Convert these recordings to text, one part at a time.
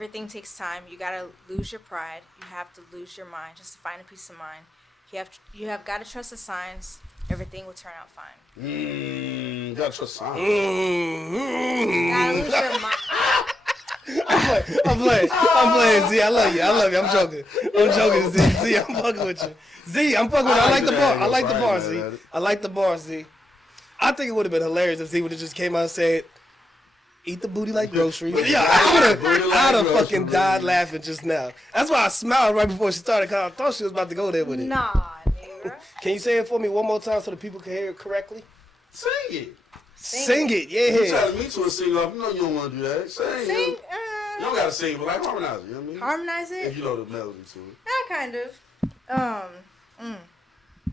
Everything takes time. You gotta lose your pride. You have to lose your mind just to find a peace of mind. You have got to trust the signs. Everything will turn out fine. Gotta trust signs. You gotta lose your mind. I'm playing. Z, I love you. I'm joking. Z, I'm fucking with you. Z, I'm fucking with you. I like the bar. I like the bar, Z. I think it would have been hilarious if Z would have just came out and said, "Eat the booty like groceries." Yeah, I'd have fucking died laughing just now. That's why I smiled right before she started, because I thought she was about to go there with it. Nah, nigga. Can you say it for me one more time so the people can hear it correctly? Sing it. Sing it, You yeah. telling me to a sing off. You know you don't want to do that. Sing. You don't gotta sing, but like harmonize it. You know what I mean? Harmonize it? If you know the melody to it. Yeah, kind of.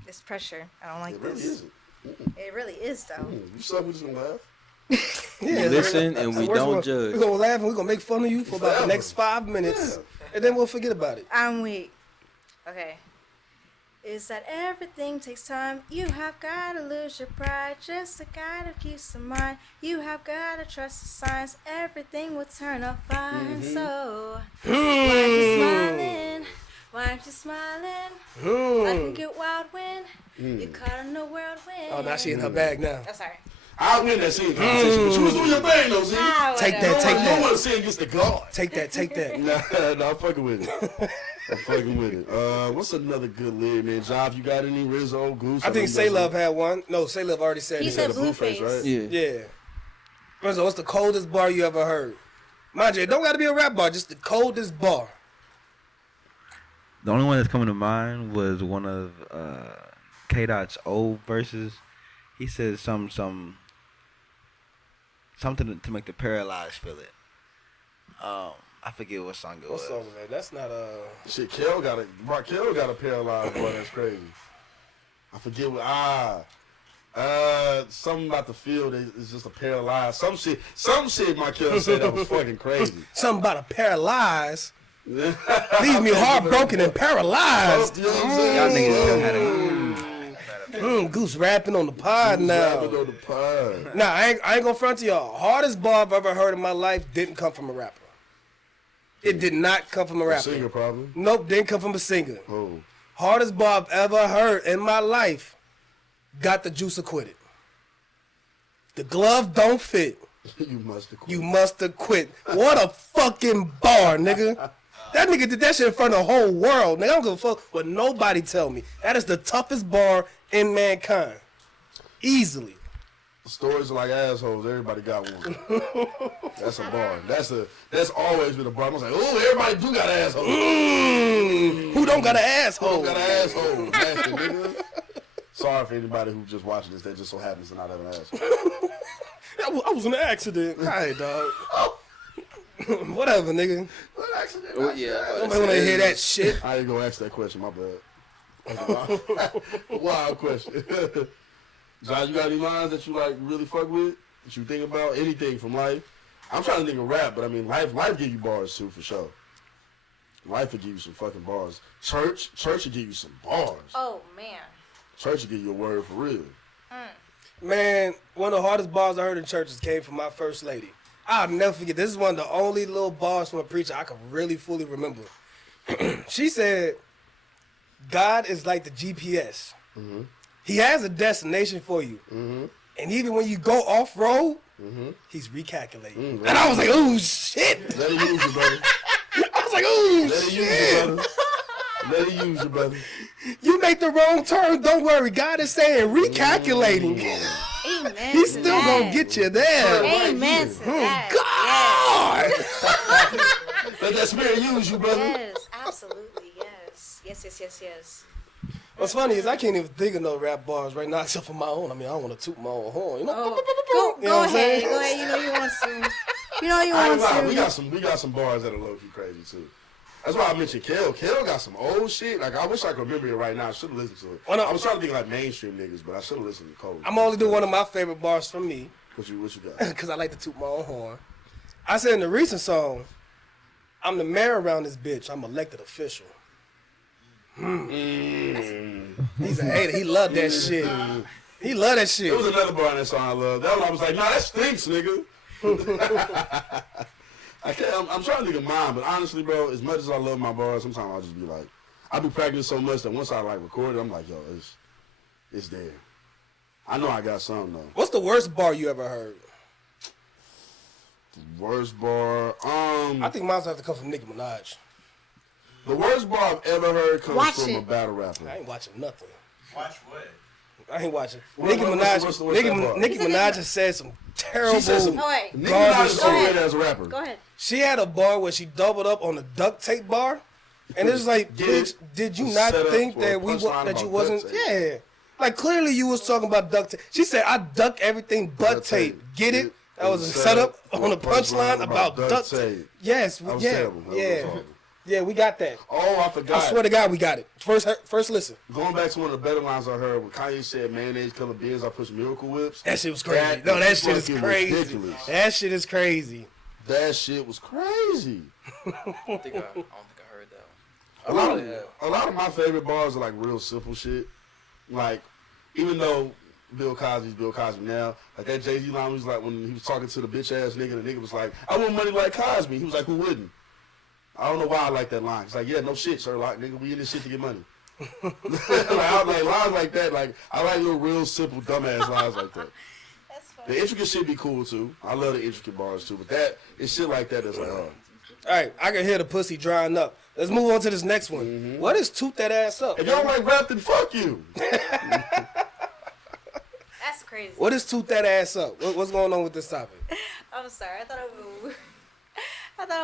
It's pressure. I don't like It really this. isn't. It really is, though. You suck, we just gonna laugh. Yeah, Listen and we don't judge. We're going to laugh and we're going to make fun of you for about the next 5 minutes, and then we'll forget about it. I'm weak. Okay. Is that everything takes time? You have got to lose your pride just to kind of keep some mind. You have got to trust the signs. Everything will turn out fine. So, why aren't you smiling? Why aren't you smiling? I can get wild when you're caught in the whirlwind. Oh, now she in her bag now. Oh, sorry. I'll win that singing competition, but you was doing your thing, though, Z. Take that, You take don't that. want to sing against the God. Take that. Nah, I'm fucking with it. What's another good lyric, man? Job, you got any? Rizzo, Goose? I think Say Love had one. No, Say Love already said He it. said the Blueface, Blueface. right? Yeah. Yeah. Rizzo, what's the coldest bar you ever heard? Mind you, it don't got to be a rap bar, just the coldest bar. The only one that's coming to mind was one of K Dot's old verses. He says something to make the paralyzed feel it. I forget what song it What was. song is that? That's not Shit, Kel got a paralyzed boy. That's crazy. I forget what. Something about the field is just a paralyzed. Some shit. My Kel said that was fucking crazy. something about a paralyzed. Leave me heartbroken and paralyzed. You know what I'm Y'all saying? niggas still had a Goose rapping on the pod now. Rapping on the pod. Nah, I ain't gonna front to y'all. Hardest bar I've ever heard in my life didn't come from a rapper. It did not come from a rapper. Singer probably. Nope, didn't come from a singer. Oh. Hardest bar I've ever heard in my life got the juice acquitted. The glove don't fit. You must have quit. You must have quit. What a fucking bar, nigga. That nigga did that shit in front of the whole world. Nigga, I don't give a fuck what nobody tell me. That is the toughest bar in mankind. Easily. Stories are like assholes. Everybody got one. That's a bar. That's always been a bar. I was like, oh, everybody do got assholes. Who don't got an Who asshole? got an asshole? Nasty nigga. Sorry for anybody who just watching this that just so happens to not have an asshole. I was in an accident. Alright, dog. Whatever, nigga. What accident? Oh, yeah. Nobody wanna hear that shit. I ain't gonna ask that question. My bad. Wild question. John, you got any lines that you like really fuck with? That you think about? Anything from life? I'm trying to think of rap, but I mean, life give you bars too, for sure. Life will give you some fucking bars. Church will give you some bars. Oh, man. Church will give you a word for real. Man, one of the hardest bars I heard in churches came from my first lady. I'll never forget. This is one of the only little bars from a preacher I can really fully remember. She said, God is like the GPS. Mm-hmm. He has a destination for you. Mm-hmm. And even when you go off-road, he's recalculating. And I was like, oh, shit. Let it use you, brother. I was like, oh, Let it use you, shit. brother. Let it use you, brother. You make the wrong turn, don't worry. God is saying recalculating. Amen. He's to still that. going to get you there. Amen to that. God! Let that spirit use you, brother. Yes, absolutely, yes. Yes. What's funny is I can't even think of no rap bars right now except for my own. I mean, I don't want to toot my own horn. You know? Oh, You know go what I'm saying? ahead. Go ahead. You know you want to. You know you I ain't want lying, to. we got some bars that are low key crazy too. That's why I mentioned Kel. Kel got some old shit. Like I wish I could remember it right now. I should have listened to it. Well, no. I was trying to think like mainstream niggas, but I should have listened to Cole. I'm only doing one of my favorite bars from me What you got? because I like to toot my own horn. I said in the recent song, I'm the mayor around this bitch. I'm elected official. He's a hater. He loved that shit. He loved that shit. There was another bar in that song I love. That one I was like, nah, that stinks, nigga. I'm trying to think of mine, but honestly, bro, as much as I love my bars, sometimes I'll just be like, I be practicing so much that once I like record it, I'm like, yo, it's there. I know I got something though. What's the worst bar you ever heard? Worst bar. I think mine's have to come from Nicki Minaj. The worst bar I've ever heard comes Watch from a it. battle rapper. I ain't watching nothing. Watch what? I ain't watching. What- Nicki what's Minaj. that bar? Nicki Minaj has said some terrible. She said some. Oh, wait. Nicki Garbage Minaj is so shit. great as a rapper. Go ahead. She had a bar where she doubled up on the duct tape bar, and it's like, Get bitch, it? did you Was not set up think for that a punchline that you about wasn't? duct tape. Yeah, like clearly you was talking about duct tape. She said I duck everything but Duct tape. tape. Get it? That was a setup on a punchline about duct tape. Yes, That was yeah, terrible. That was yeah, horrible. yeah. We got that. Oh, I I forgot. swear to God, we got it. First listen. Going back to one of the better lines I heard when Kanye said, mayonnaise color beans, I push Miracle Whips. That shit was crazy. That No, that was shit is fucking crazy. ridiculous. That shit is crazy. That shit was crazy. I don't think I heard that one. A lot of my favorite bars are like real simple shit. Like, even though Bill Cosby's Bill Cosby now, like that Jay-Z line was like when he was talking to the bitch ass nigga, the nigga was like, I want money like Cosby. He was like, who wouldn't? I don't know why I like that line. It's like, yeah, no shit, Sherlock, nigga, we in this shit to get money. Like, I like lines like that. Like, I like little real simple dumbass lines like that. That's funny. The intricate shit be cool too. I love the intricate bars too, but that it's shit like that that's like, oh. All right, I can hear the pussy drying up. Let's move on to this next one. What is toot that ass up? If y'all like rap, then fuck you. That's crazy. What is toot that ass up? What's going on with this topic? I'm sorry. I thought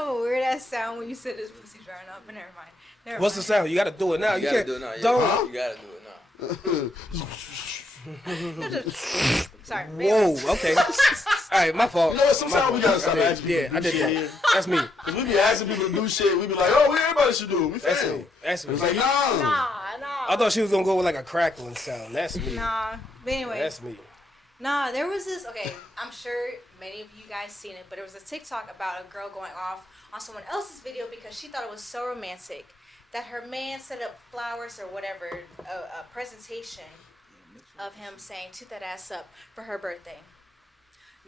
of a weird ass sound when you said this pussy drying up, but never mind. Never What's the mind. sound? You got to do it now. You You gotta can't. do it now. Yeah. Don't. You gotta do it now. Sorry. Whoa. Okay. All right, my fault. You know what? Sometimes we gotta stop asking people Yeah, to I do did shit. that. That's me. Cause we be asking people to do shit. We be like, oh, everybody should do it. We That's fail. me. That's me. It's like, no. Nah. I thought she was gonna go with like a crackling sound. That's me. Nah. But anyway. That's me. Nah, there was this. Okay, I'm sure many of you guys seen it, but it was a TikTok about a girl going off on someone else's video because she thought it was so romantic that her man set up flowers or whatever, a presentation of him saying "toot that ass up" for her birthday.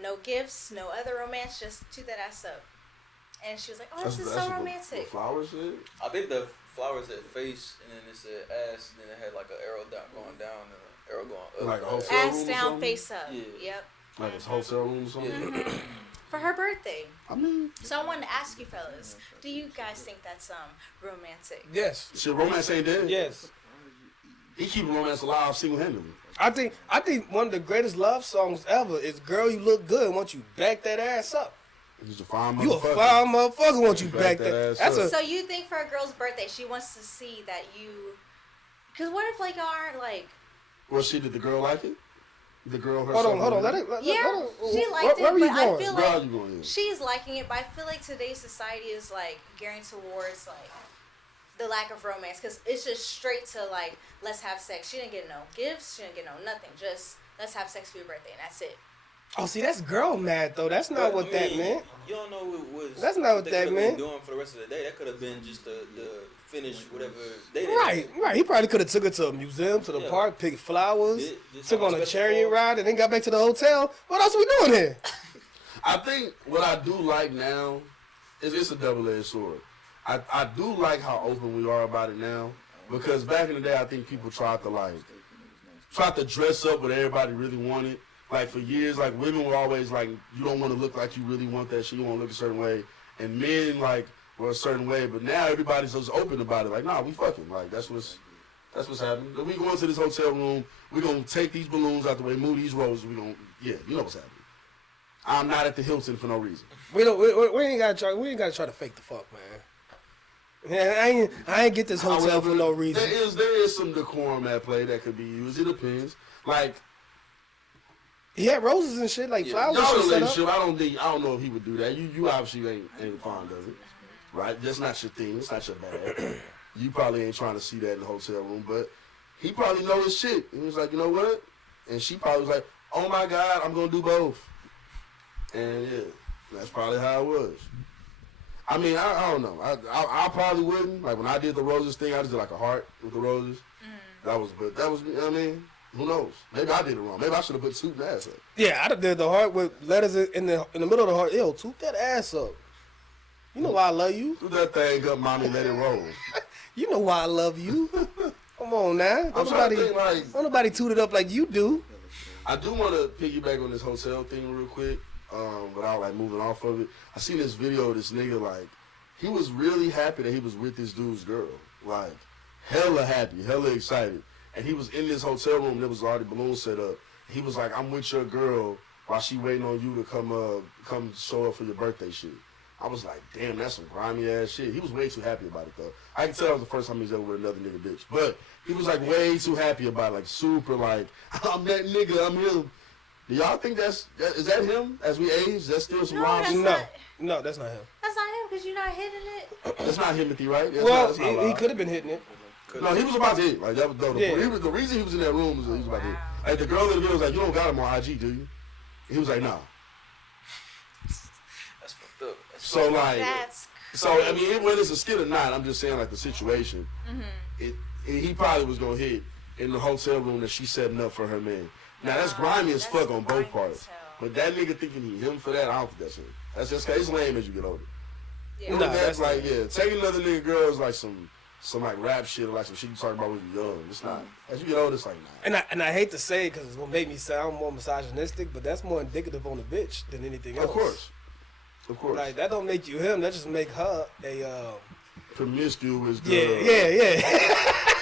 No gifts, no other romance, just toot that ass up. And she was like, "Oh, this is so the romantic." flower shit. I think the flowers said face, and then it said ass, and then it had like an arrow going down and an arrow going up. Like a hotel room Ass or down, something? face up. Yeah. Yep. Like a hotel room or something. For her birthday. I mean, So I wanted to ask you fellas, do you guys think that's romantic? Yes. shit, romance ain't dead. Yes. He keep romance alive single-handedly. I think one of the greatest love songs ever is "Girl, You Look Good." Once you back that ass up, He's a fine you a motherfucker. fine motherfucker. Once you Back back that that, ass that's up. a So you think for a girl's birthday, she wants to see that you, because what if like y'all aren't like, Well, shit, did the girl like it? The girl hold herself. on. Let it. yeah, hold on. she Where- liked where it, were you but I going? feel Where are like you going? she's liking it, but I feel like today's society is like gearing towards like the lack of romance, because it's just straight to like, let's have sex. She didn't get no gifts, she didn't get no nothing, just let's have sex for your birthday and that's it. Oh, see, that's girl mad though. That's not what that meant. You don't know what was. That's not what they that could've been meant. Doing for the rest of the day, that could have been just the finish whatever day. Right. He probably could have took her to a museum, to the Yeah. park, picked flowers, Did took on something a special chariot for her. ride, and then got back to the hotel. What else are we doing here? I think what I do like now is it's a double-edged sword. I do like how open we are about it now, because back in the day, I think people tried to dress up what everybody really wanted. Like for years, like women were always like, you don't want to look like you really want that shit. You want to look a certain way, and men like were a certain way. But now everybody's just open about it. Like, nah, we fucking. Like that's what's happening. We go into this hotel room. We gonna take these balloons out the way, move these roses. We gonna, yeah, you know what's happening. I'm not at the Hilton for no reason. We ain't gotta try to fake the fuck, man. Yeah, I ain't get this hotel However, for no reason. There is some decorum at play that could be used. It depends. Like He had roses and shit, like Yeah. flowers y'all and set up. relationship, I don't know if he would do that. You obviously ain't fond of it, right? That's not your thing. It's not your bag. You probably ain't trying to see that in the hotel room, but he probably know his shit. He was like, you know what? And she probably was like, oh my God, I'm gonna do both. And yeah, that's probably how it was. I mean, I don't know. I probably wouldn't. Like when I did the roses thing, I just did like a heart with the roses. That was I mean, who knows? Maybe I did it wrong. Maybe I should have put suit and ass up. Yeah, I'd have did the heart with letters in the middle of the heart. Yo, toot that ass up. You know why I love you. Do that thing up, mommy. Let it roll. You know why I love you. Come on now. I'm trying to think, like, Don't nobody toot it up like you do. I do want to piggyback on this hotel thing real quick, without like moving off of it. I seen this video of this nigga, like, he was really happy that he was with this dude's girl. Like, hella happy, hella excited. And he was in this hotel room, there was already balloons set up. He was like, I'm with your girl while she waiting on you to come show up for your birthday shit. I was like, damn, that's some grimy ass shit. He was way too happy about it though. I can tell that was the first time he was ever with another nigga bitch. But he was like way too happy about it, like super like, I'm that nigga, I'm him. Do y'all think is that him as we age? That's still some No, wild that's shit? not- No, that's not him. That's not him because you're not hitting it. That's not Timothy, right? That's Well, not he loud. could have been hitting it. No, he was about to hit. Like that was Yeah. the reason he was in that room was he was about to hit. Like the girl in the video was like, you don't got him on IG, do you? He was like, nah. That's fucked up. So like, That's so I mean, whether it's a skit or not, I'm just saying like the situation. He probably was gonna hit in the hotel room that she's setting up for her man. Now that's grimy as fuck on both grimy parts. as hell. But that nigga thinking he him for that, I don't think that's him. That's just it's lame as you get older. Yeah. No, That's that's like taking another nigga girl is like some like rap shit or like some shit you talk about when you're young. It's not. As you get older, it's like nah. And I hate to say it because it's gonna make me sound more misogynistic, but that's more indicative on the bitch than anything else. Of course. Like that don't make you him. That just make her a Promiscuous girl. yeah.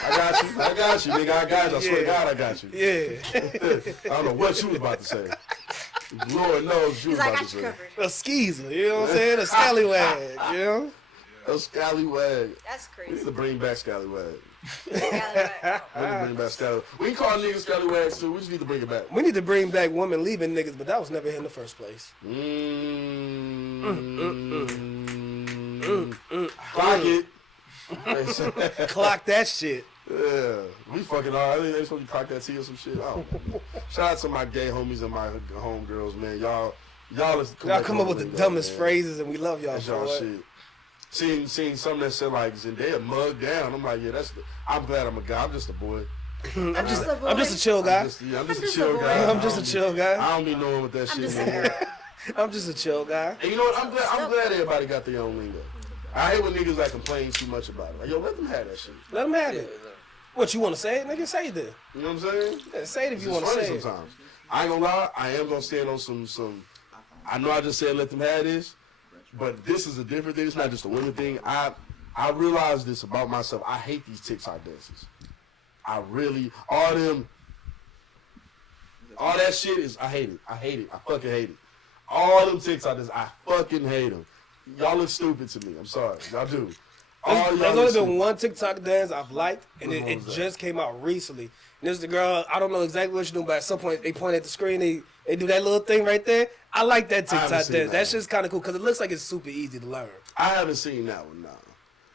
I got you, nigga. I got you. I swear to God, I got you. Yeah. I don't know what you was about to say. Lord knows what you He's was like, I about got to you say. covered. A skeezer, you know what I'm saying? A scallywag, you know? A scallywag. That's We need crazy. to bring back scallywag. Yeah, We need to bring back scallywag. We can call niggas scallywags too. We just need to bring it back. We need to bring back women leaving niggas, but that was never here in the first place. Clock it. Clock that shit. Yeah, we fucking all. I think they supposed to clock that tea or some shit. I don't know. Shout out to my gay homies and my homegirls, man. Y'all Y'all come up with the dumbest man. phrases, and we love y'all That's for y'all it. shit. Seeing something that said like Zendaya mugged down. I'm like, yeah, I'm glad I'm a guy. I'm just a boy. I'm just a boy. I'm just a chill guy. I'm just a I'm just chill a boy. guy. I'm just a chill guy. I don't be knowing what that I'm shit just a means. girl. I'm just a chill guy. And you know what? I'm glad everybody got their own lingo. I hate when niggas like complain too much about it. Like, yo, let them have that shit. Let them have it. What, you want to say it, nigga? Say it then. You know what I'm saying? Yeah, say it if It's you just want to funny say it. sometimes. I ain't gonna lie. I am gonna stand on some. I know I just said let them have this, but this is a different thing. It's not just a women thing. I realize this about myself. I hate these TikTok dances. I really all that shit is. I hate it. I hate it. I fucking hate it. All them TikTok dances, I fucking hate them. Y'all look stupid to me. I'm sorry. Y'all do. All y'all There's look only stupid. been one TikTok dance I've liked, and Which it one was that? just came out recently. And this is the girl, I don't know exactly what she's doing, but at some point they point at the screen, they do that little thing right there. I like that I haven't TikTok seen dance. that That's one. just kind of cool because it looks like it's super easy to learn. I haven't seen that one, nah.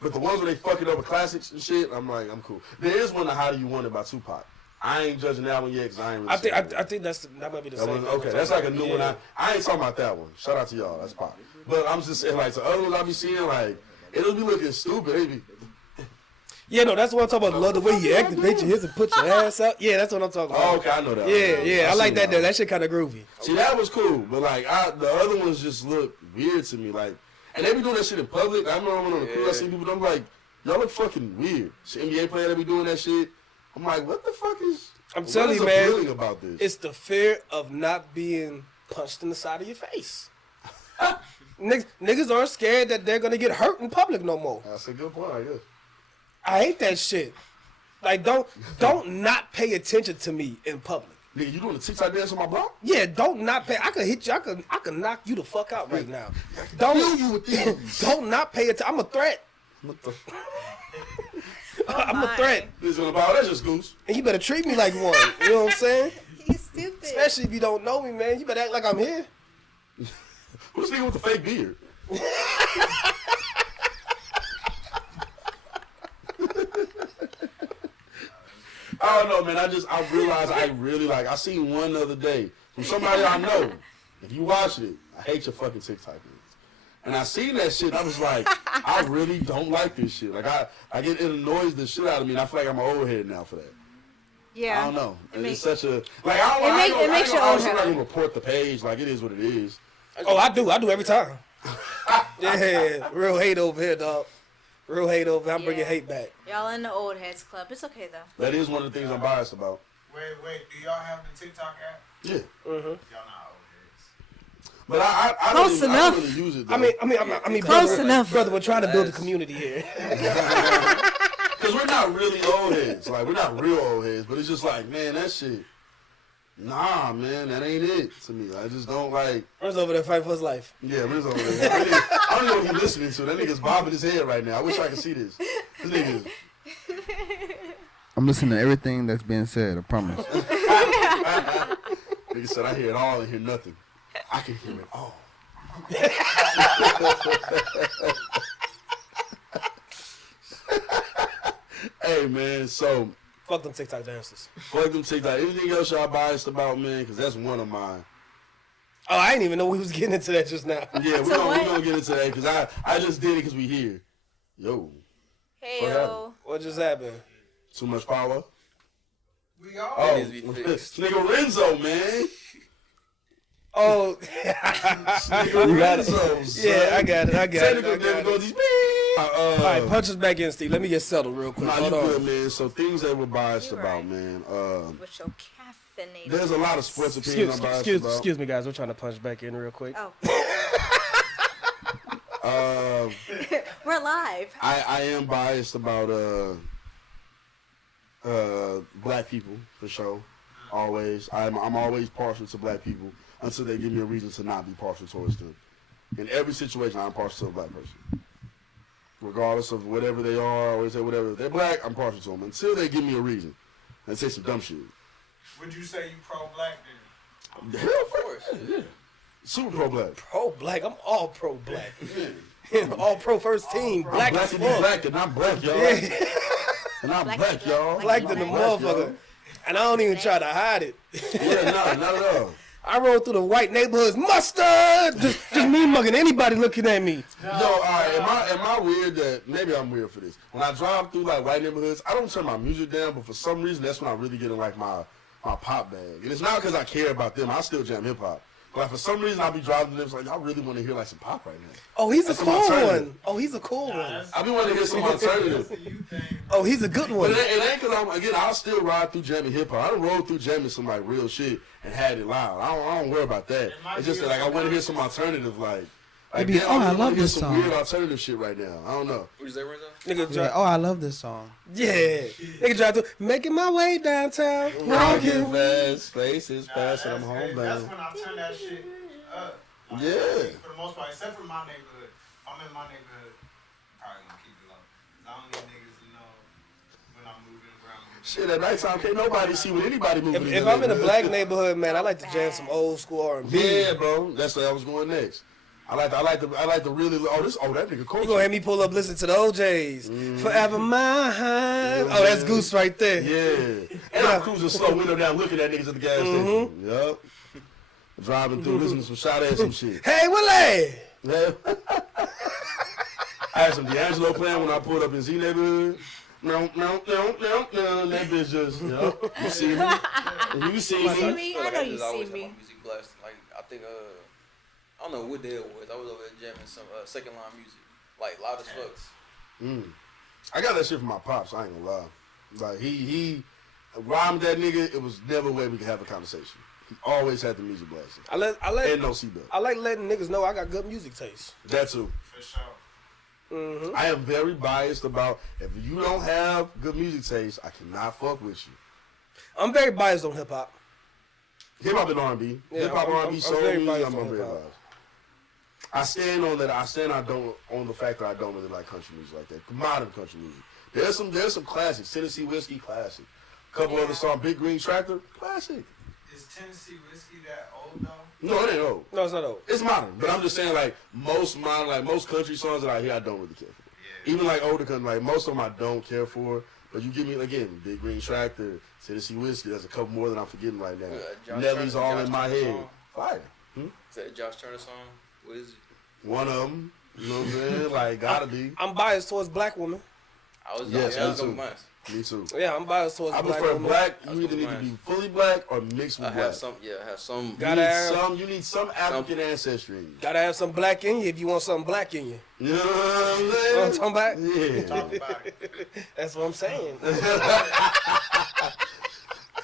But the ones where they fucking over classics and shit, I'm like, I'm cool. There is one, How Do You Want It by Tupac. I ain't judging that one yet because I ain't really I think seen it. I think that might be the That same. one, okay, that's like a new one. Yeah. I ain't talking about that one. Shout out to y'all. That's pop. But I'm just saying, like, the other ones I be seeing, like, it'll be looking stupid. They be, Yeah, no, that's what I'm talking about. Love the way you activate your hips and put your ass out. Yeah, that's what I'm talking about. oh, okay, I know that Yeah, one. I like seen that though. one. That shit kind of groovy. See, that was cool. But, like, the other ones just look weird to me. Like, and they be doing that shit in public. I remember when on the crew, I seen people, I'm like, y'all look fucking weird. See, NBA player that be doing that shit. I'm like, what the fuck is... I'm what telling is you, man, appealing about this? It's the fear of not being punched in the side of your face. Niggas aren't scared that they're gonna get hurt in public no more. That's a good point, I guess. I hate that shit. Like, don't not pay attention to me in public. Nigga, you doing the TikTok dance on my block? Yeah, don't not pay. I could hit you. I could knock you the fuck out right now. Kill you with these. Don't not pay attention. I'm a threat. What the... I'm a threat, This is about that's just goose. and you better treat me like one. You know what I'm saying? He's stupid. Especially if you don't know me, man. You better act like I'm here. Who's nigga with the fake beard? I don't know, man. I realized I really like. I seen one the other day from somebody I know. If you watch it, I hate your fucking TikTok videos. And I seen that shit. I was like, I really don't like this shit. Like I get it annoys the shit out of me. And I feel like I'm an old head now for that. Yeah. I don't know. It It's makes- such a like. I don't. It makes you I old don't head. report the page. Like it is what it is. Oh, I do every time. Yeah, real hate over here, dog. Real hate over here. I'm bringing Yeah. hate back. Y'all in the old heads club. It's okay though. That is one of the things I'm biased about. Wait, do y'all have the TikTok app? Yeah. Mm-hmm. Y'all not old heads. But I Close don't enough. really use it though. I mean, Close brother, enough. brother, we're trying to build a community here. Because we're not really old heads. Like, we're not real old heads. But it's just like, man, that shit. Nah, man, that ain't it to me. I just don't like. Riz over there fighting for his life. Yeah, Riz over there. I don't know what he's listening to. That nigga's bobbing his head right now. I wish I could see this. This nigga. I'm listening to everything that's being said. I promise. Nigga said, I hear it all and hear nothing. I can hear it all. Hey, man, so Fuck them TikTok dancers. fuck them TikTok. Anything else y'all biased about, man? Because that's one of mine. Oh, I didn't even know we was getting into that just now. Yeah, So what? we gonna get into that because I just did it because we here. Yo, Hey What yo. What just happened? too much power. We all. Oh, needs to be fixed. nigga Renzo, man. Oh, Nigga Renzo, son. yeah, I got it. Technical difficulties. All right, punch us back in, Steve. Let me get settled real quick. Nah, you Hold on. good, man. So things that we're biased You about, right. man. With your caffeinated. There's a lot of sports opinions I'm biased about. Excuse me, guys. We're trying to punch back in real quick. Oh, Uh, we're live. I am biased about black people for sure. Always, I'm always partial to black people until they give me a reason to not be partial towards them. In every situation, I'm partial to a black person, regardless of whatever they are. I always say whatever they're black, I'm partial to them until they give me a reason and say some dumb shit. Would you say you pro-black then? Hell, Of course. yeah. Super pro black. Pro black. I'm all pro black. All pro first team. Black Black as to be fuck. black and I'm black, y'all. Yeah. And I'm Black black, to y'all. Black than the Black, y'all. motherfucker. And I don't even try to hide it. Yeah, not at all. I roll through the white neighborhoods. Mustard! Just me mugging anybody looking at me. Yo, all right, am I weird that, maybe I'm weird for this. When I drive through like white neighborhoods, I don't turn my music down, but for some reason, that's when I really get in like my pop bag. And it's not because I care about them. I still jam hip hop. But like, for some reason, I'll be driving to them, like, y'all really want to hear like some pop right now. Oh, he's a That's cool my turn. one. Oh, he's a cool one. I be wanting to hear some alternative. You think Oh, he's a good But one. it ain't because I'll still ride through jamming hip hop. I done rolled through jamming some like real shit and had it loud. I don't worry about that. It's just that like I want to hear some alternative like Maybe, damn, oh, I really wanna love hear this some song. weird alternative shit right now. I don't know. What you say, Renzo? Nigga, Yeah, oh, I love this song. yeah. Nigga drive through, making my way downtown. Walking Walking. fast, faces past, and I'm that's crazy. home That's bound. when I turn that shit up. Like, Yeah. For the most part, except for my neighborhood. If I'm in my neighborhood, I'm probably gonna keep it low. 'Cause I don't need niggas to know when I'm moving around. Shit, at nighttime can't nobody see when anybody moving. If I'm in a black neighborhood, man, I like to jam some old school R&B. Yeah, bro, that's where I was going next. I like to really. That nigga You culture. gonna have me pull up, listen to the OJs. Forever mine. Oh, that's Goose right there. Yeah, and I'm cruising slow, window down, looking at niggas at the gas station. Yup. Driving through, listening to some shot ass some shit. Hey, Willie. Yeah. I had some D'Angelo playing when I pulled up in Z neighborhood. No, that bitch just, you see me. You see You see me. me? feel I like know just you always see have me. my music blasting. Like I think I don't know what day it was. I was over there jamming some second line music, like loud as fuck. I got that shit from my pops, I ain't gonna lie. Like, he rhymed that nigga, it was never a way we could have a conversation. He always had the music blasting. I And no seatbelt. like letting niggas know I got good music taste. That too. For sure. I am very biased about, if you don't have good music taste, I cannot fuck with you. I'm very biased on hip hop. Hip hop and R&B. Yeah, Hip hop, I'm R&B, soul very music, biased I'm on very hip-hop. biased. I stand on that. I stand on the fact that I don't really like country music like that. Modern country music. There's some classics. Tennessee Whiskey, classic. Couple other songs. Big Green Tractor, classic. Is Tennessee whiskey that old though? No, it ain't old. No, it's not old. It's modern, but I'm just saying like most modern, like most country songs that I hear, I don't really care for. Even like older country, like most of them I don't care for. But you give me again, Big Green Tractor, Tennessee Whiskey. There's a couple more that I'm forgetting right now. Josh Nelly's Turner- all Josh in my Turner head. song? Fire. Is that a Josh Turner song? What is it? One of them. You know what I'm saying? Like gotta be. I'm biased towards black women. I was Yes, yeah, I me was going too. months. Me too. Yeah, I'm biased towards I black prefer women. black. That's You either what need to mine be is. fully black or mixed with I black. have some. Yeah, I have some. Gotta have- You need some African ancestry in you. Gotta have some black in you if you want something black in you. You know what I'm You know what I'm saying? talking about? Yeah. Talk about it. That's what I'm saying.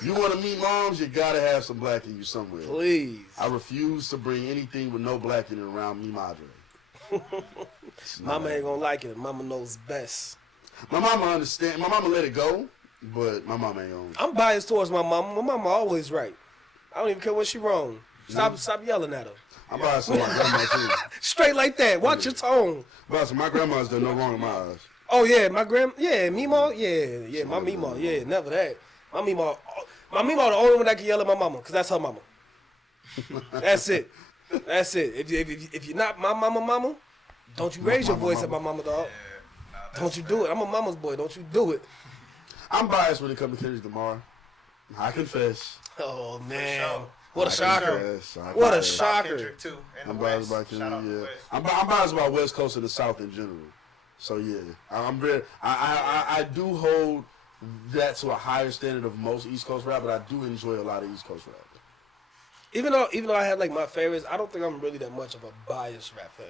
You want to meet moms, you gotta have some black in you somewhere. Please. I refuse to bring anything with no black in it around me, Madre. It's not Mama ain't happening. gonna like it. Mama knows best. My mama understand. My mama let it go, but my mama ain't gonna. I'm biased towards my mama. My mama always right. I don't even care when she wrong. Stop yelling at her. I'm biased to my grandma too. Straight like that. Watch your tone. Biased to my grandma's done no wrong in my eyes. Oh yeah, Mima, my Mima, never that. My Mima the only one that can yell at my mama, cause that's her mama. That's it. If you're not my mama, don't you raise your voice at my mama, dog. Don't you do it. I'm a mama's boy. Don't you do it. I'm biased when it comes to Kendrick Lamar. I confess. Oh man, sure. what a I shocker! confess. I What a confess. shocker. Kendrick too. And I'm the biased West. about Shout out Kendrick. the Yeah, West. I'm biased about West Coast and the South in general. So yeah, I'm very. I do hold that to a higher standard of most East Coast rap, but I do enjoy a lot of East Coast rap. Even though I have like my favorites, I don't think I'm really that much of a biased rap fan.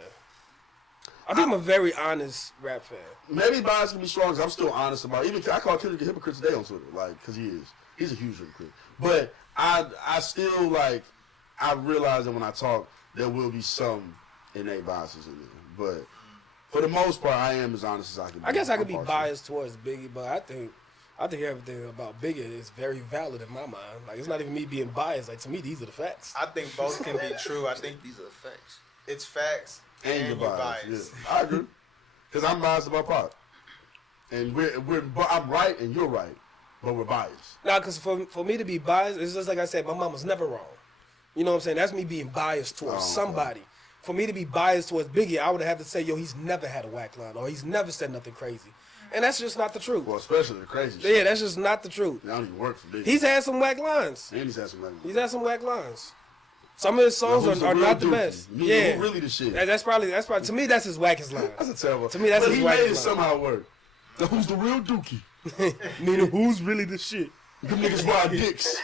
I think I'm a very honest rap fan. Maybe bias can be strong, 'cause I'm still honest about. Even I call Kendrick a hypocrite today on Twitter, like, because he is. He's a huge hypocrite. But I still like. I realize that when I talk, there will be some innate biases in there. But for the most part, I am as honest as I can be. I guess I could I'm be partial. biased towards Biggie, but I think everything about Biggie is very valid in my mind. Like it's not even me being biased. Like to me, these are the facts. I think both can be true. I think These are the facts. it's facts And you're you're biased. biased. Yeah, I agree. Because I'm biased about Pop. And I'm right and you're right, but we're biased. Now, because for me to be biased, it's just like I said, my mom was never wrong. You know what I'm saying? That's me being biased towards Oh, somebody. For me to be biased towards Biggie, I would have to say, yo, he's never had a whack line or he's never said nothing crazy. And that's just not the truth. Well, especially the crazy Yeah, shit. that's just not the truth. I don't even work for Biggie. He's had some whack lines. And he's had some money. He's had some whack lines. Some of his songs Who's the are real not the Dookie? best. Me, Yeah. who really the shit? That's probably to me that's his wackest That's lines. a terrible. To me, that's but his he made it wackest line. somehow work. Now, who's the real Dookie? Meaning who's really the shit? Them niggas ride dicks.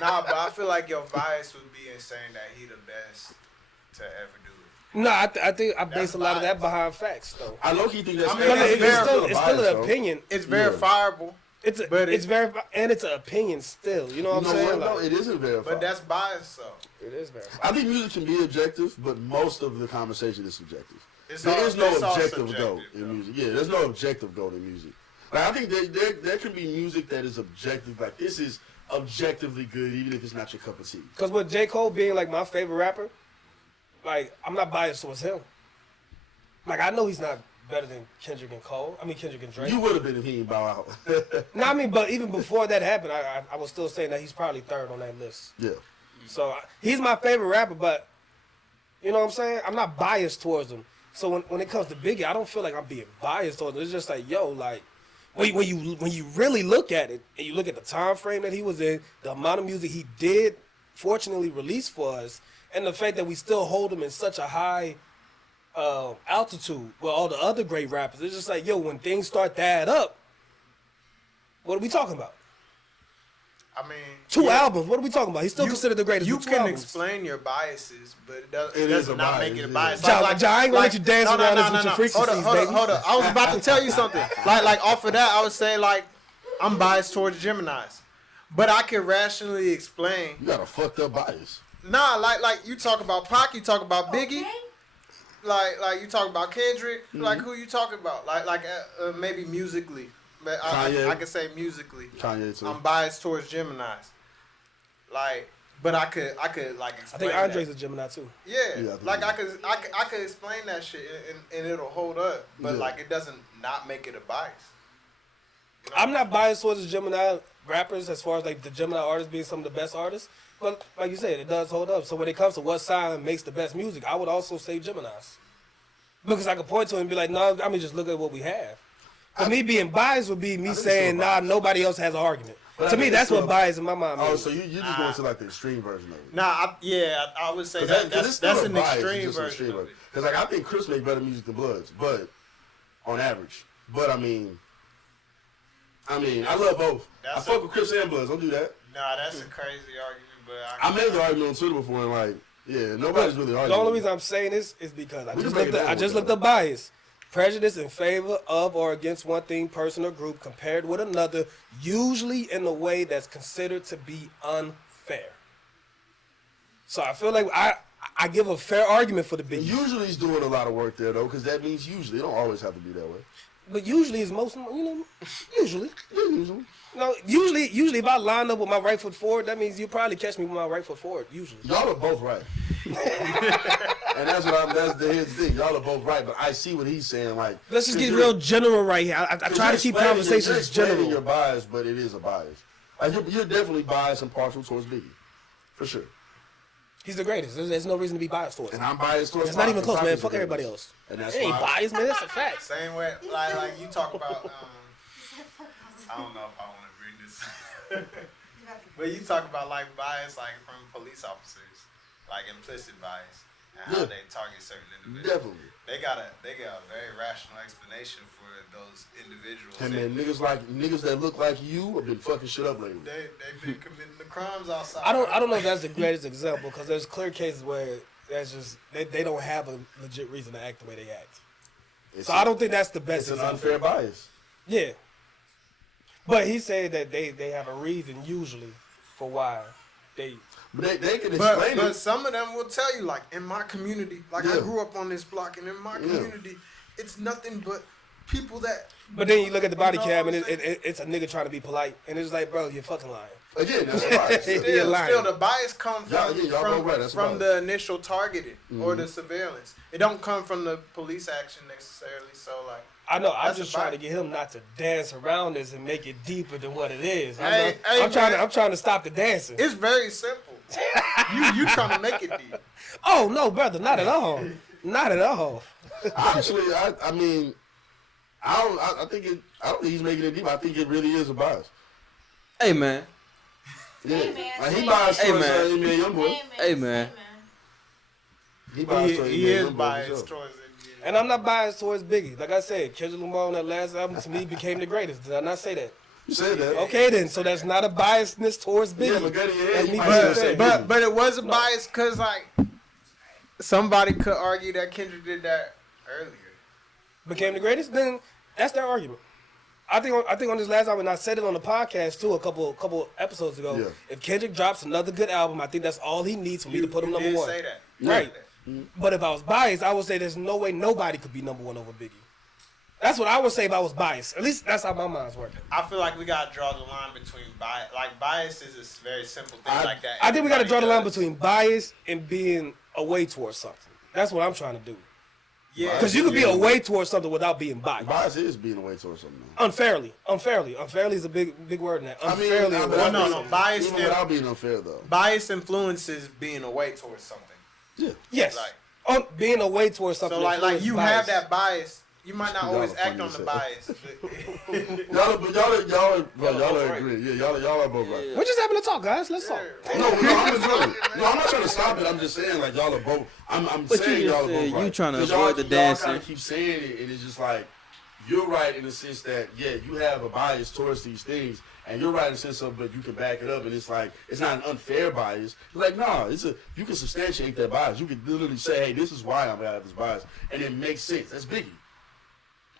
Nah, but I feel like your bias would be in saying that he the best to ever do it. No, I think I base That's a lot of that bias. behind facts though. I low-key think that's. I mean, Because it's it's very- still it's still bias, an though. opinion. It's Yeah. verifiable, but It's very and it's an opinion still. You know what You I'm know saying? what? No, Like, it isn't verified. but that's bias though. it is verified. I think music can be objective, but most of the conversation is subjective. It's There all- is no it's all objective subjective, goal in though. music. Yeah, there's no objective goal in music. Like, I think there can be music that is objective. Like, this is objectively good, even if it's not your cup of tea. Because with J. Cole being like my favorite rapper, like I'm not biased towards him. Like I know he's not better than Kendrick and Cole. I mean Kendrick and Drake. You would have been if he didn't bow out. No, I mean, but even before that happened, I was still saying that he's probably third on that list. Yeah. So he's my favorite rapper, but you know what I'm saying? I'm not biased towards him. So when it comes to Biggie, I don't feel like I'm being biased towards him. It's just like, yo, like when you really look at it and you look at the time frame that he was in, the amount of music he did fortunately release for us, and the fact that we still hold him in such a high altitude with all the other great rappers, it's just like, yo, when things start to add up, what are we talking about? I mean, Two yeah, albums. What are we talking about? He's still considered the greatest. You with two can albums. explain your biases, but it It does is a not bias, make it a yeah. bias. Ja, I ain't gonna let you dance around this with your frequencies, hold baby. up, hold up. I was about to tell you something. Like off of that, I would say like I'm biased towards Gemini's, but I can rationally explain. You got a fucked up bias. Nah, like you talk about Pac, you talk about Biggie, like you talk about Kendrick, like who you talking about? Like maybe musically, but Kanye. I can say musically. Kanye, too. I'm biased towards Gemini's. Like, but I could like I explain. think Andre's that. a Gemini too. Yeah, Yeah, I think like he I could explain that shit and it'll hold up, but Yeah. like it doesn't not make it a bias. You know? I'm not biased towards the Gemini rappers as far as like the Gemini artists being some of the best artists, but like you said, it does hold up. So when it comes to what sign makes the best music, I would also say Gemini's. Because I could point to it and be like, no, I mean just look at what we have. But me being biased would be me think it's saying, still nah, biased. nobody else has an argument. But I To think me, it's that's what still- bias in my mind Oh, means. so you're just going to like the extreme version of it. Nah, I would say 'Cause that, it's that's still a an bias, it's extreme just an version of it. Because like I think Chris make better music than Bloods, but on average. But I mean, I mean, I love both. I That's fuck a- with Crips and Bloods. Don't do that. Nah, that's a crazy argument, but I made the argument on Twitter before, and like, yeah, nobody's really The arguing. only reason I'm saying this is because I We just can make looked it up, I down just with looked up bias. Prejudice in favor of or against one thing, person, or group compared with another, usually in a way that's considered to be unfair. So I feel like I give a fair argument for the And big. usually he's doing a lot of work there though, because that means usually. It don't always have to be that way. But usually is most, usually. Yeah, usually. No, usually if I line up with my right foot forward, that means you probably catch me with my right foot forward, usually. Y'all are both right. And that's here's the thing. Y'all are both right, but I see what he's saying. Like, Let's just get 'cause real you're- general right here. I try to keep you're conversations explaining general. your bias, but it is a bias. Like, you're definitely biased and partial towards Biggie, for sure. He's the greatest. There's no reason to be biased towards And him. I'm biased towards. It's not Pac, even and close, Pac man. is the Fuck everybody greatest. else. And that's It ain't why. biased, man. That's a fact. same way, like you talk about. I don't know if I want to bring this, but you talk about like bias, like from police officers, like implicit bias, and how Yeah. they target certain individuals. Definitely. They got a very rational explanation for those individuals. And then niggas that look like you have been fucking shit up lately. They've been committing the crimes outside. I don't know if that's the greatest example because there's clear cases where that's just they don't have a legit reason to act the way they act. So I don't think that's the best It's an example. unfair bias. Yeah. But he said that they have a reason usually for why they. But they can But explain it. some of them will tell you, like, in my community, like, I Yeah. grew up on this block, and in my community, it's nothing but people that. But then you look at the body You know cam what and I'm saying? it's a nigga trying to be polite and it's like, bro, you're fucking lying. Again, that's a bias. You're Still, lying. the bias comes Y'all- from, yeah, y'all both right, that's from bias. the initial targeting or the surveillance. It don't come from the police action necessarily. So, like, I know. I'm That's just a trying to bias. get him not to dance around this and make it deeper than what it is. Hey, I'm man. trying to stop the dancing. it's very simple. you trying to make it deep. Oh no, brother, not at all. Not at all. Actually, I mean, I think he's making it deep. I think it really is a bias. Hey man. Yeah, Hey, man. like, he Hey, biased man. towards Hey, man. NBA YoungBoy. Hey, man. He biased towards He NBA is YoungBoy, biased for sure. towards it. And I'm not biased towards Biggie. Like I said, Kendrick Lamar on that last album to me became the greatest. Did I not say that? You said that. Okay then, so that's not a biasness towards Biggie. Yeah, but gun in your head, That's you me might being still say fair. Biggie. But it was a bias because, like, somebody could argue that Kendrick did that earlier. Became the greatest, then that's their argument. I think on this last album, and I said it on the podcast too a couple episodes ago. Yeah. If Kendrick drops another good album, I think that's all he needs for me to put him You number did one. say that. Right. But if I was biased, I would say there's no way nobody could be number one over Biggie. That's what I would say if I was biased. At least that's how my mind's working. I feel like we gotta draw the line between bias. Like, bias is a very simple thing like that. I think we got to draw the line Everybody does. between bias and being away towards something. That's what I'm trying to do. Yeah. Because you could be away towards something without being biased. Bias is being away towards something. Unfairly is a big word in that. I mean, Unfairly. but no, bias even and- without being unfair though. Bias influences being away towards something. Yeah. Yes. Like- Being away towards something. So, like influences you bias. have that bias. You might not Y'all always are act funny on as the hell. bias. but- Y'all are agreeing. Yeah, y'all are both right. We're just having a talk, guys. Let's talk. No, I'm enjoying it. No, I'm not trying to stop it. I'm just saying, like, y'all are both. I'm But saying you just y'all are both said right. you trying to 'Cause avoid the y'all dancing. kind of keep saying it, and it's just like you're right in the sense that you have a bias towards these things, and you're right in the sense of, but you can back it up, and it's like it's not an unfair bias. It's like, nah, you can substantiate that bias. You can literally say, hey, this is why I'm gonna have this bias, and it makes sense. That's Biggie,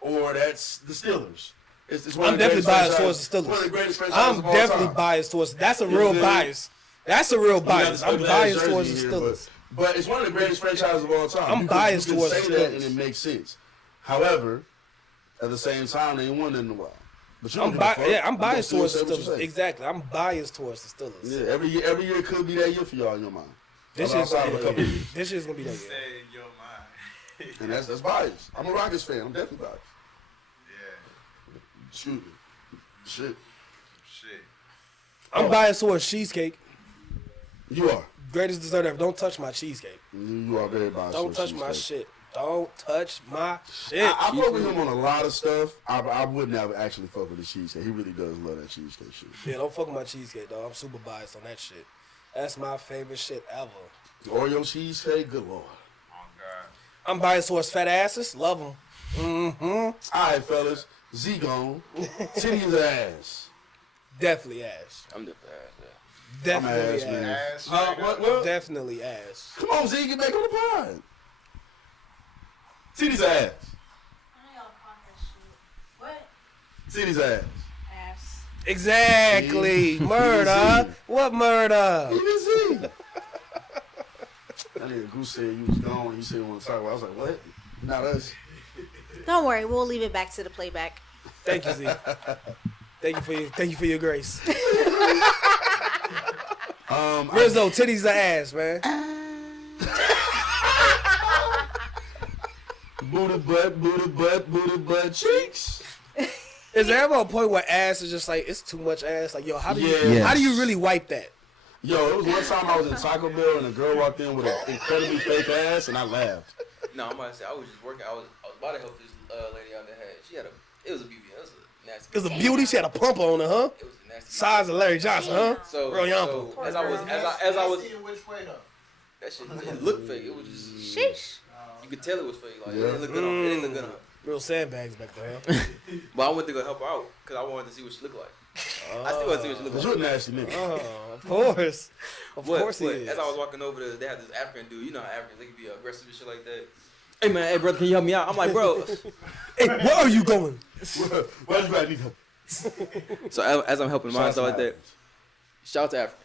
or that's the Steelers. It's one I'm of the definitely greatest biased franchises- towards the One of the Steelers. greatest franchises I'm of all definitely time. biased towards. That's a You real feel me? bias. That's a real You got bias. the I'm ugly biased ass towards the jersey here, Steelers. but it's one of the greatest franchises of all time. I'm biased you can towards say the that Steelers. and it makes sense. However, at the same time, they ain't won it in a while. But you don't give a fuck. I'm You biased gonna towards still the say what you Steelers. say. Exactly. I'm biased towards the Steelers. Yeah, every year could be that year for y'all in your mind. This I'm year's outside gonna of be a couple that year. years. This year's gonna be that year. Say in your mind. And that's bias. I'm a Rockets fan. I'm definitely biased. Yeah. Excuse me. Shit. Shit. I'm biased towards cheesecake. You are. Greatest dessert ever. Don't touch my cheesecake. You are very biased. Don't towards touch my cheesecake. shit. Don't touch my shit. I fuck with him on a lot of stuff. I would never actually fuck with the cheesecake. He really does love that cheesecake shit. Yeah, don't fuck with my cheesecake, dog. I'm super biased on that shit. That's my favorite shit ever. Oreo cheesecake, good lord. Oh God. I'm biased towards fat asses. Love them. All right, fellas. Z gone. Titties or ass? Definitely ass. I'm different. Yeah. Definitely ass, man. ass. What? Definitely ass. Come on, Z, get back on the pod. Titties or ass? What? Titties or ass? Ass. Exactly. See? Murder. What murder? Even Z. That nigga Goose said you was gone. You said you want to talk about. I was like, what? Not us. Don't worry, we'll leave it back to the playback. Thank you, Z. Thank you for your grace. Rizzo, titties or ass, man. Booty butt, cheeks. Is there ever a point where ass is just like it's too much ass? Like, yo, how do you Yeah. how do you really wipe that? Yo, it was one time I was in Taco Bell and a girl walked in with an incredibly fake ass and I laughed. No, I'm about to say I was just working. I was about to help this lady out that had. She had it was a BBL. It was a nasty. It was a beauty. She had a pump on her, huh? It was a nasty. Size of Larry Johnson, huh? So, Real yampa. so as I was See in which way though? that shit it looked fake. It was just Sheesh. you could tell it was fake. Like Yeah. it didn't look good on. It didn't look good on her. Real sandbags back there. But I went to go help her out because I wanted to see what she looked like. I still want to see what she looked Cause like. you're a nasty nigga. Oh, of course. Of course he But is. as I was walking over there, they had this African dude. You know how Africans, they can be aggressive and shit like that. Hey man, hey brother, can you help me out? I'm like, bro. Hey, where are you going? Why you gotta need help? So as I'm helping mine and stuff like that, shout out to Africans.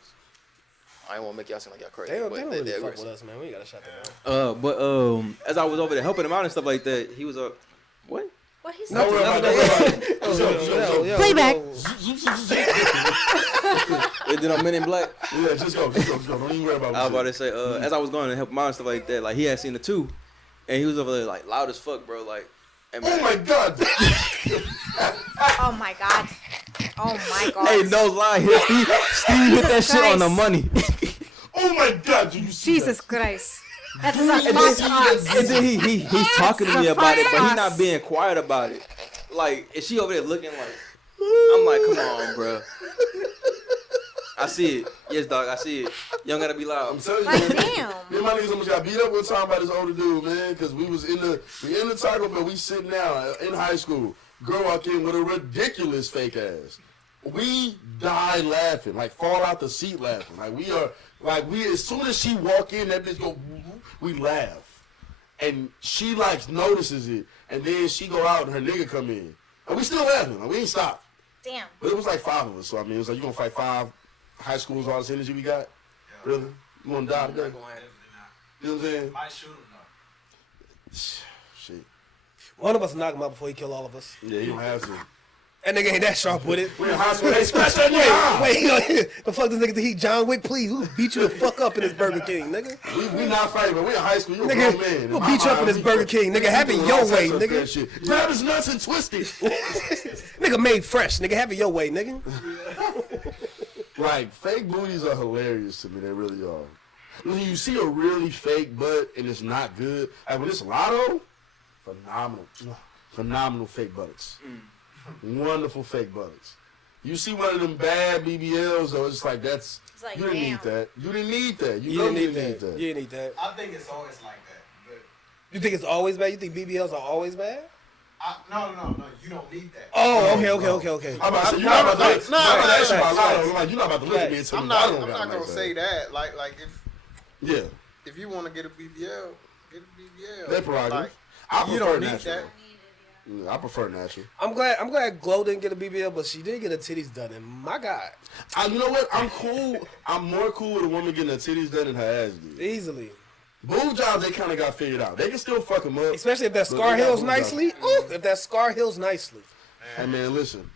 I ain't want to make y'all seem like y'all crazy. They don't but really they're fuck aggressive. with us, man. We ain't gotta shut them down. But as I was over there helping him out and stuff like that, he was what? What he said? Don't worry about that. Yo, Playback. And then I'm Men in Black. Yeah, just go. Don't even worry about I was about it. to say, as I was going to help him out and stuff like that, like he had seen the two, and he was over there like loud as fuck, bro. Like, hey, Oh my god. Oh my god. Oh my god. hey, no lie, here, Steve hit that shit on the Christ. money. Oh my god, do you see Jesus that? Christ. That is a And false then, odds. and then he's talking to me about it, but he's not Us. being quiet about it. Like, is she over there looking like? I'm like, come on, bro. I see it. Yes, dog. I see it. You don't gotta be I'm loud. telling you, Like, man. damn. Me and my niggas almost got beat up one time by this older dude, man, because we was in the Taco Bell, we sitting down in high school. Girl walked in with a ridiculous fake ass. We died laughing, like fall out the seat laughing. We as soon as she walk in, that bitch go, we laugh. And she like notices it, and then she go out and her nigga come in. And we still laughing, like, we ain't stopped. Damn. But it was like 5 of us, so I mean, it was like, you gonna fight 5 high schools, all this energy we got? Really? You gonna die today? You know what I'm saying? Might shoot him though. Shit. One of us knock him out before he kill all of us. Yeah, you don't have to. That nigga ain't that sharp with it. We in high school, they scratch that nigga. Wait, the fuck this nigga think he John Wick? Please, we'll beat you the fuck up in this Burger King, nigga. We not fighting, but we in high school. You a Nigga, grown man. we'll beat you up in this Burger King, nigga. Have it your way, nigga. Grab his nuts and twist it. Nigga made fresh, nigga. Have it your way, nigga. Like, fake booties are hilarious to me. They really are. When you see a really fake butt and it's not good, like when it's Lotto, phenomenal fake buttocks. Wonderful fake buttocks. You see one of them bad BBLs, though, it's like that's, It's like, you didn't need damn. that. You didn't need that. You know didn't you need didn't that. You didn't need that. I think it's always like that. But You think it's always bad? You think BBLs are always bad? no. You don't need that. Oh, okay. I'm about to say, you're not about to Facts, I'm about to ask you about facts, Lotto. facts. Like, you're not about to look at me and tell I'm me not. Lotto I'm got not a gonna nice say ass. that. Like Yeah, if you want to get a BBL, get a BBL. they prerogative. Like, I you prefer don't need natural. that. Yeah, I prefer natural. I'm glad Glow didn't get a BBL, but she did get her titties done. And my God, You know what? I'm cool. I'm more cool with a woman getting her titties done than her ass did. easily. Boob jobs, they kind of got figured out. They can still fuck them up. Especially if that But scar they got heals boob jobs. nicely. Ooh, if that scar heals nicely. Hey man, listen.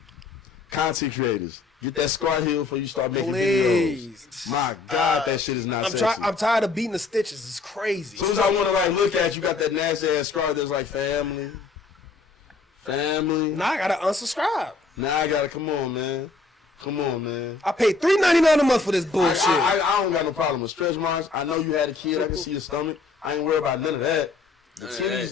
Content creators, get that scar healed before you start making Please. videos. My God, that shit is not I'm sexy. I'm tired of beating the stitches. It's crazy. As soon as I want to like look at you, got that nasty ass scar that's like family. Now I gotta unsubscribe. Now I gotta come on, man. Come on, man. I paid $3.99 a month for this bullshit. I don't got no problem with stretch marks. I know you had a kid. I can see your stomach. I ain't worried about none of that. The None of titties,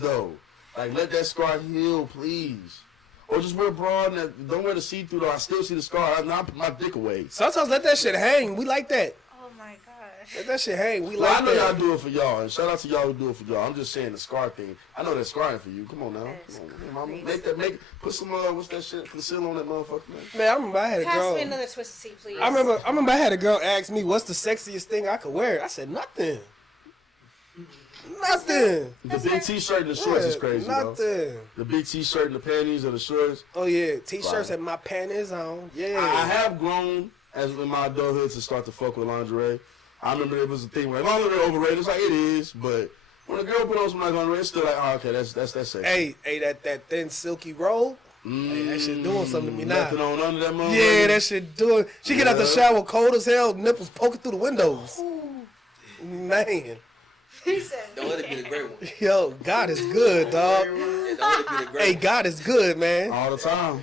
that. though. Like, let that scar heal, please. Or just wear a bra and don't wear the see-through, though. I still see the scar. I put my dick away. Sometimes let that shit hang. We like that. Oh my god. Let that shit hang. We Well, like I know y'all that. do it for y'all, and shout out to y'all who do it for y'all. I'm just saying the scar thing. I know that's scarring for you. Come on now. That is Come on, mama. crazy. Put some, what's that shit? Conceal on that motherfucker, man. Man, I remember I had a Pass girl. me another Twisted Tea, please. I remember I had a girl ask me, "What's the sexiest thing I could wear?" I said, "Nothing. Nothing." The big t-shirt and the shorts is crazy, though. Nothing. The big t-shirt and the panties or the shorts. Oh yeah, t-shirts Right. and my panties on. Yeah. I have grown as in my adulthood to start to fuck with lingerie. I remember it was a thing where lingerie overrated. It's like it is, but when a girl put on some lingerie, it's still like, oh, okay, that's sexy. Hey, that thin silky robe. Hey, that shit doing something to me now. Nothing on under that motherfucker. Yeah, that shit doing. She get out the shower cold as hell, nipples poking through the windows. Man, He said, Don't let it be the great one. yo, God is good, dog. Yeah, don't let it be the great Hey, one. God is good, man. All the time.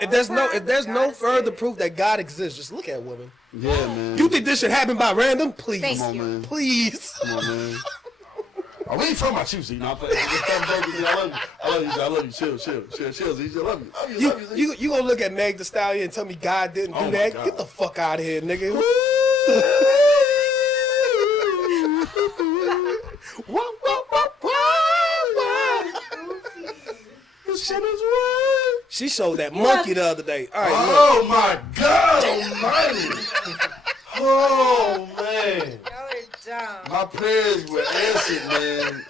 If there's no God is further good. proof that God exists, just look at women. Yeah, man. You think this should happen by random? Please, Thank Come on, you. man. please. Come on, man. Oh, we ain't talking about you, Z. No, I'm playing. I love you. I love you, Z. I love you. Chill, Z. I love you. Love you, Z. You gonna look at Meg Thee Stallion and tell me God didn't do Oh my that? God. Get the fuck out of here, nigga. Wah, wah, wah, wah, wah. This shit is what? She showed that monkey the other day. All right, look. Oh my God Almighty! Oh man, y'all are dumb. my prayers were answered, man.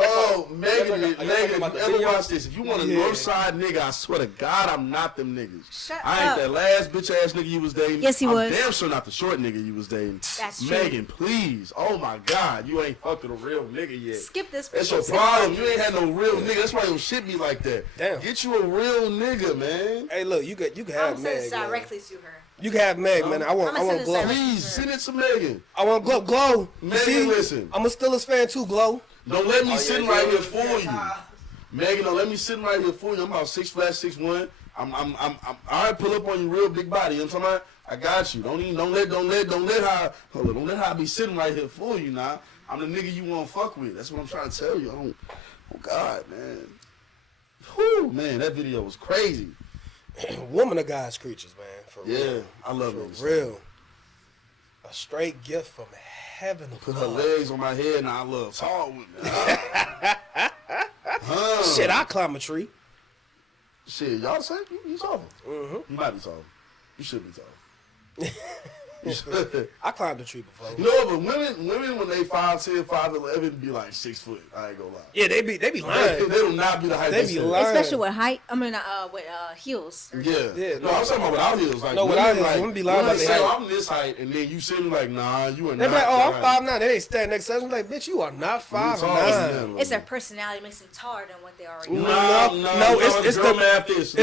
Oh, Megan, Are you talking if about you the ever video? watch this, if you want a Yeah. north side nigga, I swear to God, I'm not them niggas. Shut I ain't up. that last bitch ass nigga you was dating. Yes, he I'm was. damn sure not the short nigga you was dating. That's true. Megan, please. Oh my God, you ain't fucked with a real nigga yet. Skip this. That's your problem. You ain't had no real nigga. That's why your shit be like that. Damn. Get you a real nigga, man. Hey, look, you can I'm have sending Meg. this man. directly to her. You can have Meg, man. I want I'ma send this glow. directly. Please send it to Megan. I want glow. You Megan, see, listen. I'm a Steelers fan too, glow. Don't let me sit yeah, right yeah. here for you. Megan, don't let me sit right here for you. I'm about 6'6'1". I'm all right, pull up on you real big body. You know what I'm talking about? I got you. Don't let her be sitting right here for you now. I'm the nigga you want to fuck with. That's what I'm trying to tell you. Oh God, man. Whew, man, that video was crazy. Woman of God's creatures, man. For Yeah, real. I love For it. real. A straight gift from heaven Put her above. legs on my head and I love tall women. Shit, I climb a tree. Shit, y'all say you tall. Mm-hmm. You might be tall. You should be tall. You should. I climbed a tree before. You know, but women when they 5'10", 5'11", be like 6 foot. I ain't gonna lie. Yeah, they be They lying. do not be the height They they be say. lying. Especially with height. I mean, with heels. Yeah. Yeah, No, I'm talking about without heels. Like, No, women, without heels, like, women be lying women about say, their height. I'm this height, and then you sitting like, nah, you are They not. be like, oh, that I'm height. 5'9". They ain't standing next to us. I'm like, bitch, you are not You taller 5'9". than them. It's their personality makes them taller than what they already are. No, it's girl the- math this.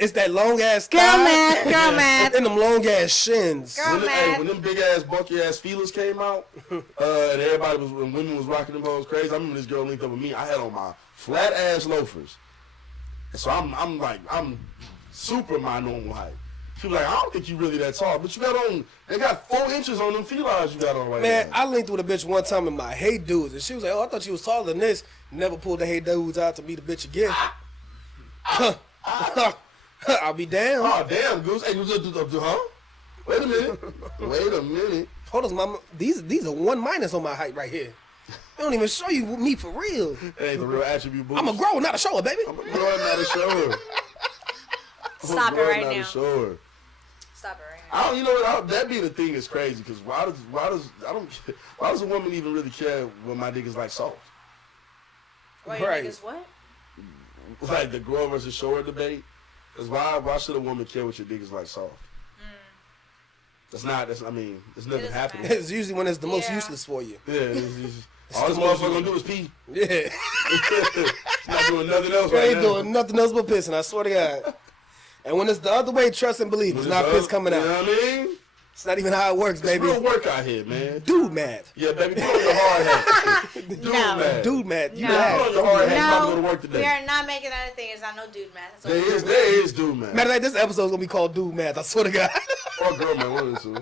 It's that long ass Girl thigh math, girl math. and them long ass shins. Girl math. When them big ass bulky ass feelers came out, and everybody was when women was rocking them hoes crazy. I remember this girl linked up with me. I had on my flat ass loafers, and so I'm super my normal height. She was like, I don't think you really that tall, but you got on. They got 4 inches on them felines you got on right Man, now. I linked with a bitch one time in my Hey Dudes, and she was like, oh, I thought you was taller than this. Never pulled the Hey Dudes out to meet a bitch again. I'll be damned. Oh damn, Goose. Hey, huh? Wait a minute. Hold on, mama. These are 1- on my height right here. They don't even show you me for real. That ain't the real attribute boost. I'm a grower, not a shower, baby. I'm a grower, not a shower. Stop it right not now. A shower. Stop it right now. I don't, you know what? That being the thing is crazy because why does a woman even really care when my dick is like soft? Why Right. you niggas what? Like the grower versus shower debate. Because why should a woman care what your dick is like soft? It's never doesn't happening. matter. It's usually when it's the most Yeah. useless for you. Yeah, all this motherfucker gonna do is pee. Yeah. It's not doing nothing else They right ain't now. doing nothing else but pissing, I swear to God. And when it's the other way, trust and believe. It's not piss coming You out. know what I mean? It's not even how it works, It's baby. real work out here, man. Dude math. Yeah, baby, put on your hard hat. Dude, No. man. Dude math. You No. laugh. Put on your hard hat. You about to go to No, work we today. are not making that a thing. It's not no dude math. That's all. There is dude, man. Matter of fact, this episode's gonna be called Dude Math. I swear to God. Or girl, man, one of the two.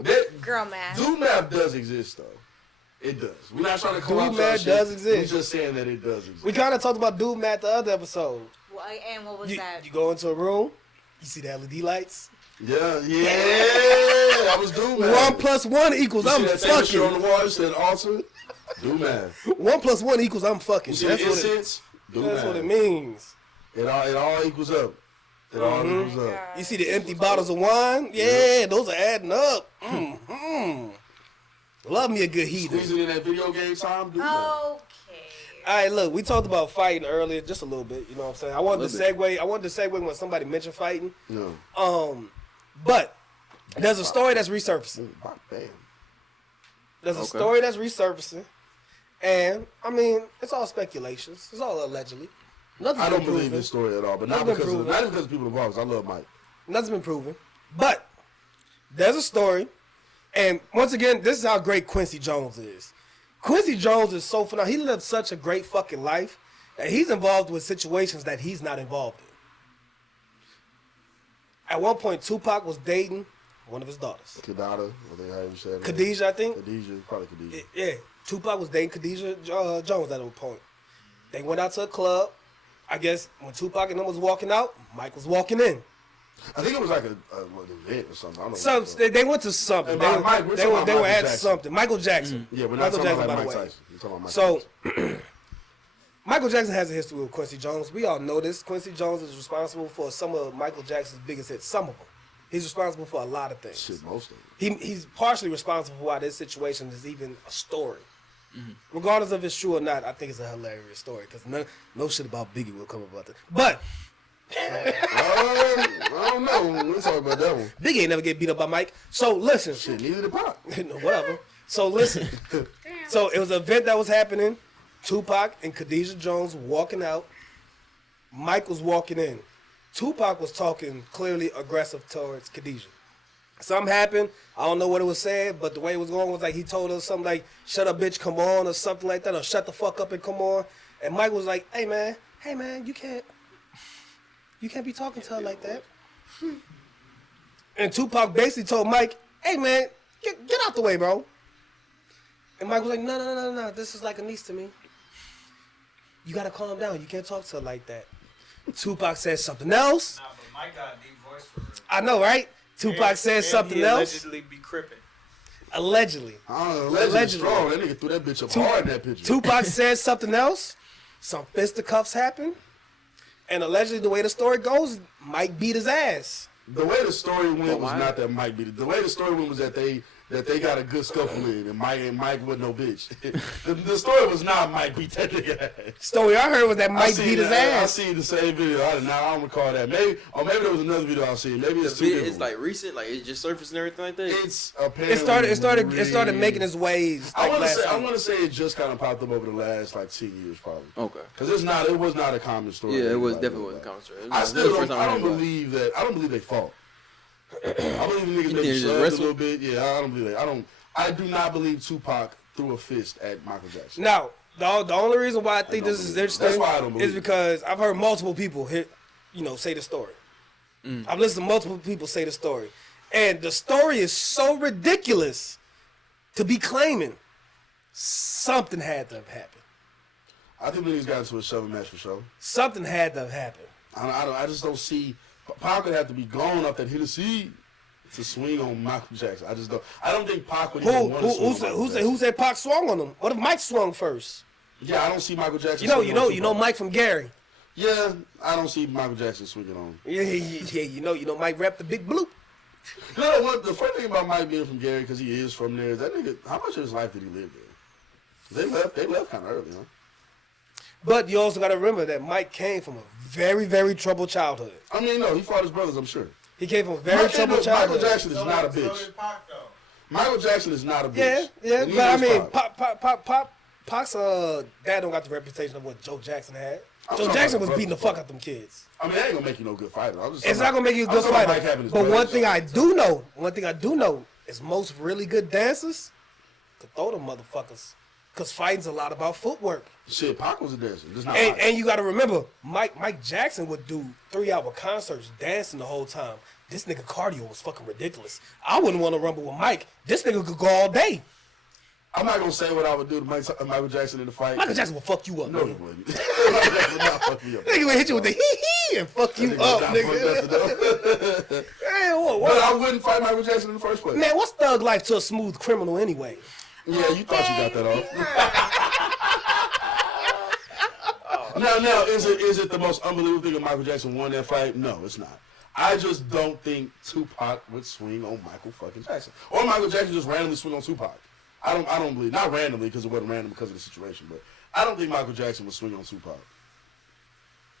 That, Girl math. dude math does exist, though. It does. We're not trying to call Dude out y'all math shit. does exist. We're just saying that it does exist. We kind of talked about Dude Math the other episode. Well, and what was You, that? you go into a room, you see the LED lights. Yeah, I was doing man. 1 + 1 equals You I'm see that signature on fucking. the wall? It said ultimate. Do man. 1 + 1 equals I'm fucking. You see That's the what it, incense? Do that's man. what it means. It all equals up. It all equals up. You see the empty bottles of wine? Yeah, those are adding up. Love me a good heathen. Squeezing in that video game time. Do man. Okay. All right, look, we talked about fighting earlier, just a little bit. You know what I'm saying? I wanted to segue when somebody mentioned fighting. No. But there's a story that's resurfacing. Bam. There's a story that's resurfacing, and I mean, it's all speculations. It's all allegedly. Nothing's I been don't believe proven. this story at all, but not Nothing's because been of, proven. not because of people involved. 'Cause I love Mike. Nothing's been proven. But there's a story, and once again, this is how great Quincy Jones is. Quincy Jones is so phenomenal. He lived such a great fucking life that he's involved with situations that he's not involved in. At one point, Tupac was dating one of his daughters. Kadada, I think how you said it. Khadijah, I think. Khadijah, probably Khadijah. Yeah, Tupac was dating Khadijah Jones at one point. They went out to a club. I guess when Tupac and them was walking out, Mike was walking in. I think it was like an event or something. I don't know. Some they went to something. Hey, Mike, we're They talking were about Michael at Jackson. something. Michael Jackson. Yeah, we're not Michael talking Jackson, about by Mike the way. Tyson. We're talking about Mike So Tyson. Michael Jackson has a history with Quincy Jones. We all know this. Quincy Jones is responsible for some of Michael Jackson's biggest hits. Some of them. He's responsible for a lot of things. Shit, most of them. He's partially responsible for why this situation is even a story. Regardless of if it's true or not, I think it's a hilarious story because no shit about Biggie will come about this. But I don't know. We'll talk about that one. Biggie ain't never get beat up by Mike. So listen. Shit, neither did Pop. No, whatever. So listen. So it was an event that was happening. Tupac and Khadijah Jones walking out. Mike was walking in. Tupac was talking clearly aggressive towards Khadijah. Something happened. I don't know what it was saying, but the way it was going was like he told her something like, shut up, bitch, come on, or something like that, or shut the fuck up and come on. And Mike was like, hey, man, you can't be talking to her like that. And Tupac basically told Mike, hey, man, get out the way, bro. And Mike was like, no, this is like a niece to me. You got to calm down. You can't talk to her like that. Tupac said something else. Nah, but Mike got a deep voice for real. I know, right? Tupac said something else. Allegedly be crippin'. Allegedly. I don't know. Allegedly strong. That nigga threw that bitch up hard in that picture. Tupac said something else. Some fisticuffs happened. And allegedly, the way the story goes, Mike beat his ass. The way the story went was not that Mike beat it. The way the story went was that they got a good scuffle in, and Mike wasn't no bitch. the story was not Mike beat that nigga ass. Story I heard was that Mike I beat his I ass. seen the same video. I don't recall that. Maybe there was another video I seen. Maybe it's two different. It's like recent, like it just surfaced and everything like that. It's apparently It started making its ways. I Like last want week. to say it just kind of popped up over the last like 10 years probably. Okay. Because it was not a common story. Yeah, it was Everybody definitely knew wasn't about. common story. I still don't. I don't believe. believe that. I don't believe they fought. I believe the niggas think maybe they just shoved a wrestled? little bit. Yeah, I don't believe that. I do not believe Tupac threw a fist at Michael Jackson. Now, the only reason why I think don't this is believe it. interesting That's why I don't believe is it. because I've heard multiple people say the story. I've listened to multiple people say the story. And the story is so ridiculous to be claiming something had to have happened. I think niggas got into a shoving match for sure. Something had to have happened. I just don't see. Pac would have to be gone off that Hennessy to swing on Michael Jackson. I don't think Pac would even want to swing on Michael Jackson. Who said Pac swung on him? What if Mike swung first? Yeah, I don't see Michael Jackson. You swinging on know Tupac. Mike from Gary. Yeah, I don't see Michael Jackson swinging on him. Yeah, you know Mike rap the big blue. You know what? The funny thing about Mike being from Gary, because he is from there, is that nigga, how much of his life did he live there? They left kind of early, huh? But you also got to remember that Mike came from a very, very troubled childhood. I mean, no, he fought his brothers, I'm sure. He came from a very troubled Michael childhood. Jackson is not a So bitch. did Pac, though. Michael Jackson is not a bitch. Yeah, And but I neither mean, is Pac. Pac's dad don't got the reputation of what Joe Jackson had. I'm Joe talking Jackson about was beating the brothers. fuck out them kids. I mean, that ain't gonna make you no good fighter. I'm just It's talking not gonna make you a I'm good talking about fighter. Mike having his But brothers. one thing I do know is most really good dancers could throw them motherfuckers. Cause fighting's a lot about footwork. Shit, Pac was a dancer. Just not And, Pac. and you got to remember, Mike Jackson would do 3-hour concerts dancing the whole time. This nigga cardio was fucking ridiculous. I wouldn't want to rumble with Mike. This nigga could go all day. I'm not gonna say what I would do to Michael Jackson in the fight. Michael Jackson will fuck you up. No, he nigga. wouldn't. Michael Jackson would not fuck me up. Nigga would hit you with the hee hee and fuck you Nigga up, would not fuck nigga. nothing up. Man, what? But I wouldn't fight Michael Jackson in the first place. Man, what's thug life to a smooth criminal anyway? Yeah, you thought you got that off. Now, is it the most unbelievable thing that Michael Jackson won that fight? No, it's not. I just don't think Tupac would swing on Michael fucking Jackson, or Michael Jackson just randomly swing on Tupac. I don't believe, not randomly because it wasn't random because of the situation, but I don't think Michael Jackson would swing on Tupac.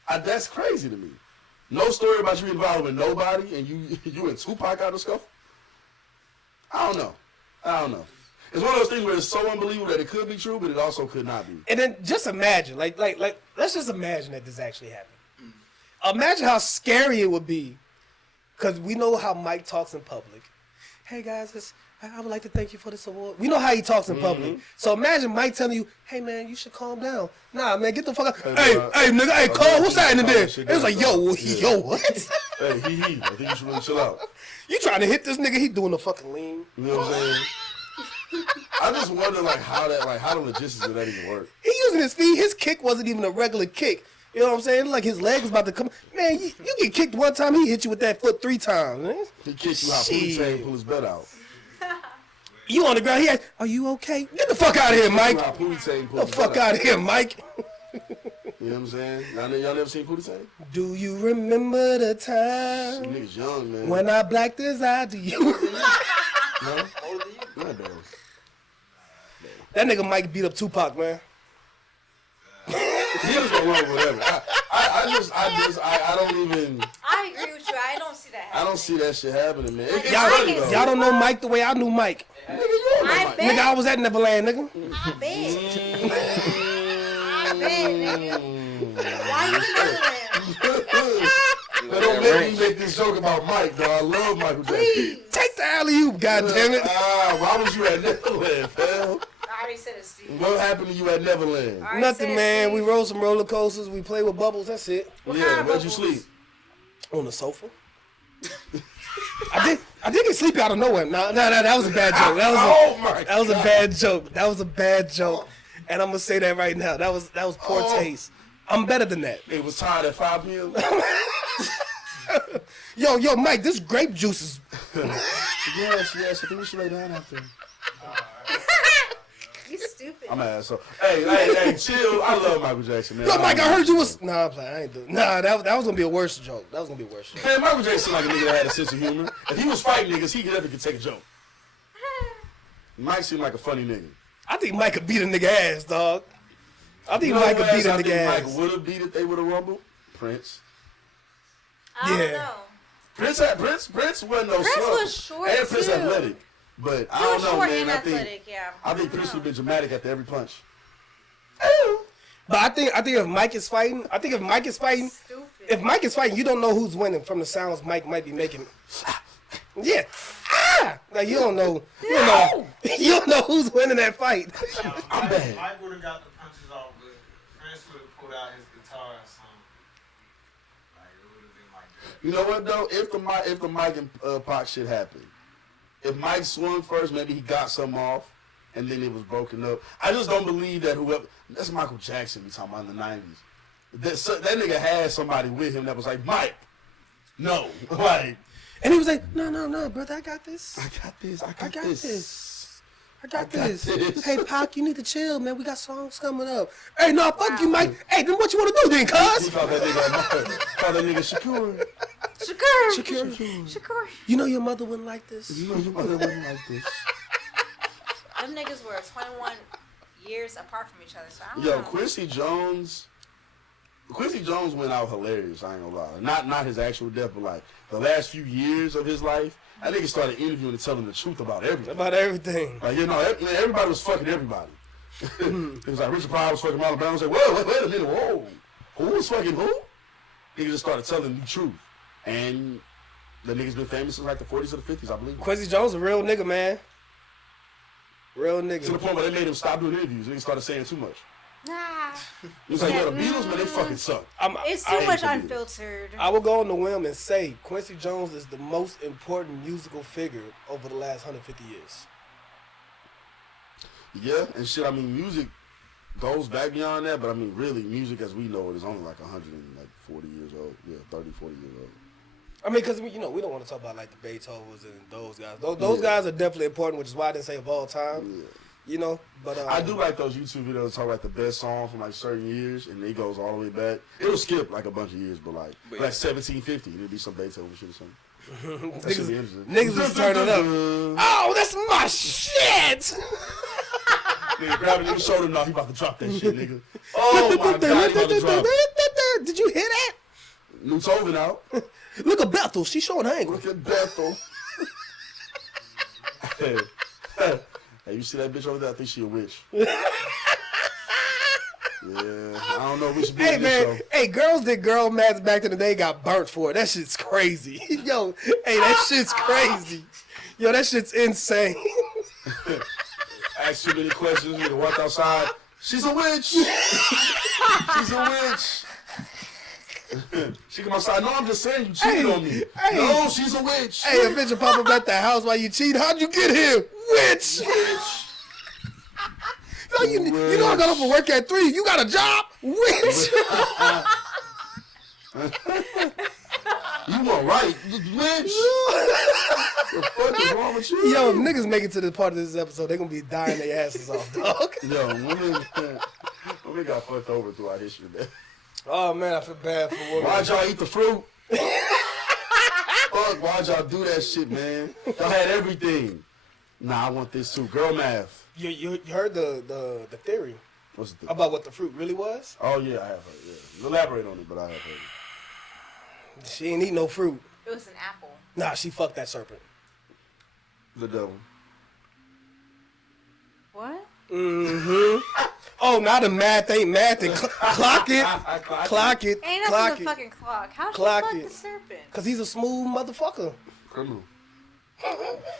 That's crazy to me. No story about you involved with nobody, and you and Tupac out of scuffle. I don't know. It's one of those things where it's so unbelievable that it could be true, but it also could not be. And then just imagine, like, let's just imagine that this actually happened. Imagine how scary it would be, because we know how Mike talks in public. Hey guys, I would like to thank you for this award. We know how he talks in public. So imagine Mike telling you, hey man, you should calm down. Nah, man, get the fuck out. Hey, nigga, hey, Carl, what's happening there? It was like, yo, what? Hey, I think you should really chill out. You trying to hit this nigga, he doing the fucking lean. You know what I'm saying? I just wonder how the logistics of that even work. He using his feet. His kick wasn't even a regular kick. You know what I'm saying? Like his leg was about to come. Man, you get kicked one time, he hit you with that foot 3 times. Man. He kicked you out, pull his bed out. You on the ground, he asked, are you okay? Get the fuck out of here, Mike. Get the fuck out of here, Mike. You know what I'm saying? Y'all never seen Pootie Tang? Do you remember the time Niggas young, man. when I blacked his eye to you? No? Older than you? Not damn. That nigga Mike beat up Tupac, man. He was gonna run whatever. I don't even. I agree with you. I don't see that I happening. don't see that shit happening, man. It's Y'all, funny, though. y'all don't know Mike the way I knew Mike. Nigga, you don't know I Mike. bet. Nigga, I was at Neverland, nigga. I bet, nigga. Why you Neverland? But don't make me make this joke about Mike, though. I love Michael Jackson. Take the alley-oop, goddammit. Why was you at Neverland, fam? I already said it, Steve. What happened to you at Neverland? I already Nothing, said it, man. We Steve. rode some roller coasters. We played with bubbles. That's it. What Yeah, kind of where'd you bubbles? sleep? On the sofa. I did get sleepy out of nowhere. No, that was a bad joke. That was a bad joke. That was a bad joke. And I'm gonna say that right now. That was poor taste. I'm better than that. It was tired at 5 p.m. Yo, Mike, this grape juice is. Yes. I think we should lay down after. You stupid. I'm an asshole. Hey, chill. I love Michael Jackson, man. Yo, Mike, I heard you was. Nah, I'm playing. I ain't doing. Nah, that was gonna be a worse joke. That was gonna be a worse joke. Man, Michael Jackson like a nigga that had a sense of humor. If he was fighting niggas, he could take a joke. Mike seemed like a funny nigga. I think Mike could beat a nigga ass, dog. I think You know Mike who could beat a I nigga think ass. Mike would have beat it. They would have rumbled. Prince. I don't Yeah. know. Prince wasn't no Prince slug. was short, And Prince too. athletic. But I He don't was know, short man. and I think athletic, yeah. Prince would have been dramatic after every punch. But I think if Mike is fighting, Stupid. if Mike is fighting, you don't know who's winning from the sounds Mike might be making. Yeah. Like you don't know who's winning that fight. I'm bad. Mike would have got the punches off, but Prince would have pulled out his guitar or something. Like it would have been like that. You know what though? If the Mike and Pac shit happened, if Mike swung first, maybe he got something off, and then it was broken up. I just don't believe that whoever. That's Michael Jackson we talking about in the '90s. That nigga had somebody with him that was like, Mike, no, like. And he was like, no, brother, I got this. I got this. I got this. Hey, Pac, you need to chill, man. We got songs coming up. Hey, no, fuck you, Mike. Hey, then what you want to do then, He cuz? called that nigga Shakur. Shakur. You know your mother wouldn't like this. You know your mother wasn't like this. Them niggas were 21 years apart from each other, so I don't Yo, know. Quincy Jones went out hilarious, I ain't gonna lie. Not his actual death, but like the last few years of his life, that nigga started interviewing and telling the truth about everything. About everything. Like, you know, everybody was fucking everybody. It was like Richard Pryor was fucking Marlon Brando. I was like, whoa, wait a minute, whoa. Who was fucking who? Nigga just started telling the truth. And the nigga's been famous since like the 40s or the 50s, I believe. Quincy Jones a real nigga, man. Real To the nigga. point where they made him stop doing interviews. Niggas started saying too much. Nah. He was like, yo, the Beatles, man, they fucking suck. It's I too hate much the Beatles. unfiltered. I will go on the whim and say Quincy Jones is the most important musical figure over the last 150 years. Yeah, and shit, I mean, music goes back beyond that, but I mean, really, music as we know it is only like 140 years old. Yeah, 30, 40 years old. I mean, because we don't want to talk about like the Beethovens and those guys. Those guys are definitely important, which is why I didn't say of all time. Yeah. But I do like those YouTube videos talk about the best song from like certain years, and it goes all the way back. It'll skip like a bunch of years, but like 1750, it'll be some Beethoven shit or something. That should be interesting. Niggas just turn it up. Oh, that's my shit! Nigga, grab it in the shoulder, no, he about to drop that shit, nigga. Oh my God, he about to drop it. Did you hear that? New Tovin out. Look at Bethel. She's showing her ankle. Look at Bethel. Hey, you see that bitch over there? I think she a witch. Yeah, I don't know if we should be Hey in this man, show. hey, girls did girl maths back in the day got burnt for it. That shit's crazy. Yo, hey, that shit's crazy. Yo, that shit's insane. Ask too many questions. We walk outside. She's a witch. She's a witch. She come outside. No, I'm just saying you cheated on me. Hey. No, she's a witch. Hey, a bitch will pop up at the house while you cheat. How'd you get here? Witch. No, you know I got off of work at 3. You got a job? Witch. You were right, witch. The fuck is wrong with you? Yo, if niggas make it to this part of this episode, they gonna be dying their asses off, dog. Yo, women got fucked over throughout history, man. Oh man, I feel bad for women. Why'd y'all eat the fruit? Fuck, why'd y'all do that shit, man? Y'all had everything. Nah, I want this too. Girl math. You heard the theory What's the about what the fruit really was? Oh yeah, I have heard. Yeah. Elaborate on it, but I have heard. She ain't eat no fruit. It was an apple. Nah, she fucked that serpent. The devil. What? Mm-hmm. Oh, now the math ain't math. Clock it. Clock it. Ain't Clock nothing it. a fucking clock. How she Clock fuck it. the serpent? Cause he's a smooth motherfucker. Criminal.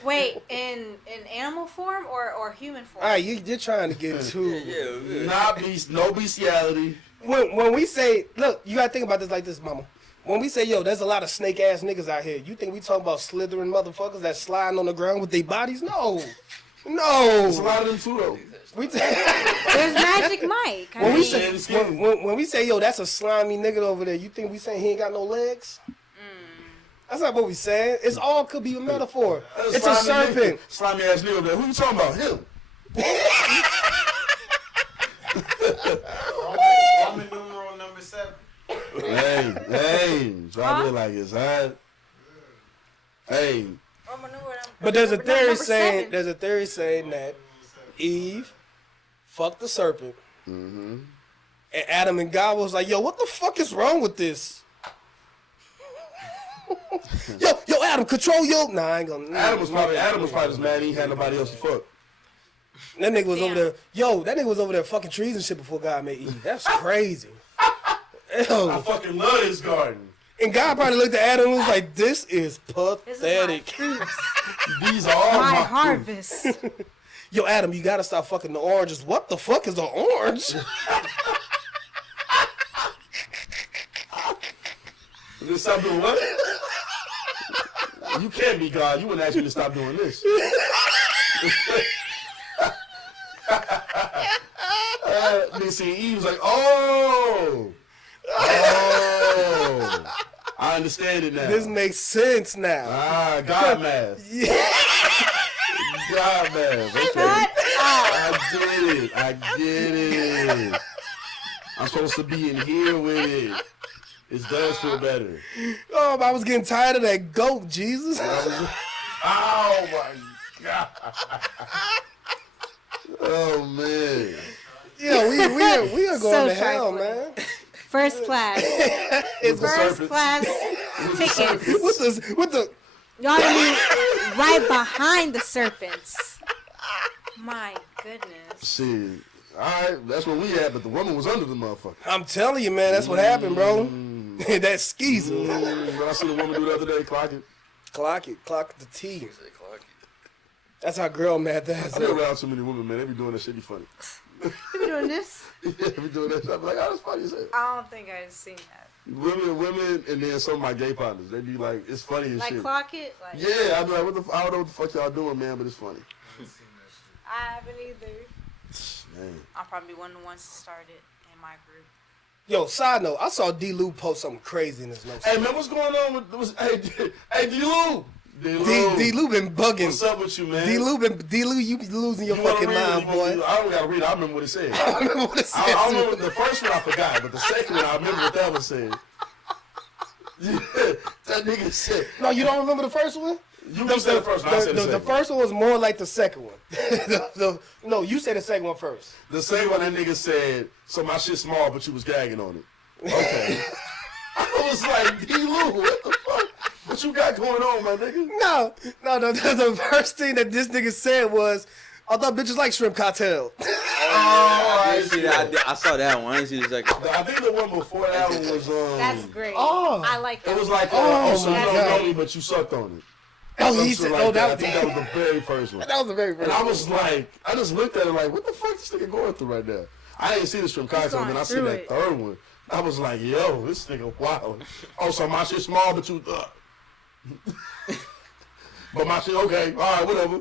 Wait, in animal form or human form? All right, you're trying to get too. Yeah. Not beast. No bestiality. When we say, look, you gotta think about this like this, mama. When we say, yo, there's a lot of snake ass niggas out here, you think we talking about slithering motherfuckers that sliding on the ground with their bodies? No. There's a No. lot of them too, though. We There's Magic Mike. I when we mean, say when we say, yo, that's a slimy nigga over there, you think we saying he ain't got no legs? That's not what we saying. It's all could be a metaphor. It's a Slimy serpent. nigga. Slimy ass nigga over there. Who you talking about? Him. Roman numeral number 7. Hey. Drop it like it's hot. Hey. But there's a Number theory seven. saying that Eve fucked the serpent, Mm-hmm. and Adam and God was like, yo, what the fuck is wrong with this? yo, Adam, control your. Nah, I ain't gonna. Adam was probably just mad he had nobody else to fuck. That nigga was over Damn. there. Yo, that nigga was over there fucking trees and shit before God made Eve. That's crazy. I Yo. fucking love this garden. And God probably looked at Adam and was like, this is This is my pathetic. fruits, These are all my my harvest. Yo, Adam, you gotta stop fucking the oranges. What the fuck is an orange? Just stop doing what? You can't be God. You wouldn't ask me to stop doing this. They see Eve was like, oh, I understand it now. This makes sense now. God math. Yeah. God math. Okay. Shut up. I get it. I'm supposed to be in here with it. It does feel better. Oh, I was getting tired of that goat, Jesus. Oh my God. Oh man. Yeah, we are going So to hell, trifling. man. First class. With the First serpents. class tickets. With the Y'all to be right behind the serpents. My goodness. Shit. Alright, that's where we at, but the woman was under the motherfucker. I'm telling you, man, that's what happened, bro. That skeezer. What I seen a woman do the other day, clock it. Clock the T. That's how girl mad that's. I be around too many women, man. They be doing that shit, be funny. You be doing this? Yeah, they be doing that shit. I be like, oh, that's funny as hell. I don't think I've seen that. Women, and then some of my gay partners, they be like, it's funny as Like shit. clock it? Like, Yeah, I be like, I don't know what the fuck y'all doing, man, but it's funny. I haven't either. Man. I'll probably be one of the ones to start it in my group. Yo, side note, I saw D-Lou post something crazy in his notes. Hey man, what's going on with hey D-Lou? D-Lou been bugging. What's up with you, man? D-Lou, you be losing your You wanna fucking read it? mind, boy. I don't gotta read it. I remember what it said. I remember what it said. I remember the first one I forgot, but the second one I remember what that one said. Yeah, that nigga said. No, you don't remember the first one? You said the first one. I said the second The first one was more like the second one. No, you said the second one first. The second one, that nigga said, "So my shit small, but you was gagging on it." Okay. I was like, D-Lou, what the fuck? What you got going on, my nigga? No. The first thing that this nigga said was, I thought bitches like shrimp cocktail. I didn't see that. I saw that one. I didn't see the second one. I think the one before that one was That's great. Oh. I like that. It was like, Oh, so you my don't God. know me, but you sucked on it. Oh, Some he shit said, like oh, that. I that think that was the very first one. was the very first And I one. was like, I just looked at it like, what the fuck is this nigga going through right now? I didn't see the shrimp cocktail, going then I seen through that it. third one. I was like, yo, this nigga wild. Oh, so my shit small, but you, but my shit, okay, all right, whatever.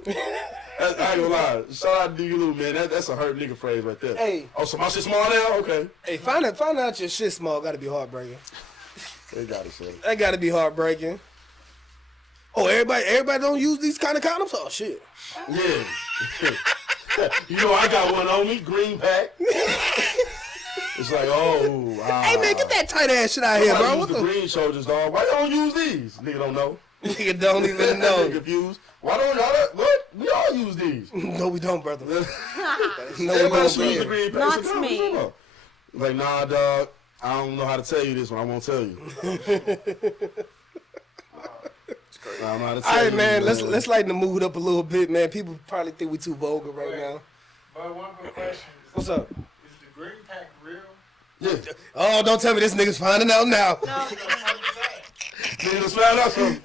I ain't gonna lie. Shout out to D-Lou, man. That's a hurt nigga phrase right there. Hey. Oh, so my shit small now? Okay. Hey, find out your shit small gotta be heartbreaking. They got it, son. That gotta be heartbreaking. Oh, everybody don't use these kind of condoms? Oh, shit. Yeah. You know, I got one on me, green pack. It's like, oh, Hey, man, get that tight ass shit out here, bro. use What the the? green soldiers, dog. Why you don't use these? Nigga don't know. Nigga don't even Nigga know. confused. Why don't y'all? What? We all use these. No, we don't, brother. No, we Everybody don't, should use the brother. green pack. Not So, come on, me. come on. Like, nah, dog. I don't know how to tell you this one. I won't tell you. I don't know how to tell All right, you, man. Let's lighten the mood up a little bit, man. People probably think we too vulgar right now. But one quick question. What's up? Is the green pack real? Yeah. Oh, don't tell me this nigga's finding out now. No. Nigga just found out something.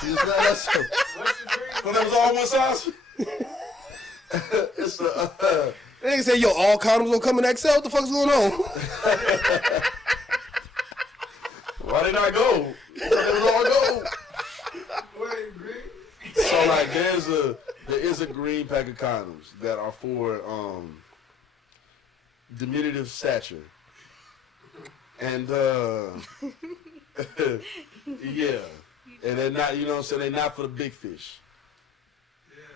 He just found out something. What's the green So that was all one size? It's the, That nigga say, yo, all condoms gonna come in XL? What the fuck's going on? why they not gold? They was all gold. Wait, green? So like there is a green pack of condoms that are for diminutive stature. And yeah. And they're not, you know what I'm saying, they're not for the big fish.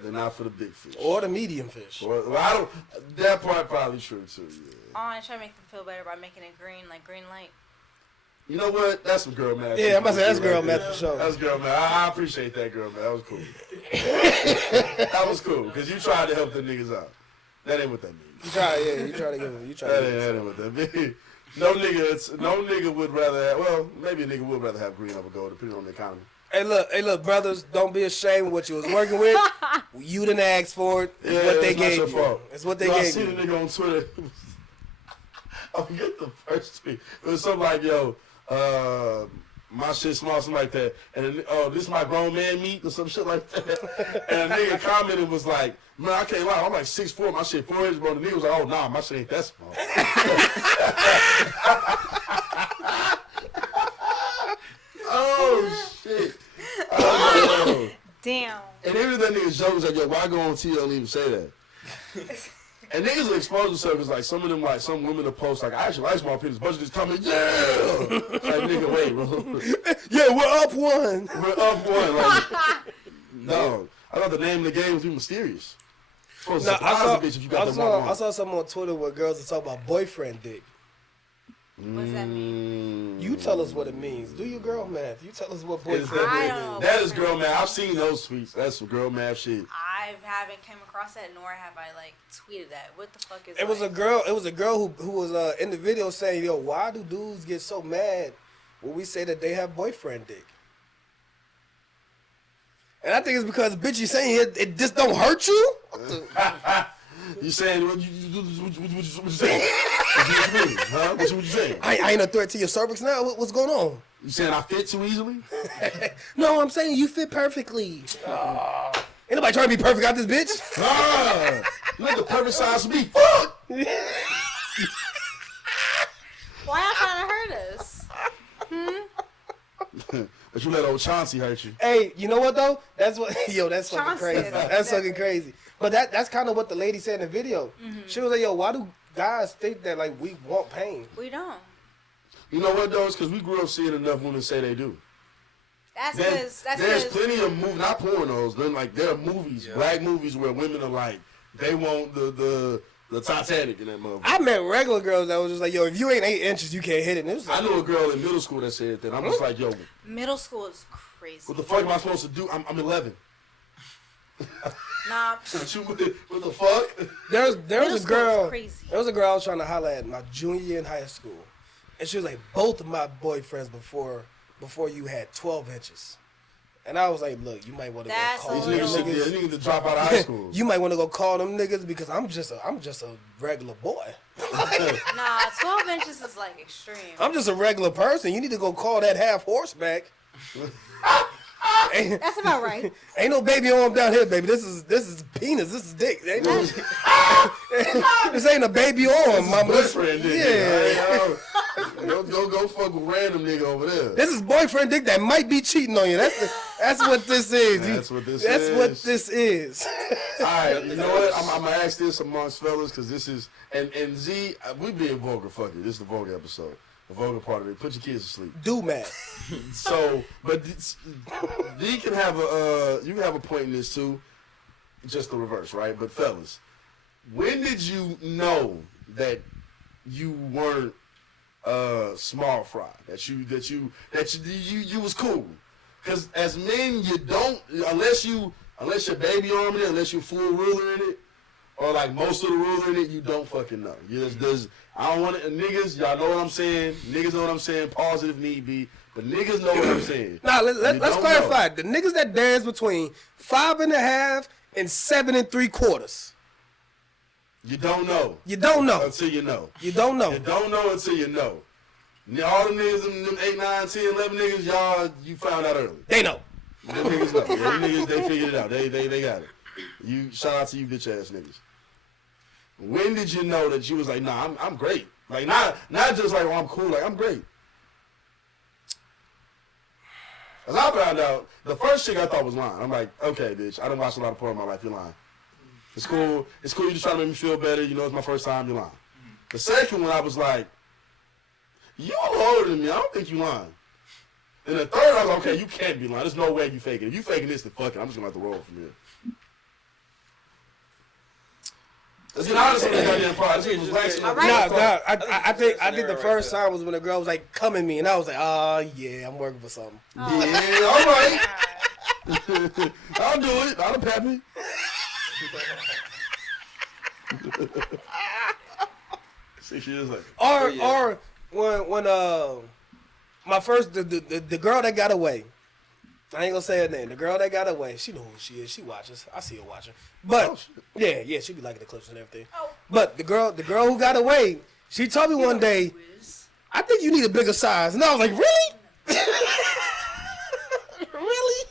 They're not for the big fish. Or the medium fish. Well, I don't, that part probably true too, yeah. Oh, I try to make them feel better by making it green, like green light. You know what? That's some girl math. Yeah, I'm about to say, that's girl there. math for sure. That's girl math. I appreciate that, girl math. That was cool. That was cool, because you tried to help the niggas out. That ain't what that means. You try to give him. You try That to ain't, give that him. ain't what that means. No nigga would rather have, well, maybe a nigga would rather have green over gold, depending on the economy. Hey, look, brothers, don't be ashamed of what you was working with. You didn't ask for it. It's what they it's not gave your you. fault. It's what they Yo, I gave seen you. a nigga on Twitter. I forget the first tweet. It was something like, yo, my shit small, something like that. And then, oh, this my grown man meat or some shit like that. And a nigga commented was like, man, I can't lie, I'm like 6'4", my shit 4 inches, bro. The nigga was like, oh, nah, my shit ain't that small. Oh, shit. Oh, Damn. and even that nigga's joke was like, yo, why go on TV and even say that? And niggas will expose themselves because, like, some of them, like, some women will post, like, I actually like small penis. Bunch of just comment, yeah! Like, nigga, wait, bro. Yeah, we're up one. We're up one. Like, no. I thought the name of the game was be mysterious. Supposed to Nah, surprise the bitch if you got the wrong I one. saw something on Twitter where girls are talking about boyfriend dick. What does that mean? You tell us what it means. Do your girl math. You tell us what It's boyfriend I dick don't know. means. that is girl math. I've seen those tweets. That's some girl math shit. I haven't came across that, nor have I like tweeted that. What the fuck is? It was a like, girl. It was a girl who was in the video saying, "Yo, why do dudes get so mad when we say that they have boyfriend dick?" And I think it's because bitch, you saying it just don't hurt you. What the- You saying, what you saying? What you mean? Huh? What you saying? I ain't a threat to your cervix now. What's going on? You saying I fit too easily? No, I'm saying you fit perfectly. Ain't nobody trying to be perfect out this bitch. Ah, you like the perfect size for me. Fuck! Why y'all trying to hurt us? But you let old Chauncey hurt you. Hey, you know what though? That's what that's fucking Chauncey crazy. is That's fucking different. crazy. But that's kind of what the lady said in the video. She was like, "Yo, why do guys think that like we want pain?" We don't. You know what though? It's because we grew up seeing enough women say they do. That's There's because plenty of movies, not pornos. Then like there are movies, black movies where women are like they want the Titanic in that motherfucker. I met regular girls that was just like, yo, if you ain't 8 inches, you can't hit it. And it was like, I knew a girl in middle school that said that. I'm just like, yo, middle school is crazy. what the fuck am I supposed to do? I'm 11. Nah, What the fuck? there was middle a school girl. is crazy. There was a girl I was trying to holler at my junior year in high school, and she was like, both of my boyfriends before you had 12 inches. And I was like, look, you might want to go That's call These a them little- niggas niggas. need to drop out of high school. You might want to go call them niggas because I'm just a regular boy. Nah, 12 inches is like extreme. I'm just a regular person. You need to go call that half horseback. ain't, That's about right. ain't no baby arm down here, baby. This is penis. This is dick. Ain't no, this ain't a baby arm, mama. Boyfriend nigga. Yeah. Go fuck with random nigga over there. This is boyfriend dick that might be cheating on you. That's what this is. That's what this That's is. what this is. All right, you know what? I'm gonna ask this amongst fellas because this is and Z. We being vulgar. Fuck it. This is the vulgar episode. The vulgar part of it. Put your kids to sleep. Do man. So, but D can have you can have a point in this too. Just the reverse, right? But fellas, when did you know that you weren't small fry? That you was cool? Because as men, you don't unless your baby arm in it, unless you full ruler in it, or like most of the ruler in it, you don't fucking know. You just I don't want it. Niggas, y'all know what I'm saying. Niggas know what I'm saying. Positive need be, but niggas know what I'm saying. Now You let's don't clarify. know. The niggas that dance between 5.5 and 7 3/4. You don't know You don't know. until you know. You don't know. You don't know until you know. All the niggas, them 8, 9, 10, 11 niggas, y'all, you found out early. They know. Them niggas know. Them niggas, they figured it out. They got it. You shout out to you bitch ass niggas. When did you know that you was like, nah, I'm great? Like not just like, oh, I'm cool. Like I'm great. As I found out, the first chick I thought was lying. I'm like, okay, bitch, I done watched a lot of porn in my life. You're lying. It's cool. It's cool. You just trying to make me feel better. You know, it's my first time. You're lying. The second one, I was like, you a little older than me. I don't think you lying. And the third, I was like, okay, you can't be lying. There's no way you faking. If you faking this, then fuck it. I'm just gonna have to roll from here. Let's get honest on this goddamn part. This was waxing All up. right. Nah, I think Scenario the right first there. time was when the girl was like, come at me, and I was like, oh yeah, I'm working for something. Yeah, all right. I'll do it. I'll pep me. 6 years later. Or when my first the girl that got away. I ain't gonna say her name. The girl that got away, she know who she is. She watches. I see her watching. But Oh, shit. yeah, she be liking the clips and everything. Oh. But the girl who got away, she told me one day, I think you need a bigger size, and I was like, really? Really?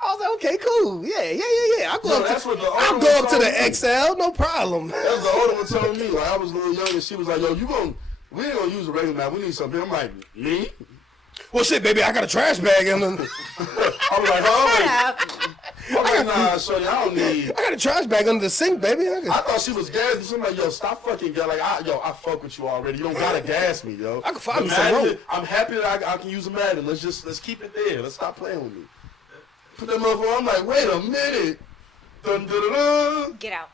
I was like, okay, cool. Yeah. I'll go that's what the I'll older go one up to told the me. XL, no problem. That was the older one told me. Like I was a little young, and she was like, "Yo, we ain't gonna use a regular map. We need something." I'm like, "Me?" Well, shit, baby, I got a trash bag in them. I was like, "Oh, I'm like, nah, shorty, I don't need." I got a trash bag under the sink, baby. I thought she was gassing. So I'm like, "Yo, stop fucking gas." Like, I fuck with you already. You don't gotta gas me, yo. I can find me some Imagine- rope. I'm happy that I can use a Madden. Let's keep it there. Let's stop playing with me. Put that motherfucker. I'm like, wait a minute. Dun dun dun. Get out.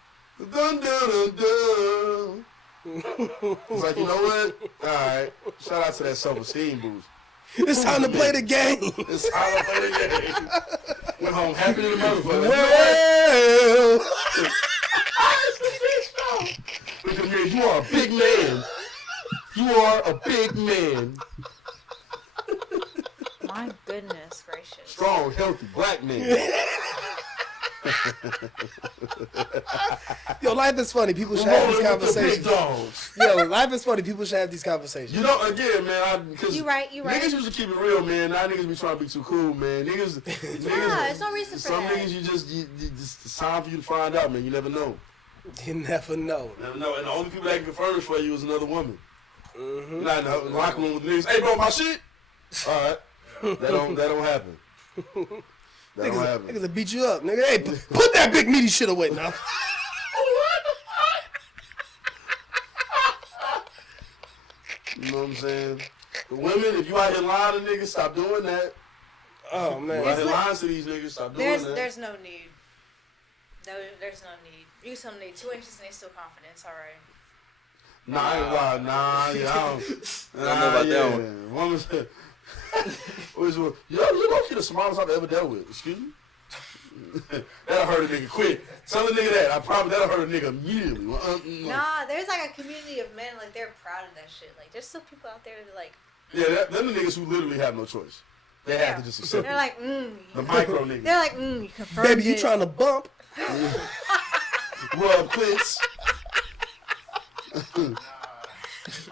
Dun, dun, dun, dun. It's like, you know what? All right. Shout out to that self-esteem boost. It's time to play the game. It's how I play the game. Went home happy to the motherfucker. Well, Look at me. You are a big man. You are a big man. My goodness gracious. Strong, healthy, black man. yo, life is funny. People should have these Rolling with the big conversations. dogs. Yo, life is funny. People should have these conversations. You know, again, man, because You right. niggas used to keep it real, man. Now niggas be trying to be too cool, man. Niggas, there's no reason for some that. niggas, you just it's time for you to find out, man. You never know. You never know. Never know. And the only people that can confirm it for you is another woman. You're not in the locker room with niggas. Hey, bro, my shit. All right, that don't happen. That don't happen. Niggas will beat you up, nigga. Hey, put that big meaty shit away now. You know what I'm saying? The women, if you out here lying to niggas, stop doing that. Oh You man. out here lying to these niggas, stop doing that. There's no need. There's no need. You still need 2 inches and they still confident. It's all right. Nah, I ain't lying. Nah, yeah, I don't know about that one. Woman said, you're lucky the smallest I've ever dealt with. Excuse me? That'll hurt a nigga quick. Tell a nigga that. I promise that'll hurt a nigga immediately. Nah, there's like a community of men, like, they're proud of that shit. Like, there's still people out there that, like... Yeah, them the niggas who literally have no choice. They have to just accept They're it. like, The micro niggas. They're like, you confirmed Baby, you it. trying to bump? Rub clits.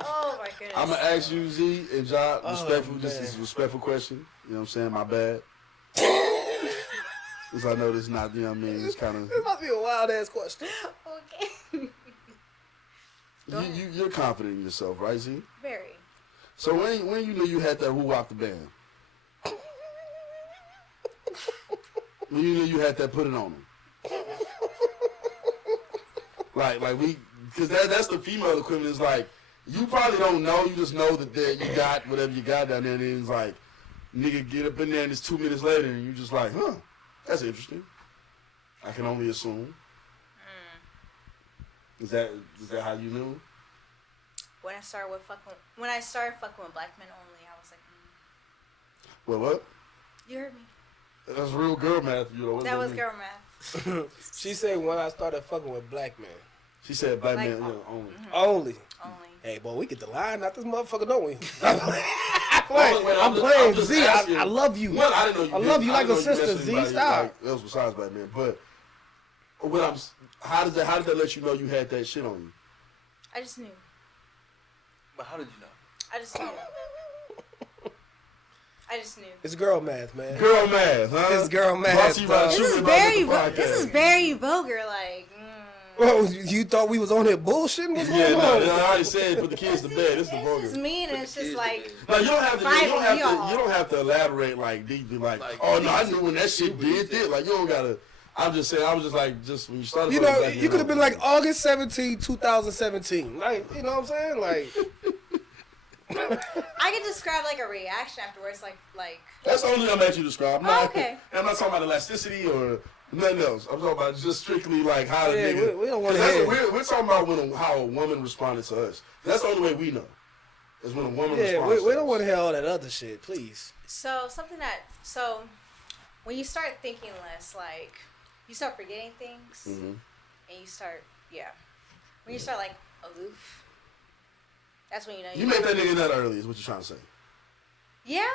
Oh, my goodness. I'm going to ask you, Z, and John, respectful, man. this is a respectful question. You know what I'm saying? My bad. Because I know this is not, you know what I mean? It's kind of... This must be a wild ass question. Okay. You're confident in yourself, right, Z? Very. So when you knew you had that who-wop the band? When you knew you had that put it on them? Like we, because that's the female equivalent. Is like, you probably don't know, you just know that you got whatever you got down there, and it's like, nigga get up in there and it's 2 minutes later, and you just like, huh, that's interesting. I can only assume. Is that how you knew? When I started fucking with black men only, I was like, Well, what? you heard me. That's real girl math, you know. What That was mean? girl math. She said when I started fucking with black men. She said black Like, man, you know, only. Only. Only. Hey, boy, we get the line out this motherfucker, don't we? Wait, I'm playing just Z. asking. I love you. One, I didn't know you I love did. you I like a didn't know you sister, messed Z. anybody Stop. Like, else besides black men, but how did that let you know you had that shit on you? I just knew. But how did you know? I just knew. I just knew. It's girl math, man. Girl math, huh? It's girl math, Brought to you by dog. This Sugar is About very, the Podcast. this is very vulgar. Like, Well, you thought we was on here bullshitting? What's Yeah, going no, on? I already said put the kids to bed. This is the it's vulgar. mean, and it's just like, No, you don't have to. Fighting y'all. You don't have to elaborate like deeply. Like, oh no, I knew when that shit did it. Like, you don't gotta. I'm just saying. I was just like, just when you started. You fucking know, black you men could have been only. like August 17, 2017. Like, you know what I'm saying? Like, I could describe like a reaction afterwards, like. That's the only thing I'm actually describing. Oh, okay. I'm not talking about elasticity or nothing else. I'm talking about just strictly like how the Yeah, nigga. we don't wanna 'cause hear- we're talking about how a woman responded to us. That's the only way we know. Is when a woman yeah, responds. we don't want to hear all that other shit, please. So when you start thinking less, like you start forgetting things, Mhm. and you start when you start like aloof, that's when you know You make that nigga nut early. Is what you're trying to say. Yeah.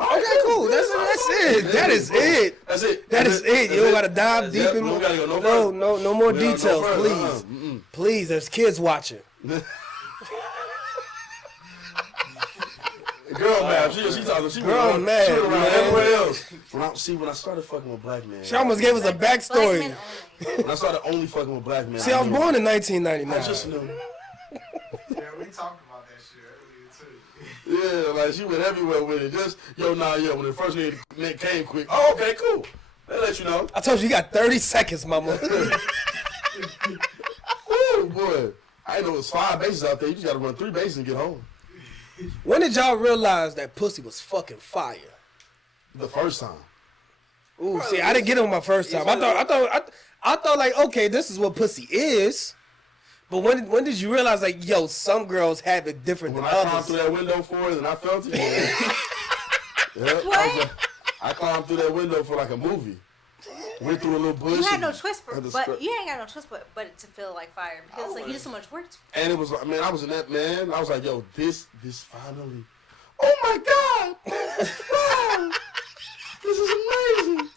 Okay, cool. That's it. That is it. That's it. That is it. You don't gotta dive deep in We more. don't gotta go no No, further. no more We don't details, go further. please. Please, there's kids watching. Girl math. She talking. She Girl went math, She went around man. everywhere else. When I started fucking with black men. She almost gave us a Black backstory. men only. When I started only fucking with black men. See, I was knew. born in I just 1999. knew. Yeah, we talked about that shit earlier too. Yeah, like she went everywhere with it. Just when the first nigga came quick. Oh, okay, cool. They let you know. I told you, you got 30 seconds, mama. Woo, boy. I didn't know it was 5 bases out there. You just gotta run 3 bases and get home. When did y'all realize that pussy was fucking fire? The first time. Ooh, see, I didn't get it on my first time. I thought like, okay, this is what pussy is. But when did you realize like, yo, some girls have it different When than I climbed others? through that window for it and I felt it. Yeah. What? I climbed through that window for like a movie. Went through a little bush. You had and- no choice, had to but spread- you ain't got no choice, but to feel like fire because like you did so much work. And it was like, man, I was in that, man. I was like, yo, this finally. Oh my God! Wow. This is amazing.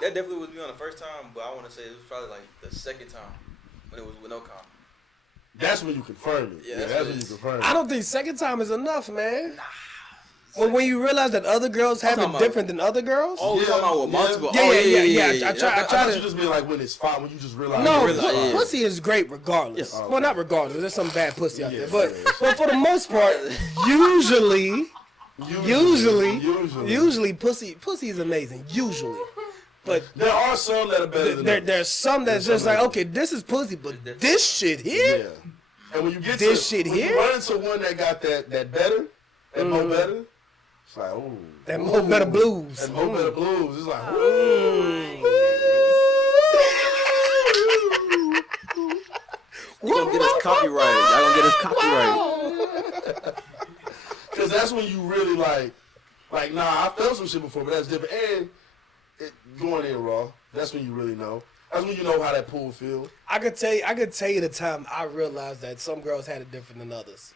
That definitely was me on the first time, but I want to say it was probably like the second time when it was with no condom. That's when you confirm it. Yeah, Yeah, that's that's what when it you is. confirm it. I don't think second time is enough, man. When you realize that other girls have talking it about- different than other girls? Oh, we Yeah, talking about what months yeah. ago? Yeah, Oh, yeah. I try I thought to. you just mean like when it's fine, when you just realize. No, realize, yeah. pussy is great regardless. Yeah. Well, not regardless. There's some bad pussy out Yeah, there, but yeah. for the most part, usually pussy is amazing. Usually, but There are some that are better than others. there's some that's just like, okay, this is pussy, but this shit Yeah. here, And when you get This to shit when here? you run into one that got that better, that more better, it's like, oh. That Mo Better Blues. That more better blues. It's like, He gonna get us copyrighted. Y'all gonna get us copyrighted. because that's when you really like, nah, I felt some shit before, but that's different. And going in raw, that's when you really know. That's when you know how that pool feel. I could tell you the time I realized that some girls had it different than others.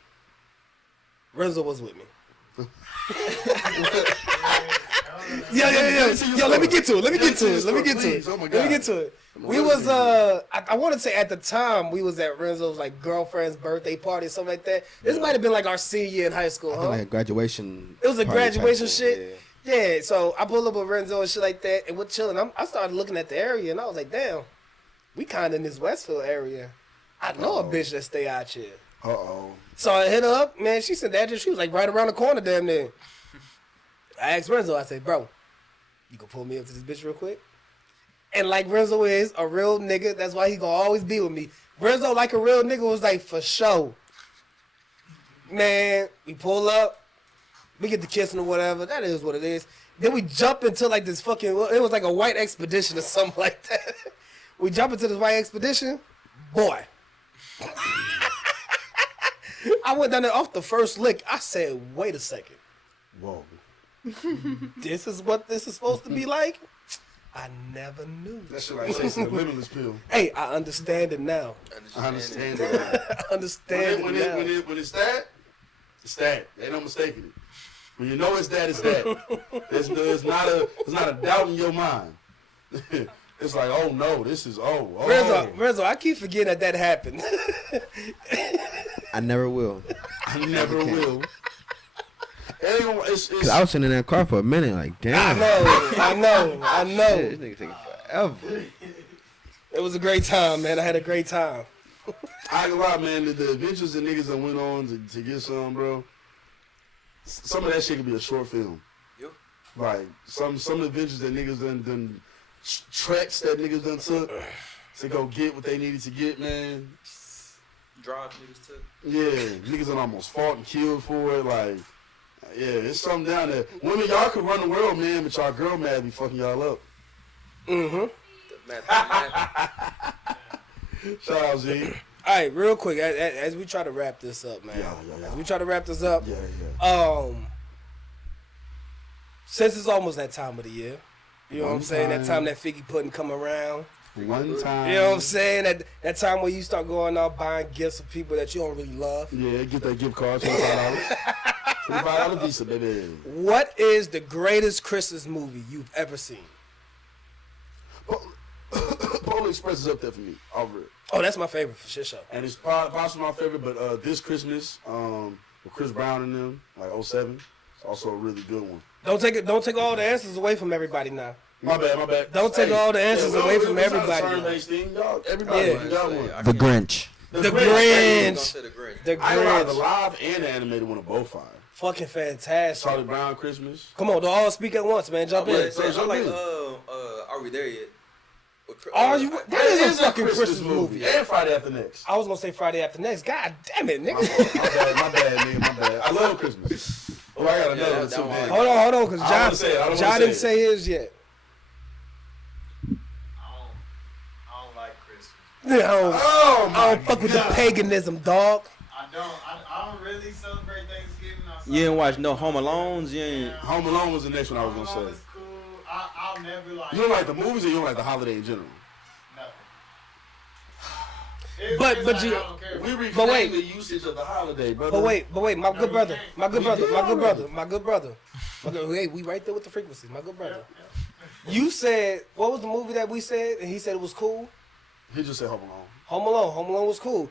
Renzo was with me. Yo, let me get to it. We was I want to say at the time we was at Renzo's like girlfriend's birthday party or something like that. This might have been like our senior year in high school, huh? Like a graduation. It was a party type graduation thing, shit. Yeah, so I pulled up with Renzo and shit like that, and we're chilling. I started looking at the area, and I was like, damn, we kind of in this Westfield area. I know a bitch that stay out here. Uh-oh. So I hit her up, man. She said the address. She was like right around the corner, damn near. I asked Renzo. I said, bro, you can pull me up to this bitch real quick? And like Renzo is a real nigga, that's why he gonna always be with me. Renzo, like a real nigga, was like, for sure. Man, we pull up. We get the kissing or whatever. That is what it is. Then we jump into like this fucking, it was like a white expedition or something like that. We jump into this white expedition. Boy. I went down there off the first lick. I said, wait a second. Whoa. This is what this is supposed to be like? I never knew. That shit like tasting the limitless pill. Hey, I understand it now. I understand it. I understand When it now. it's that, it's that. Ain't no mistaking it. When you know it's that, it's that. There's not a doubt in your mind. It's like, oh no, this is Renzo, I keep forgetting that happened. I never will. I never will. It's Cause I was sitting in that car for a minute, like, damn. I know. Shit, this nigga taking forever. It was a great time, man. I had a great time. I ain't gonna lie, man. The adventures that niggas done went on to get some, bro. Some of that shit could be a short film. Yep. Like some adventures that niggas done treks that niggas done took to go get what they needed to get, man. Drive niggas took. Yeah, niggas done almost fought and killed for it. Like, yeah, it's something down there. Women, y'all could run the world, man, but y'all girl mad be fucking y'all up. Mm-hmm. Shout out, Z. All right, real quick, as we try to wrap this up, man. Yeah. As we try to wrap this up, Yeah. Since it's almost that time of the year, you know what I'm saying? That time. time that figgy pudding come around. One time. You know what I'm saying? That time where you start going out buying gifts for people that you don't really love. Yeah, get that gift card, $25. $25 Visa, baby. What is the greatest Christmas movie you've ever seen? Polar Express is up there for me, over it. Oh, that's my favorite for shit show. And it's possibly my favorite, but This Christmas, with Chris Brown and them, like 07, it's also a really good one. Don't take all the answers away from everybody now. My bad. Don't take all the answers away from everybody. Everybody Yeah. got one. The Grinch. The I'm Grinch. gonna say the Grinch. The I like the Grinch. live and the animated one are both fine. Fucking fantastic. Charlie Brown Christmas. Come on, don't all speak at once, man. Jump in. So I like in. Are We There Yet? Are you? That is a fucking Christmas movie. And Friday After Next. I was gonna say Friday After Next. God damn it, My nigga. bad, nigga, my bad. I love Christmas. Oh, I got another one that too, one. man. Hold on, because I don't wanna say it, I don't wanna John say didn't it. say his yet. I don't like Christmas. Oh, I don't fuck with the paganism, dog. I don't really celebrate Thanksgiving. You ain't watch no Home Alones. You ain't. Home Alone was the next one I was gonna say. It's cool. I'll never like. You don't like the movies or you don't like the holiday in general? Nothing. But It's you- like, I don't care. We reclaim But wait. the usage of the holiday, brother. But wait, my good brother. Hey, we right there with the frequencies, my good brother. You said, what was the movie that we said? And he said it was cool? He just said Home Alone. Home Alone. Home Alone was cool.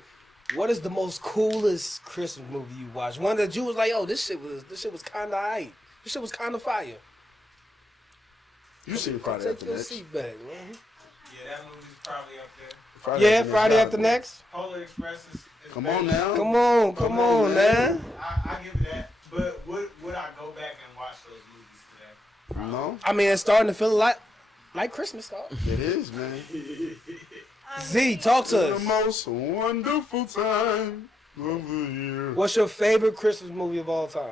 What is the most coolest Christmas movie you watched? One that you was like, oh, this shit was kind of aight. This shit was kind of fire. You seen Friday Take After your Next? seat back, man. Yeah, that movie's probably up there. Friday After Next. Polar Express is Come on now. Come on, man. I give it that. But would I go back and watch those movies today? No, I mean, it's starting to feel a lot like Christmas, dog. it is, man. Z, talk to The us. most wonderful time What's your favorite Christmas movie of all time?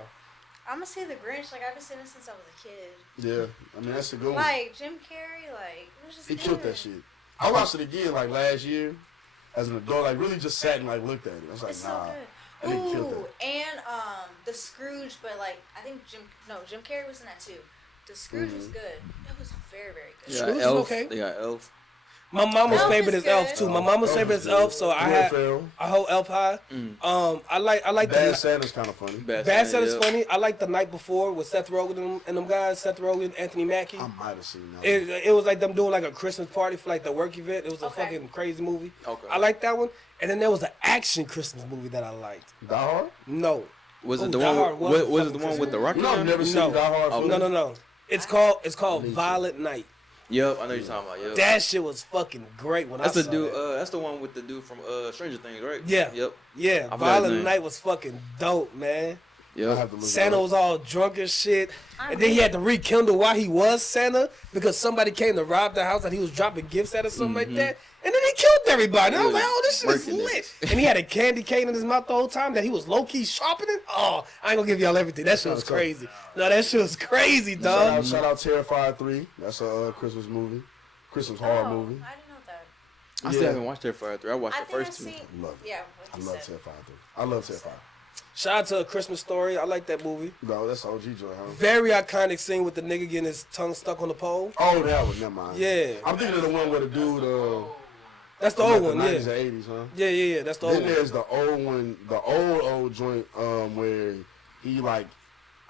I'm gonna say The Grinch. Like I've been seeing it since I was a kid. Yeah, I mean that's a good one. Like Jim Carrey, like it was just He good. killed that shit. I watched it again like last year as an adult. Like really just sat and like looked at it. I was like, It's nah. so I didn't kill good. Ooh, that. and the Scrooge, but like I think Jim Carrey was in that too. The Scrooge was good. It was very, very good. They Scrooge got is Elf. okay. They got Elf. My mama's Elf favorite is is Elf good. too. My mama's favorite is Elf, so I Will had Ferrell. I hold Elf high. I like Bad the Santa's kind of funny. Bad Santa, Santa's yeah. funny. I like The Night Before with Seth Rogen and them guys. Seth Rogen, Anthony Mackie. I might have seen that. It was like them doing like a Christmas party for like the work event. It was a Okay. fucking crazy movie. Okay. I like that one. And then there was an action Christmas movie that I liked. Die Hard? No. Was Oh, it the Die one? Hard Was was it the fucking one with the Rocket? You know, I've never seen No. Die Hard. Oh, film. No. It's called Violent Night. Yep, I know you're talking about. Yep. That shit was fucking great when That's I the saw dude. that. That's the one with the dude from Stranger Things, right? Yeah. Yep. Yeah, forgot his Violent name. Night was fucking dope, man. I Yep. have to look Santa it up. was all drunk as shit. And then he had to rekindle why he was Santa because somebody came to rob the house and he was dropping gifts at or something like that. And then he killed everybody. And I was like, oh, this shit is Working it. lit. And he had a candy cane in his mouth the whole time that he was low-key sharpening. Oh, I ain't gonna give y'all everything. That shit was crazy. No, that shit was crazy, dog. Shout out Terrifier 3. That's a Christmas movie. Christmas horror Oh, movie. I didn't know that. I still haven't watched Terrifier 3. I watched I the think first two. I've seen. Love it. Yeah, I what you love said. Terrifier 3. I love Terrifier. Shout out to A Christmas Story. I like that movie. No, that's OG joint, huh? Very iconic scene with the nigga getting his tongue stuck on the pole. Oh, that one. Never mind. Yeah. I'm thinking of the one where the dude. That's the from, old like, one, the yeah. 90s and 80s, huh? Yeah. That's the old Then one. there's the old one, the old joint, where he like,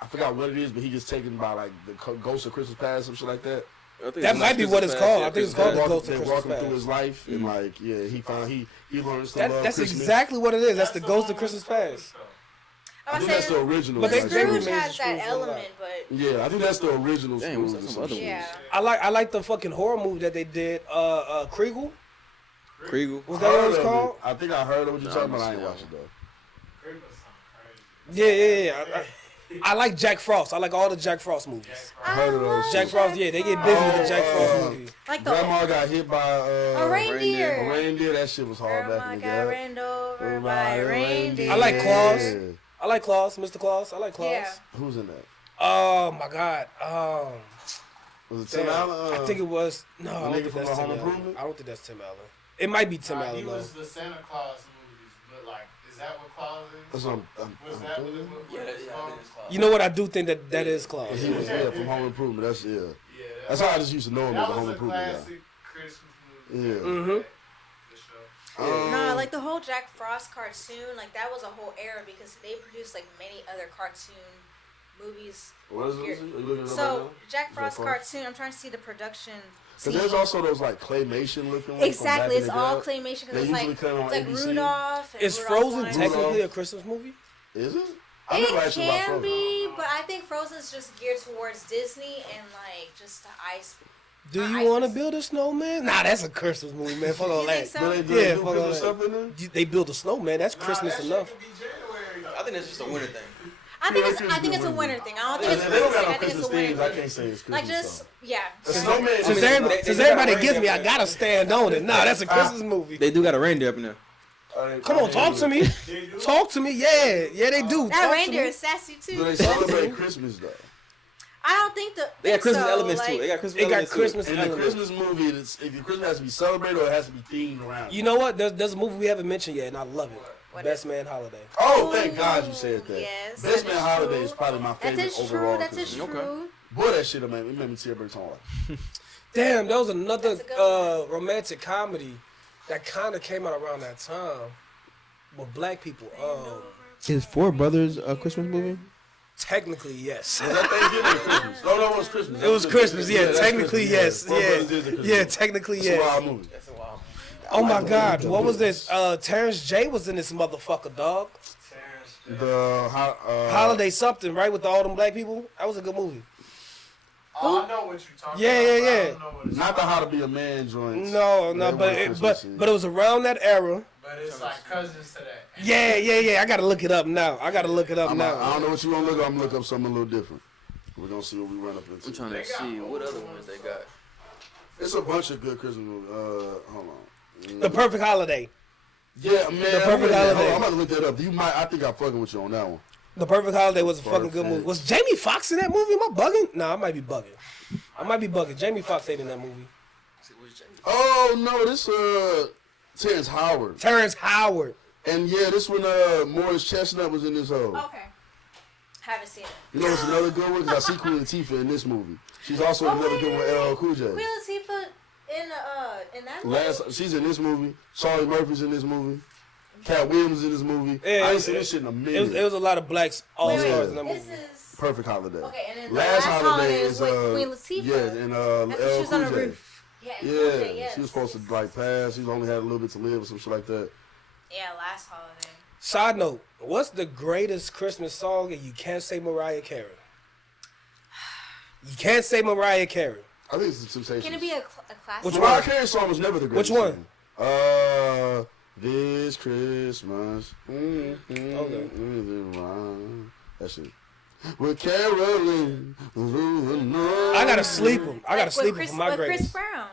I forgot what it is, but he gets taken by like the Ghost of Christmas Past, some shit like that. I think That it's might be Christmas what it's Past, called. yeah, I think it's Christmas called They The Past. Ghost of they Christmas walk him through Past. his life, and like, yeah, he learns to love That's Christmas. exactly what it is. That's the Ghost of Christmas Past. I I'm think that's the saying original. But the they like, Scrooge made has Scrooge that a lot. element, but yeah, I think that's the original Damn, Scrooge. what's or some some other shit. yeah. I like the fucking horror movie that they did. Kriegel. Kriegel. Was that what it was Heard of called? I think I heard of what you're Nah, talking about. I I'm ain't not watched it though. Yeah. I like Jack Frost. I like all the Jack Frost movies. I heard of those. Jack Frost, yeah, they get busy with the Jack Frost movies. Like the Grandma got hit by a a reindeer. reindeer. That shit was hard Grandma back in the got day. ran over by a reindeer. I like Claus. Yeah. I like Claus, Mr. Claus. I like Claus. Yeah. Who's in that? Oh my God. Was it Tim Damn. Allen? I think it was. No, I don't nigga think from that's the Tim Home Allen. Improvement? I don't think that's Tim Allen. It might be Tim He Allen though. was the Santa Claus movies, but like, is that what Claus is? That's what Was that what it was? Yeah, I think it's called. You know what? I do think that is Claus. He was from Home Improvement. That's Yeah, That's how I just used to know him as that the Home was a Improvement guy. classic Christmas movie. Yeah. Mm-hmm. For sure. No, like the whole Jack Frost cartoon, like that was a whole era because they produced like many other cartoon movies. What is it? Are you looking it up right So now? Jack Frost Frost? cartoon, I'm trying to see the production. Because there's team. also those like claymation looking ones. Exactly, it's from back all in the day. claymation They because it's usually like come on it's like ABC. Rudolph. And Is Rudolph Frozen Wine. technically a Christmas movie? Is it? I never It actually watched can Frozen. be, but I think Frozen's just geared towards Disney and like just the ice. Do I you want to just- build a snowman? Nah, that's a Christmas movie, man. Fuck all You think that. so? Do they do, Yeah, they do fuck all Christmas that. stuff in there? They build a snowman. That's Christmas that shit enough. could be January, though. I think that's just a winter thing. I think Yeah, it's that I could think be it's a winter. winter thing. I don't think Yeah, it's they don't Christmas. got I no think it's Christmas a winter things. I thing. can't say it's Christmas Like just stuff. yeah. The snowman Since is everybody, they since got everybody a gets me, I reindeer. gotta stand on it. Nah, that's a Christmas movie. They do got a reindeer up in there. Come on, talk to me. Talk to me. Yeah, they do. That Talk to reindeer me. is sassy Do too. they celebrate Christmas though? I don't think the They got Christmas so, elements like, too. They got Christmas It got elements Christmas In the elements. Christmas movie, it's, if your Christmas has to be celebrated or it has to be themed around. You know what? There's a movie we haven't mentioned yet, and I love it. What Best Man Holiday. Oh, thank God you said that. Yes, Best that Man is Holiday true. is probably my That favorite is overall. true. That is Christmas. true. Boy, that shit made me tear bricks on. Damn, there was another That's a good one. romantic comedy that kind of came out around that time with black people. Is Four Brothers a Christmas movie? Technically, yes. Was that Thanksgiving or Christmas? No, it was Christmas. It was Christmas, yeah. that's Technically, Christmas, yes. Four Brothers is a Yeah, Christmas yeah. movie. Technically, It's a wild yes. movie. Oh my God, what was this? Terrence J was in this motherfucker, dog. The Holiday something, right? With all them black people. That was a good movie. Oh, I know what you're talking Yeah, about. yeah, but I yeah. don't know what it's not the called. How to Be a Man joints. No, They but weren't it, Christmassy. but it was around that era. But it's like cousins to that. Yeah. I gotta look it up now. I I now. don't know what you gonna look up. I'm gonna look up something a little different. We're gonna see what we run up into. I'm trying to see what other ones they got. It's a bunch of good Christmas movies. Hold on. The Perfect Holiday. Yeah, man. The Perfect Holiday. I'm about to look that up. I think I'm fucking with you on that one. The Perfect Holiday was a fucking good movie. Was Jamie Foxx in that movie? Am I bugging? Nah, I might be bugging. Jamie Foxx ain't in that movie. Oh no, this Terrence Howard. Terrence Howard. And yeah, this one Morris Chestnut was in this hoe. Okay. Haven't seen it. You know what's another good one? Because I see Queen Latifah in this movie. She's also another good one with LL Cool J. Queen Latifah in that movie? She's in this movie. Charlie Murphy's in this movie. Cat Williams is in this movie. Yeah, I ain't seen this shit in a minute. It was a lot of blacks all stars in that movie. This is Perfect Holiday. okay, and then the Last Holiday is with Queen Latifah. yeah, and That's when she was on LL the Cool J. roof. Yeah, and Cool J, Yeah, yes. she was supposed to like pass. She only had a little bit to live or some shit like that. Yeah, last holiday. Side note, what's the greatest Christmas song and you can't say Mariah Carey? You can't say Mariah Carey. I think it's the Temptations. Can it be a classic? Which Mariah one? Carey's song was never the greatest. Which one? Song. This Christmas. Okay. That shit. With Carolyn. I gotta sleep him. I gotta With sleep him Chris, for my with Chris greatest. Brown.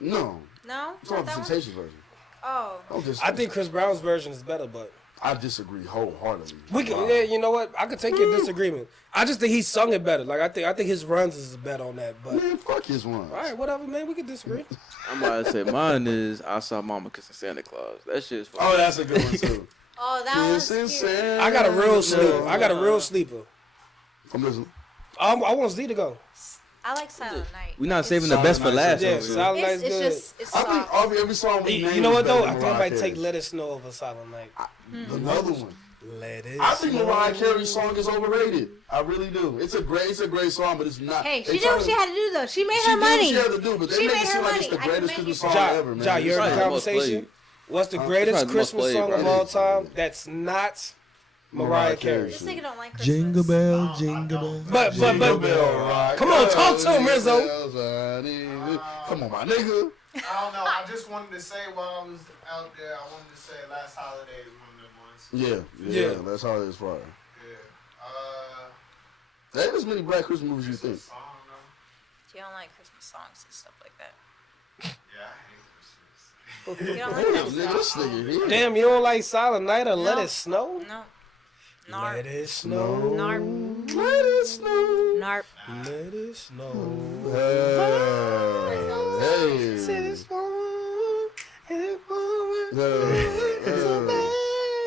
No. No? It's not the that one? Temptations version. Oh. I think Chris Brown's version is better, but I disagree wholeheartedly. we can. Wow. Yeah, you know what? I could take your disagreement. I just think he sung it better. Like I think his runs is better on that. But Man, fuck his one. all right, whatever, man. We can disagree. I'm about to say mine is I Saw Mama Kissing Santa Claus. That shit's fucking. Oh, that's a good one too. Oh, that one's Kissing cute. Santa. I got a real sleeper. I got a real sleeper. I'm listening. I want Z to go. I like Silent Night. We're not saving the Silent best for Night, last. Yeah, though, Silent Night's It's good. just, it's I think soft. every song we named You know what is better though? than I think I Mariah might take Carey's. Let It Snow over Silent Night. Another one. Let it. I think snow. Mariah Carey's song is overrated. I really do. It's a great song, but it's not. Hey, they she did what try she to- had to do though. She made She her did what money. she had to do, but they She make made it her seem like it's money. the I can greatest make Christmas it. song Ja, ever, man. Ja, you heard Probably the the most conversation? played. What's the Probably greatest the most Christmas played, song of bro. all time that's not Mariah Carey? This nigga don't like Christmas. Jingle bell, jingle bell. But Jingle bell rock. Come on, talk to him, Rizzo. Come on, my nigga. I don't know. I just wanted to say while I was out there, I wanted to say Last Holiday is one of them ones. Yeah, Yeah. that's how it is for her. Yeah. There ain't as many black Christmas movies you think. Song though. You don't like Christmas songs and stuff like that. Yeah, I hate Christmas. You don't like Damn, Christmas nigga, this nigga here. Damn, you don't like Silent Night or Let No. It Snow? No. Let Narp. it snow. Narp. Let it snow. Narp. Let it snow. Hey.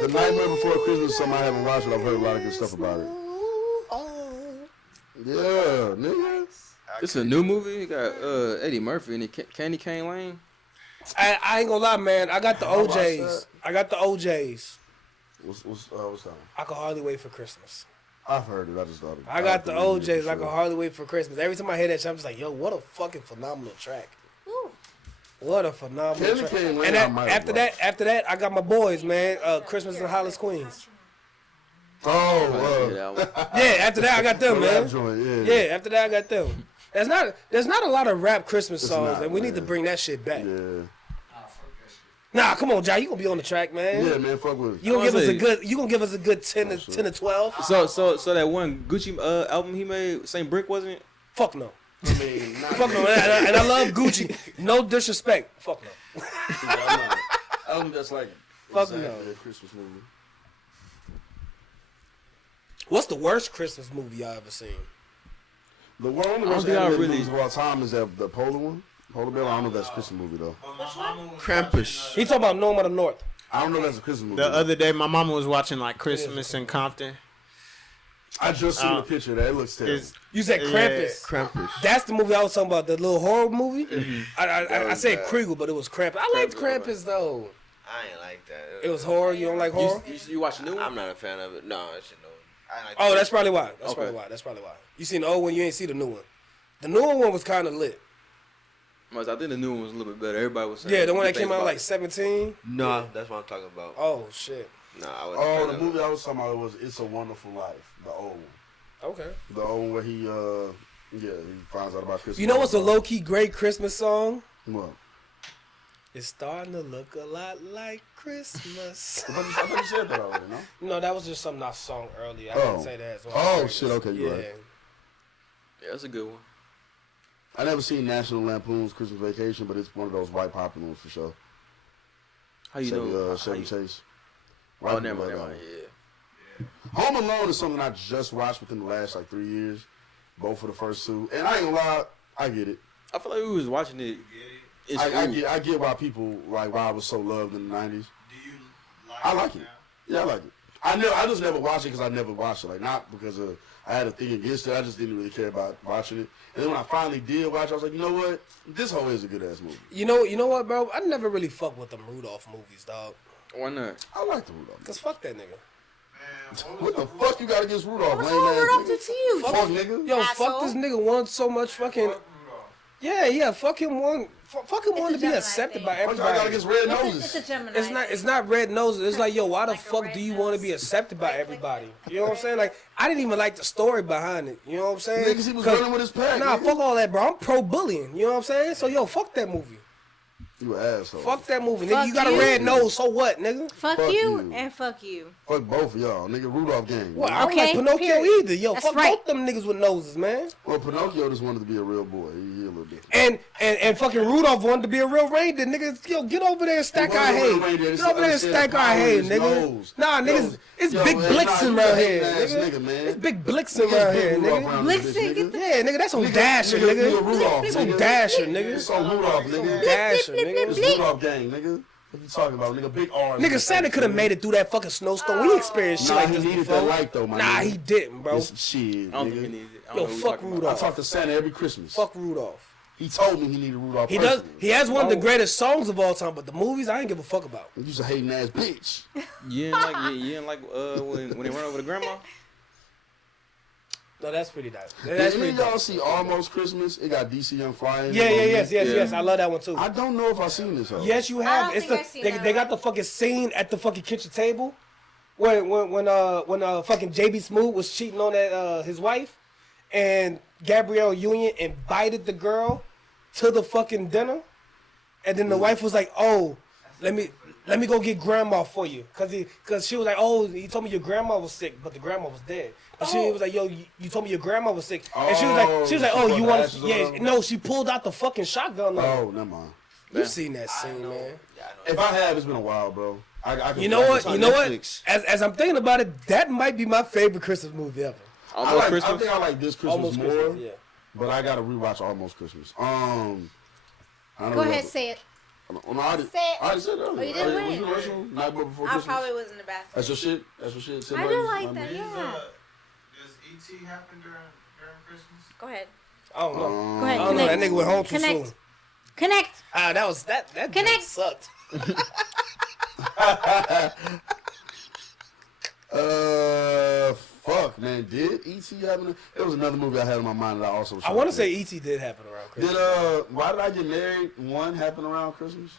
The Nightmare Before Christmas is something I haven't watched, but I've heard a lot of good stuff about it. Yeah, nigga. This is a new movie. You got Eddie Murphy and Candy Cane Lane. I ain't gonna lie, man. I got the I watched OJs. I got the OJs. What's that? I can hardly wait for Christmas. I've heard it. I just thought it. I got the thought it was OJs. for I can sure. hardly wait for Christmas. Every time I hear that shit, I'm just like, yo, what a fucking phenomenal track. Ooh. What a phenomenal Candy track. Cane Lane, And I might have after that, I got my boys, man. Christmas in Hollis, Queens. Oh, Yeah, that one. Yeah, after that, I got them, that man. joint, Yeah, after that, I got them. There's not a lot of rap Christmas It's songs, not, and we need to man. bring that shit back. Yeah. Nah, come on, Jai, you gonna be on the track, man. Yeah, man, fuck with it. You gonna give us a Honestly- good. You gonna give us a good 10 to sure. 10 to 12? So that one Gucci album he made, Saint Brick, wasn't it? Fuck no. I mean, not Fuck no. And I love Gucci. No disrespect. Fuck no. I don't think that's like Fuck exactly no. a Christmas movie. What's the worst Christmas movie y'all ever seen? The one of the I don't worst think I animated really- movies of all time is that the Polar one. Polar Bear. I don't know if that's a Christmas movie though. Krampus. He talking about Norm of the North. I don't know if that's a Christmas movie. The other day, my mama was watching like Christmas in Compton. I just seen the picture of that. It looks terrible. It's, You said Krampus. Krampus. That's the movie I was talking about, the little horror movie. I was said bad. Kriegel, but it was Krampus. I liked Krampus. Krampus though. I ain't like that. It was horror. You don't like horror? You watch the new one? I'm not a fan of it. No, I should know. I ain't like Oh, the that's first probably why. That's Okay. probably why. You seen the old one, you ain't see the new one. The newer one was kind of lit. I think the new one was a little bit better. Everybody was saying. Yeah, the one that good came things out about like it. 17. No, that's what I'm talking about. Oh shit. No, I wasn't. Oh, a fan the of movie it. I was talking about was It's a Wonderful Life. The old one. Okay. The old one where he he finds out about Christmas. You know what's a low key great Christmas song? What? It's starting to look a lot like Christmas. I thought you said that already, no? No, that was just something I sung earlier. I Oh. didn't say that. As well. Oh, shit, okay, you're yeah. right. Yeah, that's a good one. I never seen National Lampoon's Christmas Vacation, but it's one of those white popular ones for sure. How you know? Chevy Chase. Oh, never mind. Yeah. Home Alone is something I just watched within the last like 3 years. Both for the first two, and I ain't gonna lie, I get it. I feel like we was watching it. I get why people like why it was so loved in the '90s. Do you like I like it it. now? Yeah, I like it. I just never watched it because I never watched it. Like not because I had a thing against it. I just didn't really care about watching it. And then when I finally did watch it, I was like, you know what? This whole is a good ass movie. You know what, bro? I never really fuck with them Rudolph movies, dog. Why not? I like the Rudolph. Cause fuck that nigga. Man, What the fuck you got against Rudolph? What's Lame wrong ass with Rudolph nigga. to you? Fuck nigga. Yo, Asshole. fuck this nigga want so much fucking. Fuck Rudolph. Yeah, fuck him want to be Gemini accepted thing. by What y'all got everybody. against red It's a noses? Gemini. It's not red noses. It's like, yo, why the Like a fuck red do you want to nose. be accepted by everybody? You know what I'm saying? Like, I didn't even like the story behind it. You know what I'm saying? Niggas, he was 'Cause- running with his pack. Nah, nigga. fuck all that, bro. I'm pro bullying. You know what I'm saying? So, yo, fuck that movie. You an asshole. Fuck that movie, nigga. Fuck You got a you. red nose, so what, nigga? Fuck Fuck you you. and fuck you. Fuck both of y'all, nigga. Rudolph gang. What? I don't Okay, like Pinocchio period. either. Yo, That's fuck right. both them niggas with noses, man. Well, Pinocchio just wanted to be a real boy. He a little different. And fucking Rudolph wanted to be a real reindeer, nigga. Yo, get over there and stack He our wasn't a real hay. reindeer. Get This over there and understand stack the our power hay, in his nigga. nose. Nah, Yo, niggas, it's yo, big nah, Blixen you around a here, hating ass nigga. nigga, man. It's big Blixen Niggas around big here, Rudolph nigga. around this Blixen, bitch, get nigga. the- Yeah, nigga, that's on Nigga, Dasher, nigga, nigga. nigga, Rudolph, It's on nigga. Dasher, It's nigga. on Rudolph, nigga. Dasher, It's nigga. Rudolph gang, nigga. What you talking about, nigga? Big R. Nigga, Santa could have made it through that fucking snowstorm. We experienced shit Nah, like he this needed before. that light though, my Nah, nigga. he didn't, bro. It's shit, I don't think he nigga. needs it. I don't Yo, know what we fuck talking about. I Rudolph. talk to Santa every Christmas. Fuck Rudolph. He told me he needed Rudolph. He does. personally. He has one of the Oh. greatest songs of all time, but the movies I ain't give a fuck about. He's a hating ass bitch. You didn't like when they run over the grandma? No, that's pretty nice. Did That's any pretty of y'all dope. see Almost Christmas? It got DC Young Fly in it. Yes. I love that one too. I don't know if I've seen this. Though. Yes, you I have. don't It's think the I've seen they, that they got one. the fucking scene at the fucking kitchen table when fucking JB Smoove was cheating on that his wife, and Gabrielle Union invited the girl to the fucking dinner, and then the wife was like, "Oh, let me go get grandma for you," cause she was like, "Oh, he told me your grandma was sick, but the grandma was dead." But she was like, "Yo, you told me your grandma was sick," and she was like, Oh, "Oh, she you put want ashes to?" on Yeah, her? no, she pulled out the fucking shotgun. On her. Oh, never mind. You've seen that scene, man. If I have, it's been a while, bro. I You know what? on You know what? Netflix. As I'm thinking about it, that might be my favorite Christmas movie ever. Almost I Christmas. think I like this Christmas Almost more, Christmas, yeah. but I gotta rewatch Almost Christmas. I don't Go know. ahead, say it. Oh, no, I already, Say it. I already said it earlier. Oh, you didn't Was win. you original? Nightmare Before I Christmas? probably was in the bathroom. That's your shit? That's your shit? Tim I do Burton's like Nightmare? that, yeah. Does E.T. happen during Christmas? Go ahead. I don't know. Go ahead. I don't know. That Connect. nigga went home too Connect. soon. Connect. That was that Connect. joke sucked. Fuck, man. Did E.T. happen? There was another movie I had in my mind that I also. I want to say E.T. did happen around Christmas. Did Why Did I Get Married? One happen around Christmas?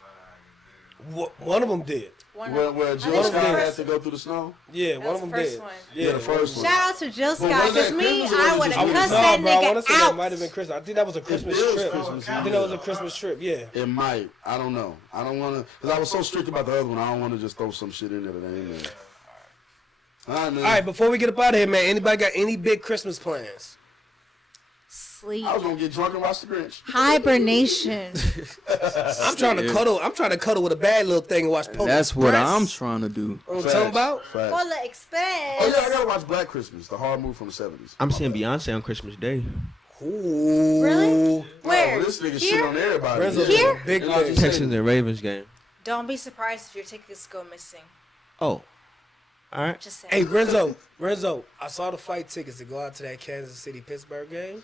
One of them did. Where Jill One of Scott them had did. to go through the snow? Yeah, That one was of the them first did. one. Yeah, the first one. Shout out to Jill Well, Scott, was that because me, Christmas or I was would it have just- cussed No, that bro, I want nigga to say that out. might have been Christmas. I think that was a Christmas is trip. Christmas, I think that was a Christmas trip. Yeah. It might. I don't know. I don't want to. Because I was so strict about the other one, I don't want to just throw some shit in there that ain't in there. All right, man. All right, before we get up out of here, man, anybody got any big Christmas plans? Sleep. I was going to get drunk and watch the Grinch. Hibernation. I'm trying to cuddle. I'm trying to cuddle with a bad little thing and watch Poker That's what Express. I'm trying to do. You know what I'm talking about? Facts. Polar Express. Oh, yeah, I got to watch Black Christmas, the horror movie from the 70s. I'm seeing Beyonce on Christmas Day. Ooh. Really? Where? Well, this nigga shit Here? on everybody. Renzo, Here? big And I thing. just- Texans and Ravens game. Don't be surprised if your tickets go missing. Oh. All right. Just saying. Hey, Renzo, I saw the fight tickets to go out to that Kansas City Pittsburgh game.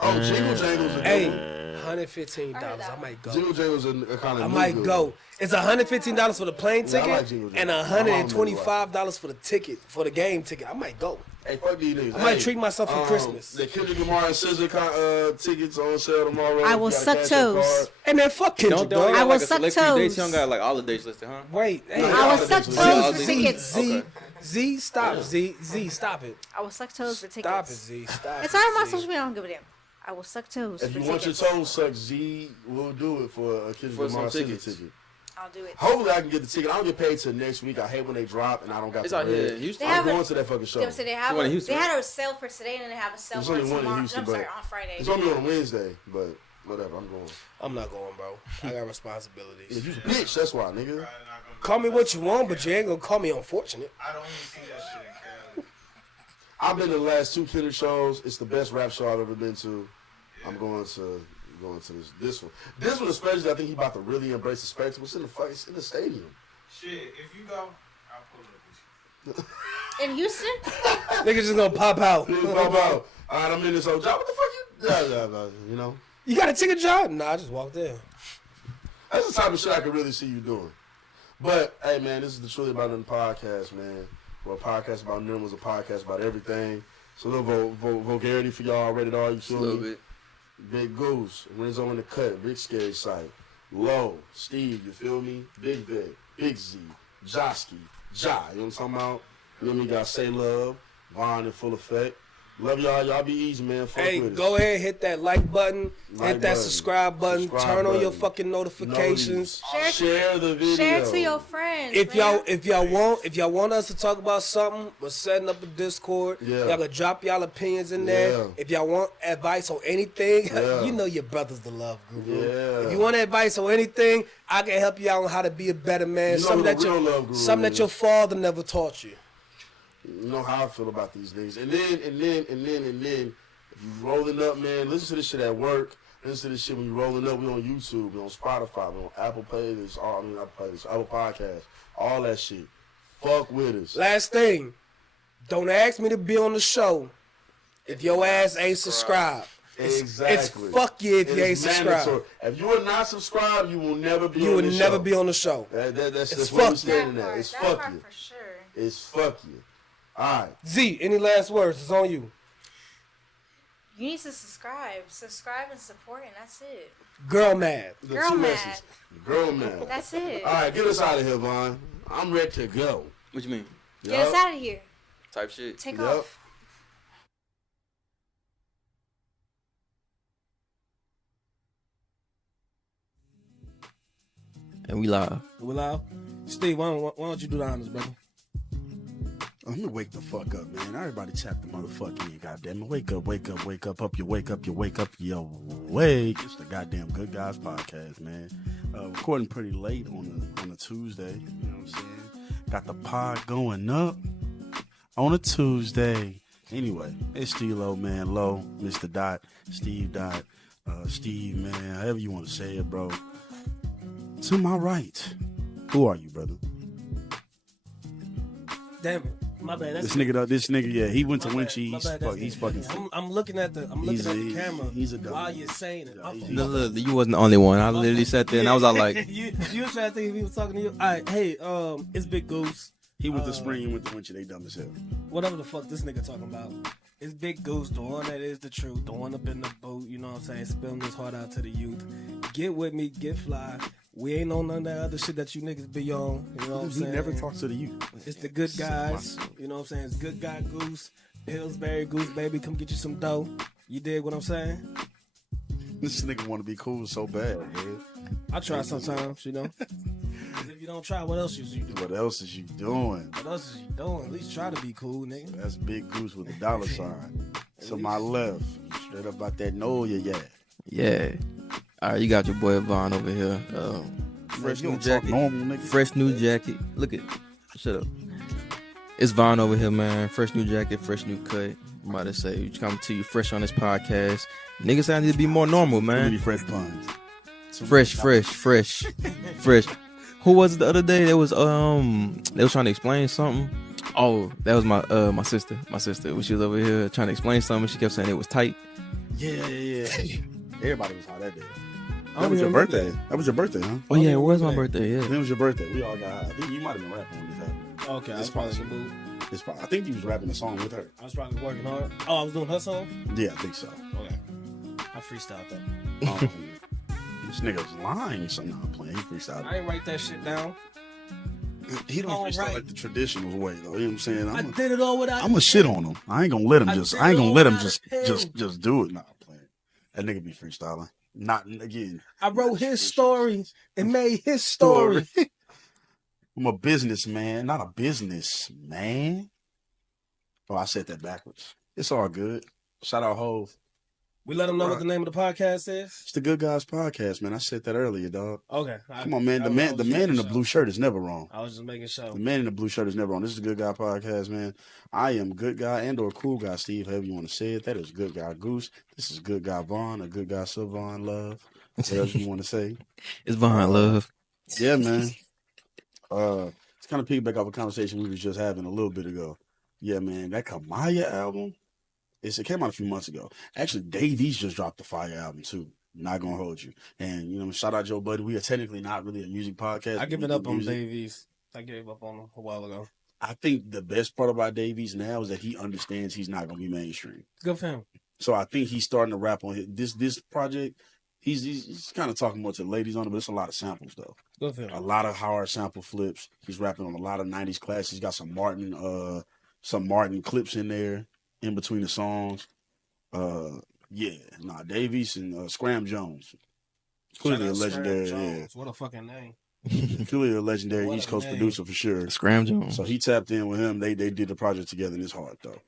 Oh, Jingle Jangles. Hey, I $115. heard that I might go. Jingle Jangles are kind of I might go. It's $115 for the plane Yeah, I ticket like Jingle and Jangles. $125 for the ticket for the game ticket. I might go. Hey, fuck these niggas. I might treat myself for Christmas. The Kendrick Lamar and SZA tickets on sale tomorrow. I will You gotta suck cash your toes. card. Hey man, fuck Kendrick, Don't they only dog. I got will like a suck select few dates? toes. You don't got like all the dates listed, huh? Wait, hey, No, I will y'all suck bitches. toes Yeah, for Z, tickets. Z, stop, Z, stop it. I will suck toes for tickets. Stop it, Z, stop It's it, on my Z. social media. I don't give a damn. I will suck toes If for you want your tickets. toes sucked, Z will do it for a Kendrick For some Lamar SZA tickets. ticket. I'll do it. Hopefully I can get the ticket. I don't get paid till next week. I hate when they drop and I don't got It's the out here bread. in Houston. They I'm have going a- to that fucking show. Yeah, so they have Someone in a, Houston, they right? had a sale for today and then they have a sale There's for only one in tomorrow. Houston, I'm sorry, but on Friday. It's only on Wednesday, but Whatever, I'm going. I'm not going, bro. I got responsibilities. If you a bitch, that's why, nigga. Call me what you want, but you ain't gonna call me unfortunate. I don't even see that shit in Cali. I've been to the last 2 Kendrick shows. It's the best rap show I've ever been to. I'm going to this one. This one especially, I think he about to really embrace the spectacle. It's in the stadium. Shit, if you go, I'll pull up with you. In Houston? Niggas just gonna pop out. Pop out. All right, I'm in this old job. What the fuck you know? You got a ticket job? Nah, I just walked in. That's the type of shit I could really see you doing. But, hey, man, this is the Truly About Nothing podcast, man. Well, a podcast about nothing was a podcast about everything. So a little vulgarity for y'all, rated R, you feel me? A little bit. Big Goose, Renzo in the cut, Big Scary Sight, Low, Steve, you feel me? Big Vic, Big Z, Josky, Ja, you know what I'm talking about? You know what I mean? Got Say Love, Vaughn in full effect. Love y'all. Y'all be easy, man. Fuck Hey, with go us. ahead, hit that like button, hit that subscribe button, turn on your button. fucking notifications. Share the video. Share to your friends. If man. y'all want us to talk about something, we're setting up a Discord. Yeah. Y'all can drop y'all opinions in there. Yeah. If y'all want advice on anything, Yeah. you know your brother's the love guru. Yeah. If you want advice on anything, I can help you out on how to be a better man. You know something who the real love guru something that is. your father never taught you. You know how I feel about these niggas. And then, if you rolling up, man, listen to this shit at work. Listen to this shit when you rolling up. We on YouTube, we on Spotify, we on Apple Podcasts, all that shit. Fuck with us. Last thing, don't ask me to be on the show if your ass ain't subscribed. Exactly. It's fuck you if It you ain't is subscribed. mandatory. If you are not subscribed, you will never be You on would this never show. be on the show. That's It's what we fuck you. standing That at. part, It's that fuck part you. for sure. It's fuck you. All right. Z, any last words? It's on you. You need to subscribe and support, and that's it. Girl mad. The Girl two mad. S's. Girl mad. That's it. All right, get us out of here, Vaughn. I'm ready to go. What you mean? Get us out of here. Type shit. Take Yup. off. And we live. We live? Steve, why don't you do the honors, brother? Let me wake the fuck up, man. Everybody tap the motherfucking goddamn it. Wake up, wake up, wake up, you wake up, you wake up, you wake. It's the goddamn Good Guys podcast, man. Recording pretty late on a Tuesday, you know what I'm saying? Got the pod going up on a Tuesday. Anyway, it's Steve-Lo, man. Low, Mr. Dot, Steve Dot, Steve, man. However you want to say it, bro. To my right, who are you, brother? Damn it. My bad. This nigga, yeah, he went to Winchie. He's fucking. I'm looking at the camera he's a dumb. while you're saying it. I'm he's- Look, you wasn't the only one. I literally sat there and I was all like, you was trying to think if he was talking to you. All right, hey, it's Big Goose. He went to Spring and went to Winchie. They dumb as hell. Whatever the fuck this nigga talking about. It's Big Goose, the one that is the truth, the one up in the boat, you know what I'm saying, spilling his heart out to the youth. Get with me, get fly. We ain't on none of that other shit that you niggas be on, you know what I'm He saying? never talks to the youth. It's the good guys, you know what I'm saying? It's good guy Goose, Pillsbury Goose, baby, come get you some dough. You dig what I'm saying? This nigga want to be cool so bad, man. I try sometimes, you know. 'Cause if you don't try, what else is you doing? What else is you doing? What else is you doing? At least try to be cool, nigga. That's Big Goose with a dollar sign. To my left, straight up out that know yeah. yeah. All right, you got your boy Vaughn over here. Fresh You new don't talk jacket. normal, nigga. Fresh new jacket. Look at, shut up. It's Vaughn over here, man. Fresh new jacket, fresh new cut. I'm about to say, come to you fresh on this podcast. Niggas, I need to be more normal, Too many man. fresh puns. Fresh. Who was it the other day? They was trying to explain something. Oh, that was my sister. My sister, when she was over here trying to explain something, she kept saying it was tight. Yeah. Everybody was hot that day. I That don't was your even remember birthday. that. That was your birthday, huh? Oh yeah, it was my okay. birthday. Yeah. It was your birthday. We all got high. I think you might have been rapping when this happened. Okay, I It's was probably possible. in the mood. I think you was rapping a song with her. I was probably working hard. Oh, I was doing her song? Yeah, I think so. Okay. I freestyled that. This nigga's lying. So not playing. He freestyled. I ain't write that shit down. He don't All freestyle right. like the traditional way, though. You know what I'm saying? I did it all without. I'm gonna shit on him. I ain't gonna let him I just. did I ain't gonna all let him without a just do it. Nah, I'm playing. That nigga be freestyling. Not again. I wrote his story and made his story. I'm a businessman, not a business man. Oh, I said that backwards. It's all good. Shout out Hove. We let them know what the name of the podcast is. It's the Good Guys Podcast, man. I said that earlier, dog. Okay. Come on, man. The man in the blue shirt is never wrong. I was just making sure. The man in the blue shirt is never wrong. This is the Good Guy Podcast, man. I am Good Guy and/or Cool Guy Steve, however you want to say it. That is Good Guy Goose. This is Good Guy Vaughn, or Good Guy Sylvan Love, whatever you want to say. It's Vaughn Love. Yeah, man. It's kind of piggyback off a conversation we was just having a little bit ago. Yeah, man. That Kamaya album, it came out a few months ago. Actually, Dave East just dropped the fire album too. Not gonna hold you. And you know, shout out Joe Buddy. We are technically not really a music podcast. I give it up on Dave East. I gave up on him a while ago. I think the best part about Dave East now is that he understands he's not gonna be mainstream. Good for him. So I think he's starting to rap on this project. He's kind of talking more to the ladies on it, but it's a lot of samples though. Good for him. A lot of hard sample flips. He's rapping on a lot of '90s classics. He's got some Martin clips in there in between the songs. Dave East and Scram Jones. Clearly a legendary. Yeah. What a fucking name. Clearly a legendary East Coast producer for sure. Scram Jones. So he tapped in with him. They did the project together, and it's hard though.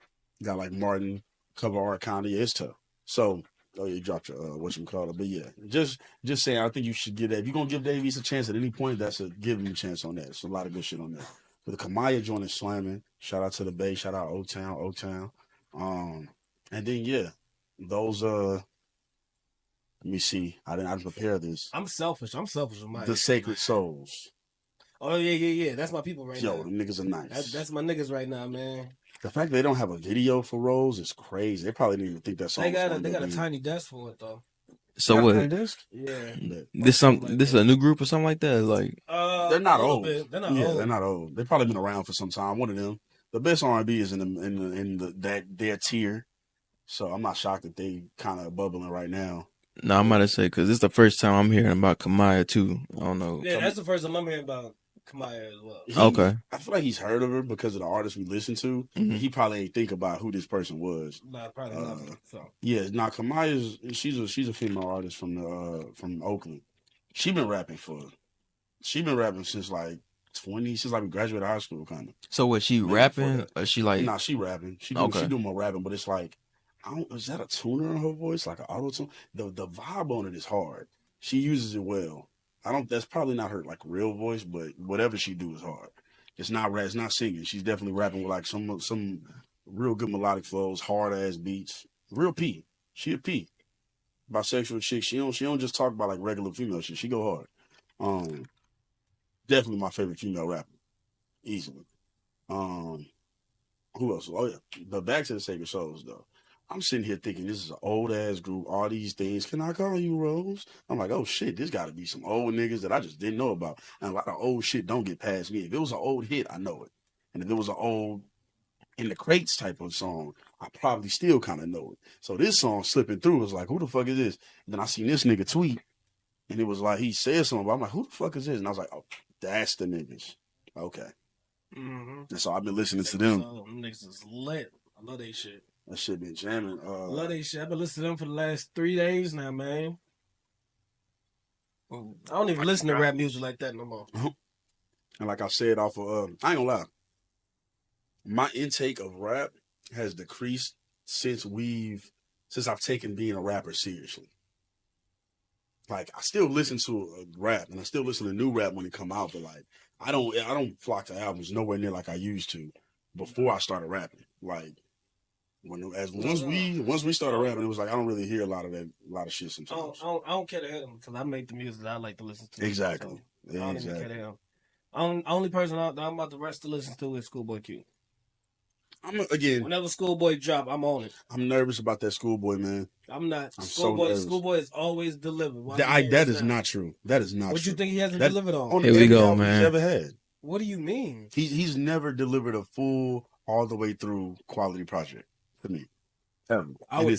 Got like Martin, cover art, County. Yeah, it's tough. So, you dropped your whatchamacallit. But yeah, just saying, I think you should give that. If you're gonna give Dave East a chance at any point, that's give him a chance on that. It's a lot of good shit on there. But the Kamaya joint is slamming. Shout out to the Bay. Shout out O-Town. And then yeah, those let me see. I didn't prepare this. I'm selfish with my The Sacred Souls. Oh yeah. That's my people right now. Yo, the niggas are nice. That's my niggas right now, man. The fact they don't have a video for Rose is crazy. They probably didn't even think that song. They got a tiny desk for it though. So what? Yeah. This is a new group or something like that? Like they're not old. They're not old. They're not old. They've probably been around for some time. One of them. The best R&B is in their tier. So I'm not shocked that they kind of bubbling right now. No, I'm about to say because this is the first time I'm hearing about Kamaya too. I don't know. Yeah, that's the first time I'm hearing about Kamaya as well. Okay. I feel like he's heard of her because of the artists we listen to. Mm-hmm. He probably ain't think about who this person was. Nah, probably not. So. Yeah, Kamaya's she's a female artist from Oakland. She been rapping since like since like we graduated high school kind of. So was she rapping or she like? Nah, she rapping. She doing more rapping, but it's like is that a tuner in her voice, like an auto tune? The vibe on it is hard. She uses it well. That's probably not her like real voice, but whatever she do is hard. It's not singing. She's definitely rapping with like some real good melodic flows, hard ass beats. Real P. She a P. Bisexual chick. She don't just talk about like regular female shit. She go hard. Definitely my favorite female rapper. Easily. Who else? Oh yeah. But back to the Sacred Souls though. I'm sitting here thinking this is an old ass group, all these things. Can I call you Rose? I'm like, oh shit, this gotta be some old niggas that I just didn't know about. And a lot of old shit don't get past me. If it was an old hit, I know it. And if it was an old in the crates type of song, I probably still kind of know it. So this song slipping through was like, who the fuck is this? And then I seen this nigga tweet, and it was like he said something. But I'm like, who the fuck is this? And I was like, oh, that's the niggas. Okay. Mm-hmm. And so I've been listening to them. Them niggas is lit. I love they shit. That shit been jamming. I love they shit. I've been listening to them for the last 3 days now, man. I don't even listen to rap music like that no more. And like I said off of, I ain't gonna lie. My intake of rap has decreased since I've taken being a rapper seriously. Like I still listen to rap and I still listen to new rap when it come out, but like I don't flock to albums nowhere near like I used to before I started rapping. Like once we started rapping, it was like I don't really hear a lot of shit sometimes. I don't care to hear them because I make the music that I like to listen to. Exactly. So I don't even care to hear them. Only person I'm about the rest to listen to is Schoolboy Q. Whenever Schoolboy drop, I'm on it. I'm nervous about that Schoolboy, man. I'm not. Schoolboy is always delivered. That is not true. That is not true. What you think he hasn't delivered on? Here we go, man. He's ever had. What do you mean? He's never delivered a full, all the way through quality project for me. Ever. I would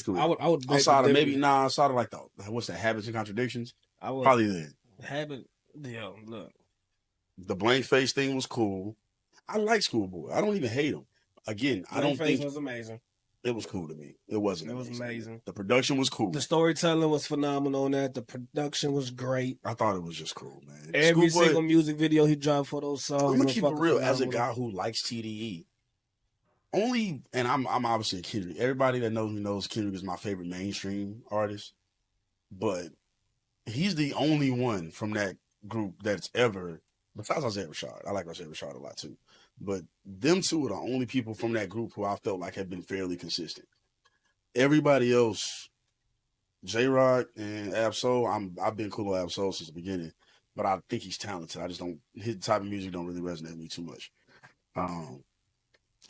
outside of like what's that, Habits and Contradictions? Probably then. Look. The Blank Face thing was cool. I like Schoolboy. I don't even hate him. Again, I don't think it was amazing. It was cool to me. It wasn't. It was amazing. The production was cool. The storytelling was phenomenal on that. The production was great. I thought it was just cool, man. Every single music video he dropped for those songs. I'm gonna keep it real. As a guy who likes TDE, only, and I'm obviously a Kendrick. Everybody that knows me knows Kendrick is my favorite mainstream artist, but he's the only one from that group that's ever, besides Isaiah Rashad. I like Isaiah Rashad a lot too, but them two are the only people from that group who I felt like have been fairly consistent. Everybody else, J Rock and Ab-Soul, I've been cool with Ab-Soul since the beginning, but I think he's talented. I just don't, his type of music don't really resonate with me too much.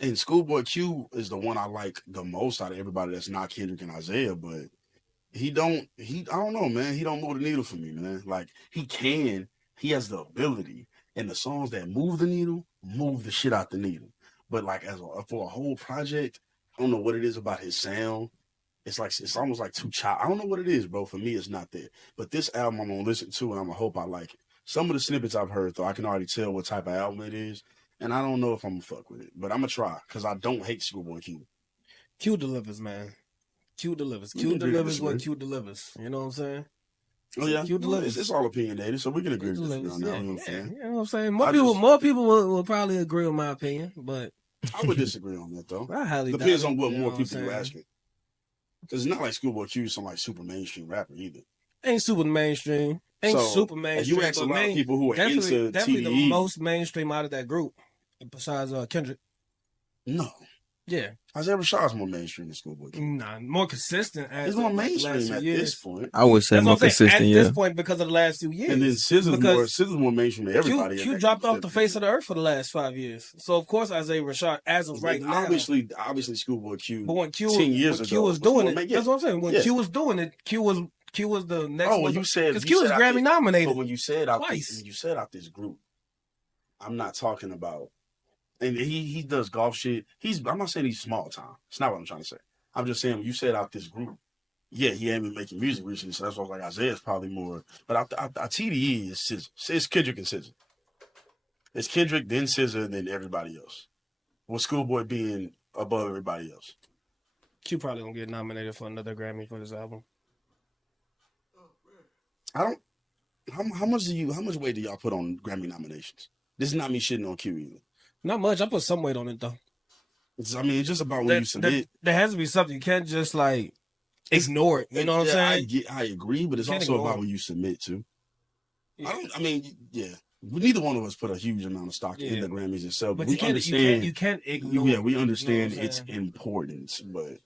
And Schoolboy Q is the one I like the most out of everybody that's not Kendrick and Isaiah, but I don't know, man. He don't move the needle for me, man. Like, he has the ability, and the songs that move the needle, move the shit out the needle. But like, for a whole project, I don't know what it is about his sound. It's almost like too child. I don't know what it is, bro. For me, it's not there. But this album I'm gonna listen to, and I'm gonna hope I like it. Some of the snippets I've heard, though, I can already tell what type of album it is, and I don't know if I'm gonna fuck with it. But I'm gonna try, because I don't hate Schoolboy Q. Q delivers, man. Q delivers. We Q can agree to delivers what disagree. Q delivers. You know what I'm saying? Oh yeah, Q delivers. it's all opinionated, so we can agree Q to disagree delivers. on that. Yeah, You know what I'm yeah. saying? You know what I'm saying? I More people will probably agree with my opinion, but I would disagree on that though. I highly Depends doubt on it, what you more know people I'm you saying? ask it. Because it's not like Schoolboy Q is some like super mainstream rapper either. Ain't super mainstream. Ain't So, super if mainstream. you ask a but lot of main- people who are into definitely the TDE, most mainstream out of that group, besides Kendrick. no. Yeah, Isaiah Rashad's more mainstream than Schoolboy Q. nah, more consistent. As He's more of, like, the last mainstream few at years. this point. I would say That's more what I'm saying. consistent. At Yeah. this point, because of the last few years. And then Because SZA's more mainstream than everybody. Q dropped off the face of the earth for the last 5 years. So of course Isaiah Rashad, as of right now, Obviously Schoolboy Q. but when Q 10 years when Q ago was doing more it, main- that's what I'm saying. When yeah. Q was doing it, Q was the next. Oh, well, you said because you Q was said out Grammy there- nominated. But when you said out twice. this, when you said out this group, I'm not talking about. And he does golf shit. I'm not saying he's small time. It's not what I'm trying to say. I'm just saying when you said out this group, yeah, he ain't been making music recently, so that's why I was like Isaiah's probably more. But I TDE is SZA. It's Kendrick and SZA. It's Kendrick, then SZA, then everybody else. With Schoolboy being above everybody else. Q probably gonna get nominated for another Grammy for this album. I don't. How much weight do y'all put on Grammy nominations? This is not me shitting on Q either. Not much. I put some weight on it though. It's just about when you submit. There has to be something. You can't just like ignore it. You know what I'm saying? I agree, but it's Can't also ignore about it. when you submit to. Yeah. Yeah. Neither one of us put a huge amount of stock in Yeah. the Grammys itself. But we you can't ignore. Yeah, we it, understand you know what I'm its saying? importance, but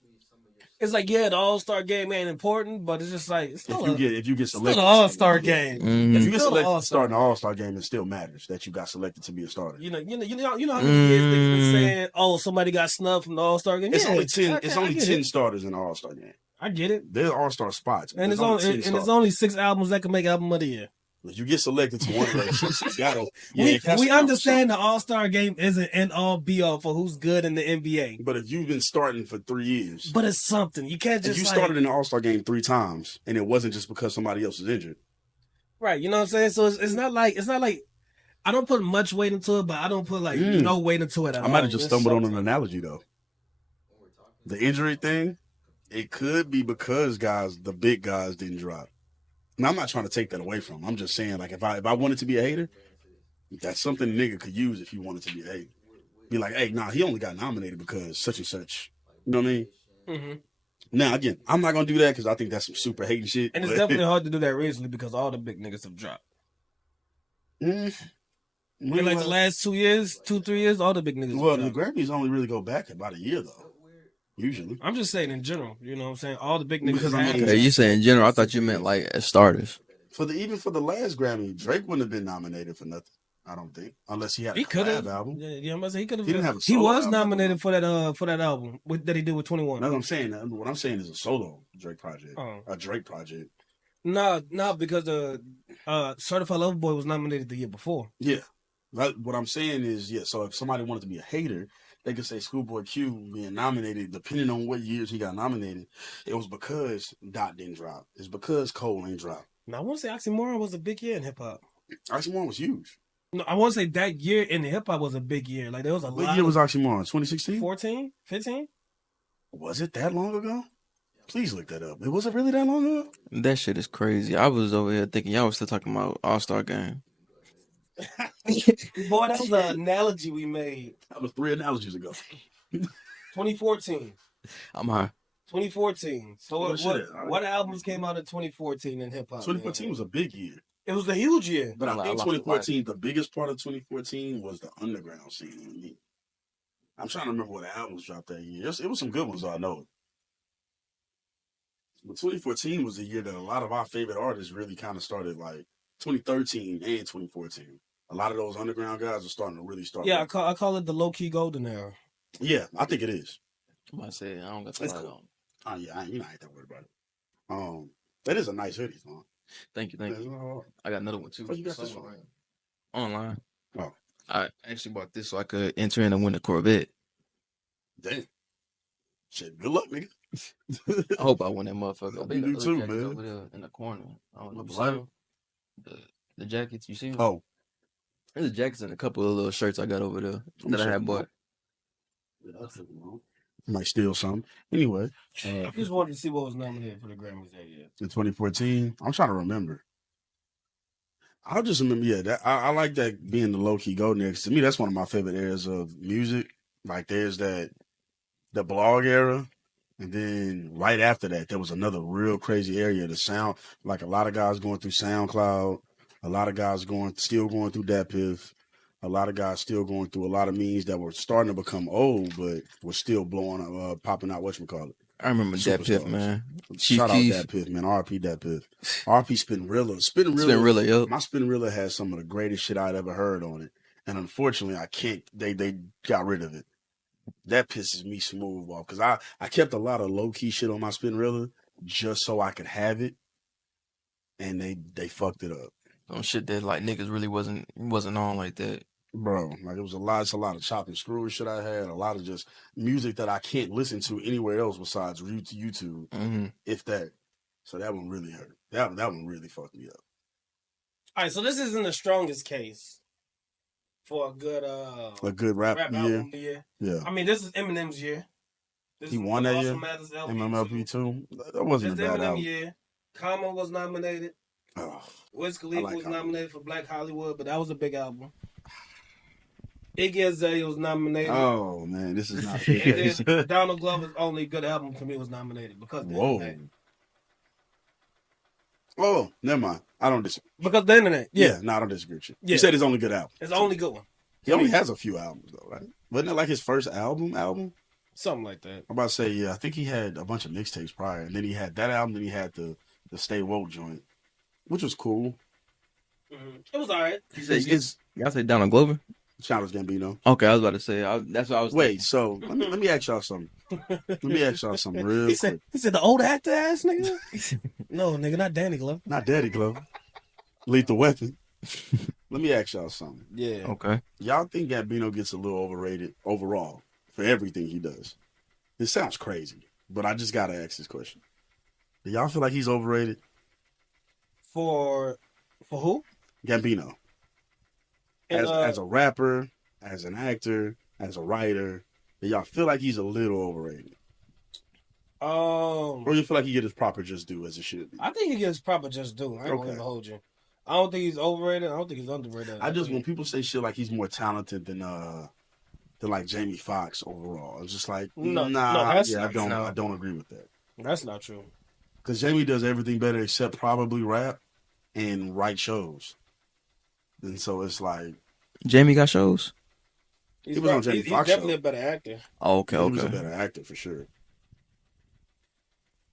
It's like, yeah, the All-Star game ain't important, but it's just like it's still if you get still selected, the All-Star game. Mhm. if you get Still the selected to All-Star. start an All-Star game, it still matters that you got selected to be a starter. You know how many years they've been Mm. saying, "Oh, somebody got snubbed from the All-Star game." It's Yeah, only 10. okay, It's I only get 10 it. starters in the All-Star game. I get it. They're All-Star spots, but And there's it's only 10 only starters. only 6 albums that can make album of the year. If you get selected to one of those, you gotta. Yeah, it has we to count. understand the All-Star game isn't an all be all for who's good in the NBA, But if you've been starting for 3 years, but it's something you can't if just you like, started in the All-Star game 3 times, and it wasn't just because somebody else was injured, right. You know what I'm saying? So it's not like I don't put much weight into it, but I don't put like no weight into it at I all. might have just It's stumbled on an something. analogy though. The injury thing, it could be because the big guys didn't drop. Now I'm not trying to take that away from him. I'm just saying, like, if I wanted to be a hater, that's something a nigga could use if he wanted to be a hater. Be like, hey, nah, he only got nominated because such and such. You know what I mean? Mm-hmm. Now again, I'm not gonna do that because I think that's some super hating shit. And it's but- definitely hard to do that recently because all the big niggas have dropped. Mm. In like the last 2 years, 2-3 years, all the big niggas. Well, have the dropped. Grammys only really go back about a year though. Usually. I'm just saying in general. You know what I'm saying? All the big niggas. Because I'm have looking Hey, at- you say in general? I thought you meant like as starters. Even for the last Grammy, Drake wouldn't have been nominated for nothing. I don't think, unless he had a He could have. collab album. Yeah, I'm about to say he could have. He didn't have a He solo was album. nominated for that album that he did with 21. That's what I'm saying. What I'm saying is a solo Drake project, Oh. a Drake project. No, because the Certified Lover Boy was nominated the year before. Yeah. What I'm saying is, yeah. So if somebody wanted to be a hater, they could say Schoolboy Q being nominated, depending on what years he got nominated. It was because Dot didn't drop. It's because Cole ain't dropped. Now I want to say Oxymoron was a big year in hip hop. Oxymoron was huge. No, I want to say that year in hip hop was a big year. Like there was a What lot. year was Oxymoron? 2016? 14, 15? Was it that long ago? Please look that up. Was it really that long ago? That shit is crazy. I was over here thinking y'all was still talking about All-Star game. Boy, that was the analogy we made. That was 3 analogies ago. 2014. I'm high. 2014. So Well, what, shit, what albums came out in 2014 in hip hop? 2014 was a big year. It was a huge year. But I I think lost the 2014, the biggest part of 2014 was the underground scene. I'm trying to remember what albums dropped that year. It was some good ones, I know. But 2014 was the year that a lot of our favorite artists really kind of started, like 2013 and 2014. A lot of those underground guys are starting to really start. Yeah, I call it the low key golden era. Yeah, I think it is. I'm about to say, I don't got It's the cool. on. Oh yeah, I ain't that worried about it. That is a nice hoodie, man. Thank you. I got another one too. What you got this one? Online. Oh, I actually bought this so I could enter in and win a Corvette. damn. Shit, good luck, nigga. I hope I win that motherfucker. I You think do the other too, jacket's man. over there in the corner. I don't know if you see Black? them. The jackets, you see them? Oh, There's a jackets and a couple of little shirts I got over there I'm that I sure had you bought. might steal some. Anyway, I just wanted to see what was nominated for the Grammys that year. in 2014, I'm trying to remember. I'll just remember, yeah, that I like that being the low key go next. To me, that's one of my favorite eras of music. Like there's the blog era, and then right after that, there was another real crazy area. The sound, like a lot of guys going through SoundCloud, a lot of guys still going through DatPiff, a lot of guys still going through a lot of memes that were starting to become old, but were still blowing up, popping out. Whatchamacallit. I remember that Superstars. Piff, man. Shout out Keef. DatPiff, man. RP DatPiff. RP Spinrilla. Spinrilla, yup. My Spinrilla has some of the greatest shit I'd ever heard on it. And unfortunately, I can't, they got rid of it. That pisses me smooth off. Because I kept a lot of low-key shit on my Spinrilla just so I could have it. And they fucked it up. Some shit that like niggas really wasn't on like that. Bro, like it's a lot of chop and screw shit I had, a lot of just music that I can't listen to anywhere else besides YouTube, Mm-hmm. if that. So that one really hurt. That one really fucked me up. All right, so this isn't the strongest case for a good A good rap year. album year. Yeah. I mean, this is Eminem's year. This He is won the that Marshall year? Mathers LP MMLP too. That wasn't This a is bad Eminem album. year. Common was nominated. Oh, Wiz Khalifa like was Common. nominated for Black Hollywood, but that was a big album. Iggy Azalea was nominated. oh, man, this is not. And then Donald Glover's only good album to me was nominated because of the Whoa. internet. Oh, never mind. I don't disagree. Because of the internet. Yeah. No, I don't disagree with you. Yeah. You said his only good album. It's the only good one. He only has a few albums though, right? Wasn't it like his first album? Something like that. I'm about to say, yeah. I think he had a bunch of mixtapes prior, and then he had that album. Then he had the Stay Woke joint, which was cool. It was all right. Y'all say Donald Glover? Childish Gambino. Okay, I was about to say. That's what I was. Wait, so let me ask y'all something. Let me ask y'all something real He quick. said the old actor ass nigga? No, nigga, not Danny Glover. Not Daddy Glover. Lethal Weapon. Let me ask y'all something. Yeah. Okay. Y'all think Gambino gets a little overrated overall for everything he does? It sounds crazy, but I just gotta ask this question. Do y'all feel like he's overrated? For who? Gambino. And, As a rapper, as an actor, as a writer, do y'all feel like he's a little overrated? Or you feel like he get his proper just due as it should be? I think he gets proper just due. I ain't gonna Okay. even hold you. I don't think he's overrated. I don't think he's underrated. I just, when people say shit like he's more talented than like Jamie Foxx overall, it's just like, No, nah, that's yeah, not true. I don't agree with that. That's not true. Because Jamie does everything better except probably rap and write shows. And so it's like, Jamie got shows. He's, He was on Jamie he's Foxx definitely show. a better actor. Oh, okay, he was a okay. better actor for sure.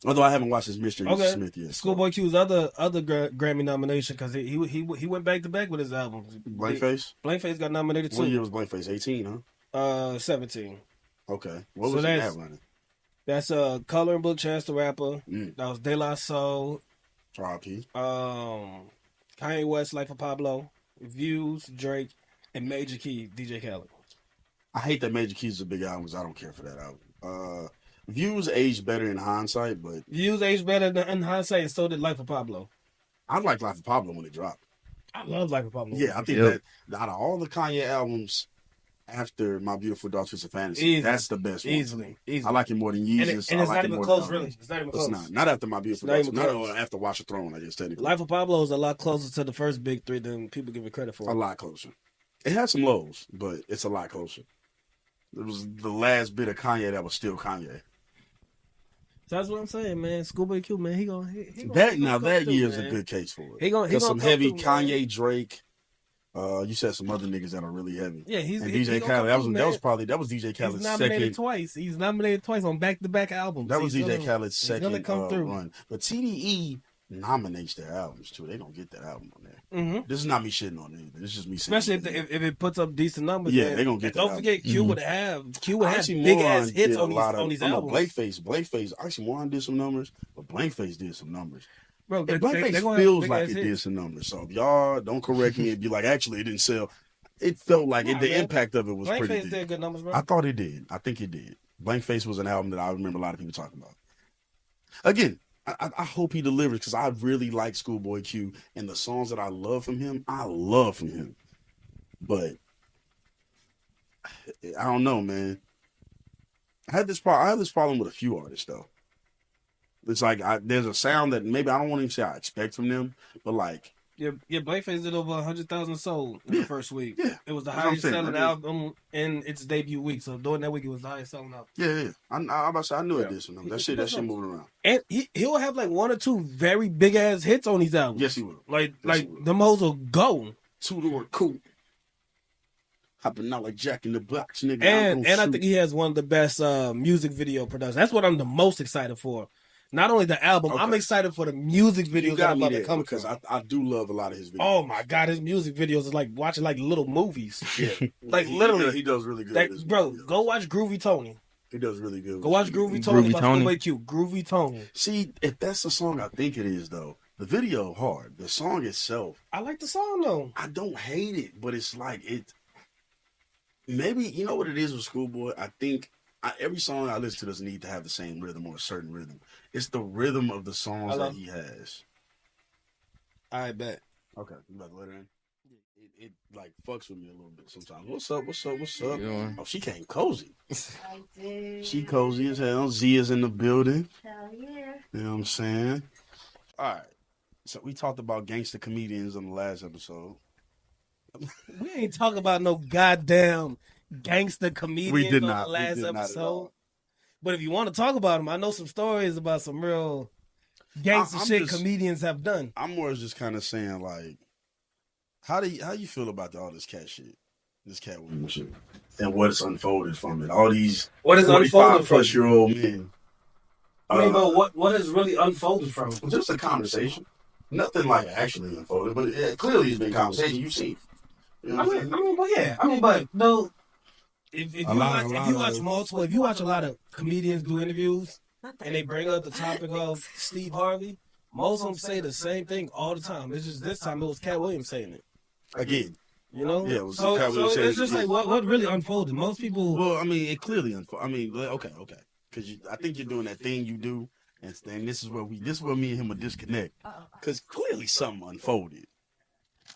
Although I haven't watched his Mr. and Mrs. Smith yet. Schoolboy Q's other Grammy nomination because he went back to back with his albums. Blankface? Blankface got nominated too. What year was Blankface? 18, huh? 17. Okay. What So was that's- that running? That's Color and Book Chance the Rapper. Mm. That was De La Soul. RP. Kanye West, Life of Pablo. Views, Drake, and Major Key, DJ Khaled. I hate that Major Keys is a big album because I don't care for that album. Views aged better in hindsight, but Views aged better than in hindsight, and so did Life of Pablo. I like Life of Pablo when it dropped. I love Life of Pablo. Yeah, I think Yep. that out of all the Kanye albums after My Beautiful Dark Twisted Fantasy, Easy. that's the best one. Easily. I like it more than Yeezus. And I it's like not it even more close, than really. It's not even It's close. not. Not after My Beautiful It's Dark not Not even close. after Watch the Throne, I guess, technically. Life of Pablo is a lot closer to the first big three than people give it credit for. A lot closer. It has some lows, but it's a lot closer. It was the last bit of Kanye that was still Kanye. So that's what I'm saying, man. Schoolboy Q, man, he gonna That through, year's man. a good case for it. He gonna some come heavy through, man. Kanye, Drake. You said some other niggas that are really heavy. Yeah, and he DJ gonna Khaled. come That through, was DJ He's Khaled's nominated second. twice. He's nominated twice on back-to-back albums. That was He's DJ gonna- Khaled's he's gonna second come through. run. But TDE nominates their albums too. They don't get that album on there. Mm-hmm. This is not me shitting on it either. This is just me saying. Especially if it puts up decent numbers. Yeah, man. they gonna get that Don't album. forget, Q would have big ass hits on these albums. Blankface. Oxymoron did some numbers, but Blankface did some numbers. Bro, And Blankface feels like it did some numbers. So if y'all don't correct me and be like, actually, it didn't sell. It felt like the impact of it was pretty Blankface big. did good numbers, bro. I thought it did. I think it did. Blankface was an album that I remember a lot of people talking about. Again, I hope he delivers because I really like Schoolboy Q and the songs that I love from him. But I don't know, man. I had this problem with a few artists though. It's like there's a sound that maybe I don't want to even say I expect from them, but like. Yeah, Blankface did over 100,000 sold in the first week. Yeah, it was the that's what I'm highest saying, selling right? album in its debut week. So during that week, it was the highest selling album. Yeah. I'm about to say I knew it did some numbers. That shit moving around. And he'll have like one or two very big ass hits on these albums. Yes, he will. Like he will. them hoes will go. Two-door coupe. Hopping out like Jack in the Box, nigga. And I think he has one of the best music video productions. That's what I'm the most excited for. Not only the album, I'm excited for the music videos that I'm about to come because I do love a lot of his videos. Oh my god, his music videos is like watching like little movies. Yeah, like literally, he does really good. Like, bro, go watch Groovy Tony. He does really good. Go watch Groovy Tony. Groovy Tony. See, if that's the song I think it is, though, the video hard. The song itself, I like the song though. I don't hate it, but it's like it. Maybe you know what it is with Schoolboy. I think every song I listen to doesn't need to have the same rhythm or a certain rhythm. It's the rhythm of the songs that he has. I bet. Okay, you about to let her in? It like fucks with me a little bit sometimes. What's up? Yeah. Oh, she came cozy. I did. She cozy as hell. Z is in the building. Hell yeah. You know what I'm saying? All right. So we talked about gangster comedians on the last episode. We ain't talking about no goddamn gangster comedians We did on not. the We last did not at episode. all. But if you want to talk about them, I know some stories about some real gangster I'm shit just- comedians have done. I'm more just kind of saying like, how you feel about all this cat shit, this cat woman shit, and what's unfolded from it? All these What is unfolded from? 45-plus-year-old men. I mean, but what is really unfolded from? Just a conversation. Nothing like actually unfolded, but it clearly has been conversation. You've seen. You know what I'm saying? But no. If you watch a lot of comedians do interviews and they bring up the topic of Steve Harvey, most of them say the same thing all the time. It's just this time it was Cat Williams saying it. Again. You know? Yeah, it was so Cat Williams saying it's just it. like what really unfolded. Most people. Well, I mean, it clearly unfolded. I mean, okay, because I think you're doing that thing you do, and this is where me and him will disconnect, because clearly something unfolded.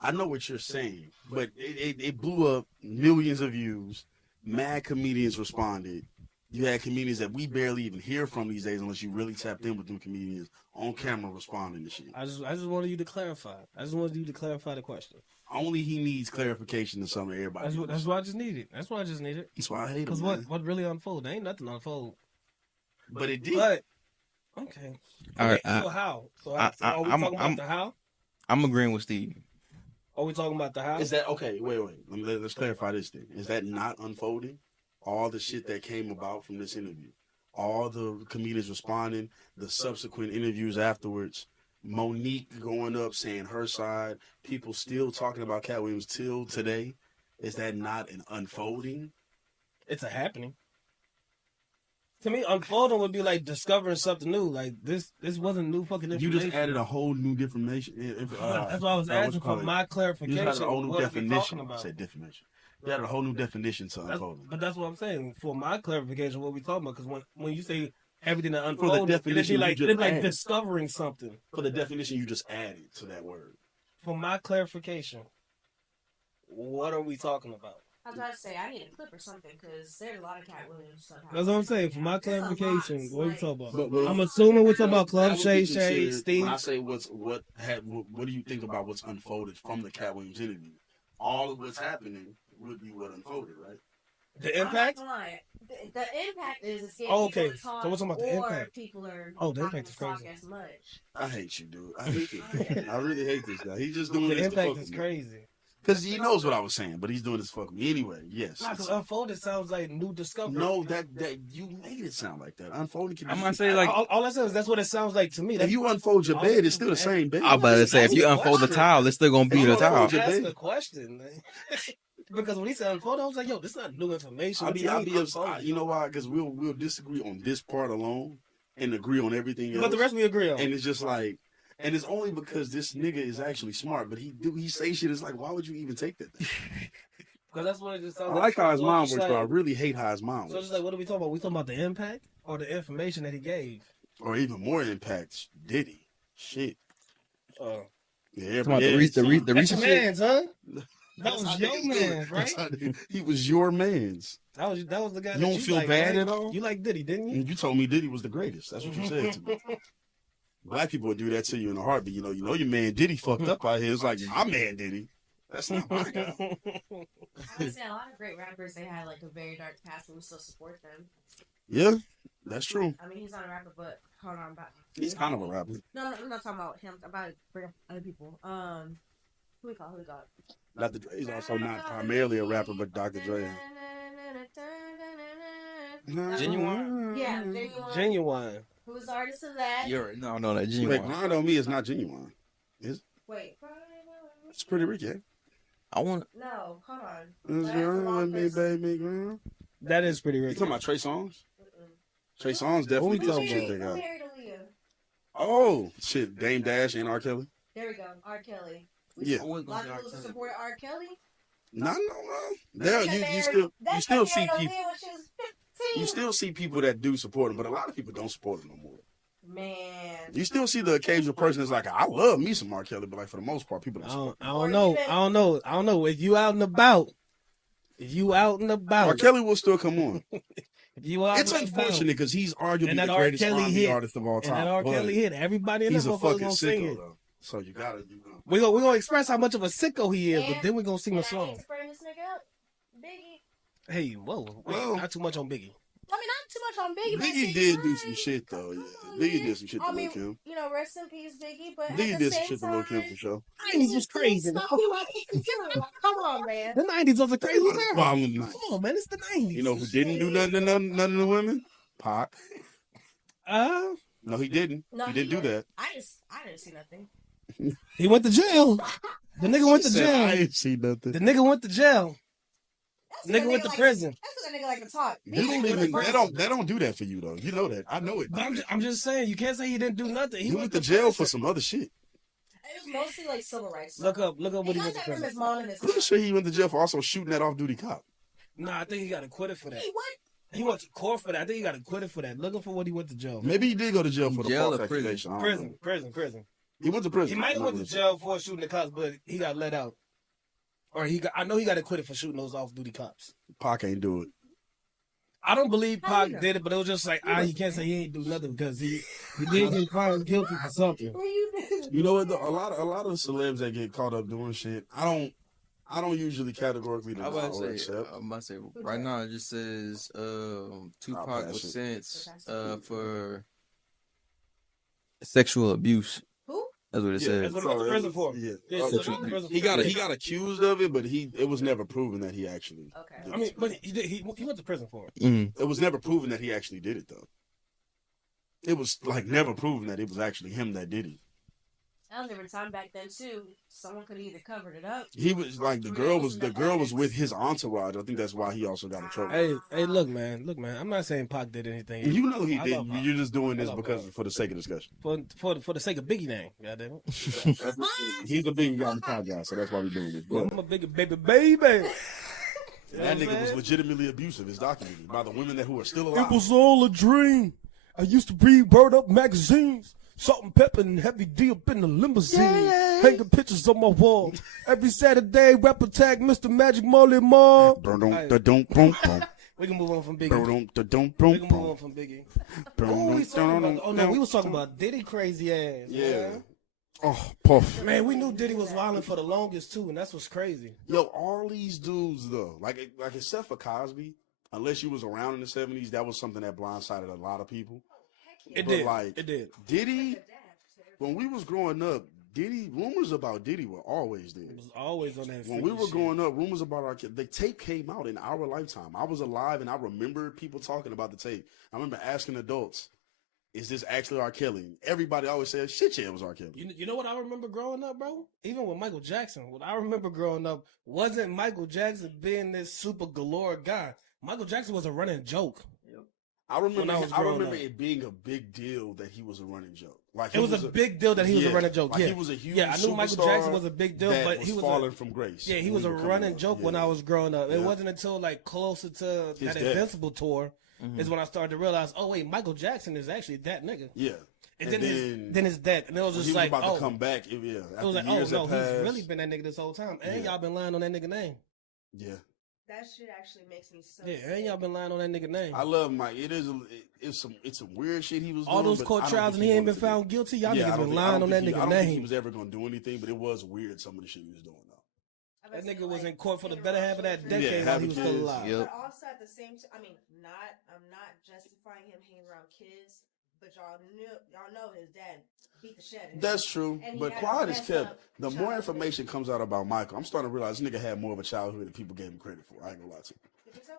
I know what you're saying, but it blew up, millions of views. Mad comedians responded. You had comedians that we barely even hear from these days, unless you really tapped in with them comedians on camera responding to shit. I just wanted you to clarify. I just wanted you to clarify the question. Only he needs clarification to some of everybody. That's what I just needed. That's what I just needed. That's why I hate him. Because what really unfolded? There ain't nothing unfold. But it did. But okay. All right. So how? So are we talking about the how? I'm agreeing with Steve. Are we talking about the how? Is that okay? Wait. Let's clarify this thing. Is that not unfolding? All the shit that came about from this interview, all the comedians responding, the subsequent interviews afterwards, Monique going up saying her side, people still talking about Cat Williams till today. Is that not an unfolding? It's a happening. To me, unfolding would be like discovering something new. Like this wasn't new fucking information. You just added a whole new information. That's why I was asking for my clarification. You added a whole new what definition. About. I said definition. You added a whole new definition to unfolding. But that's what I'm saying. For my clarification, what we talking about? Because when you say everything that For unfolded, the definition, it'd be like discovering something. For the definition you just added to that word. For my clarification, what are we talking about? I was about to say, I need a clip or something, because there's a lot of Cat Williams stuff. That's what I'm saying. For my clarification, what are we talking about? But I'm assuming we're talking about Club that would Shay be Shay, considered- Steve. When I say what do you think about what's unfolded from the Cat Williams interview? All of what's happening would be what unfolded, right? The I'm impact? not gonna lie. The impact is it's getting Oh, okay. people to talk, So we're talking about the or impact. people are Oh, the not impact is gonna talk crazy. as much. I hate you, dude. I hate this. I really hate this guy. He's just doing The this impact to fuck is with me. crazy. Because he knows what I was saying, but he's doing this to fuck with me anyway. Yes. Nah, because Unfolded sounds like New Discovery. No, that you made it sound like that. Unfolding can be. I'm gonna say like all I said is that's what it sounds like to me. if you unfold your bed, it's still the same bed. I'm about to say if you unfold the towel, it's still gonna be the towel. Ask a question. Because when he said unfold, I was like, yo, this is not new information. I'll be upset. You know why? Because we'll disagree on this part alone and agree on everything else. But the rest we agree on. And it's just like, and it's only because this nigga is actually smart, but he say shit. It's like, why would you even take that? Because that's what it just I sounds like how his mind so works, it's but I like- really hate how his mind So works. it's like, what are we talking about? We talking about the impact or the information that he gave? Or even more impacts, Diddy. Shit. Uh, Yeah, Talking about the that's recent your shit. man's, huh? That That's was how your niggas do it. man's, That's right? how he was your man's. That was the guy. You that don't feel like, bad right? at all? You like Diddy, didn't you? You told me Diddy was the greatest. That's what you said to me. Black people would do that to you in a heartbeat. You know your man Diddy fucked up out here. It's like, my man Diddy. That's not my guy. I would say a lot of great rappers, they had like a very dark past, but we still support them. Yeah, that's true. I mean, he's not a rapper, but hold on, about He's kind of a rapper. No, I'm not talking about him. I'm about to bring up other people. Who we call? Dr. Dre is also not primarily a rapper, but Dr. Dre. Genuine? Yeah, Genuine. Genuine. Who's the artist of that? You're no, that Wait, genuine. Grind on Me is not Genuine. Wait. It's Pretty Ricky. Eh? I want. No, hold on. It's That's the Grind wrong on Me, person. baby, grind. That is pretty You rich. talking about Trey Songz? Mm-mm. Trey Songz definitely Who we did some talking shit about? they got. Who married Aaliyah? Oh, shit. Dame Dash and R. Kelly? There we go. R. Kelly. Yeah. A lot of people supported R. Kelly. No. There, you still see people. When she was 15. You still see people that do support him, but a lot of people don't support him no more. Man. You still see the occasional person that's like, I love me some R. Kelly, but like for the most part, people don't support him. I don't know. If you out and about, R. Kelly will still come on. if you out It's and about, unfortunate because he's arguably And that the R. greatest Kelly R&B hit. artist of all and time. that R. but Kelly hit, everybody in he's that a motherfucker fucking gonna sing sicko it. though. So you gotta. We gonna express how much of a sicko he is, but And- then we gonna sing a And I hate song. to bring this nigga up. Biggie. Hey, whoa, Well- not too much on Biggie. I mean, not too much on Biggie. but Biggie at the did same do some time, shit though. Yeah, come on, Biggie man. did some shit to I Lil mean, Kim. you know, rest in peace, Biggie. But Biggie at the did some same shit to time, Lil Kim for sure. 90s was crazy. Come on, man. The 90s was a crazy Well, time. in the night. Come on, man, it's the 90s. You know who didn't do nothing to none of the women? Pac. No, he didn't. No, he didn't do that. I didn't see nothing. He went to jail. The nigga went to She said, jail. I ain't see nothing. The nigga went to jail. That's The nigga went to prison. That's what that nigga like to talk. They don't even. They don't do that for you though. You know that. I know it. But I'm just saying, you can't say he didn't do nothing. He went to jail for some other shit. It was mostly like civil rights. Look up what He he got went to that from prison. his mom and his Pretty sure he went to jail for also shooting that off-duty cop. Nah, I think he got acquitted for that. He what? He went to court for that. I think he got acquitted for that. Looking for what he went to jail. Maybe he did go to jail for the Jail false or prison? accusation. I don't know. Prison. He went to prison. He might have went to jail for shooting the cops, but he got let out. Or I know he got acquitted for shooting those off-duty cops. Pac ain't do it. I don't believe How you Pac know? did it, but it was just like, you can't say he ain't do nothing because he did get found guilty for something. What you do? You know what? Though? A lot of celebs that get caught up doing shit. I don't usually categorically deny or accept. I'm about to say right now it just says Tupac pass was it. sentenced for sexual abuse. Who? That's what it Yeah, says. that's what he went to prison for. Yeah. Yeah, Okay. so he went to prison He for- got accused of it, but it was never proven that he actually. Okay. did I mean, it. but he went to prison for it. It was never proven that he actually did it though. It was like never proven that it was actually him that did it. That was a different time back then too. Someone could have either covered it up. He was like the girl was with his entourage. I think that's why he also got in trouble. Hey, look, man. I'm not saying Pac did anything. You know he I did. love Pac. You're just doing this I love because Pac. for the sake of discussion. For the sake of Biggie name, goddamn it. He's a big guy, Pac guy, so that's why we're doing this. But I'm a big baby. that nigga was legitimately abusive. It's documented by the women who are still alive. It was all a dream. I used to read Word Up magazines. Salt and pepper and heavy D up in the limousine. Hanging pictures on my wall. Every Saturday, rap attack Mr. Magic Molly Ma. We can move on from Biggie. Don't We can move on from Biggie. Who we talking about? Oh no, we was talking about Diddy crazy ass. Yeah. Man. Oh, Puff. Man, we knew Diddy was wilding for the longest too, and that's what's crazy. Yo, all these dudes though, like except for Cosby, unless you was around in the 70s, that was something that blindsided a lot of people. It But, did. like, It did. Diddy, when we was growing up, rumors about Diddy were always there. It was always on that. When we were growing up, rumors about our kid, the tape came out in our lifetime. I was alive and I remember people talking about the tape. I remember asking adults, is this actually R. Kelly? Everybody always said, shit, yeah, it was R. Kelly. You know what I remember growing up, bro? Even with Michael Jackson, what I remember growing up wasn't Michael Jackson being this super galore guy. Michael Jackson was a running joke. I remember, I growing up. it being a big deal that he was a running joke. Like It was a big deal that he was a running joke. Like Yeah, he was a huge I knew Michael superstar Jackson was a big deal, that but was he was falling from grace. Yeah, he when was we a were coming running up. joke when Yeah. I was growing up. It Yeah. wasn't until like closer to His that death. Invincible tour is when I started to realize, oh wait, Michael Jackson is actually that nigga. Yeah. And then his death, and it was when just he was like, about oh, to come back. It was like, oh years no, had he's passed, really been that nigga this whole time, and Yeah. y'all been lying on that nigga name. Yeah. That shit actually makes me so. Yeah, and y'all been lying on that nigga name. I love Mike. It's some weird shit he was All doing. those but court I don't trials think and he ain't wanted been to do found it. guilty. Y'all Yeah, I niggas don't been think- I lying don't on that think he- I nigga don't think he name. was ever gonna do anything, but it was weird some of the shit he was doing though. That nigga was in court for the better half of that decade while he having was still kids. alive. Yep. But also at the same time, I mean, I'm not justifying him hanging around kids, but y'all know his dad beat the shit out of him. That's true, And he but had quiet a is messed kept. up The more childhood. information comes out about Michael, I'm starting to realize this nigga had more of a childhood than people gave him credit for. I ain't gonna lie to you. You think so?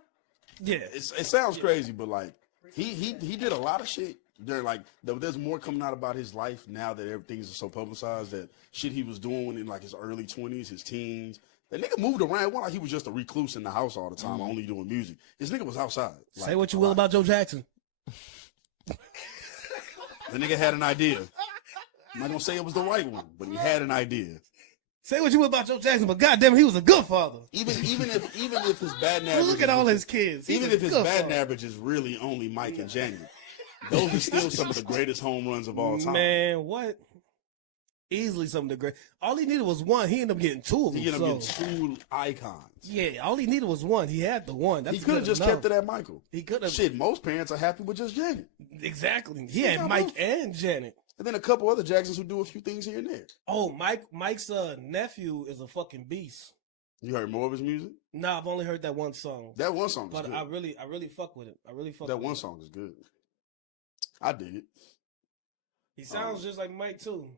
Yeah, It sounds crazy, but like he did a lot of shit. There's more coming out about his life now that everything is so publicized. That shit he was doing when in like his early 20s, his teens. That nigga moved around. It wasn't like he was just a recluse in the house all the time, only doing music. This nigga was outside. say like, what you a will lot. about Joe Jackson. The nigga had an idea. I'm not gonna say it was the right one, but he had an idea. Say what you will about Joe Jackson, but goddamn, he was a good father. Even if his bad average, Look at all his kids. He's even a if his good batting father. average is really only Mike and Janet, those are still some of the greatest home runs of all time. Man, what? Easily some of the great. All he needed was one. He ended up getting two of them. He ended up so- getting two icons. Yeah, all he needed was one. He had the one. That's He could have good just enough. kept it at Michael. He could have. Shit, most parents are happy with just Janet. Exactly. He Yeah, had I Mike know. and Janet. And then a couple other Jacksons who do a few things here and there. Oh, Mike's nephew is a fucking beast. You heard more of his music? Nah, I've only heard that one song. That one song is But good. I really fuck with it. I really fuck That with one it. song is good. I dig it. He sounds just like Mike too.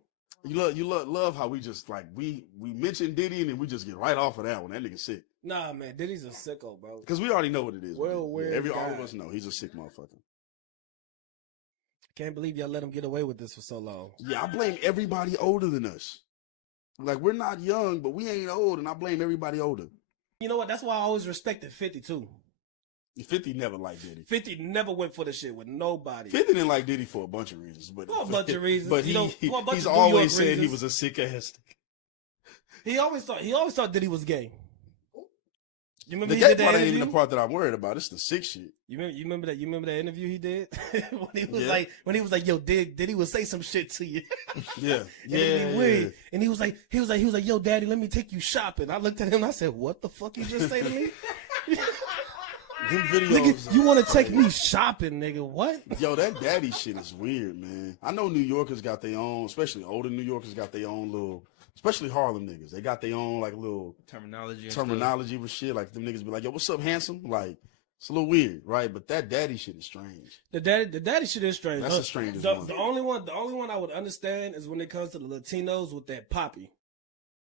You love how we just like we mention Diddy and then we just get right off of that one. That nigga sick. Nah, man, Diddy's a sicko, bro. Because we already know what it is. with Well, Diddy. weird all of guy. us know he's a sick motherfucker. Can't believe y'all let him get away with this for so long. Yeah, I blame everybody older than us. Like we're not young, but we ain't old, and I blame everybody older. You know what? That's why I always respected 50 too. 50 never liked Diddy. 50 never went for the shit with nobody. 50 didn't like Diddy for a bunch of reasons, but For a bunch of reasons, But you know, for a bunch he's of New always York said he reasons. was a sick ass. He always thought Diddy was gay. You remember The he gay did that part ain't interview? even the part that I'm worried about. It's the sick shit. You remember that interview he did when he was Yeah. like, yo, Diddy would say some shit to you. Yeah, And it'd be weird. And he was like, yo, daddy, let me take you shopping. I looked at him and I said, what the fuck you just say to me? Them videos. Nigga, you want to take me shopping, nigga? What? Yo, that daddy shit is weird, man. I know New Yorkers got their own, especially older New Yorkers got their own little, especially Harlem niggas. They got their own like little terminology with shit. Like them niggas be like, yo, what's up, handsome? Like, it's a little weird, right? But that daddy shit is strange. The daddy shit is strange. That's the strangest the, one. The only one I would understand is when it comes to the Latinos with that poppy.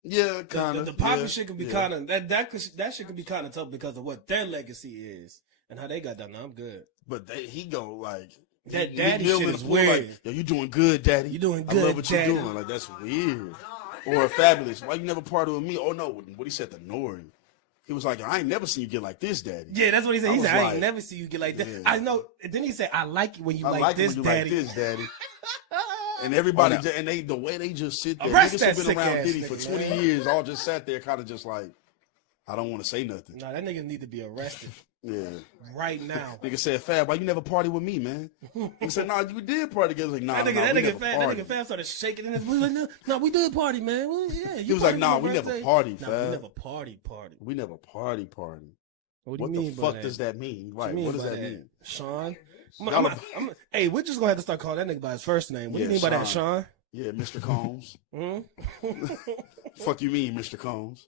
Yeah, kind The, of. the poppy shit can be kind of that shit can be kind of tough because of what their legacy is and how they got done. I'm good. But he go like That Meek daddy Mill shit in the is pool, weird. Like, yo, you doing good, daddy. You doing I good, love what daddy. you doing. Like that's weird. Or Fabulous. Why you never party with me? Oh no, what he said to Nori. He was like, I ain't never seen you get like this, daddy. Yeah, that's what he said. He was said, I like, ain't never see you get like that. yeah. I know. And then he said, I like it when you I like it this, when you daddy. like this, daddy. And everybody, Oh, no. and the way they just sit there, Arrest niggas that who been around sick-ass Diddy for nigga, 20 man. years, all just sat there, kind of just like, I don't want to say nothing. Nah, that nigga need to be arrested Yeah. right now. Nigga said, Fab, why you never party with me, man? He said, nah, you did party together. Like, nah, That we never nigga partied. Fab started shaking in his boots. Like, no, we did party, man. Well, yeah, He was like, nah, we never partied, Nah, Fab. we never party. We never party. What do What you mean the by fuck that? does that mean? What Right, you what does by that mean? Sean? Y'all Hey, we're just gonna have to start calling that nigga by his first name. What do you Yeah, mean by that, Sean? Yeah, Mr. Combs. Hmm? Fuck you mean, Mr. Combs?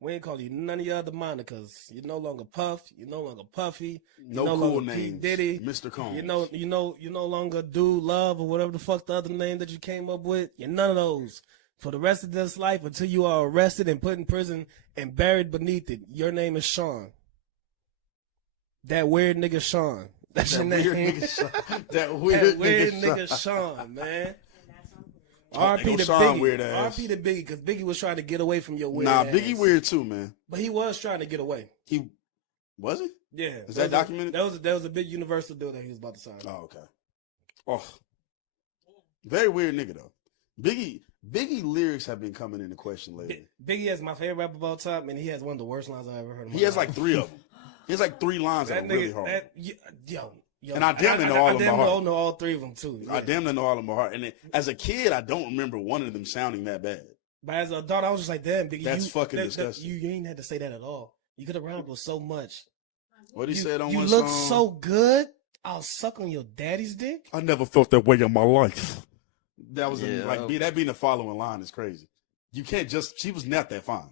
We ain't call you none of your other monikers. You're no longer Puff. You're no longer Puffy. No You're cool longer P. names. Diddy. Mr. Combs. You're no longer Dude Love or whatever the fuck the other name that you came up with. You're none of those. For the rest of this life, until you are arrested and put in prison and buried beneath it, your name is Sean. That weird nigga Sean. That's your name. That weird nigga Sean, man. R.P. to Sean, Biggie. weird ass. R.P. to Biggie, because Biggie was trying to get away from your weird Nah, ass. Biggie weird too, man. But he was trying to get away. He was it? Yeah. Is that documented? That was a big Universal deal that he was about to sign. Oh, okay. Oh, very weird nigga though. Biggie lyrics have been coming into question lately. Biggie is my favorite rapper of all time, and he has one of the worst lines I ever heard. He has like 3 of them. He has like 3 lines that are really hard. Yo, and I damn near know all of them by heart. I know all 3 of them too. Yeah. I damn near know all of them by heart. And as a kid, I don't remember one of them sounding that bad. But as an adult, I was just like, damn, Biggie, That's fucking disgusting. You ain't had to say that at all. You could have rhymed with so much. What he said on you one look song? so good. I'll suck on your daddy's dick. I never felt that way in my life. That was Yeah. that being the following line is crazy. You can't just. She was not that fine.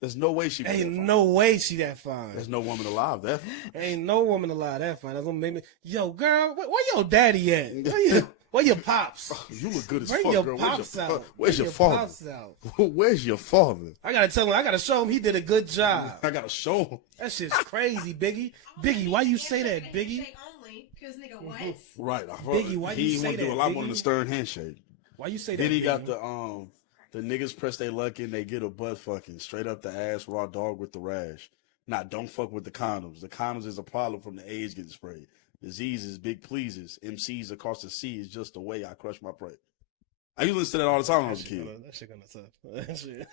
There's no way she. Was Ain't that fine. no way she that fine. There's no woman alive that. Ain't no woman alive that fine. That's gonna make me. Yo, girl, where your daddy at? Where your pops? You look good as Bring fuck, your girl. pops out. Where's Bring your father? pops out. Where's your father? I gotta tell him. I gotta show him he did a good job. I gotta show him. That shit's crazy, Biggie. Biggie, why you say that, Biggie? Only because nigga what? Right, Biggie, why you he say want to do that, a lot more Biggie? than a stern handshake. Why you say that? Then he Biggie? got the niggas press their luck in, they get a butt fucking straight up the ass, raw dog with the rash. Nah, don't fuck with the condoms. The condoms is a problem from the AIDS getting sprayed. Diseases, big pleases, MCs across the sea is just the way I crush my prey. I used to listen to that all the time when I was a kid. That shit kind of tough. That shit.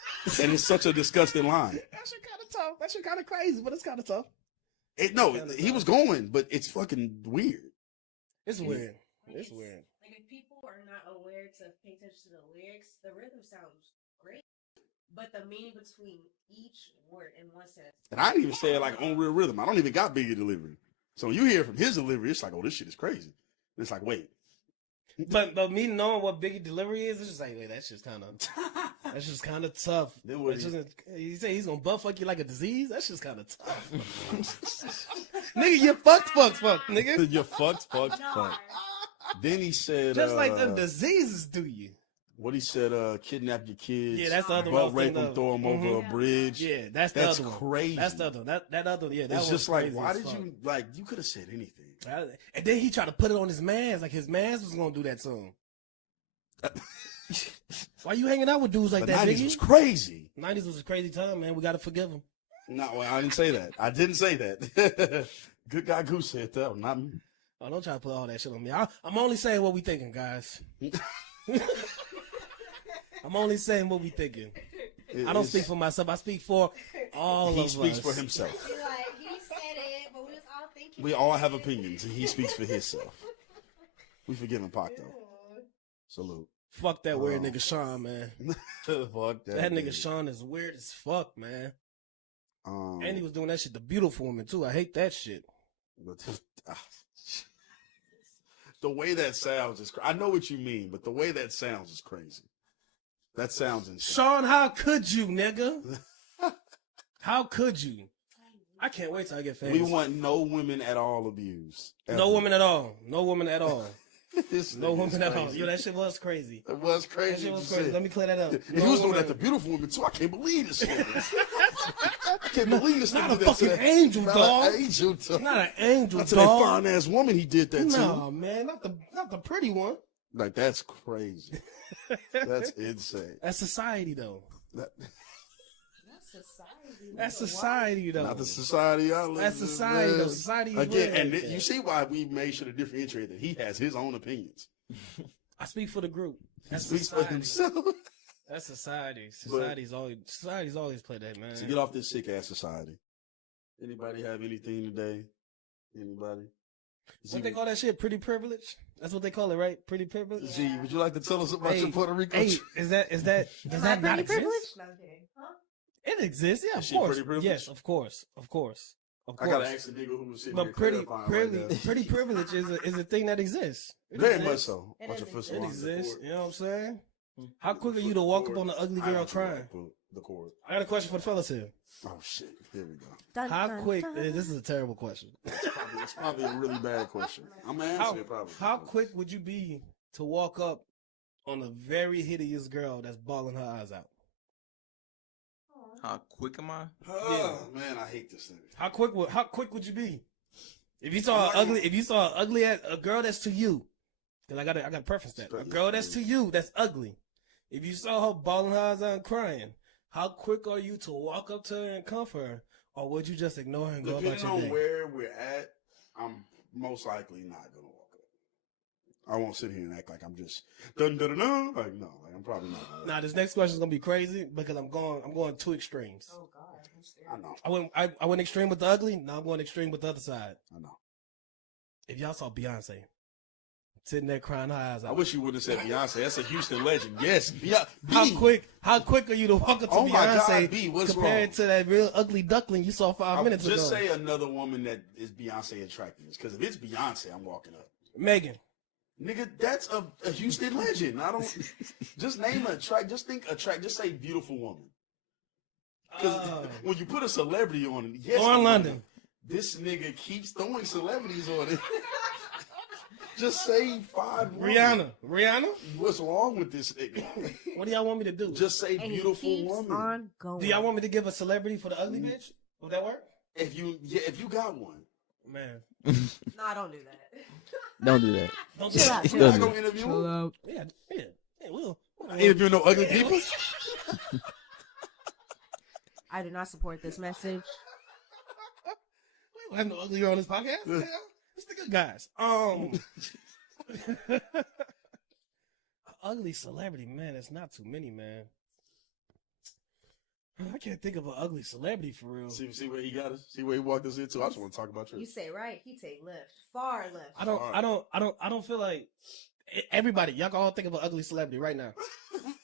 And it's such a disgusting line. That shit kind of tough. That shit kind of crazy, but it's kind of tough. No, he was going, but it's fucking weird. It's weird. Like It's weird. Like if people are not aware to pay attention to the lyrics, the rhythm sounds great, but the meaning between each word in one sentence. And I didn't even say it like on real rhythm. I don't even got Biggie delivery. So when you hear from his delivery, it's like, oh, this shit is crazy. And it's like, wait. But me knowing what Biggie delivery is, it's just like, wait, that's just kind of tough. Then what He say he's gonna butt fuck you like a disease. That's just kind of tough. Nigga, you fucked, nigga. You fucked. Then he said, Just like them diseases do you. What he said, kidnap your kids. Yeah, that's the other butt one. rape them, throw them over a bridge. Yeah, that's the That's other one. crazy. That's the other one. That other one. Yeah, that It's one's just like, crazy why as did fuck. you, like, you could have said anything. And then he tried to put it on his mans, like his mans was gonna do that song. Why you hanging out with dudes like The that, 90s Biggie? was crazy. 90s was a crazy time, man. We gotta forgive him. No, I didn't say that. I didn't say that. Good guy Goose said that, not me. Oh, don't try to put all that shit on me. I'm only saying what we thinking, guys. I'm only saying what we thinking. I don't speak for myself. I speak for all of us. He speaks for himself. Like he said it, but we was all thinking. We all have opinions, and he speaks for himself. We forgive him, Pac, though. Salute. Fuck that weird nigga Sean, man. Fuck That nigga Sean is weird as fuck, man. And he was doing that shit to beautiful women, too. I hate that shit. The way that sounds is I know what you mean, but the way that sounds is crazy. That sounds insane. Sean, how could you, nigga? How could you? I can't wait till I get famous. We want no women at all abused. No woman at all. No woman at all. This No nigga woman is at all. crazy. Yo, that shit was crazy. It was That crazy. shit was what you crazy. said. Let me clear that up. And he was doing that to beautiful women too. I can't believe this nigga. I can't believe this Not nigga. a that fucking said- angel, not dog. An angel, dog. Not an angel, Not to that dog. fine ass woman he did that No, to. man, not the pretty one. Like that's crazy. That's insane. That's society, though. That, That's society, though. not the society I live That's in, society, man. though. Society is Again, weird and like that. you see why we made sure to differentiate that he has his own opinions. I speak for the group. That's He speaks for society. himself. That's society. Society's always played that, man. So get off this sick ass society. Anybody have anything today? Anybody? What they call that shit? Pretty privilege? That's what they call it, right? Pretty privilege? Z, would you like to tell us about your Puerto Rico Hey, trip? does that Am not I pretty exist? privileged? No, I'm kidding. Huh? It exists, yeah, Is of she course. pretty privileged? Yes, of course. I gotta ask the nigga who was sitting But here pretty clarifying right now. pretty privilege is a thing that exists. It Very exists. much so. It Watch your is fist It along the exists. court. You know what I'm saying? How quick are you to walk up on an ugly I girl want you to crying? pull the cord. I got a question for the fellas here. Oh shit! Here we go. Dun, How dun, quick? dun. This is a terrible question. It's probably a really bad question. I'm gonna answer it probably. How quick would you be to walk up on a very hideous girl that's bawling her eyes out? How quick am I? Oh man, I hate this thing. How quick would you be if you saw a girl that's to you? Cause I gotta preface that a girl that's to you that's ugly. If you saw her bawling her eyes out and crying, how quick are you to walk up to her and comfort her, or would you just ignore her and go about Depending your on day? where we're at, I'm most likely not gonna walk up. I won't sit here and act like I'm just dun dun dun dun. Like no, like I'm probably not. Gonna Now this next question is gonna be crazy because I'm going two extremes. Oh God, I'm scared. I know. I went extreme with the ugly. Now I'm going extreme with the other side. I know. If y'all saw Beyonce sitting there crying her eyes out, I wish you wouldn't have said Beyonce. That's a Houston legend. Yes. Yeah. How quick are you to walk up to Oh my Beyonce God, B, what's compared wrong? to that real ugly duckling you saw 5 minutes Just ago? say another woman that is Beyonce attractive. Because if it's Beyonce, I'm walking up. Megan. Nigga, that's a Houston legend. I don't just name a track. Just think a track. Just say beautiful woman. Because when you put a celebrity on it, yes, Lauren I'm London. This nigga keeps throwing celebrities on it. Just say 5 women. Rihanna. What's wrong with this nigga? What do y'all want me to do? Just say And beautiful he keeps woman. on going. Do y'all want me to give a celebrity for the ugly bitch? Would that work? If you got one. Man, No, don't do that. Don't do that. don't Chill out, You chill not out. gonna interview him? out. Yeah, we'll Interview no ugly people? I do not support this message. We don't have no ugly girl on this podcast. Yeah. It's the good guys. Ugly celebrity, man. It's not too many, man. I can't think of an ugly celebrity for real. See where he got us? See where he walked us into? I just want to talk about You you. say right, he take left, far left. I don't feel like everybody. Y'all can all think of an ugly celebrity right now.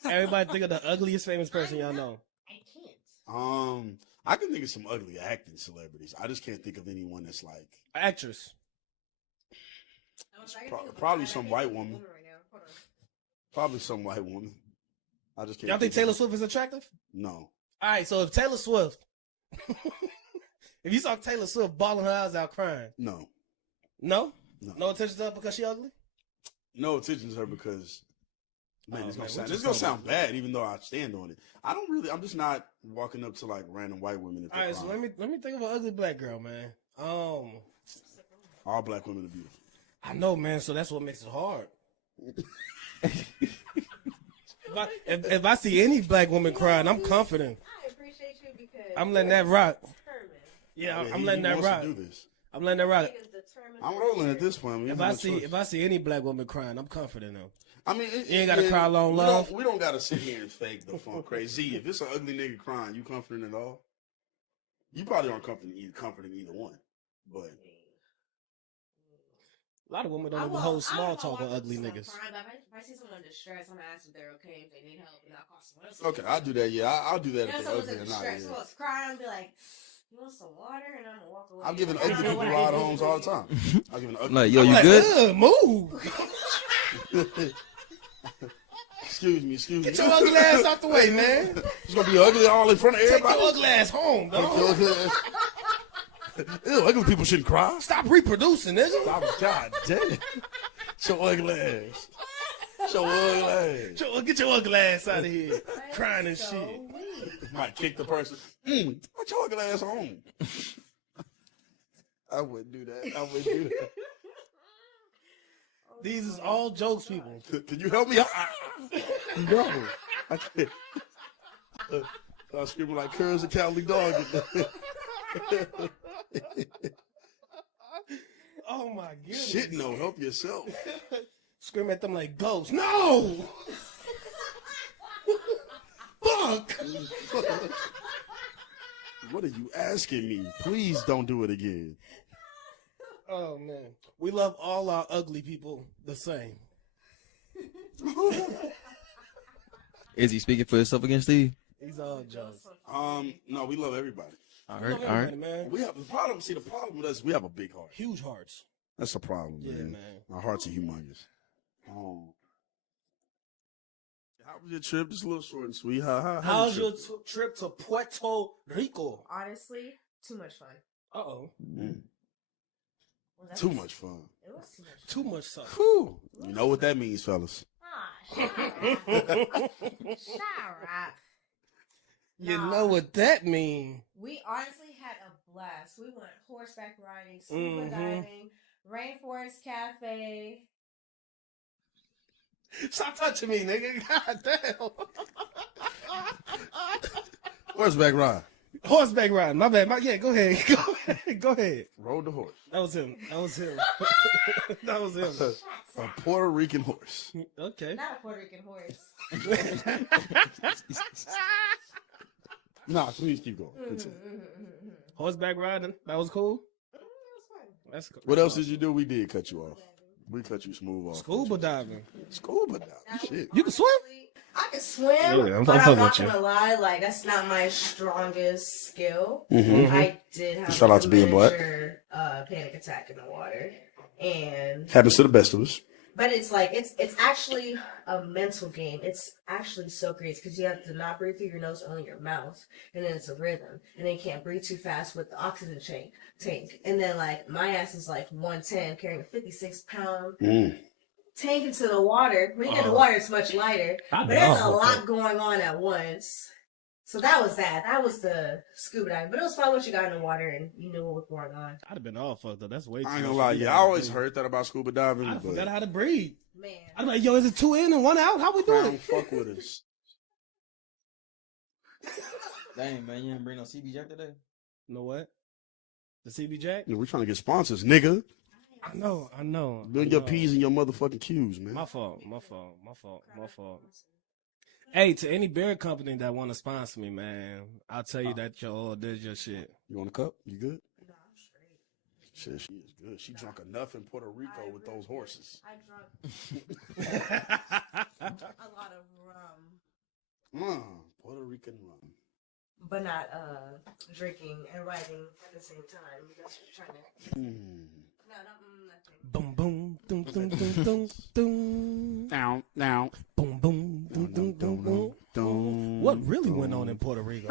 Everybody think of the ugliest famous person y'all know. I can't. I can think of some ugly acting celebrities. I just can't think of anyone that's like Actress. probably some white woman. Probably some white woman. I just can't. Y'all think of Taylor it. Swift is attractive? No. All right, so if Taylor Swift, if you saw Taylor Swift bawling her eyes out crying, No. no No. attention to her because she ugly. No attention to her because man, Oh, it's man, gonna what sound you it's gonna talking sound bad, even though I stand on it. I'm just not walking up to like random white women. If All they're right, so crying. let me think of an ugly black girl, man. All black women are beautiful. I know, man. So that's what makes it hard. if I see any black woman crying, I'm confident. I appreciate you because I'm letting that rock. determined. Yeah, Yeah, I'm he letting that wants to rock. do this. I'm letting that rock. Niggas determined. I'm rolling at this point. I mean, If I see any black woman crying, I'm confident in them. I mean, You ain't gotta cry alone, love. We don't gotta sit here and fake the fun crazy. If it's an ugly nigga crying, you confident at all? You probably aren't comforting either one. But A lot of women I don't even won't- hold I small won't talk with walk up ugly to niggas. someone crying, but if I see someone in distress, I'm gonna ask if they're okay, if they need help, and I'll call someone else. okay, I'll do that. Yeah, I'll do that You know, if they're someone's ugly in or not. distress, Yeah. someone's crying, be like, "You want some water?" And I'm gonna walk away. I'm giving Like, I ugly don't know people what I ride can do homes for all you. the time. I'm giving ugly. Like, yo, you Like, good? "Ugh, move. Excuse me. Get your ugly ass out the way, man. It's gonna be ugly all in front of Take your everybody. ugly ass home, Take dog. your ugly ass- Ew, ugly people shouldn't cry. Stop reproducing, nigga. God damn. Show ugly ass. Show ugly ass. Get your ugly ass out of here. Crying and shit. Might kick the person. Put your ugly ass home. I wouldn't do that. These is all jokes, people. Can you help me out? No. I can't. I was screaming like Curls and Cowardly Dog. Oh my goodness. Shit, no. Help yourself. Scream at them like ghosts. No! Fuck! What are you asking me? Please don't do it again. Oh man. We love all our ugly people the same. Is he speaking for himself again, Steve? These all jokes. No, we love everybody. All We right, love all right. everybody, man. We have the problem. See, the problem with us, we have a big heart. Huge hearts. That's the problem, Yeah, man. man. Our hearts are humongous. was your trip? Just a little short and sweet. How How's your trip? trip to Puerto Rico? Honestly, too much fun. Uh-oh. Mm. Well, that Too was- much fun. It was too much. Too much sauce. Whew. You know what that means, fellas. Ah, shut up. You Nah. know what that mean. We honestly had a blast. We went horseback riding, scuba Mhm. diving, rainforest cafe. Stop touching me, nigga. God damn. Horseback ride. Horseback riding. My bad. Yeah, go ahead. Go ahead. Go ahead. Rode the horse. That was him. That was him. That was him. A Puerto Rican horse. Okay. Not a Puerto Rican horse. Nah, please keep going. Continue. Horseback riding. That was cool. That's cool. What else did you do? We did cut you off. We cut you smooth off. Scuba diving. Scuba diving. Shit. You can swim? I can swim, Yeah, I'm but fucking I'm not with you. gonna lie, like that's not my strongest skill. Mhm. I did have Shout out like, to a being black. miniature, panic attack in the water, and Happens to the best of us. but it's like it's actually a mental game. It's actually so great because you have to not breathe through your nose, only your mouth, and then it's a rhythm, and then you can't breathe too fast with the oxygen tank, and then like my ass is like 110 carrying a 56-pound tank into the water. When you get in the water, it's much lighter. I But there's a know. lot going on at once. So that was that. That was the scuba diving. But it was fun once you got in the water and you knew what was going on. I'd have been all fucked up. That's way too I ain't much gonna lie. for me Yeah, to I always do. heard that about scuba diving. I but forgot how to breathe. Man. I'd be like, yo, is it 2 in and 1 out? How we doing Crown it? fuck with us. Dang, man, you didn't bring no CB Jack today? You know what? The CB Jack? You know, we're trying to get sponsors, nigga. I know. Build your P's and your motherfucking Q's, man. My fault. Hey, to any beer company that want to sponsor me, man, I'll tell you that your did your shit. You want a cup? You good? No, I'm straight. Shit, she is good. She drunk enough in Puerto Rico with those horses. I drank a lot of rum. Puerto Rican rum. But not drinking and writing at the same time. That's what you're trying to. No, nothing. Boom, boom, dum, dum, dum, dum, dum. Now. Boom, boom, dum, dum, dum, dum. What really went on in Puerto Rico?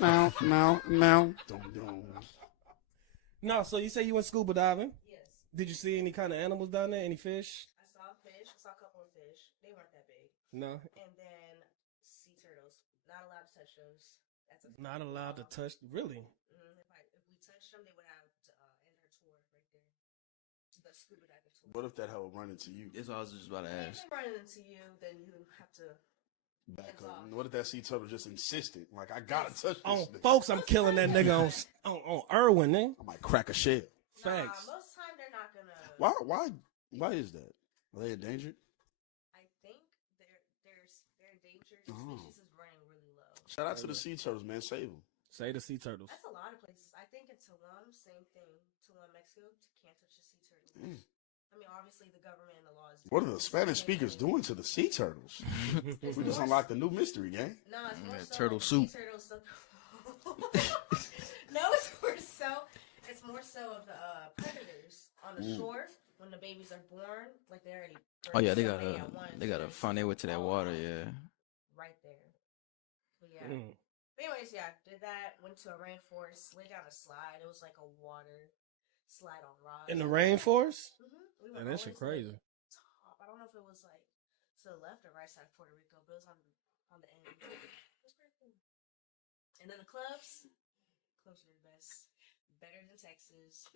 Now. No, so you say you went scuba diving? Yes. Did you see any kind of animals down there? Any fish? I saw fish. I saw a couple of fish. They weren't that big. No. And then sea turtles. Not allowed to touch those. That's a Not allowed to touch. Really? If we touched them, they would have to end our tour right there. The scuba diving tour. What if that hell run into you? That's what I was just about to If ask. they run into you, then you have to. Back up. What if that sea turtle just insisted? Like, I gotta touch this On nigga. folks, I'm killing that nigga on Irwin, nigga. I might crack a shell. Facts. Most time they're not gonna. Why is that? Are they endangered? I think they're endangered. The Oh. species is running really low. Shout out to the sea turtles, man. Save them. Say the sea turtles. That's a lot of places. I think in Tulum, same thing. Tulum, Mexico, can't touch the sea turtles. I mean, obviously the government and the laws. What are the Spanish speakers doing to the sea turtles? We just unlocked a new mystery game. No, it's more so turtle like soup. sea turtles. No, it's more so of the predators on the shore when the babies are born. Like they already. Oh yeah, they survey gotta at once, they gotta and find their way to that all water. of them Yeah. Right there. But yeah. But anyways, yeah, did that. Went to a rainforest, slid down a slide. It was like a water slide on rocks. In the rainforest? We Man, went that shit all the way to crazy. the top. I don't know if it was like to the left or right side of Puerto Rico, but it was on the end. It was pretty cool. And then the clubs are the best. Better than Texas.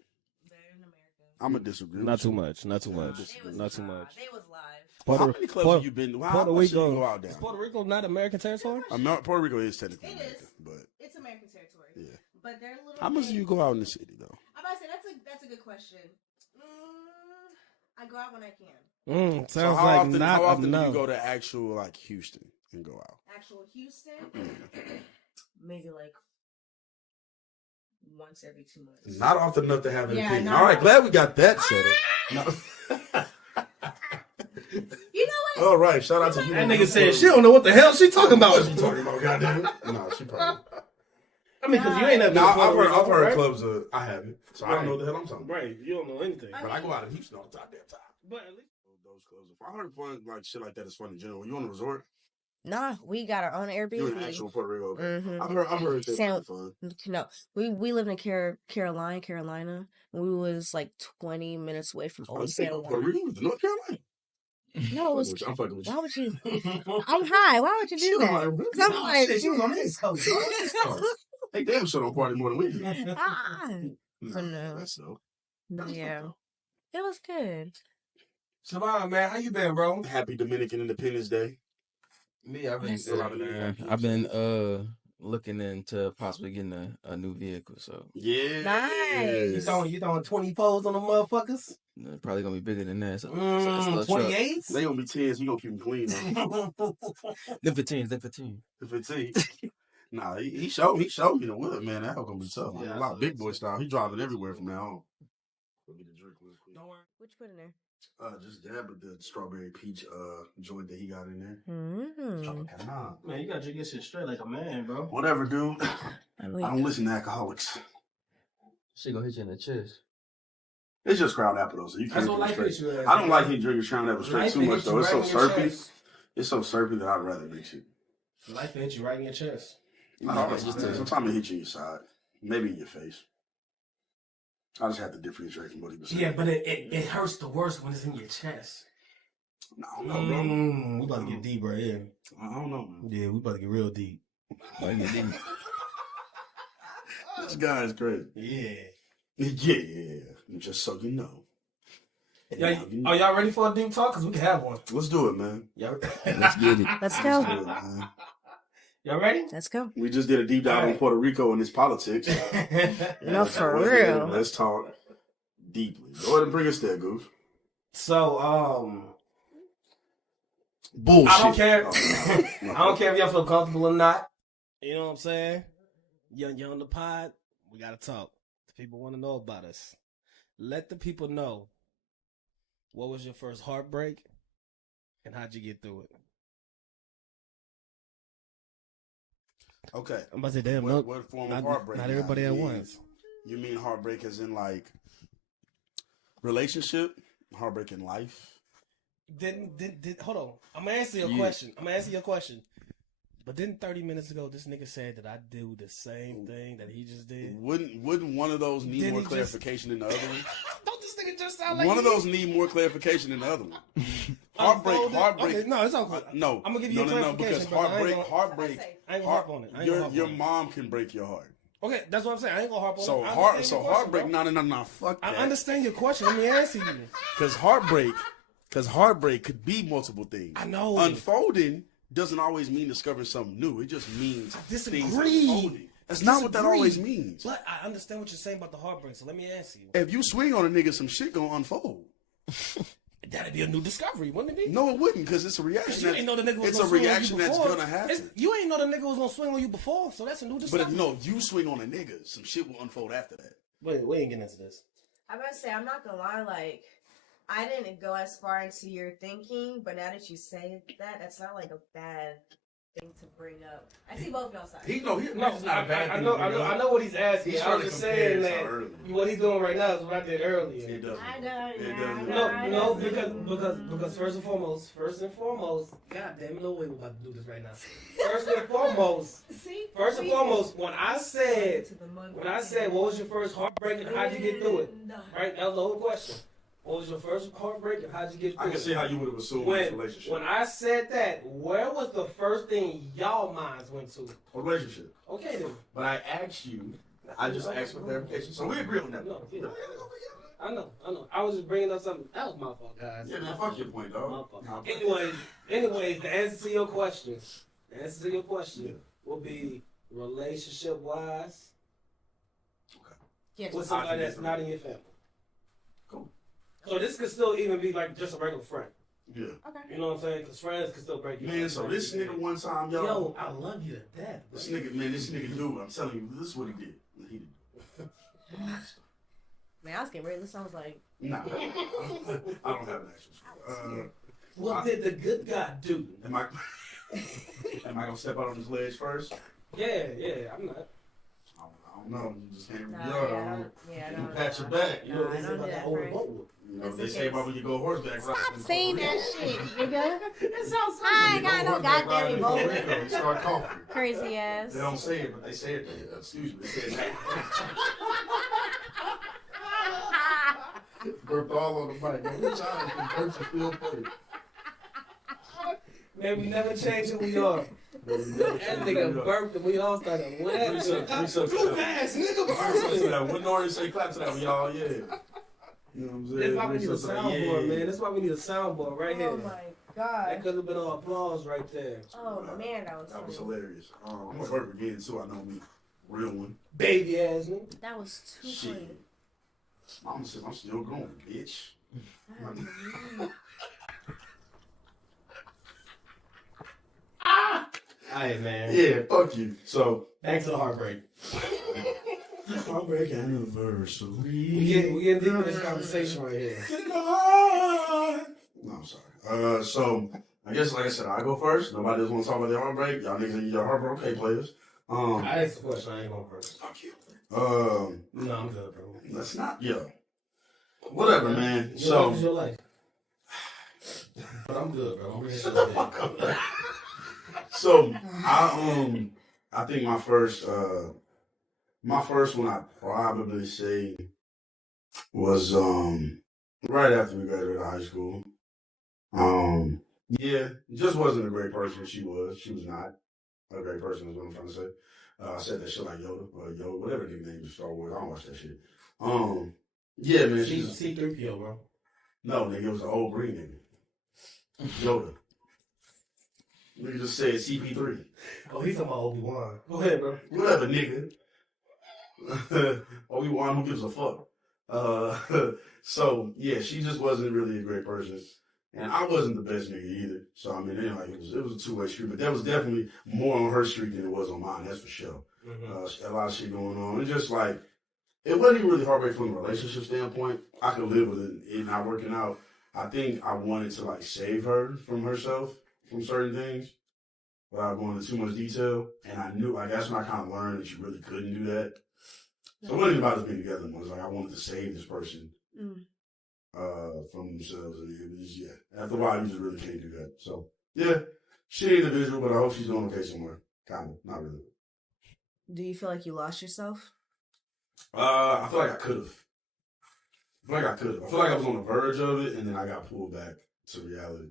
Better than America. I'm gonna disagree. Not with too you. much. Not too much. They was Not too live. much. They was live. Well, how many clubs have you been? How Puerto much did Rico. you go out Is down? Puerto Rico not American territory? Puerto Rico is technically It America, is. but It's American territory. yeah. But they're a little. How much do you go out in the city though? I'm about to say that's a good question. I go out when I can. Sounds So how like often, not how often do enough. you go to actual like Houston and go out? Actual Houston, maybe like once every 2 months. Not often enough to have an Yeah, opinion. not All right, often. glad we got that settled. No. You know what? All right, shout out to you. That nigga said she don't know what the hell she talking about. What you talking about, goddamn it? No, she probably. I mean, because you ain't never No, been to I've Puerto heard, Rico, I've heard right? clubs. I haven't, so I don't know what the hell I'm talking about. Right, you don't know anything. But I go out in Houston all the goddamn time. But at least Those clubs. I heard fun like shit like that is fun in general. You on a resort? Nah, we got our own You in Airbnb. actual Puerto Rico? Okay. Mm-hmm. I've heard that San- fun. No, we lived in Carolina. We was like 20 minutes away from I Old was San thinking Puerto Juan. Rico was North Carolina. No, it was. I'm fucking with you. Why would you? I'm high. Why would you do that? I'm I'm like, she was on the East Coast. They damn sure don't party more than we do. ah. No, No. that's so. No, yeah, it was good. Savon, man, how you been, bro? Happy Dominican Independence Day. Me, I've been Yes, sir. good, man. I've been looking into possibly getting a new vehicle, so Yeah. Nice. You throwing 24s on the motherfuckers? probably gonna be bigger than that. So it's a little truck. 28s? They gonna be 10s. We gonna keep them clean though. Them 15s, them 15. The 15. Nah, he showed me the whip, man. That gonna be tough. Yeah, A lot of big boy style. He driving everywhere from now on. Go get a drink real quick. What you put in there? Just dab with the strawberry peach joint that he got in there. Mm-hmm. Nah. Man, you gotta drink your shit straight like a man, bro. Whatever, dude. I don't listen to alcoholics. She gonna hit you in the chest. It's just Crown Apple though, so you can't That's what drink life straight. hits you as. I don't like him drinking Crown Apple straight Life too much hits you though. It's so right in your syrupy. chest. It's so syrupy that I'd rather mix it. Life hits you right in your chest. Sometimes it hits you in your side, maybe in your face. I just have to differentiate from what he was saying. Yeah, but it hurts the worst when it's in your chest. No, I don't know, bro. We about to get deep right here. I don't know, man. Yeah, we about to get real deep. This guy is crazy. Yeah. Yeah. Just so you know. Are y'all ready for a deep talk? Because we can have one. Let's do it, man. Let's get it. Let's Let's go. do it, man. Y'all ready? Let's go. We just did a deep dive on Puerto Rico and its politics. No, for real. Let's talk deeply. Go ahead and bring us there, Goose. So, Bullshit. I don't care. No. I don't care if y'all feel comfortable or not. You know what I'm saying? You're on the pod. We gotta talk. The people want to know about us. Let the people know. What was your first heartbreak, and how'd you get through it? Okay. I'm about to say, damn, What form not, of heartbreak? not everybody You at mean- once. You mean heartbreak as in like relationship? Heartbreak in life? Hold on. I'm gonna answer your question. But didn't 30 minutes ago this nigga said that I do the same thing that he just did? Wouldn't one of those need Did more he just- clarification than the other one? Don't this nigga just sound like One of he- those need more clarification than the other one. Heartbreak. Okay, no, it's okay. No, I'm gonna give you a because clarification, but I ain't gonna- heartbreak. I ain't gonna harp on it. I ain't gonna harp Your on it. mom can break your heart. Okay, that's what I'm saying. I ain't gonna harp on So it. I understand your question, heartbreak. bro. No. Fuck that. I understand your question. Let me answer you. Because heartbreak could be multiple things. I know. Unfolding doesn't always mean discovering something new. It just means disagree. things unfolding. That's not what that always means. But I understand what you're saying about the heartbreak. So let me answer you. If you swing on a nigga, some shit gonna unfold. That'd be a new discovery, wouldn't it be? No, it wouldn't, because it's a reaction. You ain't know the nigga was It's gonna a swing on you reaction that's before. gonna happen. You ain't know the nigga was gonna swing on you before, so that's a new But discovery. if you swing on a nigga, some shit will unfold after that. Wait, we ain't getting into this. I'm about to say, I'm not gonna lie, like, I didn't go as far into your thinking, but now that you say that, that's not like a bad thing to bring up. I see both y'all sides. He No, I know what he's asking. He's I trying was to just compare saying it to that earlier. what he's doing right now is what I did earlier. It doesn't. I know. It doesn't. No, because first and foremost, God damn it, no way we're about to do this right now. First and foremost, when I said what was your first heartbreak and how'd you get through it? Right? That was the whole question. What was your first heartbreak and how'd you get through it? I can see how you would have assumed this relationship. When I said that, where was the first thing y'all minds went to? A relationship. Okay then. But I asked you. I just asked for clarification. So we agree on that. No, yeah. I know. I was just bringing up something. That was my fault, guys. Yeah, man, fuck your point, dog. My fault. Nah, Anyways, the answer to your question will be relationship wise with somebody that's not in your family. Cool. So this could still even be like just a regular friend. Yeah. Okay. You know what I'm saying? Because friends can still break you. Man, so this nigga one time, Yo, I love you to death. Bro. This nigga dude, I'm telling you, this is what he did. He did. Man, I was getting ready. This sounds like. Nah, I don't have an actual story. What did the good God do? Am I gonna step out on his legs first? Yeah, I'm not. I don't know. You just can't No, really I don't. pat your back. No, I don't do that, Frank. You know, That's they the say case. about when you go horseback riding. Stop saying that shit, nigga. It sounds I ain't got no goddamn emotion. emotion. You start coughing. Crazy ass. They don't say it, but they say it. Excuse me, they say it. Burped all on the mic. Every time it burps, you feel funny. Man, we never change who we are. That nigga burped and we all started laughing. Too fast, nigga. Wouldn't already say clap to that one, y'all. Yeah. You know what I'm saying? That's why we need a Reach up to that, soundboard, yeah. man. That's why we need a soundboard right here. Oh my god. That could have been all applause right there. Oh man, that was That was funny. hilarious. I'm gonna burp again too. I know me. Real one. Baby ass nigga. That was too Shit. funny. I'm still growing, bitch. Alright, man. Yeah, fuck you. So Back to the heartbreak. heartbreak anniversary. We getting deep in this conversation right here. No, I'm sorry. So I guess like I said, I go first. Nobody else want to talk about their heartbreak. Y'all niggas, your heartbreak, okay, players. I asked the question. I ain't going first. Fuck you. No, I'm good, bro. Let's not. Yo, whatever, man. Your life is So your life. But I'm good, bro. I'm ready to so I think my first one I'd probably say was right after we graduated high school. Yeah, just wasn't a great person. She was not a great person is what I'm trying to say. I said that shit like Yoda or Yoda, whatever the name is Star Wars. I don't watch that shit. Yeah, man. She's C3PO, bro. no, nigga, it was an old green nigga. Yoda. Nigga just said CP3. Oh, he's talking about Obi-Wan. Go ahead, bro. Whatever, nigga. Obi-Wan, who gives a fuck? So yeah, she just wasn't really a great person, and I wasn't the best nigga either. So I mean, it was a two-way street, but that was definitely more on her street than it was on mine. That's for sure. A lot of shit going on, and just like it wasn't even really heartbreak from a relationship standpoint. I could live with it not working out. I think I wanted to like save her from herself from certain things without going into too much detail, and I knew like that's when I kind of learned that you really couldn't do that. So it wasn't about us being together. It was like I wanted to save this person from themselves, and it was after a while you just really can't do that. So yeah, she ain't individual, but I hope she's doing okay somewhere. Kind of, not really. Do you feel like you lost yourself? I feel like I could have. I feel like I was on the verge of it, and then I got pulled back to reality.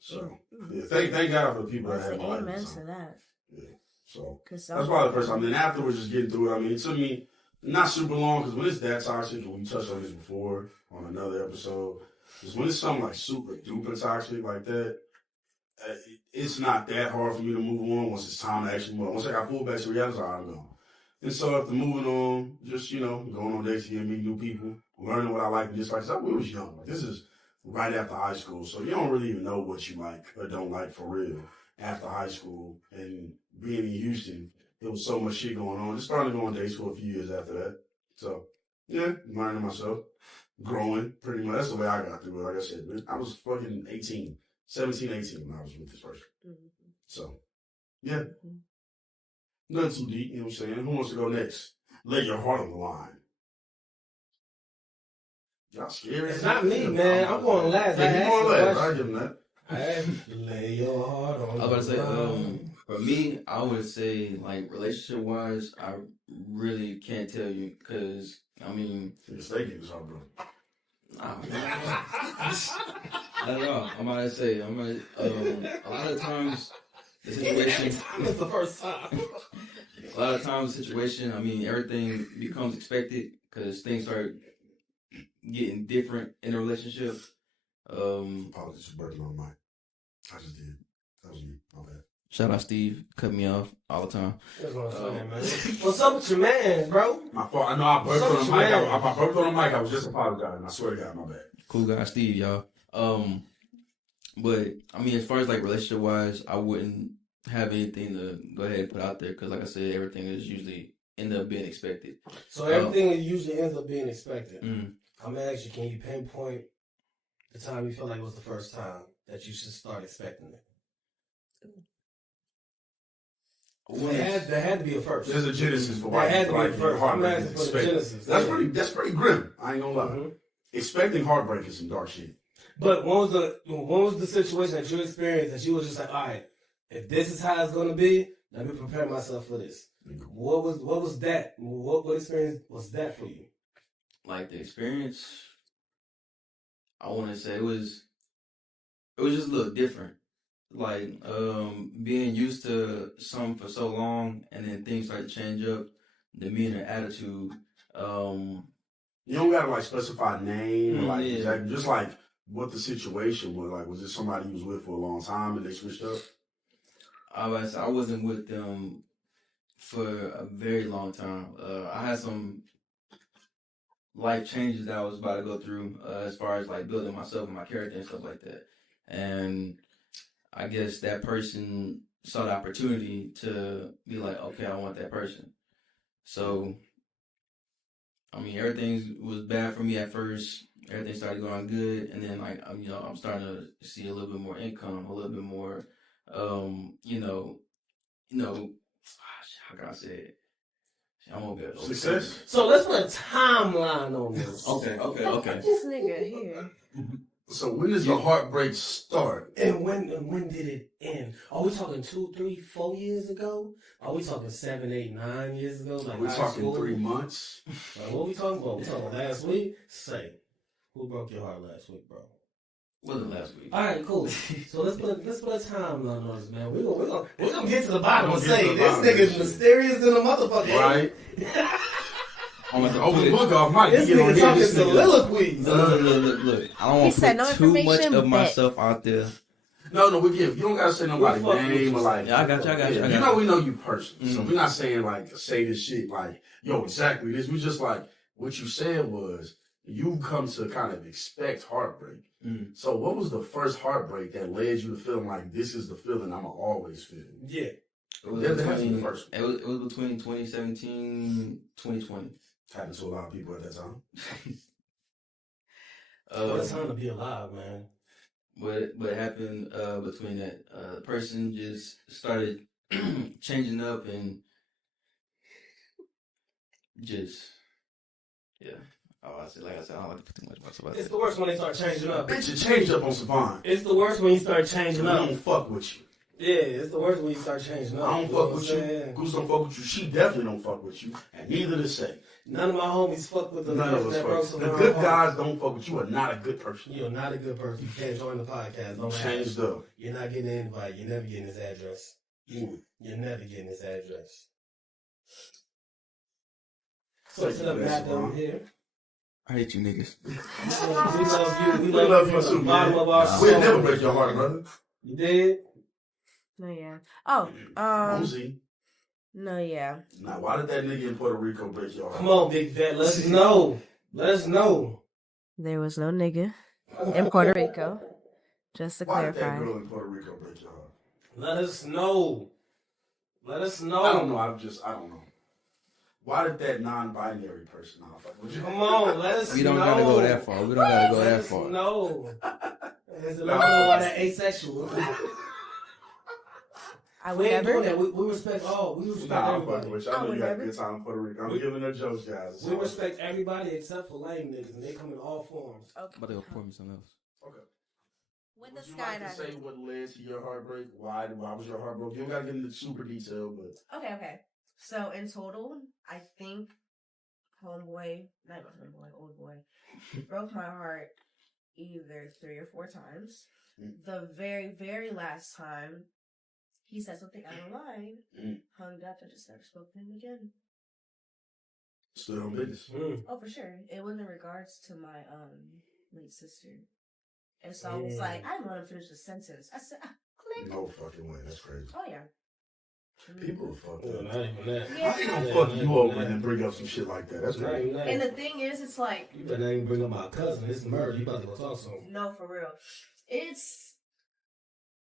So yeah, thank God for the people that have my life. Amen to that. Yeah. So Cause that's probably the first time. Then afterwards, just getting through it. I mean, it took me not super long because when it's that toxic, and we touched on this before on another episode, is when it's something like super duper toxic like that, it's not that hard for me to move on once it's time to actually move on. Once I got pulled back to reality, I'm gone. And so after moving on, just, going on dates here, meeting new people, learning what I like and dislike. So we was young. Like, this is right after high school. So you don't really even know what you like or don't like for real after high school. And being in Houston, there was so much shit going on. Just started to go on dates for a few years after that. So, yeah, learning myself, growing pretty much. That's the way I got through it. Like I said, I was fucking 17, 18 when I was with this person. So, yeah. Nothing too deep, you know what I'm saying? Who wants to go next? Lay your heart on the line. Y'all scary? It's not me, man. I'm going last. Yeah, you going last. I give him that. Lay your heart on I was about to say, for me, I would say, like, relationship-wise, I really can't tell you, because, I mean... You're mistaken, this heart, bro. I don't know. I'm about to say, a lot of times, the situation... It's the first time. A lot of times, the situation, I mean, everything becomes expected, because things start getting different in a relationship. Apologies for burping on the mic. I just did. That was me. My bad. Shout out Steve, cut me off all the time. That's what I'm saying, man. What's up with your man, bro? My fault. I know I burped on the mic. I burped on the mic. I was just apologizing. I swear to God, my bad. Cool guy, Steve, y'all. But I mean, as far as like relationship wise, I wouldn't have anything to go ahead and put out there because, like I said, everything is usually end up being expected. So everything usually ends up being expected. Mm. I'm gonna ask you, can you pinpoint the time you feel like was the first time that you should start expecting it? There had to be a first. There's a genesis for why There had you to be a like first. I'm heartbreak asking is for the expected. genesis. That's pretty grim. I ain't gonna lie. Mm-hmm. Expecting heartbreak is some dark shit. But what was the situation that you experienced that you was just like, all right, if this is how it's gonna be, let me prepare myself for this. What was that? What experience was that for you? Like the experience, I want to say it was just a little different. Like being used to something for so long, and then things start to change up, demeanor, attitude. You don't gotta like specify name or like Yeah. exactly, just like what the situation was. Like, was this somebody you was with for a long time and they switched up? I wasn't with them for a very long time. I had some life changes that I was about to go through as far as like building myself and my character and stuff like that. And I guess that person saw the opportunity to be like, okay, I want that person. So, I mean, everything was bad for me at first. Everything started going good, and then like I'm starting to see a little bit more income, a little bit more, how can I say it? I'm gonna get Success. So let's put a timeline on this. Okay. This nigga here. So when does the heartbreak start? And when did it end? Are we talking 2, 3, 4 years ago? Are we talking 7, 8, 9 years ago? Like We're high talking school? 3 months. Like, what we talking about? We talking last week? Say, who broke your heart last week, bro? Wasn't last week. All right, cool. So let's put a timeline on this, man. We're gonna get to the bottom We're and gonna get say to the this bottom of nigga's this shit. mysterious than a motherfucker. Right? I'm gonna Open the book off, Mike. This You get on nigga here, talking this nigga. soliloquies. Look. I don't He want said to no put too much information, of bet. myself out there. No, we give. You don't gotta say nobody's We'll fuck with name you. or like. Yeah, I got you. You know we know you personally, so Mhm. we're not saying like say this shit like yo exactly this. We just like what you said was you come to kind of expect heartbreak. Mhm. So what was the first heartbreak that led you to feeling like this is the feeling I'ma always feel? Yeah. It was, That has to be between, the first one. it was between 2017, 2020. Happened to a lot of people at that time. What a time to be alive, man. What happened between that person just started changing up and just like I said, I don't like to put too much of myself out It's there. the worst when they start changing up. Bitch, you changed up on Savon. It's the worst when you start I changing up. don't fuck with you. Yeah, it's the worst when you start changing up. I don't You know fuck what with I'm you. saying? Goose don't fuck with you. She definitely don't fuck with you. And neither does Say. None of my homies fuck with the None of us that broke fuck. The Savon good heart. guys don't fuck with you. Are not a good person. You're not a good person. You can't join the podcast. You Don't ask. changed up. You're not getting an invite. You're never getting his address. You're never getting his address. So it's another map down here. I hate you niggas. We love you. We love you from too, the bottom man. of our We'll soul. never break your heart, brother. You did? No, yeah. Oh, Mosey. no, yeah. Now, why did that nigga in Puerto Rico break your heart? Come on, big vet. Let us know. Let us know. There was no nigga in Puerto Rico. Just to Why did clarify. that girl in Puerto Rico break your heart? Let us know. Let us know. I don't know. I don't know. Why did that non-binary person not fuck with you? Come on, let us know. We don't gotta go that far. We don't gotta go Let that us far. know. Let us know why that asexual. I We would ain't doing never. that. We respect all. We respect Nah, I'm everybody. fucking with you. I I know would you got a never. good time in Puerto Rico. I'm giving her jokes, guys. We respect everybody except for lame niggas, and they come in all forms. Okay. But they'll pour me something else. Okay. With the Would you like to say skydiving. what led to your heartbreak? Why was your heart broke? You don't gotta get into super detail, but Okay. So in total, I think old boy broke my heart either 3 or 4 times. The very, very last time, he said something out of line, hung up, and just never spoke to him again. stood on business. Oh, for sure. It was in regards to my late sister. And so I was like, I didn't want to finish the sentence. I said, click. No fucking way. That's crazy. Oh, yeah. People are fucked Yeah, up. not even that. Yeah. How you gonna fuck you over and then bring up some shit like that? That's Not crazy. even that. And the thing is, it's like, You better not even bring up my cousin. It's murder. You about to go talk to him. no, for real. It's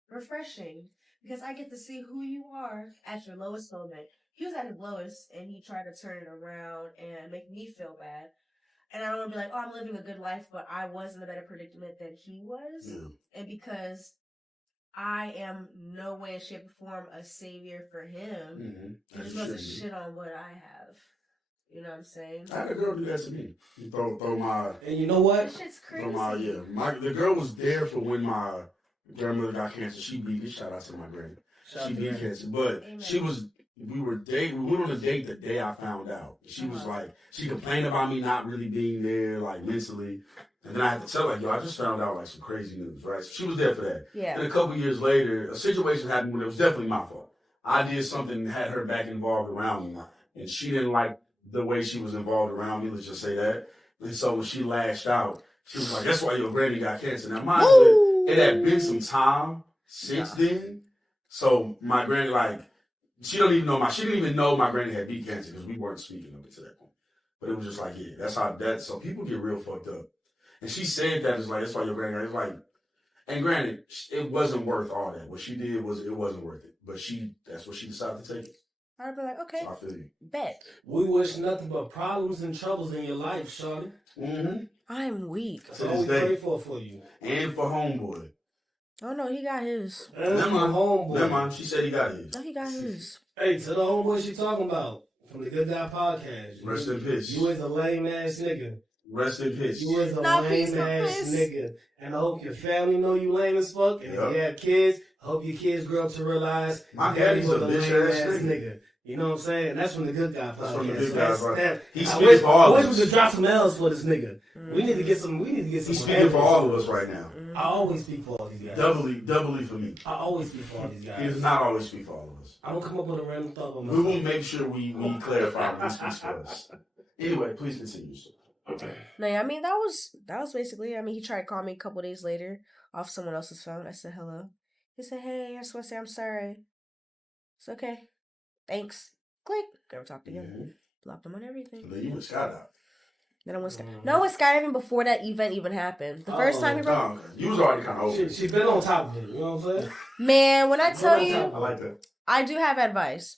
refreshing because I get to see who you are at your lowest moment. He was at his lowest and he tried to turn it around and make me feel bad. And I don't want to be like, oh, I'm living a good life, but I was in a better predicament than he was. Yeah. And because I am no way, shape, or form a savior for him. He just wants to shit on what I have. You know what I'm saying? I had a girl do that to me. You throw my. And you know what? This shit's crazy. The girl was there for when my grandmother got cancer. She beat it. Shout out to my granny. She beat cancer, but Amen. we were dating. We went on a date the day I found out. She was like, she complained about me not really being there, like mentally. And then I had to tell her, yo, I just found out like some crazy news, right? So she was there for that. Yeah. And a couple years later, a situation happened when it was definitely my fault. I did something that had her back involved around me, and she didn't like the way she was involved around me. Let's just say that. And so when she lashed out, she was like, "That's why your granny got cancer." Now, mind you, it had been some time since then. So my granny, like, she didn't even know my granny had beat cancer because we weren't speaking of it to that point. But it was just like, yeah, that's how that. So people get real fucked up. And she said that it's like, that's why your granny. It's like, and granted, it wasn't worth all that. What she did it wasn't worth it. But that's what she decided to take it. I'd be like, okay, So I feel you. bet. We wish nothing but problems and troubles in your life, shorty. Mm-hmm. I'm weak. That's all we pray for you. And for homeboy. Oh no, he got his. And for homeboy. Never mind. She said he got his. No, he got his. Hey, to the homeboy she talking about from the Good Guy Podcast. Rest in peace. You is a lame ass nigga. Rest in peace. You is a No, lame peace, no ass peace. nigga. And I hope your family know you lame as fuck. And if you have kids, I hope your kids grow up to realize My daddy daddy's was a a lame bitch ass ass nigga. You know what I'm saying? And that's from the Good Guy Podcast. That's from the Good So Guy that's- Podcast. that- He's I speaking wish- for all I of wish us. we could drop some L's for this nigga. We need to get some. He's speaking for all of us right now. I always speak for all these guys. Doubly for me. I always speak for all these He guys. does not always speak for all of us. I don't come up with a random thought by We myself. will make sure we clarify when he speaks for us. Anyway, please continue. No, yeah, I mean that was basically. I mean, he tried to call me a couple days later off someone else's phone. I said hello. He said, "Hey, I just want to say I'm sorry." It's okay. Thanks. Click. Never talked again. Blocked him on everything. And then you went skydiving. Then I went No, I went skydiving before that event even happened. The first time he broke. No, you was already kind of over. She been on top of it. You know what I'm saying? Man, when I tell you, I like that. I do have advice.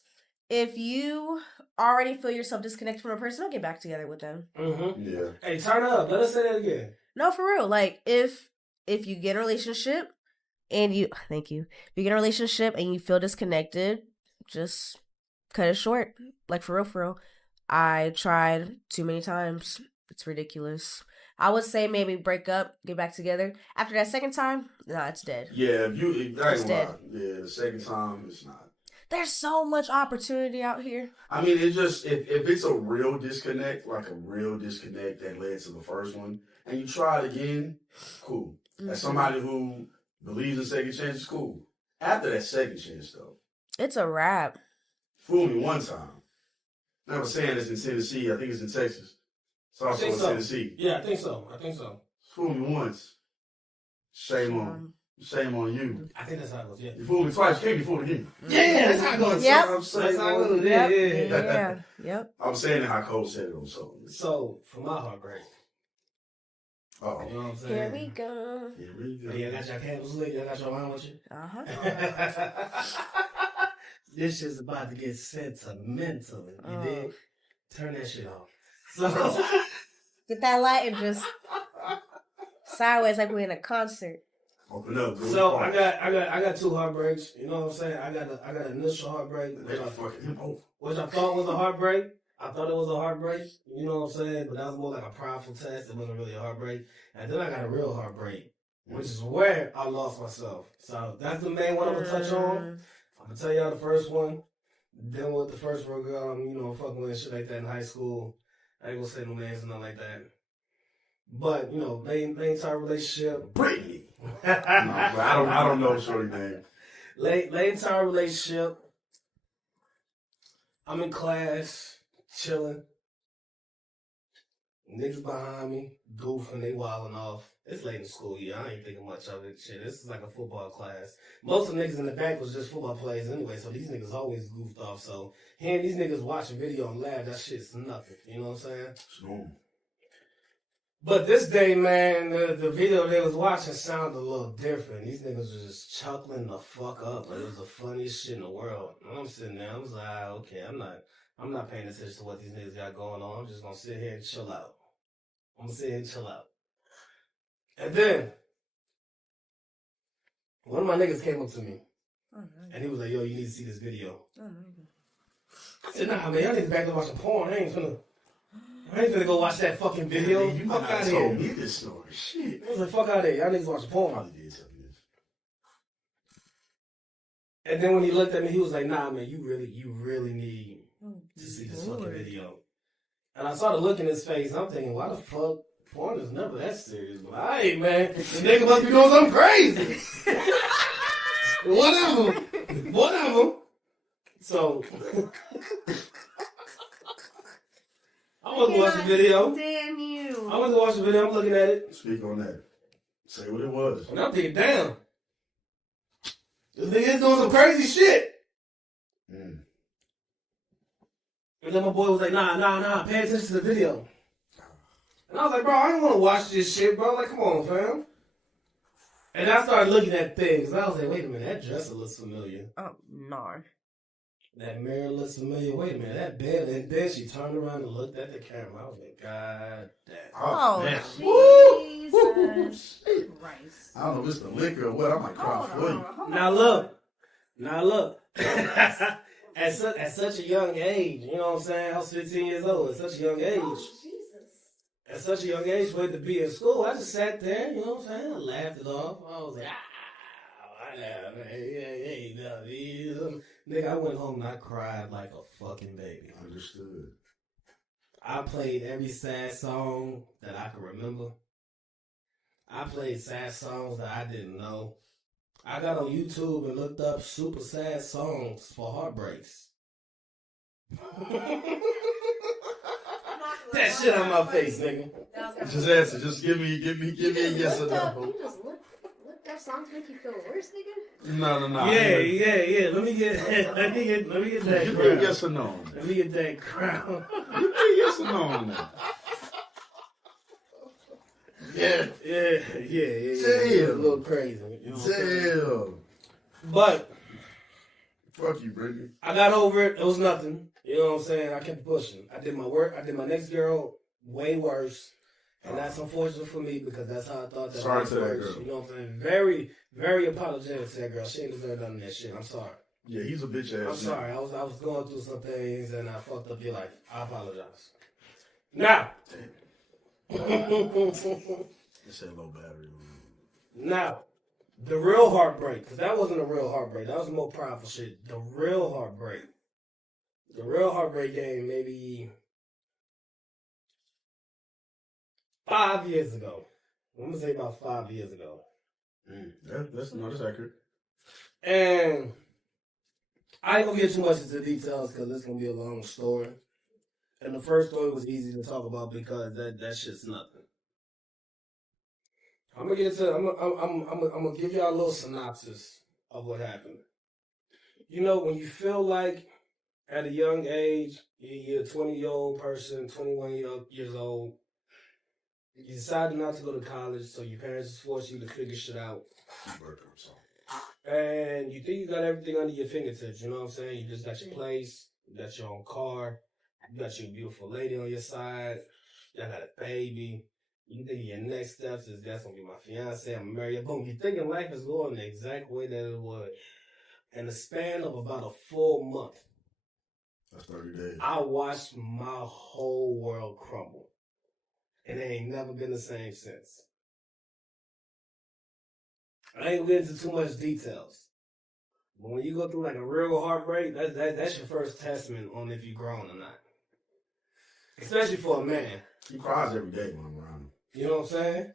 If you already feel yourself disconnected from a person, don't get back together with them. Mm-hmm. Yeah. Hey, turn up. Let us say that again. No, for real. Like if you get in a relationship and you if you get in a relationship and you feel disconnected, just cut it short. Like for real. I tried too many times. It's ridiculous. I would say maybe break up, get back together. After that second time, nah, it's dead. Yeah, I ain't gonna dead. lie. Yeah, the second time it's not. There's so much opportunity out here. I mean, it's just if it's a real disconnect, like a real disconnect that led to the first one, and you try it again, cool. As somebody who believes in second chances, cool. After that second chance, though, It's a wrap. fool me one time. I was saying this in Tennessee. I think it's in Texas. It's also in Tennessee. Yeah, I think so. Fool me once. Shame on you. I think that's how it goes. Yeah. You fooled me twice, can't be fooled again. Yeah, that's how it goes. Yep. I'm saying, That's how it goes. Yeah. Yeah. Yep. I'm saying it how Cole said it on so. So, for my heartbreak, Oh, you know what I'm saying? Here we go. here we go. Hey, y'all got your candles lit? Y'all got your wine with you? Uh-huh. This shit's about to get sentimental. You Oh. dig? Turn that shit off. So, Get that light and just sideways like we're in a concert. Open up. Go so far. I got two heartbreaks. You know what I'm saying? I got an initial heartbreak, They fucking him over. which I thought was a heartbreak. I thought it was a heartbreak. You know what I'm saying? But that was more like a prideful test. It wasn't really a heartbreak. And then I got a real heartbreak, which is where I lost myself. So that's the main one I'm gonna touch on. I'm gonna tell y'all the first one. Then with the first real girl I'm, fucking with and shit like that in high school. I ain't gonna say no names and nothing like that. But, main entire relationship. Brittany. No, but I don't know shorty name. Late entire relationship. I'm in class, chilling. Niggas behind me, goofing, they wilding off. It's late in the school year. I ain't thinking much of it. Shit, this is like a football class. Most of the niggas in the back was just football players anyway, so these niggas always goofed off. So hearing these niggas watch a video and laugh, that shit's nothing. You know what I'm saying? It's normal. But this day, man, the video they was watching sounded a little different. These niggas was just chuckling the fuck up. Like, it was the funniest shit in the world. And I'm sitting there, I was like, okay, I'm not paying attention to what these niggas got going on. I'm just gonna sit here and chill out. And then, One of my niggas came up to me, and he was like, "Yo, you need to see this video." I said, "Nah, man, y'all niggas back to watching porn. I ain't finna go watch that fucking video. Man, you fuck not out of told here." me this story. Shit. I was like, "Fuck out of here. Y'all niggas watching porn." Probably did tell me this. And then when he looked at me, he was like, "Nah, man, you really need to see this fucking video." And I started looking at his face. I'm thinking, why the fuck? Porn is never that serious. But alright, man, the nigga must be doing something crazy. Whatever. So I went to watch the video. Damn you. I went to watch the video. I'm looking at it, Speak on that. Say what it was. and I'm thinking, damn, this nigga is doing some crazy shit. Mm. And then my boy was like, nah, pay attention to the video. And I was like, bro, I don't want to watch this shit, bro. Like, come on, fam. And I started looking at things. And I was like, wait a minute, that dresser looks familiar. Oh, no. That mirror looks familiar. Wait a minute, that bed. And then she turned around and looked at the camera. I was like, God damn. Oh, man. Jesus Christ. I don't know if it's the liquor or what. I might cry for you. Now look. At such a young age, you know what I'm saying? I was 15 years old. At such a young age. Oh, Jesus. At such a young age, for it to be in school, I just sat there, you know what I'm saying? I laughed it off. I was like, nigga, I went home and I cried like a fucking baby. Understood. I played every sad song that I could remember. I played sad songs that I didn't know. I got on YouTube and looked up super sad songs for heartbreaks. That shit on my face, nigga. Just answer. Just give me a yes or no. You just look that songs make you feel worse, nigga? No. Yeah. Let me get that Give me a crown. yes or no on that. Let me get that crown. Give me a yes or no on that. Yeah. Yeah. Damn. A little crazy. You know what I'm saying? Damn. But Fuck you, Brittany. I got over it. It was nothing. You know what I'm saying? I kept pushing. I did my work. I did my next girl way worse. And that's unfortunate for me because that's how I thought that Sorry was to that worse. girl. You know what I'm saying? Very, very apologetic to that girl. She ain't deserve none of that shit. I'm sorry. Yeah, he's a bitch ass. I'm sorry. I was going through some things and I fucked up your life. I apologize. Now. This ain't low battery. Now, the real heartbreak, because that wasn't a real heartbreak. That was more prideful shit. The real heartbreak game maybe 5 years ago. I'm going to say about 5 years ago. That's accurate. And I ain't going to get too much into details because it's going to be a long story. And the first story was easy to talk about because that shit's nothing. I'm gonna give y'all a little synopsis of what happened. You know, when you feel like at a young age, you're a 20-year-old person, 21 years old, you decided not to go to college, so your parents just force you to figure shit out. And you think you got everything under your fingertips, you know what I'm saying? You just got your place, you got your own car, you got your beautiful lady on your side, y'all got a baby. You think your next steps is that's gonna be my fiance, I'm married. Boom, you thinking life is going the exact way that it would. In the span of about a full month, That's 30 days. I watched my whole world crumble. And it ain't never been the same since. I ain't getting into too much details. But when you go through like a real heartbreak, that's your first testament on if you're grown or not. Especially for a man. He cries every day when I'm around him. You know what I'm saying?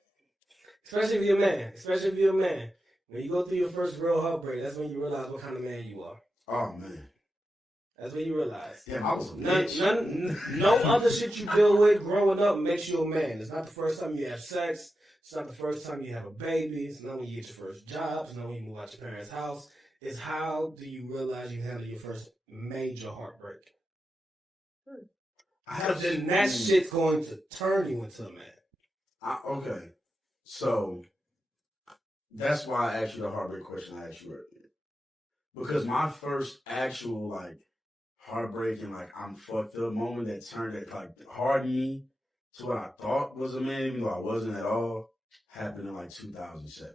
Especially if you're a man. When you go through your first real heartbreak, that's when you realize what kind of man you are. Oh, man. That's when you realize. Damn, I was a bitch. No other shit you deal with growing up makes you a man. It's not the first time you have sex. It's not the first time you have a baby. It's not when you get your first job. It's not when you move out your parents' house. It's how do you realize you handle your first major heartbreak. Because then that shit's going to turn you into a man. Okay. So, that's why I asked you the heartbreak question I asked you earlier. Because my first actual, like, heartbreak and, like, I'm fucked up moment that turned it, like, hardened me to what I thought was a man, even though I wasn't at all, happened in, like, 2007.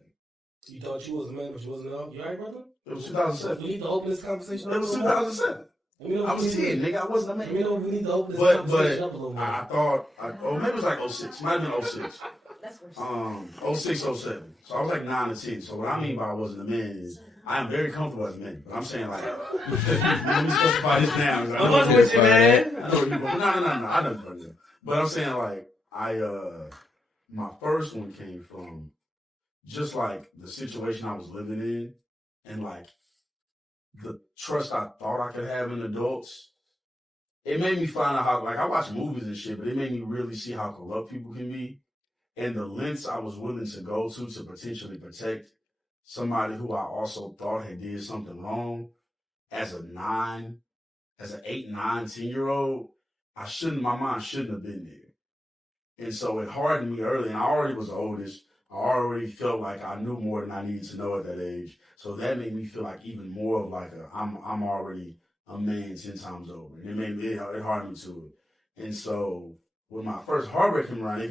You thought you was a man, but you wasn't at. You alright, brother? It was 2007. We need to open this conversation up. It was 2007. I was 10, nigga. I wasn't a man. We need to open this conversation up a little more. I thought, maybe it was like 06. Might have been 06. That's what 06, 07. So I was like 9 or 10. So what I mean by I wasn't a man is I am very comfortable as a man. But I'm saying like, let me specify this now. I'm fucking with you, man. I know you. No. I know you. But I'm saying like, my first one came from just like the situation I was living in and like the trust I thought I could have in adults. It made me find out how, like, I watch movies and shit, but it made me really see how corrupt people can be. And the lengths I was willing to go to potentially protect somebody who I also thought had did something wrong as an 8, 9, 10-year-old, my mind shouldn't have been there. And so it hardened me early, and I already was the oldest. I already felt like I knew more than I needed to know at that age. So that made me feel like even more of like I'm already a man 10 times over. And it hardened me to it. And so when my first heartbreak came around,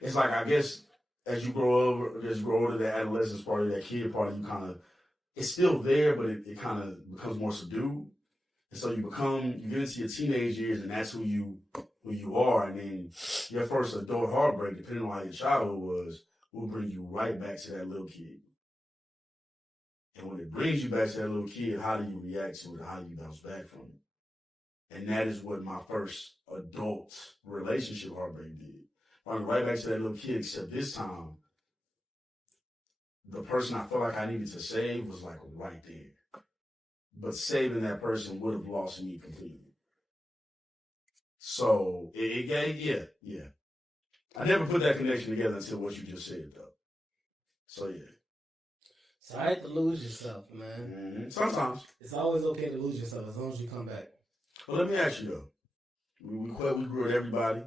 it's like, I guess, as you grow older, that adolescence party, that kid party, it's still there, but it kind of becomes more subdued. And so you get into your teenage years, and that's who you are. And then your first adult heartbreak, depending on how your childhood was, will bring you right back to that little kid. And when it brings you back to that little kid, how do you react to it? How do you bounce back from it? And that is what my first adult relationship heartbreak did. I went right back to that little kid, except this time, the person I felt like I needed to save was like right there. But saving that person would have lost me completely. So it gave, yeah. I never put that connection together until what you just said, though. So, yeah. So I hate to lose yourself, man. Mm-hmm. Sometimes. It's always okay to lose yourself as long as you come back. Well, let me ask you, though. We grew with everybody.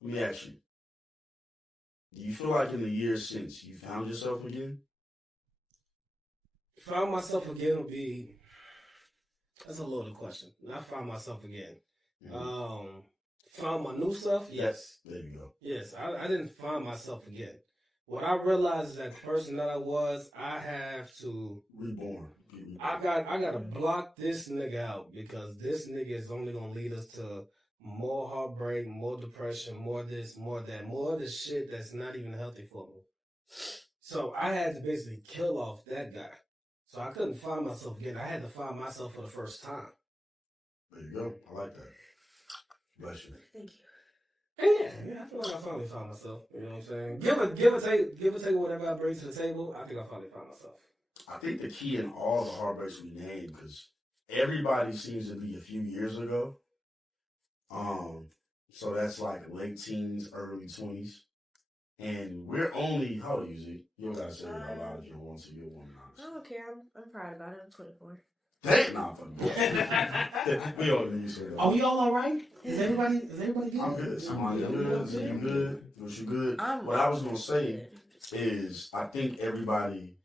Let me ask you. Do you feel like in the years since you found yourself again? Found myself again would be... That's a loaded question. I found myself again. Mm-hmm. Found my new self? Yes. There you go. Yes, I didn't find myself again. What I realized is that the person that I was, I have to... Reborn. I got to block this nigga out because this nigga is only going to lead us to more heartbreak, more depression, more this, more that, more of the shit that's not even healthy for me. So I had to basically kill off that guy. So I couldn't find myself again. I had to find myself for the first time. There you go. I like that. Bless you. Thank you. And yeah, I feel like I finally found myself. You know what I'm saying? Give or take whatever I bring to the table. I think I finally found myself. I think the key in all the heartbreaks we named, because everybody seems to be a few years ago. So that's like late teens, early 20s. And we're only, how old are you, Z? You don't gotta say it out loud if you don't want to. You're a woman, honest. I don't care. I'm proud about it. I'm 24. Dang, nah, fucking we all need to. Are we all right? Is everybody good? I'm good. Somebody good. Z, you good? Was you good? What I was gonna say is, I think everybody,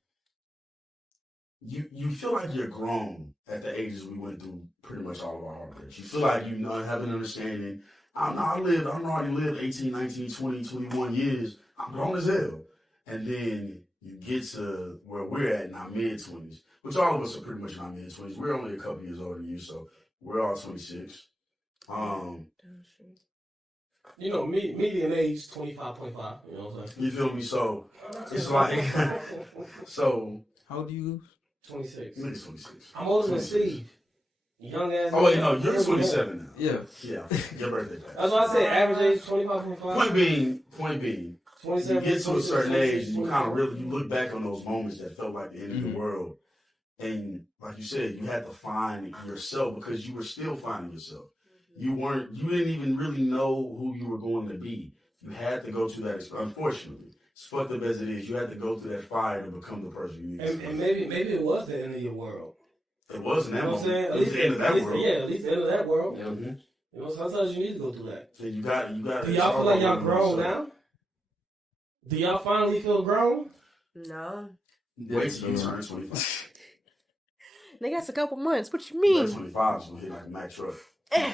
you feel like you're grown at the ages we went through pretty much all of our heartbreaks. You feel like you have an understanding. I already lived 18, 19, 20, 21 years. I'm grown as hell. And then you get to where we're at in our mid-20s, which all of us are pretty much in our mid-20s. We're only a couple years older than you, so we're all 26. You know, median age, 25.5. You know what I'm saying? You feel me? So, it's like, so. How old are you? 26. Nigga's 26. I'm older than Steve. Young ass. Oh, wait, no, you're 27 now. Yeah. Yeah, your birthday. That's why I say average age 25.5. Point being, you get to a certain age, and you kind of 24. really, you look back on those moments that felt like the end of the world. And like you said, you had to find yourself because you were still finding yourself. You didn't even really know who you were going to be. You had to go through that, unfortunately. As fucked up as it is, you had to go through that fire to become the person you need to be. And maybe it was the end of your world. It was in that moment. At least the end of that world. Yeah, at least the end of that world. Mm-hmm. You know, sometimes you need to go through that. So you got. Do y'all feel like y'all grown now? Do y'all finally feel grown? No. Wait till you turn 25. Nigga, that's a couple months. What you mean? 25 is gonna hit like a Mack truck.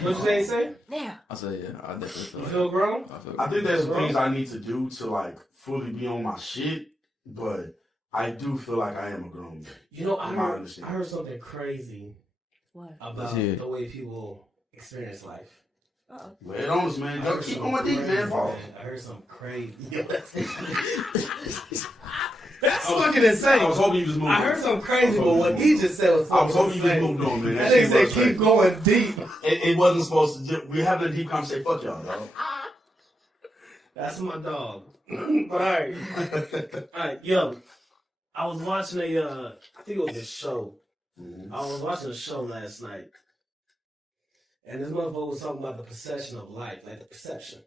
What you say? Yeah. I say yeah. I definitely feel grown. I think there's things I need to do to like fully be on my shit, but I do feel like I am a grown man. You know, I From my heard understanding. something crazy What? about Yeah. the way people experience life. Uh-oh. Lay it on us, man. I Go heard keep something on deep, crazy, man. Pause. I heard something crazy. That's fucking insane. I was hoping you just moved I on. heard something crazy, but what he just said was I was fucking hoping you just insane. moved on, man. That shit nigga said was keep crazy. going deep. It wasn't supposed to. We're having a deep conversation. Fuck y'all, dog. That's my dog. But alright, yo. I was watching I think it was a show. Mhm. I was watching a show last night. And this motherfucker was talking about the perception of life, like the perception.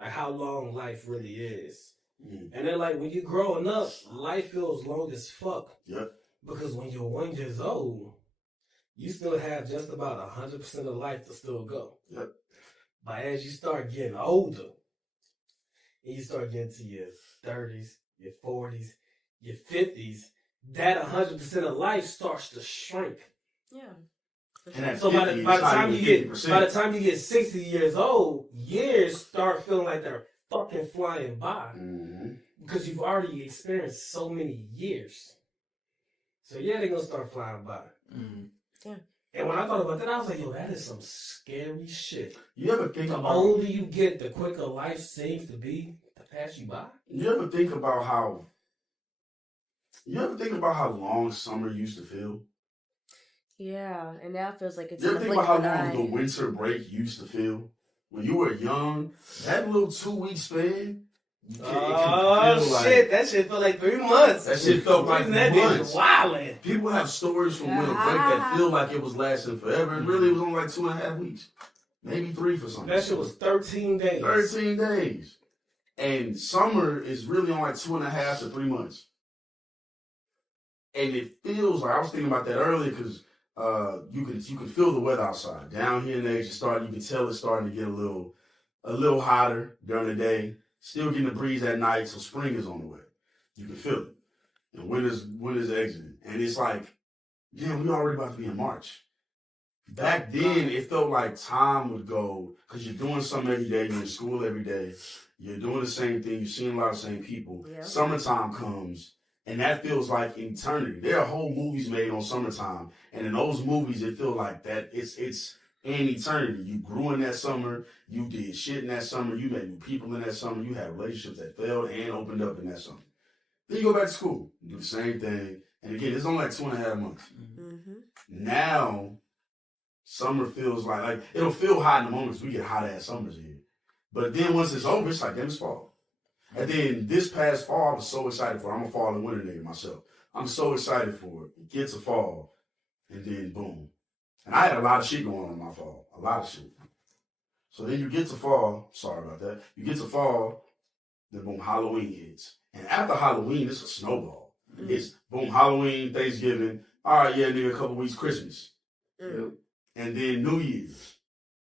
Like how long life really is. Mhm. And then like when you're growing up, life feels long as fuck. Yep. Because when you're 1 year old, you still have just about 100% of life to still go. Yep. But as you start getting older, and you start getting to your 30s, your 40s, your 50s, that 100% of life starts to shrink. Yeah. And at So 50, by the it's not time even 50%. you get 60 years old, years start feeling like they're fucking flying by Mhm. because you've already experienced so many years. So yeah, they're gonna start flying by. Yeah. And when I thought about that, I was like, yo, that is some scary shit. You ever think The about? older you get, the quicker life seems to be to pass you by. You ever think about how? You ever think about how long summer used to feel? Yeah, and now it feels like it's You in ever the think blink about of how an long eye. the winter break used to feel? When you were young, that little 2-week span. It can feel like- that shit felt like 3 months. That shit felt like that months. bitch wildin'. People have stories from winter break that feel like it was lasting forever. And really, it was only like 2.5 weeks, maybe 3 for some. That shit was 13 days. 13 days. And summer is really on like 2.5 to 3 months. And it feels like, I was thinking about that earlier because you can feel the weather outside. Down here in the edge, you can tell it's starting to get a little hotter during the day. Still getting the breeze at night, so spring is on the way. You can feel it. And winter's exiting. And it's like, yeah, we already about to be in March. Back then, it felt like time would go, because you're doing something every day, you're in school every day, you're doing the same thing, you're seeing a lot of the same people. Yeah. Summertime comes, and that feels like eternity. There are whole movies made on summertime, and in those movies, it feels like that it's an eternity. You grew in that summer, you did shit in that summer, you met new people in that summer, you had relationships that failed and opened up in that summer. Then you go back to school, you do the same thing, and again, it's only like 2.5 months. Mm-hmm. Now, summer feels like it'll feel hot in the moments. We get hot ass summers here. But then once it's over, it's like, damn, it's fall. And then this past fall, I was so excited for it. I'm a fall and winter nigga myself. I'm so excited for it. It gets a fall, and then boom. And I had a lot of shit going on in my fall. A lot of shit. So then you get to fall. Sorry about that. You get to fall, then boom, Halloween hits. And after Halloween, it's a snowball. It's boom, Halloween, Thanksgiving. All right, yeah, nigga, a couple weeks, Christmas. Mm. And then New Year's.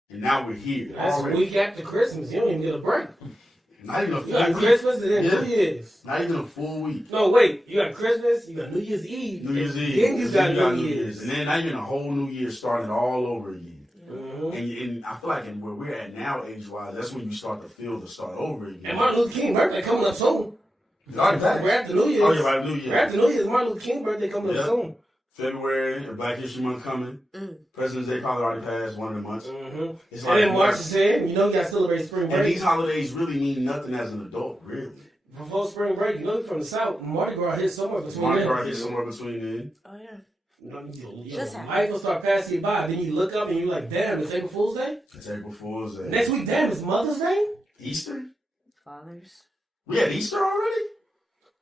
And now we're here. That's a already. week after Christmas. You don't even get a break. Not even a You full got week. Christmas and then Yeah. New Year's. Not even a full week. No, wait. You got Christmas, you got New Year's Eve. New Year's and Eve. Then you got Then New Year's. And then not even a whole New Year started all over again. Mhm. And I feel like where we're at now, age-wise, that's when you start to feel to start over again. And Martin Luther King's birthday coming up soon. It already passed. We're after New Year's. Oh, yeah, right, New We're Year. after New Year's. Martin Luther King's birthday coming up Yeah. soon. February, Black History Month coming. Mm. President's Day probably already passed, one of the months. Mm-hmm. It's And then March is in. You know you got to celebrate spring and break. these holidays really mean nothing as an adult, really. Before spring break, you know you're from the South. Mardi Gras hits somewhere between Mardi then. Gras hits somewhere between then. Oh yeah. You know, Just your happened. life will start passing you by. Then you look up and you're like, damn, it's April Fool's Day? It's April Fool's Day. Next week, damn, it's Mother's Day? Easter? Fathers. We had Easter already?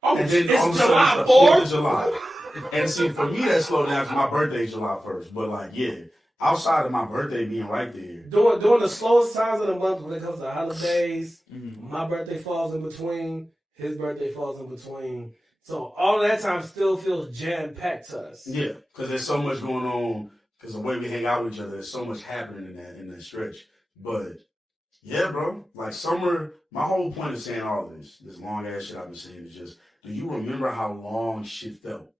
Oh, And then all of a it's sudden, July it's the 4th 4th? of July. And see, for me, that slowed down because my birthday's July 1st. But, like, yeah, outside of my birthday being right there, During the slowest times of the month when it comes to holidays, my birthday falls in between, his birthday falls in between. So all that time still feels jam-packed to us. yeah, because there's so much going on. Because the way we hang out with each other, there's so much happening in that stretch. But, yeah, bro, like, summer, my whole point of saying all this long-ass shit I've been saying is just, do you remember how long shit felt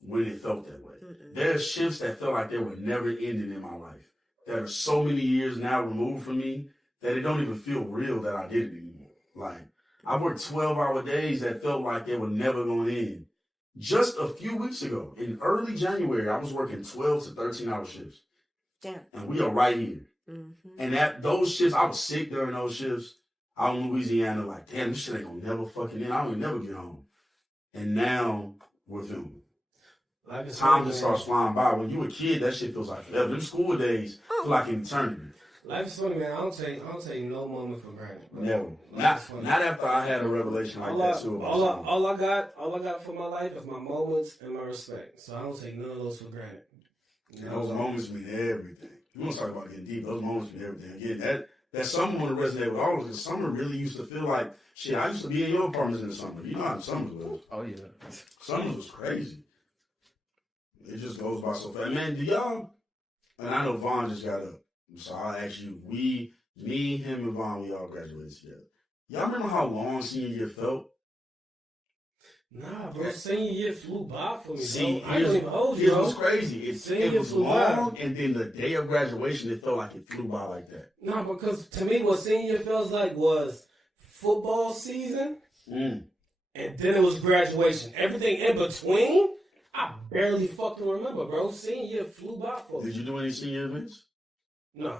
when it felt that way? Mm-mm. There's shifts that felt like they were never ending in my life. That are so many years now removed from me that it don't even feel real that I did it anymore. Like, I worked 12-hour days that felt like they were never going to end. Just a few weeks ago, in early January, I was working 12 to 13-hour shifts. Damn. And we are right here. Mm-hmm. And those shifts, I was sick during those shifts. Out in Louisiana, like, damn, this shit ain't gonna never fucking end. I don't never get home. And now we're filming. Time just starts flying by. When you a kid, that shit feels like forever. Them school days feel like an eternity. Life is funny, man. I don't take no moment for granted. Bro. Never. Not after I had a revelation like that too. All I got for my life is my moments and my respect. So I don't take none of those for granted. Those moments mean everything. You want to talk about getting deep? Those moments mean everything. Again, that summer want to resonate with all of us. Because summer really used to feel like shit. I used to be in your apartments in the summer. You know how the summers was. Oh yeah. Summers was crazy. It just goes by so fast. Man, do y'all? And I know Vaughn just got up. So I'll ask you, me, him, and Vaughn, we all graduated together. Y'all remember how long senior year felt? Nah, bro. Senior year flew by for me, See, bro. I don't even hold you, It bro. was crazy. It was long, and then the day of graduation, it felt like it flew by like that. Nah, because to me, what senior year feels like was football season, and then it was graduation. Everything in between, I barely fucking remember, bro. Senior year flew by for me. Did you do any senior events? No.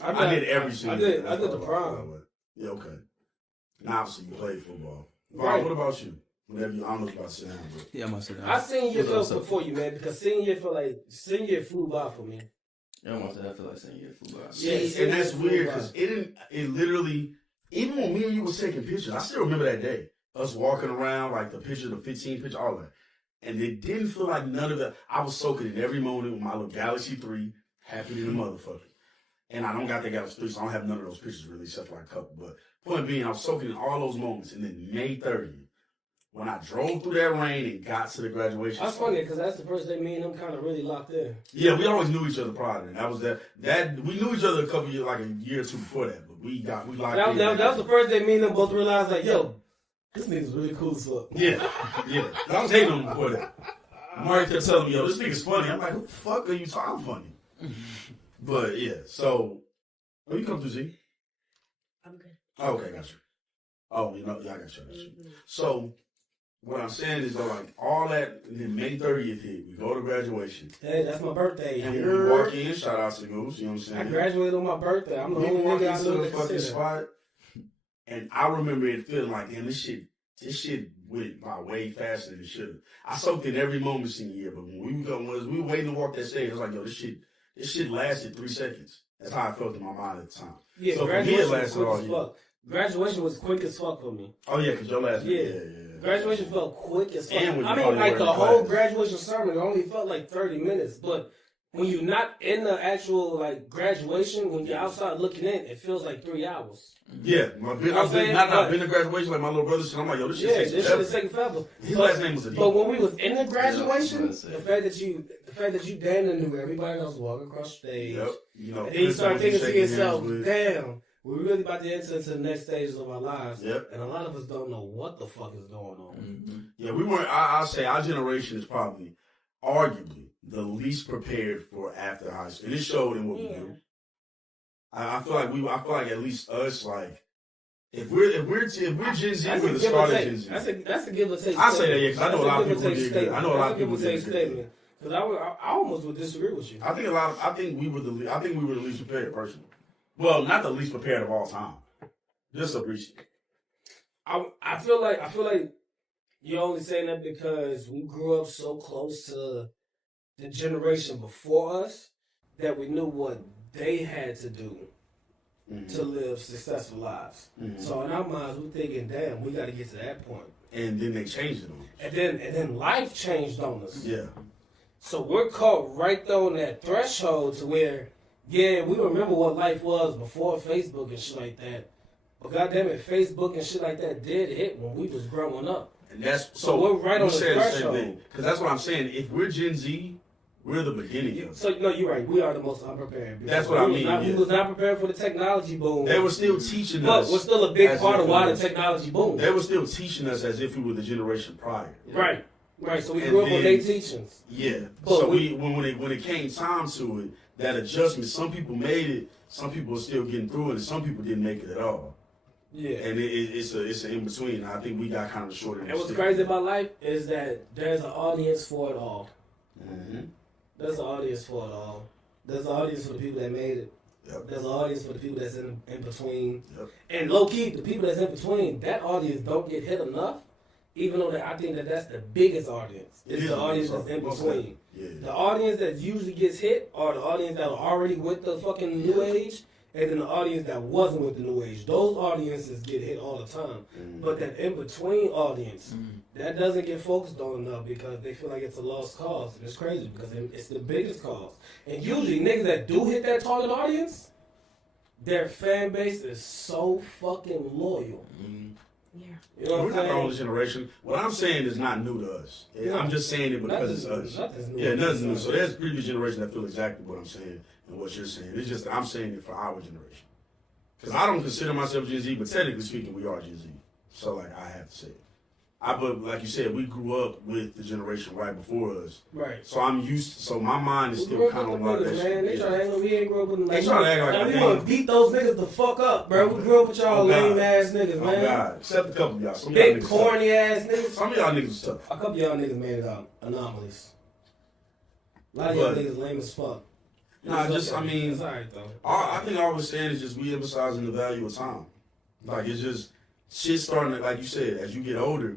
I did every senior event. I did the prom. Yeah, okay. Now, obviously, you played football. Right. Vaughn, what about you? Whatever you, I don't know about sit down, but Yeah, I'm gonna sit down. I senior year felt before you, man, because senior year flew by for me. Yeah, I'm gonna say I feel like senior year football. see, and that's weird because it literally, even when me and you was taking pictures, I still remember that day. Us walking around, like the picture, the 15 picture, all that. And it didn't feel like none of it. I was soaking in every moment with my little Galaxy 3, happy to the motherfucker. And I don't got the Galaxy 3, so I don't have none of those pictures really, except for like a couple. But point being, I was soaking in all those moments. And then May 30th, when I drove through that rain and got to the graduation. That's funny because that's the first day me and them kind of really locked in. Yeah, we always knew each other prior. And that was that we knew each other a couple years, like a year or two before that. But we locked in. That was the first day me and them both realized, like, yo, this nigga's really cool as fuck. Yeah. I was hating on him before that. Mark kept telling me, yo, this nigga's funny. I'm like, who the fuck are you talking funny? But yeah, so you come through Z? I'm good. Oh, okay, got you. Oh, I got you. So what I'm saying is, though, like, all that, and then May 30th hit, we go to graduation. Hey, that's my birthday. And when we walk in, shout out to Goose, you know what I'm saying? I graduated on my birthday. I'm the We only walk nigga I into know the that fucking consider. spot, and I remember it feeling like, damn, this shit went by way faster than it should have. I soaked in every moment senior year, but when we were waiting to walk that stage, I was like, yo, this shit lasted 3 seconds. That's how I felt in my mind at the time. Yeah, so graduation for me, it was lasted quick all as year. fuck. Graduation was quick as fuck for me. Oh yeah, because your last Yeah. Graduation felt quick as fuck. And when you I mean, probably like were the in whole class. graduation sermon, it only felt like 30 minutes. But when you're not in the actual like graduation, when you're outside looking in, it feels like 3 hours. Yeah, I've been to graduation like my little brother said. I'm like, yo, this shit takes this forever. shit is taking forever. His last name was Adib. But when we was in the graduation, the fact that you damn near knew everybody else walking across the stage. Yep. You know, And then you start thinking to shaking hands yourself, with. damn, we're really about to enter into the next stages of our lives. Yep. And a lot of us don't know what the fuck is going on. Yeah, we weren't. I'll say our generation is probably, arguably, the least prepared for after high school. And it showed in what we do. I feel like at least us, like, if we're Gen Z, we're the start of Gen Z. That's a give or take. I say that, yeah, because I know a lot of people did good. I know a lot of people did good. Because I almost would disagree with you. I think we were the least prepared personally. Well, not the least prepared of all time. Just appreciate. I feel like you're only saying that because we grew up so close to the generation before us that we knew what they had to do to live successful lives. So in our minds, we're thinking, damn, we got to get to that point. And then they changed it on us. And then life changed on us. Yeah. So we're caught right there on that threshold to where, yeah, we remember what life was before Facebook and shit like that. But goddamn it, Facebook and shit like that did hit when we was growing up. And that's so we're right on the threshold. Because that's what I'm saying. If we're Gen Z, we're the beginning of it. So no, you're right. We are the most unprepared. That's what I mean. We was not prepared for the technology boom. They were still teaching but us. But we're still a big part of why the technology boom. They were still teaching us as if we were the generation prior. Right. So we grew up on their teachings. Yeah. But so when it came time to it, that adjustment, some people made it, some people are still getting through it, and some people didn't make it at all. Yeah. And it's an in between. I think we got kind of a short end. And what's crazy about life is that there's an audience for it all. Mm-hmm. There's an audience for it all. There's an audience for the people that made it. Yep. There's an audience for the people that's in between. Yep. And low key, the people that's in between, that audience don't get hit enough. Even though I think that's the biggest audience. It's the audience that's in between. Yeah. The audience that usually gets hit are the audience that are already with the fucking new age, and then the audience that wasn't with the new age. Those audiences get hit all the time. But that in between audience, that doesn't get focused on enough because they feel like it's a lost cause. And it's crazy because it's the biggest cause. And usually niggas that do hit that target audience, their fan base is so fucking loyal. Yeah. You know what We're I'm not the saying? only generation. What I'm saying is not new to us. I'm just saying it because it's us. Yeah, nothing's new. So there's previous generation that feel exactly what I'm saying and what you're saying. It's just that I'm saying it for our generation. Because I don't consider myself Gen Z, but technically speaking, we are Gen Z. So like I have to say it. But like you said, we grew up with the generation right before us. Right. So I'm used to, so my mind is We still grew up kind of with on the that niggas, shit. man. They try to act like we ain't grow up with them. They try to act like we they want ain't. to beat those niggas the fuck up, bro. We grew up with y'all Oh, God. lame ass niggas, Oh man. God, except a couple of y'all. Some of y'all Big niggas corny tough. ass niggas. Some of y'all niggas was tough. A couple of y'all niggas made it out anomalies. A lot of y'all But- niggas lame as fuck. Nah, It's just, okay. I mean, It's alright though. I think all we're saying is just we emphasizing the value of time. Like it's just shit starting to, like you said, as you get older,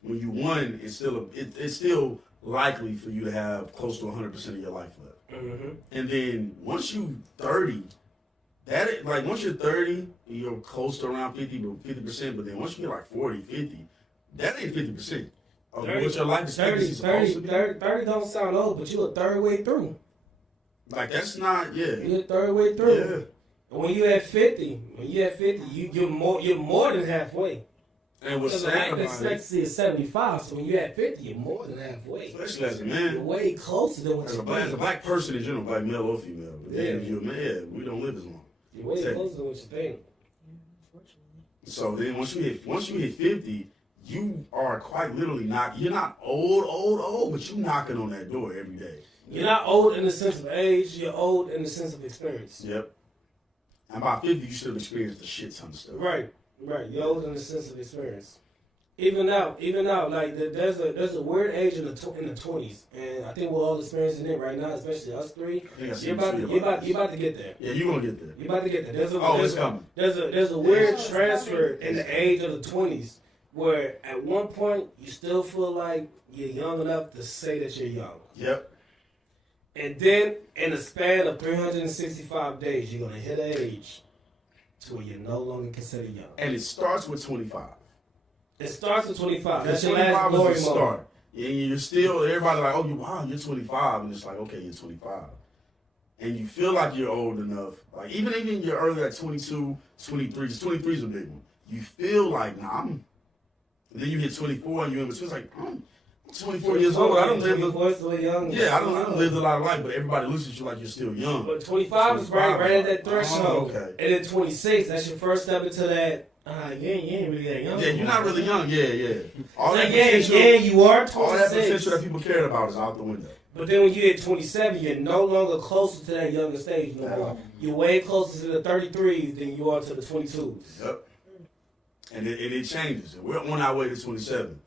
when you won, it's still likely for you to have close to 100% of your life left. Mm-hmm. And then once you 30, once you're 30, you're close to around 50%. But then once you get like 40, 50, that ain't 50% of 30, what your life expectancy is supposed to be. 30 don't sound old, but you a third way through. Like that's not, yeah. You a third way through. Yeah. And when you at 50, you're more than halfway. And what's Because the sad life about it, expectancy is 75, so when you're at 50, you're more than halfway. especially as a You're man, way closer than what as you a think. black person in general, black male or female, but Yeah. if you're a man, we don't live as long. You're way Technically. closer than what you think. So then once you hit 50, you are quite literally you're not old, but you knocking on that door every day. You're not old in the sense of age, you're old in the sense of experience. Yep. And by 50, you should have experienced a shit ton of stuff. Right. You're old in the sense of experience. Even now, like there's a weird age in the 20s, and I think we're all experiencing it right now, especially us three. I think I You're seen about a tweet to about this. get there. Yeah, you're gonna get there. You're about to get there. It's coming. There's a weird transfer in the age of the 20s, where at one point you still feel like you're young enough to say that you're young. Yep. And then, in a span of 365 days, you're going to hit an age to where you're no longer considered young. And it starts with 25. It starts at 25. That's That's your last glory is the moment. start. And you're still, everybody like, oh, you're 25. And it's like, okay, you're 25. And you feel like you're old enough. Like, even in your early, like 22, 23, because 23 is a big one. You feel like, and then you hit 24 and you're in between. It's like, I'm 24 years old. I don't live young. Yeah, I don't live a lot of life, but everybody looks at you like you're still young. But 25 is right at that threshold. Oh, okay. And then 26, that's your first step into that. You ain't really that young. Yeah, you're not really young. Yeah. All Like, that yeah, potential, you are 26. all that potential that people cared about is out the window. But then when you hit 27, you're no longer closer to that younger stage no more. You're way closer to the 33s than you are to the 22s. Yep. And it changes. We're on our way to 27.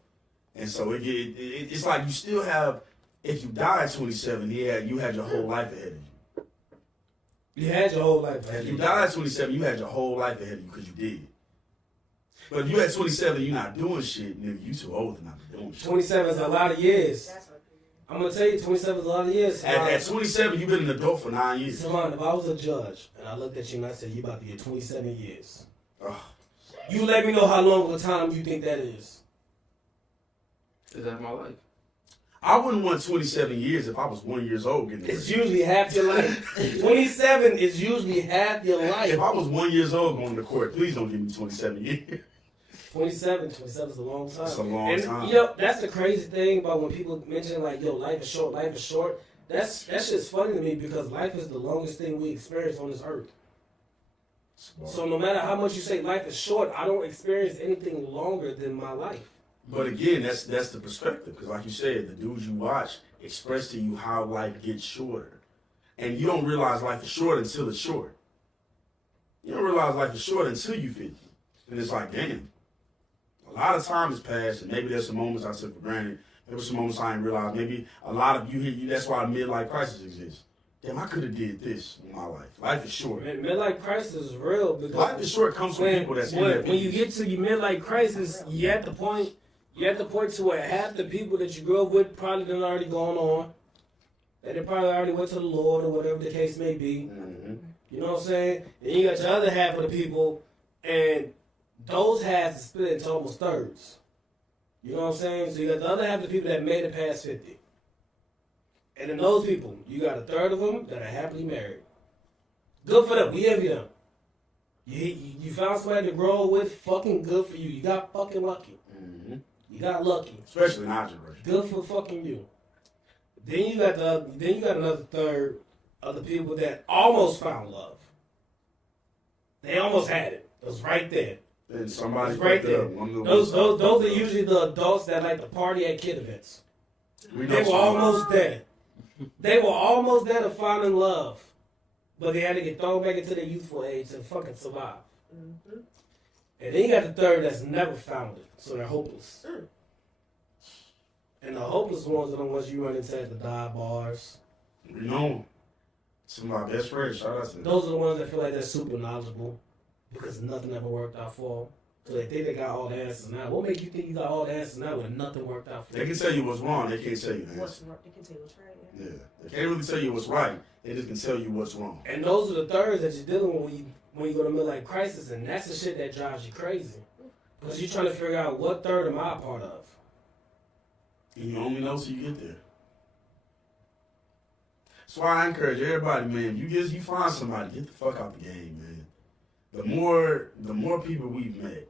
And so it's like you still have, if you die at 27, you had your whole life ahead of you. You had your whole life ahead If of you you. died at 27, you had your whole life ahead of you because you did. But if you at 27, you're not doing shit, nigga, you too old to not be doing shit. 27 is a lot of years. I'm going to tell you, 27 is a lot of years. At 27, you've been an adult for 9 years. Salon, if I was a judge and I looked at you and I said, you about to get 27 years. Ugh. You let me know how long of a time you think that is. Is that my life? I wouldn't want 27 years if I was 1 year old getting It's arrested. usually half your life. 27 is usually half your life. If I was 1 year old going to court, please don't give me 27 years. 27 is a long time. It's a long time. You know, that's the crazy thing about when people mention like, yo, life is short, That's just funny to me because life is the longest thing we experience on this earth. So no matter how much you say life is short, I don't experience anything longer than my life. But again, that's the perspective. Because like you said, the dudes you watch express to you how life gets shorter. And you don't realize life is short until it's short. You don't realize life is short until you 50. And it's like, damn. A lot of time has passed, and maybe there's some moments I took for granted. There were some moments I didn't realize. Maybe a lot of you, that's why midlife crisis exists. Damn, I could have did this in my life. Life is short. Midlife crisis is real because Life is short. Comes from people that's in their when you get to your midlife crisis, you at the point to where half the people that you grew up with probably done already gone on. That they probably already went to the Lord or whatever the case may be. Mm-hmm. You know what I'm saying? And you got your other half of the people, and those halves are split into almost thirds. You know what I'm saying? So you got the other half of the people that made it past 50. And in those people, you got a third of them that are happily married. Good for them. We envy them. You found somebody to grow with, fucking good for you. You got fucking lucky. Mm-hmm. You got lucky. Especially in our generation. Good for fucking you. Then you got another third of the people that almost found love. They almost had it. It was right there. Then somebody right there. Those are usually the adults that like to party at kid events. They were almost there. They were almost there to finding love, but they had to get thrown back into their youthful age to fucking survive. Mm-hmm. And then you got the third that's never found it, so they're hopeless. And the hopeless ones are the ones you run into at the dive bars. We know them. Some of my best friends, shout out to them. Those are the ones that feel like they're super knowledgeable because nothing ever worked out for them. So they think they got all the answers now. What makes you think you got all the answers now when nothing worked out for you? They can tell you what's wrong. They can't tell you the answer. They can tell you what's right. Yeah. They can't really tell you what's right. They just can tell you what's wrong. And those are the thirds that you're dealing with when you go to midlife crisis, and that's the shit that drives you crazy. Because you're trying to figure out what third am I a part of. And you only know till you get there. That's why I encourage everybody, man. You find somebody, get the fuck out the game, man. The more people we've met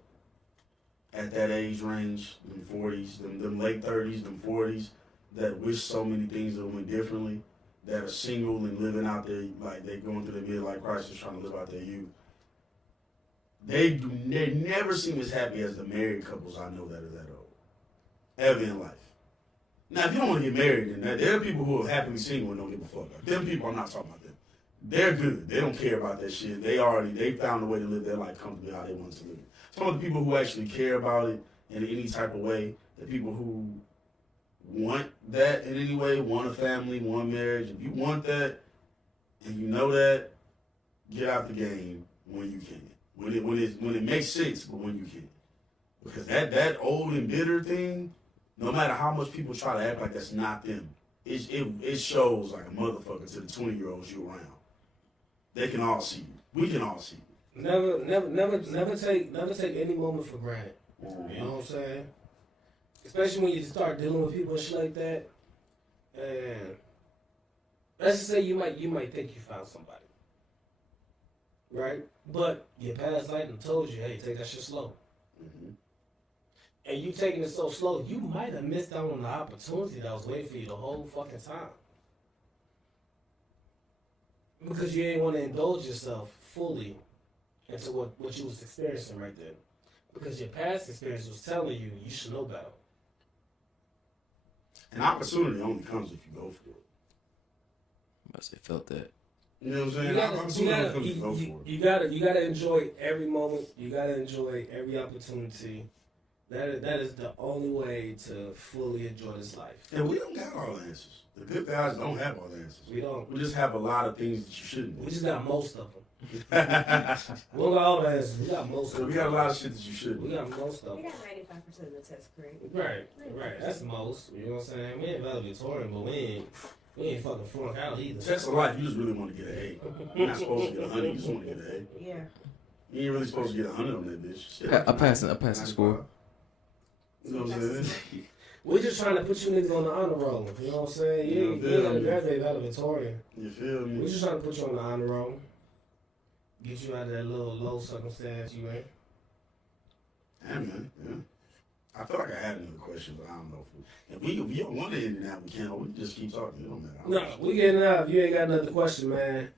at that age range, them 40s, them late 30s, them 40s, that wish so many things that went differently, that are single and living out there, like they going through their midlife crisis, trying to live out their youth. They never seem as happy as the married couples I know that are that old, ever in life. Now, if you don't want to get married, then there are people who are happily single and don't give a fuck. Like, them people, I'm not talking about them. They're good. They don't care about that shit. They found a way to live their life comfortably how they want to live it. Some of the people who actually care about it in any type of way, the people who want that in any way, want a family, want marriage. If you want that and you know that, get out the game when you can. When it makes sense, but when you can. Because that old and bitter thing, no matter how much people try to act like that's not them, it shows like a motherfucker to the 20-year-olds you around. They can all see you. We can all see you. Never take any moment for granted. Mm-hmm. You know what I'm saying? Especially when you start dealing with people and shit like that. And let's just say you might think you found somebody, right? But your past life done told you, hey, take that shit slow. Mm-hmm. And you taking it so slow, you might have missed out on the opportunity that was waiting for you the whole fucking time. Because you ain't want to indulge yourself fully into what you was experiencing right then. Because your past experience was telling you should know better. An opportunity only comes if you go for it. I must have felt that. You know what I'm saying? Opportunity only comes if you go for it. You gotta enjoy every moment. You gotta enjoy every opportunity. That is the only way to fully enjoy this life. And we don't got all the answers. The good guys don't have all the answers. We don't. We just have a lot of things that you shouldn't do. We just got most of them. We don't got all the answers. We got most of them. We got a lot of shit that you shouldn't do. We got most of We them. got 95% of the test grade. Right. That's most. You know what I'm saying? We ain't valedictorian, but we ain't fucking flunk out either. Test of life, you just really want to get an A. You're not supposed to get 100. You just want to get an A. Yeah. You ain't really supposed to get 100 on that bitch. Shit. I passed the score. You know what I'm saying? We're just trying to put you niggas on the honor roll. You know what I'm saying? You ain't gotta graduate valedictorian. You feel me? We're just trying to put you on the honor roll. Get you out of that little low circumstance you in. Yeah, man. Yeah. I feel like I had another question, but I don't know. If you don't want to end it now, we can. Or we can just keep talking. It don't matter. No, we getting out. If you ain't got another question, man.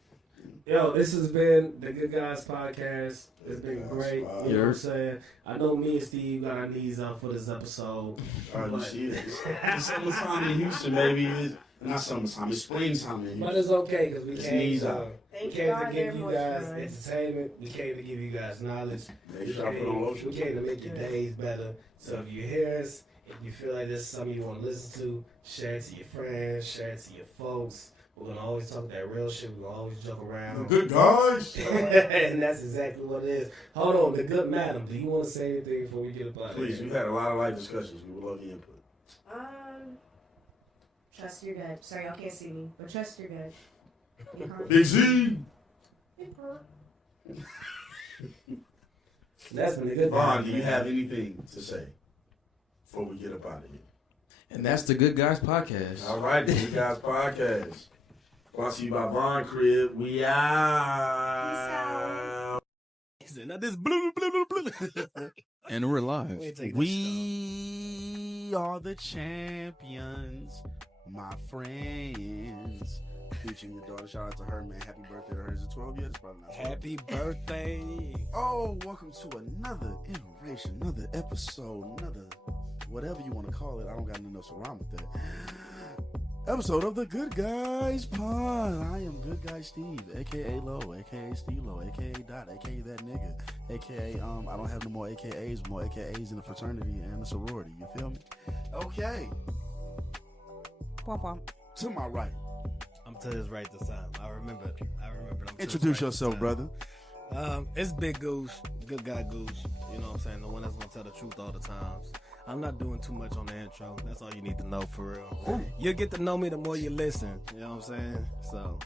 Yo, this has been the Good Guys Podcast. It's been great. You know what I'm saying? I know me and Steve got our knees out for this episode. All right, you see it. It's summertime in Houston, baby. Not summertime. It's springtime in Houston. But it's okay because we It's came knees to, out. Thank We you came to God give very you much, guys man. entertainment. We came to give you guys knowledge. Make sure I put on lotion. We came to make your days better. So if you hear us, if you feel like this is something you want to listen to, share it to your friends, share it to your folks. We're going to always talk that real shit. We're going to always joke around. Good guys. And that's exactly what it is. Hold on, the good madam. Do you want to say anything before we get up out of Please, here? we've had a lot of life discussions. We would love your input. Trust your gut. Sorry, y'all can't see me, but trust your gut. Big Z. That's been a good Vaughn, do you have anything to say before we get up out of here? And that's the Good Guys Podcast. All right, the Good Guys Podcast. Brought to you by Vaughn Crib. We out. He said, now this blue, blue, blue, blue. And we're live. We are the champions, my friends. Featuring your daughter. Shout out to her, man. Happy birthday to her. Is it 12 yet? It's probably not 12. Happy birthday. Oh, welcome to another iteration, another episode, another whatever you want to call it. I don't got nothing else to rhyme with that. Episode of the Good Guys Pod. I am Good Guy Steve, aka Low, aka Steve Low, aka Dot, aka that nigga, aka I don't have no more AKAs, more AKAs in the fraternity and the sorority. You feel me? Okay. Womp womp. To my right. I'm to his right this time. I remember. Introduce yourself, brother. It's Big Goose, Good Guy Goose. You know what I'm saying? The one that's gonna tell the truth all the times. I'm not doing too much on the intro. That's all you need to know for real. Ooh. You'll get to know me the more you listen. You know what I'm saying? So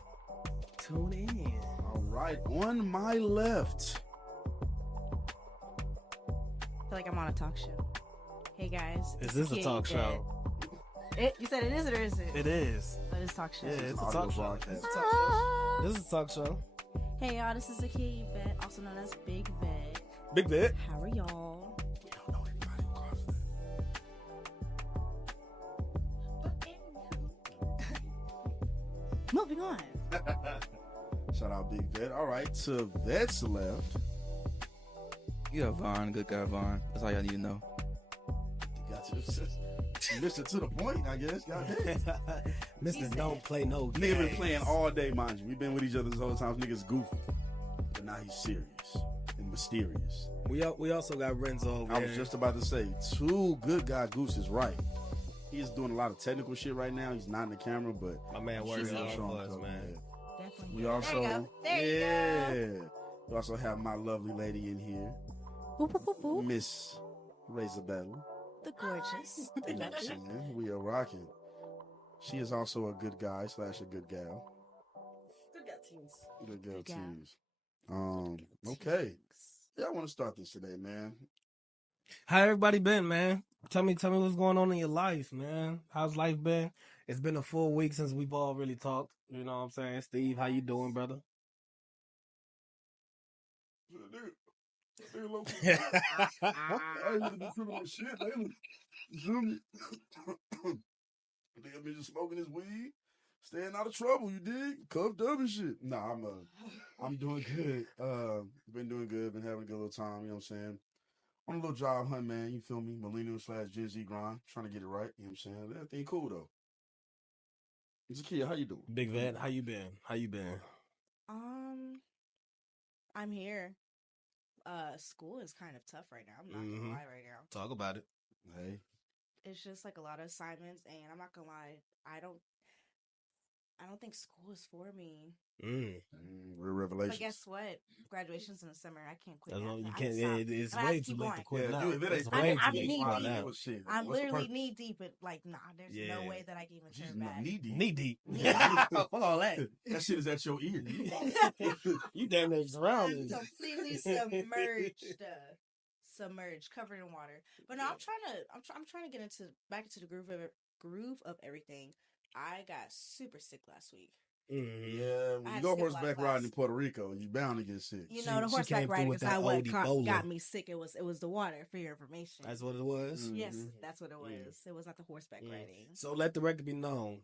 tune in. All right, on my left. I feel like I'm on a talk show. Hey guys. Is it's this a Kid talk Bed. show? You said it is or is it? It is. Oh, it is a talk show. Yeah, it's a Audio talk show. broadcast. It's a talk show. This is a talk show. Hey y'all, this is the Kid Vet, also known as Big Vet. Big Bit. How are y'all? We don't know anybody who calls that. Moving on. Shout out Big Vet. All right, to Vet's left. You got Vaughn, Good Guy Vaughn. That's all y'all need to know. You got to listen to the point, I guess. Goddamn. Mr. Don't Play No Nigga Games. been playing all day, mind you. We've been with each other this whole time. Niggas goofy. But now he's serious and mysterious. We also got Renzo over I here. was just about to say, two Good Guy Gooses, right. He is doing a lot of technical shit right now. He's not in the camera, but My man I'm works sure hard he'll show for him us, cover, man. Definitely. We also, There you go. There you go. We also have my lovely lady in here, Boop, boop, boop, boop. Miss Razor Battle. The gorgeous. The lovely. And we are rocking. She is also a good guy / a good gal. Good gut teams. Good girl Good gal. teams. Okay. Yeah, I want to start this today, man. How everybody been, man? Tell me what's going on in your life, man. How's life been? It's been a full week since we've all really talked. You know what I'm saying? Steve, how you doing, brother? I ain't really been feeling that shit lately. You feel me? Nigga been just smoking his weed, staying out of trouble, you dig? Cuffed up and shit. Nah, I'm doing good. Been doing good, been having a good little time, you know what I'm saying? On a little job hunt, man, you feel me? Millennial / Gen Z grind, trying to get it right, you know what I'm saying? Everything cool though. Zakia, how you doing? Big Vet, how you been? How you been? I'm here. School is kind of tough right now. I'm not gonna lie right now. Talk about it. Hey. It's just like a lot of assignments, and I'm not gonna lie. I don't think school is for me. Real revelations. But guess what? Graduation's in the summer. I can't quit. That's now. all you I can't. stop. It's And I have way to too keep late to going. quit Yeah, now. dude, if it It's ain't way I'm too late to knee quit deep. now. Well, shit, I'm what's the literally purpose? knee deep in nah. There's no Yeah. way that I can even She's turn back. knee deep. Knee deep. Yeah. Fuck all that. That shit is at your ear. You damn near I'm surrounded. completely submerged, covered in water. But no, I'm trying to get back into the groove of everything. I got super sick last week. Yeah, when I you had go sick horseback last riding in Puerto Rico, you bound to get sick. You know, the She horseback came through riding with is that what old Ebola. got me sick. It was the water, for your information. That's what it was. Yes, that's what it was. It was not the horseback riding. So let the record be known.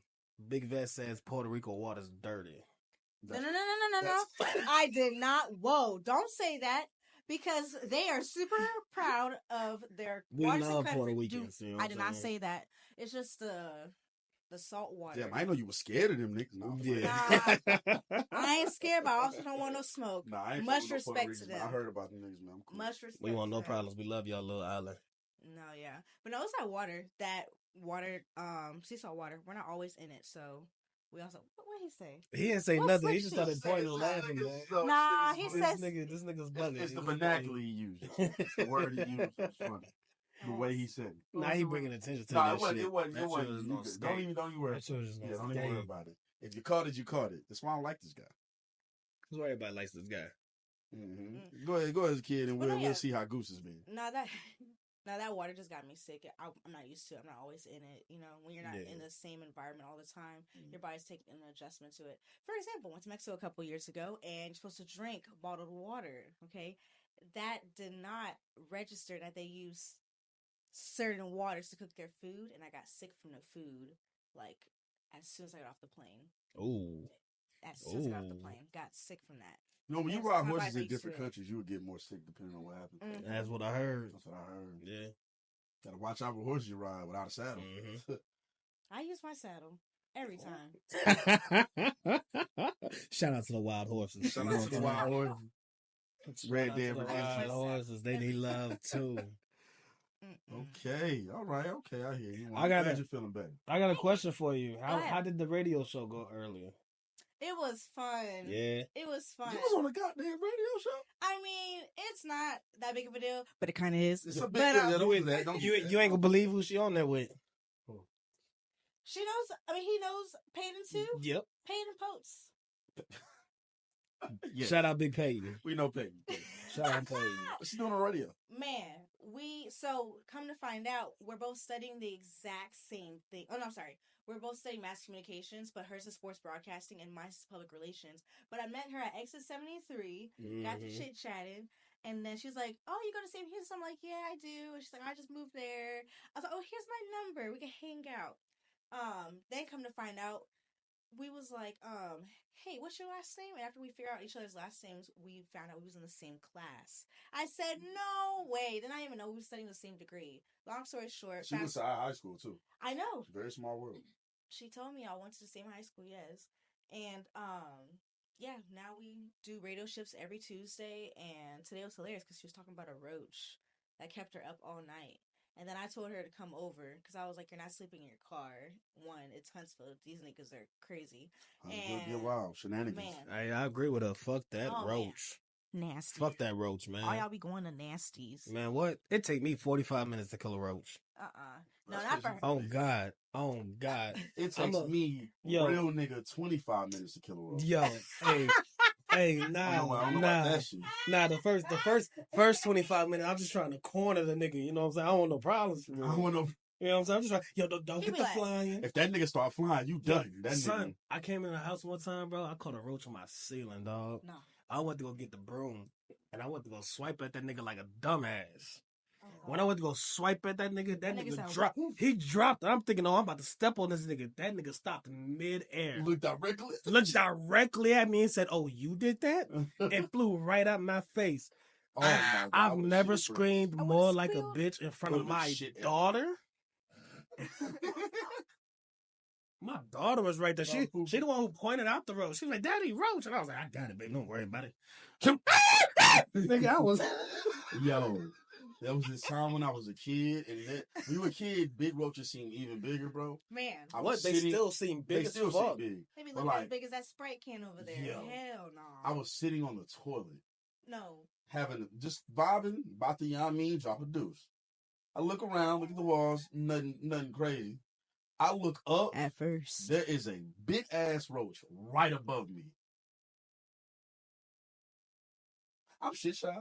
Big Vet says Puerto Rico water's dirty. No. I did not. Whoa, don't say that. Because they are super proud of their We waters love and country. Puerto Ricans, you know what I I'm did not saying? say that. It's just the salt water. Damn, I know you were scared of them niggas. No, Yeah. I ain't scared there, but I also don't want no smoke. Nah, I ain't Much fucking with no Puerto respect to Ricans, man. them. I heard about them niggas, man. I'm cool. Much respect. We want to no them. problems. We love y'all, little island. No, yeah, but no, it's that water. Sea salt water. We're not always in it, so we also. What he say? He didn't say What nothing. He Slick just Chick started pointing and laughing, man. Nah, he This says. nigga's bugging. It's the vernacular he uses. It's the word he uses. It's funny. The way he said it. Nah, he bringing attention to Nah, that it wasn't. shit. It wasn't. That It shit wasn't. was You gonna good. skate. Don't even worry. That shit was just Yeah, gonna don't even worry skate. about it. If you caught it, you caught it. That's why I don't like this guy. That's why everybody likes this guy. Mm-hmm. Go ahead, kid, and Well, we'll yeah. see how Goose has been. Now that water just got me sick. I'm not used to it. I'm not always in it. You know, when you're not in the same environment all the time, your body's taking an adjustment to it. For example, went to Mexico a couple years ago, and you're supposed to drink bottled water. Okay, that did not register that they use certain waters to cook their food, and I got sick from the food. Like as soon as I got off the plane. Ooh. As soon as I got off the plane, got sick from that. You know, when you And ride my horses body in different used to it. countries, you would get more sick depending on what happens. That's what I heard. That's what I heard. Yeah. Gotta watch out for horses you ride without a saddle. I use my saddle every time. Shout out to the wild horses. Shout out to the wild horses. Red Dead Wild Redemption. horses. They need love too. Okay, all right, okay, I hear you. I got glad it. you're feeling better. I got a question for you. Go ahead. How did the radio show go earlier? It was fun. Yeah. It was fun. You was on a goddamn radio show. I mean, it's not that big of a deal, but it kind of is. It's a big But, deal. Don't do that. Don't do that. You ain't gonna believe who she on there with. she knows. I mean, he knows Peyton too. Yep. Peyton Potes. Yeah. Shout out Big Peyton. We know Peyton. Shout out Peyton. What's she doing on radio? Man, so come to find out, we're both studying the exact same thing. Oh no, I'm sorry. We're both studying mass communications, but hers is sports broadcasting and mine's is public relations. But I met her at Exit 73, got to chit chatting, and then she's like, "Oh, you go to St. Houston?" I'm like, "Yeah, I do." And she's like, "I just moved there." I was like, "Oh, here's my number. We can hang out." Then come to find out, we was like, "Hey, what's your last name?" And after we figured out each other's last names, we found out we was in the same class. I said, "No way!" Then I didn't even know we were studying the same degree. Long story short, She went to our high school too. I know. It's a very small world. She told me I went to the same high school, yes. And yeah, now we do radio shifts every Tuesday, and today was hilarious because she was talking about a roach that kept her up all night. And then I told her to come over because I was like, "You're not sleeping in your car. One, it's Huntsville. These niggas are crazy." Get wild. Shenanigans. Man, I agree with her. Fuck that Oh, roach. nasty. Fuck that roach, man. All y'all be going to nasties. Man, what? It take me 45 minutes to kill a roach. No, not for her. Oh God. Oh God. It I'm takes a- me, Yo. real nigga, 25 minutes to kill a roach. Yo, hey, I don't know about that shit. the first 25 minutes, I'm just trying to corner the nigga. You know what I'm saying? I don't want no problems. I don't want no. You know what I'm saying? I'm just trying. Yo, don't He get be the like- flying. If that nigga start flying, you done. That Son, nigga. I came in the house one time, bro. I caught a roach on my ceiling, dog. No. I went to go get the broom, and I went to go swipe at that nigga like a dumbass. Oh, When I went to go swipe at that nigga That nigga nigga sound dropped. He dropped. I'm thinking, oh, I'm about to step on this nigga. That nigga stopped mid-air. Look directly. Looked directly at me and said, "Oh, you did that?" It flew right out my face. Oh my God, I've I would've never shit screamed I would've more like a squealed. bitch in front of Would've my shit daughter. My daughter was right there. She the one who pointed out the roach. She was like, "Daddy, roach," and I was like, "I got it, baby. Don't worry about it." Nigga, I was. Yo, there was this time when I was a kid, and when you were a kid, big roaches seemed even bigger, bro. Man, I What? was They sitting- still seem They big as still fuck. seem big. they be But looking as like, big as that Sprite can over there. Yo. Hell no. I was sitting on the toilet, No. having just vibing, about to, you know what I mean, drop a deuce. I look around, look at the walls, nothing crazy. I look up, At first. there is a big ass roach right above me. I'm shit shy.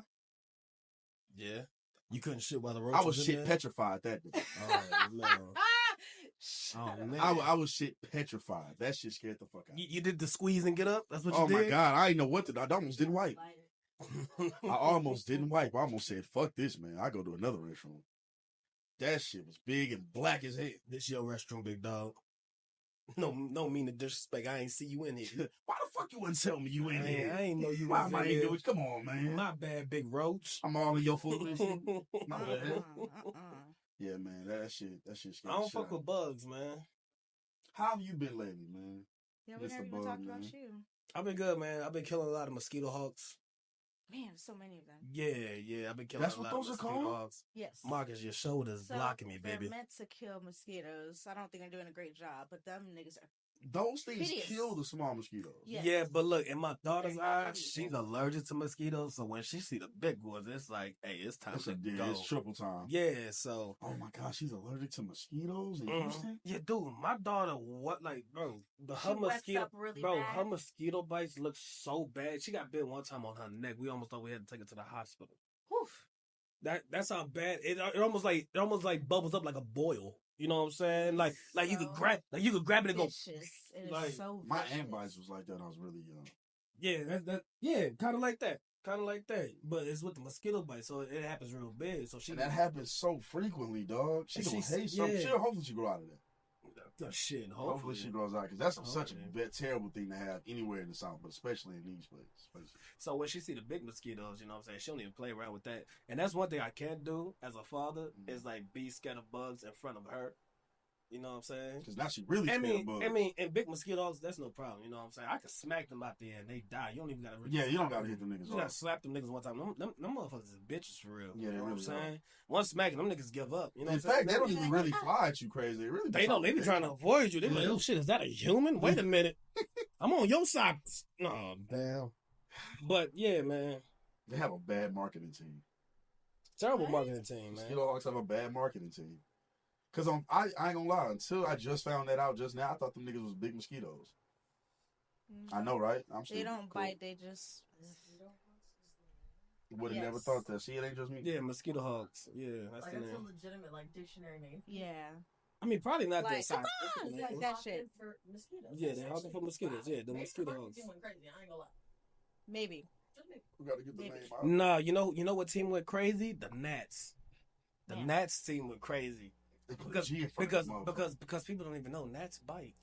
Yeah, you couldn't shit while the roach I was in shit there? petrified that day. Oh no. Oh man. I was shit petrified. That shit scared the fuck out. You did the squeeze and get up. That's what you Oh did. my God, I didn't know what to do. I almost didn't wipe. I almost didn't wipe. I almost said, "Fuck this, man. I go to another restroom." That shit was big and black as hell. This your restroom, big dog. No mean to disrespect. I ain't see you in here. Why the fuck you wouldn't tell me you in here? I ain't know you Why was am I in in here. here? Come on, man. My bad, big roach. I'm all in your food. My bad. Uh-uh. Yeah, man. That shit scared I don't the shit fuck out with of me. bugs, man. How have you been lately, man? Yeah, we Mr. never even Bug, talked man. about you. I've been good, man. I've been killing a lot of mosquito hawks. Man, there's so many of them. Yeah. I've been killing That's a what lot of those are mosquito called? hawks. Yes. Marcus, your shoulder's So blocking me, baby. they're meant to kill mosquitoes. I don't think they're doing a great job, but them niggas are. Those things Hideous. kill the small mosquitoes. Yes. Yeah, but look, in my daughter's They're eyes, hideous. she's allergic to mosquitoes. So when she see the big ones, it's like, hey, it's time It's, to go. it's triple time. Yeah, so. Oh my gosh, she's allergic to mosquitoes in Mhm. Houston? Yeah, dude, my daughter, bro, She wets up really bad. her mosquito bites look so bad. She got bit one time on her neck. We almost thought we had to take her to the hospital. Whew. That's how bad it almost like bubbles up like a boil. You know what I'm saying? Like you could grab it and go. Vicious. It is like, so My vicious. ant bites was like that when I was really young. Yeah, kind of like that. But it's with the mosquito bite, so it happens real big. So And that happens so frequently, dog. She gonna hate something. yeah. Hopefully she grow out of that. Shit, Hopefully she grows out because that's such a Hopefully. terrible thing to have anywhere in the South, but especially in these places. So when she see the big mosquitoes, you know what I'm saying, she don't even play around with that. And that's one thing I can't do as a father is like be scared of bugs in front of her. You know what I'm saying? Because now she really scared of bugs. And big mosquitoes, that's no problem. You know what I'm saying? I can smack them out there and they die. You don't even gotta. Yeah, you don't gotta hit them niggas You gotta off. slap them niggas one time. Them motherfuckers is bitches for real. Yeah, you they know what I'm really saying? Once smacking, them niggas give up. You know In what I'm saying? fact, they don't even really fly at you crazy. They really They don't. They be trying to avoid you. They be like, oh shit, is that a human? Wait a minute. I'm on your side. No, damn. But yeah, man. They have a bad marketing team. Terrible marketing team, man. Mosquito Hawks have a bad marketing team. Because I ain't gonna lie, until I just found that out just now, I thought them niggas was big mosquitoes. I know, right? I'm They stupid. don't Cool. bite. They just. Would have never Yes. thought that. See, it ain't just me. Yeah, mosquito hawks. Yeah, that's Like the that's a name. legitimate like dictionary name. Yeah. I mean, probably not Like, that size. like that shit. For mosquitoes. Yeah, they're hawking for mosquitoes. Yeah, the Maybe mosquito the hawks. team went crazy. I ain't gonna lie. Maybe. Just maybe. We gotta get the Maybe. name out. Nah, you know what team went crazy? The Nats. The Yeah. Nats team went crazy They put a because G in front of that motherfucker. because people don't even know Nats bite.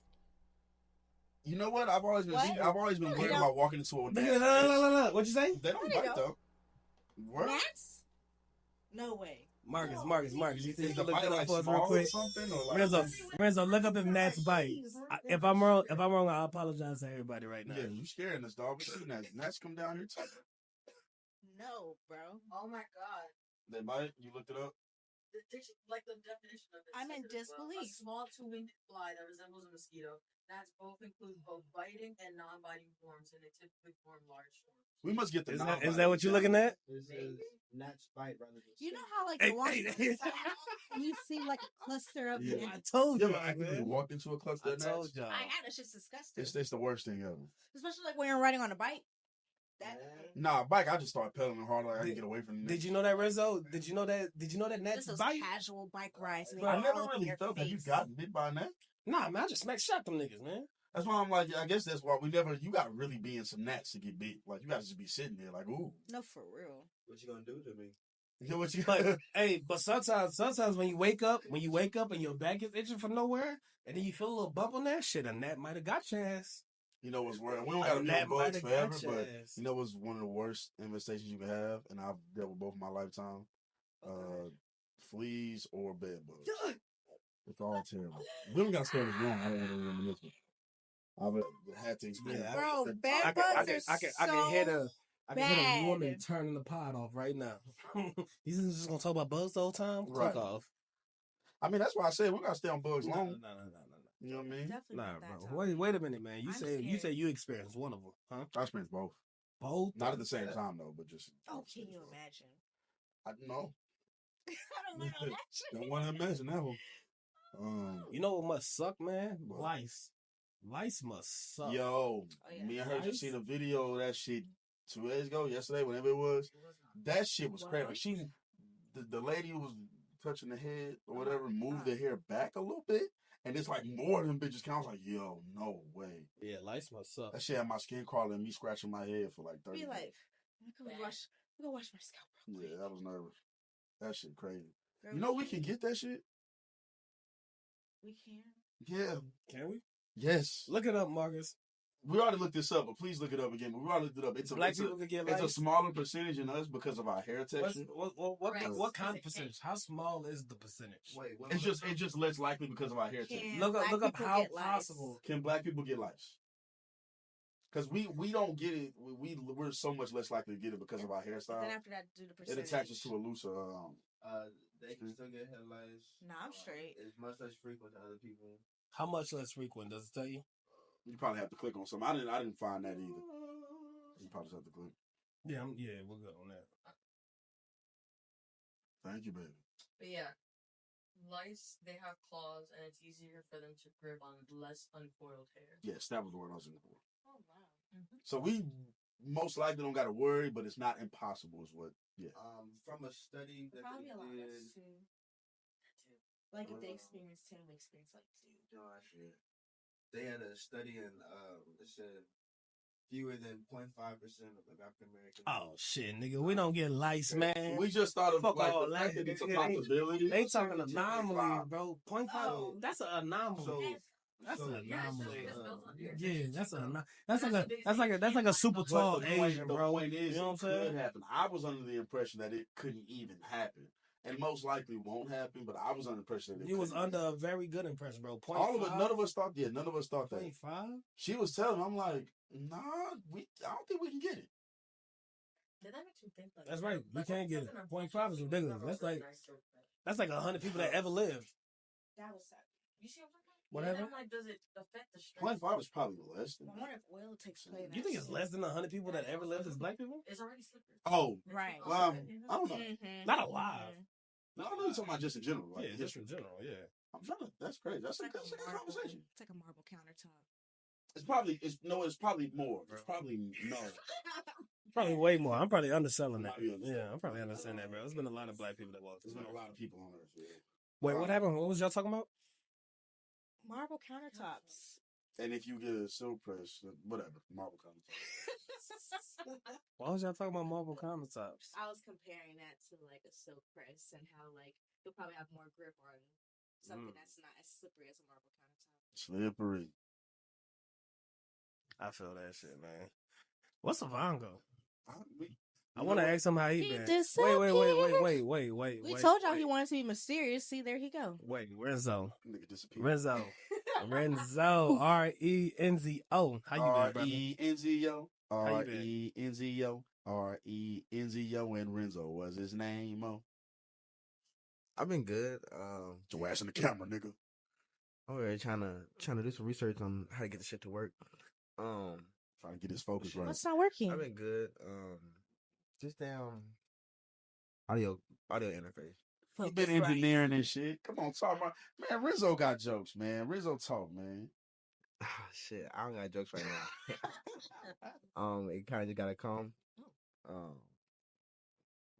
You know what? I've always been What? worried about walking into a No. What you say? They don't They bite don't. though. What? Gnats? No way. Marcus. You think you Is can the look bite that up like for us small real or quick? something? Or like, Renzo, look up if Nats bite. If I'm wrong, I apologize to everybody right now. yeah, you scaring us, dog. We seen that. Gnats come down here too. No, bro. Oh my god. They bite. You looked it up. Like the definition of it. I'm in says it as well. disbelief. A small two-winged fly that resembles a mosquito. Gnats both include both biting and non-biting forms, and they typically form large swarms. We must get the. Is that what you're looking at? This is Nats bite rather than. You know how like Hey, the one hey. you see like a cluster of Yeah. I told You you, ever actively man. walked into a cluster I of told gnats? y'all. I had it's just disgusting. It's the worst thing ever. Especially like when you're riding on a bike. That Nah, bike. I just start pedaling harder. Like I can get away from. Did you know that, Renzo? Did you know that Nats just those bite? casual bike rides. And they I all never up in really your felt that you face. got bit by a gnat. Nah, man, I just shot them niggas, man. That's why I'm like, I guess that's why we never. You got to really be in some gnats to get bit. Like you got to just be sitting there, like, ooh. No, for real. What you gonna do to me? You know what you? But hey, but sometimes when you wake up and your back is itching from nowhere, and then you feel a little bump on that shit, a gnat might have got your ass. You know what's worse? We don't got to Gnat be bugs might have forever, got your but ass. you know what's one of the worst infestations you can have, and I've dealt with both in my lifetime. Fleas or bed bugs. It's all terrible. We don't got to stay this long. I don't want to reminisce. I've had to experience. Yeah, Bro, I bed bugs are can hear so a woman bad. turning the pod off right now. He's just gonna talk about bugs the whole time. Right. Click off. I mean, that's why I said we got to stay on bugs long. No. You know what I mean? Definitely Nah, not that bro. time. Wait a minute, man. You I'm say scared. you experienced one of them, huh? I experienced both. Both? Not at the same time, though, but just. Oh, can you imagine? I don't know. I don't want to imagine. Don't want to imagine that one. You know what must suck, man? What? Lice. Lice must suck. Yo, Oh, yeah. me and her Lice? just seen a video of that shit 2 days ago, yesterday, whenever it was. That shit was crazy. Like she, the lady who was touching the head or whatever, moved the hair back a little bit, and it's like more of them bitches count. I was like, yo, no way. Yeah, lice must suck. That shit had my skin crawling and me scratching my head for like 30 Be minutes. like, let me go wash my scalp real quick. Yeah, I was nervous. That shit crazy. Girl, You know we can get that shit? We can. Yeah. Can we? Yes. Look it up, Marcus. We already looked this up, but please look it up again. But we already looked it up. Black people can get it's a lice. smaller percentage in us because of our hair texture. What kind of percentage? How small is the percentage? Wait, what It's just less likely because of our hair texture. Can Look black up people how get lice? possible. Can black people get lice? Because we don't get it. We're so much less likely to get it because of our hairstyle. Then after that, do the It percentage. attaches to a looser. They can still get head lice. Nah, I'm straight. It's much less frequent to other people. How much less frequent does it tell you? You probably have to click on something. I didn't find that either. You probably just have to click. Yeah, we'll go on that. Thank you, baby. But yeah, lice, they have claws, and it's easier for them to grip on less uncoiled hair. Yes, that was the word I was looking for. Oh, wow. So we most likely don't got to worry, but it's not impossible. Is what? Yeah. From a study that Probably a lot they of did. us too. Like if they experience 10, we experience like 2. Gosh, yeah. They had a study and it said fewer than 0.5% of African Americans. Oh shit, nigga, we don't get lice, man. We just thought of Fuck like all the that. fact that it's a They- possibility. They talking anomalies, bro. 0.5. Oh. That's an anomaly. That's So, an anomaly. Yeah, Yeah, that's like a super But tall the point- Asian, the bro. point is, You know what I'm it saying? could happen. I was under the impression that it couldn't even happen, and most likely won't happen. But I was under the impression that it You was couldn't. under a very good impression, bro. All of us, none of us thought. Yeah, none of us thought that. 0.5. She was telling me, I'm like, nah, I don't think we can get it. Did that make you think like That's right. We like, can't get it. something 0.5 is ridiculous. I've That's heard like nicer, but- that's like 100 people that ever lived. That was sad. You see what I'm talking about? Whatever. And I'm like, does it affect the strength? 0.5 is probably less than I that. wonder if oil takes place. You think it's less than 100 people that ever lived as black people? It's already slippery. Oh, Right. well, I don't know. Mm-hmm. Not alive. No, I'm really talking about just in general. Like, Yeah, just in general. Yeah. I'm trying to. That's crazy. That's a It's good conversation. It's like a marble countertop. It's probably it's probably more. It's probably no. Probably way more. I'm probably underselling that. Probably underselling. Yeah, I'm probably underselling that, bro. There's been a lot of black people that walked. There's been a lot of people on Earth. Yeah. Wait, what happened? What was y'all talking about? Marble countertops. And if you get a silk press, whatever, marble comes. Why was y'all talking about marble countertops? I was comparing that to like a silk press and how like you'll probably have more grip on something that's not as slippery as a marble countertop. Slippery. I feel that shit, man. What's a Vongo? I You want know to what? ask him how he He been. disappeared. Wait. We told y'all he wanted to be mysterious. See, there he go. Wait, Renzo. Nigga disappeared. Renzo. Renzo. Renzo. How you been, brother? Renzo. How you been? Renzo. Renzo and Renzo was his name. I've been good. Your ass in the camera, nigga. I'm already trying to do some research on how to get the shit to work. Trying to get his focus right. What's not working? I've been good. Just audio interface. He been engineering and shit. Come on, talk about man. Rizzo got jokes, man. Rizzo talk, man. Shit, I don't got jokes right now. It kind of just gotta come.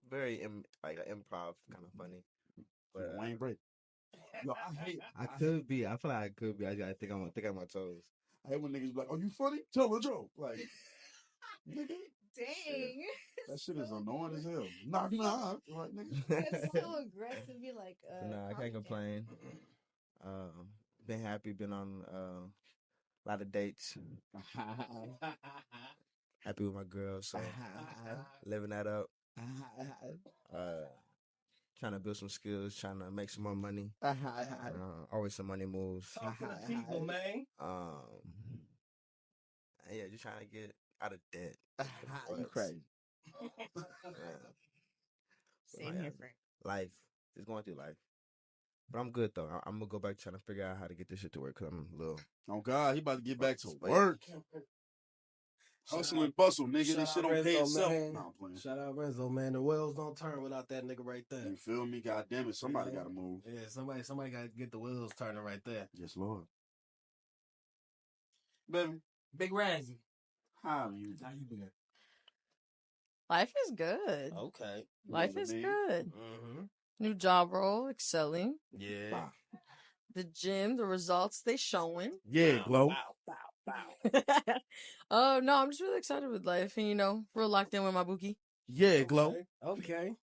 Very like an improv kind of funny. But Wayne Brady. Yo, I could be. I feel like I could be. I gotta think on my toes. I hate when niggas be like, "Oh, you funny? Tell a joke." Like, nigga, Dang. that shit is annoying as hell. Knock. Like, nigga. That's so aggressive. Be like, No, I can't complain. Been happy. Been on a lot of dates. Happy with my girl, so living that up. Trying to build some skills, trying to make some more money. Always some money moves. Talk to the people, man. Yeah, just trying to get out of debt. You crazy. Same here, Frank. Life, just going through life. But I'm good though. I'm gonna go back trying to figure out how to get this shit to work because I'm a little. Oh God, he about to get back to work. Hustle and bustle, nigga. This shit don't pay itself. No, I'm playing. Shout out Renzo, man. The wheels don't turn without that nigga right there. You feel me? God damn it. Somebody got to move. Yeah, somebody got to get the wheels turning right there. Yes, Lord. Baby. Big Razzie. How you been? Life is good. Okay. Life is good. Mm-hmm. New job role, excelling. Yeah. The gym, the results they showing. Yeah, Glow. Oh no, I'm just really excited with life, and real locked in with my bookie. Yeah, Glow. Okay.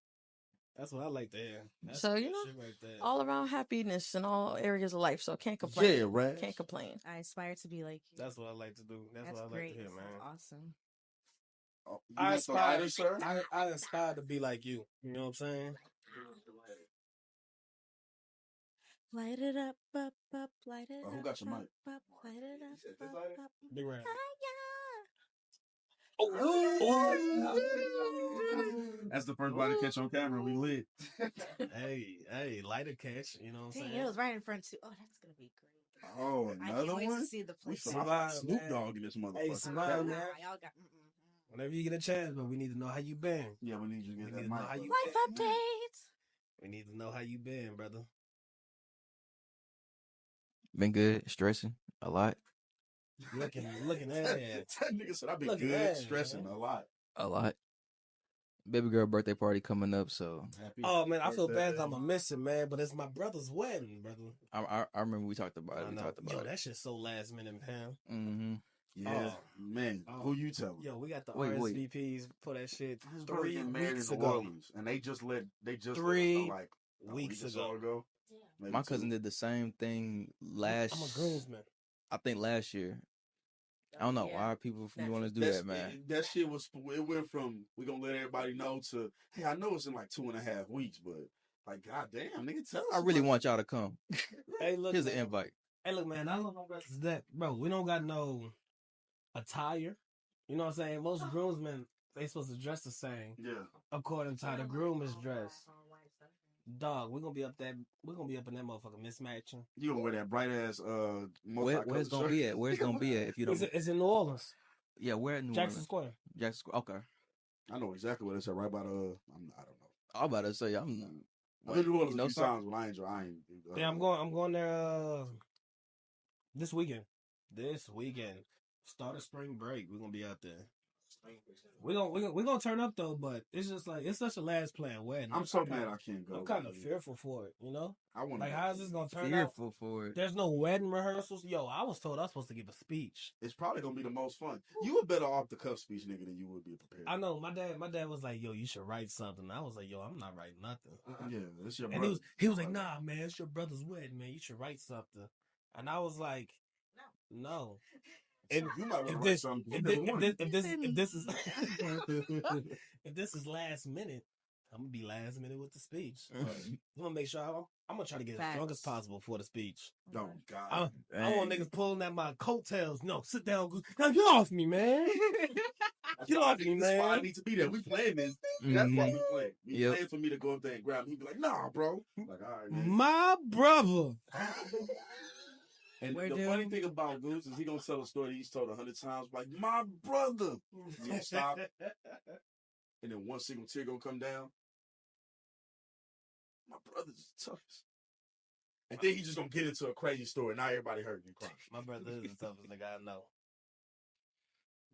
That's what I like to hear. That's So good you know, shit right there. all around happiness in all areas of life. So can't complain. Yeah, right. Can't complain. I aspire to be like you. That's what I like to do. That's what I great. like to hear, man. That's awesome. Oh, you I want the aspire, lighter, sir? I aspire to be like you. You know what I'm saying? Light it up, light it Oh, who up, got your mic? light it up, Big Raz. That's the first body catch on camera. We lit. Hey, lighter catch. You know what I'm Dang, saying? it was right in front too. Oh, that's gonna be great. Oh, I another can't wait one? to see the We place. survived Snoop Dogg in this motherfucker. Hey, survive, man. Y'all got. Whenever you get a chance, but we need to know how you been. Yeah, we need you to get that need to know mic. how you Life been. updates. We need to know how you been, brother. Been good, stressing a lot. Looking at it. That nigga said I've been Looking good, at it, stressing man. a lot. A lot. Baby girl birthday party coming up, so Happy Oh man, I feel birthday. bad that I'm gonna miss it, man. But it's my brother's wedding, brother. I remember we talked about it. We talked about Yo, it. that shit's so last minute, man. Mm-hmm. Yeah, Oh. man. Oh. Who you telling? Yo, we got the Wait. RSVPs for that shit His brother 3 getting married weeks in New ago. Orleans, and they just 3 let us know, like a weeks week or so ago. Maybe My 2. cousin did the same thing last. I'm a groomsman. I think last year. I don't know why people want to do that, man. That shit was. It went from we gonna let everybody know to hey, I know it's in like 2.5 weeks, but like goddamn, nigga, tell us. I really want y'all to come. Hey, look, Here's man. an invite. Hey, look, man. I don't know about that, bro. We don't got no attire. You know what I'm saying? Most groomsmen they supposed to dress the same. Yeah. According to how the groom is dressed. Dog, we're gonna be up in that motherfucker mismatching. You gonna wear that bright ass Where's gonna be at? Where's gonna be at? If you don't, It's in New Orleans. Yeah, where at New Jackson Orleans? Square. Jackson Square. Okay. I know exactly what it said. Right by the. I don't know. I'm about to say I've been to New Orleans a few times, but I ain't. Yeah, I'm going there this weekend. This weekend. Start of spring break. We're gonna be out there. We're gonna turn up though, but it's just like it's such a last planned wedding. I'm so mad I can't go. I'm kind of fearful for it, you know. I want like how is this gonna turn out? Fearful for it. There's no wedding rehearsals. Yo, I was told I was supposed to give a speech. It's probably gonna be the most fun. You a better off the cuff speech nigga than you would be prepared. I know my dad was like, yo, you should write something. I was like, yo, I'm not writing nothing. Yeah, it's your And brother. he was like, nah, man, it's your brother's wedding, man. You should write something. And I was like, no. And you might if want to write this, something. if this is last minute, I'm gonna be last minute with the speech. I'm gonna make sure I'm gonna try to get as drunk as possible for the speech. Oh God! I want niggas pulling at my coattails. No, sit down. Now get off me, man. Get off me, That's why I man. need to be there. We playing this. That's why we playing. We playing for me to go up there and grab him. He'd be like, nah, bro. I'm like, all right, man. My brother. And the funny thing about Goose is he gonna tell a story that he's told 100 times. Like, my brother. He gonna stop. And then one single tear gonna come down. My brother's the toughest. And then he just gonna get into a crazy story. Now everybody heard you crying. My brother is the toughest nigga I know.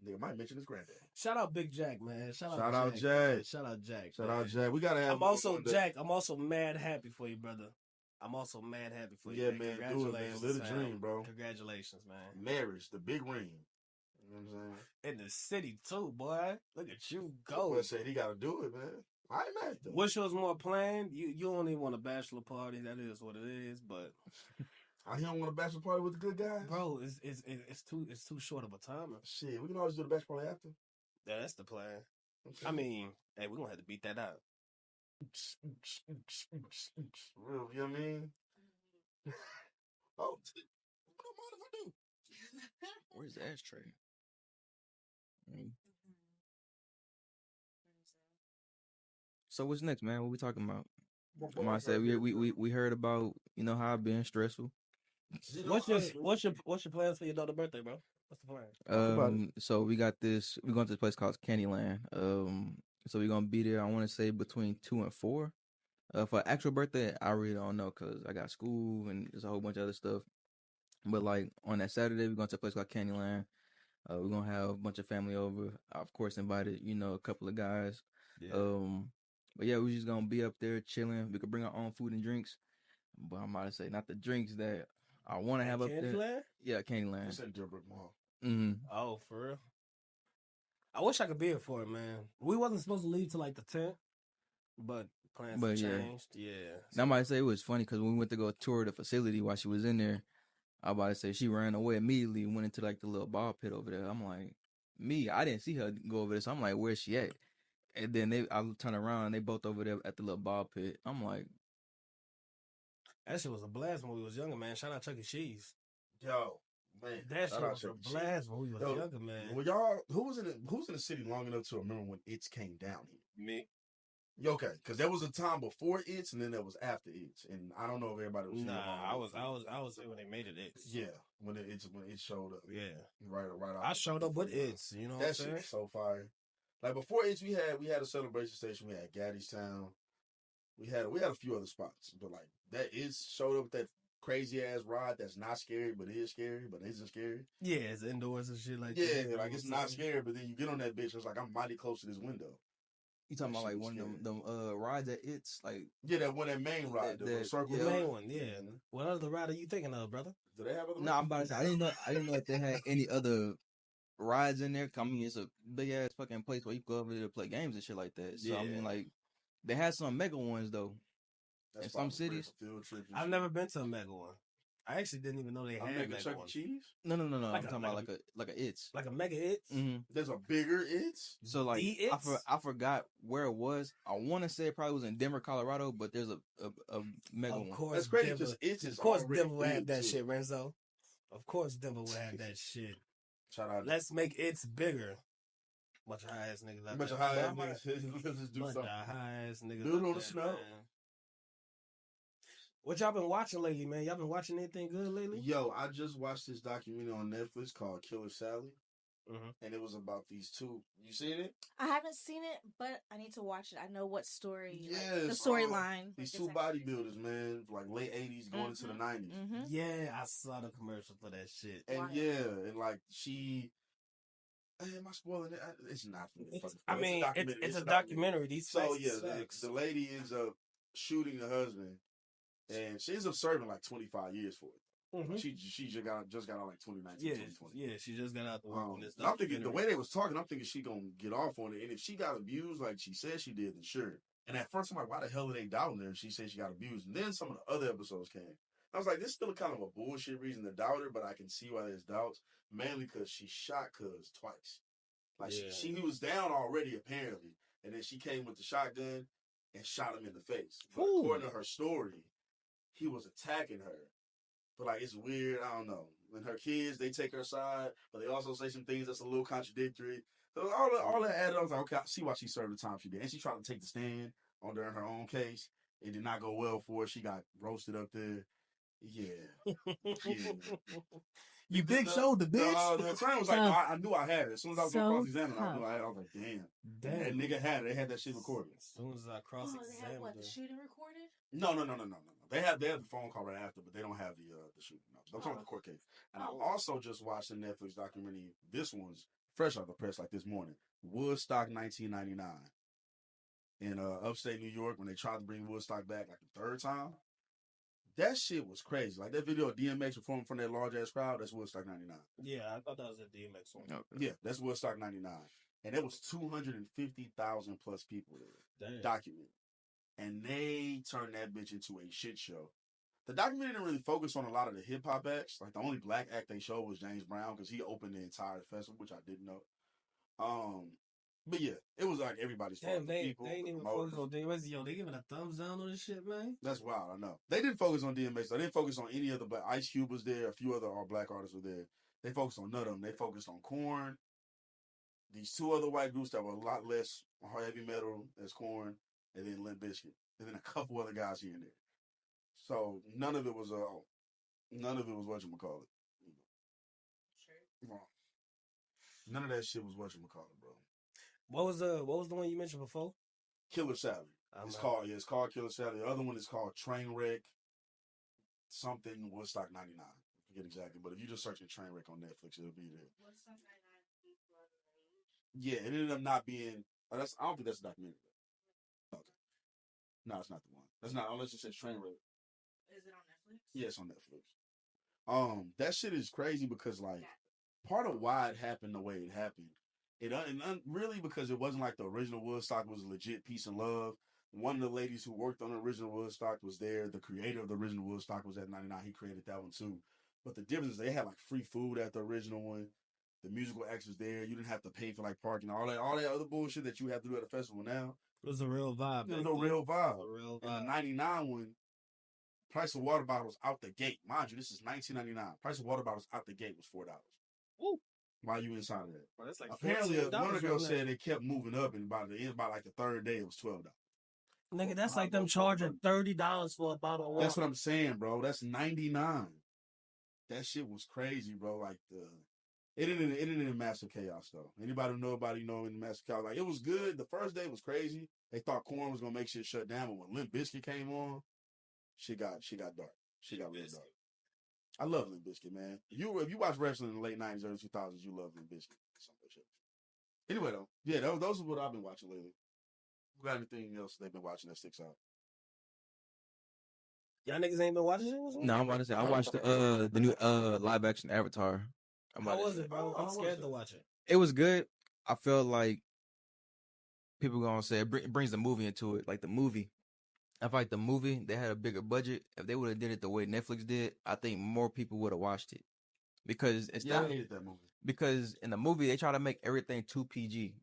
Nigga might mention his granddad. Shout out Big Jack, man. Shout out Jack. Shout out Jack. Shout man. out Jack. We gotta have. I'm also Jack. I'm also mad happy for you, brother. I'm also mad happy for you. Yeah, man. man. Do it, man. Congratulations, Live the man. dream, bro. Congratulations, man. Marriage, the big ring. You know what I'm saying? In the city too, boy. Look at you go. Well, said he gotta do it, man. I ain't mad though. Wish was more planned. You don't even want a bachelor party. That is what it is. But he don't want a bachelor party with the good guys, bro. It's too short of a time. Shit, we can always do the bachelor party after. Yeah, that's the plan. I mean, hey, we're gonna have to beat that out. Real, you know what I mean? Oh, I don't mind if I do. Where's the ashtray? So what's next, man? What we talking about? I said we heard about how I've been stressful. What's your plans for your daughter's birthday, bro? What's the plan? So we got this. We're going to this place called Candyland. So we're gonna be there. I want to say between 2 and 4. For actual birthday, I really don't know because I got school and there's a whole bunch of other stuff. But like on that Saturday, we're going to a place called Candyland. We're gonna have a bunch of family over. I, of course, invited a couple of guys. Yeah. But yeah, we're just gonna be up there chilling. We could bring our own food and drinks, but I'm about to say not the drinks that I want to have up there. Candyland? Yeah, Candyland. It's in Dearborn Mall. Mm-hmm. Oh, for real? I wish I could be here for it, man. We wasn't supposed to leave till like the 10th, but plans have changed. Yeah. Now, I might say it was funny because when we went to go tour the facility while she was in there, I about to say she ran away immediately and went into like the little ball pit over there. I'm like, I didn't see her go over there, so I'm like, where's she at? And then I turn around and they both over there at the little ball pit. I'm like, that shit was a blast when we was younger, man. Shout out Chuck E. Cheese. Yo, Man, That shout shit out was a Chuck E. Cheese. blast when we was Yo, younger, man. Well, y'all, who's in the city long enough to remember when It's came down here? Me. Okay, because there was a time before It's, and then there was after It's, and I don't know if everybody was. Nah, I was there when they made it. Yeah, when it showed up. Yeah, right. I showed up with It's. You know what I'm That saying? shit so fire. Like before It's, we had a celebration station. We had Gaddy's Town. We had a few other spots, but like that It's showed up with that crazy ass ride that's not scary, but is scary, but isn't scary. Yeah, it's indoors and shit like that. Yeah, like it's not scary, but then you get on that bitch, it's like I'm mighty close to this window. You talking about like one of them rides that It's like? Yeah, that main ride, the circle. The main one, yeah. What other ride are you thinking of, brother? Do they have other? No, I'm about to say I didn't know if they had any other rides in there. I mean, it's a big ass fucking place where you go over there to play games and shit like that. So I mean, like they had some mega ones though. In some cities. I've never been to a mega one. I actually didn't even know they had mega Chuck E. ones. Cheese? No. Like I'm talking about like a It's. Like a mega It's? Mm-hmm. There's a bigger It's? So like The It's? I forgot where it was. I want to say it probably was in Denver, Colorado, but there's a mega Of one. course, That's crazy Denver, because It's is of course already Denver would have big, that too. shit, Renzo. Of course Denver would have that shit. Shout out. Let's make It's bigger. Bunch of high ass niggas out Bunch there. of high ass niggas. Let's just do Bunch something. of high ass niggas. Do it out on the there, snow. man. What y'all been watching lately, man? Y'all been watching anything good lately? Yo, I just watched this documentary on Netflix called Killer Sally. Mm-hmm. And it was about these two. You seen it? I haven't seen it, but I need to watch it. I know what story. Yeah, the storyline. These two bodybuilders, man, like late 80s going into the 90s. Mm-hmm. Yeah, I saw the commercial for that shit. And yeah, and like she. Am I spoiling it? It's not. I mean, it's a documentary. These so facts yeah, is facts. the lady ends up shooting the husband, and she ends up serving like 25 years for it. Mm-hmm. She just got out like 2019, Yeah, 2020. yeah, she just got out the work on this. I'm thinking the way they was talking, I'm thinking she gonna get off on it, and if she got abused like she said she did, then sure. And at first I'm like, why the hell are they doubting her? She said she got abused, and then some of the other episodes came. I was like, this is still kind of a bullshit reason to doubt her, but I can see why there's doubts, mainly because she shot Cuz twice. Like she was down already apparently, and then she came with the shotgun and shot him in the face. But according to her story, he was attacking her. But like it's weird, I don't know. When her kids, they take her side, but they also say some things that's a little contradictory. So all that added, I was like, okay, I see why she served the time she did. And she tried to take the stand on her own case. It did not go well for her. She got roasted up there. Yeah. You big shoulder, bitch. The attorney was like, no, I knew I had it. As soon as I was going to cross-examine, I knew I had it. I was like, damn. That nigga had it. They had that shit recorded. As soon as I cross-examined they had what, the shooting recorded? No. They have the phone call right after, but they don't have the shooting. No. I'm talking about the court case. And I also just watched a Netflix documentary. This one's fresh out the press like this morning. Woodstock 1999. In upstate New York, when they tried to bring Woodstock back like the third time. That shit was crazy. Like that video of DMX performing in front of that large ass crowd, that's Woodstock 99. Yeah, I thought that was a DMX one. Okay. Yeah, that's Woodstock 99. And there was 250,000 plus people there. Damn. Documented. And they turned that bitch into a shit show. The documentary didn't really focus on a lot of the hip hop acts. Like the only black act they showed was James Brown because he opened the entire festival, which I didn't know. But yeah, it was like everybody's fault. Damn, they People, ain't even promoters. focus on DMX. Yo, they giving a thumbs down on this shit, man. That's wild, I know. They didn't focus on DMX. They didn't focus on any other black. Ice Cube was there. A few other black artists were there. They focused on none of them. They focused on Korn. These two other white groups that were a lot less heavy metal as Korn, and then Limp Bizkit, and then a couple other guys here and there. So none of it was whatchamacallit. Sure. None of that shit was whatchamacallit, bro. What was the one you mentioned before? Killer Sally. It's called Killer Sally. The other one is called Trainwreck something Woodstock 99. I forget exactly, but if you just search Trainwreck on Netflix, it'll be there. Woodstock 99. Yeah, it ended up not being. I don't think that's a documentary. Okay. No, it's not the one. That's not unless it says Trainwreck. Is it on Netflix? Yeah, it's on Netflix. That shit is crazy because like part of why it happened the way it happened. Really because it wasn't like the original Woodstock was legit peace and love. One of the ladies who worked on the original Woodstock was there. The creator of the original Woodstock was at 99. He created that one too. But the difference is they had like free food at the original one. The musical acts was there. You didn't have to pay for like parking, all that other bullshit that you have to do at a festival now. It was a real vibe. It was a real vibe. A real vibe. And the 99 one, Price of water bottles out the gate. Mind you, this is $19.99. Price of water bottles out the gate was $4. Woo. While you inside of that. Bro, that's like Apparently, one of the girls $14 said it kept moving up, and by the end, by like the third day, it was $12. Nigga, that's like them charging $30 for a bottle of water. That's what I'm saying, bro. That's $99. That shit was crazy, bro. Like it ended in massive chaos though. Anybody who know about it, in massive chaos. Like it was good. The first day was crazy. They thought Korn was gonna make shit shut down, but when Limp Bizkit came on, shit got dark. Shit got real dark. I love Limp Bizkit, man. If you watch wrestling in the late '90s, early 2000s, you love Limp Bizkit. Some good shit. Anyway, though, yeah, those are what I've been watching lately. Got anything else they've been watching that sticks out? Y'all niggas ain't been watching it? No, I'm about to say I watched the new live action Avatar. How was it, bro? I'm scared to watch it. It was good. I felt like people gonna say it brings the movie into it. Like the movie, I feel like the movie they had a bigger budget. If they would have did it the way Netflix did, I think more people would have watched it. Because I hated that movie. Because in the movie they try to make everything too PG.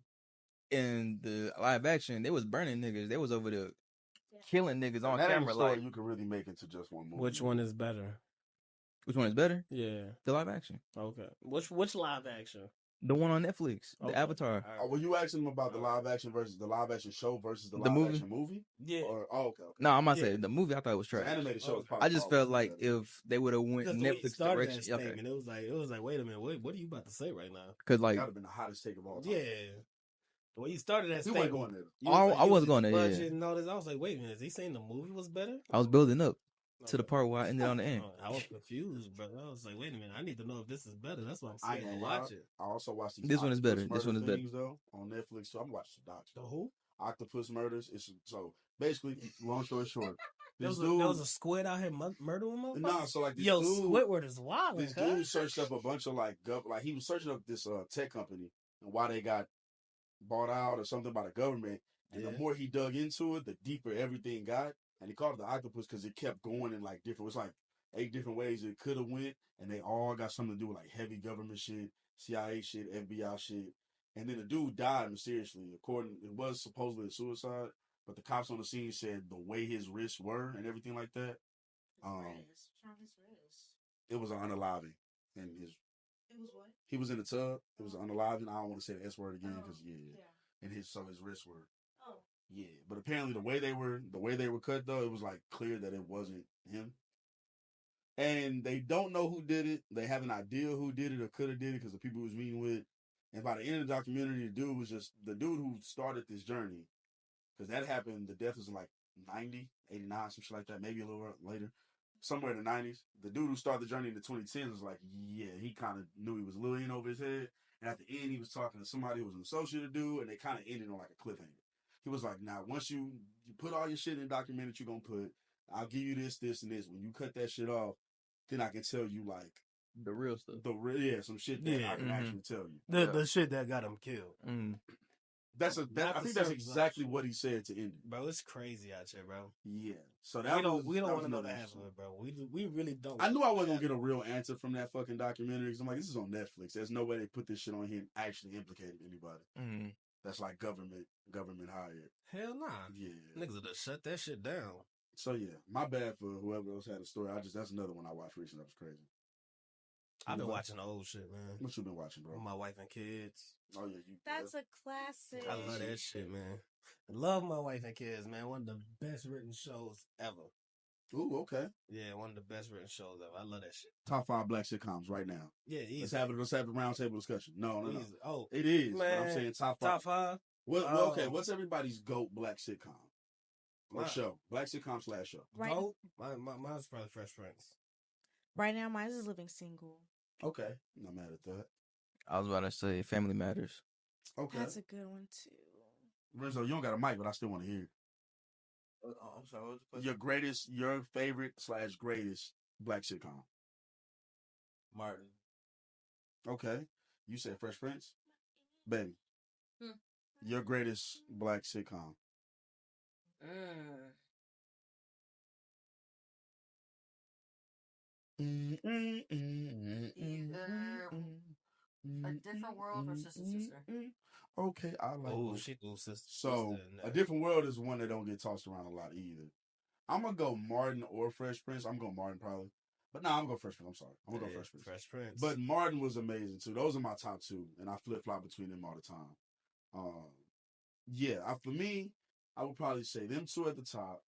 In the live action, they was burning niggas. They was over there killing niggas on that camera. Like Like you can really make into just one movie. Which one is better? Which one is better? Yeah, the live action. Okay. Which live action? The one on Netflix, the Avatar. Were you asking them about the live action versus the live action show versus the live movie? action movie? Yeah. Or, okay. No, I'm not saying the movie. I thought it was trash. The animated show is probably I just felt like if they would have went Because the way you Netflix started direction, that statement, it was like, wait a minute, what are you about to say right now? Because like that would have been the hottest take of all time. Yeah. The way you started that You statement, wasn't going there. I wasn't going there. budget Yeah, and all this. I was like, wait a minute, is he saying the movie was better? I was building up to the part where I ended on the end. I was confused, bro. I was like, wait a minute, I need to know if this is better. That's why I'm I saying ain't watch watch it. I also watched these This one is better. Octopus This one is Murder better. things, though, on Netflix. So I'm watching some docs. The who? Octopus Murders. So basically, long story short, There this was a squid out here murdering motherfuckers? No, so like this Yo, dude, Squidward is wild. This dude searched up a bunch of like he was searching up this tech company and why they got bought out or something by the government. And the more he dug into it, the deeper everything got. And he called it the octopus because it kept going in like different. It was like 8 different ways it could have went, and they all got something to do with like heavy government shit, CIA shit, FBI shit. And then the dude died mysteriously. It was supposedly a suicide, but the cops on the scene said the way his wrists were and everything like that, it was an unaliving. And It was what? he was in the tub. It was an unaliving. I don't want to say the S word again because and his wrists were. Oh. Yeah, but apparently the way they were cut though, it was like clear that it wasn't him. And they don't know who did it. They have an idea who did it or could have did it because the people he was meeting with. And by the end of the documentary, the dude was just the dude who started this journey. Because that happened, the death was in like 90, 89, some shit like that, maybe a little later. Somewhere in the 90s. The dude who started the journey in the 2010s was like, yeah, he kind of knew he was a little in over his head. And at the end, he was talking to somebody who was an associate to do, and they kind of ended on like a cliffhanger. He was like, now, once you put all your shit in the document that you're going to put, I'll give you this, this, and this. When you cut that shit off, then I can tell you, like, the real stuff. Some shit that I can actually tell you. The shit that got him killed. I think that's exactly what he said to end it. Bro, it's crazy out here, bro. Yeah. So we don't want to know the another half of it, bro. We really don't. I knew I wasn't gonna get a real answer from that fucking documentary because I'm like, this is on Netflix. There's no way they put this shit on here and actually implicated anybody. That's like government hired. Hell nah. Yeah. Niggas would have shut that shit down. So yeah, my bad for whoever else had a story. That's another one I watched recently. That was crazy. I've been watching the old shit, man. What you been watching, bro? With my wife and kids. Oh yeah, That's a classic. I love that shit, man. I love My Wife and Kids, man. One of the best written shows ever. Ooh, okay. Yeah, one of the best written shows ever. I love that shit. Top 5 black sitcoms right now. Yeah, easy. Let's have a round table discussion. No. Easy. Oh, it is. man. But I'm saying top 5. Top 5. Okay, what's everybody's GOAT black sitcom? Or show? Black sitcom / show. Right. GOAT? Mine's probably Fresh Prince. Right now, mine is Living Single. Okay, not mad at that. I was about to say Family Matters. Okay, that's a good one too. Renzo, you don't got a mic, but I still want to hear. I'm sorry. What was the Your favorite / greatest black sitcom. Martin. Okay, you said Fresh Prince, baby. Your greatest black sitcom. Either A Different World or Sister Sister. Okay, I like. Oh, she do Sister. So A Different World is one that don't get tossed around a lot either. I'm gonna go Martin or Fresh Prince. I'm going Martin probably, but no, I'm gonna go Fresh Prince. I'm sorry, I'm gonna go Fresh Prince. Fresh Prince. But Martin was amazing too. Those are my top two, and I flip flop between them all the time. For me, I would probably say them two at the top.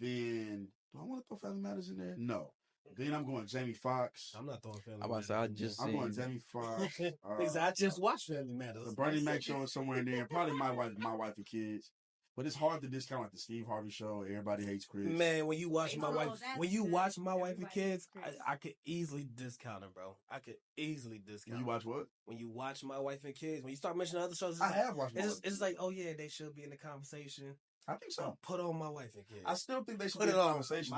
Then do I want to throw Family Matters in there? No. Then I'm going Jamie Foxx. I'm not throwing Family I'm Matters. about to say, I'm going Jamie Foxx. Because I just watched Family Matters. The Bernie Mac show is somewhere in there. Probably my wife and kids. But it's hard to discount like the Steve Harvey show. Everybody hates Chris. Man, when you watch my wife, Everybody and kids, I could easily discount it, bro. I could easily discount. You watch what? When you watch My Wife and Kids, when you start mentioning other shows, I have watched. It's like, oh yeah, they should be in the conversation. I think so. Put on My Wife and Kids. I still think they should Put be it in on. conversation.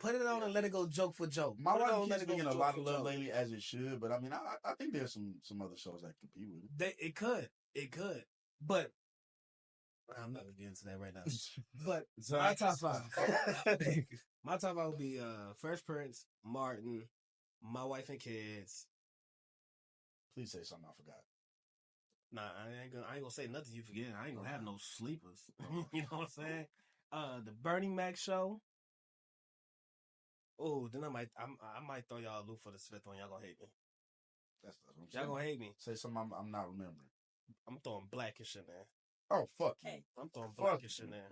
Put it on and let it go joke for joke. My Put it Wife on, and let Kids it been go getting a joke lot for of love joke. lately, as it should. But I mean, I think there's some other shows that compete with it. It could, but I'm not gonna get into that right now. But my top five, my top five would be Fresh Prince, Martin, My Wife and Kids. Please say something I forgot. Nah, I ain't gonna say nothing you forget. I ain't gonna have no sleepers. You know what I'm saying? The Bernie Mac show. Oh, then I might throw y'all a loop for the fifth one. Y'all gonna hate me. That's what I'm Y'all saying. gonna hate me. Say something I'm not remembering. I'm throwing Blackish in there. Oh, fuck you. I'm throwing Fuck Blackish you. in there.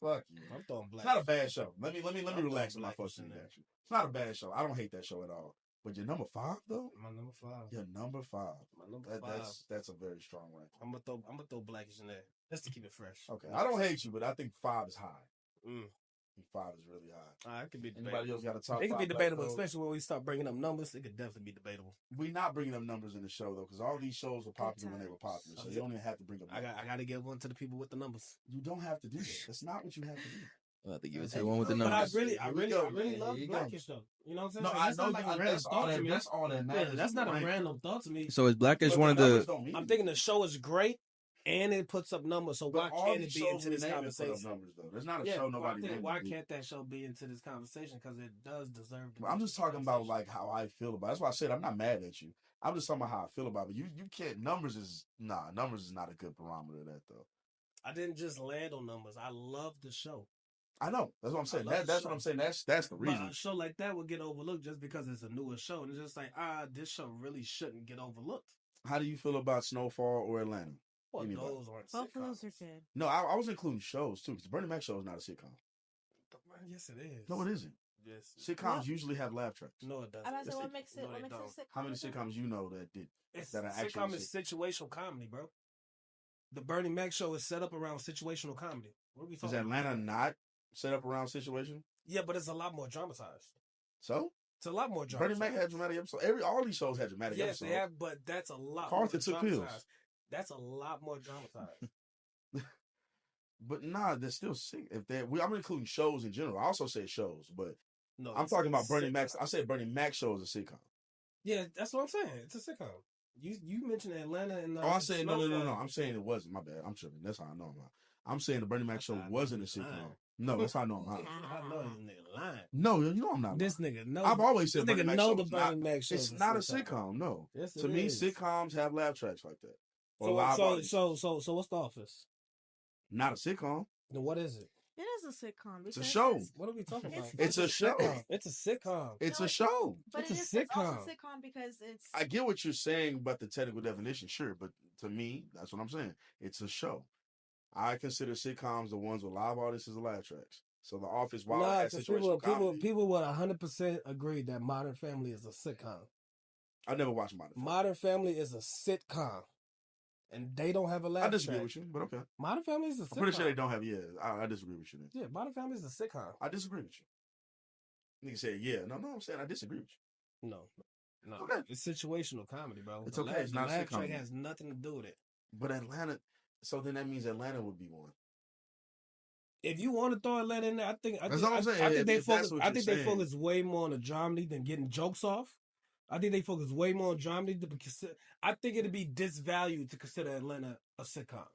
Fuck you. I'm throwing It's Blackish. not a bad show. Let me I'm relax throwing with my Blackish first in there. reaction. It's not a bad show. I don't hate that show at all. But your number 5 though? My number 5. Your number 5. My number 5. That's a very strong rank. I'm gonna throw Blackish in there just to keep it fresh. Okay. I don't hate you, but I think 5 is high. Mm. I think 5 is really high. It could be Anybody debatable. else got a top It could be 5 debatable, Black Code? especially when we start bringing up numbers. It could definitely be debatable. We not bringing up numbers in the show though, because all these shows were popular when they were popular. So you don't even have to bring up. I got to give one to the people with the numbers. You don't have to do that. That's not what you have to do. I think you would say one with the But I numbers. really go. love Here you go. Blackish though. You know what I'm saying? No, Like, I that's know not like a random that's all thought to that. me. That's all that Yeah, matters. that's not a Right. random thought to me. So is Blackish But one of numbers the? don't mean I'm thinking the show is great and it puts up numbers. So why But all can't these it be shows into we this name it put up conversation? numbers though. There's not a Yeah, show why nobody named. why can't that show be into this conversation? Because it does deserve. To I'm be just in this talking about conversation. like how I feel about it. That's why I said I'm not mad at you. I'm just talking about how I feel about it. You can't. Numbers is not a good barometer of that though. I didn't just land on numbers. I love the show. I know. That's what I'm saying. love the That's show. what I'm saying. That's the But reason. a show like that would get overlooked just because it's a newer show. And it's just like, this show really shouldn't get overlooked. How do you feel about Snowfall or Atlanta? Well, Anybody? those aren't Both of sitcoms. those are good. No, I was including shows too because Bernie Mac show is not a sitcom. Yes, it is. No, it isn't. Yes. Sitcoms usually have laugh tracks. No, it doesn't. I'm about to say, Yes, what makes it? no, What they makes it don't. a sitcom? How many again? sitcoms you know that did? It's that are sitcom actually is situational comedy, bro. The Bernie Mac show is set up around situational comedy. What are we Is talking Atlanta about? not set up around situation? Yeah, but it's a lot more dramatized. So It's a lot more Bernie dramatized. Mac had dramatic episodes. All these shows had dramatic Yes, episodes. they have, but that's a lot Carlton more took dramatized. pills. That's a lot more dramatized. But nah, they're still sick. I'm including shows in general. I also say shows, but No, I'm it's talking a about Bernie Mac. sitcom. I said Bernie Mac show is a sitcom. Yeah, that's what I'm saying. It's a sitcom. You mentioned Atlanta and Oh, I said no. Snowfall. I'm saying it wasn't. My bad. I'm tripping. That's how I know I'm out. I'm saying the Bernie Mac That's show how I know wasn't a he's lying. sitcom. No, that's how I know I'm out. I know this nigga lying. No, you know I'm not. This lying. nigga know. I've always this said Bernie nigga Mac know show the is not. Bernie Mac show. It's not a sitcom. No. Yes, To it me, is. sitcoms have laugh tracks like that. Or So live audience. so what's The Office? Not a sitcom. Then what is it? It is a sitcom. It's a because show. What are we talking about? It's a show. It's a sitcom. It's No, a show. But It's it a is, it's also sitcom. sitcom because it's. I get what you're saying about the technical definition, sure, but to me, that's what I'm saying. It's a show. I consider sitcoms the ones with live audiences and laugh tracks. So The Office, while it Nah, has 'cause situational comedy, people would 100% agree that Modern Family is a sitcom. I never watched Modern Family. Modern Family is a sitcom, and they don't have a laugh I disagree track. with you, but okay. Modern Family is a sitcom. I'm pretty sure they don't have. Yeah, I disagree with you. Then. Yeah, Modern Family is a sitcom. I disagree with you. Nigga said, yeah, no, I'm saying I disagree with you. No. Okay. It's situational comedy, bro. It's The okay, laugh- it's not a the laugh sitcom. track has nothing to do with it. But Atlanta, so then that means Atlanta would be one. If you want to throw Atlanta in there, I think That's what I'm saying. I think If they that's focus. what I you're think they saying. focus way more on the dramedy than getting jokes off. I think they focus way more on dramedy. I think it'd be disvalued to consider Atlanta a sitcom.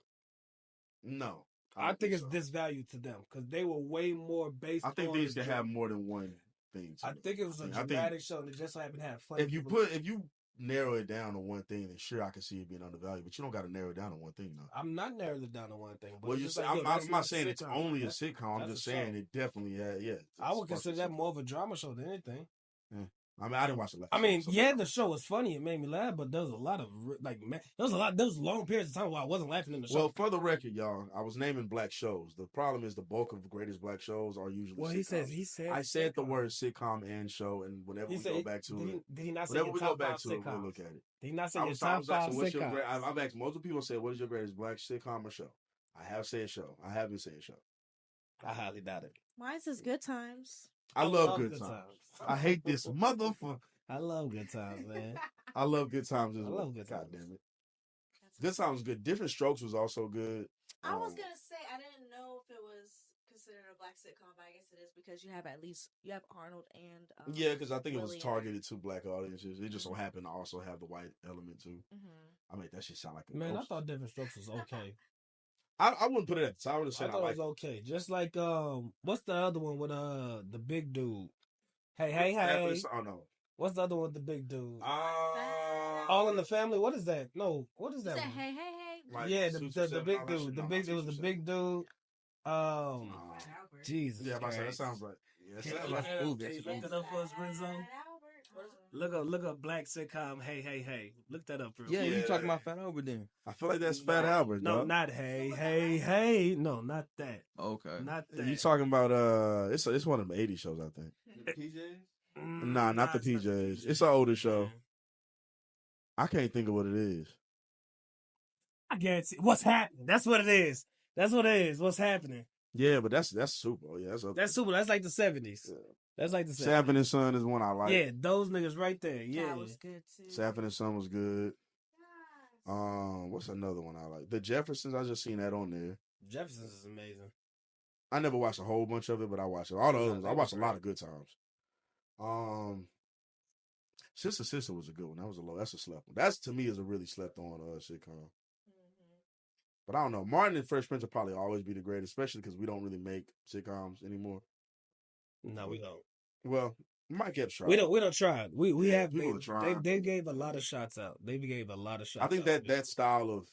No, I think it's so. disvalued to them because they were way more based. I think on these the can have more than one thing. To I it. think it was a I think- dramatic show and it just so happened to have fun. If you narrow it down to one thing, then sure I can see it being undervalued. But you don't got to narrow it down to one thing, though. I'm not narrowing it down to one thing. But Well, it's you just say, like, yo, that's I'm not a saying it's sitcom. only a That's- sitcom. I'm that's just a saying show. it definitely yeah. I would consider that more of a drama show than anything. Yeah. I mean, I didn't watch it. I mean, yeah, the show was funny. It made me laugh, but there was a lot of there was long periods of time where I wasn't laughing in the show. Well, for the record, y'all, I was naming black shows. The problem is the bulk of greatest black shows are usually. Well, sitcoms. he said. I said the word sitcom and show, and whenever He we said go it- back to did it, he- did he not say whenever your we go top back five to it, we'll sitcoms? look at it. Did he not say I your was top five so what's your sitcoms? I've asked multiple people said, what is your greatest black sitcom or show? I have said show. I haven't said show. I highly doubt it. Mine's is Good Times. I love Good Times. I hate this motherfucker. I love Good Times, man. I love Good Times as I well. love Good God Times. damn it. Good Times was good. Different Strokes was also good. I was gonna say I didn't know if it was considered a black sitcom, but I guess it is because you have Arnold and Yeah, because I think it was Willie. targeted to black audiences. It just so happened to also have the white element too. I mean, that shit sound like a Man, I ghost. thought Different Strokes was okay. I wouldn't put it at the top. I would just I say I thought like it was okay. Just like what's the other one with the big dude? Hey. Oh no. What's the other one with the big dude? All in the Family. What is that? No, what is Is that? that one? hey. Like Yeah, Suits the and Seven, big all that dude. shit. The No, big. no, It was the Suits and big dude. Jesus. Yeah, I'm about to say, that Christ. sounds like. Yeah, Can that sounds you like a movie. can you look it up for us, Renzo? Look up black sitcom. Hey. Look that up. Real Yeah, quick. you talking about Fat Albert then? I feel like that's Fat Albert. No, dog. not hey. No, not that. Okay. Not that. You talking about it's one of the 80s shows, I think. PJs? Nah, not the PJs. It's an older show. I can't think of what it is. I guarantee. What's happening? That's what it is. That's what it is. What's happening? Yeah, but that's super. Yeah, That's super. That's like the 70s. That's like the 70s. Sanford and Son is one I like. Yeah, those niggas right there. Yeah, That was good too. Sanford and Son was good. What's another one I like? The Jeffersons. I just seen that on there. Jefferson's is amazing. I never watched a whole bunch of it, but I watched it. All the others. I watched a lot of Good Times. Sister was a good one. That's a slept one. That's to me is a really slept on sitcom. But I don't know. Martin and Fresh Prince will probably always be the greatest, especially because we don't really make sitcoms anymore. No, we don't. Well, Mike Epps tried. We don't try it. We have people are trying. they gave a lot of shots out. They gave a lot of shots. I think out. that style of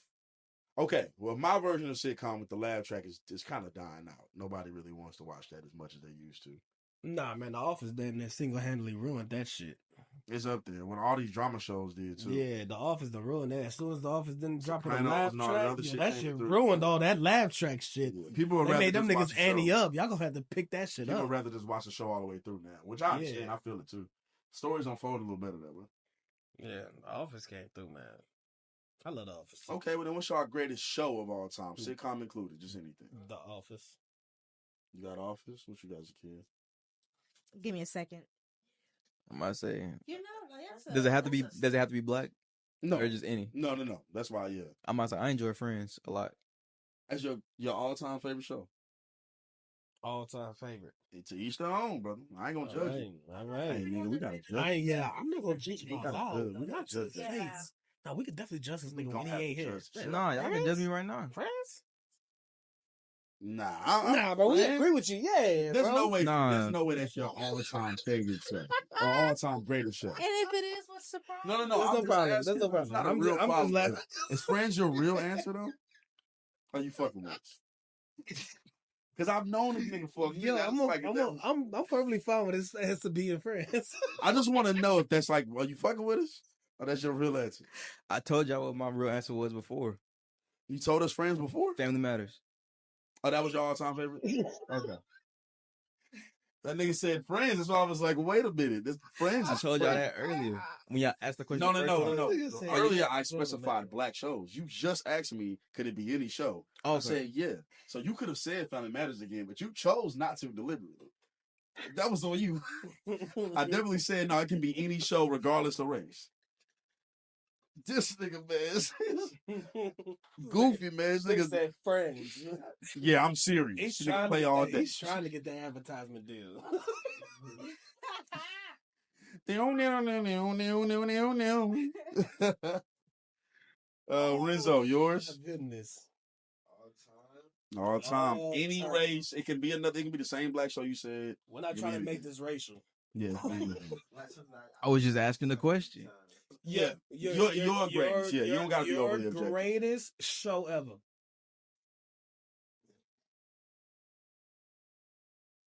my version of sitcom with the laugh track is kind of dying out. Nobody really wants to watch that as much as they used to. Nah, man, The Office damn near single-handedly ruined that shit. It's up there when all these drama shows did too. Yeah, The Office done ruined that. As soon as The Office didn't drop on the Sopranos laugh and all that track, other shit that came shit through. ruined all that laugh track shit. People would They rather made them just watch niggas the ante show. up. Y'all gonna have to pick that shit People up. would rather just watch the show all the way through now, which I understand. Yeah. I feel it too. Stories unfold a little better that way. Yeah, The Office came through, man. I love The Office. Okay, well then what's your greatest show of all time? Sitcom included, just anything. The Office. You got Office? What you got as a kid? Give me a second. I might say. You know, Does it have to be black? No. Or just any? No. That's why, yeah. I might say I enjoy Friends a lot. That's your all-time favorite show. All-time favorite. To each their own, brother. I ain't gonna judge you. All right. Hey, nigga, we gotta judge. I'm not gonna judge you. We gotta judge that. Yeah. No, we could definitely judge this nigga gonna when have he ain't to here. judge. Nah, y'all can judge me right now. Friends? Nah, bro, we man. agree with you. Yeah, There's bro. no way. Nah. There's no way that's your all-time favorite show or all-time greatest show. And if it is, what's the problem? No. There's I'm no just problem. asking. There's no problem. It's not a I'm real just problem. laughing. Is Friends your real answer though? Are you fucking with us? Because I've known this nigga for a Yo, minute. I'm perfectly fine with this as to being friends. I just want to know if that's like, are you fucking with us? Or that's your real answer? I told y'all what my real answer was before. You told us Friends before? Family Matters. Oh, that was your all-time favorite? Okay. That nigga said Friends. That's why I was like, wait a minute. This Friends I is told y'all Friends. that earlier when y'all asked the question. No. first time. Earlier, I specified black shows. You just asked me, could it be any show? I Okay. said, yeah. So you could have said Family Matters again, but you chose not to deliberately. That was on you. I definitely said, no, it can be any show regardless of race. This nigga, man. Goofy, man. This nigga said friends. Yeah, I'm serious. He's This nigga trying, play all day. he's trying to get the advertisement deal. Renzo, yours? Oh, goodness. All time. All Any time. race. It can be another. It can be the same black show you said. We're not Give trying me to anything. make this racial. Yeah. I was just asking the question. Yeah, your greatest. Yeah, you don't gotta be overly objective. Greatest show ever.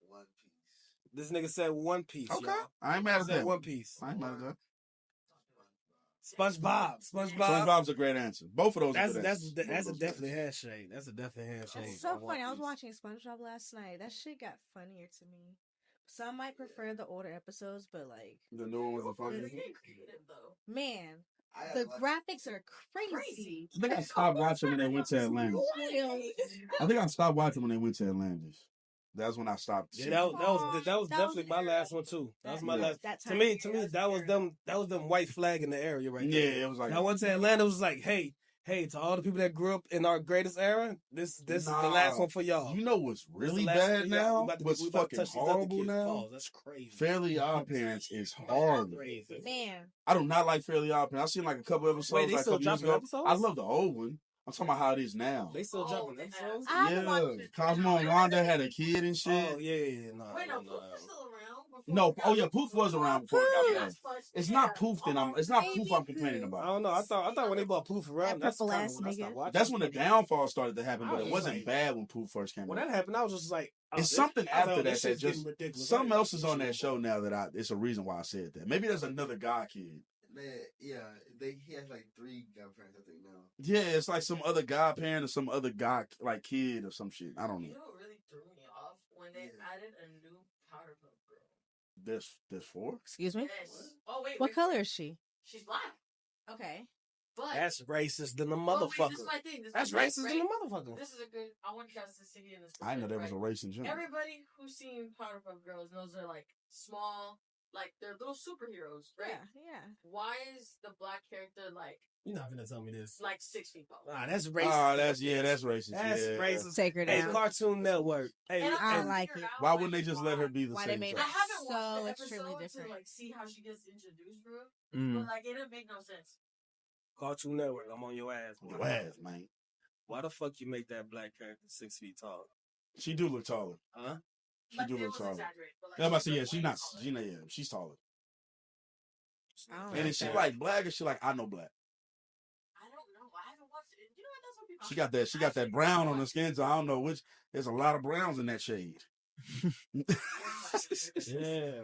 One Piece. This nigga said One Piece. Okay, y'all. I ain't mad at Said that. One Piece. I ain't mad at that. SpongeBob. SpongeBob's a great answer. Both of those. That's are good answers. that's a definitely handshake. That's a definitely handshake. It's so funny. I was watching SpongeBob last night. That shit got funnier to me. Some might prefer the older episodes, but like The new one was the funniest. man, the graphics are crazy. I think I stopped watching when they went to Atlantis. I think I stopped watching when they went to Atlantis. That's when I stopped. Yeah, that was definitely my last one too. That was my last. To me, that was them white flag in the area right there. Yeah, it was like I went to Atlanta. It was like, hey, to all the people that grew up in our greatest era, this is the last one for y'all. You know what's really last one bad for y'all. now? We about to- What's we about to fucking touch these other horrible kids' now? balls. That's crazy. Fairly Odd Parents is horrible. Man, I do not like Fairly Odd Parents. I've seen like a couple episodes. Wait, they like, still a couple years dropping ago. episodes? I love the old one. I'm talking about how it is now. They still dropping episodes? Yeah, Cosmo and Wanda had a kid and shit. Oh yeah. No, Wait, no, Poof is still around. No, oh yeah, Poof was around before it got bad. It's not Poof that it's not Poof I'm complaining I about. don't know. I thought when they bought Poof around, that's purple kinda ass when I nigga. stopped watching. That's when the downfall started to happen, I but was it just wasn't like- bad when Poof first came When out. that happened, I was just like, oh, It's this- something I was after like, that this that shit's getting just ridiculous. something else is on that show now that it's a reason why I said that. Maybe there's another guy kid. He has like 3 godparents, I think now. Yeah, it's like some other godparent or some other guy like kid or some shit. I don't You know. know what really threw me off? When they added a new Powerpuff Girl. There's 4. excuse me. Yes. Oh, wait. What color is she? She's black. Okay. But. That's racist than the Oh, motherfucker. wait, this is my thing. That's racist than the motherfucker. This is a good. I want you guys to sink in this. I didn't know there was a right? race in general. Everybody who's seen Powerpuff Girls knows they're like small, like they're little superheroes, right? Yeah. Why is the black character like You're not gonna tell me this. 6 feet tall? Nah, that's racist. That's racist. That's yeah. racist. Take her Hey, down. Cartoon Network. Hey, And I I'm don't like figure it. out, Why wouldn't they just let her be the Why they same made I sex? haven't watched so the extremely episode different. to like see how she gets introduced, bro. Mm. But like it didn't make no sense. Cartoon Network. I'm on your ass. Your ass, man. Why the fuck you make that black character 6 feet tall? She do look taller. Huh? She Like, do it look was taller. exaggerated, but, like, Yeah, I'm about to say, she's yeah, like she's way not. taller. Yeah, she's taller. I don't And like is she that. like black or she like I know black? I don't know. I haven't watched it. You know what? That's what people. She got that brown on her skin, so I don't know which. There's a lot of browns in that shade. Yeah.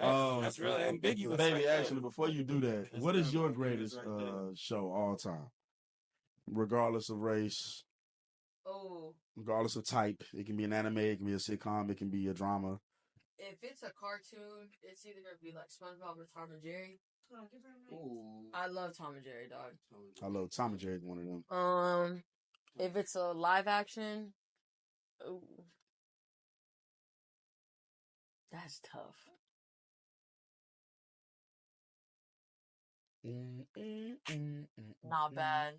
That's real ambiguous. Baby, right there. actually, before you do that, That's what is real your ambiguous greatest right there. show all time? Regardless of race, Oh, regardless of type. It can be an anime, it can be a sitcom, it can be a drama. if it's a cartoon, it's either gonna be like SpongeBob or Tom and Jerry. Ooh. I love Tom and Jerry, dog. I love Tom and Jerry, one of them. If it's a live action, ooh, that's tough. Not bad.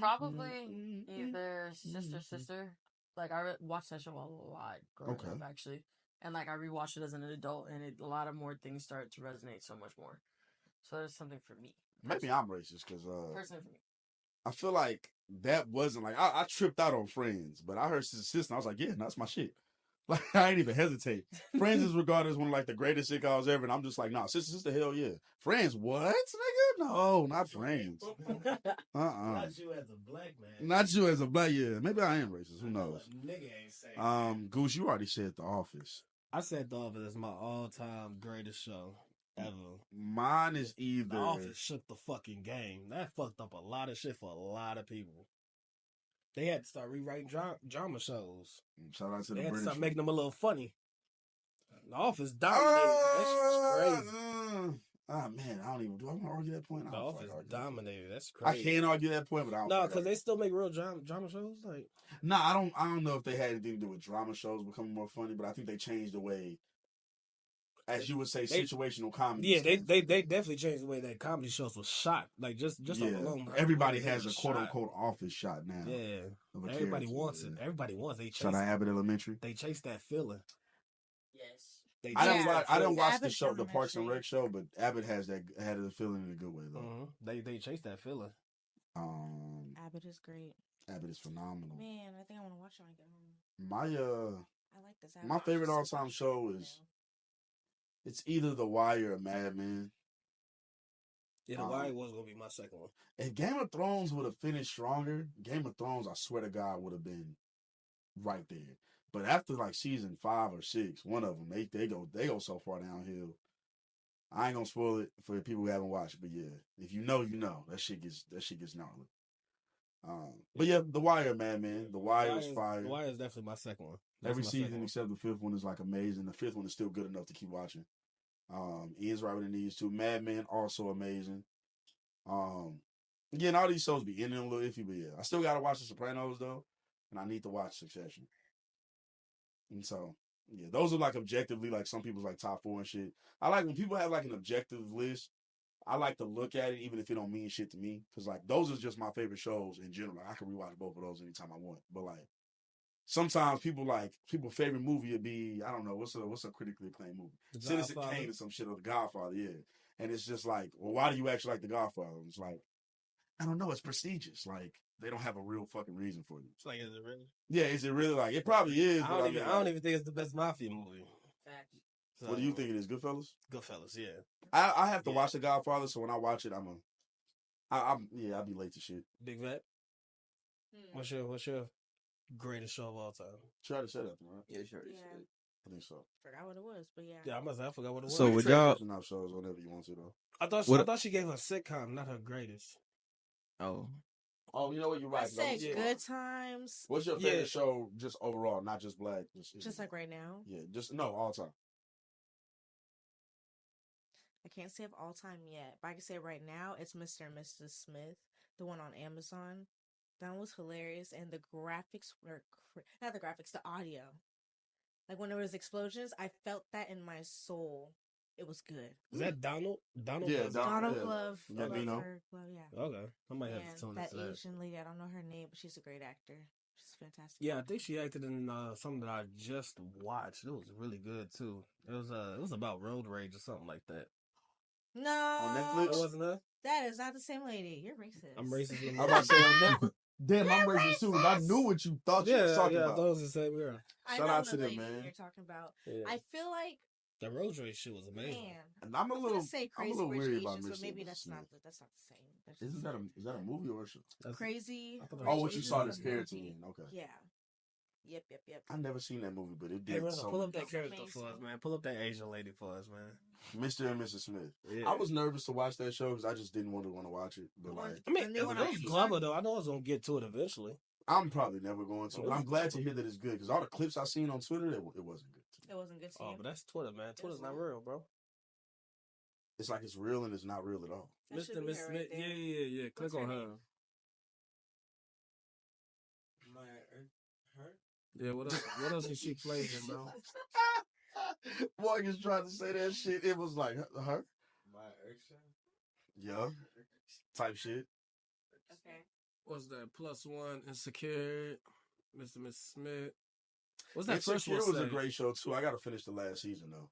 Probably either Sister. Like I watched that show a lot growing Okay. up, actually, and like I rewatched it as an adult, and a lot of more things started to resonate so much more. So there's something for me. Maybe I'm racist because Personally, for me. I feel like that wasn't like I tripped out on Friends, but I heard Sister Sister and I was like, yeah, that's my shit. Like I ain't even hesitate. Friends is regarded as one of like the greatest sitcoms ever, and I'm just like, nah, Sister, hell yeah. Friends, what, nigga? No, not Friends. Not you as a black man. Not you as a black, yeah. Maybe I am racist. Who knows? Nigga ain't saying. Goose, you already said The Office. I said The Office is my all-time greatest show ever. Mine is either The Office shook the fucking game. That fucked up a lot of shit for a lot of people. They had to start rewriting drama shows. Shout out to They the had to British. start making them a little funny. The Office dominated. That shit's crazy. Man, I don't even. Do I want to argue that point? The I don't Office fucking argue. dominated. That's I crazy. can't argue that point, but I don't. No, fucking because argue. they still make real drama shows. Like, No, I don't know if they had anything to do with drama shows becoming more funny, but I think they changed the way, as you would say, situational comedy. yeah, they definitely changed the way that comedy shows was shot. Like just Yeah, alone. everybody has a was quote shot. unquote office shot now. Yeah, of a everybody character, wants yeah. it. Everybody wants. They chase. Shout out Abbott Elementary. They chase that feeling. Yes. They I chase didn't that watch. I didn't feeling. watch the Abbott's show, the on Parks and that Rec show, but Abbott had the feeling in a good way though. They chase that feeling. Abbott is great. Abbott is phenomenal. Man, I think I want to watch it when I get home. My I like this. my favorite all time show is it's either The Wire or Mad Men. Yeah, The Wire was gonna be my second one. If Game of Thrones would have finished stronger, Game of Thrones, I swear to God, would have been right there. But after like season 5 or 6, one of them, they go so far downhill. I ain't gonna spoil it for people who haven't watched, but yeah, if you know, you know. That shit gets gnarly. But yeah, The Wire, man. The Wire is fire. The Wire is definitely my second one. Every season except the 5th one is like amazing. The 5th one is still good enough to keep watching. Ian's right when it needs to. Mad Men also amazing. Again, all these shows be ending a little iffy, but yeah, I still gotta watch The Sopranos though, and I need to watch Succession. And so, yeah, those are like objectively like some people's like top 4 and shit. I like when people have like an objective list. I like to look at it even if it don't mean shit to me, because like those are just my favorite shows in general. I can rewatch both of those anytime I want. But like sometimes people's favorite movie would be, I don't know, what's a critically acclaimed movie? Citizen Kane or some shit, or The Godfather, yeah. And it's just like, well, why do you actually like The Godfather? It's like, I don't know, it's prestigious. Like, they don't have a real fucking reason for you. It's like, is it really? Yeah, is it really? Like, it probably is. I don't even think it's the best mafia movie. So, what do you think it is? Goodfellas? Goodfellas, yeah. I have to watch The Godfather, so when I watch it, I'll be late to shit. Big Vet? What's your greatest show of all time? Try to say that, right? Yeah, sure. Yeah. I think so. Forgot what it was, but yeah. Yeah, I forgot what it was. So would y'all? Shows whenever you want to though. I thought she gave her sitcom, not her greatest. Oh, you know what? You're right. I said Good Times. What's your favorite show, just overall, not just black? Just like right now. Yeah, just no all time. I can't say of all time yet, but I can say right now it's Mr. and Mrs. Smith, the one on Amazon. That was hilarious, and the graphics were not the graphics, the audio. Like when there was explosions, I felt that in my soul. It was good. Is that Donald? Yeah, Donald Glove. Yeah, Glove, yeah. Okay, I might have to tune that into that. Asian lady. I don't know her name, but she's a great actor. She's fantastic. Yeah, I think she acted in something that I just watched. It was really good too. It was about road rage or something like that. No, on Netflix. It wasn't that. That is not the same lady. You're racist. I'm racist. I'm about to say on Netflix. Damn, I'm racist too. I knew what you thought you were talking about. I thought it was the same girl. Shout out to them, man. You're talking about. Yeah. I feel like the road rage shit was amazing. Man, and I'm a little weary about Asians, Mr. but maybe Mrs. that's Smith. not the same. Is that a movie or a show? Crazy? Oh, what you saw this character in? Okay. Yeah. Yep. I never seen that movie, but it did. Hey, Reza, so pull up that character for us, man. Pull up that Asian lady for us, man. Mr. and Mrs. Smith. Yeah. I was nervous to watch that show because I just didn't want to watch it. But like, I mean, it was Glover though. I know I was gonna get to it eventually. I'm probably never going to. But I'm glad to hear that it's good because all the clips I seen on Twitter, it wasn't good. It wasn't good to you. Oh, but that's Twitter, man. Twitter's not real, bro. It's like it's real and it's not real at all. Mr. and Miss Smith. Yeah. Click on her. Her? Yeah, what else did she play in, bro? Morgan's trying to say that shit. It was like her. Maya Erskine? Yeah. Type shit. Okay. What's that? +1, Insecure, Mr. and Miss Smith. What's that first Insecure one? was a great show too. I gotta finish the last season though.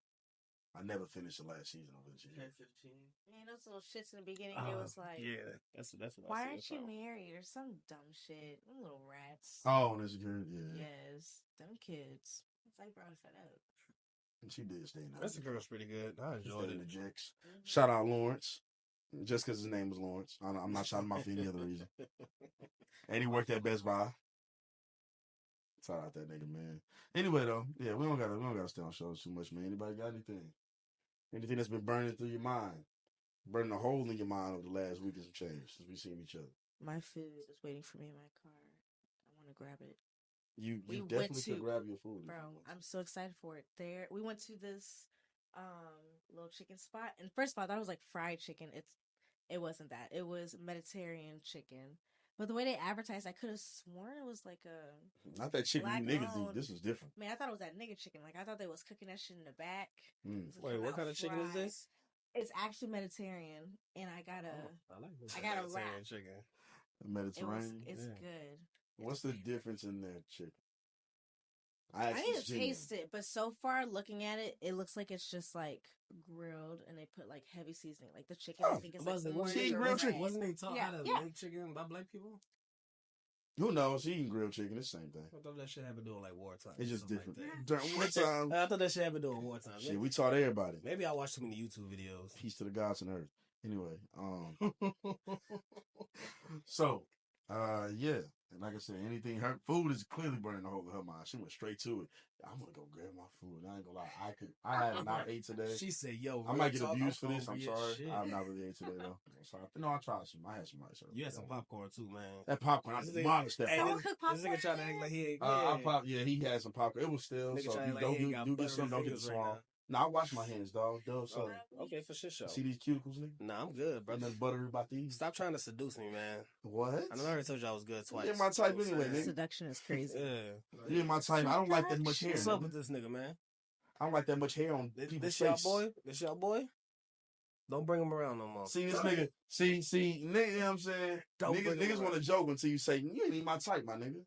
I never finished the last season of it. 10-15. Man, those little shits in the beginning, it was like, yeah, that's what why I aren't you married or some dumb shit? Them little rats. Oh, and Insecure, yeah. Yes, them kids. It's like brought fed up. And she did stay in that. Insecure was pretty good. I enjoyed in it. the Jacks. Shout out Lawrence. Just because his name was Lawrence. I'm not shouting him out for any other reason. And he worked at Best Buy. Shout out that nigga, man. Anyway, though, yeah, we don't gotta stay on shows too much, man. Anybody got anything? Anything that's been burning through your mind? Burning a hole in your mind over the last week and some change since we seen each other. My food is waiting for me in my car. I want to grab it. You definitely could grab your food. Bro, I'm so excited for it. We went to this little chicken spot, and first of all, I thought it was like fried chicken. It wasn't that. It was Mediterranean chicken. But the way they advertised, I could have sworn it was like a not that chicken you niggas eat. This is different. Man, I thought it was that nigga chicken. Like I thought they was cooking that shit in the back. Wait, what kind of chicken is this? It's actually Mediterranean, and I got a wrap. Chicken. Mediterranean. It's good. What's the difference in that chicken? I need to taste it, but so far looking at it, it looks like it's just like grilled, and they put like heavy seasoning. Like the chicken, I think it's like grilled chicken. Wasn't they taught how to make chicken by black people? Who knows? She eating grilled chicken. It's the same thing. I thought that shit had been doing like wartime. It's just different. Like During wartime. I thought that shit had been doing wartime. Shit, we taught everybody. Maybe I watched too many YouTube videos. Peace to the gods and earth. Anyway, so, yeah. And like I said, anything, her food is clearly burning a hole in her mind. She went straight to it. I'm gonna go grab my food. I ain't gonna lie. I have not ate today. She said, "Yo, I might get real talk, abused for I'm this. I'm hungry as sorry. shit." I've not really ate today though. I'm sorry. No, I tried some. I had some rice. You had some popcorn too, man. That popcorn, I This demolished that Hey, popcorn. this nigga trying to act like he ain't. Yeah, he had some popcorn. It was still. Nigga So trying if to you like he ain't got do get buttery some, don't get the fingers right small. now. No, I wash my hands, dog. So Okay, for shit show. see these cuticles, nigga? Nah, I'm good, bro. Ain't nothing buttery about these. Stop trying to seduce me, man. What? I know I already told you I was good twice. You ain't my type anyway, nigga. Seduction is crazy. Yeah. You ain't my type. I don't like that much hair. What's up nigga. with this nigga, man? I don't like that much hair on people's This y'all face. boy? This y'all boy? Don't bring him around no more. See this nigga. See, nigga, you know what I'm saying? Don't bring him Niggas want to around. joke until you say you ain't even my type, my nigga.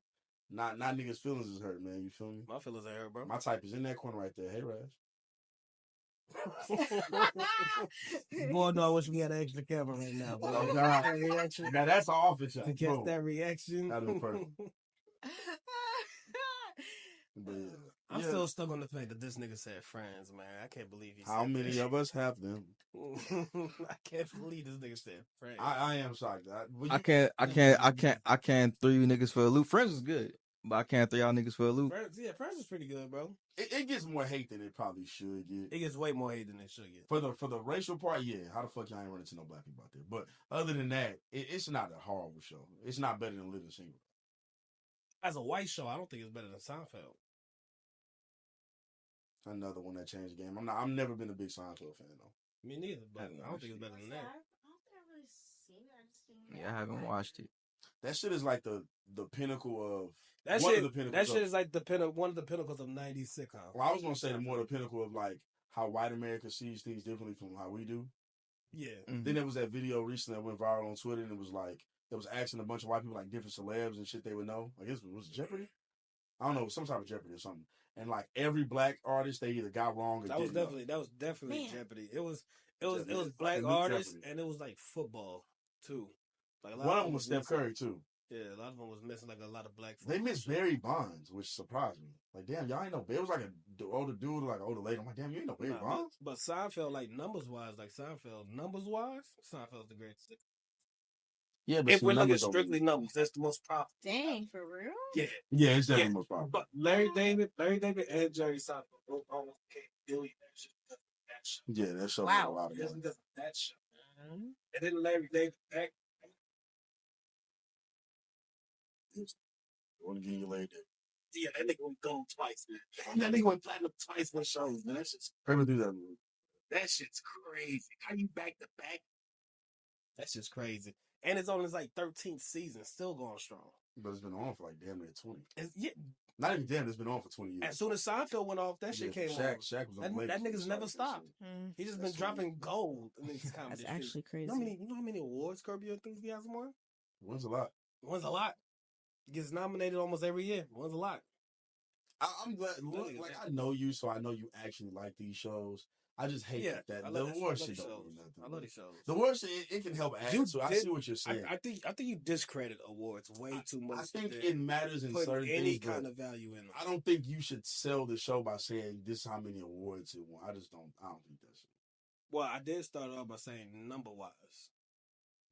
Not niggas' feelings is hurt, man. You feel me? My feelings are hurt, bro. My type is in that corner right there. Hey, Raz. Boy, no, I wish we had an extra camera right now. Boy. Oh, God. That reaction. Now that's an office shot. To catch Boom. that reaction. That'd be perfect. But yeah. I'm Yeah. still stuck on the fact that this nigga said friends, man. I can't believe he said How many that. of us have them? I can't believe this nigga said friends. I am shocked. I can't throw you niggas for a loop. Friends is good, but I can't throw y'all niggas for a loop. Friends is pretty good, bro. It gets more hate than it probably should get. It gets way more hate than it should get. For the racial part, yeah. How the fuck y'all ain't running into no black people out there? But other than that, it's not a horrible show. It's not better than Living Single. As a white show, I don't think it's better than Seinfeld. Another one that changed the game. I've never been a big Seinfeld fan though. Me neither, but I don't think it's better than that. Yeah, I haven't watched it. That shit is like the pinnacle of That one shit, of the pinnacles. that shit of- is like one of the pinnacles of 90s sitcom. Well, I was gonna say the pinnacle of like how white America sees things differently from how we do. Yeah. Then there was that video recently that went viral on Twitter, and it was like it was asking a bunch of white people like different celebs and shit they would know. I guess it was Jeopardy. I don't know, some type of Jeopardy or something. And like every black artist, they either got wrong or That was didn't know. definitely Man. Jeopardy. It was Jeopardy. black It was artists Jeopardy. and it was like football too. Like a lot One of them was Steph missing- Curry too. Yeah, a lot of them was missing like a lot of black. They folks. missed Barry Bonds, which surprised me. Like, damn, y'all ain't know. It was like an older dude, like an older lady. I'm like, damn, you ain't know Barry Nah, Bonds. but Seinfeld, like numbers wise, Seinfeld's the greatest. Yeah, If we're looking numbers don't- strictly numbers, that's the most profitable. Dang, for real? Yeah, Yeah, it's definitely Yeah. most popular. but Larry David, and Jerry Seinfeld both almost became billionaires because of that show. Yeah, that show Wow. was a lot of Because money. of that show. And then Larry David back. Want to get you laid there. Yeah, that nigga went gold twice, man. That nigga went platinum twice with shows, man. Never do that movie. That shit's crazy. How you back to back? That's just crazy. And it's on its like 13th season, still going strong. But it's been on for like damn near 20. Yeah, Not even damn, it's been on for 20 years. as soon as Seinfeld went off, that shit Yeah, came Shaq- on. Shaq was on that, Lakers that nigga's when never Shaq stopped. was He just been That's dropping gold in this comedy. That's shit. actually crazy. You know how many awards Curb Your Enthusiasm won? Wins a lot. Wins a lot. Gets nominated almost every year. Wins a lot. I'm glad. Look, like I know you, so I know you actually like these shows. I just hate Yeah, that I the love award these shit shows. don't mean nothing. I love these shows. The award shit, it can help add You to. I did- see what you're saying. I think you discredit awards way too much. I think than it matters in putting certain any things, kind but of value in them. I don't think you should sell the show by saying this is how many awards it won. I don't think that shit. Well, I did start off by saying number wise.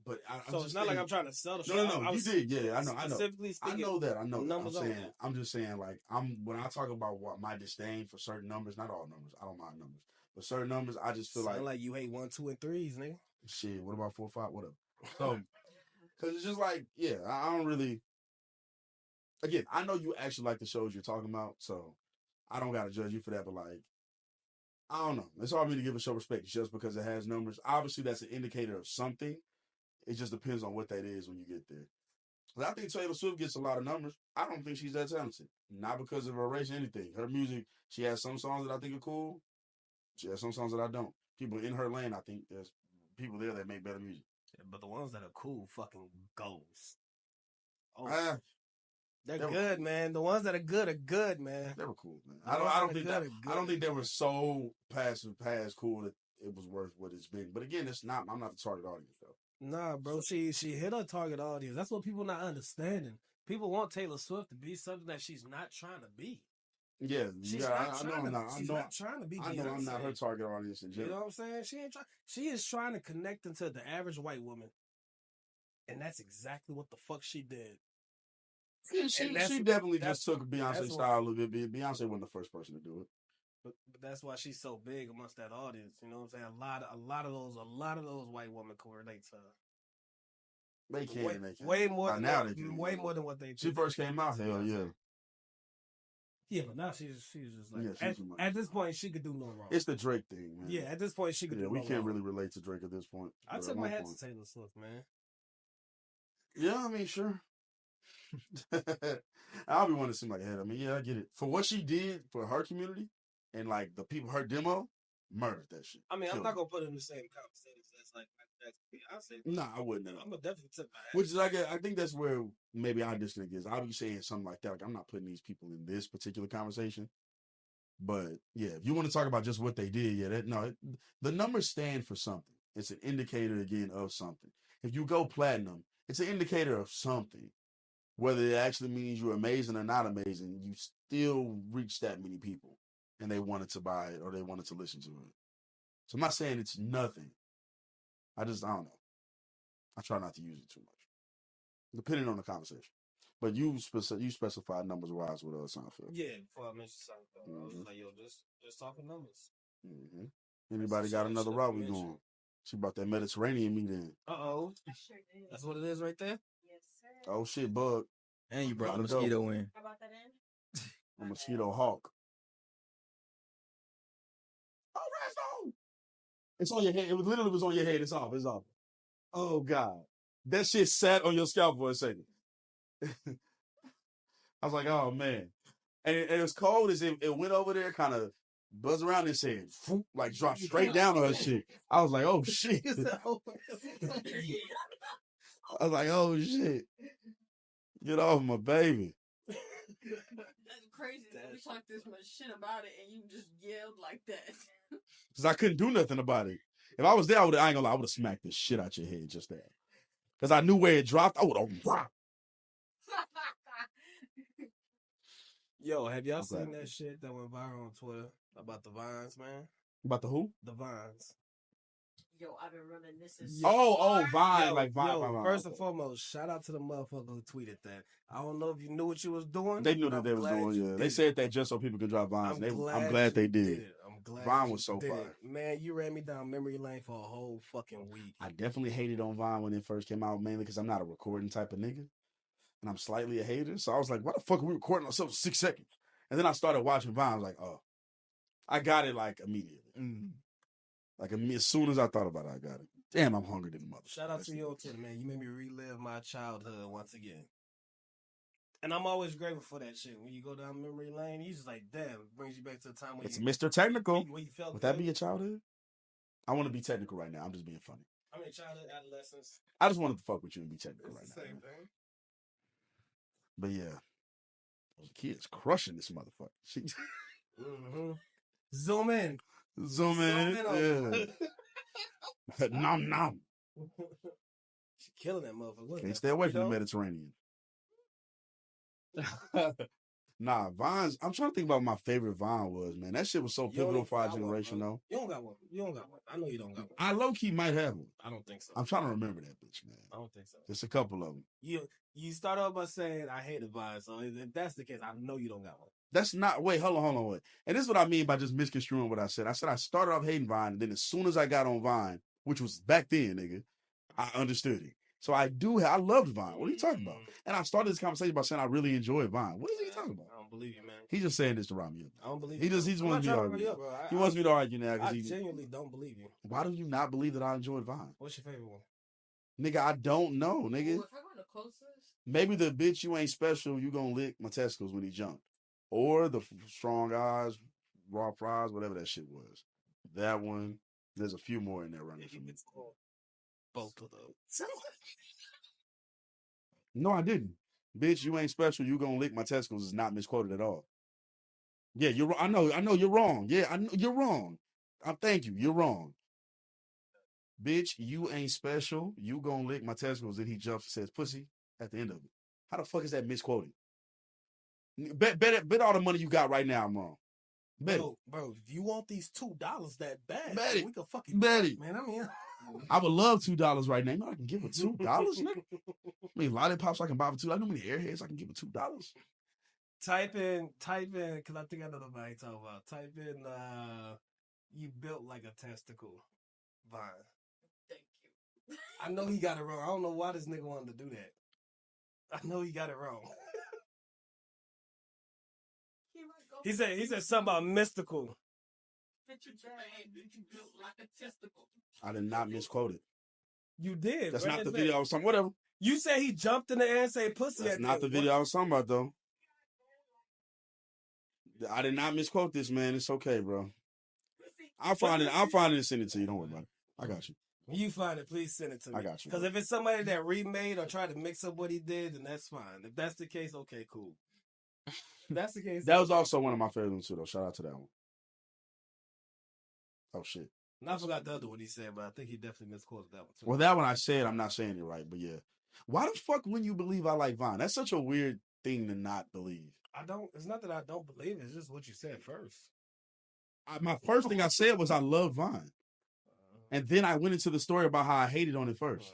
But I'm So just it's not like saying- I'm trying to sell the show. No, I you was did. Yeah, I know. specifically I speaking know that. I know. numbers I'm only. saying. I'm just saying. Like when I talk about what my disdain for certain numbers, not all numbers. I don't mind numbers, but certain numbers, I just feel Sound like like you hate 1, 2, and 3s, nigga. shit. What about 4, 5? Whatever. So, because it's just like, yeah, I don't really. Again, I know you actually like the shows you're talking about, so I don't gotta judge you for that. But like, I don't know. It's hard for me to give a show respect just because it has numbers. Obviously, that's an indicator of something. It just depends on what that is when you get there. 'Cause I think Taylor Swift gets a lot of numbers. I don't think she's that talented. Not because of her race or anything. Her music, she has some songs that I think are cool. She has some songs that I don't. People in her lane, I think there's people there that make better music. Yeah, but the ones that are cool fucking goes. Oh, they're they were- good, man. The ones that are good, man. They were cool, man. The I ones don't that think are that. good I don't think are they were so past cool that it was worth what it's been. But again, it's not. I'm not the target audience though. Nah, bro, she hit her target audience. That's what people not understanding. People want Taylor Swift to be something that she's not trying to be. Yeah, She's yeah. not I know trying I'm to. not. She's not trying to be I know I'm not her Beyonce. target audience in You know general. what I'm saying? She ain't trying. She is trying to connect into the average white woman, and that's exactly what the fuck she did. Yeah, she definitely just took Beyonce that's style a little bit. Beyonce wasn't the first person to do it. But that's why she's so big amongst that audience. You know what I'm saying? A lot of those white women can relate to her. They can. Way, They can. way more By than now they, they can. way more than what they. She first came out. Hell yeah. Yeah, but now she's just like Yeah, she's too much. at this point she could do no wrong. It's the Drake thing, man. Yeah, at this point she could do no we wrong. can't really relate to Drake at this point. I but took at my one hat point- to Taylor Swift, man. Yeah, I mean, sure. I'll be wanting to seem like a head. I mean, yeah, I get it. For what she did for her community and like the people, her demo, murdered that shit. I mean, I'm Killed not it. gonna put it in the same conversation as like Beyonce. Nah, I wouldn't. I'm gonna definitely tip my hat. Which is, I think that's where maybe our disconnect is. I'll be saying something like that. Like, I'm not putting these people in this particular conversation. But yeah, if you want to talk about just what they did, the numbers stand for something. It's an indicator again of something. If you go platinum, it's an indicator of something. Whether it actually means you're amazing or not amazing, you still reach that many people and they wanted to buy it or they wanted to listen to it. So I'm not saying it's nothing. I don't know. I try not to use it too much, depending on the conversation. But you specified numbers wise with Seinfeld. Yeah, before I mentioned Seinfeld, I was Mhm. like, yo, just talking numbers. Mm-hmm. Anybody got another shit route to we mention. going? She brought that Mediterranean meat in. Uh-oh. That's what it is right there? Oh shit, bug. And you brought a Gotta go. mosquito in. How about that in? A mosquito hawk. Oh, Razzo! It's on your head. It was literally was on your head. It's off. It's off. Oh God, that shit sat on your scalp for a second. I was like, oh man, and it was cold as it went over there, kind of buzzed around and said, "Phoop," like dropped straight down on her shit. I was like, oh shit. I was like, oh shit. Get off my baby. That's crazy that we talked this much shit about it and you just yelled like that. Because I couldn't do nothing about it. If I was there, I ain't gonna lie, I would have smacked the shit out your head just there. Because I knew where it dropped, I would have rocked. Yo, have y'all Okay. seen that shit that went viral on Twitter about the vines, man? About the who? The vines. Yo, I've been running this is Vine, Yo, like Vine, yo, Vine, Vine. first Okay. and foremost, shout out to the motherfucker who tweeted that. I don't know if you knew what you was doing. They knew but that they I'm was glad doing, you yeah. They did said that just so people could drop Vines. it. I'm glad they you did. it. I'm glad Vine you was so did fire. it. Man, you ran me down memory lane for a whole fucking week. I definitely hated on Vine when it first came out, mainly because I'm not a recording type of nigga. And I'm slightly a hater. So I was like, why the fuck are we recording ourselves 6 seconds? And then I started watching Vine. I was like, oh. I got it like immediately. Like as soon as I thought about it, I got it. Damn, I'm hungry than the mother. Shout out to you on Twitter, man. You made me relive my childhood once again. And I'm always grateful for that shit. When you go down memory lane, you just like, damn, it brings you back to the time when It's you Mr. Technical. when you felt Would that good. be your childhood? I want to be technical right now. I'm just being funny. I mean, childhood, adolescence. I just wanted to fuck with you and be technical It's right the now. same thing. But yeah, those kids crushing this motherfucker. She Mm-hmm. Zoom in. zoom in. on- Yeah. Nom nom. She killing that motherfucker. What is Can't that, stay away from the Puppy Mediterranean. Nah, Vines. I'm trying to think about what my favorite Vine was, man. That shit was so Dog? You don't pivotal for our got one, generation, bro. though. You don't got one. You don't got one. I know you don't got one. I low key might have one. I don't think so. I'm trying to remember that bitch, man. I don't think so. Just a couple of them. You start off by saying I hate the vine, so if that's the case, I know you don't got one. That's not. Wait, hold on, wait. And this is what I mean by just misconstruing what I said. I said I started off hating Vine, and then as soon as I got on Vine, which was back then, nigga, I understood it. So I loved Vine. What are you talking about? And I started this conversation by saying I really enjoyed Vine. What is he talking about? I don't believe you, man. He's just saying this to rile me up. I don't believe He you. just I'm wants me not to trying to argue. hurry up, bro. He wants me to argue now I because he. genuinely don't believe you. Why do you not believe that I enjoyed Vine? What's your favorite one? Nigga, I don't know, nigga. Ooh, if I go to closest, Maybe the bitch you ain't special, you gonna lick my testicles when he jumped. Or the strong eyes, raw fries, whatever that shit was. That one. There's a few more in there running for me. Both of those. No, I didn't. Bitch, you ain't special. You gonna lick my testicles is not misquoted at all. Yeah, you're wrong. I know you're wrong. Yeah, I know you're wrong. Thank you. You're wrong. Bitch, you ain't special. You gonna lick my testicles. Then he jumps and says pussy at the end of it. How the fuck is that misquoted? Bet all the money you got right now I'm wrong. Bet it. Bro, if you want these $2 that bad, Bet it. we can fucking Bet it. man. I mean, I would love $2 right now. You know I can give it $2, nigga. I mean, lollipops I can buy for $2. I know how many airheads I can give it $2. type in, because I think I know the what you talking about. Type in, you built like a testicle, Vine. Thank you. I know he got it wrong. I don't know why this nigga wanted to do that. I know he got it wrong. He said something about mystical. I did not misquote it. You did. That's right? not the video I was talking. Whatever. You said he jumped in the air and said pussy. That's at not the video I was talking about though. I did not misquote this, man. It's okay, bro. I'll find it and send it to you. Don't worry about it. I got you. When you find it, please send it to me. I got you. Because if it's somebody that remade or tried to mix up what he did, then that's fine. If that's the case, okay, cool. If that's the case. That was also one of my favorite ones too, though. Shout out to that one. Oh shit. And I forgot the other one he said, but I think he definitely misquoted that one too. Well, that one I said, I'm not saying it right, but yeah. Why the fuck wouldn't you believe I like Vine? That's such a weird thing to not believe. It's not that I don't believe it. It's just what you said first. My first thing I said was I love Vine. And then I went into the story about how I hated on it first.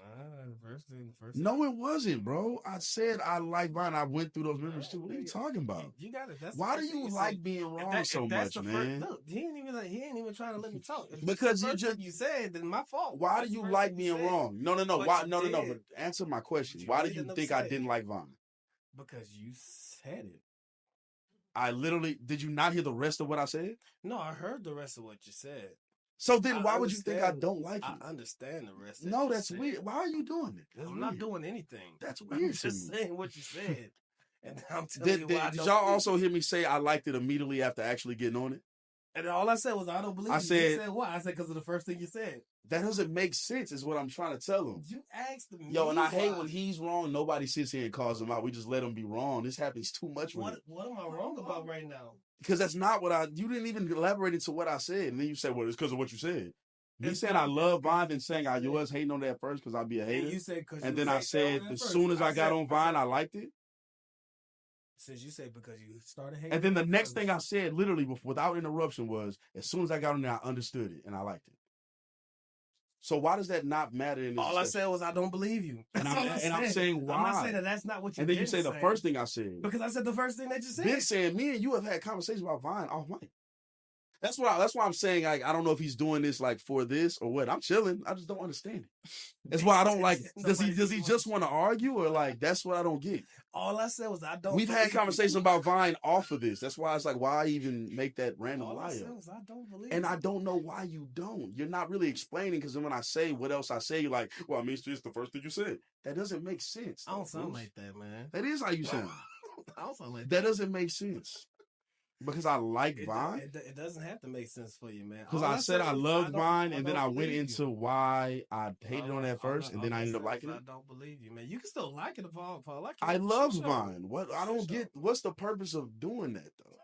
No, it wasn't, bro. I said I like Vine. I went through those memories too. What are you talking about? You got it. Why do you like being wrong so much, man? Look, he ain't even trying to let me talk. Because you said, then my fault. Why do you like being wrong? No. Why? No. But answer my question. Why did you think I didn't like Vine? Because you said it. I literally did. You not hear the rest of what I said? No, I heard the rest of what you said. So then, why would you think I don't like it? I understand the rest. No, that's weird. Why are you doing it? I'm not doing anything. That's weird. I'm just saying what you said, and I'm telling you why. Did y'all also hear me say I liked it immediately after actually getting on it? And all I said was I don't believe. I said, you said why? I said because of the first thing you said. That doesn't make sense. Is what I'm trying to tell him. You asked me. Yo, and I hate when he's wrong. Nobody sits here and calls him out. We just let him be wrong. This happens too much with it. What am I wrong about right now? Because that's not what you didn't even elaborate into what I said. And then you said, well, it's because of what you said. Me saying I love Vine and saying I was hating on that first because I'd be a hater. You said and then I said as soon as I got on Vine, I liked it. Since you said because you started hating. And then the next thing I said, literally without interruption, was as soon as I got on there, I understood it and I liked it. So why does that not matter in this All I said was I don't believe you. And I'm saying why. I'm not saying that's not what you And then you say the first thing I said. Because I said the first thing that you said. Been saying me and you have had conversations about Vine off mic. That's why I'm saying like I don't know if he's doing this like for this or what. I'm chilling. I just don't understand it. That's why I don't like. Does he just want to argue or like that's what I don't get. All I said was I don't. We've had conversations about Vine off of this. That's why it's like why even make that random All I lie said up? was I don't believe. And I don't know why you don't. You're not really explaining because then when I say what else I say, you're like, well, I mean, it's just the first thing you said. That doesn't make sense. I don't sound like that, man. That is how you sound. I don't sound like that. Doesn't make sense. Because I like Vine? It doesn't have to make sense for you, man. Because I said I loved Vine, and then I went into why I hated on that first, and then I ended up liking it. I don't believe you, man. You can still like it if I like it. I love Vine. What I don't get, what's the purpose of doing that, though?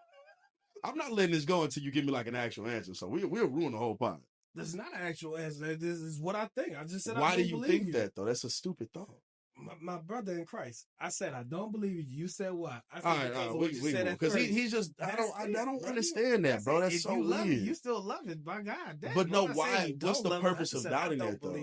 I'm not letting this go until you give me like an actual answer, so we'll ruin the whole pod. This is not an actual answer. This is what I think. I just said why I do you think that, though? That's a stupid thought. My brother in Christ. I said I don't believe you. You said why? I said all right, because he's just I don't understand that, bro. That's so weird. You still love it, by God. Damn, but no, why? What's the purpose of doubting that, though?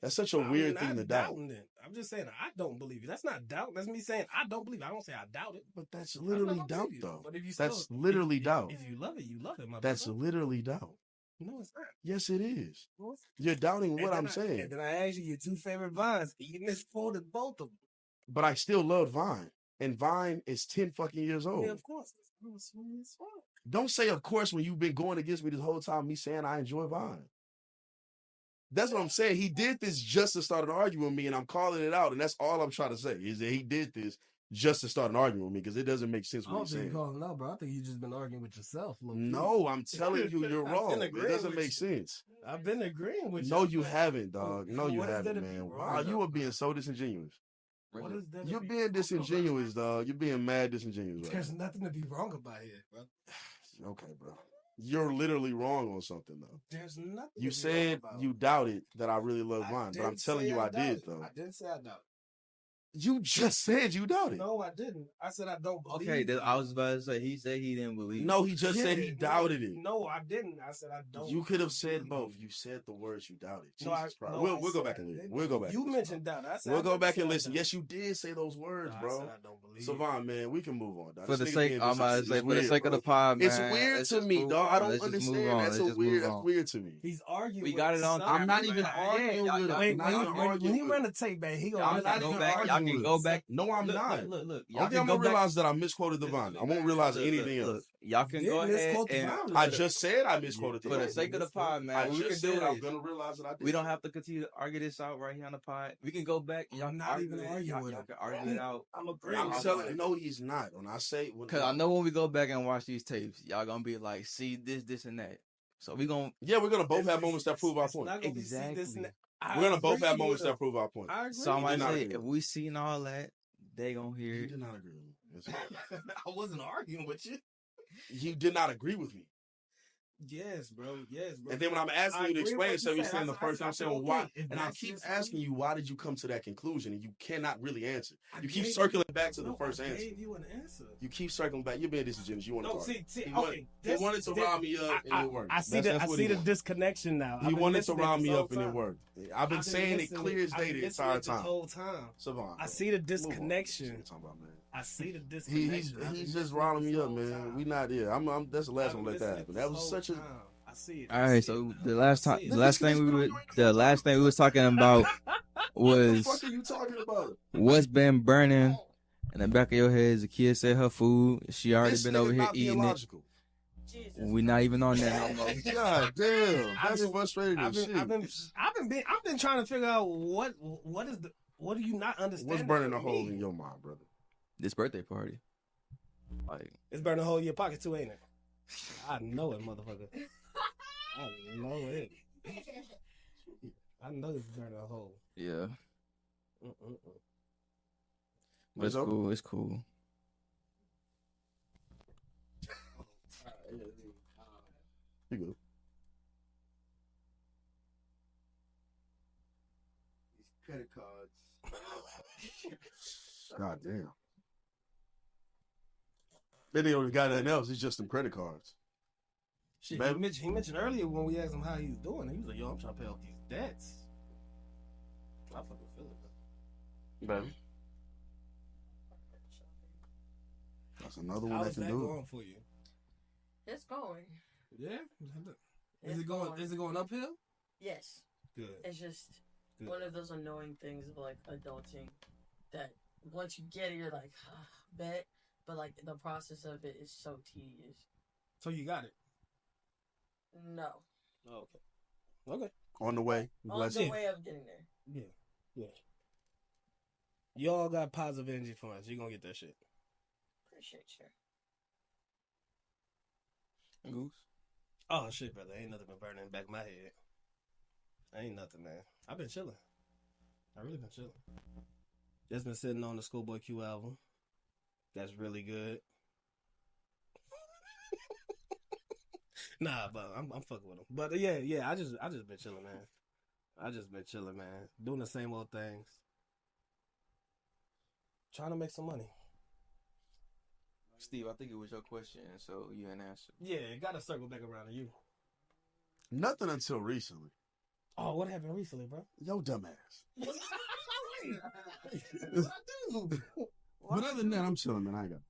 That's such a weird thing to doubt. I'm just saying I don't believe you. That's not doubt. That's me saying I don't believe it. I don't say I doubt it. But that's literally doubt, though. But if you that's literally doubt. If you love it, you love it. That's literally doubt. No, it's not. Yes, it is. You're doubting what I'm saying. And then I asked you your two favorite Vines. You misquoted both of them. But I still love Vine. And Vine is 10 fucking years old. Yeah, of course. It's fine. Don't say of course when you've been going against me this whole time, me saying I enjoy Vine. That's what I'm saying. He did this just to start an argument with me, and I'm calling it out. And that's all I'm trying to say, is that he did this just to start an argument with me, because it doesn't make sense what he's saying. I don't think you're calling it out, bro. I think you've just been arguing with yourself. No, I'm telling you, you're wrong. It doesn't make sense. I've been agreeing with you. No, you haven't, dog. No, you haven't, man. Wow, you are being so disingenuous. You're being disingenuous, dog. You're being mad disingenuous. Right? There's nothing to be wrong about here, bro. Okay, bro. You're literally wrong on something, though. There's nothing. You said you doubted that I really love Vine, but I'm telling you I did, though. I didn't say I doubted. You just said you doubted. No, I didn't. I said I don't believe. Okay, I was about to say he said he didn't believe. No, he just said he doubted it. No, I didn't. I said I don't. You could have said both. You said the words you doubted. No, I- Jesus Christ. no, we'll I go said back I and listen. didn't. We'll go back. You and mentioned doubt. I said We'll I go never back and said listen. doubt. Yes, you did say those words, No, I bro. said I don't believe. Savon, man, we can move on. Dog. For the This nigga sake, being I'm about to this say, is for the weird, sake of bro. the pod, man. It's weird let's to just me, move dog. on. I don't Let's just understand. move on. That's Let's just weird. move That's on. weird to me. He's arguing. We with got it on something. I'm not even Yeah, arguing y'all- with y'all- him. Wait, I'm not when arguing he with run him. the tape back, he Y'all gonna I'm not can go even back. Y'all arguing can with go him. back. No, I'm Look, not. look. Y'all Y'all think I'm can gonna go back. realize that I misquoted Devon. I won't realize anything else. Y'all can go Didn't ahead misquote and Devon. I just said I misquoted for the Devon. sake of the pod, man. I what we just can do said I'm is gonna realize that I did. we don't have to continue to argue this out right here on the pod. We can go back and y'all I'm can not argue even it. arguing Y'all, with y'all him. can argue it out. I'm agreeing. I'm with telling him. no, he's not. When I say Cause I know when we go back and watch these tapes, y'all gonna be like, see this, and that. So we gonna yeah, we're gonna both have moments that prove our It's point. not gonna be see this and exactly. that. I We're gonna both agree have moments with that him. prove our point. I agree. So I did might not say agree if with we seen all that, they gonna hear You it. did not agree with me. I wasn't arguing with you. You did not agree with me. Yes, bro. Yes, bro. And then when I'm asking I you to agree explain with yourself, what you're you saying said. the first time, I'm saying, well, okay, why? if And I that's keep just asking me- you, why did you come to that conclusion? And you cannot really answer. I You keep gave- circling back to the No, first I answer. gave you an answer. You keep circling back. You're being disingenuous. You want to No, talk. see, He okay. wanted to rile me up, and it worked. I see That's I what see he the wanted. disconnection now. He I've been wanted to listening rile this me whole up, and it time. worked. I've been saying it listening- clear as I've day been the entire listening this time. whole time. Savon, I see the move on. disconnection. What you talking about, man? I see the disconnection. I've been He's just listening riling this me up, whole man. time. We not there. I'm that's the last I've one been let that listening happen. this That was whole such a time. I see it. All I right, see so it. the last I time, see it. the last thing we was talking about what the was fuck are you talking about? what's been burning in the back of your head. Zakia said her food. She already This been nigga over here not being eating it. logical. We not even on that no more. God damn, I've that's been- frustrating as shit. I've been trying to figure out what do you not understand? What's burning a hole in your mind, brother? This birthday party, like It's burning a hole in your pocket too, ain't it? I know it, motherfucker. I know it. I know it's burning a hole. yeah, Mm-mm-mm. but it's What's up? cool. It's cool. You good? These credit cards. God damn. Then they don't got nothing else. It's just them credit cards. Shit, Baby. he mentioned earlier when we asked him how he's doing. He was like, "Yo, I'm trying to pay off these debts." I fucking feel it. Baby. That's another one How that is can that do going it. for you? It's going. Yeah. Is It's it going? Is it going uphill? Yes. Good. It's just Good. one of those annoying things of like adulting that once you get it, you're like, bet. But like the process of it is so tedious. So you got it. No. Oh, okay. Okay. On the way. On Bless the you. way of getting there. Yeah. Yeah. Y'all got positive energy for us. You're gonna get that shit. Appreciate you. Goose. Oh shit, brother. Ain't nothing been burning in the back of my head. Ain't nothing, man. I've been chilling. I really been chilling. Just been sitting on the Schoolboy Q album. That's really good. Nah, but I'm fucking with him. But yeah, I just been chilling, man. I just been chilling, man. Doing the same old things. Trying to make some money. Steve, I think it was your question, so you didn't answer. Yeah, it gotta circle back around to you. Nothing until recently. Oh, what happened recently, bro? Yo, dumbass. What I do? But other than that, I'm chilling, man. I ain't got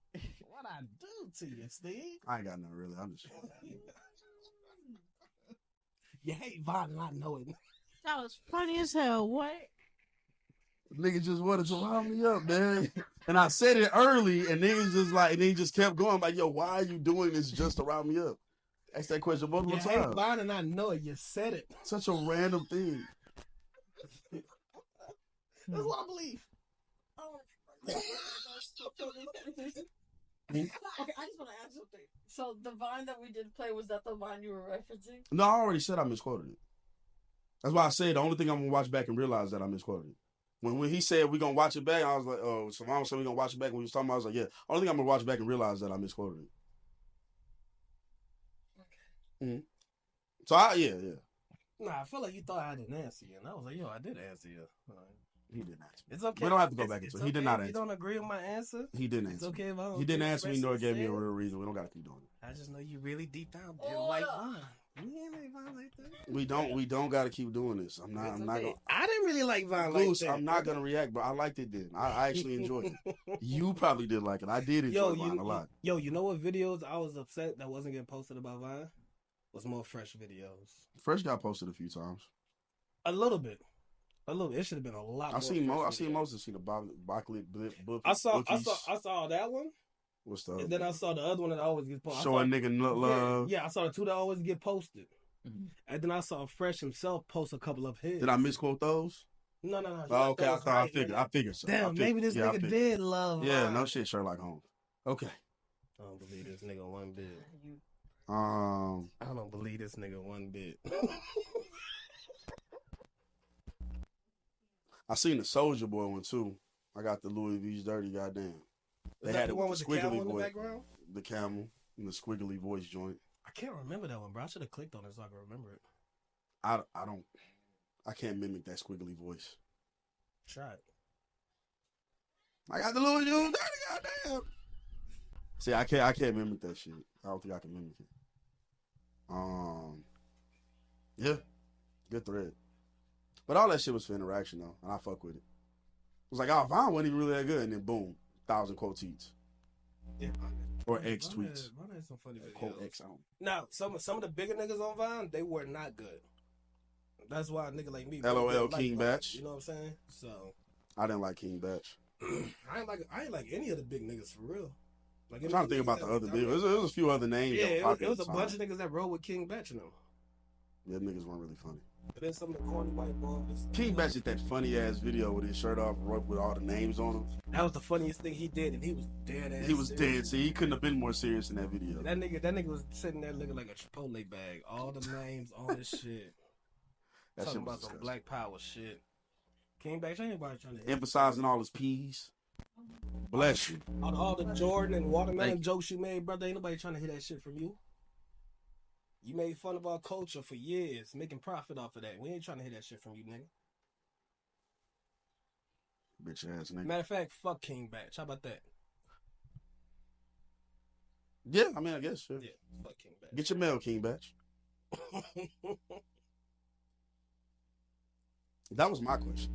to you, Steve? I ain't got nothing really. I'm just You hate Vaughn and I know it. That was funny as hell. What? nigga just wanted to rile me up, man. And I said it early, and niggas just like, and he just kept going, like, yo, why are you doing this just to rile me up? Ask that question multiple You hate times. Vaughn and I know it. You said it. Such a random thing. That's what I believe. Okay, I just want to ask something. So the Vine that we did play, was that the Vine you were referencing? No, I already said I misquoted it. That's why I said the only thing I'm gonna watch back and realize that I misquoted it. When he said we're gonna watch it back, I was like, oh, Savon said we're gonna watch it back. When he was talking about, I was like, yeah. Only thing I'm gonna watch back and realize that I misquoted it. Okay. Mm-hmm. So yeah. Nah, I feel like you thought I didn't answer you, and I was like, yo, I did answer you. He didn't ask me. It's okay. We don't have to go It's- back into it's it. He did okay not if answer. you don't agree with my answer. He didn't It's answer. okay if I don't He didn't agree with answer the me rest nor you gave me a said. real reason. We don't gotta keep doing it. I just know you really deep down didn't like Vine. You ain't like Vine like that. We don't gotta keep doing this. I'm not It's gonna. okay. I didn't really like Vine like Goose, that. I'm not gonna react, but I liked it then. I actually enjoyed it. You probably did like it. I did enjoy Vine a lot. Yo, you know what videos I was upset that wasn't getting posted about Vine? Was more Fresh videos. Fresh got posted a few times. A little bit. It should have been a lot more. I seen Fresh videos. most. I seen the Broccoli book. I saw that one. What's the And then I saw the other one that always gets posted. Showing nigga love. Yeah, I saw the two that always get posted. And then I saw Fresh himself post a couple of his. Did I misquote those? No. Oh, okay, I figured so. Damn, maybe this nigga did love. Yeah, no shit, Sherlock Holmes. Okay. I don't believe this nigga one bit. I don't believe this nigga one bit. I seen the Soldier Boy one too. I got the Louis V's dirty, goddamn. Is that the one with the camel in the voice. background? The camel and the squiggly voice joint. I can't remember that one, bro. I should have clicked on it so I could remember it. I can't mimic that squiggly voice. Try it. I got the Louis V's dirty, goddamn. See, I can't mimic that shit. I don't think I can mimic it. Yeah, good thread. But all that shit was for interaction though, and I fuck with it. It was like, oh, Vine wasn't even really that good, and then boom, 1,000 quote tweets. Yeah, or X tweets. Vine had some funny videos. Quote X on. Now, some of the bigger niggas on Vine, they were not good. That's why a nigga like me. LOL really like King Vine, Batch. You know what I'm saying? So I didn't like King Batch. I ain't like any of the big niggas for real. Like I'm trying to think about the other big. It was a few other names. Yeah, that it popped was at a the bunch time. of niggas that rolled with King Batch and them. Yeah, niggas weren't really funny. But then some of the corny white boys. King Batch did that funny ass video with his shirt off, with all the names on him. That was the funniest thing he did, and he was dead ass. He was serious. dead. See, he couldn't have been more serious in that video. That nigga was sitting there looking like a Chipotle bag. All the names on his shit. That Talking shit was about some disgusting. Black Power shit. King Batch, ain't nobody trying to Emphasizing all his P's. Bless you. all the Jordan and watermelon jokes you made, brother. Ain't nobody trying to hear that shit from you. You made fun of our culture for years, making profit off of that. We ain't trying to hear that shit from you, nigga. Bitch ass nigga. Matter of fact, fuck King Batch. How about that? Yeah, I mean, I guess. Sure. Yeah, fuck King Batch. Get your mail, King Batch. That was my question.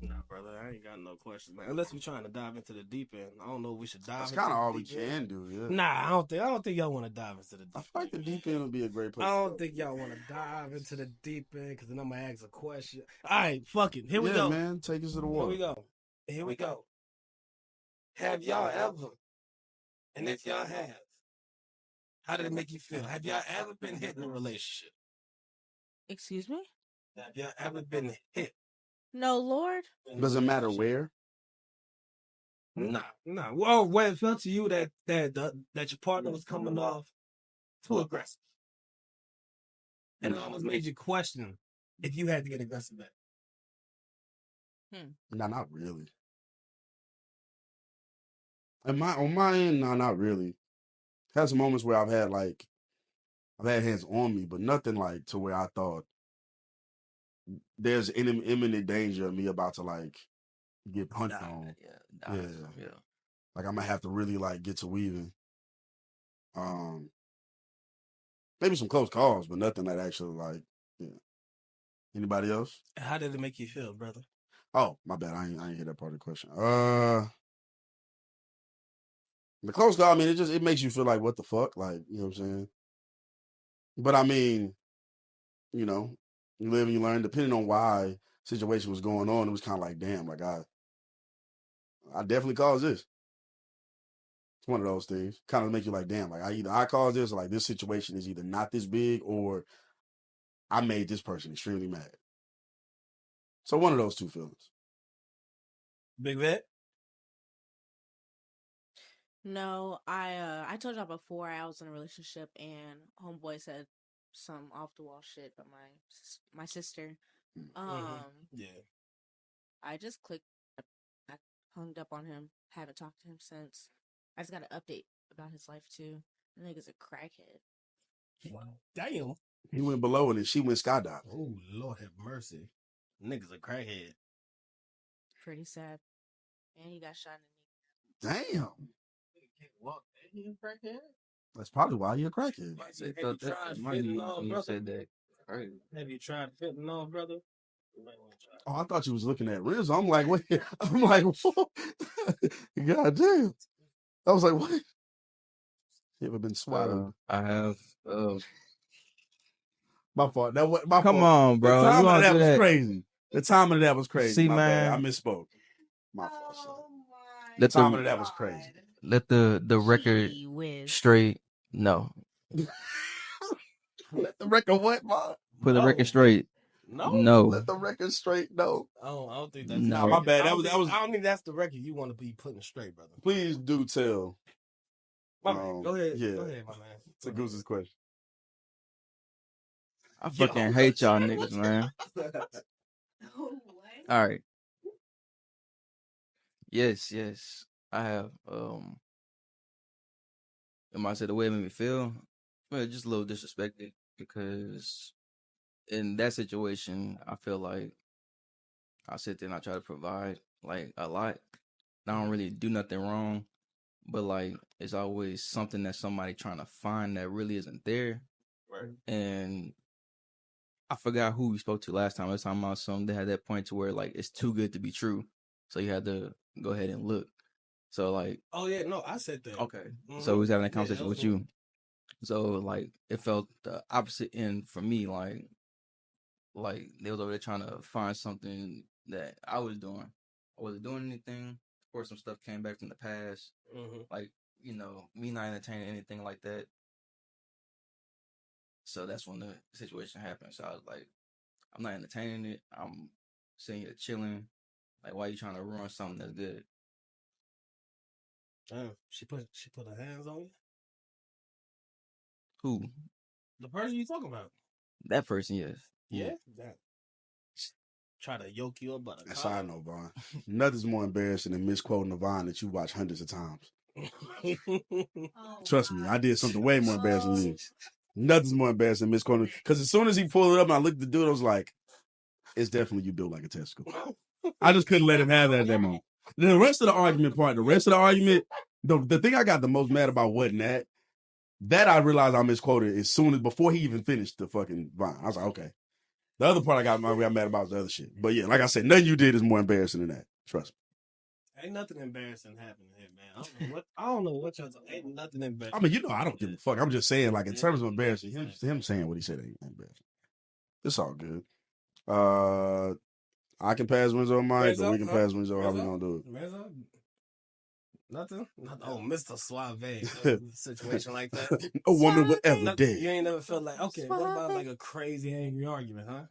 Nah, brother, I ain't got no questions, man. Unless we trying to dive into the deep end. I don't know if we should dive. That's into kind of the all we deep end. can do. Yeah. Nah, I don't think y'all want to dive into the deep I feel like the deep end would be a great place. I don't think y'all want to dive into the deep end because then I'm gonna ask a question. All right, fuck it. Here we Yeah, go. man, take us to the Here water. we go. Here we go. Have y'all ever, and if y'all have, how did it make you feel? Have y'all ever been hit in a relationship? Excuse me? Have y'all ever been hit? No, Lord. Doesn't matter where. Nah. Well, where it felt to you that your partner was coming off too aggressive, and it almost made you question if you had to get aggressive back. Nah, not really. On my end, no, not really. Had some moments where I've had hands on me, but nothing like to where I thought there's imminent danger of me about to like get punched on. Yeah. Like I'm gonna have to really like get to weaving. Maybe some close calls, but nothing that actually like, yeah. Anybody else? How did it make you feel, brother? Oh, my bad. I ain't hear that part of the question. The close call, I mean, it makes you feel like, what the fuck? Like, you know what I'm saying? But I mean, you know, you live and you learn, depending on why situation was going on, it was kind of like, damn, like I definitely caused this. It's one of those things. Kind of make you like, damn, like I caused this, or like this situation is either not this big or I made this person extremely mad. So one of those two feelings. Big Vet? No, I told y'all before I was in a relationship and homeboy said some off the wall shit about my sister. Yeah. I just clicked. I hung up on him. Haven't talked to him since. I just got an update about his life too. The nigga's a crackhead. Wow. Damn. He went below and then she went skydiving. Oh, Lord have mercy. Niggas a crackhead. Pretty sad. And he got shot in the knee. Damn. What? He a crackhead? That's probably why you're a crackhead. Have you tried fentanyl, brother? Have you tried fentanyl, brother? Oh, I thought you was looking at Riz. I'm like, wait. I'm like, God damn. I was like, what? You ever been swallowed? I have. My fault. That what? My Come fault. on, bro. The You timing of wanna that do was that? crazy. The timing of that was crazy. See, My man. bad. I misspoke. My fault. Son. The Let timing the of that was crazy. let the record Gee whiz. straight. No, Let the record what, Bob? put the No. record straight. No. No, Let the record straight. No. I don't think that's No. My bad. I That don't was. think- I don't think that's the record you want to be putting straight, brother. Please do tell. My man, go ahead. Yeah. Go ahead, my man. To Goose's question. I fucking hate y'all niggas, man. All right. Yes. I have. Am I said the way it made me feel? Well, just a little disrespected because in that situation, I feel like I sit there and I try to provide like a lot. I don't really do nothing wrong, but like it's always something that somebody trying to find that really isn't there. Right. And I forgot who we spoke to last time. I was talking about something that had that point to where like it's too good to be true. So you had to go ahead and look. So like, Oh yeah, no, I said that. okay. Mhm. So we was having that Yeah, conversation that was with you. So like it felt the opposite end for me, like they was over there trying to find something that I was doing. I wasn't doing anything. Of course, some stuff came back from the past. Mhm. Like, me not entertaining anything like that. So that's when the situation happened. So I was like, I'm not entertaining it. I'm sitting here chilling. Like, why you trying to ruin something that's good? Damn, she put her hands on you. Who? The person you talking about? That person, yes. Yeah. That. Try to yoke you up, but That's how I know, Vaughn. Nothing's more embarrassing than misquoting a Vaughn that you watch hundreds of times. Trust me, I did something way more embarrassing than you. Nothing's more embarrassing than misquoting. Because as soon as he pulled it up and I looked at the dude, I was like, it's definitely you built like a testicle. I just couldn't let him have that at that moment. The rest of the argument, the thing I got the most mad about wasn't that I realized I misquoted as soon as before he even finished the fucking Vine. I was like, okay. The other part I got mad about was the other shit. But yeah, like I said, nothing you did is more embarrassing than that. Trust me. Ain't nothing embarrassing happening here, man. I don't know what y'all talking. Ain't nothing embarrassing. I mean, I don't give a fuck. I'm just saying, like, in terms of embarrassing, him saying what he said ain't embarrassing. It's all good. I can pass Renzo Mike, or we can pass Renzo. How we gonna do it? Renzo? Nothing? Oh, Mr. Suave. Situation like that. A woman would ever dare. You ain't never felt like, okay, what about like a crazy angry argument, huh?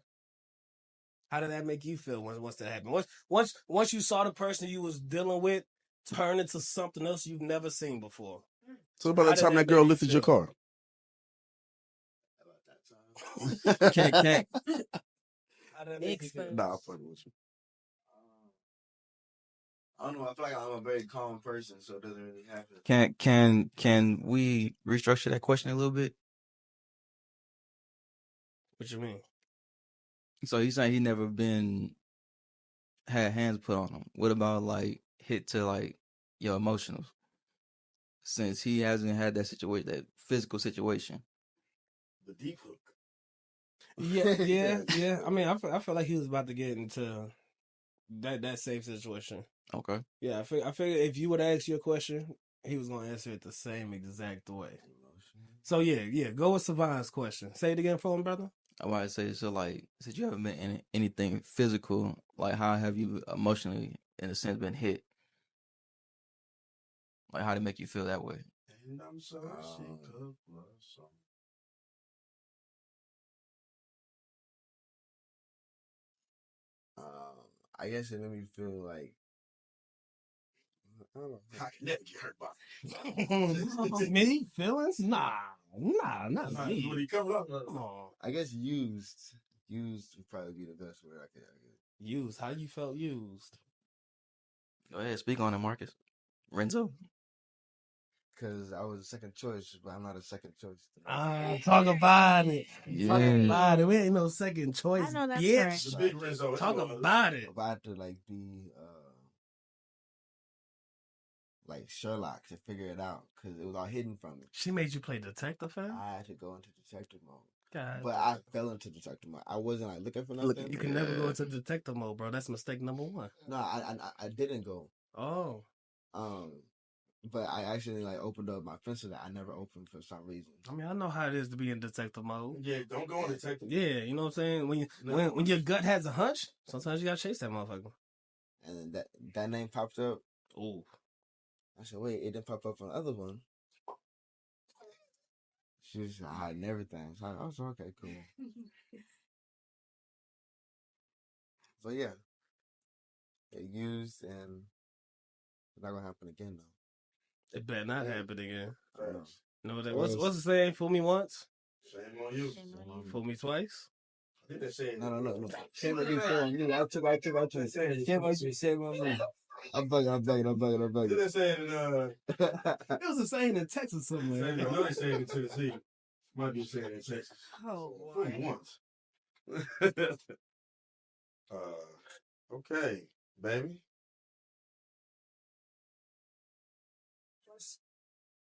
How did that make you feel once that happened? Once you saw the person you was dealing with turn into something else you've never seen before. So about the time that girl lifted your car. Can't. Nah, I'm fucking with you. I don't know. I feel like I'm a very calm person, so it doesn't really happen. Can we restructure that question a little bit? What you mean? So he's saying he never had hands put on him. What about like hit to like your emotionals? Since he hasn't had that situation, that physical situation. The deep hook. Yeah. I mean, I feel like he was about to get into that same situation. Okay. Yeah, I figure if you would ask your question, he was gonna answer it the same exact way. So yeah, go with Savon's question. Say it again for him, brother. I want to say so. Like, since you haven't been in anything physical, like how have you emotionally, in a sense, been hit? Like, how did it make you feel that way? And I'm so sick of love song. I guess it made me feel like I don't know. I can never get hurt by it. Me? Feelings? Nah, not me. When he comes up, Come on. I guess used would probably be the best word I could. Used? How you felt used? Go ahead, speak on it, Marcus. Renzo? Because I was a second choice, but I'm not a second choice. Talk about it. Talk Yeah. about it. We ain't no second choice, I know that's bitch. right. The big Rizzo. Talk about it. If I had to like be like Sherlock to figure it out, because it was all hidden from me. She made you play detective, fam? I had to go into detective mode. God. But I fell into detective mode. I wasn't like looking for nothing. Look, you can never go into detective mode, bro. That's mistake number one. No, I didn't go. Oh. But I actually like opened up my fencer that I never opened for some reason. I mean, I know how it is to be in detective mode. Yeah, don't go in detective. Yeah, you know what I'm saying? When your gut has a hunch, sometimes you gotta chase that motherfucker. And then that name popped up. Ooh. I said, wait, it didn't pop up on the other one. She was hiding everything. So I was okay, cool. But yeah, it used and it's not gonna happen again though. It better not happen again. I know. Know that? What's the saying? Fool me once, Shame on you. fool me twice. I think they're saying No. Shame on you, shame on you. I took. Shame on you, shame on me. I'm bugging. They're saying It was a saying in Texas somewhere. I know they saying in Tennessee. Might be saying in Texas. Oh, Fool me once. Okay, baby.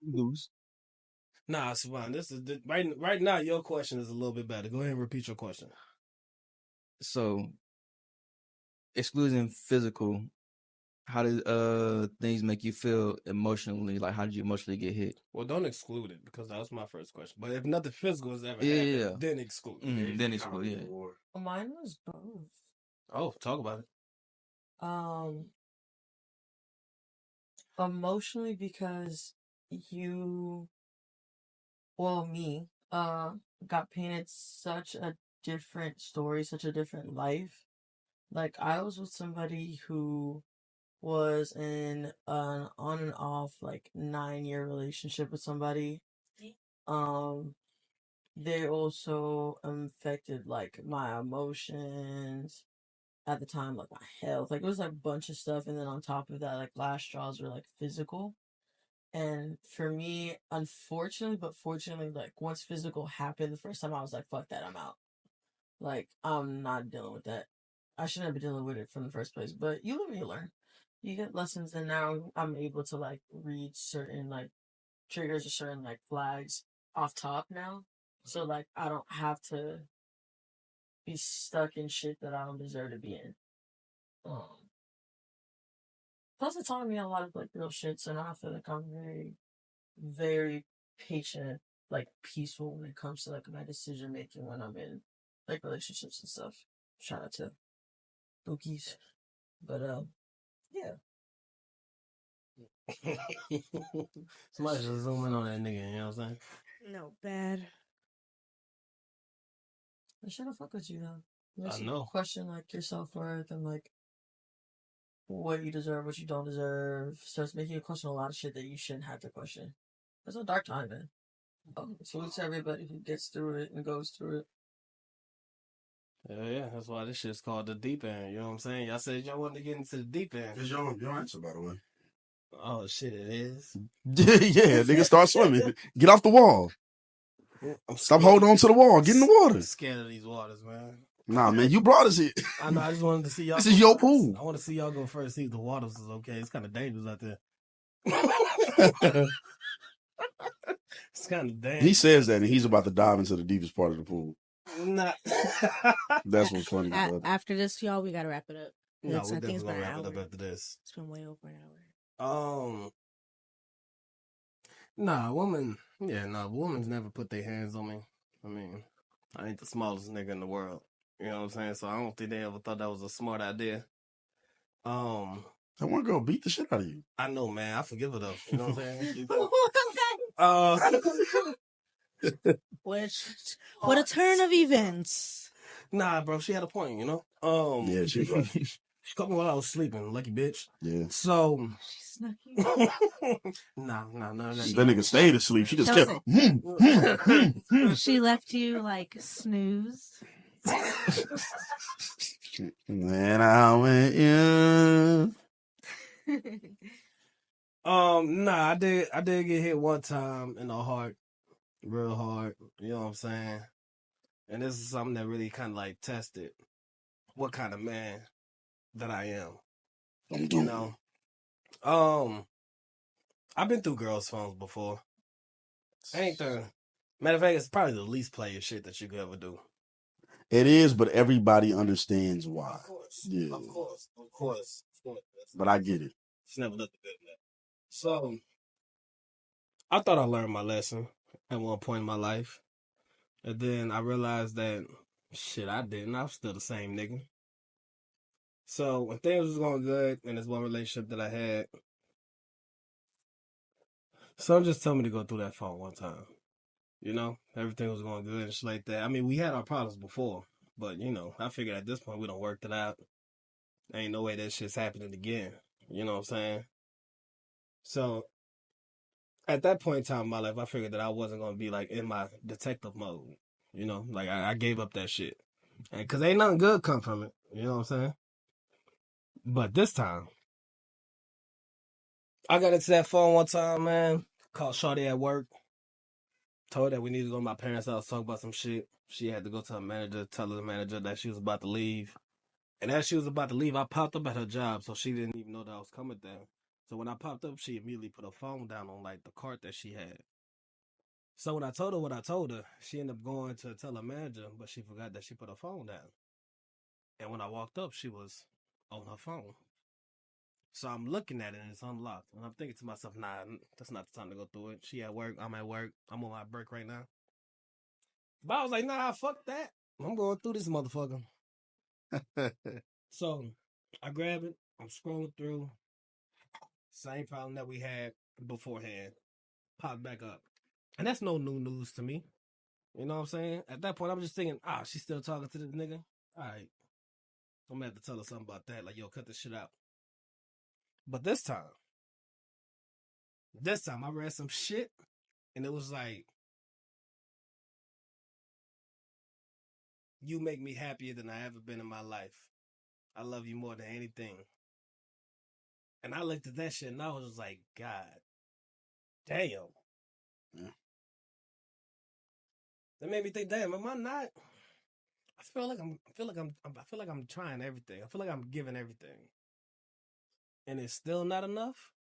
Lose. Nah, Savon, this is right now. Your question is a little bit better. Go ahead and repeat your question. So, excluding physical, how did things make you feel emotionally? Like, how did you emotionally get hit? Well, don't exclude it because that was my first question. But if nothing physical has ever Yeah, happened, yeah. then exclude it. Then exclude, yeah. Mine was both. Oh, talk about it. Emotionally because me, got painted such a different story, such a different life. Like I was with somebody who was in an on and off like 9-year relationship with somebody. They also affected like my emotions at the time, like my health. Like it was like a bunch of stuff, and then on top of that, like last straws were like physical. And for me, unfortunately, but fortunately, like once physical happened the first time, I was like, fuck that, I'm out. Like, I'm not dealing with that. I shouldn't have been dealing with it from the first place. But you live and you learn. You get lessons, and now I'm able to like read certain like triggers or certain like flags off top now. So like I don't have to be stuck in shit that I don't deserve to be in. Plus, it taught me a lot of like real shit, so now I feel like I'm very, very patient, like peaceful when it comes to like my decision making when I'm in like relationships and stuff. Shout out to Bookies, but yeah. Somebody should zoom in on that nigga. You know what I'm saying? No, bad. I shouldn't fuck with you though. I know. Question like your self worth and like what you deserve, what you don't deserve. Starts making you question a lot of shit that you shouldn't have to question. It's a dark time, man. So it's everybody who gets through it and goes through it. Yeah, that's why this shit's called the deep end. You know what I'm saying? Y'all said y'all wanted to get into the deep end. It's your answer, by the way. Oh shit, it is. Yeah, nigga, start swimming. Get off the wall. Stop holding on to the wall. Get in the water. I'm scared of these waters, man. Nah, man, you brought us here. I know. I just wanted to see y'all. This is your pool. I want to see y'all go first. See if the waters is okay. It's kind of dangerous out there. It's kind of dangerous. He says that, and he's about to dive into the deepest part of the pool. Nah. That's what's funny. After this, y'all, we gotta wrap it up. No, I we're think it's definitely been gonna an wrap it hour. up after this. It's been way over an hour. Women's never put their hands on me. I mean, I ain't the smallest nigga in the world. You know what I'm saying? So I don't think they ever thought that was a smart idea. That one girl beat the shit out of you. I know, man. I forgive her though. You know what I'm saying? What a turn of events. Nah, bro, she had a point, you know? Yeah, she was. She caught me while I was sleeping, lucky bitch. Yeah. So She snuck you. No. That nigga stayed asleep. She just kept. She left you like snooze. Man, I went in. Nah, I did get hit one time in the heart, real hard. You know what I'm saying? And this is something that really kind of like tested what kind of man that I am. You know, I've been through girls' phones before. Ain't the matter of fact, it's probably the least player shit that you could ever do. It is, but everybody understands why. Of course, Yeah, of course, of course, of course. but I get it. It's never looked good in that. So I thought I learned my lesson at one point in my life, and then I realized that shit, I didn't. I was still the same nigga. So when things was going good in this one relationship that I had, someone just told me to go through that phone one time. You know, everything was going good and shit like that. I mean, we had our problems before, but you know, I figured at this point we done worked it out. Ain't no way that shit's happening again. You know what I'm saying? So at that point in time in my life, I figured that I wasn't gonna be like in my detective mode. You know, like I gave up that shit, and cause ain't nothing good come from it. You know what I'm saying? But this time, I got into that phone one time, man. Called Shawty at work. Told her that we needed to go to my parents' house, talk about some shit. She had to go to her manager, tell her manager that she was about to leave. And as she was about to leave, I popped up at her job, so she didn't even know that I was coming there. So when I popped up, she immediately put her phone down on like the cart that she had. So when I told her what I told her, she ended up going to tell her manager, but she forgot that she put her phone down. And when I walked up, she was on her phone. So I'm looking at it and it's unlocked. And I'm thinking to myself, nah, that's not the time to go through it. She at work, I'm at work, I'm on my break right now. But I was like, nah, fuck that. I'm going through this motherfucker. So I grab it, I'm scrolling through. Same problem that we had beforehand. Popped back up. And that's no new news to me. You know what I'm saying? At that point, I'm just thinking, she's still talking to this nigga? All right. I'm going to have to tell her something about that. Like, yo, cut this shit out. But this time, I read some shit, and it was like, you make me happier than I ever been in my life. I love you more than anything. And I looked at that shit, and I was like, God damn. Yeah. That made me think, damn, am I not? I feel like I'm trying everything. I feel like I'm giving everything. And it's still not enough.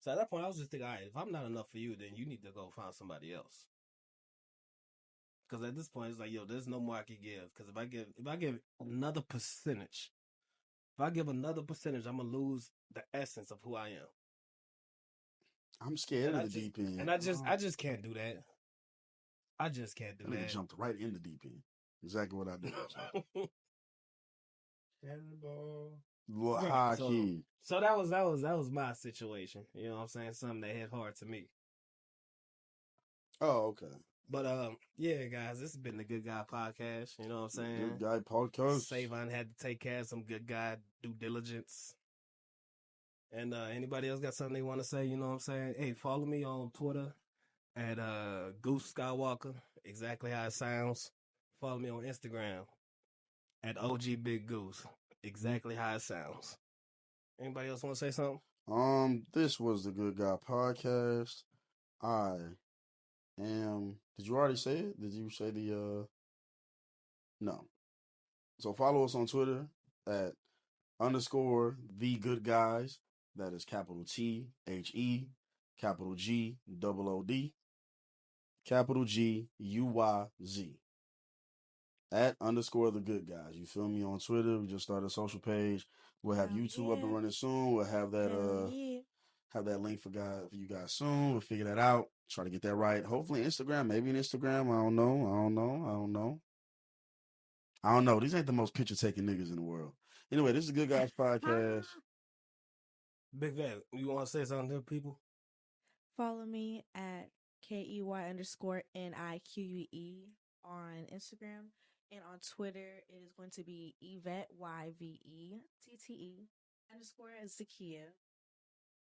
So at that point, I was just thinking, all right, if I'm not enough for you, then you need to go find somebody else. Because at this point, it's like, yo, there's no more I can give. Because if I give another percentage, I'm gonna lose the essence of who I am. I'm scared of the deep end. And I just can't do that. I just can't do that. Jumped right in the deep end. Exactly what I did. Well, high key. So that was my situation. You know what I'm saying? Something that hit hard to me. Oh, okay. But yeah, guys, this has been the Good Guy Podcast. You know what I'm saying? Good Guy Podcast. Savon had to take care of some good guy due diligence. And anybody else got something they want to say? You know what I'm saying? Hey, follow me on Twitter at Goose Skywalker. Exactly how it sounds. Follow me on Instagram at OG Big Goose. Exactly how it sounds. Anybody else want to say something? This was the Good Guy Podcast. I am. Did you already say it? Did you say the? No. So follow us on Twitter at _the good guys. That is capital THE, capital G OOD, capital GUYZ. At _the good guys. You feel me on Twitter? We just started a social page. We'll have YouTube up and running soon. We'll have that link for you guys soon. We'll figure that out. Try to get that right. Hopefully Instagram, maybe an Instagram. I don't know. These ain't the most picture taking niggas in the world. Anyway, this is Good Guys Podcast. Big Vet, you want to say something to people? Follow me at KEY_NIQUE on Instagram. And on Twitter, it is going to be Yvette YVETTE_Zakia.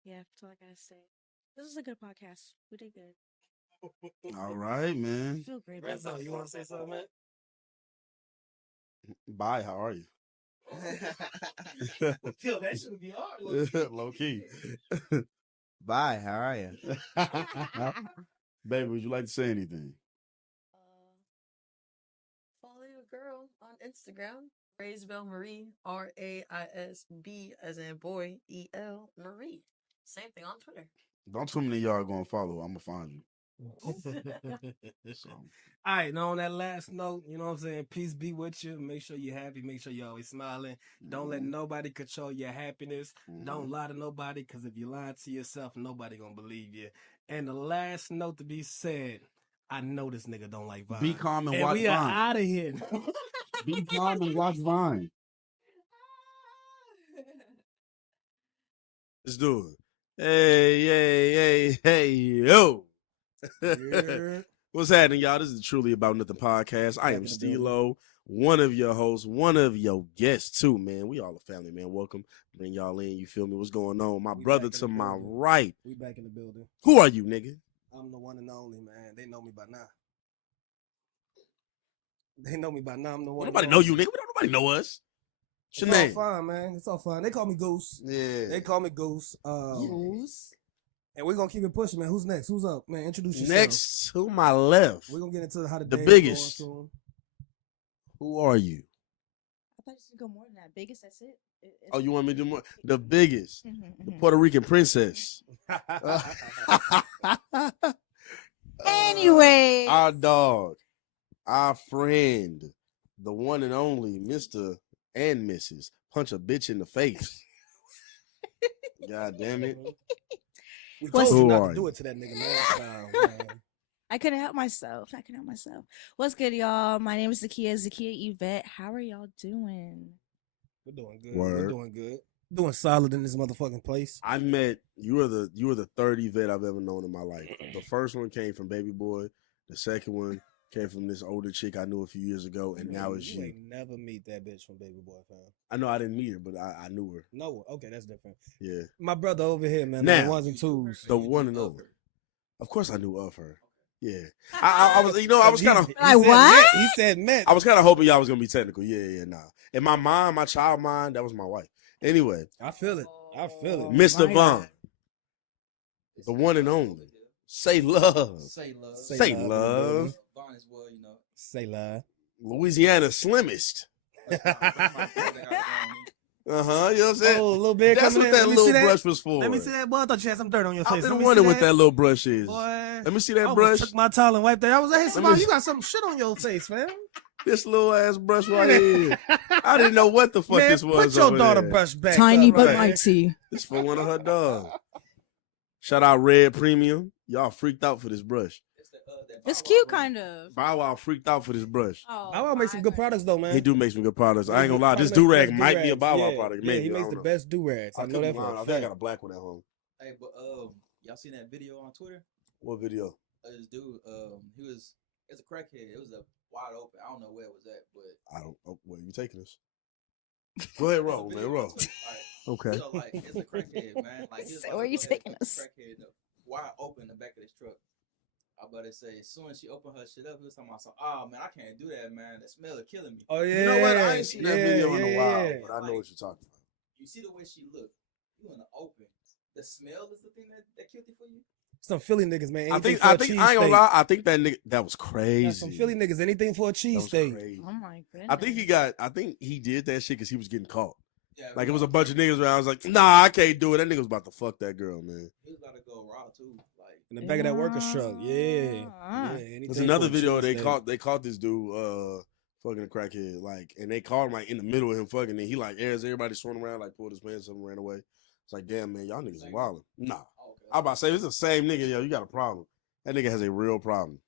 Yeah, that's all I gotta say. This is a good podcast. We did good. All right, man. I feel great. Renzo, you want to say something, man? Bye. How are you? Yo, that should be hard. Low key. Bye. How are you? Baby, would you like to say anything? Follow your girl on Instagram, Raisbell Marie, RAISB as in boy, EL Marie. Same thing on Twitter. Don't too many of y'all gonna follow. I'm gonna find you. All right, now on that last note, you know what I'm saying? Peace be with you. Make sure you're happy. Make sure you're always smiling. Don't let nobody control your happiness. Don't lie to nobody, because if you lie to yourself, nobody gonna believe you. And the last note to be said, I know this nigga don't like Vine. Be calm and watch we are Vine. out of here. Be calm and watch Vine. Let's do it. Hey, yo. Yeah. What's happening, y'all? This is Truly About Nothing podcast. I am Stilo, one of your hosts, one of your guests, too, man. We all a family, man. Welcome. Bring y'all in. You feel me? What's going on? My brother to my right. We back in the building. Who are you, nigga? I'm the one and only, man. They know me by now. They know me by now. I'm the one. Nobody know you, nigga. Nobody know us. What's your name? It's all fine, man. It's all fine. They call me Goose. Yeah. They call me Goose. Goose. And we're gonna keep it pushing, man. Who's next? Who's up, man? Introduce yourself. Next to my left. We're gonna get into how the The day biggest. is going soon. Who are you? I thought you should go more than that. Biggest, that's it. Oh, you want me to do more? The biggest. The Puerto Rican princess. Anyway. Our dog. Our friend. The one and only Mr. and Mrs. Punch a bitch in the face. God damn it. We What's- told you Who not are to do you? it to that nigga, man. Oh, man. I couldn't help myself. What's good, y'all? My name is Zakia Yvette. How are y'all doing? We're doing good. Word. We're doing good. Doing solid in this motherfucking place. I met you were the third Yvette I've ever known in my life. The first one came from Baby Boy. The second one came from this older chick I knew a few years ago, and now it's you you. ain't never meet that bitch from Baby Boy, fam. I know I didn't meet her, but I knew her. No, okay, that's different. Yeah. My brother over here, man. Now, the ones and twos. The one and only. Of course I knew of her. Yeah. I was, I was kind of. He said met. I was kind of hoping y'all was gonna be technical. Yeah, nah. In my mind, my child mind, that was my wife. Anyway, I feel it. Mr. Vaughn, the one and only. Say love. Say love. Say love. Vaughn as well, you know. Say love. Louisiana's slimmest. You know what I'm saying? Oh, a little bit. That's coming what in. that Let me see little that. brush was for. Let me see that. Boy, I thought you had some dirt on your face. I've Let been me wondering see what that little brush is. Boy, Let me see that I almost brush. took my towel and wiped that. I was like, hey, Let Simone, me- you got some shit on your face, fam. This little ass brush right here. I didn't know what the fuck Man, this was. put your over daughter there. brush back. Tiny up, but right? mighty. This for one of her dogs. Shout out Red Premium. Y'all freaked out for this brush. It's cute, kind of. Bow Wow freaked out for this brush. Oh, Bow Wow makes some good products though, man. He do make some good products. I ain't gonna lie. Probably This makes the do-rag best might be a do-rags. Bow Wow Yeah, product. Yeah, Maybe. he I makes don't the know. best do-rags. I know could that be for lying. a I think I fact. got a black one at home. Hey, but y'all seen that video on Twitter? What video? This dude, it's a crackhead. It was a wide open. I don't know where it was at, but I don't. Oh, where you taking us? Go ahead, roll, man, roll. Okay. So like, it's a crackhead, man. Like, he was So about where to you go ahead taking and put us? the Crackhead wide open in the back of this truck. I about to say, as soon as she opened her shit up, he was talking about, oh man, I can't do that, man. The smell is killing me. Oh yeah. You know what? I ain't seen that video in a while, yeah. but I know what you're talking about. You see the way she looked. You in the open. The smell is the thing that killed it for you. Some Philly niggas, man. I Anything think for a I ain't gonna cheesesteak. lie. I think that nigga that was Yeah, crazy. some Philly niggas, anything for a That was cheesesteak. crazy. Oh my goodness. I think he did that shit because he was getting caught. Yeah, Like it was a bunch of niggas around. I was like, nah, I can't do it. That nigga was about to fuck that girl, man. He was about to go raw too. Like In the back of that worker's truck. Yeah. There's another video they caught this dude fucking a crackhead, like, and they caught him like in the middle of him fucking, and he like airs everybody swimming around, like pulled his pants up and ran away. It's like, damn man, y'all niggas wildin'. Nah. I about to say, it's the same nigga, yo, you got a problem. That nigga has a real problem.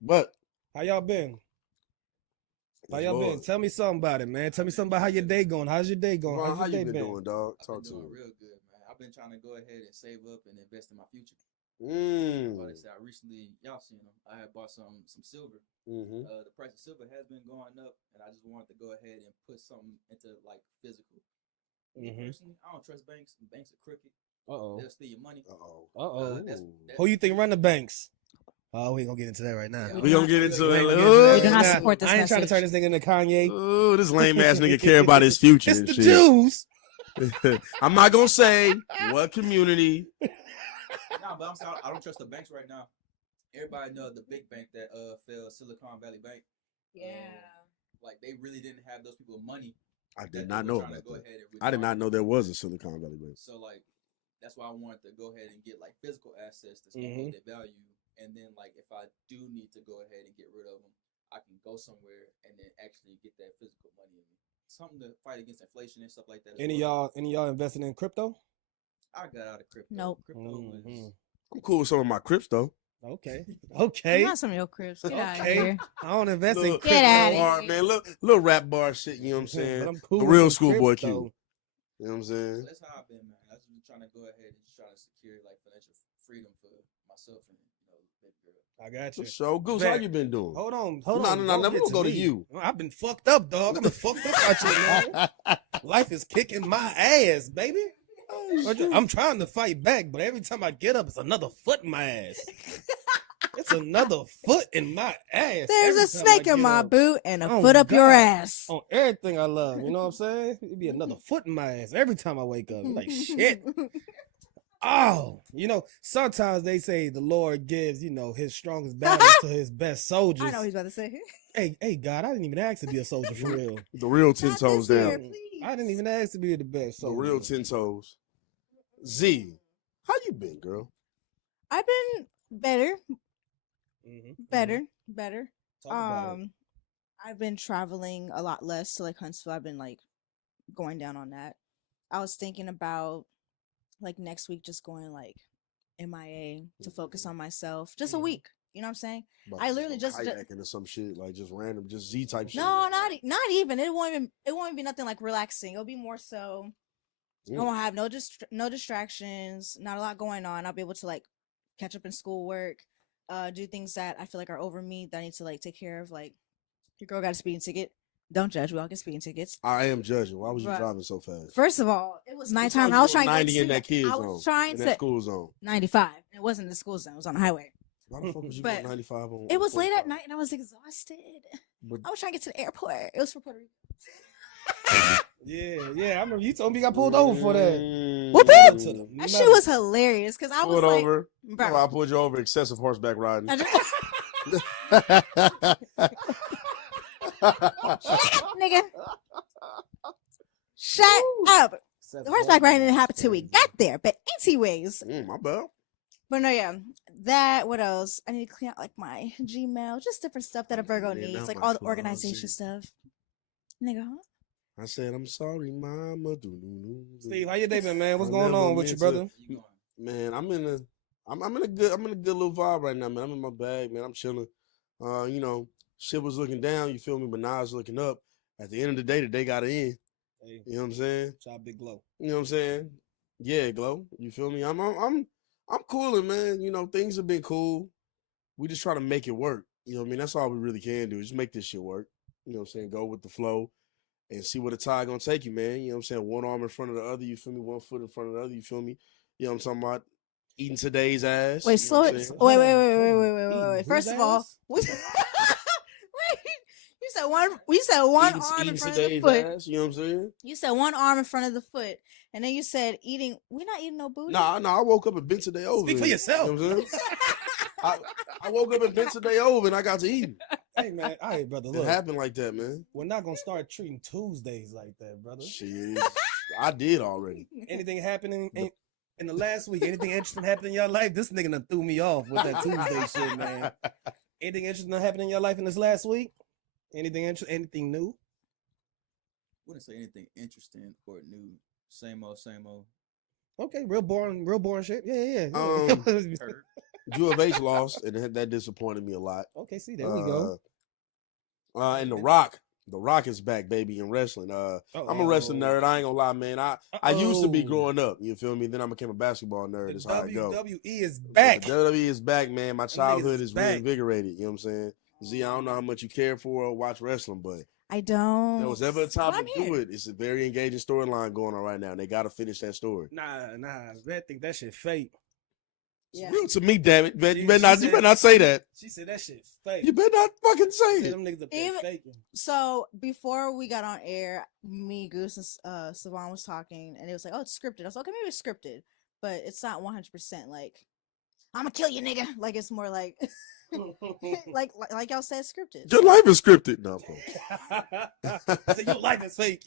But How y'all been? How Yes, y'all been? Lord. Tell me something about it, man. Tell me something about how your day going. How's your day going? Ron, How's how your you day been doing, dog? Talk to doing me. real good, man. I've been trying to go ahead and save up and invest in my future. Mm. I recently, y'all seen them. I had bought some silver. Mm-hmm. The price of silver has been going up, and I just wanted to go ahead and put something into like physical. Me Mhm. personally, I don't trust banks. Banks are crooked. Uh-oh. They'll steal your money. Uh-oh. Uh-oh. that's Who you think run the banks? Oh, we ain't gonna get into that right now. We gonna get into it. We do not support this I ain't trying to message. turn this nigga into Kanye. Oh, this lame ass nigga care about his future. It's and the shit. Jews. I'm not gonna say what community. Nah, but I'm sorry, I don't trust the banks right now. Everybody know the big bank that fell, Silicon Valley Bank. Yeah. Like they really didn't have those people money. I that did they not were know trying to about go that. ahead and I did withdraw. not know there was a Silicon Valley Bank. So like that's why I wanted to go ahead and get like physical assets that's gonna hold their value. And then like if I do need to go ahead and get rid of them, I can go somewhere and then actually get that physical money in me. Something to fight against inflation and stuff like that. as Any well. y'all investing in crypto? I got out of crypto. Nope. Crypto was I'm cool with some of my Crips though. Okay. I'm Okay. not some of your cribs. Get out of Okay. here. I don't invest in Little- crypto. Get outta bar, here. man. Little rap bar shit, you know what I'm saying? But I'm cool The with real some schoolboy crypto. Q. You know what I'm saying? That's how I've been, man. I've been trying to go ahead and just try to secure like financial freedom for myself and baby girl. I got you. So, Goose, how you been doing? Hold on. No, Don't never get gonna go to me. you. I've been fucked up, dog. I've been fucked up actually, man. Life is kicking my ass, baby. I'm trying to fight back, but every time I get up, it's another foot in my ass. It's another foot in my ass. There's every a time snake I in get my up. boot and a Oh, foot up your God. ass. On everything I love, you know what I'm saying? It'd be another foot in my ass every time I wake up. I'm like, shit. Oh, sometimes they say the Lord gives, his strongest battles to his best soldiers. I know what he's about to say. Hey, God, I didn't even ask to be a soldier for real. The real 10 toes down. I didn't even ask to be the best The soldier. real 10 toes. Z, how you been, girl? I've been better. Mm-hmm. Better. Talk about it. I've been traveling a lot less to like Huntsville. I've been like going down on that. I was thinking about like next week just going like MIA to focus on myself. Just a week. You know what I'm saying? About I to literally go just kayaking or some shit, like just random, just Z type shit. no, not even. It won't be nothing like relaxing. It'll be more so I won't have no distractions, not a lot going on. I'll be able to like catch up in schoolwork, do things that I feel like are over me that I need to like take care of. Like your girl got a speeding ticket. Don't judge. We all get speeding tickets. I am judging. Why was you Bruh. driving so fast? First of all, it was You nighttime. told I was you trying to 90 get in that kid I zone, was trying in to that school zone. 95. It wasn't the school zone. It was on the highway. Why the fuck was you But going 95 on? It was late 45? at night and I was exhausted. But I was trying to get to the airport. It was for Puerto Rico. Yeah. I remember you told me you got pulled over for that. Whoop Shout out it. to them. That shit was hilarious because I was pulled like, over. bro. Oh, I pulled you over. Excessive horseback riding. I just- Shut up, nigga. Shut up. The horseback riding didn't happen till we got there, but anyways. My bad. But no, yeah. That, what else? I need to clean out like my Gmail, just different stuff that a Virgo Yeah, needs, now like my all the closet. organization stuff. Nigga, huh? I said, I'm sorry, mama. Steve, how your day been, man? What's going on with you, brother? Man, I'm in a good little vibe right now, man. I'm in my bag, man. I'm chilling. Shit was looking down, you feel me, but now it's looking up. At the end of the day got it in. Hey, you know what I'm saying? Shout Big Glow. You know what I'm saying? Yeah, Glow. You feel me? I'm cooling, man. Things have been cool. We just try to make it work. You know what I mean? That's all we really can do. Just make this shit work. You know what I'm saying? Go with the flow and see where the tide gonna take you, man. You know what I'm saying? One arm in front of the other, you feel me? 1 foot in front of the other, you feel me? You know what I'm talking about? Eating today's ass. Wait, you know slow what I'm it. saying? Wait. First of all, wait. You said one Eating arm in front of the today's foot. ass, you know what I'm saying? You said one arm in front of the foot, and then you said eating. We're not eating no booty. Nah, I woke up and bent today over. Speak for yourself. You know what I'm saying? I woke up and bent today over and I got to eat. Hey, man. All right, brother. Look, It happened like that, man. we're not going to start treating Tuesdays like that, brother. Shit. I did already. Anything happening in the last week? Anything interesting happened in your life? This nigga done threw me off with that Tuesday shit, man. Anything interesting happened in your life in this last week? Anything new? Wouldn't say anything interesting or new. Same old, same old. Okay, real boring shit. Yeah. U of H lost, and that disappointed me a lot. Okay, see, there we go. And The Rock is back, baby, in wrestling. I'm a wrestling nerd. I ain't gonna lie, man. I used to be growing up. You feel me? Then I became a basketball nerd. That's how I go. WWE is back. The WWE is back, man. My childhood is back. reinvigorated. You know what I'm saying? Z, I don't know how much you care for or watch wrestling, but I don't. if there was ever a time Well, to I'm do here. it, it's a very engaging storyline going on right now. And they got to finish that story. Nah. I think that shit fake. Yeah. Real to me, damn it. You She better not say that. She said that shit fake. You better not fucking say Said it. them niggas up there Even- faking. So before we got on air, me, Goose, and Savon was talking, and it was like, "Oh, it's scripted." I was like, "Okay, maybe it's scripted, but it's not 100%. Like, I'm gonna kill you, nigga." Like it's more like, like y'all said, scripted. Your life is scripted. No, So your life is fake.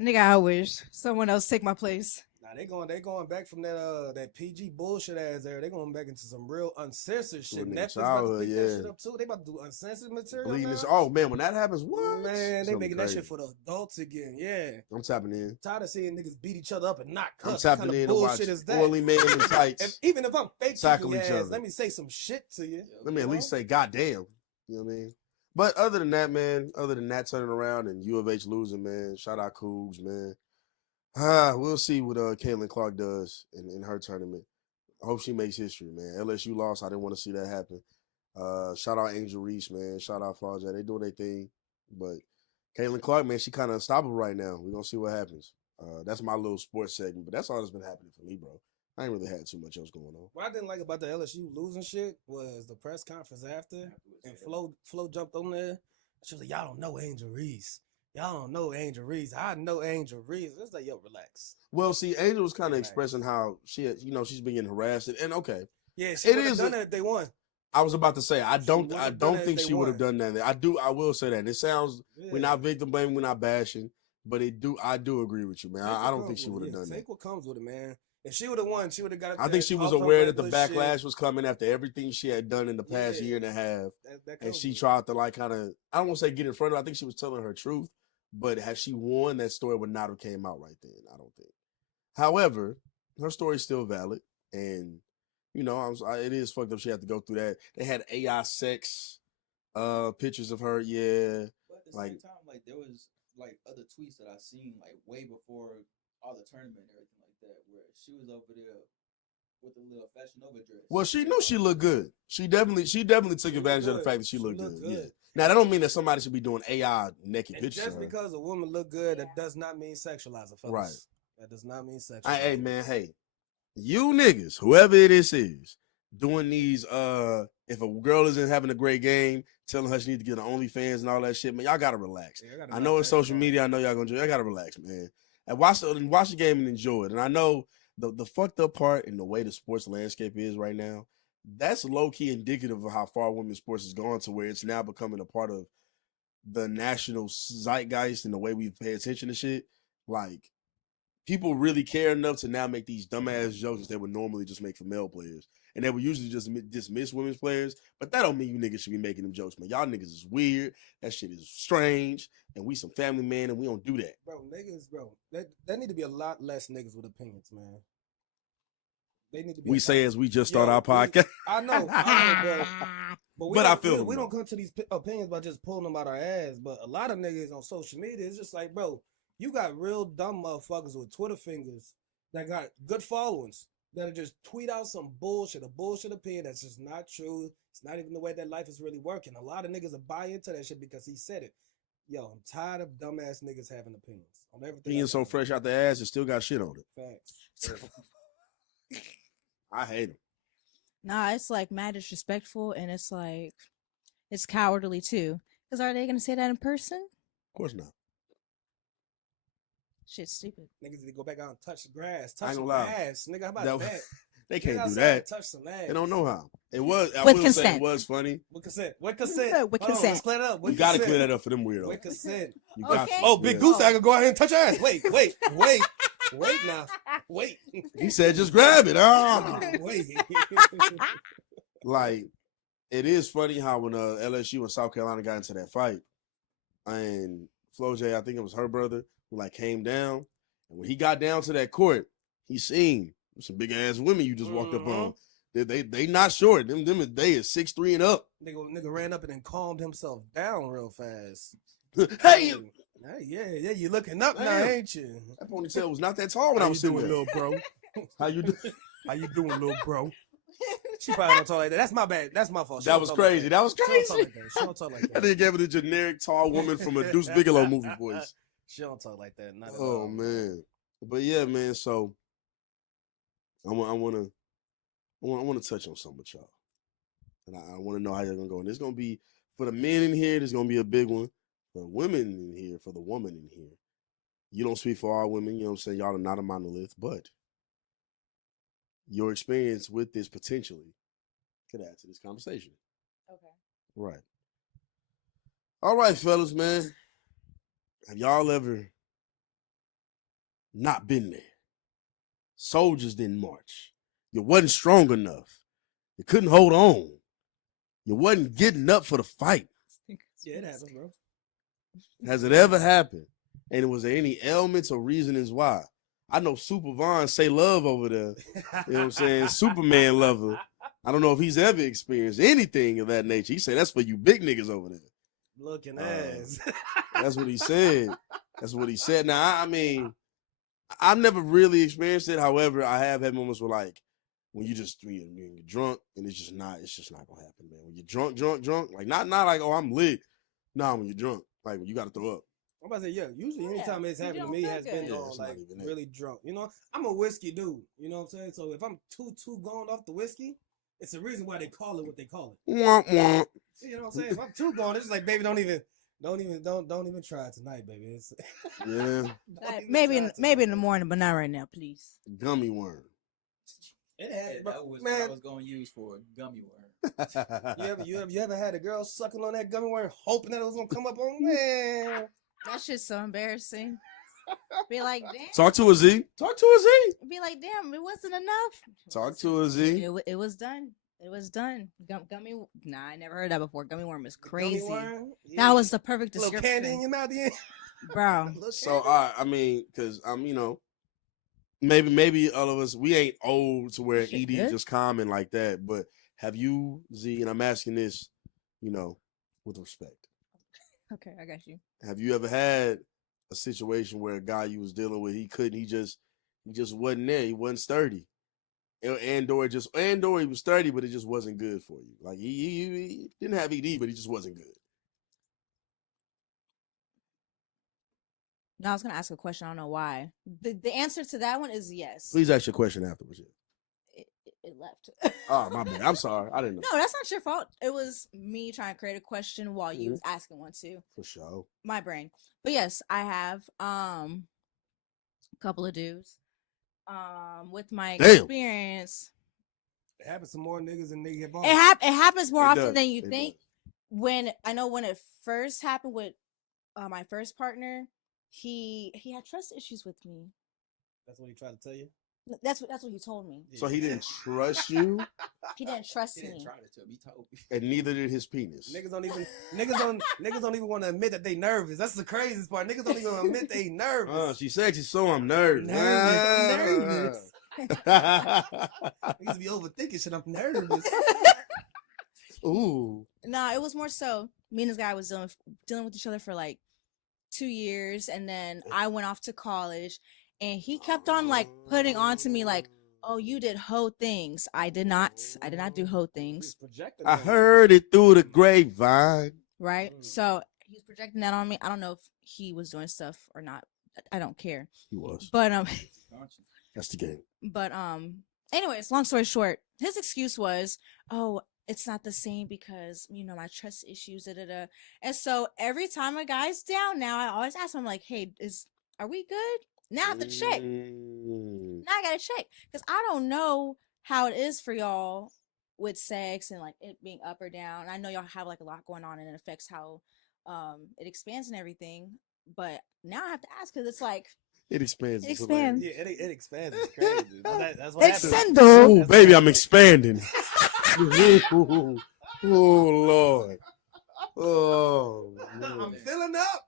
Nigga, I wish someone else take my place. Nah, they going back from that PG bullshit ass there. They going back into some real uncensored shit. Doing Netflix their about to childhood, pick yeah. that shit up too. They about to do uncensored material Bleeding now. this. Oh man, when that happens, what? Man, they Something making crazy. that shit for the adults again. Yeah. I'm tapping in. Tired of seeing niggas beat each other up and not I'm cuss. tapping What kind in of to watch bullshit is that? oily men in tights And even if I'm fake tackle your each ass, other. let me say some shit to you. Let me at you least know? say, goddamn. You know what I mean? But other than that, man, other than that turning around and U of H losing, man, shout out Cougs, man. We'll see what Caitlin Clark does in her tournament. I hope she makes history, man. LSU lost. I didn't want to see that happen. Shout out Angel Reese, man. Shout out Flauja. They doing their thing. But Caitlin Clark, man, she kind of unstoppable right now. We're going to see what happens. That's my little sports segment. But that's all that's been happening for me, bro. I ain't really had too much else going on. What I didn't like about the LSU losing shit was the press conference after, and Flo jumped on there. She was like, "Y'all don't know Angel Reese. Y'all don't know Angel Reese. I know Angel Reese." It's like, yo, relax. Well, see, Angel was kind of expressing how she, she's been getting harassed, and okay, Yeah, she would have done it if they won. I was about to say, I don't would've done it if think they she would have won. done that. I will say that. And it sounds we're Yeah. not victim blaming, we're not bashing, but I do agree with you, man. I don't think she would have done that. Take what comes with it, man. If she would have won, she would have got it. I think she was aware that the backlash was coming after everything she had done in the past year and a half, That and comes she with it. tried to like kind of, I don't want to say get in front of her. I think she was telling her truth, but had she won, that story would not have came out right then. I don't think. However, her story is still valid, and you know, it is fucked up. She had to go through that. They had AI sex pictures of her, yeah. But at the Like, same time, like there was like other tweets that I seen like way before all the tournament and everything like that, where she was over there with the little Fashion Nova dress. well, she knew she looked good. She definitely took advantage of the fact that she looked good. Yeah. Now that don't mean that somebody should be doing AI naked And pictures. just of her. because a woman look good, that does not mean sexualize her, fellas. Right. That does not mean sexualize. Hey man, hey, you niggas, whoever it is, doing these if a girl isn't having a great game, telling her she needs to get on OnlyFans and all that shit, man, y'all gotta relax. I know it's social media, I know y'all gonna do it. I gotta relax, man. And watch the game and enjoy it. And I know the fucked up part and the way the sports landscape is right now, that's low key indicative of how far women's sports has gone to where it's now becoming a part of the national zeitgeist and the way we pay attention to shit. Like, people really care enough to now make these dumbass jokes that they would normally just make for male players. And they would usually just dismiss women's players. But that don't mean you niggas should be making them jokes, man. Y'all niggas is weird. That shit is strange. And we some family men and we don't do that. Bro, niggas, bro, there need to be a lot less niggas with opinions, man. They need to be. We say as we just start our podcast. I know, but But I feel them, we though. don't come to these opinions by just pulling them out our ass. But a lot of niggas on social media, it's just like, bro, you got real dumb motherfuckers with Twitter fingers that got good followings that'll just tweet out some bullshit, a bullshit opinion that's just not true. It's not even the way that life is really working. A lot of niggas will buy into that shit because he said it. Yo, I'm tired of dumbass niggas having opinions on everything. Being so fresh out the ass, it still got shit on it. Facts. I hate him. Nah, it's like mad disrespectful, and it's like it's cowardly too. Because are they gonna say that in person? Of course not. Shit's stupid. Niggas need to go back out and touch the grass, I touch ain't some gonna lie. ass, nigga. How about that? They Get can't do outside that. and touch some ass. They don't know how. It was. I With will say consent. it was funny. With consent. With consent. With Hold on, consent. let's clear that up. With You got to consent. clear that up for them weirdos. With consent. You got Okay. to. Oh, Big Yeah. Goose, I can go out here and touch your ass. Wait now. Wait. He said, just grab it. Ah. Wait. Like, it is funny how when LSU and South Carolina got into that fight, and Flo J, I think it was her brother, who like came down, and when he got down to that court, he seen some big ass women you just walked up on. They not short. Them they is 6'3" and up. Nigga ran up and then calmed himself down real fast. Hey, Yeah, you looking up now, Damn. ain't you? that ponytail was not that tall when I was sitting there. little bro? How you doing? How you doing, little bro? She probably don't talk like that. That's my bad. That's my fault. She That don't was talk like crazy. That was She don't talk crazy. like that. She don't talk like That that. nigga gave it a generic tall woman from a Deuce Bigelow movie voice. She don't talk like that. Not at Oh all. man. But yeah, man, so I want to touch on something with y'all, and I want to know how you're gonna go. And there's gonna be for the men in here. There's gonna be a big one. For the women in here, for the woman in here. You don't speak for all women. You know what I'm saying? Y'all are not a monolith, but your experience with this potentially could add to this conversation. Okay. Right. All right, fellas, man. Have y'all ever not been there? Soldiers didn't march. You wasn't strong enough. You couldn't hold on. You wasn't getting up for the fight. Yeah, it happens, bro. Has it ever happened? And was there any ailments or reasonings why? I know Super Vaughn say love over there. You know what I'm saying? Superman lover. I don't know if he's ever experienced anything of that nature. He said that's for you big niggas over there. Looking ass. That's what he said. That's what he said. Now, I mean, I've never really experienced it. However, I have had moments where, like, when you're drunk and it's just not gonna happen, man. When you're drunk, like not like, oh, I'm lit. Nah, when you're drunk, like when you gotta throw up. I'm about to say, yeah, usually anytime it's happened to me, it has been like really drunk. You know, I'm a whiskey dude. You know what I'm saying? So if I'm too gone off the whiskey, it's the reason why they call it what they call it. Womp womp. You know what I'm saying? If I'm too gone, it's just like, baby, don't even try it tonight, baby. It's Yeah. Maybe in the morning, but not right now, please. Gummy worm. It had, that was man. what I was gonna use for a gummy worm. you ever had a girl sucking on that gummy worm, hoping that it was gonna come up on? Man, that shit's so embarrassing. Be like, damn. Talk to a Z. Talk to a Z. Be like, damn, it wasn't enough. Talk to a Z. It was done. It was done. Gummy. Nah, I never heard that before. Gummy worm is crazy. worm? That was the perfect a little description. candy in your mouth, yeah. Bro. So I mean, because I'm, maybe all of us, we ain't old to where ED just common like that. But have you, Z? And I'm asking this, with respect. Okay, I got you. Have you ever had a situation where a guy you was dealing with, he just wasn't there, he wasn't sturdy, and or he was sturdy, but it just wasn't good for you. Like he didn't have ED, but he just wasn't good. No, I was gonna ask a question. I don't know why. The answer to that one is yes. Please ask your question afterwards. It left. Oh, my bad. I'm sorry. I didn't know. No, that's not your fault. It was me trying to create a question while you was asking one too. For sure. My brain. But yes, I have a couple of dudes. With my experience. It happens to more niggas than niggas get born. It happens more often than you think. When it first happened with my first partner, he had trust issues with me. That's what he tried to tell you? That's what he told me. So he didn't trust you? He didn't trust me. He didn't try to tell me. He told me. And neither did his penis. Niggas don't even want to admit that they nervous. That's the craziest part. Niggas don't even admit they nervous. She's sexy, so I'm nervous. Nervous. Niggas be overthinking shit. I'm nervous. Ooh. Nah, it was more so me and this guy was dealing with each other for like 2 years, and then I went off to college, and he kept on like putting on to me like, oh, you did hoe things. I did not do hoe things. I heard it through the grapevine. Right? So he was projecting that on me. I don't know if he was doing stuff or not. I don't care. He was. But that's the game. But anyways, long story short, his excuse was, oh, it's not the same because my trust issues, And so every time a guy's down now, I always ask him like, hey, are we good? Now I have to check. Now I gotta check because I don't know how it is for y'all with sex and like it being up or down. I know y'all have like a lot going on and it affects how it expands and everything. But now I have to ask because it's like it expands. It expands. Yeah, it expands. It's crazy. That's what happens. Oh, baby, I'm expanding. Oh Lord. Oh, man. I'm filling up.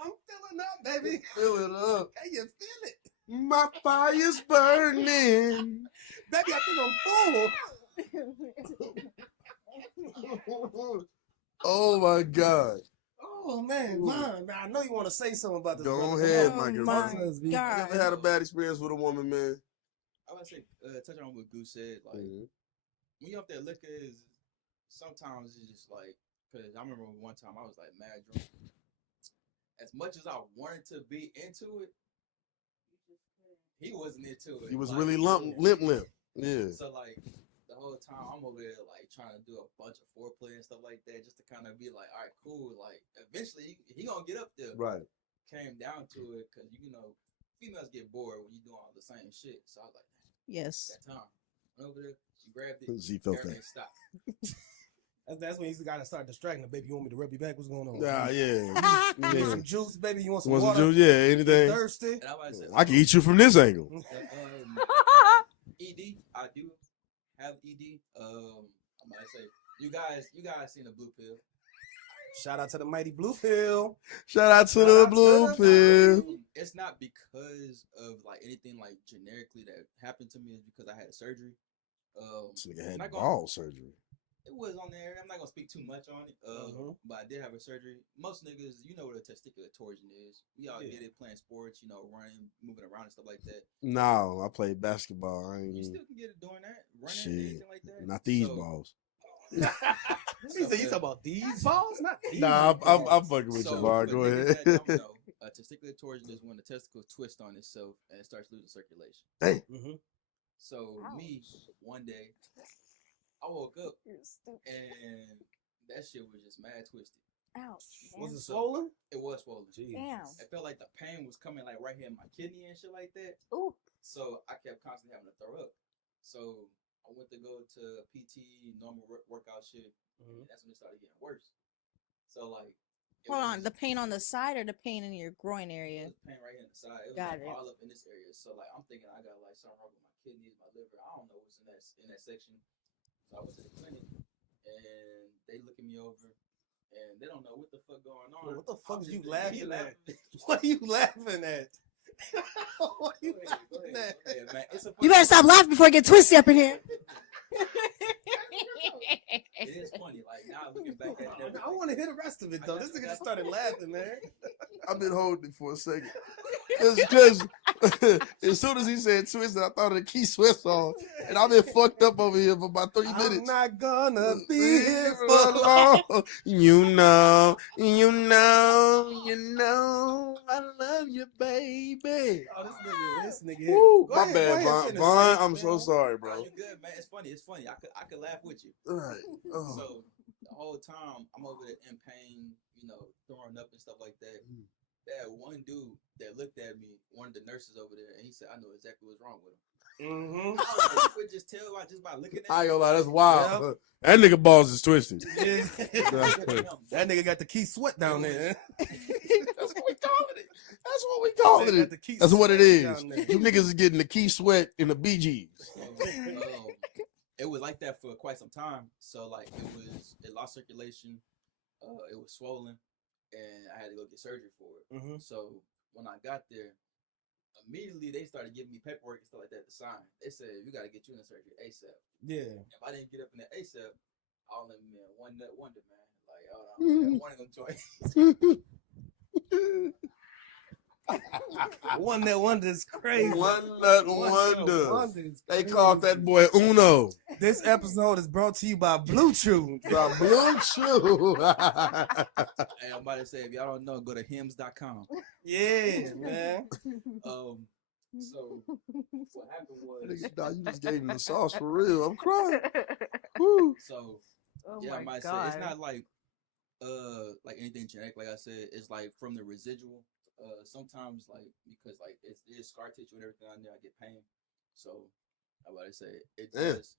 I'm filling up, baby. Fill it up. Can you feel it? My fire's burning. Baby, I think I'm full. Oh my God. Oh man, man, I know you want to say something about this. Go brother. ahead, Come on. You ever had a bad experience with a woman, man? I would say, touching on what Goose said, like when you off that liquor, sometimes it's just like, because I remember one time I was like mad drunk. As much as I wanted to be into it, he wasn't into it. He was Like, really yeah. limp. Yeah. So like the whole time I'm over there like trying to do a bunch of foreplay and stuff like that, just to kind of be like, all right, cool. Like eventually he gonna get up there. Right. Came down to it because you know females get bored when you doing all the same shit. So I was like, Yes. that time went over there, she grabbed it. Z felt everything that. stopped. That's when you gotta start distracting the baby. You want me to rub you back? What's going on? Yeah, yeah. You need Yeah. some juice, baby? You want some Want some water? juice? Yeah, anything. You thirsty? And I might say, I can eat you from this angle. ED, I do have ED. I might say you guys seen the blue pill. Shout out to the mighty blue pill. Shout out to the blue pill. It's not because of like anything like generically that happened to me. It's because I had a surgery. This nigga I'm had not gonna- ball surgery. It was on there. I'm not gonna speak too much on it. But I did have a surgery. Most niggas, you know what a testicular torsion is. We all get it playing sports, you know, running, moving around and stuff like that. No, I played basketball. I ain't You still can get it doing that, running, shit. anything like that. Not these So- balls. He said, you talking about these balls? Not these. Nah, I'm balls. fucking with So, you, Bar. for Go niggas ahead. that don't know, a testicular torsion is when the testicle twists on itself and it starts losing circulation. Hey. So me, one day, I woke up and that shit was just mad twisted. Ouch. Was it So, swollen? It was swollen. Damn. It felt like the pain was coming like right here in my kidney and shit like that. Ooh. So I kept constantly having to throw up. So I went to go to PT, normal workout shit, and that's when it started getting worse. So like, Hold on, the pain on the side or the pain in your groin area? pain right here in the side. It was Got like it. all up in this area. So like I'm thinking I got like something wrong with my kidneys, my liver. I don't know what's in that section. So I went to the clinic and they looking me over and they don't know what the fuck going on. What the fuck I'm is you just laughing at? laughing. What are you laughing at? What are you Go ahead, laughing go at? ahead, man. It's a You better stop laughing before I get twisty up in here. It is funny. Like now looking back at it, I want to hear the rest of it though. This nigga just started laughing, man. I've been holding it for a second. Because as soon as he said twisted, I thought of the Key Sweat song. And I've been fucked up over here for about 3 minutes. I'm not gonna be here for long. long. You know, I love you, baby. Oh, this nigga here. Woo, Go my ahead, bad, go ahead, Vaughn. finish Vaughn, it, I'm so man. sorry, Bro, bro. you good, man. It's funny. I could laugh with you. Right. Oh. So the whole time I'm over there in pain, you know, throwing up and stuff like that. That one dude that looked at me, one of the nurses over there, and he said, "I know exactly what's wrong with him." I was like, you could just tell just by looking at I ain't him. gonna lie, that's wild. That nigga balls is twisted. That nigga got the Key Sweat down there. That's what we calling it. That's what we calling Got it. the Key That's what it Sweat is. down there. You niggas is getting the Key Sweat in the BGs. It was like that for quite some time. So like it lost circulation, it was swollen, and I had to go get surgery for it. So when I got there, immediately they started giving me paperwork and stuff like that to sign. They said, "We got to get you in the surgery ASAP." Yeah. If I didn't get up in that ASAP, I'll let me in one nut wonder, man. Like, one of them joints. One that wonder is crazy. One nut wonder. They called that boy Uno. This episode is brought to you by Blue Chew. By Blue Chew. Hey, I'm about to say, if y'all don't know, go to hims.com. Yeah, man. So what happened was, Nah, you just gave him the sauce for real. I'm crying. Woo. So Oh yeah, my I might say God. it's not like anything genetic. Like I said, it's like from the residual. Sometimes like because like it is scar tissue and everything on there, I get pain. So I'm about to say it does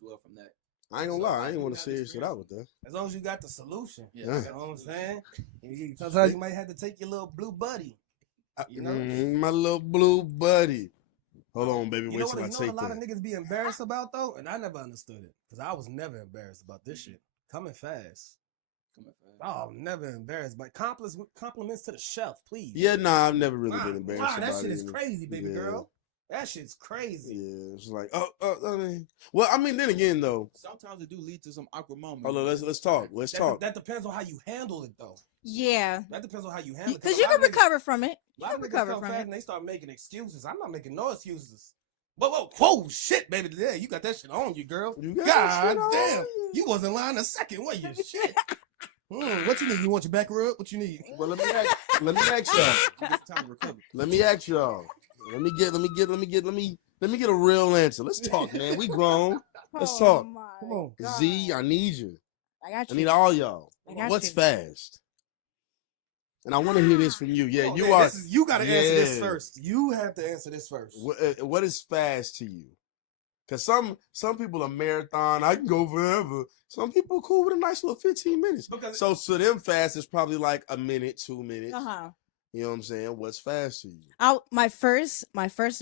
dwell from that. I ain't gonna lie, I ain't want to see shit out with that. As long as you got the solution. Yeah. You know what I'm saying? Sometimes you might have to take your little blue buddy. You know? My little blue buddy. Hold on, baby. You Wait know till what, I you know take what a lot of that. niggas be embarrassed about though? And I never understood it. Because I was never embarrassed about this shit. Coming fast. Oh, never embarrassed. But compliments to the chef, please. Yeah, nah, I've never really been embarrassed Wow, that about shit it, is you know. crazy, baby Yeah. girl. That shit's crazy. Yeah, it's like, well, I mean, then again, though. Sometimes it do lead to some awkward moments. Hold on, let's talk. Let's talk. That depends on how you handle it, though. Yeah. That depends on how you handle it. Because you can recover from it. A lot of niggas recover come from fast it. and they start making excuses. I'm not making no excuses. Whoa, shit, baby. Yeah, you got that shit on you, girl. You got God shit on damn. You wasn't lying a second, were you? Shit. What you need? You want your back rub? What you need? Well, let me ask y'all. Time to recover. Let me ask y'all. Let me get a real answer. Let's talk, man. We grown. Let's talk. Come on. Z, I need you. I got I you. need all y'all. I got What's you. fast? And I want to hear this from you. Yeah, Oh, you man, are. you got to answer this Yeah. first. You have to answer this first. What is fast to you? Because some people are marathon. I can go forever. Some people cool with a nice little 15 minutes. So to them, fast is probably like a minute, 2 minutes. You know what I'm saying? What's fast to you? My first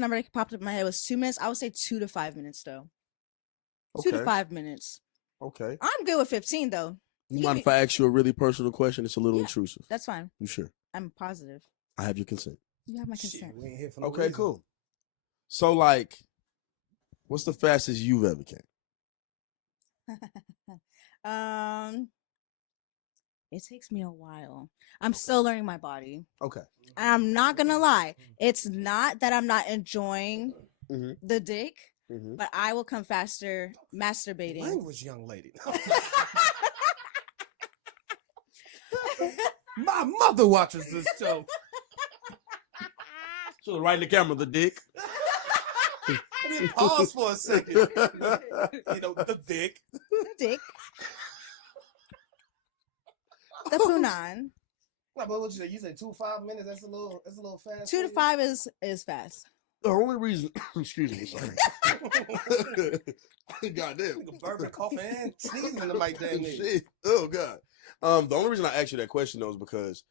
number that popped up in my head was 2 minutes. I would say 2 to 5 minutes though. 2 to Okay. 5 minutes. Okay. I'm good with 15 though. You mind if I ask you a really personal question? It's a little intrusive. That's fine. You sure? I'm positive. I have your consent. You have my consent. We ain't here for no Okay, reason. cool. So like, what's the fastest you've ever came? It takes me a while. I'm still learning my body. Okay. And I'm not gonna lie. It's not that I'm not enjoying the dick, but I will come faster masturbating. Language, young lady. My mother watches this show. So right in the camera, the dick. Pause for a second. You know, the dick. The dick. The punan. Nah, but what you say? You say 2 to 5 minutes. That's a little fast. 2 to 5 is fast. The only reason, excuse me, sorry. Goddamn. Bourbon, coffee, and sneezing in the mic, damn it. Shit. Oh God. The only reason I asked you that question though is because,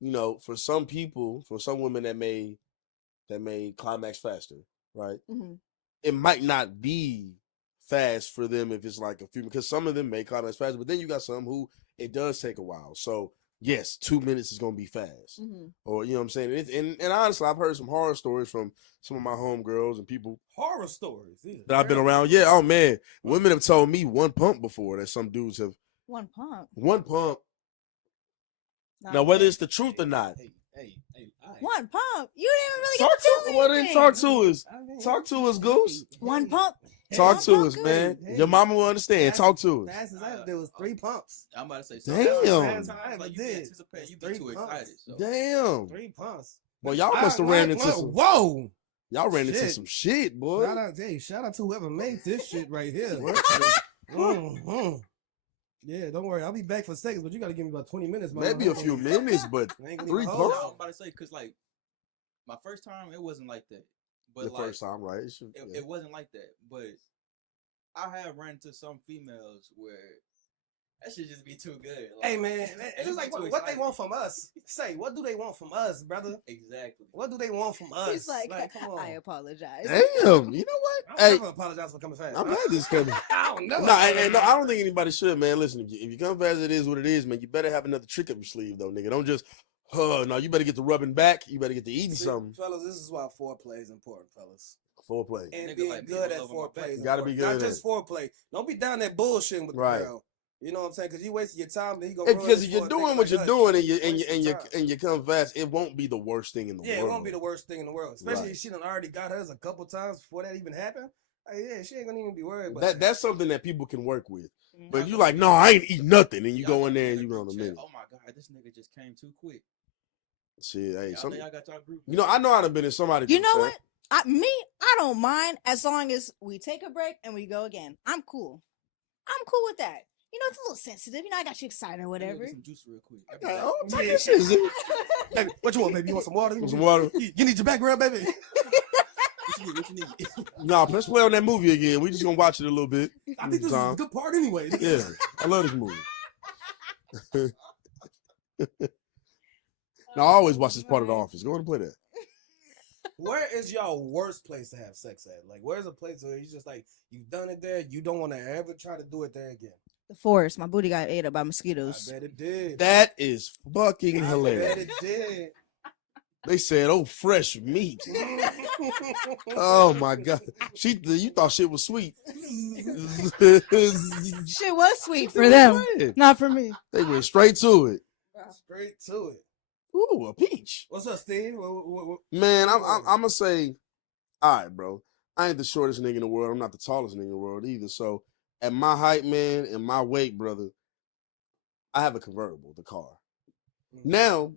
you know, for some people, for some women that may climax faster, right? It might not be fast for them if it's like a few, because some of them may climax faster, but then you got some who it does take a while. So yes, 2 minutes is gonna be fast, or you know what I'm saying. And honestly, I've heard some horror stories from some of my homegirls and people Horror stories. that I've been around. Yeah, oh man, women have told me one pump before that some dudes have. One pump. One pump. Now, whether it's the truth or not. One pump. You didn't even really Talk get to to do well, then anything. talk to us, Goose. One pump. Talk to us, man. Your mama will understand. Talk to us. Fast as I there was 3 pumps. I'm about to say Damn. Fast I ever you did. anticipate, you be 3 too pumps. excited. So. Damn. 3 pumps. Well, y'all must have ran into some. Whoa. Y'all ran into Shit. some shit, boy. Shout out to whoever made this shit right here. Yeah, don't worry. I'll be back for seconds, but you got to give me about 20 minutes. Maybe a few minutes, but I ain't gonna 3 even hold pumps. I was about to say, because like my first time, it wasn't like that. But The like, first time, right? It wasn't like that. But I have run into some females where that should just be too good. Like, Hey man, and it's you like be too what they excited. want from us. Say, what do they want from us, brother? Exactly. What do they want from us? He's like, come on. I apologize. Damn. You know what? I Hey, never apologize for coming fast. I'm glad this coming. I don't know. No, I don't think anybody should, man. Listen, if you come fast, it is what it is, man. You better have another trick up your sleeve, though, nigga. Don't just, no, you better get to rubbing back. You better get to eating something. Fellas, this is why foreplay is important, fellas. Foreplay. And Nigga being like me good at all over my foreplay back. is You gotta be important. good Not at just foreplay. Don't be down there bullshitting with the Right. girl. You know what I'm saying? Because you wasting your time, then you go. Because if you're doing what you're doing and you come fast, it won't be the worst thing in the Yeah, world. it won't be the worst thing in the world. Especially Right. if she done already got hers a couple times before that even happened. Like, yeah, she ain't gonna even be worried about That's something that people can work with. But you like, no, I ain't eat nothing, and you go in there and you go in a minute. Oh my god, this nigga just came too quick. Shit, hey, Y'all know y'all got y'all group. you know, I know how to been in somebody. You know what? I don't mind as long as we take a break and we go again. I'm cool. I'm cool with that. You know, it's a little sensitive. You know, I got you excited or whatever. Some juice real quick. Oh, take that shit, Z. Hey, what you want, baby? You want some water? Want some water? You need your back rub, baby? What you need? Nah, let's play on that movie again. We just gonna watch it a little bit. I think this is a good part anyway. Yeah, I love this movie. Now, I always watch this part of The Office. Go ahead and play that. Where is y'all worst place to have sex at? Like, where's a place where you just like, you've done it there, you don't want to ever try to do it there again? The forest. My booty got ate up by mosquitoes. I bet it did. That is fucking I bet hilarious. it did. They said, "Oh, fresh meat." Oh my god, you thought shit was sweet. Shit was sweet for them, not for me. They went straight to it. Straight to it. Ooh, a peach. What's up, Steve? What- Man, I'm gonna say, all right, bro. I ain't the shortest nigga in the world. I'm not the tallest nigga in the world either. So, at my height, man, and my weight, brother, I have a convertible, the car. Now,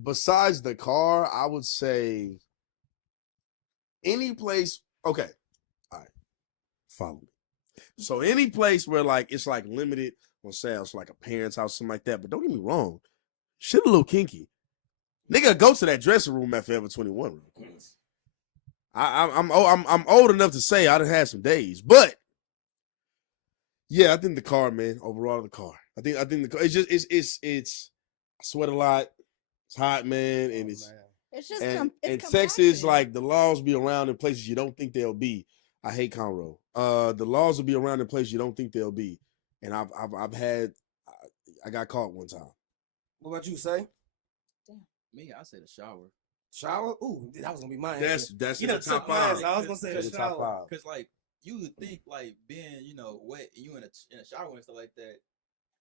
besides the car, I would say any place. Okay, all right, follow me. So any place where like it's like limited on sales, like a parent's house, something like that. But don't get me wrong, shit a little kinky. Nigga, go to that dressing room at Forever 21 real quick. I'm old enough to say I done had some days, but yeah, I think the car, man. Overall, the car. I think the car. It's just it's. I sweat a lot. It's hot, man, and it's just and sex is like the laws be around in places you don't think they'll be. I hate Conroe. The laws will be around in places you don't think they'll be, and I've had. I got caught one time. What about you, Say? Me, I say the shower. Shower? Ooh, that was gonna be my answer. That's you in know, the top five. I was gonna say the shower. Because like you would think like being wet and you in a shower and stuff like that,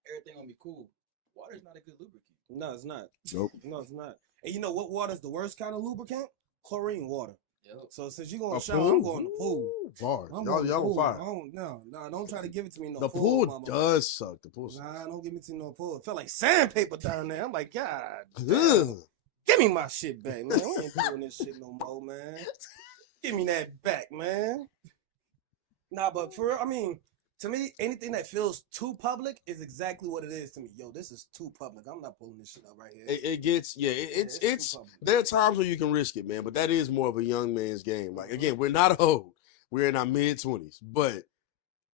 everything gonna be cool. Water's not a good lubricant. No, it's not. Nope. No, it's not. And you know what water's the worst kind of lubricant? Chlorine water. Yep. So since you're going A to shower, pool? I'm going to pool. Bars. I'm Y'all going to on pool. fire. No, don't try to give it to me no The pool. pool mama. does suck. The pool sucks. Nah, don't give me to no pool. It felt like sandpaper down there. I'm like, God, Ugh. damn. Give me my shit back, man. We ain't doing this shit no more, man. Give me that back, man. Nah, but for real, I mean, to me, anything that feels too public is exactly what it is to me. Yo, this is too public. I'm not pulling this shit up right here. It gets it's too public. there are times where you can risk it, man, but that is more of a young man's game. Like again, we're not old. We're in our mid-20s. But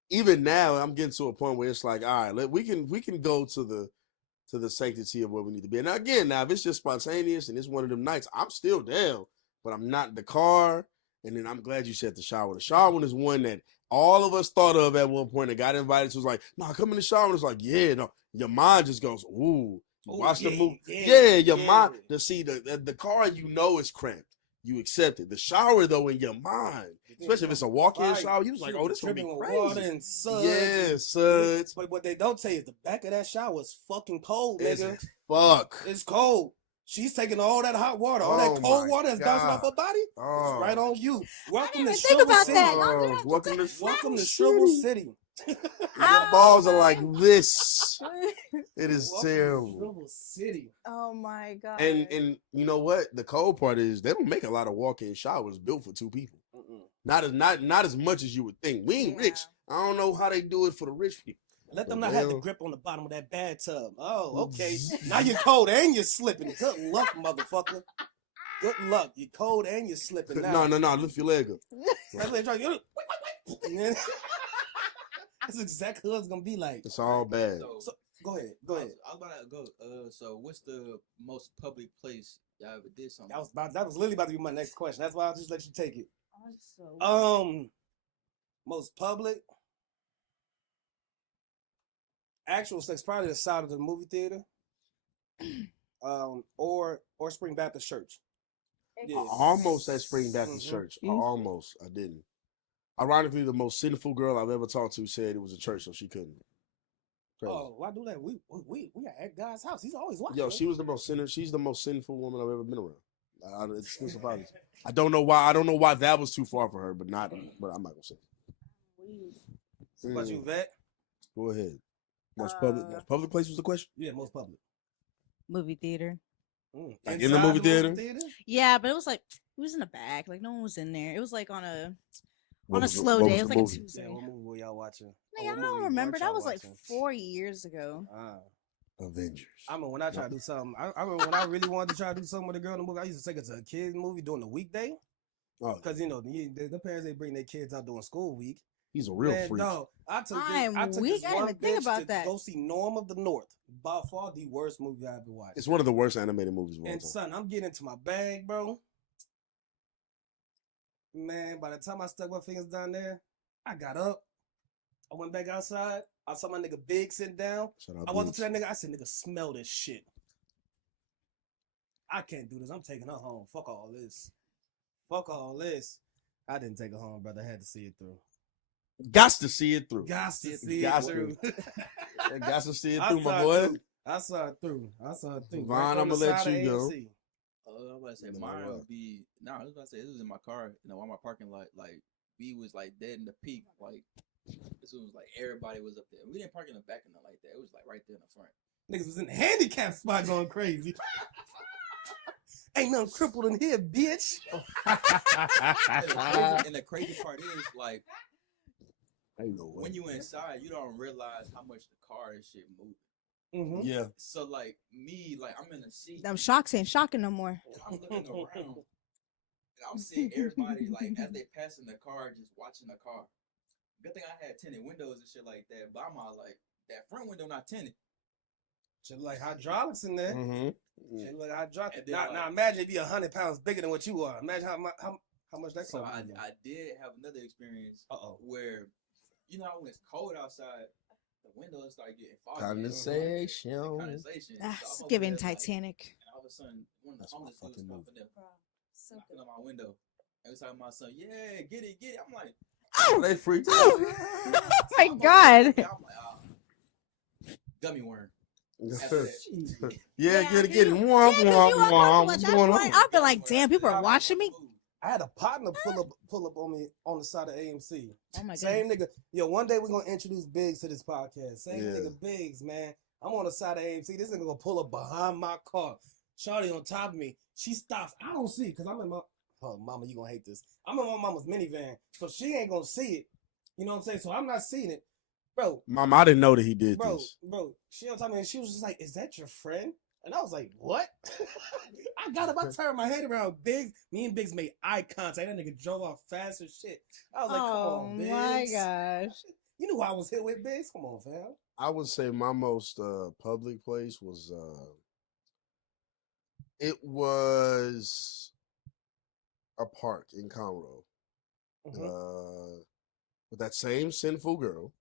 even now, I'm getting to a point where it's like, all right, we can go to the sanctity of where we need to be. And again, if it's just spontaneous and it's one of them nights, I'm still down, but I'm not in the car. And then I'm glad you said the shower. The shower one is one that all of us thought of at one point and got invited to. Was like, nah, come in the shower. And it's like, yeah, no. Your mind just goes, ooh. Watch the movie. Your mind. To see the car, you know it's cramped. You accept it. The shower, though, in your mind, especially if it's a walk-in shower, you was like, oh, this gonna be crazy. Water and suds. Yeah, suds. But what they don't tell you is the back of that shower is fucking cold, nigga. Fuck. It's cold. She's taking all that hot water, all that cold water that's bouncing off her body. It's right on you. Welcome to think Shrivel about City. that. Welcome to Shrivel City. Your balls are like this. It is Welcome to terrible. Shrivel City. Oh my god. And you know what? The cold part is they don't make a lot of walk-in showers built for two people. Not as much as you would think. We ain't rich. I don't know how they do it for the rich people. Let them not have the grip on the bottom of that bathtub. Oh, okay. Now you're cold and you're slipping. Good luck, motherfucker. Good luck. You're cold and you're slipping now. No. Lift your leg up. That's exactly what it's gonna be like. It's all bad. So, go ahead. I was about to go. So what's the most public place y'all ever did something? That was literally about to be my next question. That's why I'll just let you take it. Most public actual sex, probably the side of the movie theater, or Spring Baptist Church. I almost at Spring Baptist Church. I didn't. Ironically, the most sinful girl I've ever talked to said it was a church, so she couldn't. Crazy. Oh, why do that? We are at God's house. He's always watching. Yo, she was the most sinner. She's the most sinful woman I've ever been around. It's still surprising. I don't know why. I don't know why that was too far for her, but I'm not gonna say. What about you, Vet? Go ahead. Most public place was the question? Yeah, most public. Movie theater. Like in the movie theater? Yeah, but it was in the back. Like no one was in there. It was like on a What slow was day. the It was like a movie? Tuesday. Yeah, what movie were y'all watching? I don't remember. That was like 4 years ago. Avengers. I remember when I tried to do something. I remember when I really wanted to try to do something with a girl in the movie. I used to take her to a kids movie during the weekday. Because the parents, they bring their kids out during school week. He's a real freak. No, I took weak. this I didn't one even think bitch about to that. go see Norm of the North. By far the worst movie I ever watched. It's one of the worst animated movies of all And time. son, I'm getting into my bag, bro. Man, by the time I stuck my fingers down there, I got up. I went back outside. I saw my nigga Big sitting down. I walked up to that nigga. I said, nigga, smell this shit. I can't do this. I'm taking her home. Fuck all this. Fuck all this. I didn't take her home, brother. I had to see it through. Gots to see it through. Gots to see it through. Gots to see it through, my boy. I saw it through. Vaughn, I'm gonna let you go. I was about to say mine would be. I was about to say this was in my car. On my parking lot. Like we was like dead in the peak. Like this was like everybody was up there. We didn't park in the back or nothing like that. It was like right there in the front. Niggas was in the handicap spot going crazy. Ain't nothing crippled in here, bitch. And the crazy part is, like, Ain't no way. when you inside, you don't realize how much the car and shit move. Mm-hmm. Yeah. So like me, like I'm in the seat. Them shocks ain't shocking no more. And I'm looking around, and I'm seeing everybody like as they passing the car, just watching the car. Good thing I had tinted windows and shit like that. But I'm all like, that front window not tinted. Just like hydraulics in there. Mm-hmm. Just like hydraulics. And then, Now, like- now imagine if you're 100 pounds bigger than what you are. Imagine how much that So costs. I did have another experience Uh-oh. where, you know, how when it's cold outside, the windows start getting foggy. Condensation. Condensation. That's So I'm over giving there, like, Titanic. and all of a sudden, one of the That's my homeless dudes fucking come move. up in there, knocking on my window. And was talking to my son, yeah, get it. I'm like, Oh, They freaked out. oh my God. I'm like, gummy worm. After that. Yeah, get it. Yeah, 'cause you up Womp, much. womp. I've been like, damn, people are watching me. I had a partner pull up on me on the side of AMC. Oh my Same nigga. Yo, one day we're gonna introduce Biggs to this podcast. Same Yeah. nigga Biggs, man. I'm on the side of AMC. This nigga gonna pull up behind my car. Shawty on top of me. She stops. I don't see it because I'm in my mama, you gonna hate this. I'm in my mama's minivan. So she ain't gonna see it. You know what I'm saying? So I'm not seeing it. Bro. Mom, I didn't know that he did Bro, this. she on top of me and she was just like, is that your friend? And I was like, what? I got up, I turned my head around. Me and Biggs made eye contact. That nigga drove off fast as shit. I was like, come on, Biggs. Oh my gosh. You knew who I was here with, Biggs? Come on, fam. I would say my most public place was it was a park in Conroe. With that same sinful girl.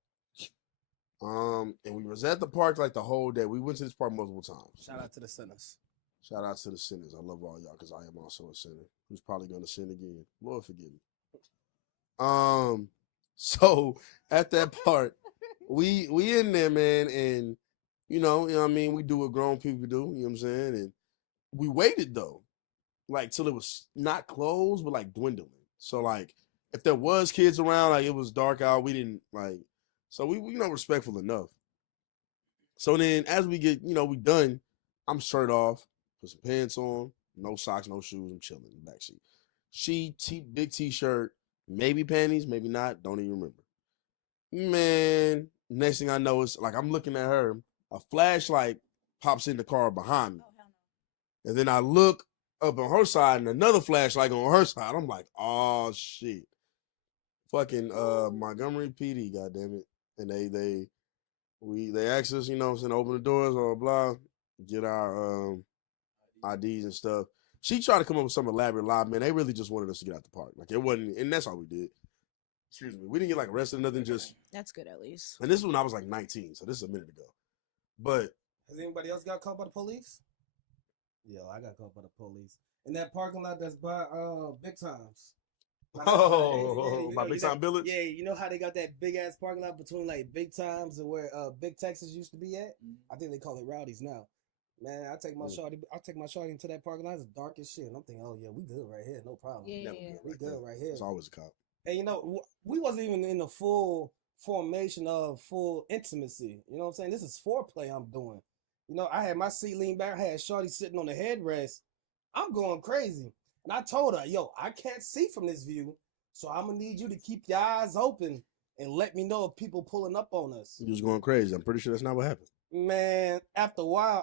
And we was at the park like the whole day. We went to this park multiple times. Shout out to the sinners. Shout out to the sinners. I love all y'all because I am also a sinner who's probably gonna sin again. Lord forgive me. So at that park, we in there, man, and you know what I mean, we do what grown people do, you know what I'm saying? And we waited though, like till it was not closed, but like dwindling. So like if there was kids around, like it was dark out, we didn't like so we respectful enough. So then as we get, we done, I'm shirt off, put some pants on, no socks, no shoes, I'm chilling in the backseat. Big t-shirt, maybe panties, maybe not, don't even remember. Man, next thing I know is like I'm looking at her, a flashlight pops in the car behind me. And then I look up on her side and another flashlight on her side. I'm like, oh shit. Fucking Montgomery PD, goddammit. And they asked us, open the doors, blah, blah, get our IDs and stuff. She tried to come up with some elaborate lie, man. They really just wanted us to get out the park. Like it wasn't, and that's all we did. Excuse me. We didn't get like arrested or nothing, just That's good at least. and this is when I was like 19, so this is a minute ago. But Has anybody else got caught by the police? Yo, I got caught by the police. In that parking lot that's by Big Times. By Big Time Village? Yeah, you know how they got that big ass parking lot between like Big Times and where Big Texas used to be at? I think they call it Rowdy's now. Man, I take my shorty into that parking lot. It's dark as shit. And I'm thinking, oh yeah, we good right here, no problem. Yeah, We good right here. It's always a cop. And we wasn't even in the full formation of full intimacy. You know what I'm saying? This is foreplay I'm doing. I had my seat leaned back. I had shorty sitting on the headrest. I'm going crazy. And I told her, yo, I can't see from this view. So I'm going to need you to keep your eyes open and let me know if people pulling up on us. You was going crazy. I'm pretty sure that's not what happened. Man, after a while,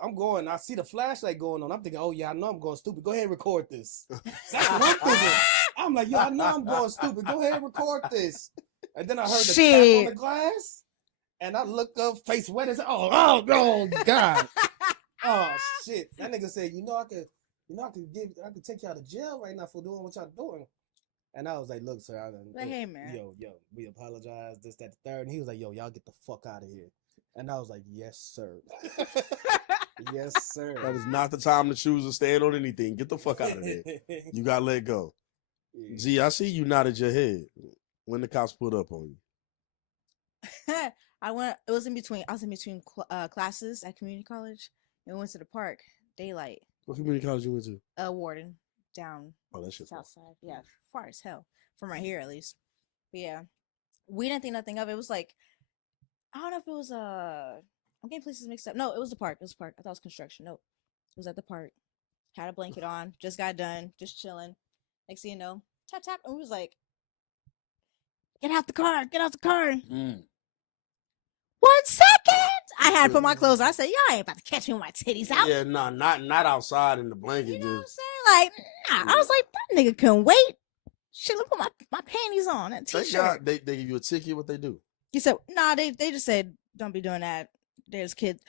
I see the flashlight going on. I'm thinking, oh yeah, I know I'm going stupid. Go ahead and record this. That's what I'm thinking. I'm like, yo, I know I'm going stupid. Go ahead and record this. And then I heard the tap on the glass. And I look up, face wet, and said, oh, God. Oh, shit. That nigga said, I could take y'all to jail right now for doing what y'all doing. And I was like, look, sir. Hey, man. Yo, we apologize, this, that, the third. And he was like, yo, y'all get the fuck out of here. And I was like, yes, sir. Yes, sir. That is not the time to choose to stand on anything. Get the fuck out of there. You got to let go. Yeah. Gee, I see you nodded your head when the cops put up on you. I was in between classes at community college, and we went to the park, daylight. What community college you went to? Warden, down. Oh, that shit. South side. Yeah, far as hell. From right here, at least. But yeah. We didn't think nothing of it. It was like, I don't know if it was, I'm getting places mixed up. No, it was the park. I thought it was construction. No, it was at the park. had a blanket on, just got done, just chilling. Next thing you know, tap tap, and we was like, get out the car, get out the car. 1 second. I had to put my clothes on. I said, y'all ain't about to catch me with my titties out. Yeah, nah, not outside in the blanket. You know what I'm Just saying? Like, nah. I was like, that nigga couldn't wait. Shit, let me put my panties on, that thank t-shirt. God they give you a ticket. What they do? He said, nah, they just said, don't be doing that. There's kids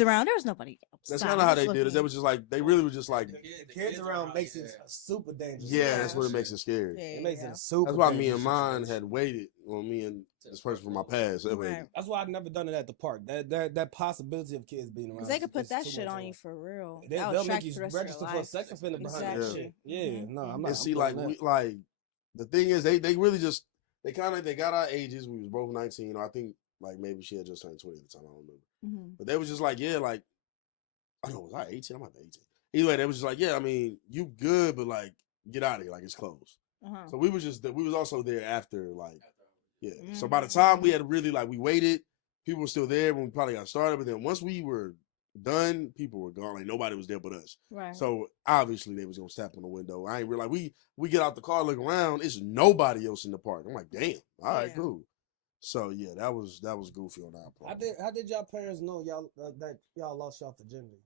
around. There was nobody That's outside. kind of how Just they did it. looking. They was just like they really were just like, The kids around makes it super dangerous. yeah, that's what it makes it scary. It makes it a super. That's why me dangerous and mine situation. had waited on me and this person from my past. They waited. That's why I've never done it at the park. That possibility of kids being around. Because they could put is that too shit much on on. you for real. They'll That'll make track you the rest of your register for a life. sex offender behind that shit. Yeah, no, I'm not. And see, I'm like doing we that. like the thing is they really just they got our ages. We was both 19. Or I think like maybe she had just turned 20 at the time. I don't remember. But they was just like, yeah, like I don't know, was I 18? I'm not 18. Anyway, they was just like, yeah, I mean, you good, but like get out of here, like it's closed. So we was also there after, like, yeah. So by the time we had really like we waited, people were still there when we probably got started. But then once we were done, people were gone. Like nobody was there but us. Right. So obviously they was gonna step on the window. I ain't realize we get out the car, look around, it's nobody else in the park. I'm like, damn, all right, cool. So yeah, that was goofy on our part. How did y'all parents know y'all that y'all lost y'all virginity?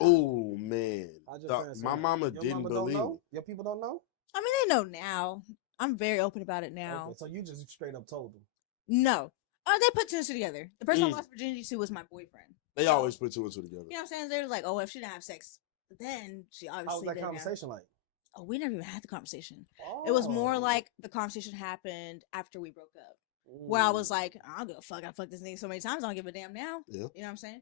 Oh man, How'd your The- parents my know? mama Your didn't mama believe don't me. know? Your people don't know? I mean, they know now. I'm very open about it now. Okay, so you just straight up told them. No. Oh, they put two and two together. The person I Mm. lost virginity to was my boyfriend. They always put two and two together. You know what I'm saying? They're like, oh, if she didn't have sex, then she obviously How was that did now. conversation like? Oh, we never even had the conversation. It was more like the conversation happened after we broke up. Where I was like, I don't give a fuck. I fucked this nigga so many times. I don't give a damn now. Yeah. You know what I'm saying?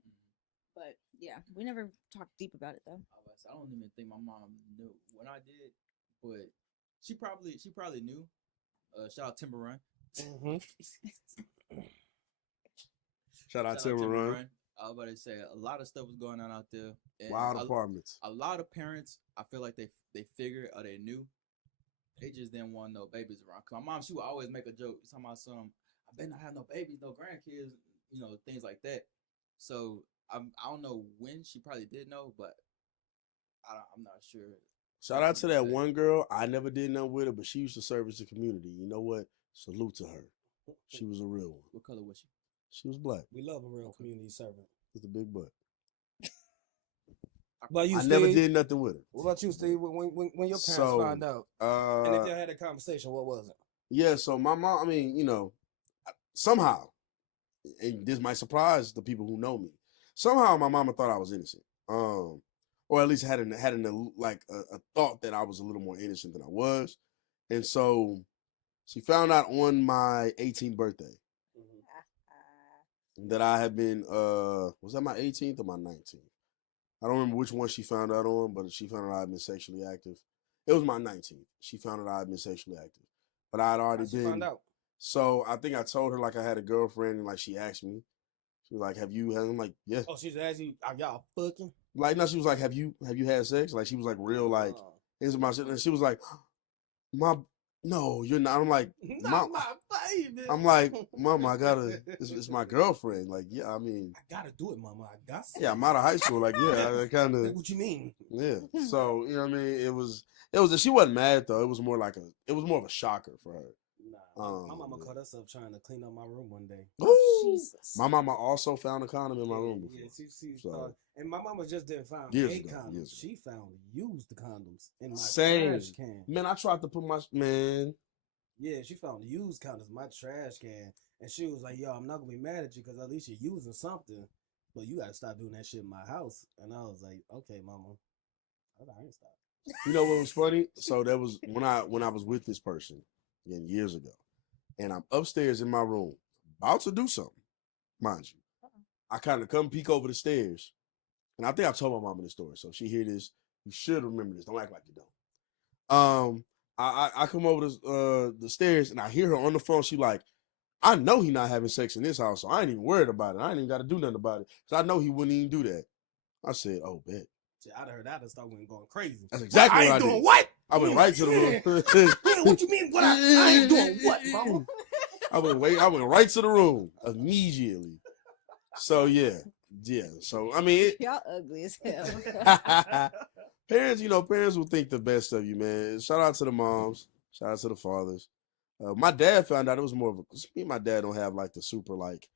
But yeah, we never talked deep about it though. I don't even think my mom knew when I did, but she probably knew. Shout out Timber Run. Shout out Timber Run. I was about to say a lot of stuff was going on out there. And Wild apartments. A lot of parents, I feel like they figured or they knew. They just didn't want no babies around. Cause my mom, she would always make a joke talking about I better not have no babies, no grandkids, you know, things like that. So I don't know when she probably did know, but I'm not sure. Shout out to that one girl. I never did nothing with her, but she used to service the community. You know what? Salute to her. She was a real one. What color was she? She was black We love a real community servant. with a big butt. But you, I Steve, never did nothing with her. What about you, Steve? When your parents So, found out, and if y'all had a conversation, what was it? Yeah, so my mom, I mean, you know, somehow, and this might surprise the people who know me. Somehow my mama thought I was innocent. Or at least had a thought that I was a little more innocent than I was. And so she found out on my 18th birthday that I had been was that my 18th or my 19th? I don't remember which one she found out on, but she found out I had been sexually active. It was my 19th. She found out I had been sexually active. But I had already How'd she been. find out? So I think I told her like I had a girlfriend and like she asked me. She was like, have you had I'm like, yeah. Oh, she's asking you, are y'all fucking? Like no, she was like, have you had sex? Like she was like real like this is my shit. And she was like, no, you're not. I'm like, Mom, my baby. I'm like, Mama, I gotta it's my girlfriend. Like, yeah, I mean I gotta do it, Mama. I got to. yeah, I'm out of high school. Like, yeah, I kinda What you mean? yeah. So, you know what I mean? It was she wasn't mad though. It was more of a shocker for her. Nah, my mama caught herself trying to clean up my room one day. Ooh. My mama also found a condom in my room before. Yeah, she So, and my mama just didn't find Years a ago, condom. years She found used condoms in my same. trash can. Man, I tried to put my man. Yeah, she found used condoms in my trash can, and she was like, "Yo, I'm not gonna be mad at you because at least you're using something, but you gotta stop doing that shit in my house." And I was like, "Okay, mama, I ain't stop." You know what was funny? So that was when I was with this person again years ago, and I'm upstairs in my room about to do something, mind you. I kind of come peek over the stairs, and I think I told my mama this story, so she hear this. You should remember this. Don't act like you don't. I come over the stairs and I hear her on the phone. She like, I know he not having sex in this house, so I ain't even worried about it. I ain't even got to do nothing about it. So I know he wouldn't even do that. I said, oh, bet. See, I'd have heard that and started going crazy. That's exactly what I ain't did. doing what? I went right to the room. Yeah, what you mean? What I ain't doing what, mama? I went right to the room immediately. So yeah, Yeah. So I mean, Y'all ugly as hell. parents, parents will think the best of you, man. Shout out to the moms. Shout out to the fathers. My dad found out it was more of a. 'Cause me and my dad don't have like the super like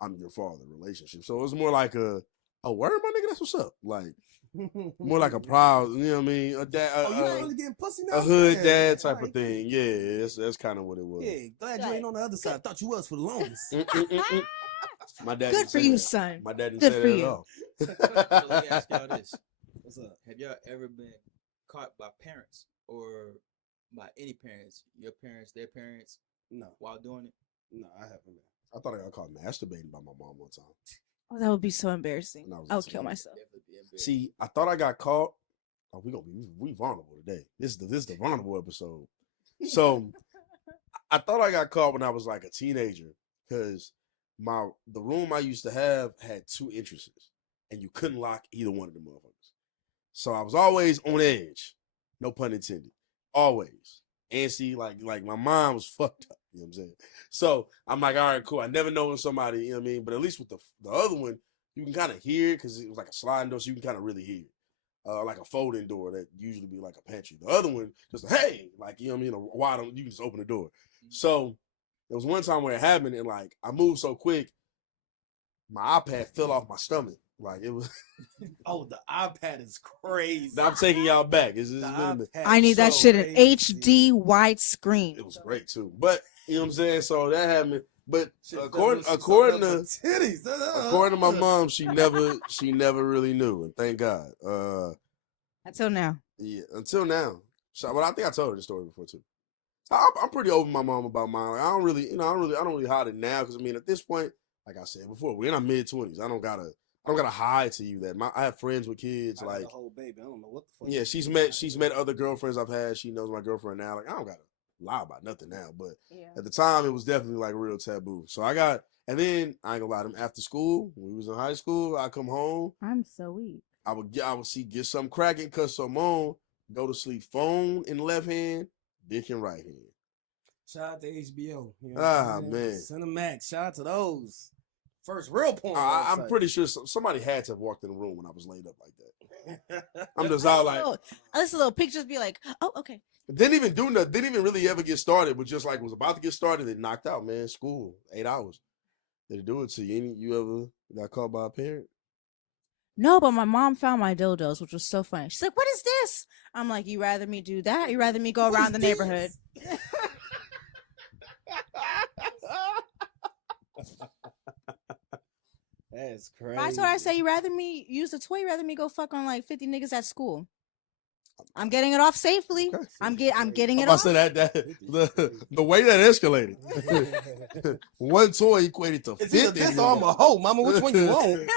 I'm your father relationship. So it was more like a word, my nigga. That's what's up. Like more like a proud, you know what I mean? A dad, Oh, you ain't really getting pussy now? a hood Yeah, dad type alright, of thing. Yeah, that's kind of what it was. Yeah, glad you ain't on the other side. Thought you was for the longest. My dad. Good didn't for say you, that. son. My dad didn't Good say for that you. at all. So let me ask y'all this: What's up? Have y'all ever been caught by parents or by any parents? Your parents, their parents? No. While doing it? No, I haven't been. I thought I got caught masturbating by my mom one time. Oh, that would be so embarrassing. When I was I a would kill teenager. myself. See, I thought I got caught. Oh, we vulnerable today. This is the vulnerable episode. So I thought I got caught when I was like a teenager because the room I used to have had 2 entrances and you couldn't lock either one of the motherfuckers. So I was always on edge, no pun intended, always. And see, like my mind was fucked up. You know what I'm saying? So I'm like, all right, cool. I never know when somebody, you know what I mean? But at least with the other one, you can kind of hear it because it was like a sliding door, so you can kind of really hear it. Like a folding door that usually be like a pantry. The other one, just hey, like, you know what I mean? Why don't you can just open the door? So there was one time where it happened and like I moved so quick, my iPad fell off my stomach. Like it was. Oh, the iPad is crazy. Now I'm taking y'all back. It's The literally- iPad I need that so shit in crazy. HD widescreen. It was great too. But you know what I'm saying? So that happened. But Shit according fell- she sucked to up her titties. according to my mom, she never really knew, and thank God. Until now. Yeah, until now. So, well, I think I told her the story before too. So I'm pretty open with my mom about mine. Like, I don't really hide it now because I mean at this point, like I said before, we're in our mid-20s. I don't gotta hide to you that I have friends with kids. I got Like a whole baby. I don't know what the fuck. yeah, she's met other girlfriends I've had. She knows my girlfriend now. Like I don't gotta lie about nothing now, but at the time it was definitely like real taboo. So and then I ain't gonna lie to them after school when we was in high school. I come home, I'm so weak. I would get something cracking, cut some on, go to sleep, phone in left hand, dick in right hand. Shout out to HBO. You know what Ah, I'm saying? man. Cinemax. Shout out to those. First real porn. I'm website. pretty sure somebody had to have walked in the room when I was laid up like that. I'm just out like I just a little pictures be like, oh, okay. didn't even do nothing. Didn't even really ever get started, but just like was about to get started, it knocked out, man. School, 8 hours. Did it do it to you? You ever got caught by a parent? No, but my mom found my dildos, which was so funny. She's like, what is this? I'm like, you rather me do that? You rather me go around the neighborhood? That's crazy. But I told her, I say, you rather me use the toy, you rather me go fuck on like 50 niggas at school. I'm getting it off safely. I'm getting it I off. said that the way that escalated. One toy equated to 50. It's either this or I'm a hoe, mama. Which one you want?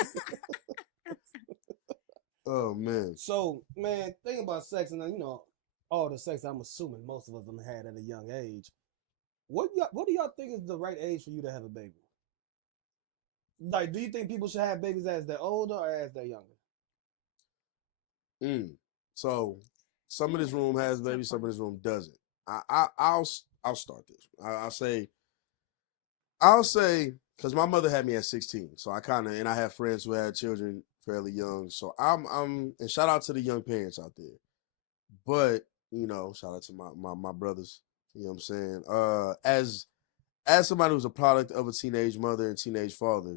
Oh man. So, man, think about sex and all the sex I'm assuming most of us them had at a young age. What do y'all think is the right age for you to have a baby? Like, do you think people should have babies as they're older or as they're younger? So some of this room has babies, some of this room doesn't. I'll start this. I'll say because my mother had me at 16, so and I have friends who had children fairly young. So I'm and shout out to the young parents out there. But shout out to my brothers. You know what I'm saying? As somebody who's a product of a teenage mother and teenage father,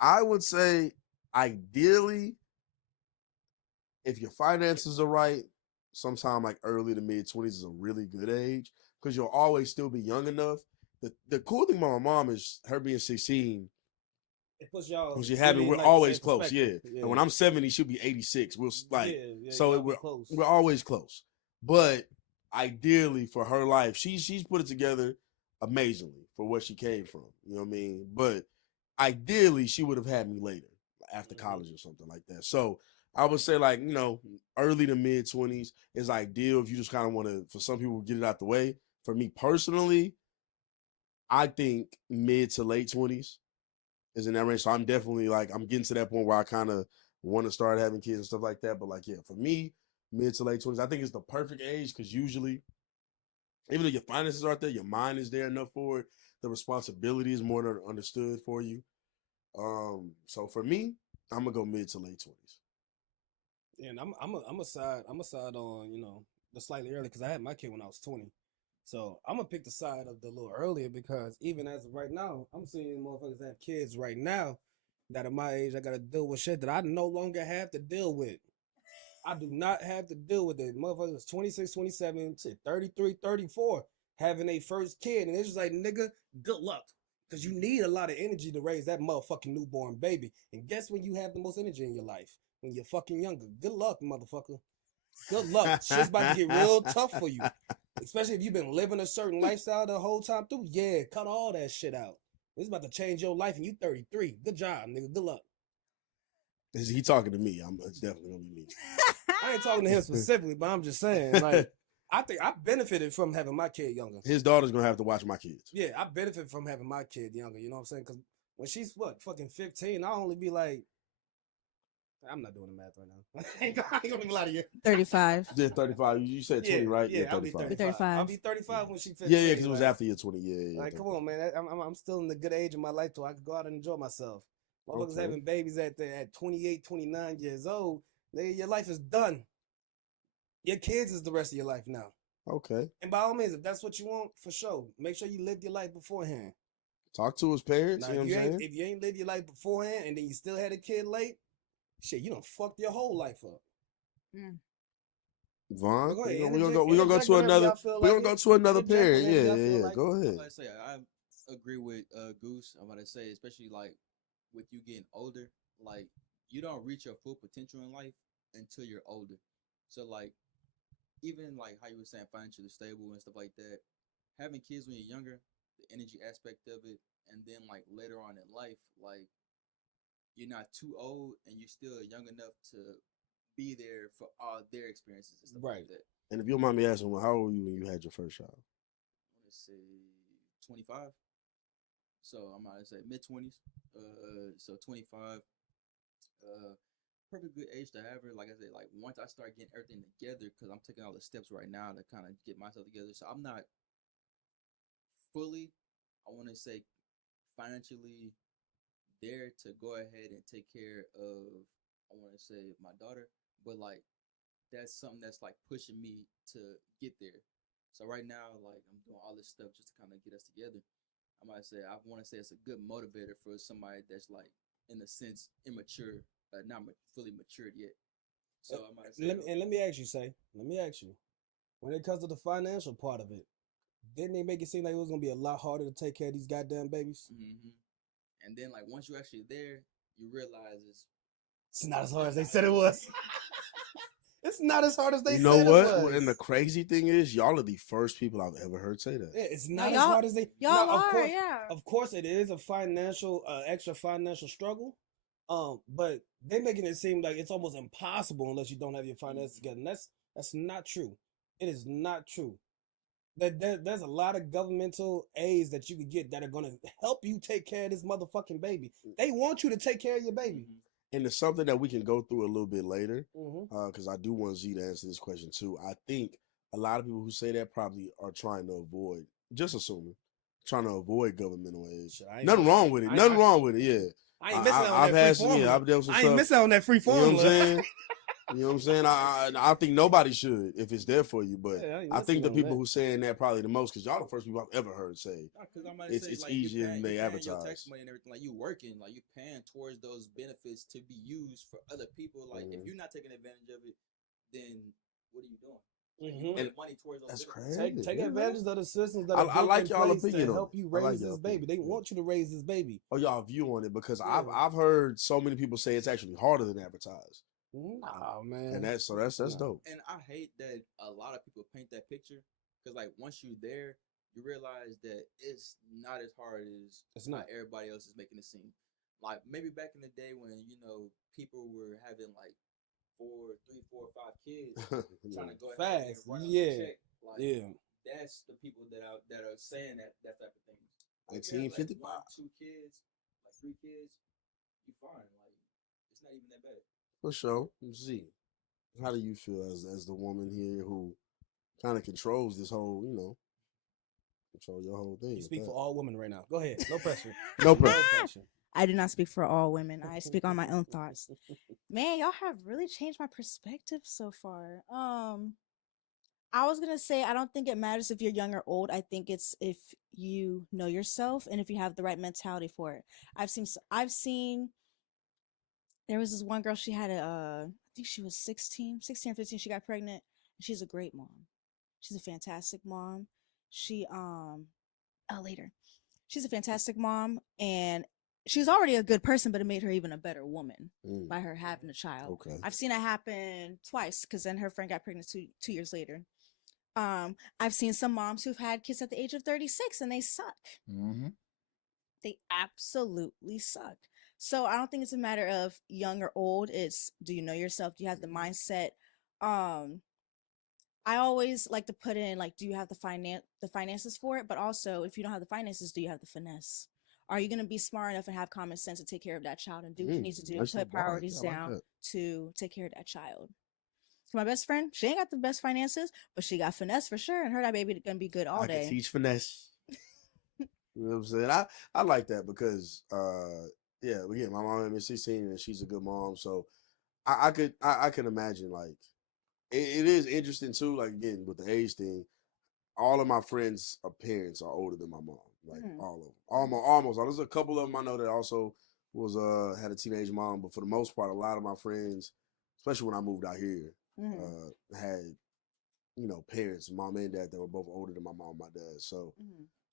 I would say ideally, if your finances are right, sometime like early to mid 20s is a really good age because you'll always still be young enough. The cool thing about my mom is her being 16. It puts y'all. When she had me, we're like, always same close. Yeah. perspective. And when I'm 70, she'll be 86. We'll like so y'all be we're close. we're always close. But ideally for her life, she's put it together amazingly for what she came from. You know what I mean? But ideally, she would have had me later, after college or something like that. So I would say like, early to mid 20s is ideal if you just kind of want to, for some people, get it out the way. For me personally, I think mid to late 20s is in that range. So I'm definitely like, I'm getting to that point where I kind of want to start having kids and stuff like that. But like, yeah, for me, mid to late 20s, I think it's the perfect age because usually, even though your finances aren't there, your mind is there enough for it. The responsibility is more understood for you. So for me, I'm gonna go mid to late 20s. Yeah, and I'm a side on, you know, the slightly early because I had my kid when I was 20. So I'm gonna pick the side of the little earlier because even as of right now, I'm seeing motherfuckers that have kids right now that at my age I gotta deal with shit that I no longer have to deal with. I do not have to deal with it. Motherfuckers 26, 27, to 33, 34 having a first kid. And it's just like, nigga, good luck. Because you need a lot of energy to raise that motherfucking newborn baby. And guess when you have the most energy in your life? When you're fucking younger. Good luck, motherfucker. Good luck. Shit's about to get real tough for you. Especially if you've been living a certain lifestyle the whole time through. Yeah, cut all that shit out. It's about to change your life and you 33. Good job, nigga. Good luck. Is he talking to me? It's definitely gonna be me. I ain't talking to him specifically, but I'm just saying, like, I think I benefited from having my kid younger. His daughter's gonna have to watch my kids. Yeah, I benefit from having my kid younger. You know what I'm saying? Because when she's fucking 15, I'll only be like, I'm not doing the math right now. I ain't gonna lie to you. 35. Yeah, 35. You said 20, right? Yeah, I'll be 35. I'll be 35 when she's 15. Yeah, because it was after your 20. Yeah. Like, come on, man. I'm still in the good age of my life, so I can go out and enjoy myself. Motherfuckers Okay. having babies at 28, 29 years old. Your life is done. Your kids is the rest of your life now. Okay. And by all means, if that's what you want, for sure, make sure you lived your life beforehand. Talk to his parents. Now, You know what I'm saying? if you ain't lived your life beforehand and then you still had a kid late, shit, you done fucked your whole life up. Vaughn, Go ahead, we're gonna go to another. We're gonna go to another parent. Yeah. Go I'm ahead. about to say I agree with Goose. I'm about to say, especially like with you getting older, like you don't reach your full potential in life until you're older. So like even like how you were saying financially stable and stuff like that, having kids when you're younger, the energy aspect of it, and then like later on in life, like you're not too old and you're still young enough to be there for all their experiences and stuff like that. And if you don't mind me asking, how old were you when you had your first child? Let's say 25. So I'm gonna say mid 20s. So 25. Perfect good age to have her. Like I said, like once I start getting everything together, because I'm taking all the steps right now to kind of get myself together. So I'm not fully, I want to say, financially there to go ahead and take care of, I want to say, my daughter. But like that's something that's like pushing me to get there. So right now, like I'm doing all this stuff just to kind of get us together. I want to say it's a good motivator for somebody that's like, in a sense, immature, not fully matured yet. So I might say, Let me ask you, when it comes to the financial part of it, didn't they make it seem like it was gonna be a lot harder to take care of these goddamn babies? Mm-hmm. And then like once you're actually there, you realize it's not as hard as they said it was. It's not as hard as they You know said what? it was. And the crazy thing is, y'all are the first people I've ever heard say that. Yeah, it's not as hard as they. Y'all Now, are, yeah. Of course, it is a extra financial struggle. But they making it seem like it's almost impossible unless you don't have your finances together. And that's not true. It is not true. There's a lot of governmental aids that you could get that are gonna help you take care of this motherfucking baby. They want you to take care of your baby. And it's something that we can go through a little bit later, Mhm. because I do want Z to answer this question too. I think a lot of people who say that probably are trying to avoid, just assuming, trying to avoid governmental aid. Nothing wrong with it. Nothing wrong with it. Yeah. I ain't missing out on I've that had free some. Yeah, formula. I've dealt with some I ain't stuff. missing out on that free You know what I'm formula. saying? You know what I'm saying? I think nobody should if it's there for you, but Yeah, I ain't I think missing the on people that. who saying that probably the most, because y'all the first people I've ever heard say because I might it's say, like, easier than they Your advertise. tax money and everything, like you working, like you paying towards those benefits to be used for other people. Like if you're not taking advantage of it, then what are you doing? Like, you put money towards those That's benefits. crazy. Take Yeah, advantage of the systems that I are built like in y'all place opinion to on help it. you I like raise y'all this baby. They opinion. want you to raise this baby. Oh, y'all view on it, because Yeah. I've heard so many people say it's actually harder than advertised. Nah, man. And that's dope. And I hate that a lot of people paint that picture because, like, once you're there, you realize that it's not as hard as It's not. everybody else is making it seem. Like maybe back in the day when people were having like 4, 3, 4, 5 kids trying to go ahead and Fast. run up a Yeah. check. Like, Yeah. that's the people that are saying that type of thing. But if you have, like 1955. 1, 2 kids, like 3 kids, you fine. Like it's not even that bad. For sure. Z, how do you feel as the woman here who kind of controls this whole, control your whole thing? You speak with for that? all women right now. Go ahead. No pressure. No pressure. I do not speak for all women. I speak on my own thoughts. Man, y'all have really changed my perspective so far. I was gonna say I don't think it matters if you're young or old. I think it's if you know yourself and if you have the right mentality for it. I've seen there was this one girl, she had I think she was 16 or 15, she got pregnant. She's a great mom. She's a fantastic mom. She later. She's a fantastic mom, and she's already a good person, but it made her even a better woman by her having a child. Okay. I've seen it happen twice because then her friend got pregnant 2 years later. I've seen some moms who've had kids at the age of 36 and they suck. Mm-hmm. They absolutely suck. So I don't think it's a matter of young or old. It's, do you know yourself? Do you have the mindset? I always like to put in, like, do you have the finances for it? But also, if you don't have the finances, do you have the finesse? Are you going to be smart enough and have common sense to take care of that child and do what you need to do, nice put little bar. priorities I like down that. to take care of that child? My best friend, she ain't got the best finances, but she got finesse for sure, and her that baby gonna be good all I day. can teach finesse. You know what I'm saying? I like that because yeah, again, my mom is 16 and she's a good mom, so I can imagine like it is interesting too. Like again with the age thing, all of my friends' parents are older than my mom. Like all of them, almost. There's a couple of them I know that also was had a teenage mom, but for the most part, a lot of my friends, especially when I moved out here, had parents, mom and dad that were both older than my mom and my dad. So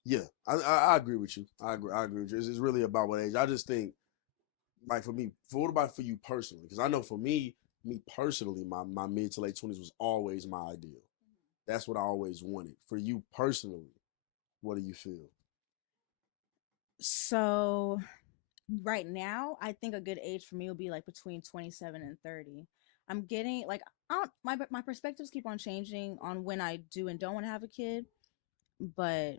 yeah, I agree with you. I agree with you. It's really about what age. I just think, like for me, what about for you personally? Because I know for me personally, my mid to late 20s was always my ideal. That's what I always wanted. For you personally, what do you feel? So right now, I think a good age for me will be like between 27 and 30. I'm getting like my perspectives keep on changing on when I do and don't want to have a kid, but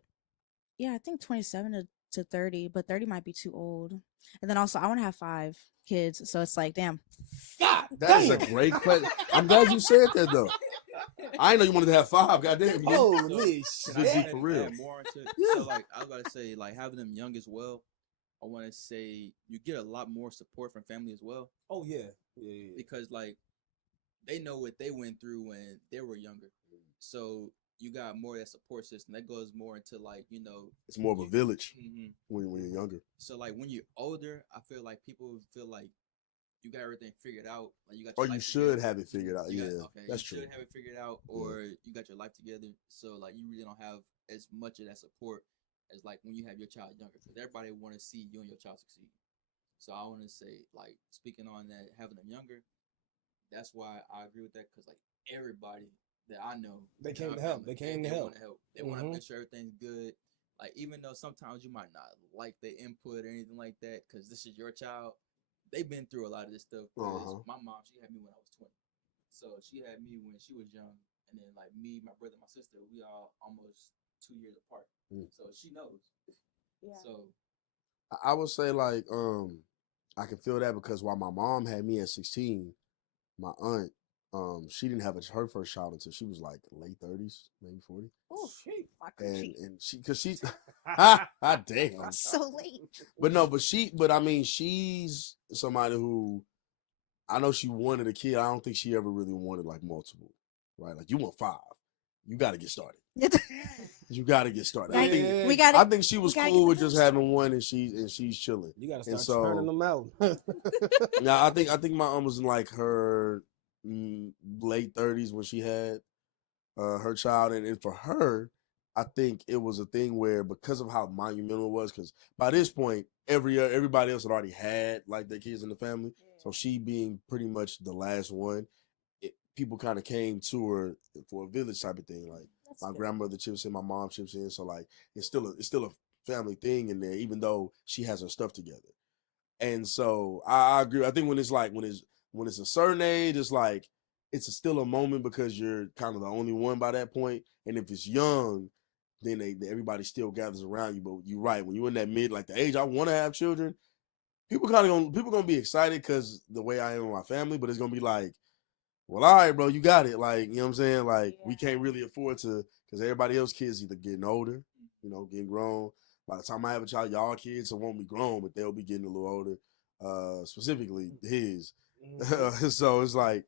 yeah, I think 27 to 30, but 30 might be too old. And then also, I want to have 5 kids, so it's like, damn. That is a great question. I'm glad you said that though. I didn't know you wanted to have 5. Goddamn. Holy Can I shit. add- For real. add more into, so like I was about to say, like having them young as well. I want to say you get a lot more support from family as well. Oh yeah. Because like they know what they went through when they were younger, so you got more of that support system. That goes more into like It's more of a village Mhm. when you're younger. So like when you're older, I feel like people feel like you got everything figured out. Like you got Or your you life should together. have it figured out. You got- Yeah, okay, that's you true. should have it figured out, or you got your life together. So like you really don't have as much of that support as like when you have your child younger, because everybody want to see you and your child succeed. So I want to say, like, speaking on that, having them younger, that's why I agree with that, because like everybody that I know, They in came our to help. family, They came to help. want to help. They want to Mhm. make sure everything's good. Like even though sometimes you might not like their input or anything like that, because this is your child, they've been through a lot of this stuff. 'Cause my mom, she had me when I was 20, so she had me when she was young, and then like me, my brother, my sister, we all almost 2 years apart. So she knows. Yeah. So I would say like I can feel that because while my mom had me at 16, my aunt she didn't have her first child until she was like late 30s, maybe 40. Oh, my And coochie. and she's damn. So late. But I mean she's somebody who I know she wanted a kid. I don't think she ever really wanted like multiple, right? Like you want 5, you got to get started. You got to get started. I think she was cool with just having one, and she's chilling. You gotta And start turning them out. Now I think my aunt was in like her late 30s when she had her child, and for her, I think it was a thing where because of how monumental it was, because by this point everybody else had already had like their kids in the family, so she being pretty much the last one, people kind of came to her for a village type of thing. Like my grandmother chips in, my mom chips in, so like it's still a family thing in there, even though she has her stuff together. And so I agree. I think when it's a certain age, it's like still a moment because you're kind of the only one by that point. And if it's young, then everybody still gathers around you. But you're right, when you're in that like the age I want to have children, people gonna be excited because the way I am with my family, but it's gonna be like, well, all right, bro, you got it. Like, you know what I'm saying? Like, we can't really afford to, because everybody else kids either getting older, getting grown. by the time I have a child, y'all kids won't be grown, but they'll be getting a little older. Specifically his. So it's like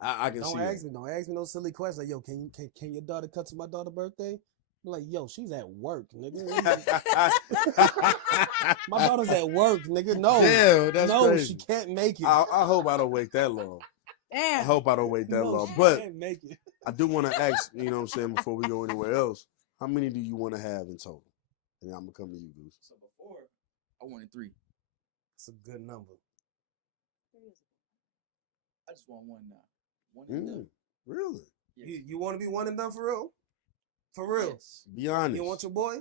I can see it. Don't ask me no silly questions. Like, yo, can your daughter come to my daughter's birthday? I'm like, yo, she's at work, nigga. My daughter's at work, nigga. No, Damn, that's no, crazy. she can't make it. I hope I don't wait that long. Damn. I hope I don't wait that No, long. she But can't make it. I do want to ask, you know what I'm saying, before we go anywhere else, how many do you want to have in total? And I'm gonna come to you, Goose. So before, I wanted 3. It's a good number. I just want 1 now. 1 and done. Really? Yes. You want to be one and done for real? For real? Yes. Be honest. You want your boy?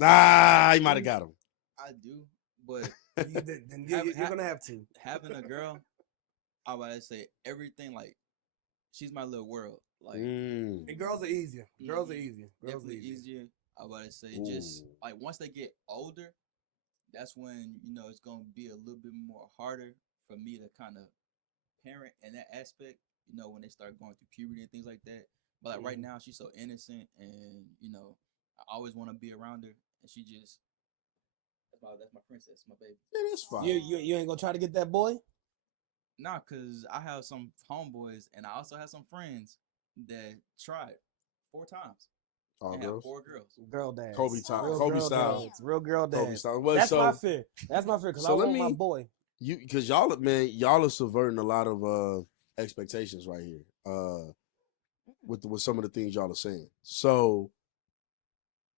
Ah, you might have got him. I do, but Then you're gonna have to. having a girl, I would say everything like she's my little world. Like And girls are easier. Girls are Mhm. easier. Girls are definitely easier. easier. I would say just like once they get older, that's when it's gonna be a little bit more harder for me to kind of parent in that aspect. When they start going through puberty and things like that. But like right now, she's so innocent, and I always want to be around her, and she just that's my princess, my baby. Yeah, that's fine. You ain't gonna try to get that boy? Nah, cause I have some homeboys, and I also have some friends that tried 4 times. All and girls? have 4 girls. Girl dads. Kobe time. Real Kobe girl style. dads. Real girl dads. Kobe style. Well, That's so, my fear. That's my fear because so I let want my me- boy. because y'all are subverting a lot of expectations right here. With some of the things y'all are saying. So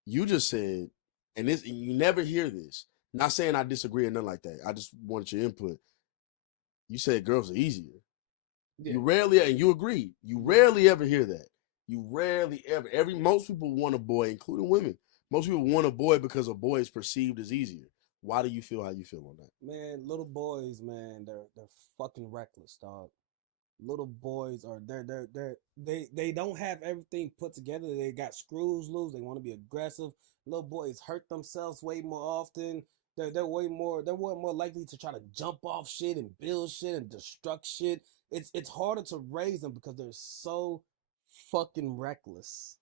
you just said, and you never hear this. Not saying I disagree or nothing like that. I just wanted your input. You said girls are easier. Yeah. You rarely, and you agree. You rarely ever hear that. You rarely ever. Most people want a boy, including women. Most people want a boy because a boy is perceived as easier. Why do you feel how you feel on that? Man, little boys, man, they're fucking reckless, dog. Little boys are they don't have everything put together. They got screws loose. They want to be aggressive. Little boys hurt themselves way more often. They're way more likely to try to jump off shit and build shit and destruct shit. It's harder to raise them because they're so fucking reckless.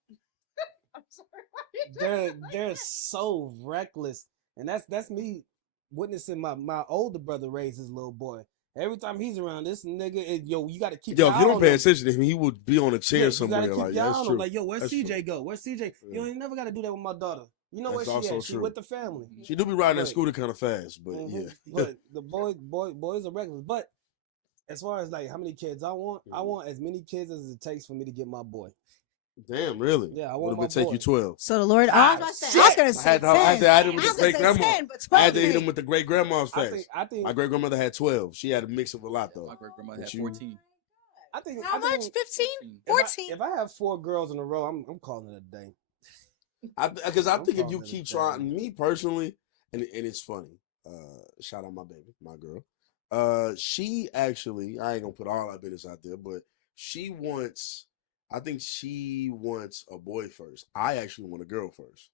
I'm sorry. They're so reckless, and that's me witnessing my older brother raise his little boy. Every time he's around, this nigga, you got to keep. Yo, your if you eye don't on pay him. attention to him, he would be on a chair Yeah, somewhere. You gotta keep Like your eye that's on true. him. Like, yo, where's That's CJ true. go? Where's CJ? You ain't never got to do that with my daughter. You know That's where she also at? She true. with the family. She do be riding that But- scooter kind of fast, but Mhm. yeah. But the boys are reckless. But as far as like how many kids I want as many kids as it takes for me to get my boy. Damn, really? Yeah, I What want if my it take boy. you 12? So the Lord, Ah, I was gonna say I had to hit him with the great grandma. 10, but I had 12 to hit him ain't. with the great grandma's I fast. think My great grandmother had 12. She had a mix of a lot though. My great grandmother But had you- 14. I think How I much? think 15? if I- 14? If I have 4 girls in a row, I'm calling it a day. Because I I'm think if calling you it a keep day. trying, me personally, and it's funny. Shout out my baby, my girl. She actually, I ain't gonna put all our business out there, but I think she wants a boy first. I actually want a girl first.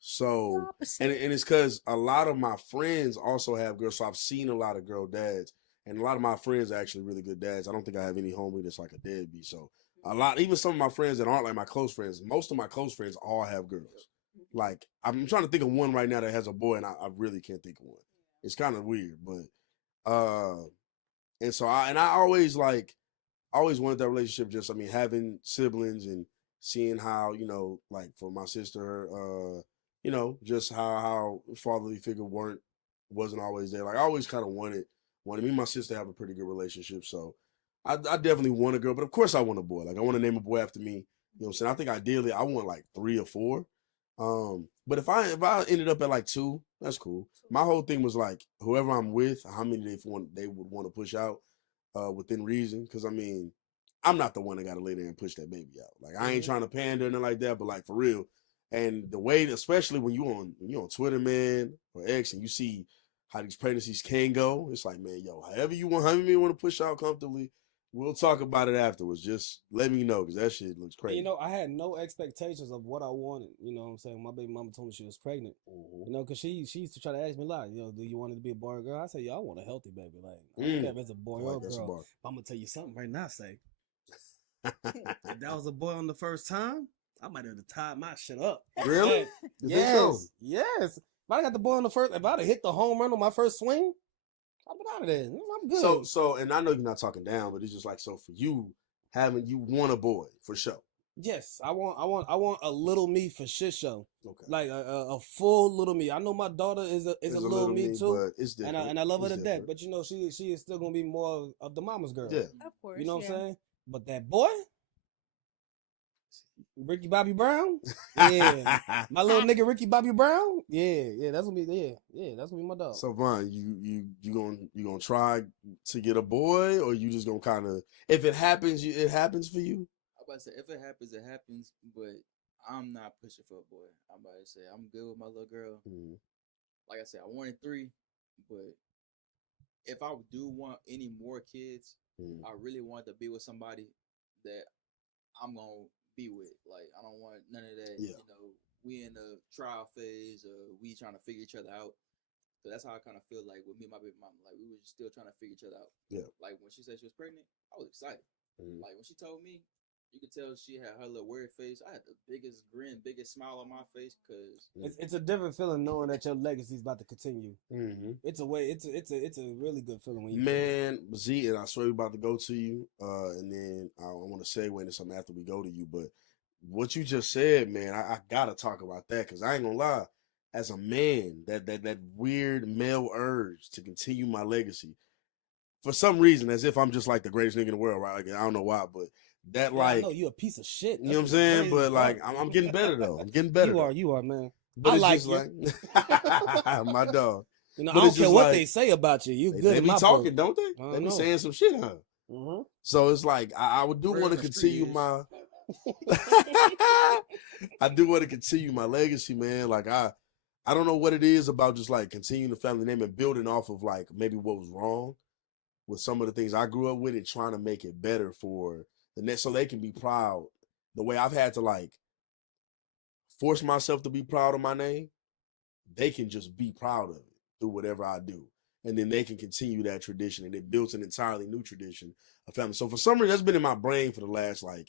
So, and it's because a lot of my friends also have girls. So I've seen a lot of girl dads, and a lot of my friends are actually really good dads. I don't think I have any homie that's like a deadbeat. So even some of my friends that aren't like my close friends, most of my close friends all have girls. Like I'm trying to think of one right now that has a boy, and I really can't think of one. It's kind of weird, but and so I always wanted that relationship. Just having siblings and seeing how like for my sister, just how fatherly figure wasn't always there. Like I always kind of wanted me and my sister to have a pretty good relationship. So I definitely want a girl, but of course I want a boy. Like I want to name a boy after me. You know what I'm saying? I think ideally I want like 3 or 4. But if I ended up at like 2, that's cool. My whole thing was like whoever I'm with, how many they would want to push out within reason. Because I'm not the one that got to lay there and push that baby out. Like I ain't trying to pander or nothing like that, but like for real. And the way, especially when you on Twitter, man, or X, and you see how these pregnancies can go, it's like, man, yo, however you want to push out comfortably, we'll talk about it afterwards. Just let me know because that shit looks crazy. And, I had no expectations of what I wanted. You know what I'm saying? My baby mama told me she was pregnant. Because she used to try to ask me a lot. Do you want it to be a boy or girl? I said, I want a healthy baby. Like, I don't care if it's a boy or a that's girl. smart. But I'm gonna tell you something right now, say. If that was a boy on the first time, I might have tied my shit up. Really? You think so? Yes. If I got the ball in the first, if I'd have hit the home run on my first swing, I've been out of there. I'm good. So, and I know you're not talking down, but it's just like, so for you, you want a boy for sure. Yes, I want a little me for shit show. Okay. Like a full little me. I know my daughter is a little me too, but it's different. and I love her It's to death. different. But you know, she is still gonna be more of the mama's girl. Yeah. Of course. You know what yeah. I'm saying? But that boy, Ricky Bobby Brown, yeah, my little nigga Ricky Bobby Brown, yeah, that's gonna be that's gonna be my dog. So Von, you gonna try to get a boy, or you just gonna kind of, if it happens, it happens for you? I'm about to say, if it happens, it happens. But I'm not pushing for a boy. I'm about to say I'm good with my little girl. Mm-hmm. Like I said, I wanted 3, but if I do want any more kids, I really want to be with somebody that I'm gonna be with. Like, I don't want none of that. Yeah. You know, we in the trial phase, or we trying to figure each other out. So that's how I kind of feel like with me and my baby mama. Like, we were still trying to figure each other out. Yeah. Like, when she said she was pregnant, I was excited. Mhm. Like, when she told me, you could tell she had her little weird face. I had the biggest grin, biggest smile on my face, because It's a different feeling knowing that your legacy is about to continue. Mm-hmm. It's a really good feeling when you Man, Z, and I swear we're about to go to you, and then I want to segue into something after we go to you. But what you just said, man, I gotta talk about that, because I ain't gonna lie. As a man, that weird male urge to continue my legacy, for some reason, as if I'm just like the greatest nigga in the world, right? Like, I don't know why, but that Yeah, like, I know you a piece of shit. you know what I'm saying? But like, I'm getting better though. I'm getting better. You are, man. But I it's like just you. like my dog. You know, But I don't it's care just what like, they say about you. You good They in be my talking, book. don't I they? don't They be know. saying some shit, huh? Mm-hmm. So it's like I would do Word want to on the continue street my. I do want to continue my legacy, man. Like I don't know what it is about just like continuing the family name and building off of like maybe what was wrong with some of the things I grew up with and trying to make it better for the next, so they can be proud. The way I've had to like force myself to be proud of my name, they can just be proud of it through whatever I do. And then they can continue that tradition, and it builds an entirely new tradition of family. So for some reason, that's been in my brain for the last like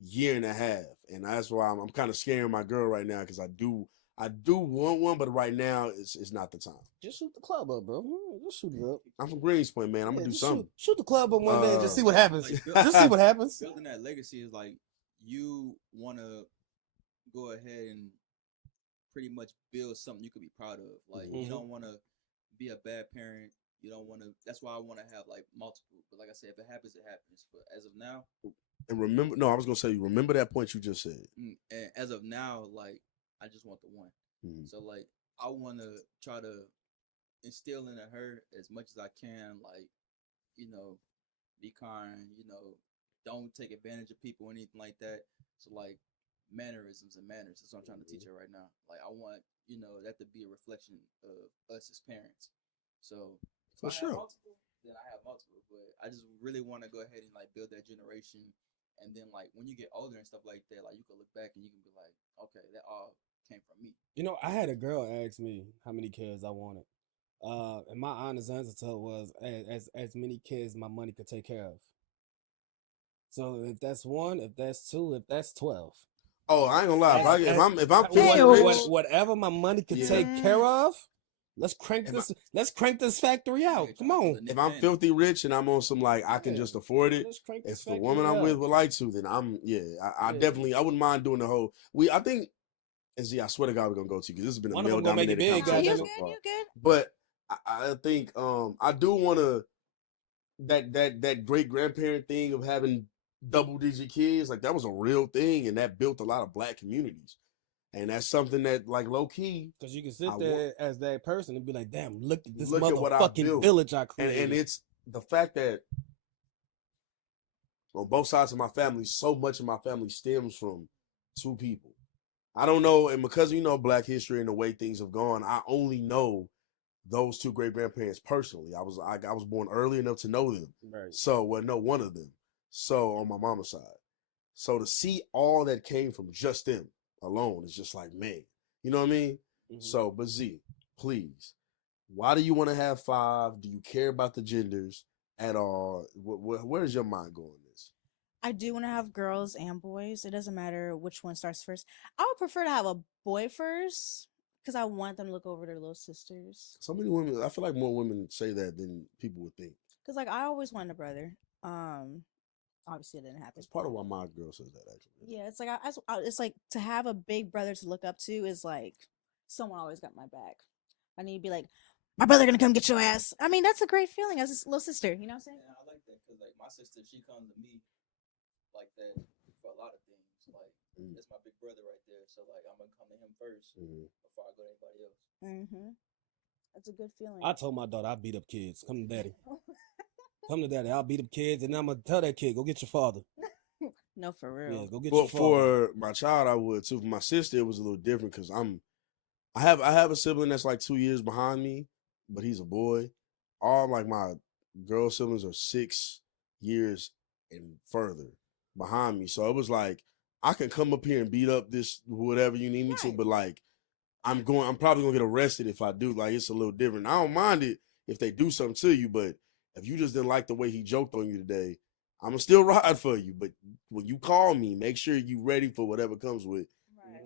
year and a half. And that's why I'm kind of scaring my girl right now, because I do want one, but right now it's not the time. Just shoot the club up, bro. Just shoot it up. I'm from Greenspoint, man. I'm Yeah, gonna do just something. Shoot the club up one day and just see what happens. Like, Just see what happens. Building that legacy is like, you want to go ahead and pretty much build something you could be proud of. Like, you don't want to be a bad parent. You don't want to. That's why I want to have like multiple. But like I said, if it happens, it happens. But as of now, And remember, no, I was gonna say, remember that point you just said. and as of now, like, I just want the one. Mhm. So like, I want to try to instill into her as much as I can. Like, you know, be kind. You know, don't take advantage of people or anything like that. So like, mannerisms and manners. That's what I'm trying to teach her right now. Like, I want, you know, that to be a reflection of us as parents. So if For I sure. have multiple, then I have multiple. But I just really want to go ahead and like build that generation. And then like when you get older and stuff like that, like you can look back and you can be like, okay, that all came from me. You know, I had a girl ask me how many kids I wanted. And my honest answer to her was as many kids my money could take care of. So if that's 1, if that's 2, if that's 12. Oh, I ain't gonna lie. If I'm whatever my money could take care of, let's crank this factory out. Come on. If I'm filthy rich and I'm on some like I can just afford it, crank this if the factory woman I'm with out. would like to, then I definitely, I wouldn't mind doing the whole. I think, and see, I swear to God, we're gonna go to, because this has been a One of male them gonna make it dominated big, conversation goddamn so it. far. You good? But I think I do want to that great grandparent thing of having double digit kids, like that was a real thing, and that built a lot of Black communities. And that's something that, like, low key, Because you can sit there as that person and be like, damn, look at this look at what I motherfucking built. village I created. And it's the fact that on both sides of my family, so much of my family stems from 2 people. I don't know, and because Black history and the way things have gone, I only know those 2 great grandparents personally. I was born early enough to know them. Right. So know one of them. So on my mama's side. So to see all that came from just them alone is just like, man, you know what I mean? So, but Z, please, why do you want to have 5? Do you care about the genders at all? Where's your mind going this? I do want to have girls and boys. It doesn't matter which one starts first. I would prefer to have a boy first because I want them to look over their little sisters. So many women. I feel like more women say that than people would think. Because like I always wanted a brother. Obviously it didn't happen. That's part of why my girl says that. Actually, Yeah, it's like it's like to have a big brother to look up to is like someone always got my back. I need to be like, my brother gonna come get your ass. I mean, that's a great feeling as a little sister. You know what I'm saying? Yeah, I like that because like my sister, she comes to me like that for a lot of things. Like it's my big brother right there, so like I'm gonna come to him 1st before I go to anybody else. That's a good feeling. I told my daughter I beat up kids. Come to daddy. Come to daddy. I'll beat up kids, and I'm gonna tell that kid, go get your father. No, for real. Yeah, go get well, your father. for my child, I would too. For my sister, it was a little different because I have a sibling that's like 2 years behind me, but he's a boy. All like my girl siblings are 6 years and further behind me. So it was like I can come up here and beat up this whatever you need me to, but like I'm probably gonna get arrested if I do. Like it's a little different. I don't mind it if they do something to you, but if you just didn't like the way he joked on you today, I'm gonna still ride for you. But when you call me, make sure you ready for whatever comes with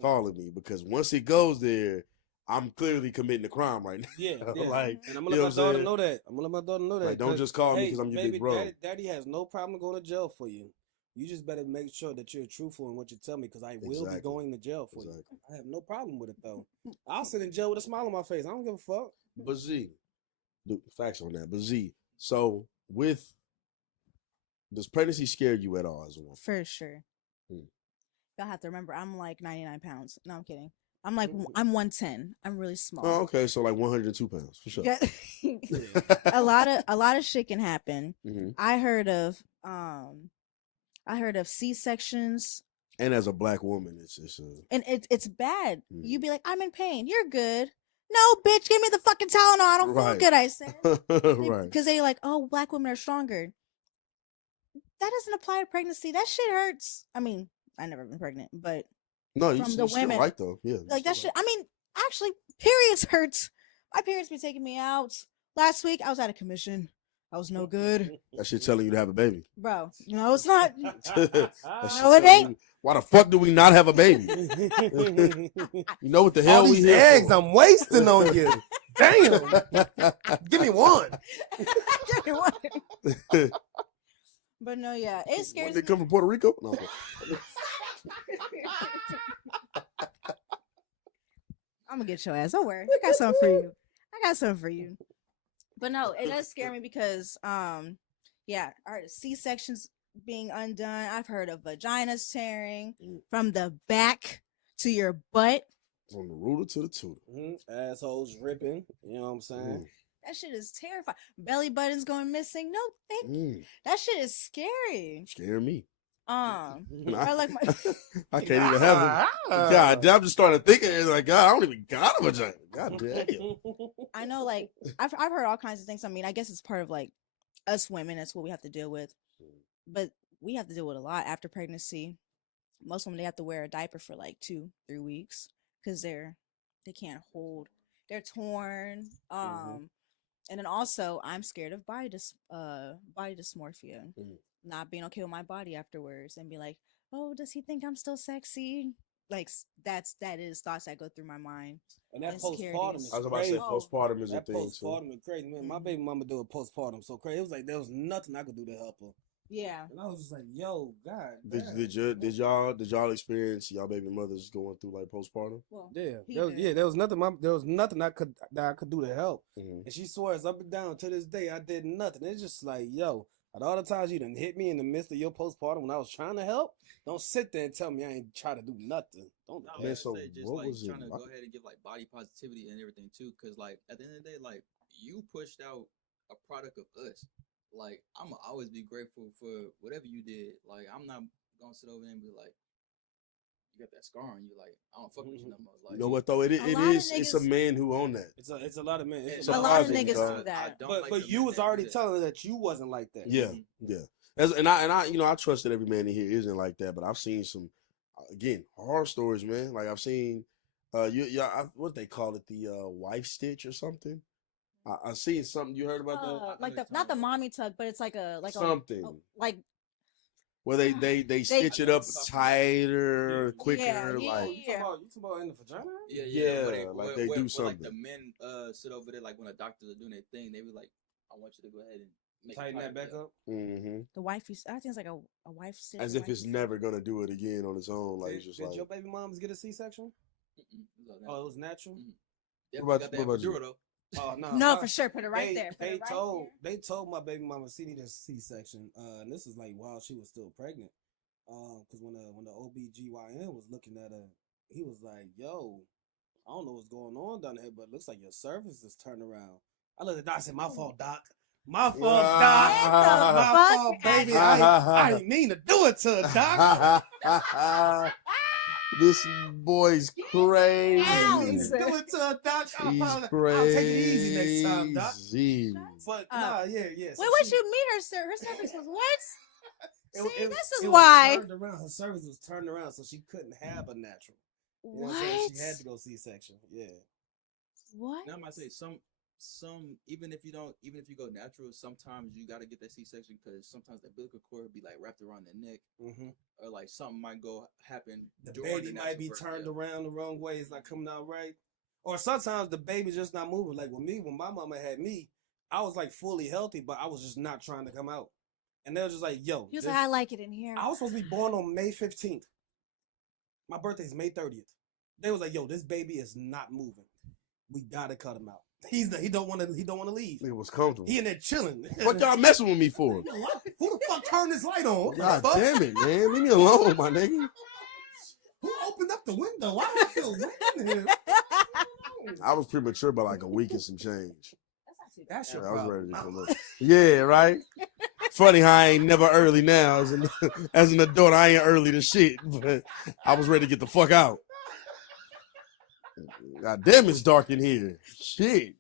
calling me, because once it goes there, I'm clearly committing a crime right now. Yeah, like, and I'm gonna let my daughter know that. I'm gonna let my daughter know that. Like, don't just call me because I'm your baby, big bro. Daddy has no problem going to jail for you. You just better make sure that you're truthful in what you tell me, because I will be going to jail for you. I have no problem with it though. I'll sit in jail with a smile on my face. I don't give a fuck. But Z, facts on that. But Z, so does pregnancy scare you at all as a woman? For sure. Y'all have to remember, I'm like 99 pounds. No, I'm kidding. I'm 110. I'm really small. Oh, okay. So like 102 pounds for sure. Yeah. a lot of shit can happen. I heard of C-sections. And as a black woman, it's bad. You be like, I'm in pain. You're good. No, bitch, give me the fucking Tylenol. I don't feel good. I said, right? Because they like, oh, black women are stronger. That doesn't apply to pregnancy. That shit hurts. I mean, I never been pregnant, but no, from the women, still right though. Yeah, like that shit. I mean, actually, periods hurts. My parents be taking me out. Last week, I was out of commission. I was no good. That shit telling you to have a baby. Bro, no, it's not. No, it ain't. Why the fuck do we not have a baby? You know what the hell All we these here eggs for? I'm wasting on you. Damn. Give me one. Give me one. But no, yeah, it scares They me. come from Puerto Rico? No. I'm gonna get your ass. Don't worry. I got something for you. But no, it does scare me because yeah, our C-sections being undone. I've heard of vaginas tearing from the back to your butt. From the rooter to the tutor. Assholes ripping. You know what I'm saying? That shit is terrifying. Belly buttons going missing. No, thank you. That shit is scary. Scare me. I like my. I can't even have them. God, I'm just starting to think of it. Like, God, I don't even got a vagina. God damn. I know, like I've heard all kinds of things. I mean, I guess it's part of like us women. That's what we have to deal with. But we have to deal with a lot after pregnancy. Most women, they have to wear a diaper for like 2-3 weeks because they can't hold. They're torn. And then also, I'm scared of body dysmorphia, not being okay with my body afterwards, and be like, oh, does he think I'm still sexy? Like that is thoughts that go through my mind. And that postpartum is crazy. I was about to say postpartum is a that thing postpartum is crazy. Man, my baby mama do a postpartum so crazy. It was like there was nothing I could do to help her. Yeah. And I was just like, yo, God. Did y'all experience y'all baby mothers going through like postpartum? Well, there was nothing I could do to help. And she swears up and down to this day I did nothing. It's just like, yo, at all the times you done hit me in the midst of your postpartum when I was trying to help, don't sit there and tell me I ain't try to do nothing. Don't do that. So just like trying to go ahead and give like body positivity and everything too, because like at the end of the day, like you pushed out a product of us. Like I'm gonna always be grateful for whatever you did. Like I'm not gonna sit over there and be like, you got that scar on you. Like I don't fuck with you no more. Like, You know what though? It's a man who own that. It's a lot of men. It's a lot of surprising, niggas dog. do that. But you was already telling her that you wasn't like that. Yeah, yeah. And I, you know, I trust that every man in here isn't like that. But I've seen some, again, horror stories, man. Like I've seen, what they call it, the wife stitch or something. I seen something. You heard about that? Like not the mommy tug, but it's like a something. like where they stitch it up tighter, quicker, You like talking about in the vagina? Yeah, like they do Like something. the men sit over there, like when the doctors are doing their thing, they be like, "I want you to go ahead and make Tighten that back up. Mm-hmm. The wifey, I think it's like a wife sit. As if it's never gonna do it again on its own. Like it's just Did like. your baby moms get a C-section? Oh, it was natural. What about you? Oh no, No, for sure. Put it right they, there. Put They it right told they told my baby mama she needed a C-section. And this is like while she was still pregnant. Because when the OBGYN was looking at her, he was like, "Yo, I don't know what's going on down here, but it looks like your cervix is turned around." I looked at the doc and said, "My fault, doc. My fault, doc. My fault, baby. I didn't mean to do it to her, doc." This boy's crazy. I didn't mean to do it to her, doc. He's I'll take it easy next time, doc. crazy. But nah, yeah. So Wait, what you mean her service was what? It this is was why. turned around. Her cervix was turned around, so she couldn't have a natural. You know what I'm saying? She had to go C-section. Yeah. What? Now I might say some even if you go natural, sometimes you got to get that C-section because sometimes the umbilical cord will be like wrapped around the neck, or like something might happen. The during baby the might be natural birth, turned yeah. around the wrong way. It's not coming out right. Or sometimes the baby's just not moving. Like with me, when my mama had me, I was like fully healthy, but I was just not trying to come out. And they were just like, "Yo." He was like, I like it in here. I was supposed to be born on May 15th. My birthday's May 30th. They was like, "Yo, this baby is not moving. We gotta cut him out. He don't want to leave. It was comfortable. He in there chilling. What y'all messing with me for? Yo, who the fuck turned this light on? What the God fuck? damn it, man. Leave me alone, my nigga. Who opened up the window? Why do I feel wet in here? I was premature by like a week and some change. That's your I was problem. ready to come up. Yeah, right? Funny how I ain't never early now. As an adult, I ain't early to shit. But I was ready to get the fuck out. God damn, it's dark in here. Shit.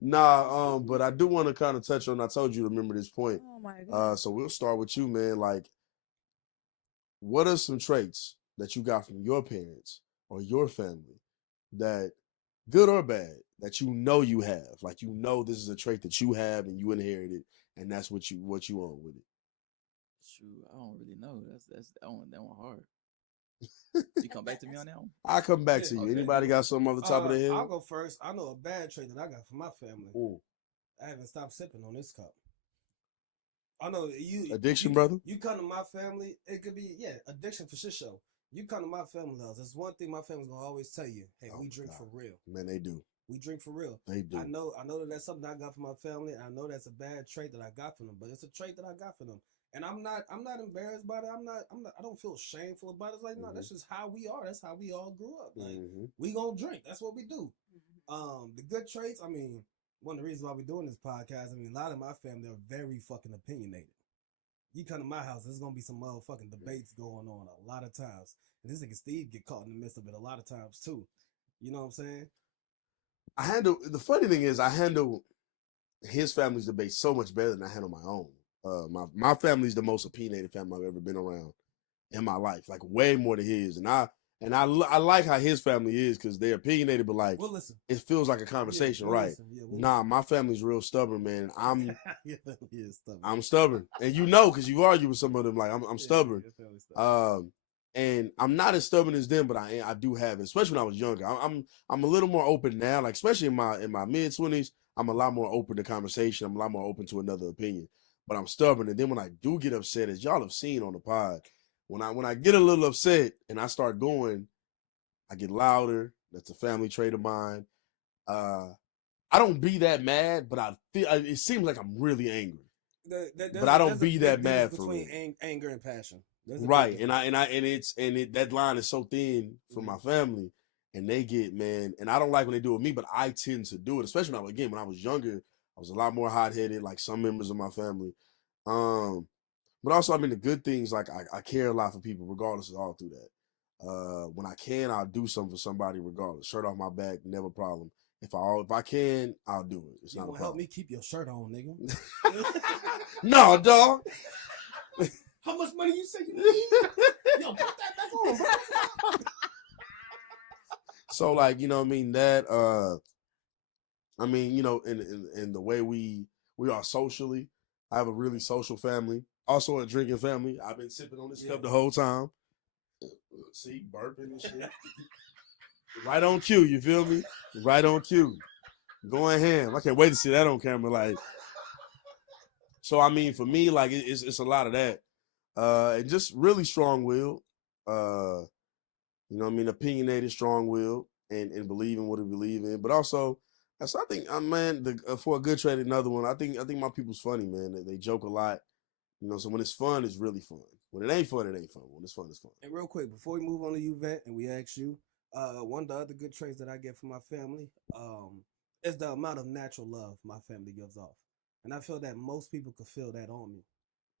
Nah, but I do want to kind of touch on, I told you to remember this point. Oh my God. So we'll start with you, man. Like, what are some traits that you got from your parents or your family that, good or bad, that you know you have? Like, you know this is a trait that you have and you inherited, and that's what you own with it. Shoot, I don't really know. That's that one hard. You come back to me on that one? I'll come back to you. Okay. Anybody got something off the top of their head? I'll go first. I know a bad trait that I got from my family. Ooh. I haven't stopped sipping on this cup. I know you. Addiction, brother? You come to my family, it could be, addiction for shit show. You come to my family house. There's one thing my family's gonna always tell you. Hey, we drink for real. Man, they do. We drink for real. They do. I know that that's something I got from my family. I know that's a bad trait that I got from them, but it's a trait that I got from them. And I'm not embarrassed by it. I don't feel shameful about it. It's like, no, that's just how we are. That's how we all grew up. Like, we gonna drink. That's what we do. The good traits, I mean, one of the reasons why we're doing this podcast, I mean, a lot of my family are very fucking opinionated. You come to my house, there's gonna be some motherfucking debates going on a lot of times. And this nigga Steve get caught in the midst of it a lot of times too. You know what I'm saying? The funny thing is I handle his family's debate so much better than I handle my own. My family's the most opinionated family I've ever been around in my life, like way more than his. And I like how his family is because they're opinionated, but like, listen. It feels like a conversation, we'll right? listen. Yeah, Nah, my family's real stubborn, man. I'm stubborn. I'm stubborn, and you know, because you argue with some of them. Like I'm stubborn. And I'm not as stubborn as them, but I do have it, especially when I was younger. I'm a little more open now, like especially in my mid-20s. I'm a lot more open to conversation. I'm a lot more open to another opinion. But I'm stubborn, and then when I do get upset, as y'all have seen on the pod, when I get a little upset and I start going, I get louder. That's a family trait of mine. I don't be that mad, but I feel it seems like I'm really angry. But I don't be that mad for real. Between anger and passion. Right, that line is so thin for my family, and they get, man, and I don't like when they do it with me, but I tend to do it, especially when I was younger. I was a lot more hot-headed, like some members of my family. But also, I mean, the good things, like I care a lot for people, regardless of all through that. When I can, I'll do something for somebody, regardless. Shirt off my back, never a problem. If I can, I'll do it. It's not a problem. Help me keep your shirt on, nigga. No, dog. How much money you say you need? Yo, put that back on, bro. So, like, you know what I mean? That, I mean, you know, in the way we are socially, I have a really social family. Also a drinking family. I've been sipping on this cup the whole time. See, burping and shit. Right on cue, you feel me? Right on cue. Going ham. I can't wait to see that on camera. Like, so I mean, for me, like it's a lot of that. And just really strong willed. You know what I mean? Opinionated, strong willed, and believe in what they believe in. But also, so I think, man, for a good trade, another one. I think my people's funny, man. They joke a lot. You know, so when it's fun, it's really fun. When it ain't fun, it ain't fun. When it's fun, it's fun. And real quick, before we move on to you, Vet, and we ask you, one of the other good traits that I get from my family is the amount of natural love my family gives off. And I feel that most people could feel that on me.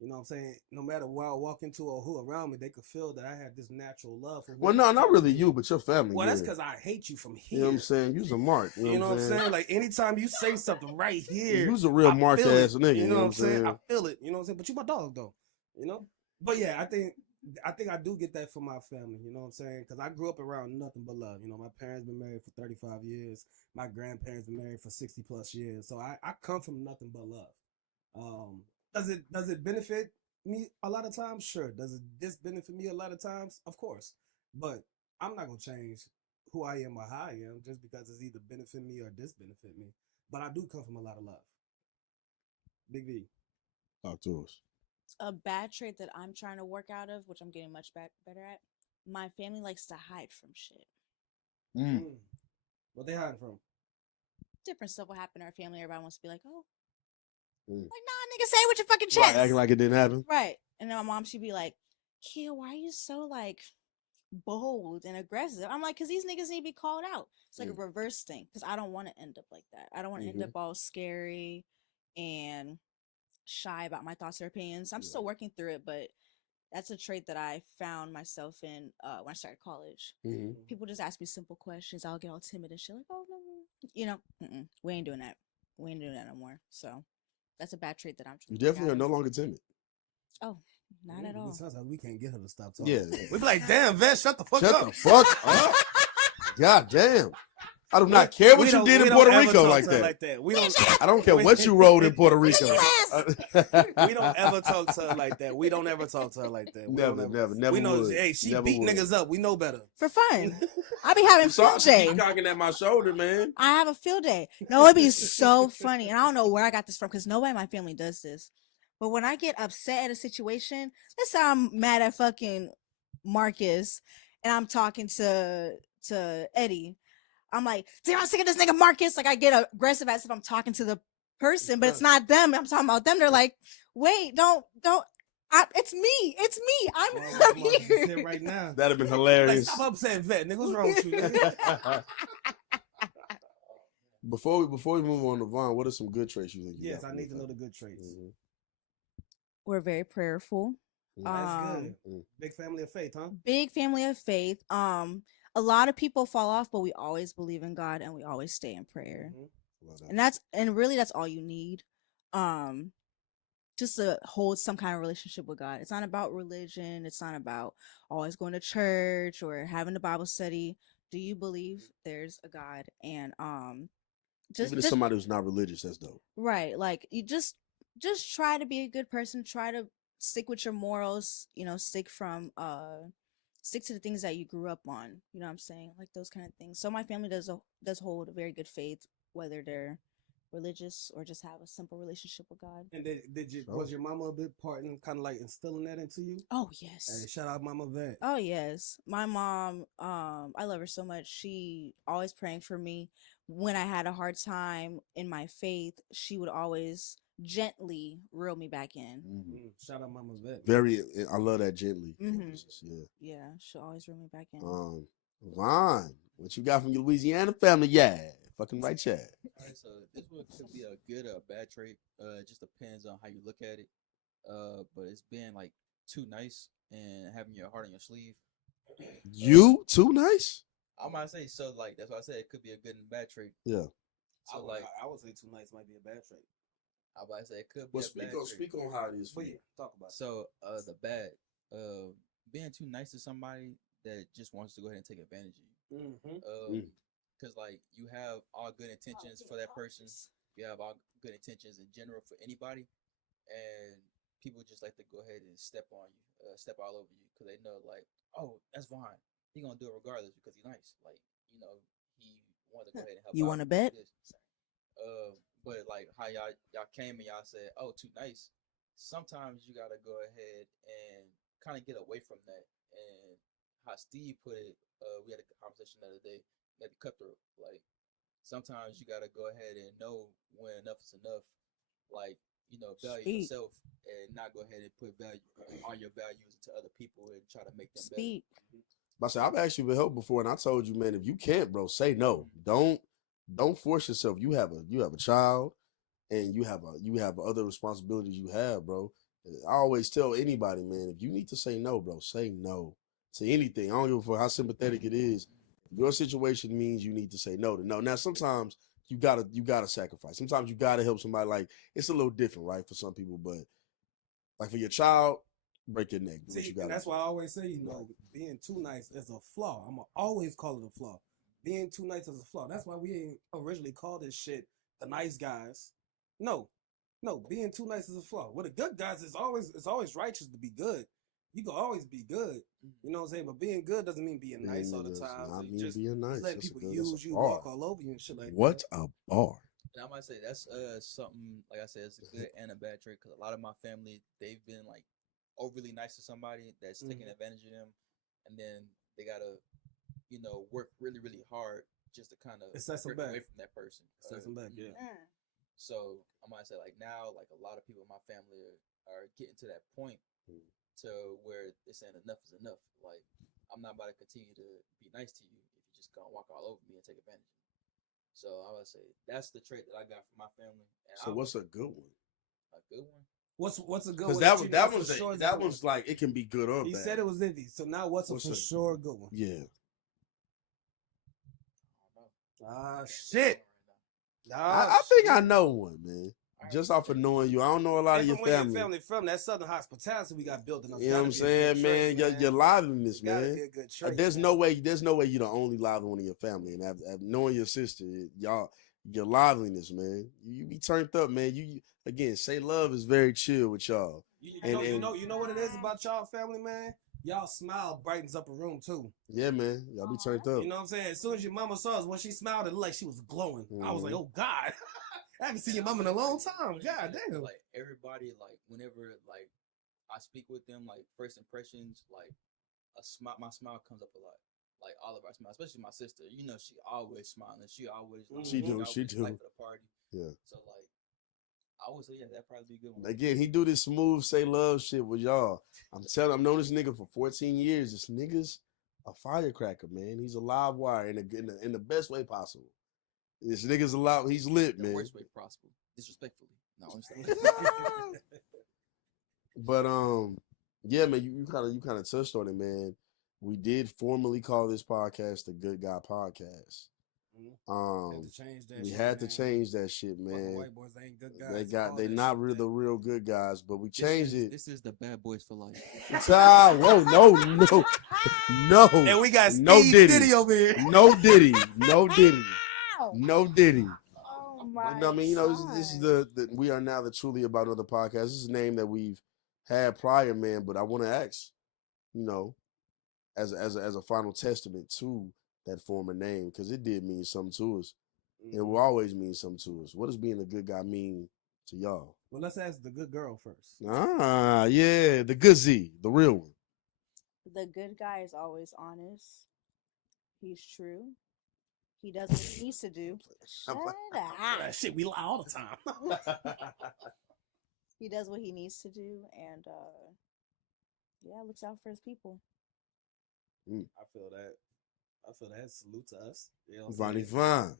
You know what I'm saying? No matter where I walk into or who around me, they could feel that I have this natural love for Well, no, not really you, but your family. Well, that's yeah. because I hate you from here. You know what I'm saying? You's a mark. You know what I'm saying? Like, anytime you say something right here, You's a real I mark feel ass it. nigga. You know what I'm saying? I feel it. You know what I'm saying? But you my dog, though. You know? But yeah, I think I do get that from my family. You know what I'm saying? Because I grew up around nothing but love. You know, my parents been married for 35 years. My grandparents been married for 60 plus years. So I come from nothing but love. Does it benefit me a lot of times? Sure. Does it disbenefit me a lot of times? Of course. But I'm not gonna change who I am or how I am just because it's either benefit me or disbenefit me. But I do come from a lot of love. Big V. Talk to us. A bad trait that I'm trying to work out of, which I'm getting much better at. My family likes to hide from shit. What they hiding from? Different stuff will happen in our family. Everybody wants to be like, oh, Mm. like, nah, nigga, say it with your fucking chest. Right, acting like it didn't happen. Right. And then my mom, she'd be like, Kia, why are you so, like, bold and aggressive? I'm like, because these niggas need to be called out. It's like a reverse thing, because I don't want to end up like that. I don't want to end up all scary and shy about my thoughts or opinions. I'm still working through it, but that's a trait that I found myself in when I started college. People just ask me simple questions. I'll get all timid and shit, like, oh, no. You know, we ain't doing that. We ain't doing that no more. So that's a bad trait that I'm trying You to work definitely out are no of. longer timid. Oh, not at all. It sounds like we can't get her to stop talking. Yeah. We be like, damn, Vet, shut the fuck Shut up. the fuck up. God damb. I do not care what you did in Puerto Rico like that. We don't. I don't care what you rode in Puerto Rico. We don't ever talk to her like that. We don't ever talk to her like that. Never We know, would. hey, she Never beat would. niggas up. We know better. For fun. I be having Sorry, field she day. keep cocking at my shoulder, man. I have a field day. No, it'd be so funny. And I don't know where I got this from because nobody in my family does this. But when I get upset at a situation, let's say I'm mad at fucking Marcus and I'm talking to Eddie. I'm like, damn, I'm sick of this nigga Marcus. Like, I get aggressive as if I'm talking to the person, but it's not them. I'm talking about them. They're like, wait, don't. It's me. I'm here right now. That'd have been hilarious. Like, stop upsetting Vet, nigga. What's wrong with you? Nigga? Before we move on to Vaughn, what are some good traits you think you Yes, got I from need your to know family? the good traits. We're very prayerful. That's good. Big family of faith, huh? Big family of faith. A lot of people fall off, but we always believe in God and we always stay in prayer. And really that's all you need. Just to hold some kind of relationship with God. It's not about religion. It's not about always going to church or having a Bible study. Do you believe there's a God? And Even if somebody who's not religious, that's dope. right, like you just try to be a good person. Try to stick with your morals. You know, stick to the things that you grew up on. You know what I'm saying? Like those kind of things. So my family does hold a very good faith, whether they're religious or just have a simple relationship with God. And was your mama a big part in kind of like instilling that into you? Oh yes. Hey, shout out Mama Vet. Oh yes. My mom, I love her so much. She always praying for me. When I had a hard time in my faith, she would always gently reel me back in. Shout out Mama Vet. I love that gently. Yeah, she'll always reel me back in. Vaughn, what you got from your Louisiana family? Yeah, fucking right, Chad. All right, so this one could be a good or a bad trait. It just depends on how you look at it. But it's being like too nice and having your heart on your sleeve. You too nice? I might say so. Like that's why I said it could be a good and bad trait. Yeah. So like I would say too nice might be a bad trait. I might say it could be Well, a bad trait. speak on how it is for you. Talk about it. So the bad, being too nice to somebody that just wants to go ahead and take advantage of you. Because like you have all good intentions for that person, you have all good intentions in general for anybody, and people just like to go ahead and step on you, step all over you, because they know like, oh, that's fine. He gonna do it regardless because he's nice. Like, you know, he wanted to go ahead and help You out. want to bet? But like how y'all came and y'all said, oh, too nice. Sometimes you gotta go ahead and kind of get away from that. And how Steve put it, we had a conversation the other day, maybe cutthroat. Like sometimes you gotta go ahead and know when enough is enough. Like, you know, value Speak. yourself and not go ahead and put value all your values into other people and try to make them Speak. better. I said, I've asked you for help before, and I told you, man, if you can't, bro, say no. Don't force yourself. You have a child, and you have other responsibilities you have, bro. I always tell anybody, man, if you need to say no, bro, say no to anything. I don't give a fuck how sympathetic it is. Your situation means you need to say no to no. Now, sometimes you gotta sacrifice. Sometimes you gotta help somebody. Like, it's a little different, right, for some people, but like for your child, break your neck. Do what See, you gotta and that's do. why I always say, being too nice is a flaw. I'm going to always call it a flaw. Being too nice is a flaw. That's why we ain't originally called this shit the nice guys. No, being too nice is a flaw. With the good guys, it's always righteous to be good. You can always be good. You know what I'm saying? But being good doesn't mean being nice all the time. Not So mean just being nice. letting That's a people good- that's use a you, bar. walk all over you and shit like What that. a bar. And I might say that's something, like I said, it's a good and a bad trait, because a lot of my family, they've been like overly nice to somebody that's taking advantage of them, and then they gotta, you know, work really, really hard just to kind of It sets them break away back. from that person. Sets them back, yeah. So I might say like now, like a lot of people in my family are getting to that point to where they're saying enough is enough. Like, I'm not about to continue to be nice to you if you just gonna walk all over me and take advantage of me. So I would say that's the trait that I got from my family. And So what's a good one? A good one? What's a good Because one? that you was know that for was sure is a that good one? was like it can be good or He bad. said it was iffy. So now what's a for sure good one? Yeah. Ah, shit. I think I know one, man. Just off of knowing you, I don't know a lot of your From where family. your family from, that southern hospitality we got built in us. You know what I'm gotta be a saying, good man? trait, Your liveliness, It's gotta man. be a good trait, There's man. no way you're the only lively one in your family. And knowing your sister, your liveliness, man. You be turned up, man. You again, say love is very chill with y'all. You know what it is about y'all family, man? Y'all smile brightens up a room too. Yeah, man. Y'all be turned up. You know what I'm saying? As soon as your mama saw us, when she smiled, it looked like she was glowing. I was like, Mhm. oh God. I haven't seen your mama in a long time. God damn. Like everybody, like whenever like I speak with them, like first impressions, like my smile comes up a lot. Like all of our smiles, especially my sister. You know, she always smiling. She always like, She do. life of the party. Yeah. So like, I would say yeah, that'd probably be a good one. Again, he do this smooth say love shit with y'all. I've known this nigga for 14 years. This nigga's a firecracker, man. He's a live wire in the best way possible. This nigga's a lot. He's lit, The man. worst way possible, disrespectfully. No, I'm saying. But yeah, man, you kind of touched on it, man. We did formally call this podcast the Good Guy Podcast. Had to change that we shit, had to man. change that shit, Fucking man. white boys ain't good guys. They not really the real good guys, but we changed it. This is the Bad Boys for Life. Whoa, no. And we got no Steve Diddy. Diddy over here. No Diddy. No Diddy. No Diddy. Oh But, my! I mean, this is the we are now the Truly About Another podcast. This is a name that we've had prior, man. But I want to ask, as a final testament to that former name, because it did mean something to us. It will always mean something to us. What does being a good guy mean to y'all? Well, let's ask the good girl first. Ah, yeah, the good Z, the real one. The good guy is always honest. He's true. He does what he needs to do. Shut up. Shit, we lie all the time. He does what he needs to do, and looks out for his people. I feel that. Salute to us. You know what I'm Vonnie saying? Vine.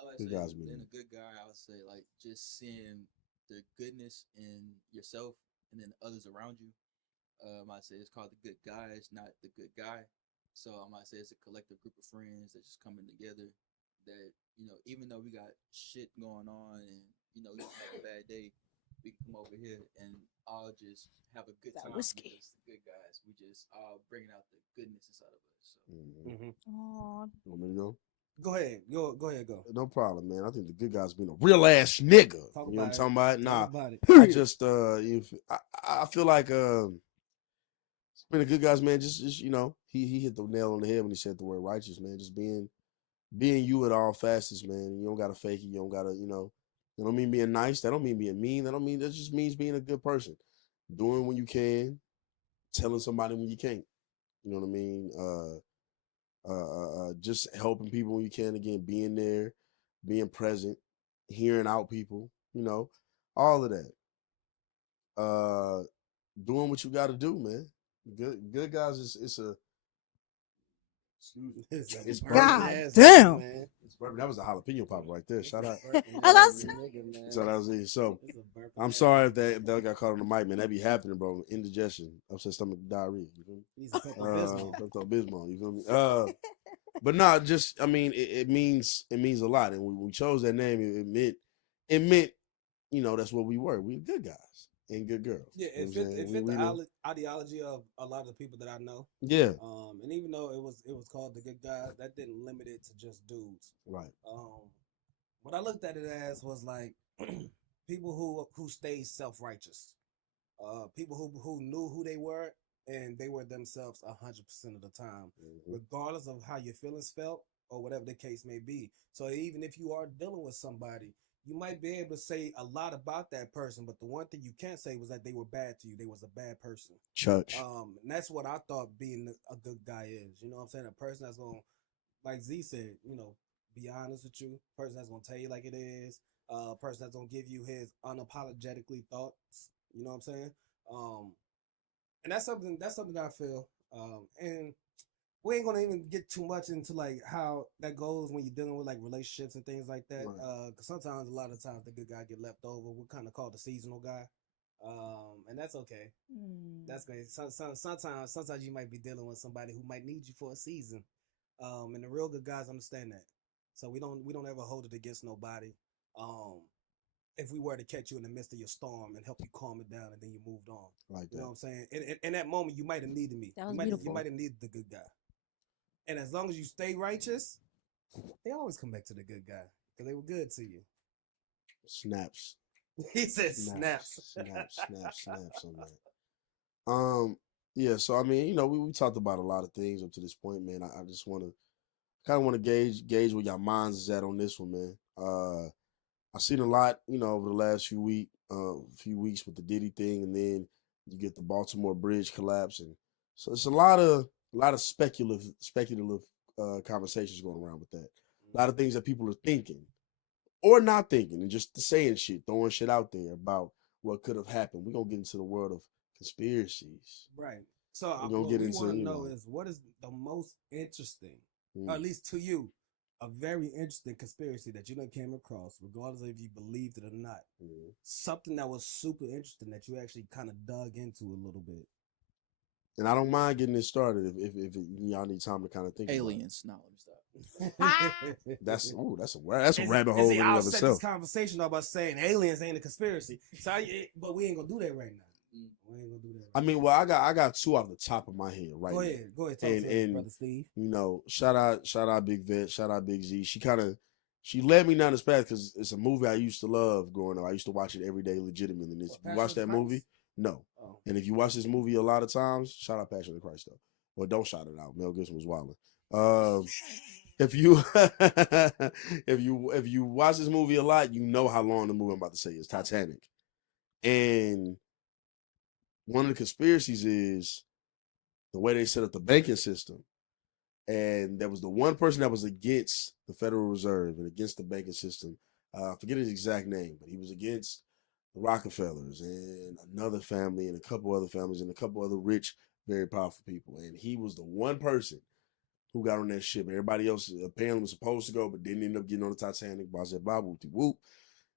I would Good say guys, being man. a good guy, I would say like just seeing the goodness in yourself and then others around you. I might say it's called the good guys, not the good guy. So I might say it's a collective group of friends that's just coming together. That even though we got shit going on and we have a bad day, we can come over here and all just have a good time. Whiskey. Because the good guys, we just all bringing out the goodness inside of us. So. Mm-hmm. Aww. Want me to go? Go ahead. Go ahead. Go. No problem, man. I think the good guy's being a real ass nigga. Talk You know what I'm about talking it. about? Nah, Talk about it. I just I feel like being a good guy's man. Just he hit the nail on the head when he said the word righteous, man. Just being you at all facets, man. You don't gotta fake it. You don't gotta That don't mean being nice. That don't mean being mean. That just means being a good person, doing when you can, telling somebody when you can't. You know what I mean? Just helping people when you can. Again, being there, being present, hearing out people. All of that. Doing what you got to do, man. Good guys. It's a. Excuse me. It's God burning. damn. Man. It's burning. That was a jalapeno pop right there. Shout out. Shout out Z. So I'm sorry if that got caught on the mic, man. That be happening, bro. Indigestion, upset stomach, diarrhea. You feel me? Pepto-Bismol. You feel me? But nah, just it means a lot, and when we chose that name, it meant that's what we were. We were good guys and good girls. Yeah, You know it what I'm fit saying? the ideology of a lot of the people that I know. Yeah. And even though it was called the good guys, that didn't limit it to just dudes. Right. What I looked at it as was like people who stayed self-righteous, people who knew who they were and they were themselves 100% of the time, regardless of how your feelings felt or whatever the case may be. So even if you are dealing with somebody, you might be able to say a lot about that person, but the one thing you can't say was that they were bad to you. They was a bad person. Church. And that's what I thought being a good guy is. You know what I'm saying? A person that's going, like Z said, be honest with you. A person that's going to tell you like it is. A person that's going to give you his unapologetically thoughts. You know what I'm saying? And that's something that I feel. And we ain't gonna even get too much into like how that goes when you're dealing with like relationships and things like that. Right. Cause sometimes a lot of times the good guy get left over. We're kind of called the seasonal guy. And that's okay. That's great. Sometimes you might be dealing with somebody who might need you for a season. And the real good guys understand that. So we don't ever hold it against nobody. If we were to catch you in the midst of your storm and help you calm it down and then you moved on. Like that. You know what I'm saying? In that moment, you might have needed me. That was You beautiful. might have needed the good guy. And as long as you stay righteous, they always come back to the good guy because they were good to you. Snaps. He said snaps. Snaps on that. Yeah, so we talked about a lot of things up to this point, man. I just want to gauge where your minds is at on this one, man. I've seen a lot, over the last few weeks with the Diddy thing, and then you get the Baltimore Bridge collapse, and so it's a lot of speculative conversations going around with that. A lot of things that people are thinking or not thinking, and just saying shit, throwing shit out there about what could have happened. We're gonna get into the world of conspiracies, Right. So We're what gonna get we into, want to you know know. is what is the most interesting, Mm. or at least to you, a very interesting conspiracy that you done came across, regardless of if you believed it or not. Something that was super interesting that you actually kind of dug into a little bit. And I don't mind getting it started if y'all need time to kind of think. Aliens. No, let me stop. That's a rabbit hole in and I'll of set itself. this conversation up by saying aliens ain't a conspiracy. So, but we ain't gonna do that right now. We ain't gonna do that. I mean, well, I got two off the top of my head right Go now. ahead. Talk to us, Brother Steve. Shout out Big Vet, shout out Big Z. She led me down this path because it's a movie I used to love growing up. I used to watch it every day legitimately. And if you watch that movie, no. Oh. And if you watch this movie a lot of times, shout out Passion of the Christ though. Well, don't shout it out. Mel Gibson was wilding. If you if you watch this movie a lot, you know how long the movie I'm about to say is. Titanic. And one of the conspiracies is the way they set up the banking system. And there was the one person that was against the Federal Reserve and against the banking system. I forget his exact name, but he was against the Rockefellers and another family and a couple other families and a couple other rich, very powerful people. And he was the one person who got on that ship. Everybody else apparently was supposed to go, but didn't end up getting on the Titanic. Blah, blah, blah, whoop.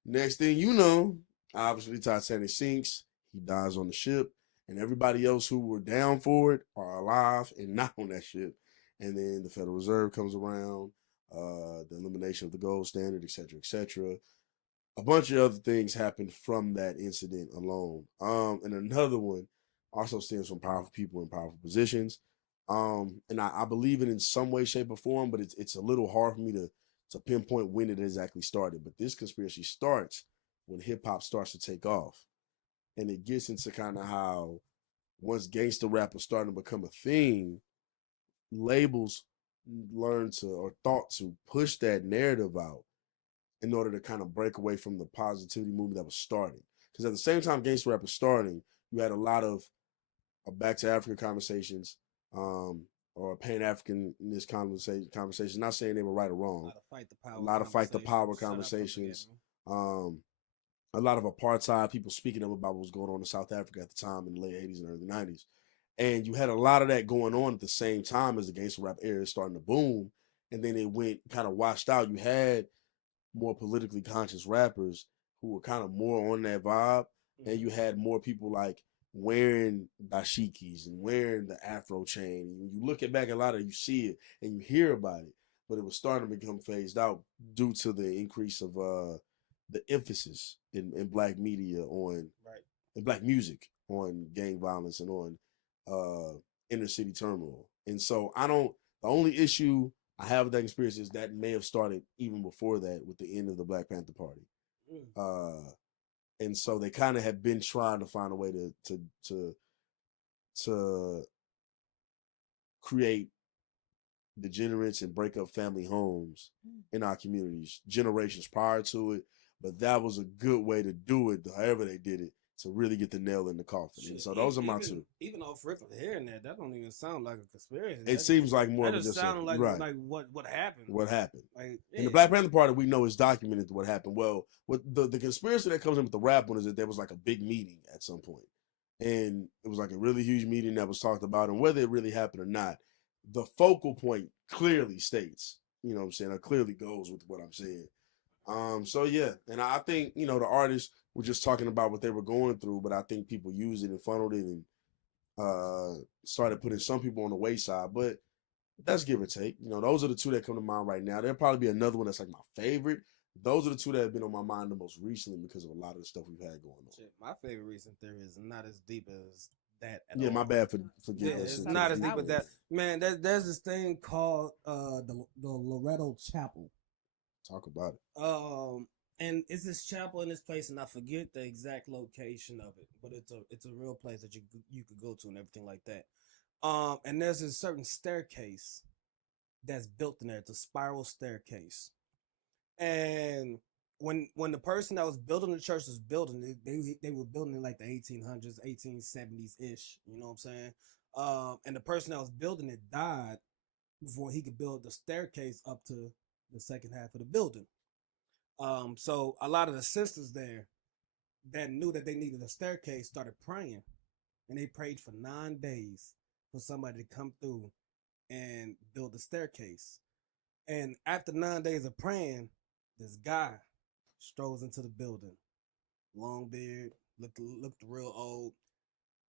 Next thing you know, obviously Titanic sinks. He dies on the ship. And everybody else who were down for it are alive and not on that ship. And then the Federal Reserve comes around, the elimination of the gold standard, et cetera, et cetera. A bunch of other things happened from that incident alone. And another one also stems from powerful people in powerful positions. And I believe it in some way, shape, or form, but it's a little hard for me to pinpoint when it exactly started. But this conspiracy starts when hip hop starts to take off, and it gets into kind of how once gangster rap was starting to become a thing, labels learned to or thought to push that narrative out in order to kind of break away from the positivity movement that was starting. Because at the same time gangster rap was starting, you had a lot of back to Africa conversations, or Pan-Africanist conversations. Not saying they were right or wrong. A lot of fight the power conversations. A lot of apartheid, people speaking up about what was going on in South Africa at the time in the late 80s and early 90s. And you had a lot of that going on at the same time as the gangster rap era is starting to boom. And then it went kind of washed out. You had more politically conscious rappers who were kind of more on that vibe. And you had more people like wearing dashikis and wearing the afro chain. And you look at back a lot of it, you see it and you hear about it. But it was starting to become phased out due to the increase of the emphasis in black media on in black music on gang violence and on inner city turmoil. And so the only issue I have with that experience is that may have started even before that with the end of the Black Panther Party. And so they kind of have been trying to find a way to create degenerates and break up family homes in our communities generations prior to it. But that was a good way to do it, however they did it, to really get the nail in the coffin. And so those are my two. Even off rip of hearing that don't even sound like a conspiracy. It seems like more of just just sounding like right. like what happened. What happened? Like, in the Black Panther Party, we know is documented what happened. Well, what the conspiracy that comes in with the rap one is that there was like a big meeting at some point, and it was like a really huge meeting that was talked about, and whether it really happened or not, the focal point clearly states, you know what I'm saying, or clearly goes with what I'm saying. So yeah, and I think, you know, the artists were just talking about what they were going through, but I think people used it and funneled it and started putting some people on the wayside. But that's give or take. You know, those are the two that come to mind right now. There'll probably be another one that's like my favorite. Those are the two that have been on my mind the most recently because of a lot of the stuff we've had going on. My favorite recent theory is not as deep as that at Yeah, all. my bad for getting Yeah, that it's shit. not as deep as that. Man, there's this thing called the Loretto Chapel. Talk about it. And it's this chapel in this place, and I forget the exact location of it, but it's a real place that you could go to and everything like that. And there's a certain staircase that's built in there. It's a spiral staircase, and when the person that was building the church was building it, they were building it like the 1800s, 1870s ish. You know what I'm saying? And the person that was building it died before he could build the staircase up to the second half of the building. So a lot of the sisters there that knew that they needed a staircase started praying, and they prayed for 9 days for somebody to come through and build the staircase. And after 9 days of praying, this guy strolls into the building, long beard, looked real old.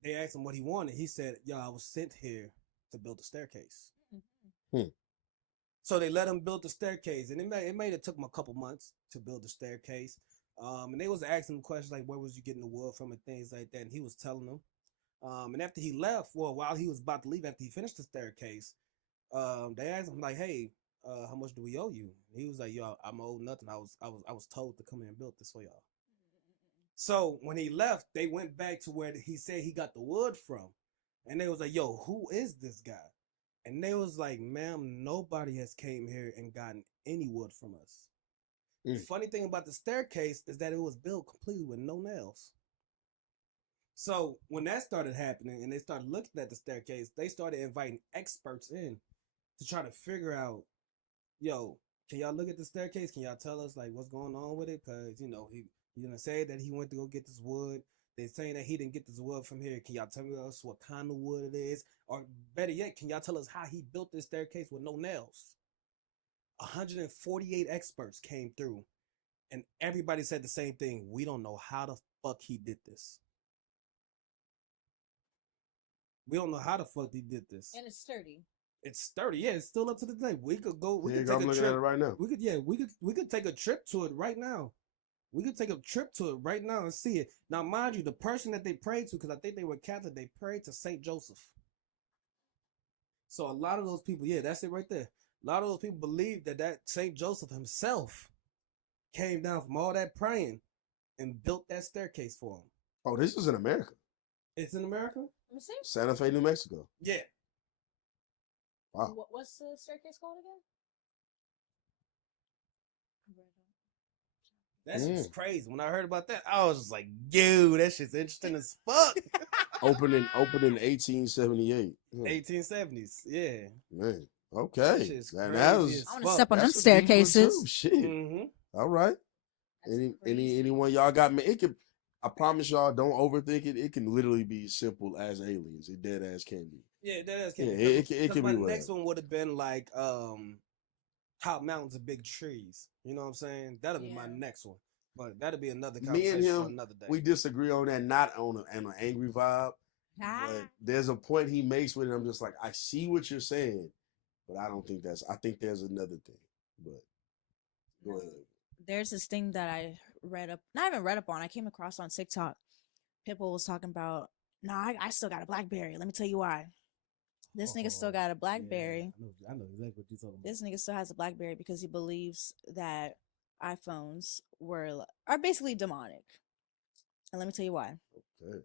They asked him what he wanted. He said, "Yo, I was sent here to build a staircase." So they let him build the staircase, and it took him a couple months to build the staircase. And they was asking him questions like, "Where was you getting the wood from?" and things like that. And he was telling them. And after he left, well, while he was about to leave, after he finished the staircase, they asked him like, "Hey, how much do we owe you?" And he was like, "Yo, I'm owed nothing. I was told to come here and build this for y'all." So when he left, they went back to where he said he got the wood from, and they was like, "Yo, who is this guy?" And they was like, "Ma'am, nobody has came here and gotten any wood from us." The funny thing about the staircase is that it was built completely with no nails. So when that started happening and they started looking at the staircase, they started inviting experts in to try to figure out, "Yo, can y'all look at the staircase? Can y'all tell us like what's going on with it?" Because, you know, he's gonna say that he went to go get this wood. They're saying that he didn't get this wood from here. Can y'all tell us what kind of wood it is? Or better yet, can y'all tell us how he built this staircase with no nails? 148 experts came through, and everybody said the same thing. "We don't know how the fuck he did this. We don't know how the fuck he did this." And it's sturdy. It's sturdy. Yeah, it's still up to the day. We could go. We could I'm take a looking at trip it right now. We could take a trip to it right now. We could take a trip to it right now and see it. Now, mind you, the person that they prayed to, because I think they were Catholic, they prayed to Saint Joseph. So a lot of those people, yeah, that's it right there. A lot of those people believe that Saint Joseph himself came down from all that praying and built that staircase for him. Oh, this is in America. It's in America? Let me see. Santa Fe, New Mexico. Yeah. Wow. What's the staircase called again? That shit's crazy. When I heard about that, I was just like, dude, that shit's interesting as fuck. Opening 1878. 1870s, yeah. Man, That okay. shit's That crazy was, as I want to fuck. step on them that's a deep one, staircases. too. Shit. Mhm. All right. Anyone y'all got me? It could. I promise y'all, don't overthink it. It can literally be simple as aliens. It dead ass can be. Yeah, that is. Yeah, it can my be next well. one would have been like top mountains and big trees. You know what I'm saying? That'll be my next one. But that'll be another Me conversation and for him, another day. we disagree on that. Not on an angry vibe, but there's a point he makes with it. I'm just like, I see what you're saying, but I don't think that's. I think there's another thing. But go ahead. There's this thing that I read up, not even read up on. I came across on TikTok. People was talking about, I still got a BlackBerry. Let me tell you why. This nigga still got a BlackBerry. I know exactly what you're talking about. This nigga still has a BlackBerry because he believes that iPhones are basically demonic. And let me tell you why. Okay.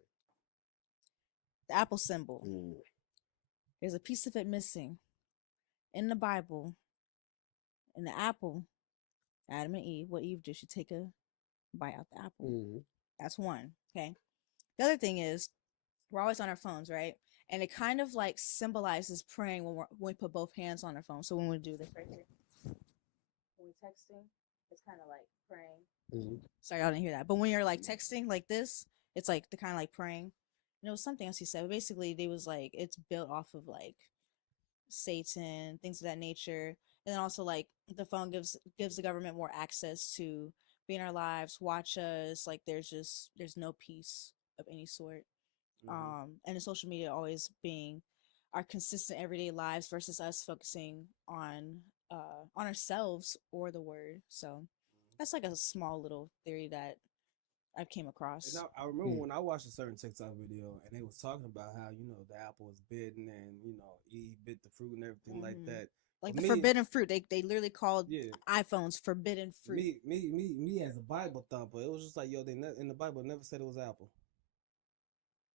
The Apple symbol. There's a piece of it missing in the Bible. In the apple, Adam and Eve, what Eve did, she take a bite out the apple. That's one. Okay. The other thing is, we're always on our phones, right? And it kind of like symbolizes praying when we put both hands on our phone. So when we do this right here, when we're texting, it's kind of like praying. Sorry, y'all didn't hear that. But when you're like texting like this, it's like the kind of like praying. And it was something else he said. But basically, they was like, it's built off of like Satan, things of that nature. And then also like the phone gives the government more access to be in our lives, watch us. Like there's no peace of any sort. And the social media always being our consistent everyday lives versus us focusing on ourselves or the word. So that's like a small little theory that I came across. And I remember when I watched a certain TikTok video and they was talking about how, the apple was bitten and, Eve bit the fruit and everything like that. Like For the forbidden fruit. They literally called iPhones forbidden fruit. Me as a Bible thumper, it was just like, in the Bible, it never said it was apple.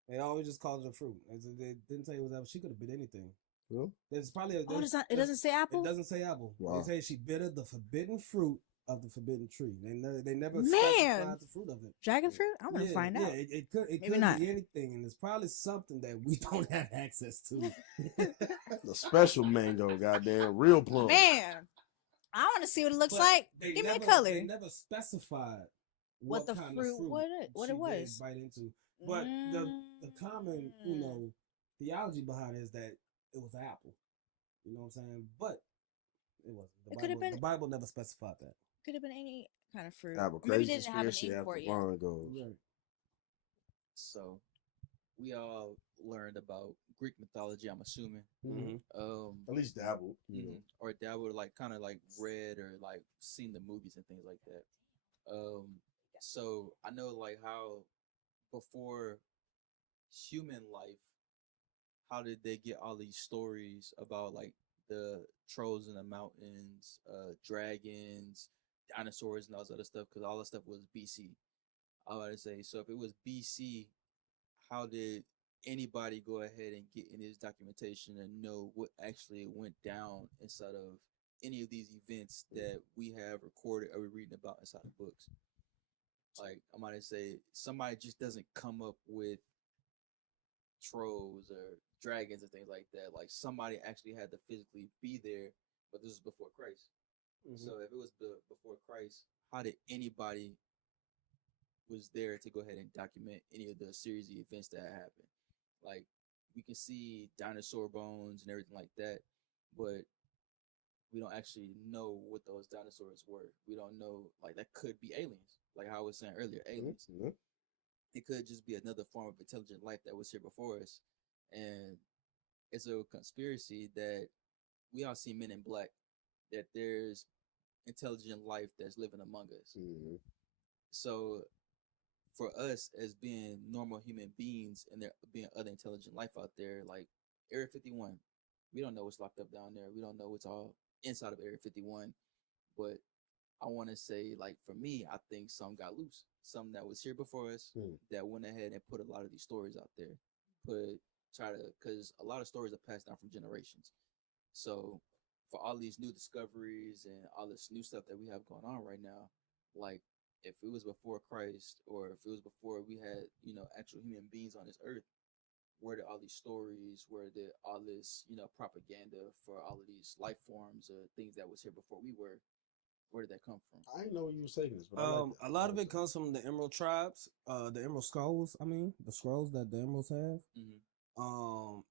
They always just called it a fruit. They didn't say it was apple. She could have bit anything. Yeah. There's probably it doesn't say apple? It doesn't say apple. Wow. They say she bit of the forbidden fruit of the forbidden tree. They never Man, specified the fruit of it. Dragon fruit? I want to find out. It could Maybe not. be anything, and it's probably something that we don't have access to. The special mango, goddamn, real plum. Man, I want to see what it looks But like. they Give me a never- color. They never specified What the kind fruit, of fruit what she it was. did bite into. But the common, theology behind it is that it was an apple. You know what I'm saying? But it wasn't. It could have been. The Bible never specified that. Could have been any kind of fruit. Apple, Or maybe crazy didn't have a conspiracy name after for it yet. Vaughn goes. So, we all learned about Greek mythology, I'm assuming. At least dabble. Or dabbled, like, kind of like read or like seen the movies and things like that. So, I know like how before human life, how did they get all these stories about like the trolls in the mountains, dragons, dinosaurs, and all this other stuff? Because all that stuff was BC. I was about to say, so if it was BC, how did anybody go ahead and get in this documentation and know what actually went down inside of any of these events that we have recorded or we're reading about inside of books? Like, I might say, somebody just doesn't come up with trolls or dragons and things like that. Like, somebody actually had to physically be there, but this is before Christ. So if it was before Christ, how did anybody was there to go ahead and document any of the series of events that happened? Like, we can see dinosaur bones and everything like that, but we don't actually know what those dinosaurs were. We don't know, like, that could be aliens, like how I was saying earlier, aliens. It could just be another form of intelligent life that was here before us. And it's a conspiracy that we all see Men in Black, that there's intelligent life that's living among us. So for us as being normal human beings and there being other intelligent life out there, like Area 51, We don't know what's locked up down there. We don't know what's all inside of Area 51. But I want to say, like, for me, I think some got loose. Some that was here before us that went ahead and put a lot of these stories out there. Because a lot of stories are passed down from generations. So for all these new discoveries and all this new stuff that we have going on right now, like, if it was before Christ or if it was before we had, actual human beings on this earth, where did all these stories, where did all this, propaganda for all of these life forms or things that was here before we were, where did that come from? I didn't know you were saying this, but I like A lot of it comes from the Emerald tribes, the Emerald Scrolls. I mean, the scrolls that the Emeralds have.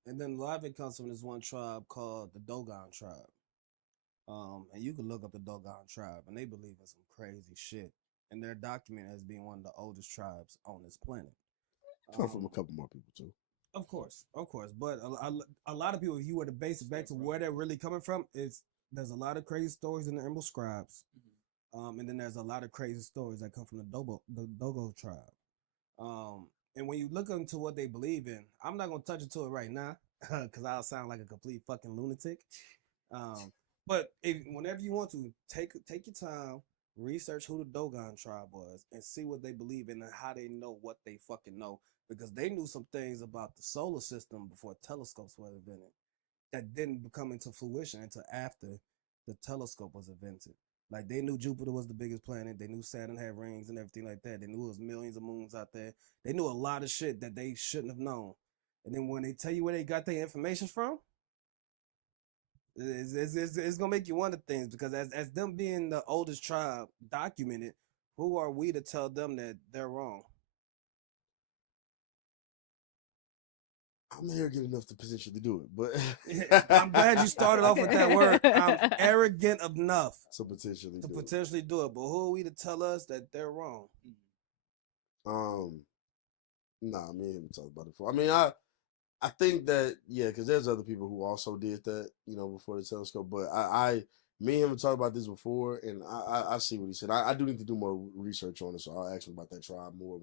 And then a lot of it comes from this one tribe called the Dogon tribe. And you can look up the Dogon tribe, and they believe in some crazy shit. And they're documented as being one of the oldest tribes on this planet. Come from a couple more people too. Of course. But a lot of people, if you were to base it back to where they're really coming from, there's a lot of crazy stories in the Emerald Scribes. And then there's a lot of crazy stories that come from the Dogo tribe. And when you look into what they believe in, I'm not going to touch into it right now because I'll sound like a complete fucking lunatic. But whenever you want to, take your time, research who the Dogon tribe was and see what they believe in and how they know what they fucking know. Because they knew some things about the solar system before telescopes were invented that didn't come into fruition until after the telescope was invented. Like, they knew Jupiter was the biggest planet. They knew Saturn had rings and everything like that. They knew it was millions of moons out there. They knew a lot of shit that they shouldn't have known. And then when they tell you where they got their information from, it's going to make you wonder things, because as them being the oldest tribe documented, who are we to tell them that they're wrong? I'm arrogant enough to potentially do it, but I'm glad you started off with that word. I'm arrogant enough to potentially do it. But who are we to tell us that they're wrong? Nah, me and him talked about it before. I mean, I think that, yeah, because there's other people who also did that, before the telescope. But me and him talked about this before, and I see what he said. I do need to do more research on it, so I'll ask him about that tribe more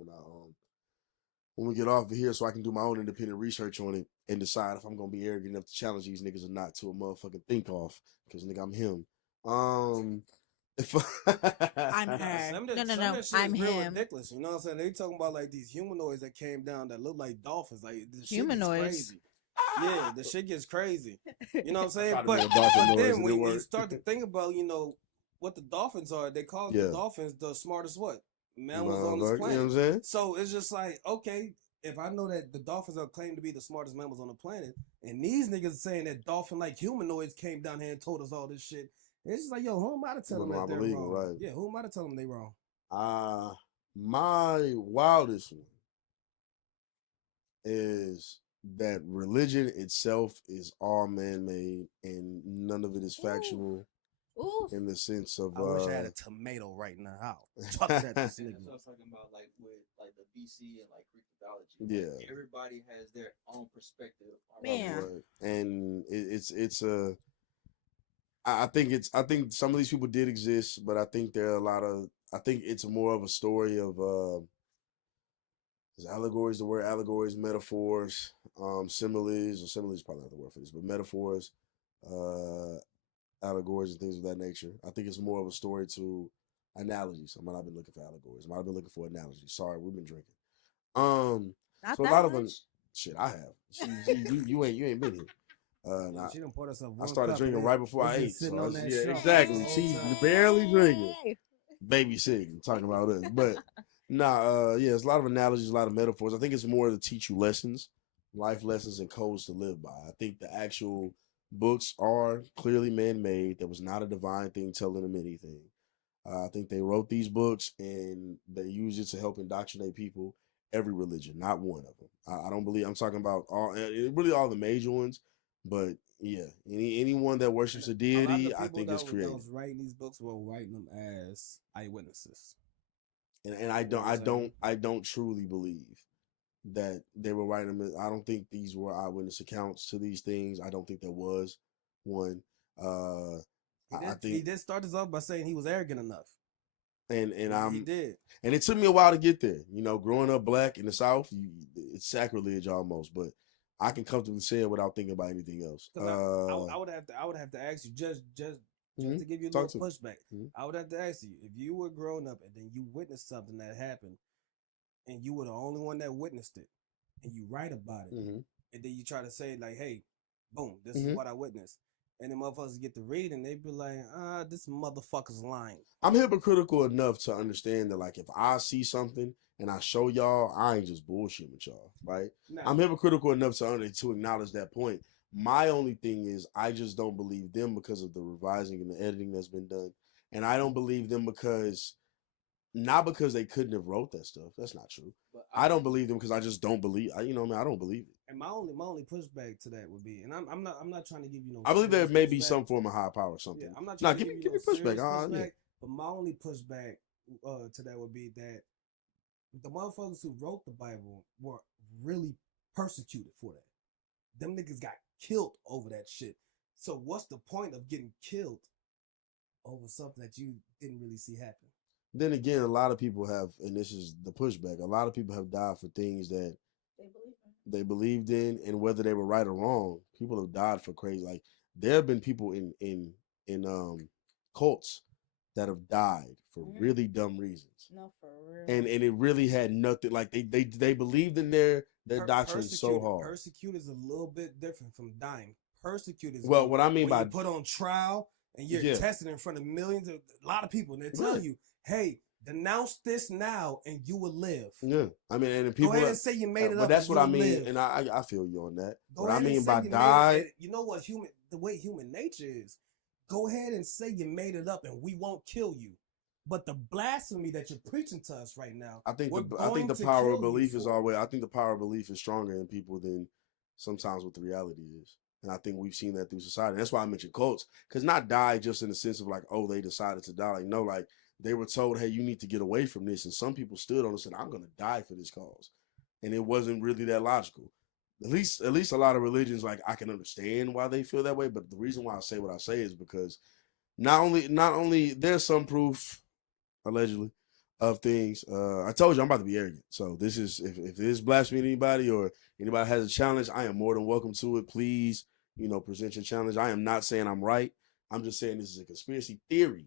when we get off of here, so I can do my own independent research on it and decide if I'm gonna be arrogant enough to challenge these niggas or not to a motherfucking think off. Because nigga, I'm him. If I'm her. No. Some I'm real him. ridiculous. You know what I'm saying? They talking about like these humanoids that came down that look like dolphins. Like, the shit Humanoids? gets crazy. Yeah, the shit gets crazy. You know what I'm saying? Tried to But make a dolphin noise then and when it you worked. start to think about, what the dolphins are, they call the dolphins the smartest mammals on this You know planet. what I'm saying? So it's just like, okay, if I know that the dolphins are claimed to be the smartest mammals on the planet, and these niggas saying that dolphin-like humanoids came down here and told us all this shit, it's just like, yo, who am I to tell them that they're wrong? Right. Yeah, who am I to tell them they wrong? My wildest one is that religion itself is all man-made and none of it is factual. In the sense of, I wish I had a tomato right now. Fuck that, this nigga. That's what I was talking about, like with like the BC and like Greek mythology. Yeah. Like, everybody has their own perspective. Right. And I think some of these people did exist, but I think I think it's more of a story of is allegories the word, allegories, metaphors, similes, or similes is probably not the word for this, but metaphors, allegories and things of that nature. I think it's more of a story to analogies. I might not been looking for allegories. I might have been looking for analogies. Sorry, we've been drinking. Not so a that lot of much. them, shit, I have. You ain't been here. She done poured herself I one started cup, drinking and right before I it's been ate. sitting So on that yeah, straw exactly. the whole She's time. barely drinking, babysitting, talking about us. But yeah, it's a lot of analogies, a lot of metaphors. I think it's more to teach you lessons, life lessons, and codes to live by. I think the actual books are clearly man-made. There was not a divine thing telling them anything. I think they wrote these books and they use it to help indoctrinate people. Every religion, not one of them. I don't believe. I'm talking about really all the major ones, but yeah, anyone that worships a deity, I think is created. That was writing these books were writing them as eyewitnesses. And I don't truly believe that they were writing them. I don't think these were eyewitness accounts to these things. I don't think there was one. I think he did start this off by saying he was arrogant enough. And he did. And it took me a while to get there. Growing up black in the South, it's sacrilege almost. But I can comfortably say it without thinking about anything else. 'Cause I would have to ask you just Mhm. to give you a Talk little to me. pushback. Mhm. I would have to ask you if you were growing up and then you witnessed something that happened, and you were the only one that witnessed it, and you write about it, Mhm. and then you try to say like, "Hey, boom, this is Mhm. what I witnessed," and then motherfuckers get to read and they be like, this motherfucker's lying." I'm hypocritical enough to understand that, like, if I see something and I show y'all, I ain't just bullshitting with y'all, right? Nah. I'm hypocritical enough to acknowledge that point. My only thing is, I just don't believe them because of the revising and the editing that's been done, and I don't believe them not because they couldn't have wrote that stuff. That's not true. But I don't believe them because I just don't believe. I don't believe it. And my only pushback to that would be, and I'm not trying to give you no. I believe there serious may be pushback. some form of higher power or something. Yeah, I'm not Nah, trying to give give me you no pushback. serious Yeah. pushback. But my only pushback to that would be that the motherfuckers who wrote the Bible were really persecuted for that. Them niggas got killed over that shit. So what's the point of getting killed over something that you didn't really see happen? Then again, a lot of people have, and this is the pushback. A lot of people have died for things that they believed in, and whether they were right or wrong, people have died for crazy. Like, there have been people in cults that have died for really dumb reasons. No, for real. And it really had nothing. Like, they believed in their doctrine so hard. Persecute is a little bit different from dying. Persecute is Well, what I mean when by you put on trial and you're Yeah. tested in front of millions of a lot of people, and they're telling Right. you, "Hey, denounce this now, and you will live." Yeah, I mean, and people Go ahead and say you made it but up. that's and what you I will mean, live. and I feel you on that. Go What I ahead and mean say by you made it- die, and you know what the way human nature is. Go ahead and say you made it up, and we won't kill you. But the blasphemy that you're preaching to us right now, I think we're the going power to of kill you belief is for. always. I think the power of belief is stronger in people than sometimes what the reality is, and I think we've seen that through society. That's why I mentioned cults, because not die just in the sense of like, oh, they decided to die. Like, no, like they were told, hey, you need to get away from this, and some people stood on it and said, I'm going to die for this cause, and it wasn't really that logical. At least a lot of religions, like, I can understand why they feel that way, but the reason why I say what I say is because not only there's some proof allegedly of things. I told you I'm about to be arrogant. So this is if this blasphemy anybody or anybody has a challenge, I am more than welcome to it. Please, present your challenge. I am not saying I'm right. I'm just saying this is a conspiracy theory.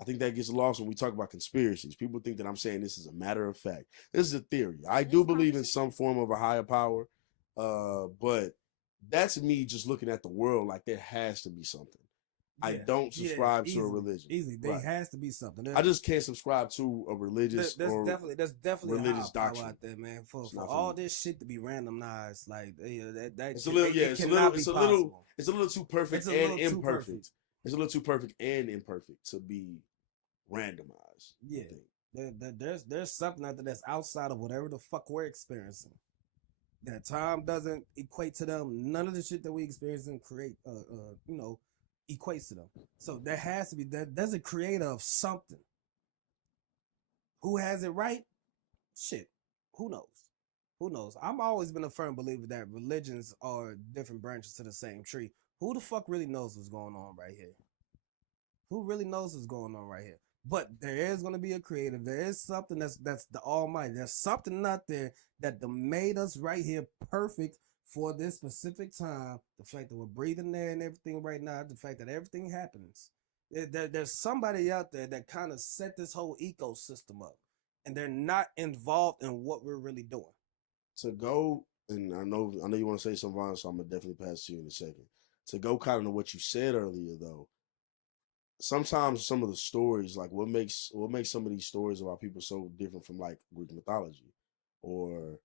I think that gets lost when we talk about conspiracies. People think that I'm saying this is a matter of fact. This is a theory. I do believe in some form of a higher power, but that's me just looking at the world like there has to be something. I don't subscribe to a religion. Easily, there Right. has to be something. I just can't subscribe to a religious There's or definitely religious a higher power doctrine. out there, man. For not for all me. this shit to be randomized, like that It's a little, it cannot be possible. it's a little too perfect It's a and little too imperfect. perfect. It's a little too perfect and imperfect to be randomized. Yeah, there's something out there that's outside of whatever the fuck we're experiencing. That time doesn't equate to them. None of the shit that we experience and create, equates to them. So there has to be there's a creator of something. Who has it right? Shit, who knows? Who knows? I've always been a firm believer that religions are different branches to the same tree. Who the fuck really knows what's going on right here? Who really knows what's going on right here? But there is going to be a creator. There is something that's the Almighty. There's something out there that made us right here perfect for this specific time. The fact that we're breathing there and everything right now. The fact that everything happens. There's somebody out there that kind of set this whole ecosystem up, and they're not involved in what we're really doing. To go, and I know you want to say something, Vaughn, so I'm gonna definitely pass to you in a second. To go kind of what you said earlier, though. Sometimes some of the stories, like what makes some of these stories about people so different from like Greek mythology, or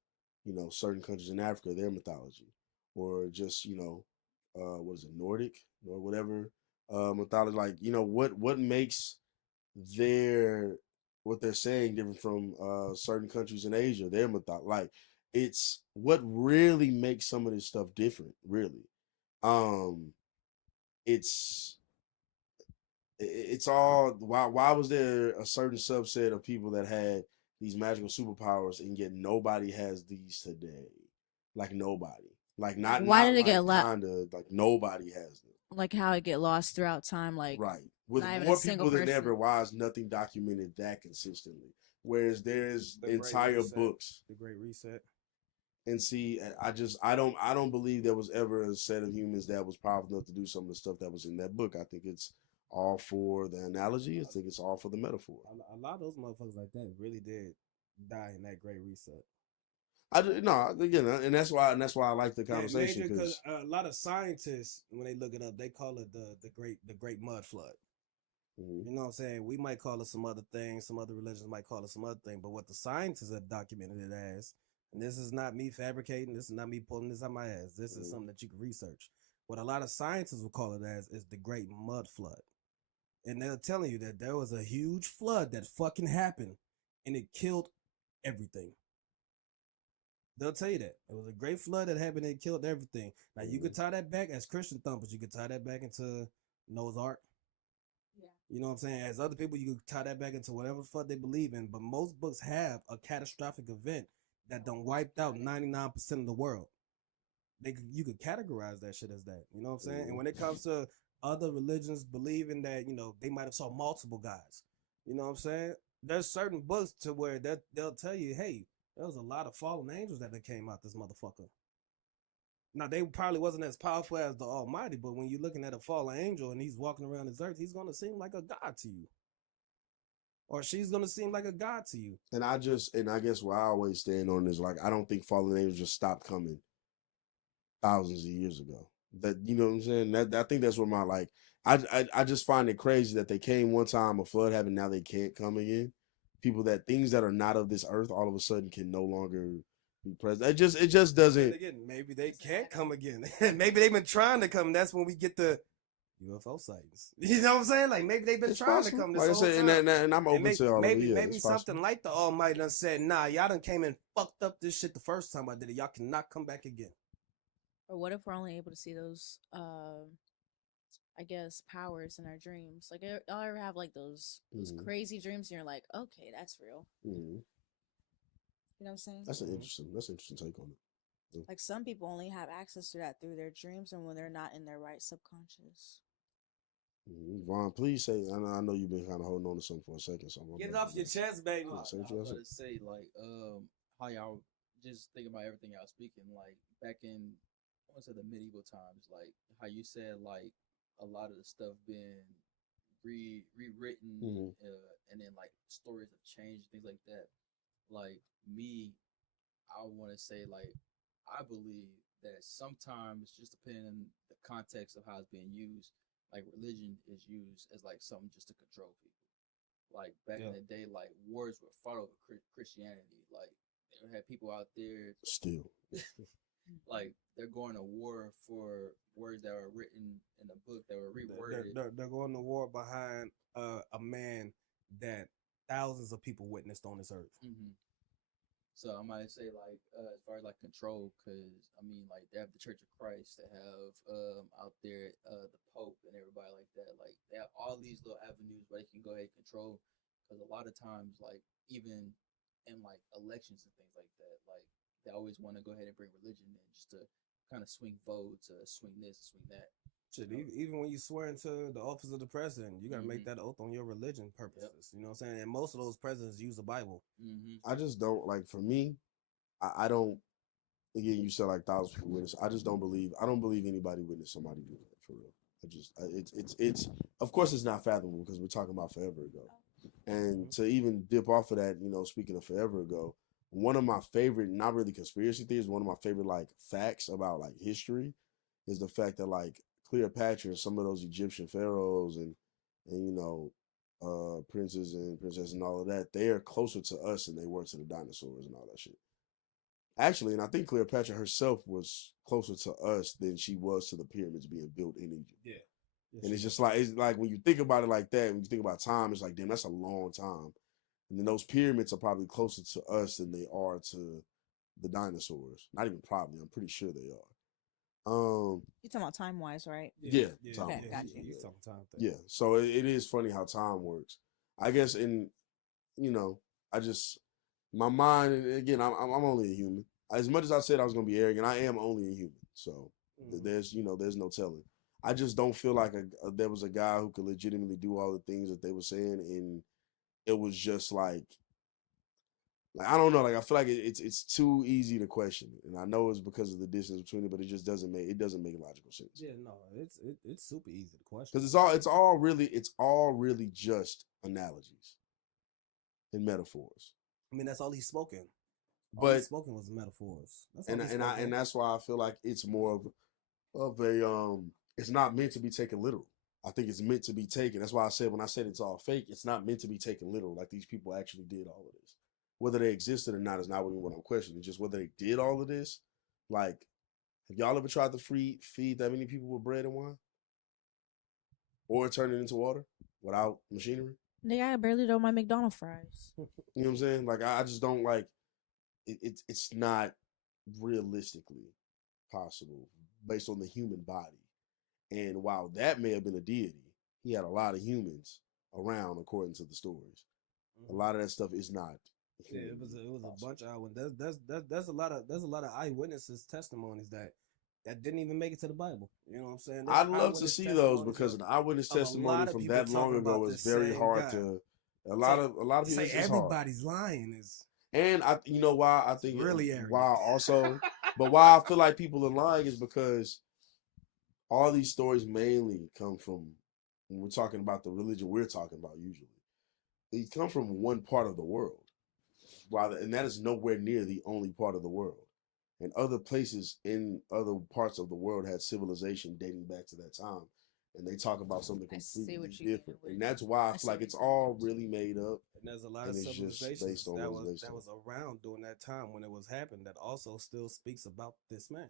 certain countries in Africa, their mythology, or just what is it, Nordic or whatever mythology, like what makes what they're saying different from certain countries in Asia, their mythology, like it's what really makes some of this stuff different, really. It's all why was there a certain subset of people that had these magical superpowers and yet nobody has these today? Like nobody. Like not Why did it like get kinda like nobody has them. Like how it get lost throughout time, like Right. With not even more a single people than person. ever, why is nothing documented that consistently? Whereas there's The Great entire Reset. books. The Great Reset. And see, I don't believe there was ever a set of humans that was powerful enough to do some of the stuff that was in that book. I think it's all for the analogy. I think it's all for the metaphor. A lot of those motherfuckers like that really did die in that Great Reset. No, again, and that's why I like the conversation because a lot of scientists, when they look it up, they call it the great mud flood. You know what I'm saying? We might call it some other thing. Some other religions might call it some other thing. But what the scientists have documented it as, and this is not me fabricating, this is not me pulling this out my ass. This is something that you can research. What a lot of scientists will call it as is the Great Mud Flood. And they're telling you that there was a huge flood that fucking happened and it killed everything. They'll tell you that. It was a great flood that happened and it killed everything. Now, you could tie that back as Christian thumpers. You could tie that back into Noah's Ark. Yeah. You know what I'm saying? As other people, you could tie that back into whatever the fuck they believe in. But most books have a catastrophic event that done wiped out 99% of the world. You could categorize that shit as that. You know what I'm saying? And when it comes to other religions believing that, they might have saw multiple guys. You know what I'm saying? There's certain books to where they'll tell you, hey, there was a lot of fallen angels that came out this motherfucker. Now, they probably wasn't as powerful as the Almighty, but when you're looking at a fallen angel and he's walking around this earth, he's going to seem like a god to you. Or she's going to seem like a god to you. And I guess where I always stand on is like, I don't think fallen angels just stopped coming thousands of years ago. That, you know what I'm saying? I think that's what I just find it crazy that they came one time, a flood happened, now they can't come again. People things that are not of this earth all of a sudden can no longer be present. It just doesn't. Again, maybe they can't come again. Maybe they've been trying to come. That's when we get the UFO sightings. You know what I'm saying? Like maybe they've been trying to come this whole time. And I'm open to all of it. Yeah, maybe something like the Almighty done said, nah, y'all done came and fucked up this shit the first time I did it. Y'all cannot come back again. Or what if we're only able to see those, I guess, powers in our dreams? Like, y'all ever have like those crazy dreams, and you're like, okay, that's real. Mm-hmm. You know what I'm saying? That's an interesting take on it. Yeah. Like some people only have access to that through their dreams and when they're not in their right subconscious. Vaughn, please say. I know you've been kind of holding on to something for a second. So get it off your chest, baby. I was going to say like, how y'all just think about everything y'all speaking. Like back in, I want to say the medieval times, like how you said like a lot of the stuff been rewritten, and then like stories have changed, things like that. Like me, I want to say like I believe that sometimes just depending on the context of how it's being used, like religion is used as like something just to control people. Like back in the day, like wars were fought over Christianity. Like they had people out there still. Like they're going to war for words that were written in a book that were reworded. They're going to war behind a man that thousands of people witnessed on this earth. So I might say like as far as like control, because I mean like they have the Church of Christ, they have out there the Pope and everybody like that. Like they have all these little avenues where they can go ahead and control. Because a lot of times, like even in like elections and things like that, like they always want to go ahead and bring religion in just to kind of swing votes, swing this, swing that. Shit, even when you swear into the office of the president, you got to make that oath on your religion purposes. You know what I'm saying? And most of those presidents use the Bible. I just don't, like, for me, I don't, again, you said like thousands of people witness. I don't believe anybody witnessed somebody do that, for real. It's of course it's not fathomable because we're talking about forever ago. And to even dip off of that, speaking of forever ago, one of my favorite, not really conspiracy theories, one of my favorite like facts about like history is the fact that like Cleopatra and some of those Egyptian pharaohs and princes and princesses and all of that, they are closer to us than they were to the dinosaurs and all that shit. Actually, and I think Cleopatra herself was closer to us than she was to the pyramids being built in Egypt. Yeah. And it's like when you think about it like that, when you think about time, it's like, damn, that's a long time. And then those pyramids are probably closer to us than they are to the dinosaurs. Not even probably, I'm pretty sure they are. You're talking about time wise, right? Yeah. Okay, got you. Yeah. So it is funny how time works. I guess my mind, and again, I'm only a human. As much as I said I was gonna be arrogant, I am only a human. So there's no telling. I just don't feel like there was a guy who could legitimately do all the things that they were saying, and it was just like Like I don't know. Like I feel like it's too easy to question it, and I know it's because of the distance between it, but it just doesn't make logical sense. Yeah, no, it's super easy to question. Because it's all really just analogies and metaphors. I mean, that's all he's spoken. All But he's spoken was metaphors. That's all he's and spoken. that's why I feel like it's more of a it's not meant to be taken literal. I think it's meant to be taken. That's why I said when I said it's all fake, it's not meant to be taken literal. Like these people actually did all of this. Whether they existed or not is not what I'm questioning. Just whether they did all of this. Like, have y'all ever tried to feed that many people with bread and wine? Or turn it into water without machinery? Nigga, I barely know my McDonald's fries. You know what I'm saying? Like, I just don't like it. It's not realistically possible based on the human body. And while that may have been a deity, he had a lot of humans around, according to the stories. A lot of that stuff is not. Yeah, it was a bunch of eyewitnesses. There's a lot of eyewitnesses testimonies that didn't even make it to the Bible. You know what I'm saying? There's I'd love to eyewitness see those testimonies because an eyewitness of a lot testimony of from people that long talking ago about is this very same hard guy. to. A lot of people say it's hard. everybody's lying is And you know why I think really arrogant. why I feel like people are lying is because all these stories mainly come from when we're talking about the religion we're talking about usually. They come from one part of the world. And that is nowhere near the only part of the world. And other places in other parts of the world had civilization dating back to that time. And they talk about something completely different. And that's why I feel like it's all really made up. And there's a lot of and it's just civilizations based on that what it's based was around during that time when it was happening that also still speaks about this man.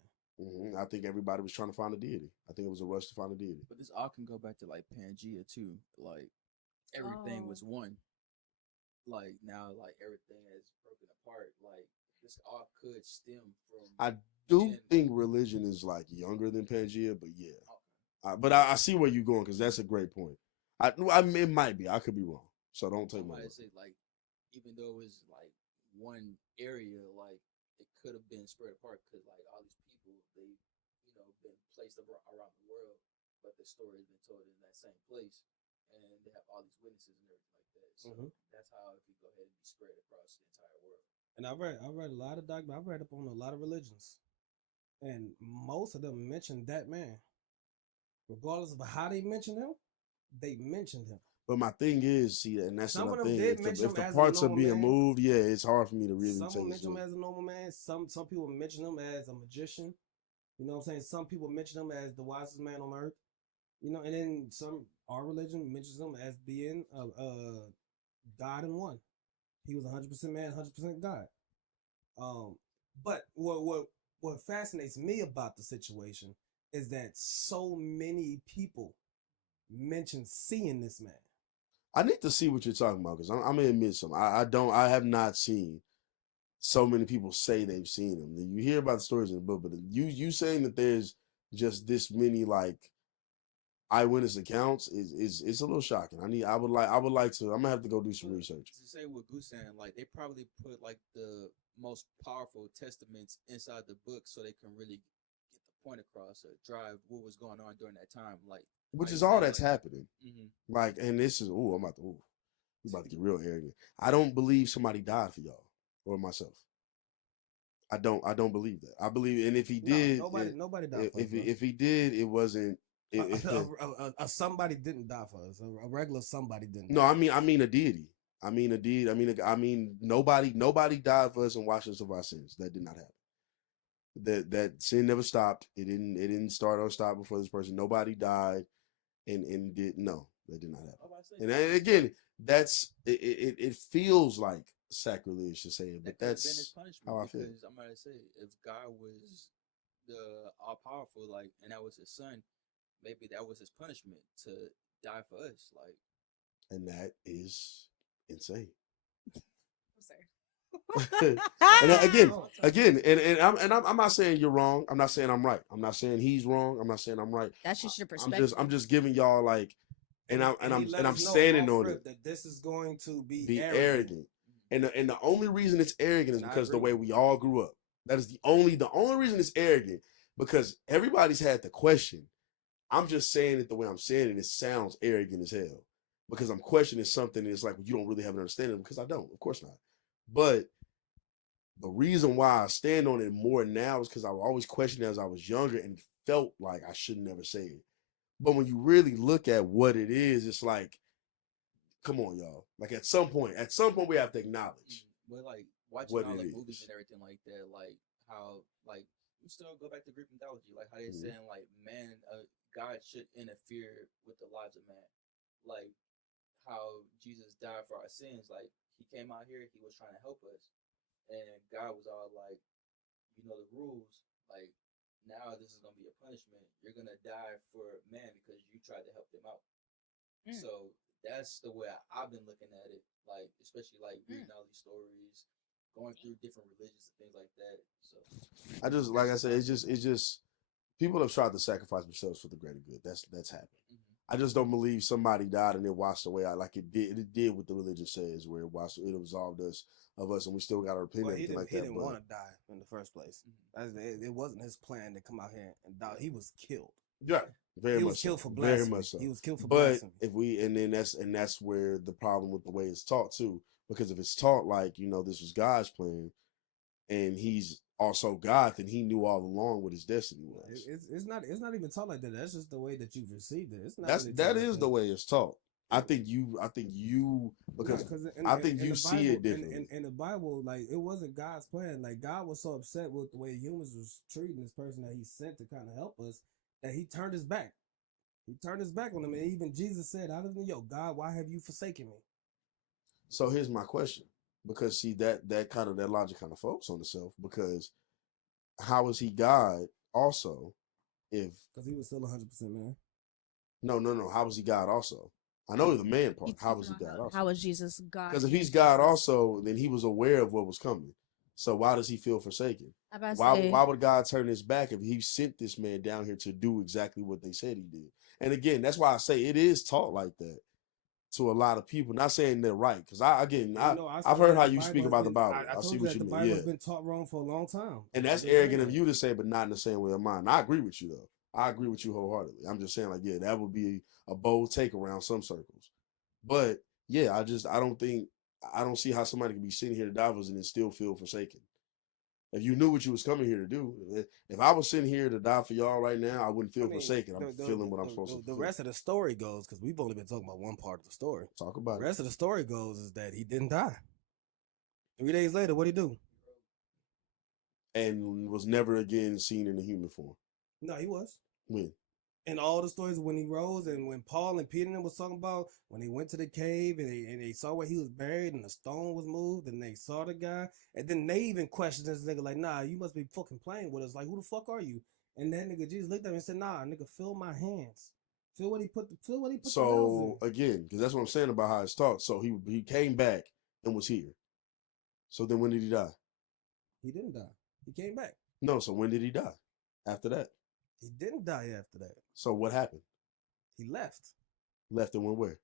I think everybody was trying to find a deity. I think it was a rush to find a deity. But this all can go back to like Pangea too. Like everything was one. Like now, like everything is broken apart. Like this all could stem from. I do think religion is like younger than Pangea, but yeah. But I see where you're going because that's a great point. I mean, it might be. I could be wrong. So don't take my word. Say like, even though it was like one area, like it could have been spread apart because like all these people, they been placed around the world, but the story has been told in that same place, and they have all these witnesses and everything like that. So that's how it could go ahead and be spread across the entire world. And I read a lot of documents. I read up on a lot of religions, and most of them mentioned that man. Regardless of how they mention him, they mentioned him. But my thing is, see, and that's Some the of them thing. did If mention the him as a parts are normal being man. moved, yeah, it's hard for me to really Some take will it mention him serious. as a normal man. Some people mention him as a magician. You know what I'm saying? Some people mention him as the wisest man on earth. And then our religion mentions him as being God in one. He was 100% man, 100% God. But what fascinates me about the situation is that so many people mention seeing this man. I need to see what you're talking about because I'm gonna admit something. I have not seen so many people say they've seen him. You hear about the stories in the book, but you saying that there's just this many like eyewitness accounts is a little shocking. I would like to. I'm gonna have to go do some research. To say what Goose saying, like they probably put like the most powerful testaments inside the book so they can really get the point across or drive what was going on during that time. Like, Which is all that's happening. Like, and this is I'm about to get real arrogant. I don't believe somebody died for y'all or myself. I don't believe that. I believe, and if he did, nobody died for us. if he did, it wasn't. Somebody didn't die for us. A regular somebody didn't. No, I mean a deity. I mean nobody died for us and washed us of our sins. That did not happen. That sin never stopped. It didn't start or stop before this person. Nobody died and did no, that did not happen. And again, that's it feels like sacrilege to say it, but that's how I feel. Because I'm gonna say if God was the all powerful, like, and that was his son, maybe that was his punishment to die for us, like. And that is insane. I'm sorry. and again, I'm not saying you're wrong. I'm not saying I'm right. I'm not saying he's wrong. I'm not saying I'm right. That's just your perspective. I'm just giving y'all like, and I'm standing on it. That this is going to be arrogant. And the only reason it's arrogant is because the way we all grew up. That is the only reason it's arrogant, because everybody's had the question. I'm just saying it the way I'm saying it. It sounds arrogant as hell because I'm questioning something. And it's like, well, you don't really have an understanding, because I don't. Of course not. But The reason why I stand on it more now is because I always questioned it as I was younger and felt like I should never say it. But when you really look at what it is, it's like, come on, y'all. Like at some point we have to acknowledge But like watching what all it like is. movies and everything like that, like how like you still go back to Greek mythology, like how they Mhm. saying like man, God should interfere with the lives of man, like how Jesus died for our sins. Like he came out here, he was trying to help us, and God was all like, you know the rules, like now this is gonna be a punishment. You're gonna die for man because you tried to help them out. So that's the way I've been looking at it, like especially like reading all these stories, going through different religions and things like that. So I just like I said, it's just people have tried to sacrifice themselves for the greater good. That's happened. I just don't believe somebody died and it washed away out like it did. It did what the religion says, where it absolved us of us, and we still got to repent and everything like he that. didn't But want to die in the first place. It wasn't his plan to come out here and die. He was killed. yeah, very He much was killed so. for Very blasphemy. much so. He was killed for But blasphemy. if we that's where the problem with the way it's taught too, because if it's taught like this was God's plan, and he's also God, then he knew all along what his destiny was. It's not even taught like that. That's just the way that you've received it. It's not. That really taught like is that. the way it's taught. I think you because I think you see it differently. In the Bible, like it wasn't God's plan. Like God was so upset with the way humans was treating this person that he sent to kind of help us that he turned his back. He turned his back on them, and even Jesus said, "I don't know, yo, God, why have you forsaken me?" So here's my question, because see that logic kind of folks on itself, because how is he God also if Because he was still 100% man. no how is he God also? I know the man part. How is he God also? How is Jesus God? Because if he's God also, then he was aware of what was coming. So why does he feel forsaken? Why would God turn his back if he sent this man down here to do exactly what they said he did? And again, that's why I say it is taught like that to a lot of people. Not saying they're right, because I've heard how you speak about the Bible. I see what you mean. The Bible's been taught wrong for a long time. And that's arrogant of you to say, but not in the same way of mine. I agree with you though. I agree with you wholeheartedly. I'm just saying, like, yeah, that would be a bold take around some circles. But yeah, I don't see how somebody can be sitting here to Davos and then still feel forsaken. If you knew what you was coming here to do, if I was sitting here to die for y'all right now, I wouldn't feel forsaken. I'm feeling what I'm supposed to feel. The rest of the story goes, because we've only been talking about one part of the story. Talk about it. The rest of the story goes is that he didn't die. 3 days later, what'd he do? And was never again seen in a human form. No, he was. When? In all the stories when he rose, and when Paul and Peter and them was talking about when he went to the cave and they saw where he was buried and the stone was moved and they saw the guy, and then they even questioned this nigga like, nah, you must be fucking playing with us. Like, who the fuck are you? And that nigga Jesus looked at him and said, nah, nigga, feel my hands. Feel what he put the nails in. So again, because that's what I'm saying about how it's taught. So he came back and was here. So then when did he die? He didn't die. He came back. No, so when did he die? After that? He didn't die after that. So what happened? He left. Left and went where?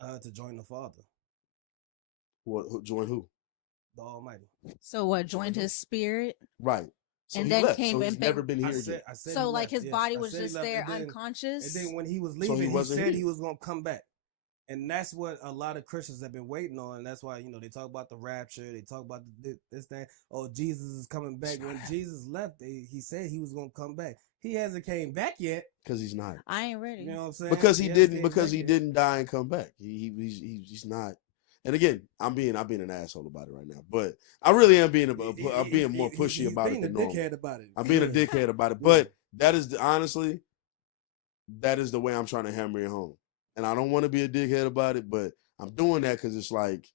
To join the Father. Join who? The Almighty. So what? Joined his spirit. Right. So and he then left. came so and he's never been here again. So like his body was just there unconscious. And then when he was leaving, he said he was gonna come back. And that's what a lot of Christians have been waiting on. And that's why, they talk about the rapture. They talk about this, that. Oh, Jesus is coming back. When Jesus left, he said he was going to come back. He hasn't came back yet. Because he's not. I ain't ready. You know what I'm saying? Because he didn't die and come back. He's not. And again, I'm being an asshole about it right now. But I really am being more pushy about it than normal. I'm being a dickhead about it. But that is honestly, that is the way I'm trying to hammer it home. And I don't want to be a dickhead about it, but I'm doing that because it's like,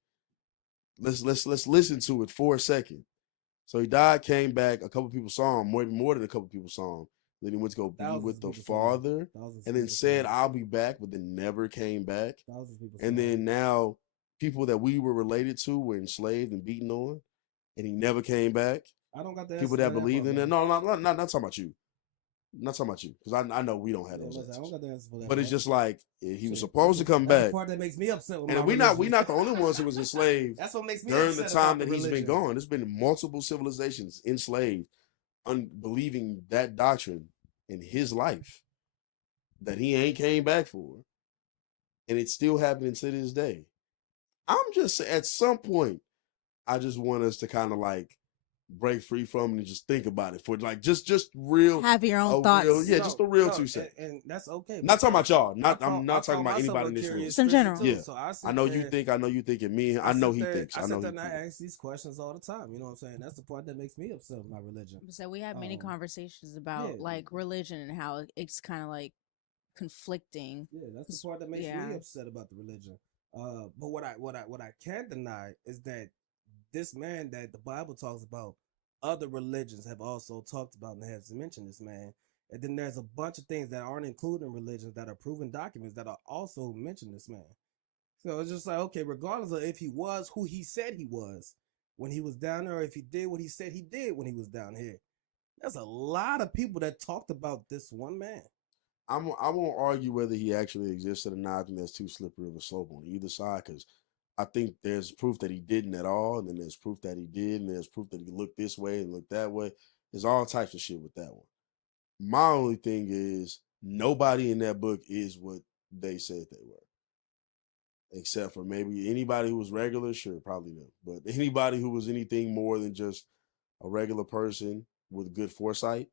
let's listen to it for a second. So he died, came back. A couple people saw him, more than a couple people saw him. Then he went to go be with the Father, and then said, "I'll be back," but then never came back. And then now, people that we were related to were enslaved and beaten on, and he never came back. I don't got the people that believed in that. No, not talking about you. Not talking about you, because I know we don't have those answers. I don't got the answer for that. But it's just like he was supposed to come back. The part that makes me upset with and we not the only ones who was enslaved. That's what makes me during the upset time about that he's been gone. There's been multiple civilizations enslaved, believing that doctrine in his life that he ain't came back for, and it's still happening to this day. I'm just at some point, I just want us to kind of like break free from and just think about it for like just real Have your own a thoughts. real, yeah, just a real No, 2 cents. and that's okay. Not talking about y'all. Not I I'm not talking about myself anybody a in this room. curious Just in Christian general. too, Yeah, so I sit I know there- you think. I know you think, and me. I know sit he there- thinks. I know sit he there and I thinks. ask these questions all the time. You know what I'm saying? That's the part that makes me upset with my religion. So we had many conversations about yeah. like religion and how it's kind of like conflicting. Yeah, that's the part that makes me upset about the religion. But what I can't deny is that this man that the Bible talks about, other religions have also talked about and has mentioned this man. And then there's a bunch of things that aren't included in religions that are proven documents that are also mention this man. So it's just like, okay, regardless of if he was who he said he was when he was down there, or if he did what he said he did when he was down here, there's a lot of people that talked about this one man. I won't argue whether he actually existed or not. I think that's too slippery of a slope on either side because I think there's proof that he didn't at all, and then there's proof that he did, and there's proof that he looked this way and looked that way. There's all types of shit with that one. My only thing is nobody in that book is what they said they were, except for maybe anybody who was regular, sure, probably them. But anybody who was anything more than just a regular person with good foresight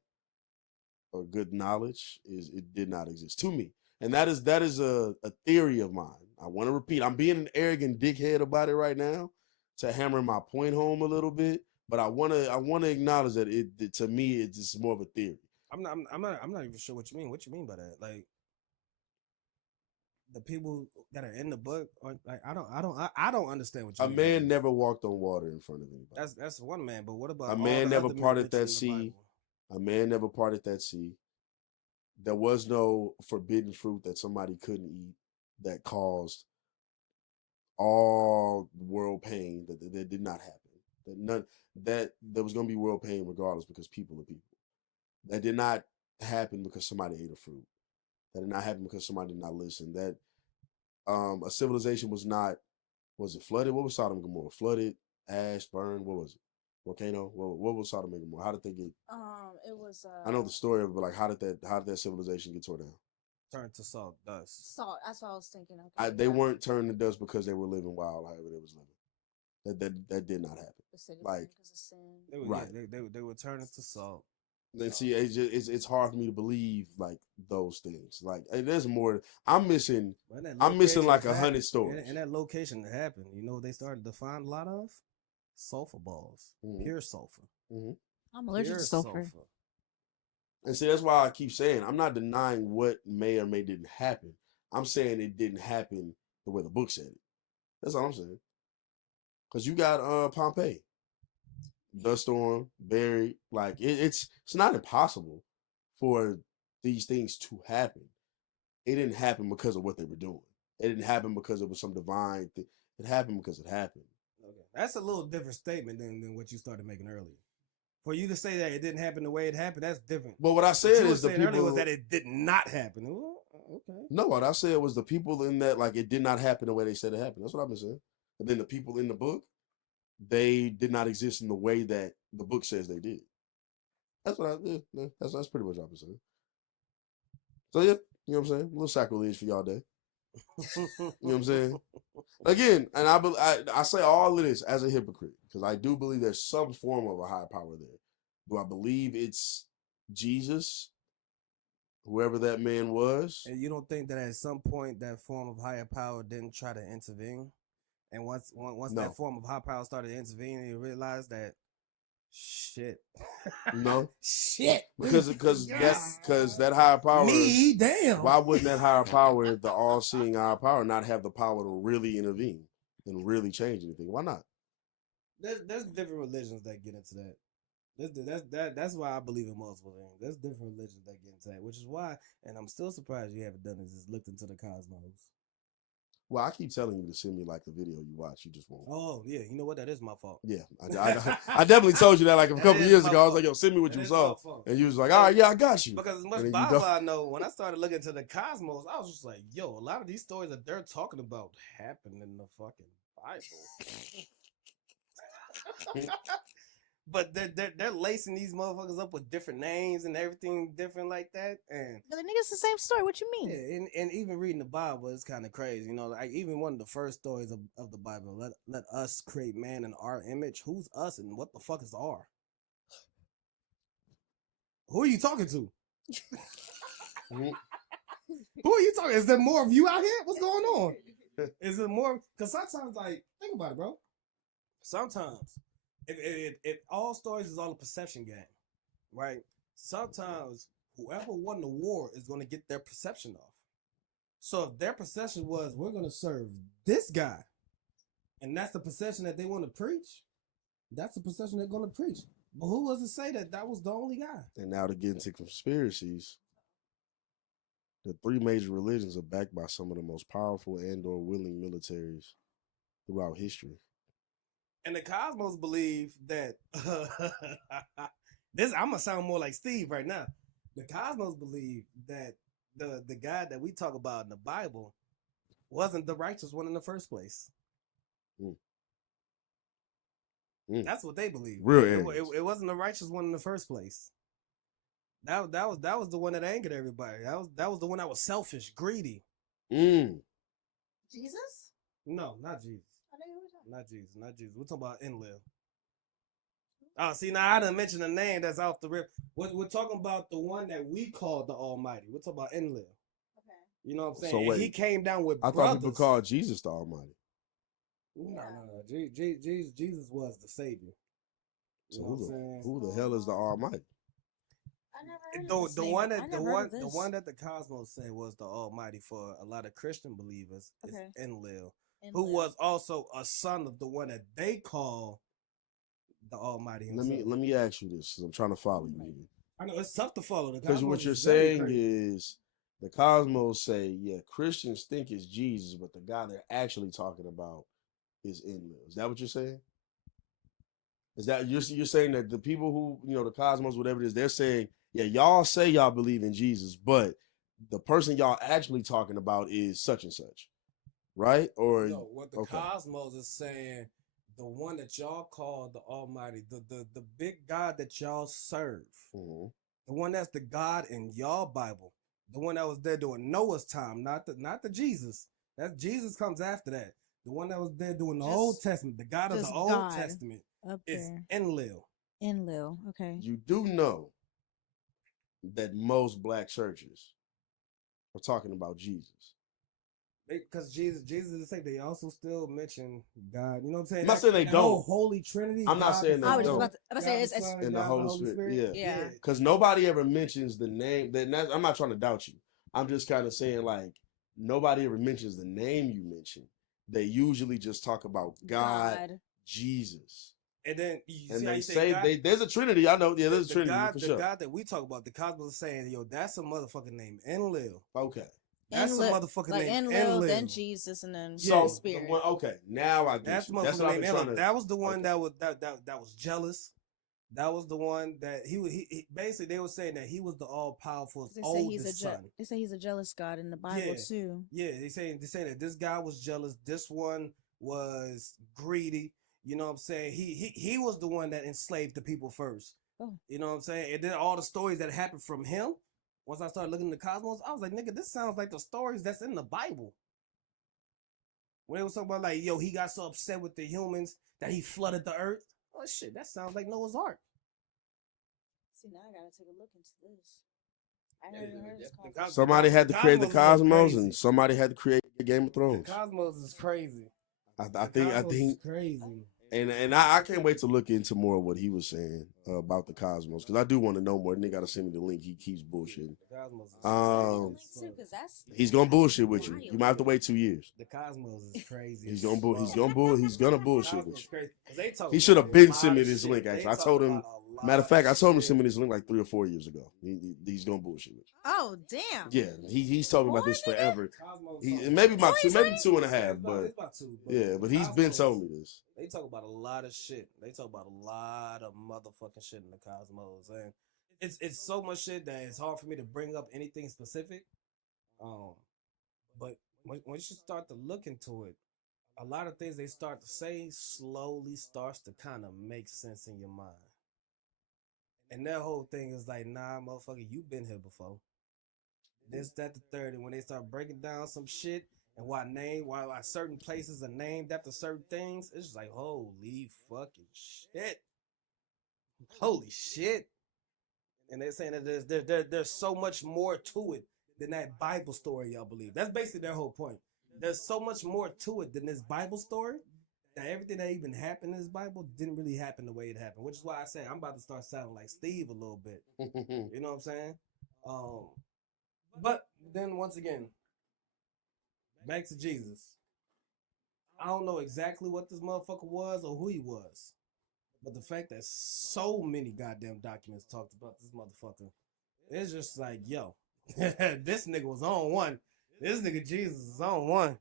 or good knowledge it did not exist to me. And that is a theory of mine. I want to repeat, I'm being an arrogant dickhead about it right now to hammer my point home a little bit, but I want to acknowledge that it to me it's just more of a theory. I'm not even sure what you mean. What you mean by that? Like the people that are in the book, or like I don't understand what you A mean. man never walked on water in front of anybody. That's one man, but what about A all man the never other men parted mentioned in that the sea. Bible? A man never parted that sea. There was no forbidden fruit that somebody couldn't eat that caused all world pain. That did not happen. That there was going to be world pain regardless because people are people. That did not happen because somebody ate a fruit. That did not happen because somebody did not listen. That a civilization was it flooded? What was Sodom and Gomorrah? Flooded, ash, burned. What was it? Volcano. What was Sodom and Gomorrah? How did they get? It was. I know the story of it, but like, how did that civilization get tore down? Turned to salt dust. Salt. That's what I was thinking. Okay, They weren't turned to dust because they were living wild, however they was living. That did not happen. The city Like, because of sin. They were, right. Yeah, they were turning to salt. Then see, it's hard for me to believe like those things. Like, there's more. I'm missing like 100 stories. In that location that happened, you know what they started to find a lot of? Sulfur balls. Mhm. Pure sulfur. Mhm. I'm allergic Pure to sulfur. And see, that's why I keep saying I'm not denying what may or may didn't happen. I'm saying it didn't happen the way the book said it. That's all I'm saying. Because you got Pompeii, dust storm, buried. Like it's not impossible for these things to happen. It didn't happen because of what they were doing. It didn't happen because it was some divine thing. It happened because it happened. Okay. That's a little different statement than what you started making earlier. For you to say that it didn't happen the way it happened, that's different. But what I said is the earlier was people that it did not happen. Well, okay. No, what I said was the people in that, like, it did not happen the way they said it happened. That's what I've been saying. And then the people in the book, they did not exist in the way that the book says they did. That's what that's pretty much what I've been saying. So yeah, you know what I'm saying? A little sacrilege for y'all day. You know what I'm saying? Again, and I say all of this as a hypocrite because I do believe there's some form of a higher power there. Do I believe it's Jesus, whoever that man was? And you don't think that at some point that form of higher power didn't try to intervene? And once No. that form of higher power started intervening, you realized that shit. No, Shit. because that higher power. Me, damn. Why wouldn't that higher power, the all-seeing higher power, not have the power to really intervene and really change anything? Why not? There's different religions that get into that. That's why I believe in multiple things. There's different religions that get into that, which is why, and I'm still surprised you haven't done this, is looked into the cosmos. Well, I keep telling you to send me like the video you watch. You just won't. Oh yeah, you know what? That is my fault. Yeah, I definitely told you that like a couple years ago. I was like, yo, send me what you saw. And you was like, all right, yeah, I got you. Because as much And then you Bible don't. I know, when I started looking into the cosmos, I was just like, yo, a lot of these stories that they're talking about happened in the fucking Bible. But they're lacing these motherfuckers up with different names and everything different like that. And But the nigga's the same story. What you mean? yeah, and even reading the Bible is kind of crazy. You know, like even one of the first stories of the Bible, let us create man in our image. Who's us and what the fuck is R? Who are you talking to? Who are you talking? Is there more of you out here? What's going on? Is it more? Because sometimes, like, think about it, bro. Sometimes, if all stories is all a perception game, right? Sometimes whoever won the war is going to get their perception off. So if their perception was, we're going to serve this guy, and that's the perception that they want to preach, that's the perception they're going to preach. But who was to say that that was the only guy? And now to get into conspiracies, the three major religions are backed by some of the most powerful and or willing militaries throughout history. And the Cosmos believe that this. I'm gonna sound more like Steve right now. The Cosmos believe that the God that we talk about in the Bible wasn't the righteous one in the first place. That's what they believe. Real it wasn't the righteous one in the first place. That was the one that angered everybody. That was the one that was selfish, greedy. Jesus? No, not Jesus. Not Jesus. Not Jesus. We're talking about Enlil. Oh, see, now I didn't mention the name that's off the rip. We're talking about the one that we call the Almighty. We're talking about Enlil. Okay. You know what I'm saying? So wait, and he came down with I brothers. thought people called Jesus the Almighty. No. Jesus was the Savior. So who the hell is the Almighty? The one that the Cosmos said was the Almighty for a lot of Christian believers is Enlil, who was also a son of the one that they call the Almighty himself. Let me ask you this, 'cause I'm trying to follow you here. I know it's tough to follow. Because what you're saying is the Cosmos say, yeah, Christians think it's Jesus, but the guy they're actually talking about is Enlil. Is that what you're saying? Is that you're saying that the people who, the Cosmos, whatever it is, they're saying, yeah, y'all say y'all believe in Jesus, but the person y'all actually talking about is such and such, right? Or no, what the Cosmos is saying, the one that y'all call the Almighty, the big God that y'all serve, the one that's the God in y'all Bible, the one that was there during Noah's time, not the Jesus. That Jesus comes after that. The one that was there during the Old Testament, the God of the Old Testament, is Enlil. Enlil, okay. You do know that most black churches are talking about Jesus. Because Jesus is saying they also still mention God. You know what I'm saying? I'm not saying they don't. Holy Trinity. I'm not saying they don't. I was about to say it's in the Holy Spirit. Yeah. Because nobody ever mentions the name. I'm not trying to doubt you. I'm just kind of saying, like, nobody ever mentions the name you mentioned. They usually just talk about God. Jesus. And then they say there's a Trinity. I know. Yeah, there's a Trinity for sure. The God that we talk about, the Cosmos is saying, yo, that's a motherfucking name, Enlil. Okay. That's a motherfucking like name, Enlil, then Jesus, and then so Spirit. Okay, now I get that's you. That's what I've been trying to. That was the one that was that was jealous. That was the one that he basically they were saying that he was the all powerful oldest son. They say he's a jealous God in the Bible too. Yeah, they say that this guy was jealous. This one was greedy. You know what I'm saying? He was the one that enslaved the people first. Oh. You know what I'm saying? And then all the stories that happened from him. Once I started looking at the Cosmos, I was like, nigga, this sounds like the stories that's in the Bible. When they was talking about, like, yo, he got so upset with the humans that he flooded the earth. Oh, shit, that sounds like Noah's Ark. See, now I gotta take a look into this. I never even heard this concept. Somebody had to create the Cosmos, and somebody had to create the Game of Thrones. The Cosmos is crazy. I think crazy. And I can't wait to look into more of what he was saying about the Cosmos, because I do want to know more. Then they got to send me the link. He keeps bullshitting. He's gonna bullshit with you. You might have to wait 2 years. The Cosmos is crazy. He's gonna bullshit with you. He He should have been sent me this link. Actually, I told him. Matter of fact, I told him to send me this link like 3 or 4 years ago. He's gonna bullshit with you. Oh damn. Yeah, he's told me about this forever. Maybe 2.5, but yeah, but he's been telling me this. They talk about a lot of shit. They talk about a lot of motherfucking shit in the Cosmos, and it's so much shit that it's hard for me to bring up anything specific. But once you start to look into it, a lot of things they start to say slowly starts to kind of make sense in your mind. And that whole thing is like, nah, motherfucker, you've been here before. This, that, the third. And when they start breaking down some shit and why certain places are named after certain things, it's just like, holy fucking shit. Holy shit. and they're saying that there's so much more to it than that Bible story y'all believe. That's basically their whole point. There's so much more to it than this Bible story. That everything that even happened in this Bible didn't really happen the way it happened, which is why I say I'm about to start sounding like Steve a little bit. You know what I'm saying? But then once again, back to Jesus. I don't know exactly what this motherfucker was or who he was, but the fact that so many goddamn documents talked about this motherfucker, it's just like, yo, this nigga was on one. This nigga Jesus is on one.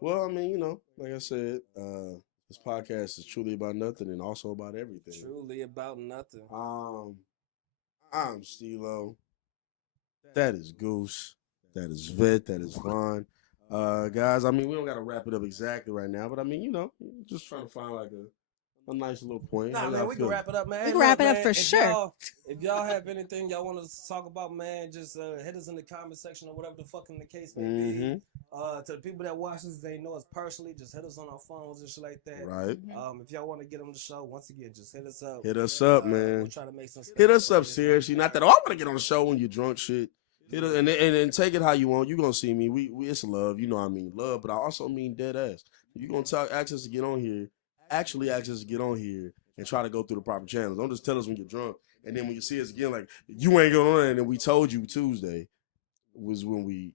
Well, I mean, you know, like I said, this podcast is truly about nothing and also about everything. Truly about nothing. I'm Stilo. That is Goose. That is Vet. That is Vaughn. Guys, I mean, we don't got to wrap it up exactly right now, but I mean, you know, just trying to find like a nice little point. Nah, How man, y'all we can feeling? wrap it up, man. We Hey, can wrap look, it up man, for if sure. If y'all have anything y'all want us to talk about, man, just hit us in the comment section or whatever the fucking the case may be. To the people that watch us, they know us personally. Just hit us on our phones and shit like that. Right. If y'all want to get on the show, once again, just hit us up. Hit us up, man. We'll try to make some Hit us up, seriously. Not that I want to get on the show when you're drunk, shit. Hit us, and take it how you want. You gonna see me. We it's love. You know what I mean love, but I also mean dead ass. You gonna ask us to get on here. Actually, ask us to get on here and try to go through the proper channels. Don't just tell us when you're drunk, and then when you see us again, like you ain't going on. And then we told you Tuesday was when we,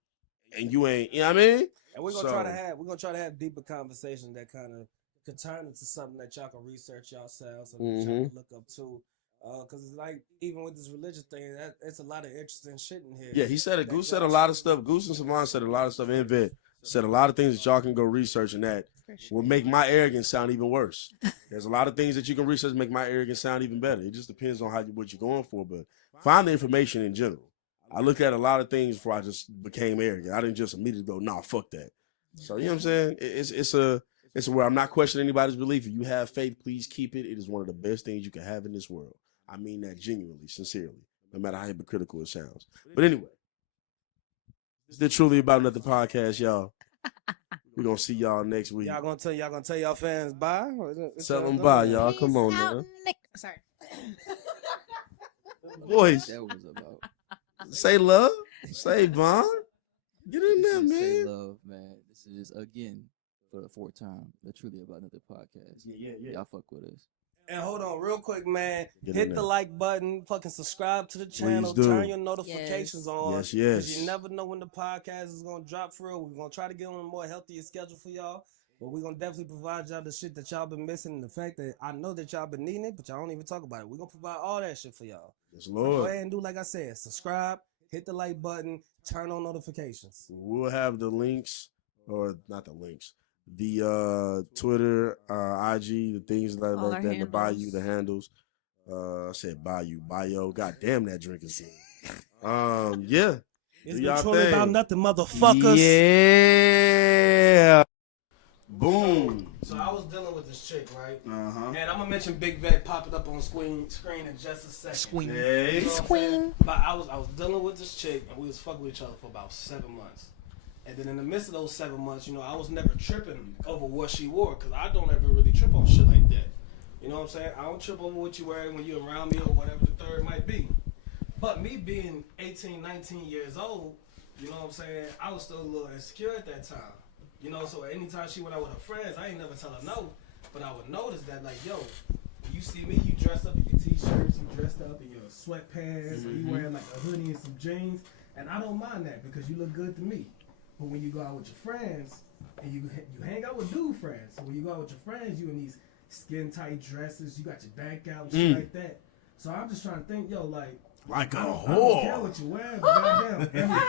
and you ain't. You know what I mean? And we're gonna try to have deeper conversations that kind of could turn into something that y'all can research yourselves and that y'all can look up to. Cause it's like even with this religious thing, it's a lot of interesting shit in here. Yeah, he said it. Goose said a lot of stuff. Goose and Savon said a lot of stuff. And Vet said a lot of things that y'all can go research, and that will make my arrogance sound even worse. There's a lot of things that you can research make my arrogance sound even better. It just depends on what you're going for. But find the information in general. I looked at a lot of things before I just became arrogant. I didn't just immediately go, nah, fuck that. So you know what I'm saying? It's where I'm not questioning anybody's belief. If you have faith, please keep it. It is one of the best things you can have in this world. I mean that genuinely, sincerely, no matter how hypocritical it sounds. But anyway, it's the Truly About Nothing podcast, y'all. We're gonna see y'all next week. Y'all gonna tell y'all fans bye? Tell them bye, y'all. Come on, man. Sorry. Boys, That was about. say love. Say Vaughn. Get in there, Say man. love, man. This is again for the fourth time the Truly About Nothing podcast. Yeah. Y'all fuck with us. And hold on, real quick, man. Get in Hit the there. like button. Fucking subscribe to the channel. do. Turn your notifications on. Yes, Because yes. you never know when the podcast is gonna drop for real. We're gonna try to get on a more healthier schedule for y'all. But we're gonna definitely provide y'all the shit that y'all been missing. And the fact that I know that y'all been needing it, but y'all don't even talk about it. We're gonna provide all that shit for y'all. Yes, So Lord. go ahead and do like I said. Subscribe, hit the like button, turn on notifications. We'll have the links, or not the links, the Twitter, IG, the things like All that, our the Bayou, the handles. I said Bayou, Bio. God damn, that drink is good. Yeah. It's Do been y'all truly thing. about nothing, motherfuckers. Yeah. Boom. So I was dealing with this chick, right? Uh-huh. And I'm gonna mention Big Vet popping up on screen in just a second. Hey. You know what I'm saying? But I was dealing with this chick, and we was fucking with each other for about 7 months. And then in the midst of those 7 months, you know, I was never tripping over what she wore, because I don't ever really trip on shit like that. You know what I'm saying? I don't trip over what you wearing when you're around me or whatever the third might be. But me being 18, 19 years old, you know what I'm saying, I was still a little insecure at that time. You know, so anytime she went out with her friends, I ain't never tell her no. But I would notice that, like, yo, you see me, you dressed up in your t-shirts, you dressed up in your sweatpants, or you wearing like a hoodie and some jeans, and I don't mind that because you look good to me. But when you go out with your friends, and you hang out with dude friends, so when you go out with your friends, you in these skin tight dresses, you got your back out and shit like that. So I'm just trying to think, yo, like a I don't whore. care what you wear, but goddamn,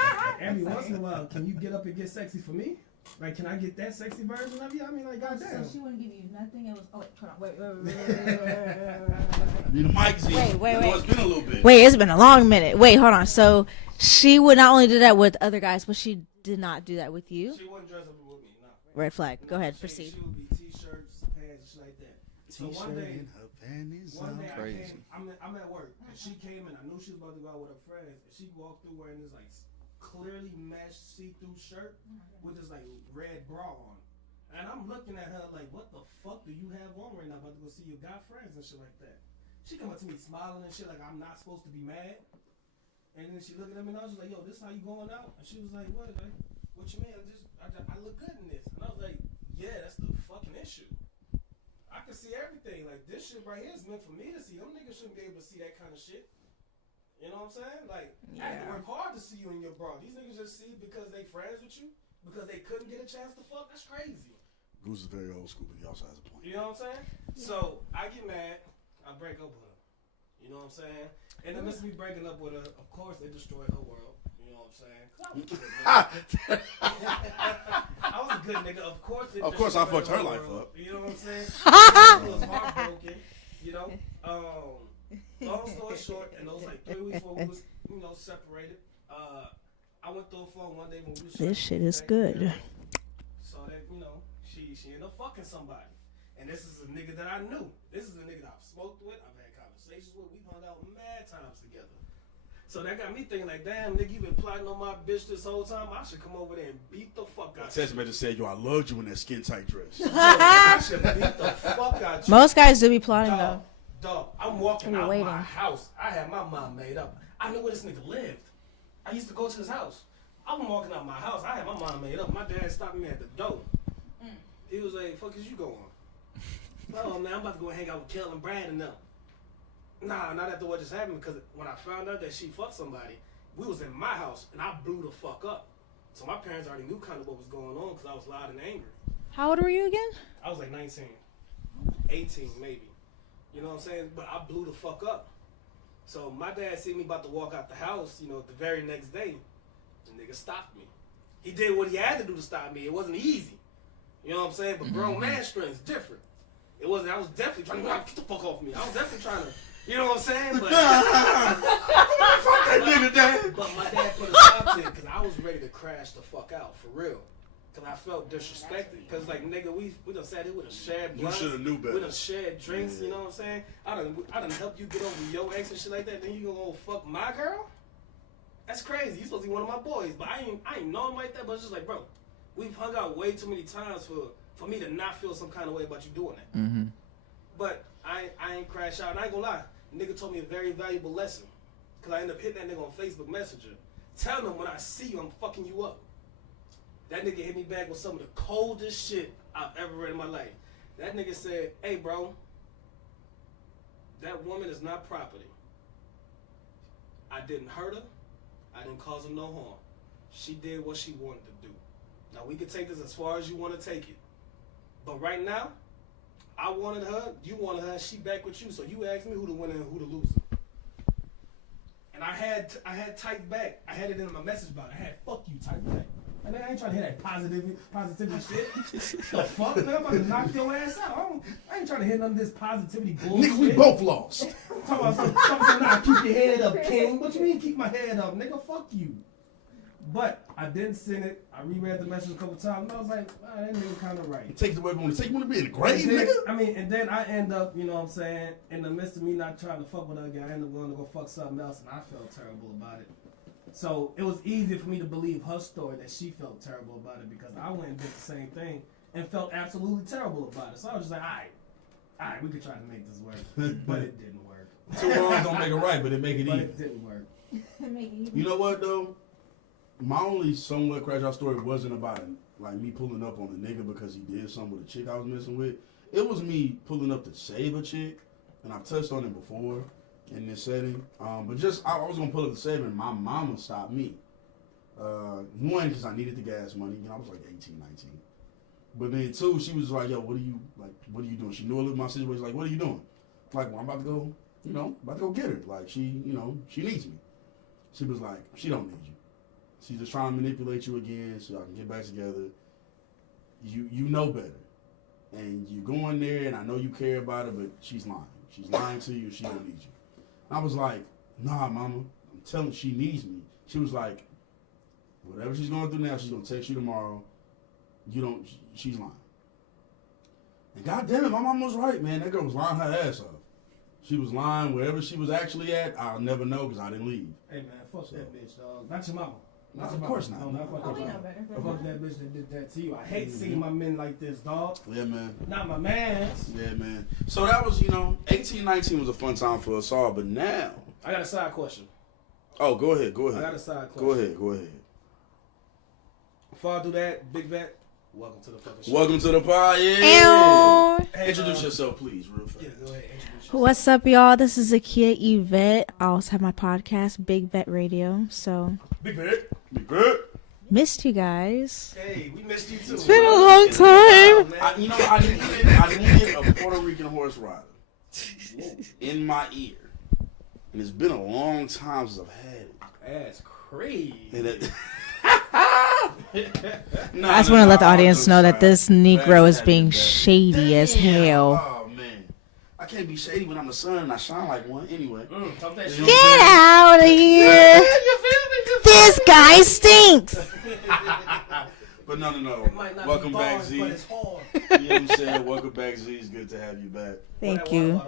every once in a while, can you get up and get sexy for me? Like, can I get that sexy version of you? I mean, like, goddamn. So she wouldn't give you nothing. It was hold on, wait. Need a mic, Z. Wait. You know, it's been a little bit. Wait, it's been a long minute. Wait, hold on. So she would not only do that with other guys, but she did not do that with you? She wouldn't dress up with me, no. Red flag. Go ahead, proceed. She would be t-shirts, pants, shit like that. So one day, Crazy. I'm at work, and she came in. I knew she was about to go out with her friends, and she walked through wearing this like clearly meshed see-through shirt with this like red bra on. And I'm looking at her like, what the fuck do you have on right now? About to go see your guy friends and shit like that. She come up to me smiling and shit like I'm not supposed to be mad. And then she looking at me and I was just like, yo, this how you going out? And she was like, what? Like, what you mean? I look good in this. And I was like, yeah, that's the fucking issue. I can see everything. Like, this shit right here is meant for me to see. Them niggas shouldn't be able to see that kind of shit. You know what I'm saying? Like, I had to work hard to see you in your bra. These niggas just see because they friends with you, because they couldn't get a chance to fuck. That's crazy. Goose is very old school, but he also has a point. You know what I'm saying? So, I get mad. I break up with her. You know what I'm saying? And in the midst of me breaking up with her, of course, it destroyed her world. You know what I'm saying? 'Cause I was a good nigga. I was a good nigga. Of course, I fucked her life up. You know what I'm saying? I was heartbroken. You know. Long story short, and those like 3 weeks before we was, separated. I went through a phone one day when we was. This shit is good. So that she ended up fucking somebody, and this is a nigga that I knew. This is a nigga that I've smoked with. I've had conversations with. We've hung out mad times together. So that got me thinking like, damn, nigga, you been plotting on my bitch this whole time. I should come over there and beat the fuck out you. Text me to say, yo, I loved you in that skin tight dress. I should beat the fuck out you. Most guys do be plotting though. Dog, I'm walking out waiting. my house. I had my mind made up. I knew where this nigga lived. I used to go to his house. I'm walking out my house. I had my mind made up. My dad stopped me at the door. He was like, fuck is you going? Oh, man, I'm about to go hang out with Kel and Brad and them. Nah, not after what just happened, because when I found out that she fucked somebody, we was in my house, and I blew the fuck up. So my parents already knew kind of what was going on, because I was loud and angry. How old were you again? I was like 19, 18 maybe. You know what I'm saying? But I blew the fuck up. So my dad see me about to walk out the house, the very next day, the nigga stopped me. He did what he had to do to stop me. It wasn't easy. You know what I'm saying? But grown man strength is different. It wasn't, I was definitely trying to get the fuck off me. I was definitely trying to, you know what I'm saying? But fuck that nigga, Dad. But my dad put a stop to it because I was ready to crash the fuck out, for real. Because I felt disrespected. Because, like, nigga, we done sat here, we done shared blunts. You should have knew better. We done shared drinks, you know what I'm saying? I done helped you get over your ex and shit like that. Then you gonna go fuck my girl? That's crazy. You supposed to be one of my boys. But I ain't know him like that. But it's just like, bro, we've hung out way too many times for me to not feel some kind of way about you doing that. Mm-hmm. But I ain't crash out. And I ain't gonna lie. Nigga told me a very valuable lesson. Because I ended up hitting that nigga on Facebook Messenger. Telling him when I see you, I'm fucking you up. That nigga hit me back with some of the coldest shit I've ever read in my life. That nigga said, hey, bro, that woman is not property. I didn't hurt her. I didn't cause her no harm. She did what she wanted to do. Now, we can take this as far as you want to take it. But right now, I wanted her, you wanted her, she back with you. So you asked me who the winner and who the loser. And I had typed back. I had it in my message box. I had fuck you typed back. And I ain't trying to hear that positivity shit. The fuck, man? I'm about to knock your ass out. I ain't trying to hear none of this positivity bullshit. Nigga, we both lost. Talking about something, nah, keep your head up, king. What you mean keep my head up? Nigga, fuck you. But I didn't send it. I reread the message a couple times, and I was like, that nigga kind of right. It takes away from what you want to be in the grave, nigga. And then I end up, you know what I'm saying, in the midst of me not trying to fuck with her again, I end up going to go fuck something else, and I felt terrible about it. So it was easy for me to believe her story that she felt terrible about it because I went and did the same thing and felt absolutely terrible about it. So I was just like, all right, we could try to make this work. But it didn't work. Two wrongs don't make it right, but it make it But even. it didn't work. You know what, though? My only somewhat crash out story wasn't about like me pulling up on a nigga because he did something with a chick I was messing with. It was me pulling up to save a chick, and I've touched on it before in this setting. But just I was gonna pull up to save her, and my mama stopped me. One, because I needed the gas money. I was like 18, 19. But then two, she was like, "Yo, what are you doing?" She knew a little my situation. Like, "What are you doing?" I'm like, "Well, I'm about to go get her. Like, she needs me." She was like, "She don't need you. She's just trying to manipulate you again so y'all can get back together. You know better. And you go in there, and I know you care about her, but she's lying. She's lying to you. She don't need you." And I was like, "Nah, mama. I'm telling you, she needs me." She was like, "Whatever she's going through now, she's going to text you tomorrow. She's lying." And goddamn it, my mom was right, man. That girl was lying her ass off. She was lying wherever she was actually at. I'll never know because I didn't leave. Hey, man, fuck that bitch, dog. Not your mama. No, of course not. No, fuck that. Fuck that bitch that did that to you. I hate seeing my men like this, dog. Yeah, man. Not my mans. Yeah, man. So that was, 18, 19 was a fun time for us all, but now. I got a side question. Oh, go ahead. I got a side question. Go ahead. Before I do that, Big Vet, welcome to the fucking show. Welcome to the pod. Yeah. Introduce yourself, please, real fast. Yeah, go ahead. What's up, y'all? This is Akia Yvette. I also have my podcast, Big Vet Radio. So, Big Vet. missed you guys. Hey, we missed you too. It's been a long time. I needed a Puerto Rican horse rider in my ear. And it's been a long time since I've had it. That's crazy. I just want to let the audience know that this Negro is being shady as hell. Oh, man. I can't be shady when I'm the sun and I shine like one anyway. Get out of here. This guy stinks. But no. Welcome back, Z. You know what I'm saying? Welcome back, Z. It's good to have you back. Thank you.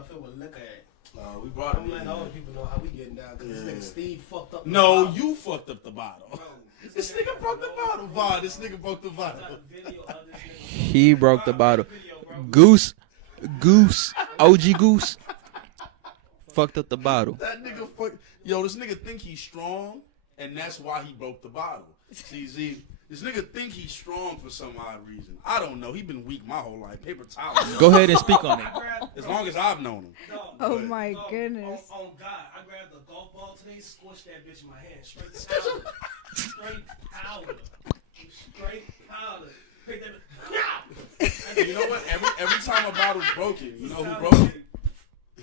We brought him in. I'm letting all the people know how we getting down because this nigga Steve fucked up. No, you fucked up the bottle. This nigga broke the bottle, Vaughn. This nigga broke the bottle. He broke the bottle. Goose, OG Goose, fucked up the bottle. That nigga fuck. Yo, this nigga think he's strong, and that's why he broke the bottle. See, Z, this nigga think he's strong for some odd reason. I don't know. He been weak my whole life. Paper towel. Go ahead and speak on it. As long as I've known him. Oh my goodness. On God, I grabbed a golf ball today, squished that bitch in my hand, straight powder. Straight powder. Pick that. You know what? Every time a bottle's broken, you know who broke it?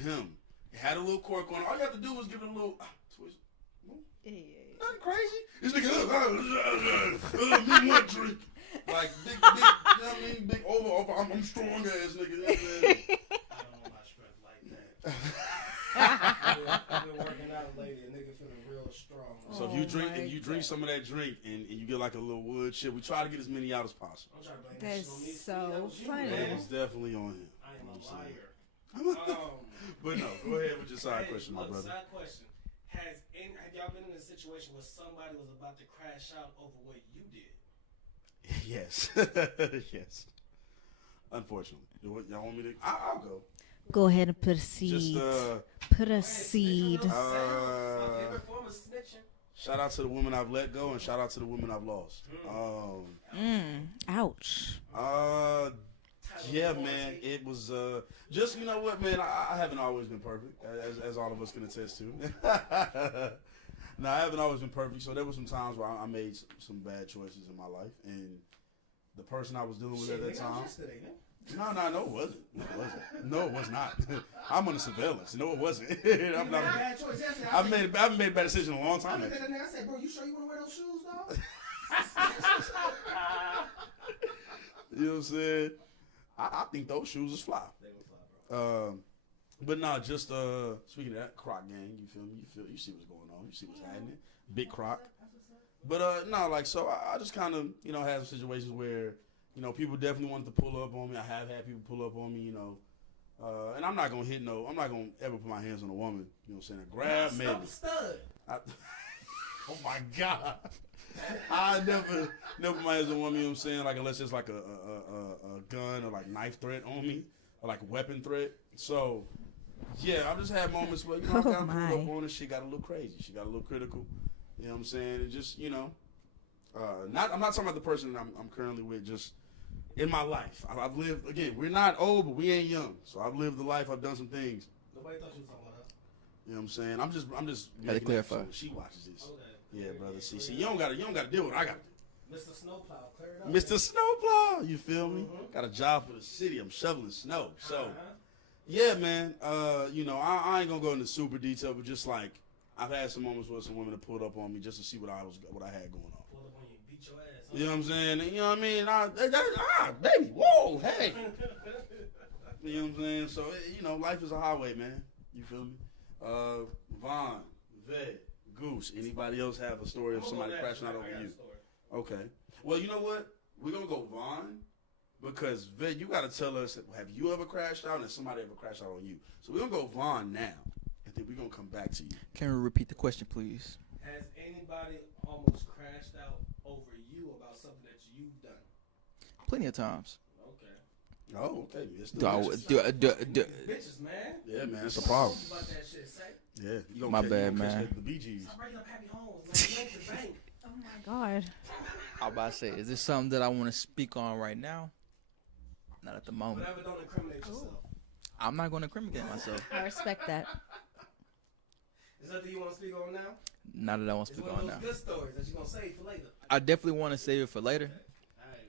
Him. It had a little cork on it. All you have to do was give it a little twist. Nothing crazy. This nigga, me one drink. Like big, you know what I mean? Big over. I'm strong ass nigga. You know what I'm saying? I don't know my strength like that. I've been working out lately. A nigga feeling real strong. So if you drink some of that drink and you get like a little wood shit, we try to get as many out as possible. That's so funny. It's definitely on him. I am a liar. But no, go ahead with your side question, my brother. Side question. Have y'all been in a situation where somebody was about to crash out over what you did? Yes. Yes. Unfortunately. Y'all want me to? I'll go. Go ahead and proceed. Proceed. Shout out to the women I've let go and shout out to the women I've lost. Ouch. Yeah, man. It was just, you know what, man. I haven't always been perfect, as all of us can attest to. No, I haven't always been perfect. So there were some times where I made some bad choices in my life, and the person I was dealing with at that time. No, it wasn't. No, it was not. I'm under surveillance. No, it wasn't. I've made a bad decision a long time. I said, bro, you sure you want to wear those shoes, dog? You know what I'm saying? I think those shoes is fly. They would fly, bro. But nah, just speaking of that Croc gang, you feel me? You see what's going on. You see what's happening. Big Croc. But so I just kind of had some situations where people definitely wanted to pull up on me. I have had people pull up on me, and I'm not gonna ever put my hands on a woman. You know what I'm saying? A grab, maybe. Oh my God. I never put my hands on a woman, you know what I'm saying? Like, unless it's like a gun or like knife threat on me or like weapon threat. So, yeah, I've just had moments where, I got pulled up on her. She got a little crazy. She got a little critical. You know what I'm saying? And just, I'm not talking about the person that I'm currently with, just in my life. I've lived, again, we're not old, but we ain't young. So I've lived the life. I've done some things. Nobody thought you was talking about her. You know what I'm saying? I'm just Had to clarify. sure she watches this. Okay. Yeah, brother. See, you don't gotta deal with what I gotta do. Mr. Snowplow, clear it up. Mr. Snowplow, you feel me? Got a job for the city. I'm shoveling snow. So, yeah, man. I ain't gonna go into super detail, but just like I've had some moments where some women have pulled up on me just to see what I had going on. Pull up on you, beat your ass. You know what I'm saying? You know what I mean? Baby, whoa, hey. You know what I'm saying? So, life is a highway, man. You feel me? Vaughn, Vet, Goose, anybody else have a story of somebody crashing out over you? Okay. Well, you know what? We're going to go Vaughn because, Vet, you got to tell us, have you ever crashed out and has somebody ever crashed out on you? So we're going to go Vaughn now, and then we're going to come back to you. Can we repeat the question, please? Has anybody almost crashed crashed out over you about something that you've done? Plenty of times. Okay. Oh, okay. It's the bitches, man. Yeah, man, it's a problem. About that shit, say. Yeah, you gonna My catch, bad, you gonna catch man. The Bee Gees. Stop breaking up happy homes. Like, you ain't the bank. Oh my god. I was about to say, is this something that I want to speak on right now? Not at the moment. Whatever, don't incriminate yourself. I'm not going to incriminate myself. I respect that. Is that the you want to speak on now? Not that I want to It's speak one on of those now. good stories that you're gonna save for later. I definitely want to save it for later.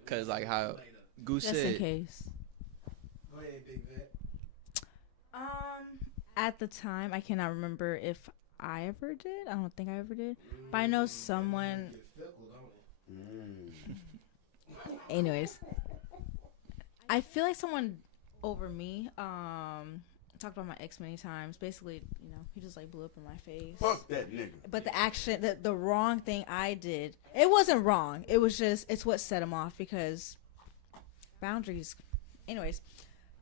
Cause like how Goose Just said, in case. Go ahead, Big Vet. At the time, I cannot remember if I ever did. I don't think I ever did. But I know someone. Anyways, I feel like someone over me talked about my ex many times. Basically, you know, he just like blew up in my face. Fuck that nigga. But the action, the wrong thing I did, it wasn't wrong. It was just, it's what set him off because boundaries. Anyways,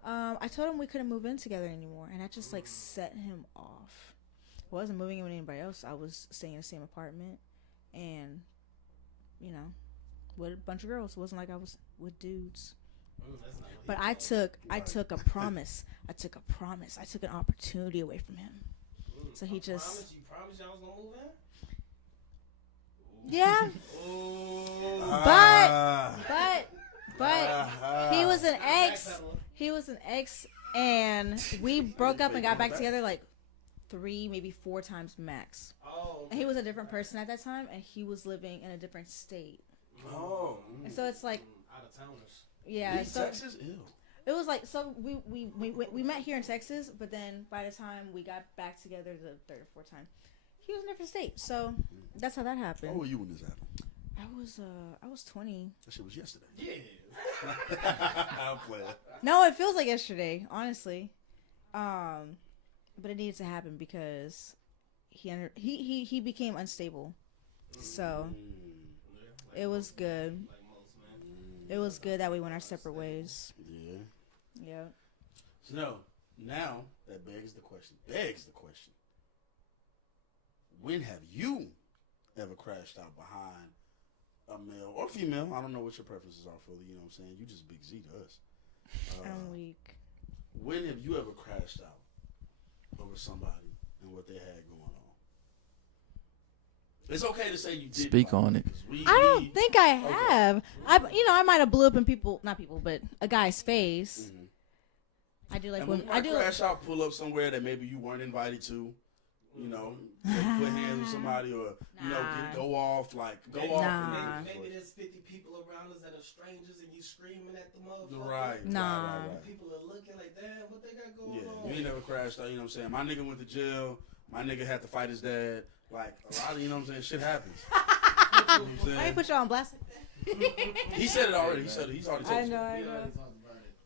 I told him we couldn't move in together anymore, and that just like set him off. I wasn't moving in with anybody else. I was staying in the same apartment, and you know, with a bunch of girls. It wasn't like I was with dudes. But I took a promise. I took an opportunity away from him. So he just. You promised y'all was gonna move in? Yeah. But he was an ex. He was an ex, and we broke up and got back together like 3, maybe 4 times max. Oh. And he was a different person at that time, and he was living in a different state. Oh. And so it's like Out of towners. yeah. So Texas? Ew. it was like so we met here in Texas, but then by the time we got back together the 3rd or 4th time, he was in a different state. So that's how that happened. How old were you when this happened? I was 20. That shit was yesterday. Yeah. I'm playing. No, it feels like yesterday, honestly. But it needed to happen because he became unstable. So it was good. It was good that we went our separate ways. Yeah. Yeah. So now that begs the question. When have you ever crashed out behind a male or female? I don't know what your preferences are fully, you know what I'm saying? You just Big Z to us. I'm weak. When have you ever crashed out over somebody and what they had going on? It's okay to say you did. Speak on it. I don't think I have. I might have blew up in but a guy's face. Mm-hmm. I do like and when you I might do. crash out, pull up somewhere that maybe you weren't invited to. You know, put hands with somebody, or you know, go off. Nah. Maybe there's 50 people around us that are strangers, and you screaming at the motherfucker. Right. Right. People are looking like, damn, what they got going on? You ain't never crashed out. You know what I'm saying? My nigga went to jail. My nigga had to fight his dad. Like a lot of, you know what I'm saying? Shit happens. You know what I'm saying? I ain't put you on blast. He said it already. He's already told you. I know.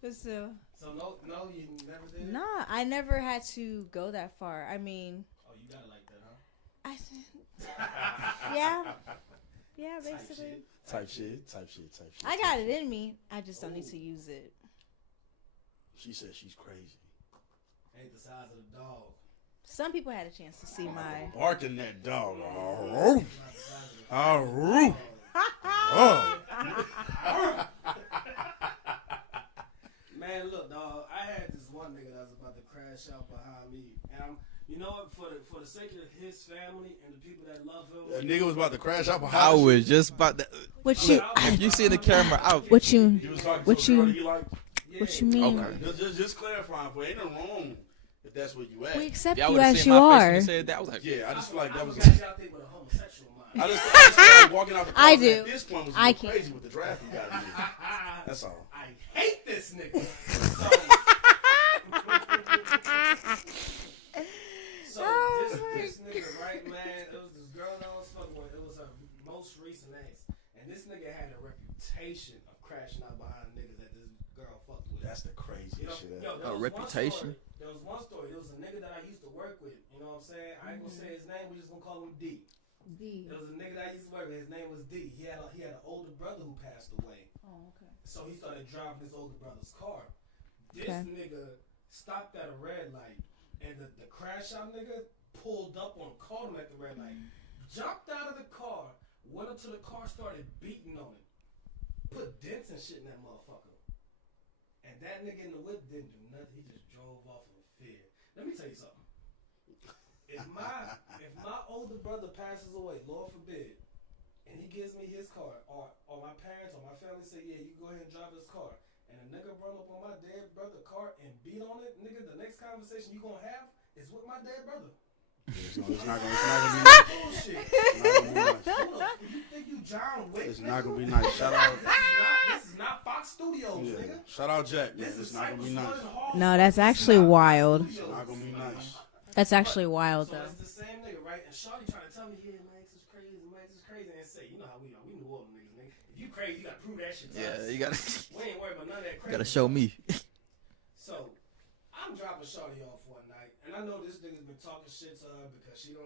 But still. So no, you never did it? Nah, I never had to go that far. I mean. Oh, you got it like that, huh? Yeah, basically. Type shit. I got it in me. I just don't need to use it. She said she's crazy. Ain't the size of the dog. Some people had a chance to see my barking that dog. Man, look, dog. I had this one nigga that was about to crash out behind me, and you know what? For the sake of his family and the people that love him, That nigga was about to crash out behind I you. was just about to. What you? If you see the camera out. What you? He was talking What to a girl you? that he liked. What you mean? Okay. Just clarifying, for ain't no wrong if that's what you at. We accept Y'all you would've as seen you my face when are. he said that. I was like, Yeah, I just feel like that was. I was out there with a homosexual mind. I just feel like walking out the car I do. at this point was a I little can't. crazy with the draft you got to do. That's all. I hate this nigga. So this nigga, right, man, it was this girl that I was fucking with. It was her most recent ex. And this nigga had a reputation of crashing out behind niggas that this girl fucked with. That's the craziest shit ever. There A was reputation? There was one story. There was a nigga that I used to work with. You know what I'm saying? I ain't gonna say his name. We just gonna call him D. There was a nigga that I used to work with. His name was D. He had an older brother who passed away. Oh, okay. So he started driving his older brother's car. This Okay. nigga stopped at a red light, and the crash out nigga pulled up on him, caught him at the red light, jumped out of the car, went up to the car, started beating on it. Put dents and shit in that motherfucker. And that nigga in the whip didn't do nothing. He just drove off in fear. Let me tell you something. If my older brother passes away, Lord forbid, and he gives me his car, or my parents or my family say, yeah, you go ahead and drive his car, and a nigga run up on my dead brother car and beat on it, nigga, the next conversation you gonna have is with my dead brother. It's not gonna be nice. Bullshit. You think you John Wick? It's not gonna be nice. Shout out. This is not Fox Studios, Yeah. nigga. Shout out Jack, man. It's not gonna be nice. No, that's actually wild. It's not gonna be nice. That's actually wild, So though. it's the same nigga, right? And Shawty trying to tell me, yeah, Max is crazy, and say, you know how we are. We New Orleans niggas, nigga. If you crazy, you gotta prove that shit to us. Yeah, you gotta. We ain't worried about none of that crazy. Gotta show me. So, I'm dropping Shawty off one night, and I know this nigga's been talking shit to her because he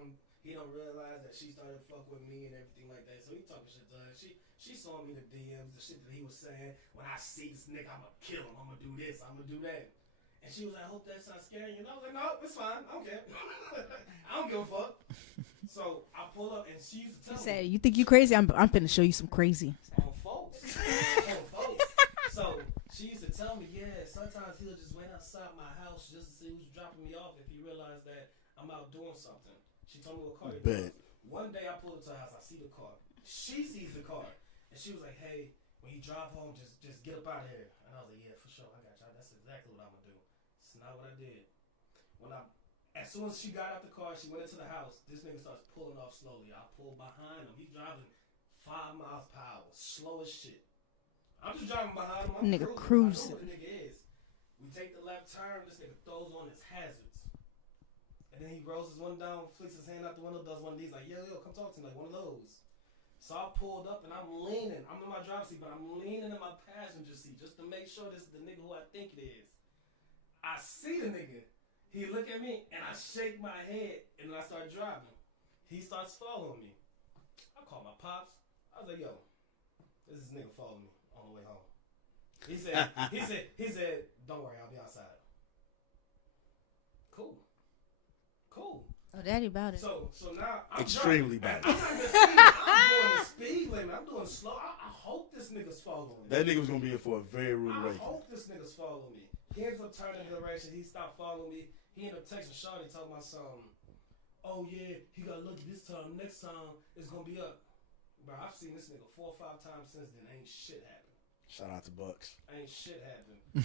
don't realize that she started to fuck with me and everything like that. So he talking shit to her. She saw me the DMs, the shit that he was saying. When I see this nigga, I'ma kill him. I'ma do this. I'ma do that. And she was like, I hope that's not scaring you. And I was like, no, it's fine. I don't care. I don't give a fuck. So I pull up, and she used to He tell said, me. "You think you crazy? I'm finna show you some crazy." On folks. So she used to tell me, yeah, sometimes he'll just wait outside my house just to see who's dropping me off if he realized that I'm out doing something. She told me what car it was. One day I pull up to her house, I see the car. She sees the car. And she was like, hey, when you drive home, just get up out of here. And I was like, yeah, for sure, I got you. That's exactly what I'm gonna do. It's not what I did. As soon as she got out the car, she went into the house. This nigga starts pulling off slowly. I pull behind him. He's driving 5 miles per hour, slow as shit. I'm just driving behind him. I'm Nigga cruising. I know cruising. what the nigga is. We take the left turn. This nigga throws on his hazards, and then he rolls his one down, flicks his hand out the window, does one of these like, yo, come talk to me, like one of those. So I pulled up and I'm leaning. I'm in my driver's seat, but I'm leaning in my passenger seat just to make sure this is the nigga who I think it is. I see the nigga. He look at me and I shake my head and then I start driving. He starts following me. I call my pops. I was like, yo, this is nigga following me on the way home. He said, don't worry, I'll be outside. Cool. Oh, daddy about it. So now I'm Extremely driving. bad. I'm not even speeding. I'm doing the speed limit. I'm doing slow. I hope this nigga's following me. That nigga was gonna be in for a very rude I awakening. hope this nigga's following me. He ends up turning the direction. He stopped following me. He ended up texting Shawty, talking about something. Oh yeah, he got lucky this time. Next time it's gonna be up. Bro, I've seen this nigga 4 or 5 times since then. Ain't shit happened. Shout out to Bucks. Ain't shit happened. And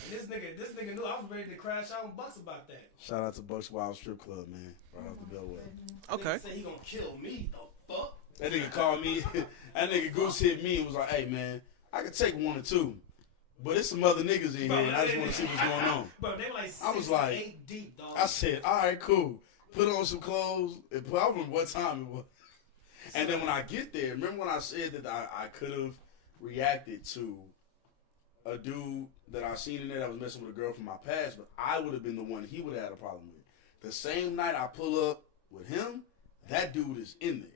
this nigga knew I was ready to crash out and Bucks about that. Shout out to Bucks Wild Strip Club, man. Right off the Bellway. Okay. Nigga said he gonna kill me. The fuck? That nigga called me. That nigga Goose hit me and was like, hey, man, I could take 1 or 2. But there's some other niggas in here, and I just want to see what's going on. Bro, they like 6 I was to like, 8 deep, dog. I said, all right, cool. Put on some clothes. I don't remember what time it was. And then when I get there, remember when I said that I could have reacted to a dude that I seen in there that was messing with a girl from my past, but I would have been the one he would have had a problem with. The same night I pull up with him, that dude is in there.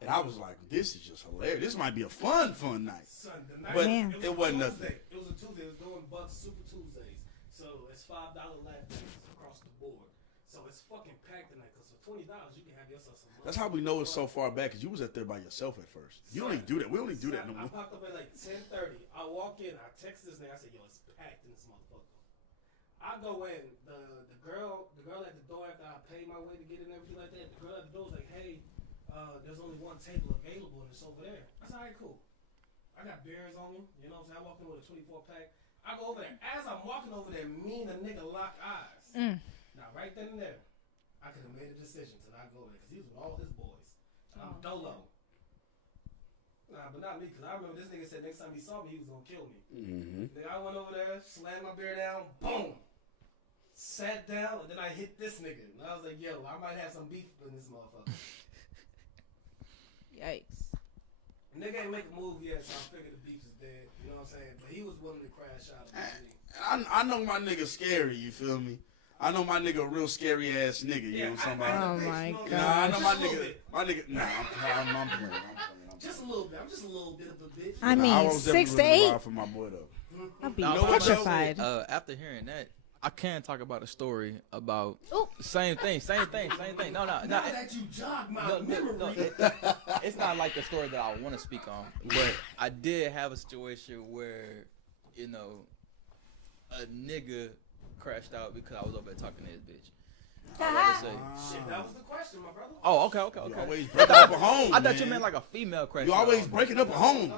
And I was like, this is just hilarious. This might be a fun night. Son, but it wasn't nothing. It was a Tuesday. It was doing Bucks Super Tuesdays. So it's $5 lap dances across the board. So it's fucking packed tonight. Because for $20, you can have yourself some money. That's how we know it's so far back, because you was up there by yourself at first. You don't even do that. We don't even do that no I more. popped up at like 10:30. I walk in. I text this nigga. I said, yo, it's packed in this motherfucker. I go in. The girl at the door after I paid my way to get in and everything like that. The girl at the door was like, hey, there's only 1 table available and it's over there. I said, all right, cool. I got beers on me. You know what I'm saying? I walk in with a 24-pack. I go over there. As I'm walking over there, me and the nigga lock eyes. Now, right then and there, I could have made a decision to not go there because he was with all his boys. And I'm dolo. Nah, but not me, because I remember this nigga said next time he saw me, he was going to kill me. Mm-hmm. Then I went over there, slammed my beer down, boom. Sat down, and then I hit this nigga. And I was like, yo, I might have some beef in this motherfucker. Yikes. Nigga ain't make a move yet, so I figured the beef is dead. You know what I'm saying? But he was willing to crash out against me. I know my nigga scary, you feel me? I know my nigga a real scary ass nigga, you know what I'm talking about? Oh my god. Nah, I know my nigga, nah, I'm playing. Just a little bit. I'm just a little bit of a bitch. I mean, was 6 to definitely 8. ride for my boy though. I'd be Nah, but petrified. after hearing that, I can talk about a story about Ooh. same thing. No, Now that you jog my memory. it's not not like the story that I want to speak on, but I did have a situation where, you know, a nigga crashed out because I was over there talking to his bitch. Shit, that was the question, my brother. Oh, okay. You always breaking up a home. I thought you man. meant like a female crash. You always breaking up a home.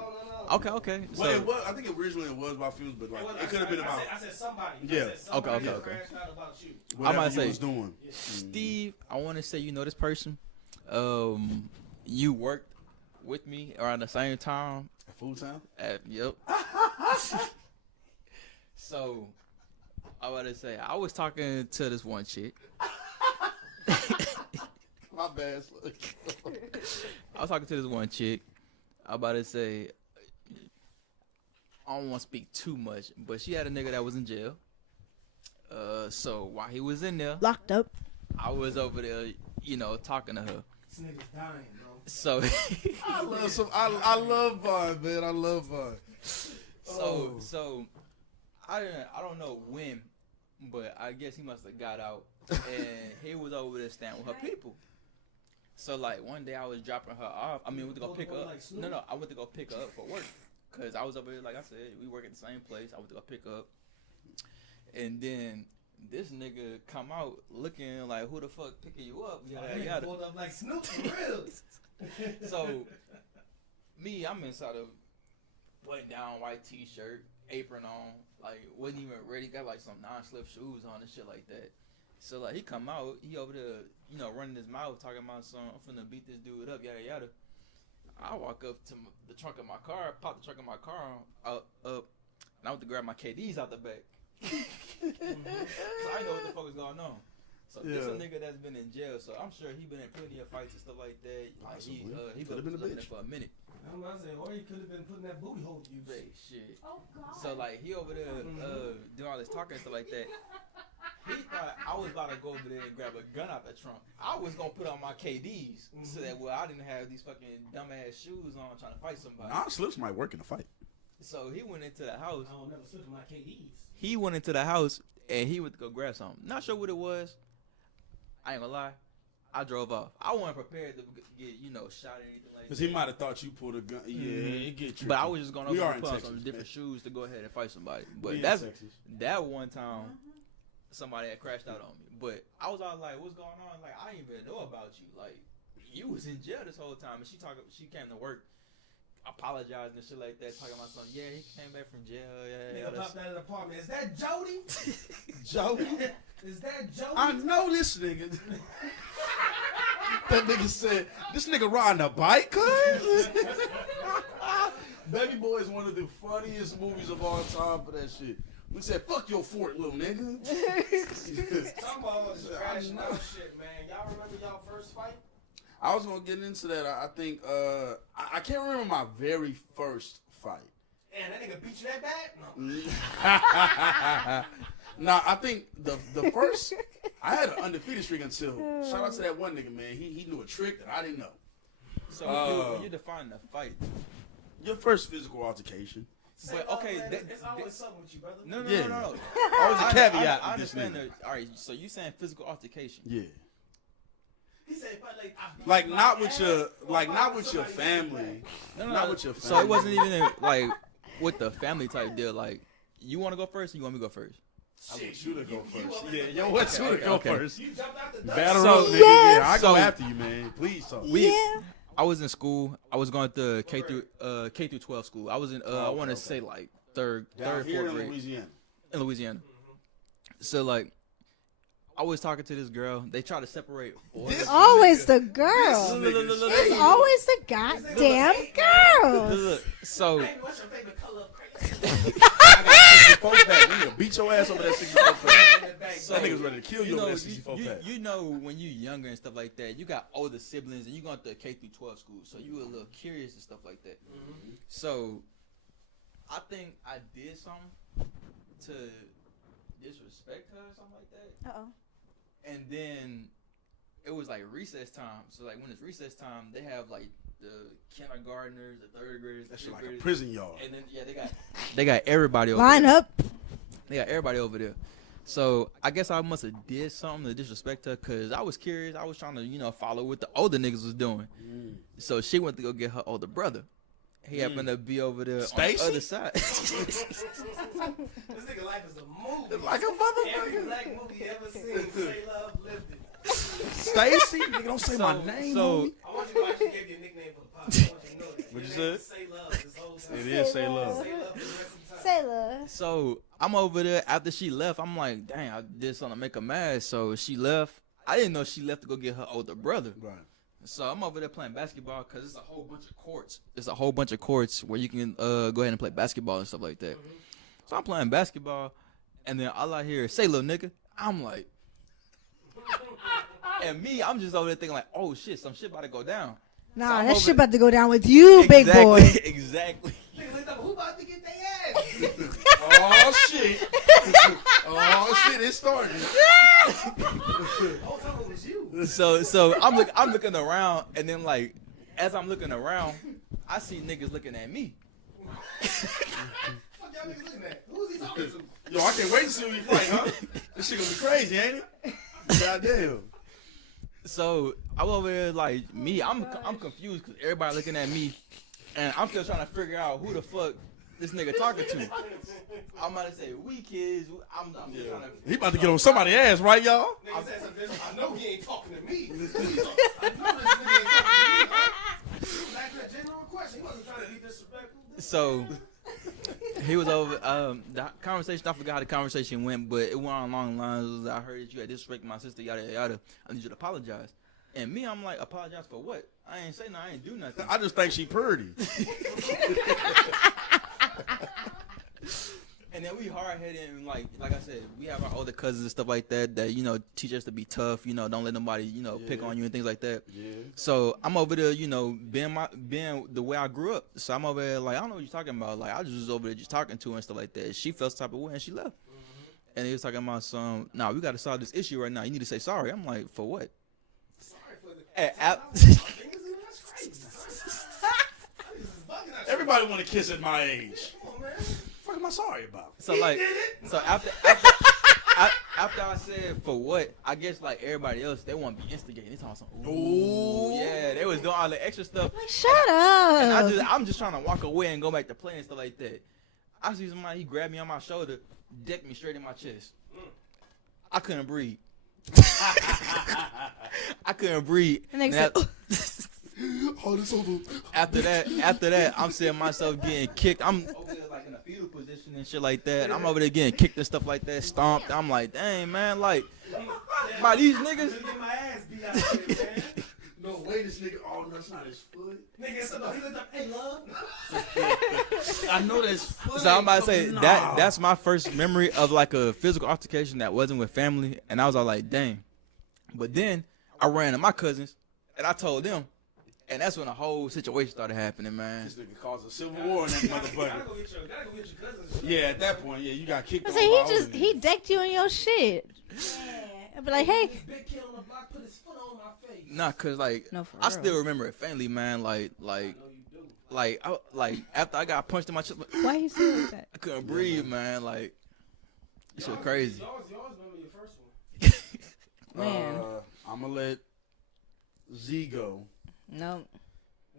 Okay. Well, So, it was, I think originally it was about fumes, but like it could have been about. I said somebody. Yeah. I said somebody Okay. crashed out about you. Whatever I might you say, was doing. Steve, I want to say you know this person. You worked with me around the same time. At Food Town? Yep. So, I want to say I was talking to this one chick. My bad. Look. I was talking to this one chick. I about to say, I don't want to speak too much, but she had a nigga that was in jail. So while he was in there, Locked up. I was over there, you know, talking to her. This nigga's dying, bro. So I love I love Vine, man. I love Vine. So I don't know when, but I guess he must have got out and he was over there staying with her people. So like one day I was dropping her off. I mean, went to go pick her up. No, I went to go pick her up for work because I was over here. Like I said, we work at the same place. I went to go pick her up, and then this nigga come out looking like, who the fuck picking you up? Yada. Pulled up like Snoop for real. So me, I'm inside of button down white t-shirt, apron on, like wasn't even ready. Got like some non-slip shoes on and shit like that. So like he come out, he over there, you know, running his mouth talking about some, I'm finna beat this dude up, yada yada. I walk up to the trunk of my car, pop the trunk of my car up, and I went to grab my KDs out the back. So I know what the fuck is going on. So this a nigga that's been in jail, so I'm sure he been in plenty of fights and stuff like that. Like he Could have been a living bitch there for a minute. I'm about to say, or he could have been putting that booty hole to use. Hey, shit. Oh God. So like he over there doing all this talking and stuff like that. He thought I was about to go over there and grab a gun out the trunk. I was gonna put on my KDs so that I didn't have these fucking dumbass shoes on trying to fight somebody. Non-slips might work in a fight. So he went into the house. I don't never slip my KDs. He went into the house and he went to go grab something. Not sure what it was. I ain't gonna lie. I drove off. I wasn't prepared to get, you know, shot or anything like that. Because he might have thought you pulled a gun. Yeah, it get tricky. But I was just going over We are and in put on Texas, some different shoes to go ahead and fight somebody. But We in that's Texas. that one time somebody had crashed out on me. But I was all like, what's going on? Like, I didn't even know about you. Like, you was in jail this whole time. And she came to work, apologizing and shit like that, talking about something. Yeah, he came back from jail. Yeah. Nigga popped out of the apartment. Is that Jody? Jody? Is that Jody? I know this nigga. That nigga said, this nigga riding a bike, cuz? Baby Boy is one of the funniest movies of all time for that shit. We said, fuck your fort, little nigga. Some balls is crashing out shit, man. Y'all remember y'all first fight? I was going to get into that. I think, I can't remember my very first fight. Man, that nigga beat you that bad? No. Nah, I think the first, I had an undefeated streak until, shout out to that one nigga, man. He knew a trick that I didn't know. So when you define the fight, your first physical altercation. But okay, There's always something with you, brother. No. Always a caveat. I with this understand. nigga. All right, so you saying physical altercation? Yeah. He said, but Like not with your family. No, Not with your family. So it wasn't even like with the family type deal. Like, you want to go first, or you want me to go first? I want you to go first. Yeah, yo, what you to go first? You jumped out the Battle So- road, nigga. Yes. Yeah, I go So- after you, man. Please talk. I was in school. I was going to K through 12 school. I was in I want to say like third, Down here fourth in grade. Louisiana. In Louisiana. So like, I was talking to this girl. They try to separate boys. Always the girl. Look. It's always the goddamn girl. Look, so Baby, what's your favorite color of crazy? I got 64 pack. We need to beat your ass over that 64 pack. So, That nigga's ready to kill you over that know, 64 pack. you know, when you younger and stuff like that, you got older siblings and you going to K through 12 school, so you a little curious and stuff like that. So, I think I did something to disrespect her or something like that. Uh-oh. And then it was like recess time. So like when it's recess time, they have like the kindergartners, the third graders, That the shit fifth like a graders. prison yard. And then they got everybody over Line there. up. They got everybody over there. So I guess I must have did something to disrespect her because I was curious. I was trying to, follow what the older niggas was doing. So she went to go get her older brother. He happened to be over there on the other side. This nigga life is a movie. Like a motherfucker. Every black movie you ever seen. Say love, lived it. Stacy? Nigga, don't say my name. So I want you to actually give you a nickname for the podcast. I want you to know that. What you Your name said? is Say Love this whole time. It is Say Love. Say Love for the rest of the time. Say love. So I'm over there after she left. I'm like, dang, I did something to make her mad. So she left. I didn't know she left to go get her older brother. Right. So I'm over there playing basketball because it's a whole bunch of courts. It's a whole bunch of courts where you can go ahead and play basketball and stuff like that. So I'm playing basketball, and then all I hear is, say, little nigga. I'm like, and me, I'm just over there thinking like, oh shit, some shit about to go down. Nah, So I'm that over shit there- about to go down with you, big boy. Exactly. Who about to get their ass? Oh shit. Oh shit, it started. Whole time it was you. So I'm looking around, and then like as I'm looking around, I see niggas looking at me. Fuck y'all niggas looking at? Who's he talking to? Yo, I can't wait to see who you fight, huh? This shit gonna be crazy, ain't it? Goddamn. So I'm over there like me. I'm confused because everybody looking at me, and I'm still trying to figure out who the fuck this nigga talking to. I'm about to say we kids. I'm just trying to. He about to get on somebody's ass, right, y'all? Nigga said something. I know he ain't talking to me. I know this nigga ain't talking to me. He was asking a genuine question. He wasn't trying to be disrespectful. So he was over the conversation. I forgot how the conversation went, but it went on along the lines. I heard that you had disrespected my sister. Yada yada. I need you to apologize. And me, I'm like, apologize for what? I ain't say no. I ain't do nothing. I just think she pretty. And then we hard headed and like I said, we have our older cousins and stuff like that teach us to be tough. Don't let nobody pick on you and things like that. Yeah. So I'm over there, being the way I grew up. So I'm over there like I don't know what you're talking about. Like I just was over there just talking to her and stuff like that. She felt some type of way and she left. And he was talking about some. Nah, we got to solve this issue right now. You need to say sorry. I'm like, for what? Sorry for the. Everybody want to kiss at my age. What am I sorry about? So like, so after I said for what, I guess like everybody else, they want to be instigating. They talking something. Ooh, yeah, they was doing all the extra stuff. Like, shut up. And I'm just trying to walk away and go back to playing and stuff like that. I see somebody, he grabbed me on my shoulder, decked me straight in my chest. I couldn't breathe. I couldn't breathe. And they And said, Hold this over. after that, I'm seeing myself getting kicked. I'm over there like in a fetal position and shit like that. I'm over there getting kicked and stuff like that, stomped. I'm like, dang man, like by these niggas. Get my ass beat out of here, man. No way, this nigga. Oh, no, that's not his foot. Nigga, so he looked up, hey, love. I know that's foot. So I'm about to say Nah. that's my first memory of like a physical altercation that wasn't with family, and I was all like, dang. But then I ran to my cousins and I told them, and that's when the whole situation started happening, man. This nigga caused a civil war in that motherfucker. Gotta go get your cousins. Yeah, at that point, yeah, you got kicked I off. said by all he decked you in your shit. I'd be like, hey. Big kid on the block put his foot on my face. Nah, cause like No, for I real. still remember it faintly, man. Like after I got punched in my chest, Why you say like that? I couldn't breathe, man. Like this shit crazy. Y'all remember your first one. Man. I'm gonna let Z go. No.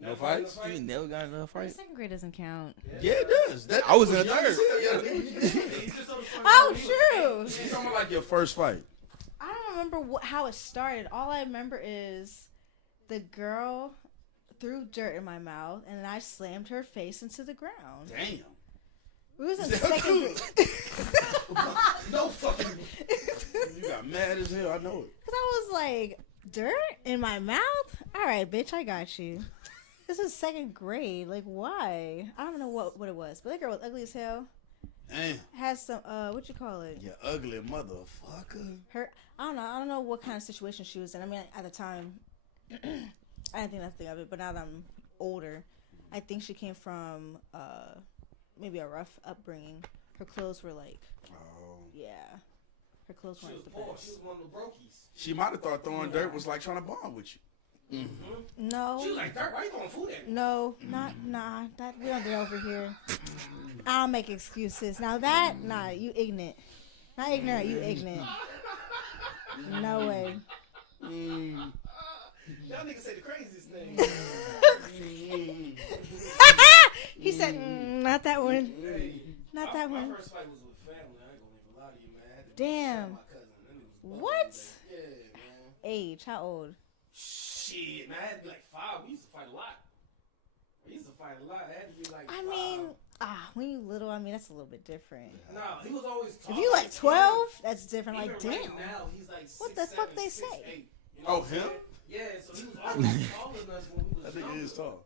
No fights? You never got another fight? Second grade doesn't count. Yeah, it does. That I was in a young third. as hell. Yeah, Oh, true. you talking about like your first fight? I don't remember how it started. All I remember is the girl threw dirt in my mouth, and I slammed her face into the ground. Damn. It was in second grade. No fucking. You got mad as hell. I know it. Because I was like, dirt in my mouth? All right, bitch, I got you. This is second grade. Like, why? I don't know what it was, but that girl was ugly as hell. Damn. Has some what you call it? You ugly motherfucker. I don't know what kind of situation she was in. I mean, at the time, I didn't think nothing of it, but now that I'm older, I think she came from maybe a rough upbringing. Her clothes were like, yeah, her clothes weren't the best. She was one of the brokies. She might have thought throwing dirt was like trying to bond with you. No. She was like, dirt, why you throwing food at me? No, nah. That we don't do it over here. I don't make excuses. Now that, nah, you ignorant. Not ignorant. You ignorant. No way. Y'all niggas say the craziest thing. He said, not that one. Not that my one. first fight was with family. I ain't gonna even lie to you, man. I had to Damn. my cousin. That nigga was bugging What? me. Yeah, man. Age? How old? Shit, man. I had to be like 5. We used to fight a lot. I had to be like I 5. mean, when you little, I mean, that's a little bit different. No, he was always If tall. you like 12, that's different. Even Like, right damn. now, he's like What the 6'7", fuck they 6'8", say? you know what I'm him? saying? Yeah, so he was always taller than us when we was I think younger. he is tall.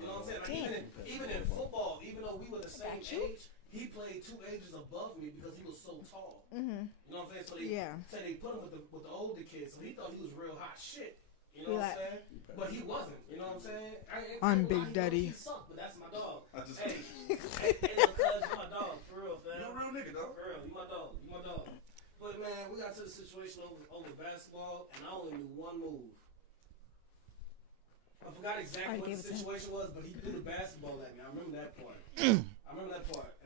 You know what I'm saying? Like even in football, even though we were the same age, he played 2 ages above me because he was so tall. Mm-hmm. You know what I'm saying? So they put him with the older kids, so he thought he was real hot shit. You know what I'm saying? But he wasn't. You know what I'm saying? I'm Big Daddy. He sucked, but that's my dog. Hey, look, cuz, you my dog, for real, fam. You a real nigga, dog. For real, you my dog. You my dog. But man, we got to the situation over basketball, and I only knew one move. I forgot exactly what the situation was, but he threw the basketball at me. I remember that part. And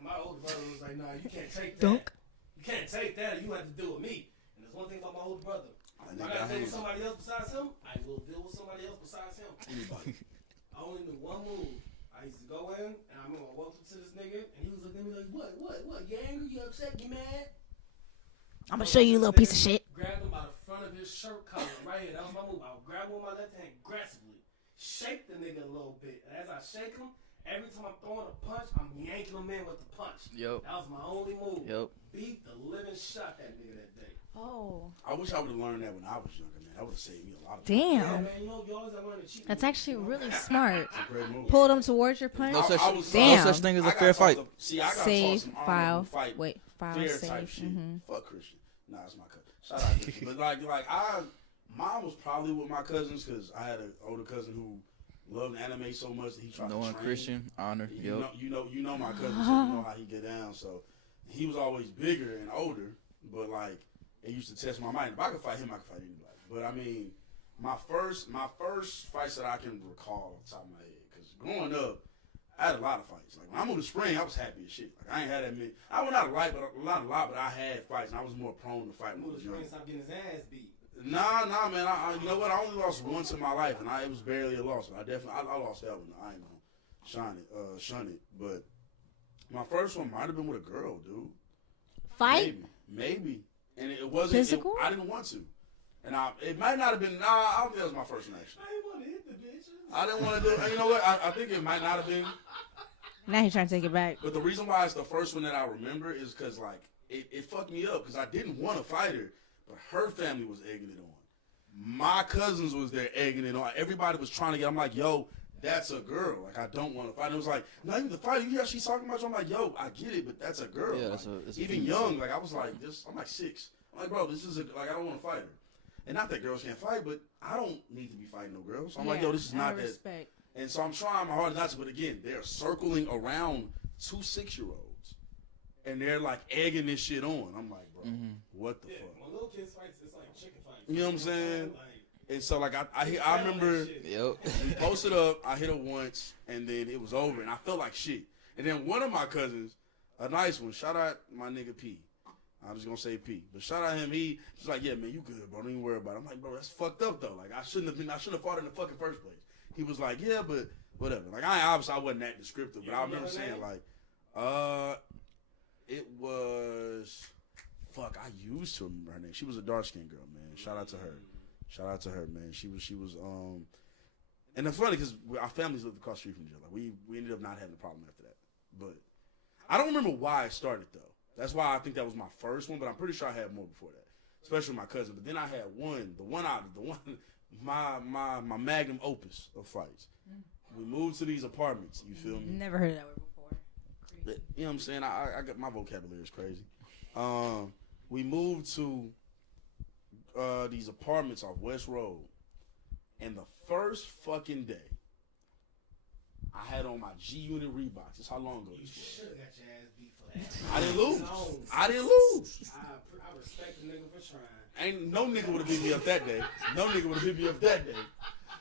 my older brother was like, "Nah, you can't take that. Dunk. You can't take that. You have to deal with me." And there's one thing about my older brother. If I gotta deal with somebody else besides him, I will deal with somebody else besides him. I only knew one move. I used to go in, and I remember I walked up to this nigga, and he was looking at me like, what? You angry? You upset? You mad? I'm gonna show you, little piece of shit. Grabbed him by the front of his shirt collar right here. That was my move. I would grab him with my left hand aggressively, shake the nigga a little bit, and as I shake him, every time I'm throwing a punch, I'm yanking him in with the punch. Yep. That was my only move. Yep. Beat the living shot that nigga that day. Oh. I wish I would have learned that when I was younger, man. That would have saved me a lot of Damn. Yeah, man, you know, you always gotta learn to cheat. That's actually really smart. It's a great move. Pull them towards your punch. No such Damn. thing as a I got fair taught fight. See, I got Save, taught some file, honorable fight, wait, file, fair save, type shit. mhm. Fuck Christian. Nah, it's my cousin. Shout out to Christian. But mine was probably with my cousins because I had an older cousin who loved anime so much that he tried to Knowing train. Christian, honor. You know my cousin, so you know how he get down. So he was always bigger and older, but like it used to test my mind. If I could fight him, I could fight anybody. But I mean, my first fights that I can recall off the top of my head, because growing up, I had a lot of fights. Like when I moved to Spring, I was happy as shit. Like I ain't had that many. I was not a lot, but I had fights, and I was more prone to fight when I Moved was to Spring, younger. stop getting his ass beat. Nah, man. You know what? I only lost once in my life, and it was barely a loss. But I lost that one. I ain't gonna shun it. But my first one might have been with a girl, dude. Fight? Maybe. And it wasn't Physical? I didn't want to. And it might not have been. Nah, I don't think that was my first one actually. I didn't want to hit the bitches. I didn't want to do it. You know what? I think it might not have been. Now he's trying to take it back. But the reason why it's the first one that I remember is because like it fucked me up because I didn't want to fight her, but her family was egging it on. My cousins was there egging it on. Everybody was trying to get. I'm like, yo, that's a girl. Like I don't want to fight. And it was like, not even the fight. You hear she's talking about you? I'm like, yo, I get it, but that's a girl. Yeah, like, it's a even female. young. Like I was like, I'm like 6. I'm like, bro, this is I don't want to fight her. And not that girls can't fight, but I don't need to be fighting no girls. So I'm like, yo, this is not that. Respect. And so I'm trying my hardest not to, but again, they're circling around 2 6-year-olds, and they're like egging this shit on. I'm like, bro, what the fuck? When little kids fight, it's like chicken fights. You know what I'm saying? And so like I remember we posted up. I hit her once, and then it was over, and I felt like shit. And then one of my cousins, a nice one, shout out my nigga P. I'm just gonna say P, but shout out him. He's like, yeah, man, you good, bro. Don't even worry about it. I'm like, bro, that's fucked up though. Like I shouldn't have fought in the fucking first place. He was like, yeah, but whatever. Like I wasn't that descriptive, but I remember saying like, it was, fuck. I used to remember her name. She was a dark skinned girl, man. Shout out to her. Shout out to her, man. She was. And it's funny because our families lived across the street from each other. We ended up not having a problem after that. But I don't remember why I started though. That's why I think that was my first one. But I'm pretty sure I had more before that, especially my cousin. But then I had my magnum opus of fights. We moved to these apartments. You feel me? Never heard that word before. You know what I'm saying? I got my vocabulary is crazy. We moved to these apartments off West Road, and the first fucking day, I had on my G Unit Reeboks. That's how long ago this was. Should have got your ass beat for that. I didn't lose. I didn't lose. I respect the nigga for trying. Ain't no nigga would have beat me up that day. No nigga would have beat me up that day.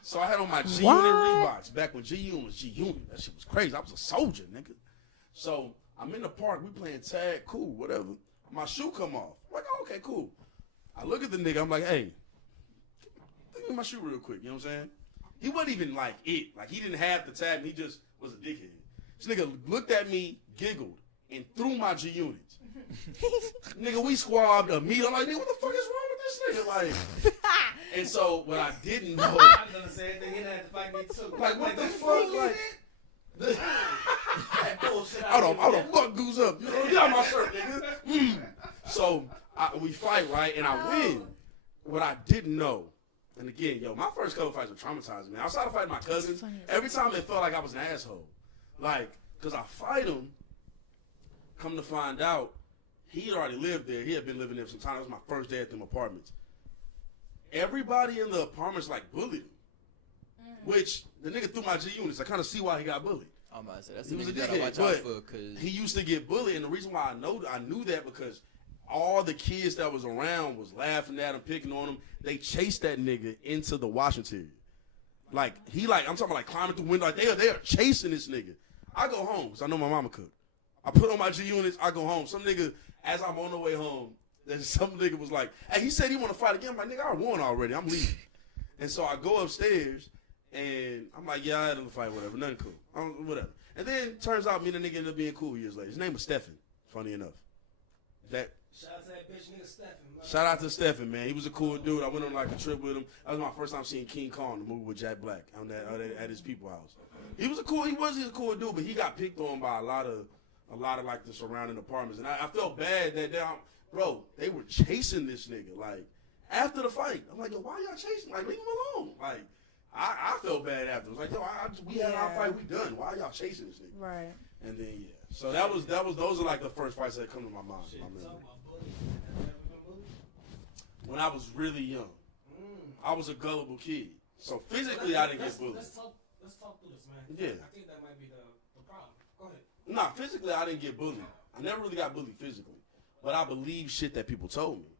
So I had on my G Unit Reeboks back when G Unit was G Unit. That shit was crazy. I was a soldier, nigga. So I'm in the park. We playing tag. Cool, whatever. my shoe come off. I'm like, oh, okay, cool. I look at the nigga. I'm like, hey, give me my shoe real quick. You know what I'm saying? He wasn't even like it. Like, he didn't have the tab. And he just was a dickhead. This nigga looked at me, giggled, and threw my G units. Nigga, we squabbed a meet. I'm like, nigga, what the fuck is wrong with this nigga? Like, and so what I didn't know. I was gonna say that he had to fight me too. Like, what the fuck? Like, I don't fuck goose up. You know, get out my shirt, nigga. So we fight, right? And I win. What I didn't know, and again, yo, my first couple fights were traumatizing, man. Outside of fighting my cousins, every time it felt like I was an asshole. Like, because I fight him, come to find out, he already lived there. He had been living there for some time. It was my first day at them apartments. Everybody in the apartments, like, bullied him. Which, the nigga threw my G units. I kind of see why he got bullied. I'm about to say, that's He the was a nigga you gotta dickhead, watch out but for, cause he used to get bullied, and the reason why I knew that because all the kids that was around was laughing at him, picking on him. They chased that nigga into the Washington. Like, I'm talking about like climbing through window. Like, they are chasing this nigga. I go home, because I know my mama cooked. I put on my G units, I go home. Some nigga, as I'm on the way home, some nigga was like, hey, he said he want to fight again. I'm like, nigga, I won already. I'm leaving. And so I go upstairs, and I'm like, yeah, I had him fight, whatever. Nothing cool. Whatever. And then turns out me and the nigga ended up being cool years later. His name was Stephen, funny enough. Shout out to that bitch nigga Stephen. Shout out to Stephen, man. He was a cool dude. I went on like a trip with him. That was my first time seeing King Kong, the movie with Jack Black, at his people house. He was a cool dude, but he got picked on by a lot of like the surrounding apartments. And I felt bad that they were chasing this nigga. Like, after the fight, I'm like, yo, why y'all chasing? Like, leave him alone. Like, I felt bad after. I was like, yo, we had our fight, we done. Why y'all chasing this nigga? Right. And then so those are like the first fights that come to my mind. My memory. When I was really young, I was a gullible kid. So physically, I didn't get bullied. Let's talk through this, man. Yeah. I think that might be the problem. Go ahead. Nah, physically, I didn't get bullied. I never really got bullied physically, but I believed shit that people told me.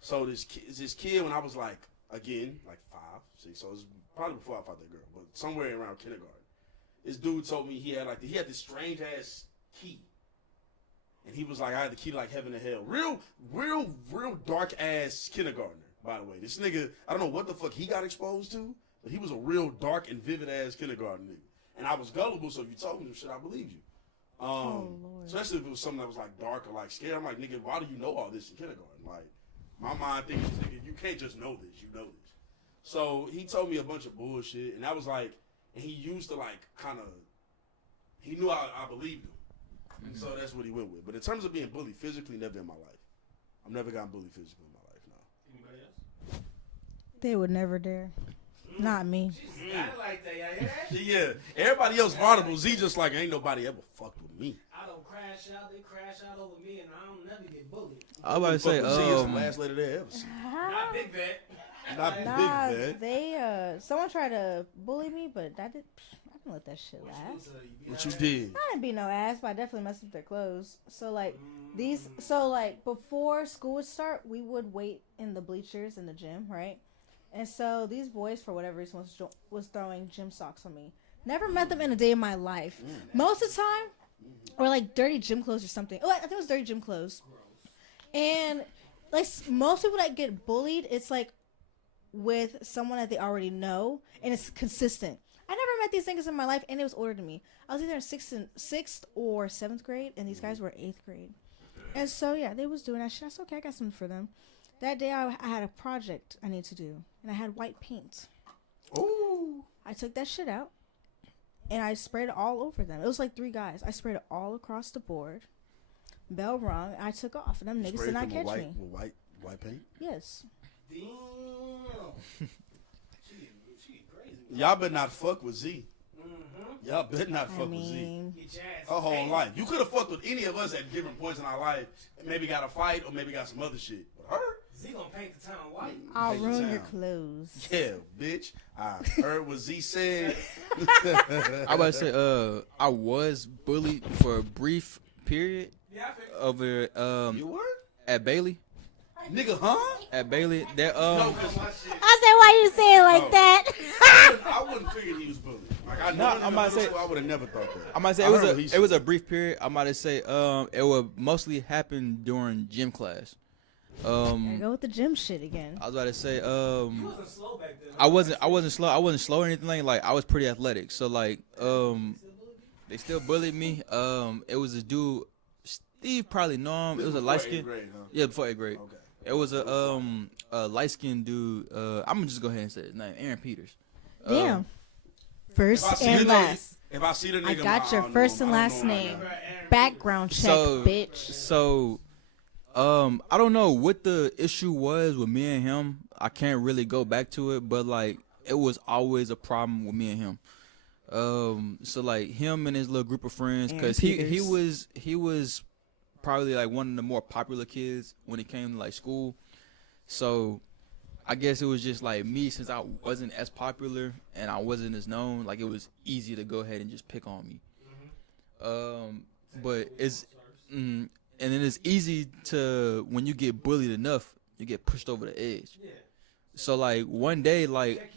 So this kid, when I was like 5, 6, so it was probably before I fought that girl, but somewhere around kindergarten, this dude told me he had this strange ass key. And he was like, I had the key to like heaven and hell. Real dark ass kindergartner, by the way. This nigga, I don't know what the fuck he got exposed to, but he was a real dark and vivid ass kindergarten nigga. And I was gullible, so if you told me some shit, I believed you. Especially if it was something that was like dark or like scary. I'm like, nigga, why do you know all this in kindergarten? Like, my mind thinks, nigga, you can't just know this, you know this. So he told me a bunch of bullshit, and that was like, and he used to like kind of, he knew I believed him. And so that's what he went with. But in terms of being bullied physically, never in my life. I've never gotten bullied physically in my life, no. Anybody else? They would never dare. Not me. Got it like that, yeah. Yeah, everybody else vulnerable. Z just like, ain't nobody ever fucked with me. I don't crash out. They crash out over me, and I don't never get bullied. I was about to say, Z is the last lady they ever seen. Not Big Vet. Not Big Vet. They someone tried to bully me, but I didn't let that shit last. What you did? I didn't beat no ass, but I definitely messed up their clothes. So like before school would start, we would wait in the bleachers in the gym, right? And so these boys, for whatever reason, was throwing gym socks on me. Never met them in a day of my life. Most of the time, or like dirty gym clothes or something. Oh, I think it was dirty gym clothes. And like most people that get bullied, it's like with someone that they already know, and it's consistent. I never met these niggas in my life, and it was older than me. I was either in sixth or 7th grade, and these guys were 8th grade. And so, yeah, they was doing that shit. I said, okay, I got something for them. That day, I had a project I need to do, and I had white paint. Ooh. I took that shit out, and I sprayed it all over them. It was like 3 guys. I sprayed it all across the board. Bell rung, and I took off, and them niggas did not catch me. With white paint? Yes. Damn. Y'all better not fuck with Z. Y'all better not fuck with Z. Her whole life. You could have fucked with any of us at different points in our life. Maybe got a fight or maybe got some other shit. But her? Z gonna paint the town white. I'll ruin your clothes. Yeah, bitch. I heard what Z said. I about to say, I was bullied for a brief period over you were? At Bailey. Nigga, huh? At Bailey, that I said, why you say it like that? I wouldn't figure he was bullied. Like, I No, know I might say I would have never thought that. I might say it was a brief period. I might say it would mostly happen during gym class. There go with the gym shit again. I was about to say wasn't slow back then. I wasn't slow. I wasn't slow or anything. Like I was pretty athletic. So like they still bullied me. It was a dude. Steve probably know him. It was a light skin. Huh? Yeah, before 8th grade. Okay. It was a light skinned dude. I'm gonna just go ahead and say his name. Aaron Peters. Damn. First and last. If I see the nigga, I got your first and last name. Background check, bitch. So, I don't know what the issue was with me and him. I can't really go back to it, but like it was always a problem with me and him. So like him and his little group of friends, because he was probably like one of the more popular kids when it came to like school. So I guess it was just like me, since I wasn't as popular and I wasn't as known, like it was easy to go ahead and just pick on me. But it's and then it's easy to, when you get bullied enough, you get pushed over the edge. So like one day, like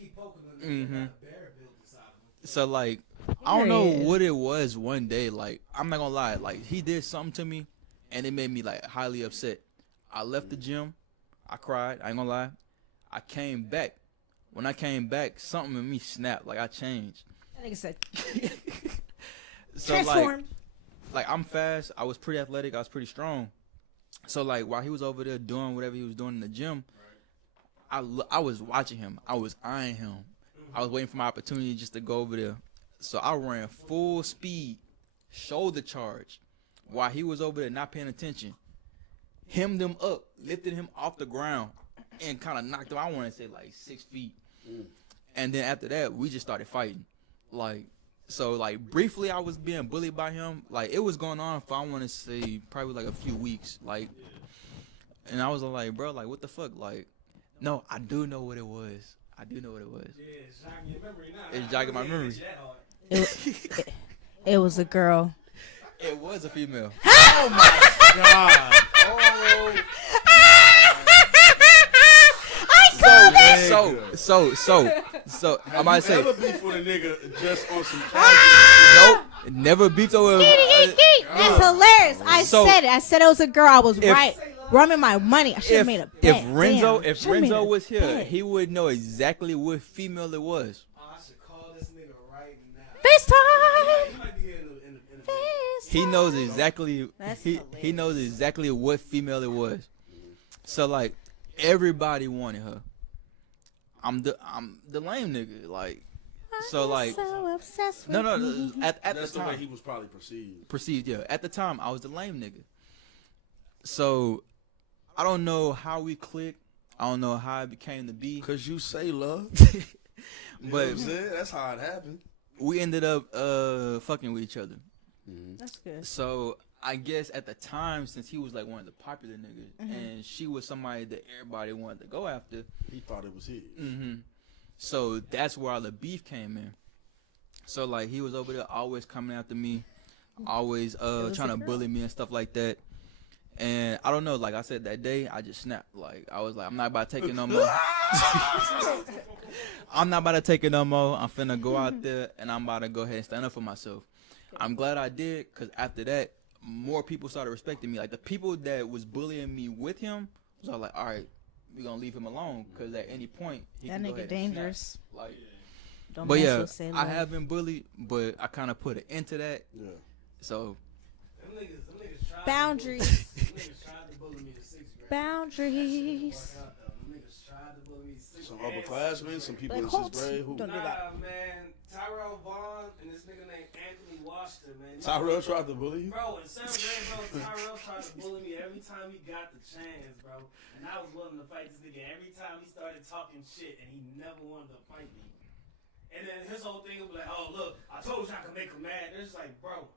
so like I don't know what it was one day. Like I'm not gonna lie, like he did something to me and it made me like highly upset. I left the gym, I cried, I ain't gonna lie. I came back. When I came back, something in me snapped. Like I changed. That nigga said So transform. like I'm fast. I was pretty athletic. I was pretty strong. So like while he was over there doing whatever he was doing in the gym, I was watching him. I was eyeing him. I was waiting for my opportunity just to go over there. So I ran full speed, shoulder charge, while he was over there not paying attention. Hemmed him up, lifted him off the ground, and kind of knocked him. I want to say like 6 feet. And then after that, we just started fighting. Like, so like briefly, I was being bullied by him. Like it was going on for, I want to say, probably like a few weeks. Like, and I was like, bro, like what the fuck? Like, no, I do know what it was. I do know what it was. Yeah, it's jogging your memory now. It's jogging my memory. It was a girl. It was a female. Oh my god. Oh. So I might say. Never beef with a nigga just on some casual. Nope, never beefed over. That's hilarious. I said it. I said it was a girl. I was right. Running my money. I should have made a bet. If Renzo, Damn. if Should've made Renzo a was here, bet. he would know exactly what female it was. I should call this nigga right now. FaceTime. He might be here in He knows exactly. That's He knows exactly what female it was. So like everybody wanted her. I'm the lame nigga. Like so like so obsessed with no me. at That's the the way time he was probably perceived. perceived, yeah. At the time, I was the lame nigga. So, I don't know how we clicked. I don't know how it became to be. Cause you say love. But You know what I'm saying? That's how it happened. we ended up fucking with each other. That's good. So, I guess at the time, since he was like one of the popular niggas, and she was somebody that everybody wanted to go after, He thought it was his. So that's where all the beef came in. So like he was over there always coming after me, always trying to bully me and stuff like that. And I don't know, like I said that day, I just snapped. Like I was like, I'm not about to take it no more. I'm not about to take it no more. I'm finna go out there and I'm about to go ahead and stand up for myself. I'm glad I did, because after that, more people started respecting me. Like the people that was bullying me with him was all like, all right, we're gonna leave him alone, because at any point he That can go nigga ahead and dangerous. snap. Like, Don't but mess yeah, with Say I Love. have been bullied, but I kind of put an end to that. Yeah. So Them niggas tried Boundaries. Them niggas tried to bully me in 6th grade. Boundaries. Them niggas tried to bully me in 6th Some grade. upperclassmen, some people Like in Colts. 6th grade. Who? Don't do that. Nah, man. Tyrell Vaughn and this nigga named Anthony Washington, man. Tyrell tried to bully you? Bro, in 7th grade, bro, Tyrell tried to bully me every time he got the chance, bro. And I was willing to fight this nigga every time he started talking shit, and he never wanted to fight me. And then his whole thing was like, oh, look, I told you I could make him mad. It's like, bro,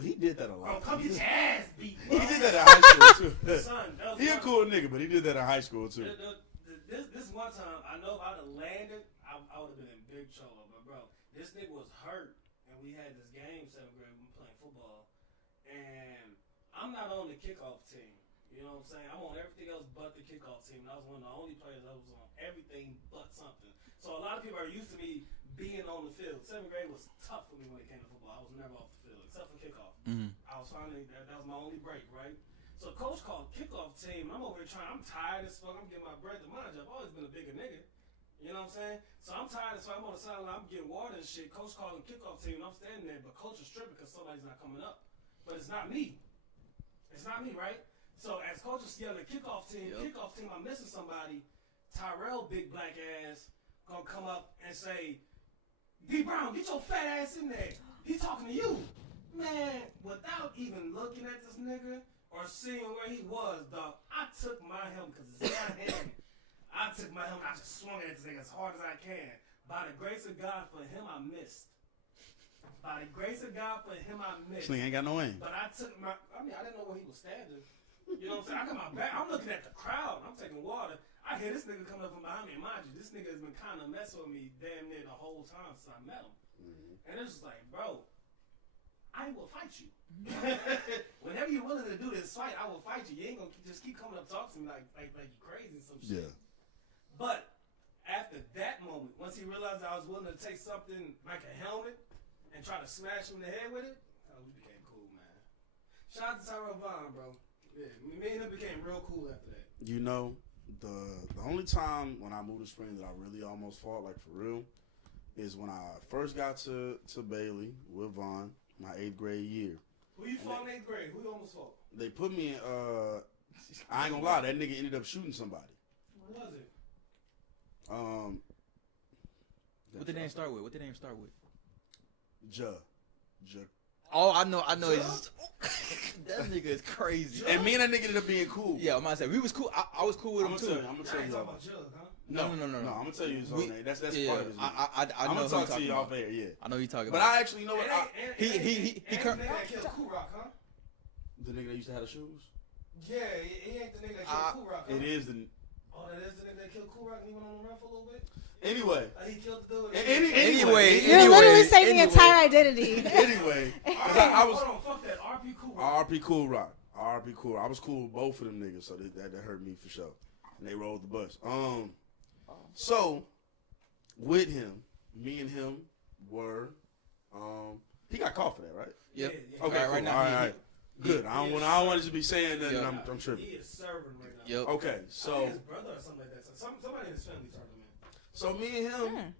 He did that a bro, lot. come get your ass beat, bro. He did that in high school too. Son, that was He a one- cool nigga, but he did that in high school too. This one time, I know if I'd have landed, I would have been in big trouble. But bro, this nigga was hurt, and we had this game 7th grade. We playing football, and I'm not on the kickoff team. You know what I'm saying? I'm on everything else but the kickoff team. And I was one of the only players that was on everything but something. So a lot of people are used to me being on the field. 7th grade was tough for me when it came to football. I was never off the field except for kickoff. I was finally that was my only break, right? So coach called kickoff team. I'm over here I'm tired as fuck. I'm getting my breath. Mind you, I've always been a bigger nigga. You know what I'm saying? So I'm tired, so I'm on the sideline, I'm getting water and shit. Coach calling kickoff team, and I'm standing there, but coach is tripping because somebody's not coming up. But it's not me. It's not me, right? So as coach is yelling kickoff team, I'm missing somebody. Tyrell, big black ass, gonna come up and say, B. Brown, get your fat ass in there. He's talking to you. Man, without even looking at this nigga or seeing where he was, dog, I took my helmet because it's in my hand. I took my helmet, I just swung at this nigga as hard as I can. By the grace of God for him, I missed. By the grace of God for him, I missed. This nigga ain't got no aim. But I didn't know where he was standing. You know what I'm saying? I got my back, I'm looking at the crowd, I'm taking water. I hear this nigga coming up from behind me. Mind you, this nigga has been kind of messing with me damn near the whole time since I met him. And it's just like, bro, I will fight you. Whenever you're willing to do this fight, I will fight you. You ain't gonna just keep coming up talking to me like you crazy and some shit. Yeah. But after that moment, once he realized I was willing to take something like a helmet and try to smash him in the head with it, we became cool, man. Shout out to Tyrell Vaughn, bro. Yeah, me and him became real cool after that. You know, the only time when I moved to Spring that I really almost fought, like for real, is when I first got to Bailey with Vaughn, my 8th grade year. Who you fought in 8th grade? Who you almost fought? They put me in, I ain't gonna lie, that nigga ended up shooting somebody. What was it? What the name start with? Ja. Oh, I know. It's, that nigga is crazy. And me and that nigga ended up being cool. Yeah, I might say we was cool. I was cool with him too. I'm gonna tell you about Jug, huh? No, no. I'm gonna tell you his whole name. That's yeah, part of his name. I I'm know gonna talk to you off air. Yeah, I know you talking but about. I actually, you know what? The nigga that killed Cool Rock, huh? The nigga that used to have the shoes. Yeah, he ain't the nigga that killed Cool Rock. Huh? It is the. Oh, that is the nigga that killed Cool Rock and he went on the run for a little bit. Anyway. He killed the dude. Anyway. You're literally saying the entire identity. Anyway, I was. Hold on, fuck that. RP Cool Rock. RP Cool Rock. RP Cool Rock. I was cool with both of them niggas, so that hurt me for sure. And they rolled the bus. So with him, me and him were. He got caught for that, right? Yep. Okay. Right, cool. right now. All right. Good. I don't want to be saying that I'm tripping. He is serving right now. Yep. Okay. So. His brother or something like that. Somebody in his family turned him in. So me and him,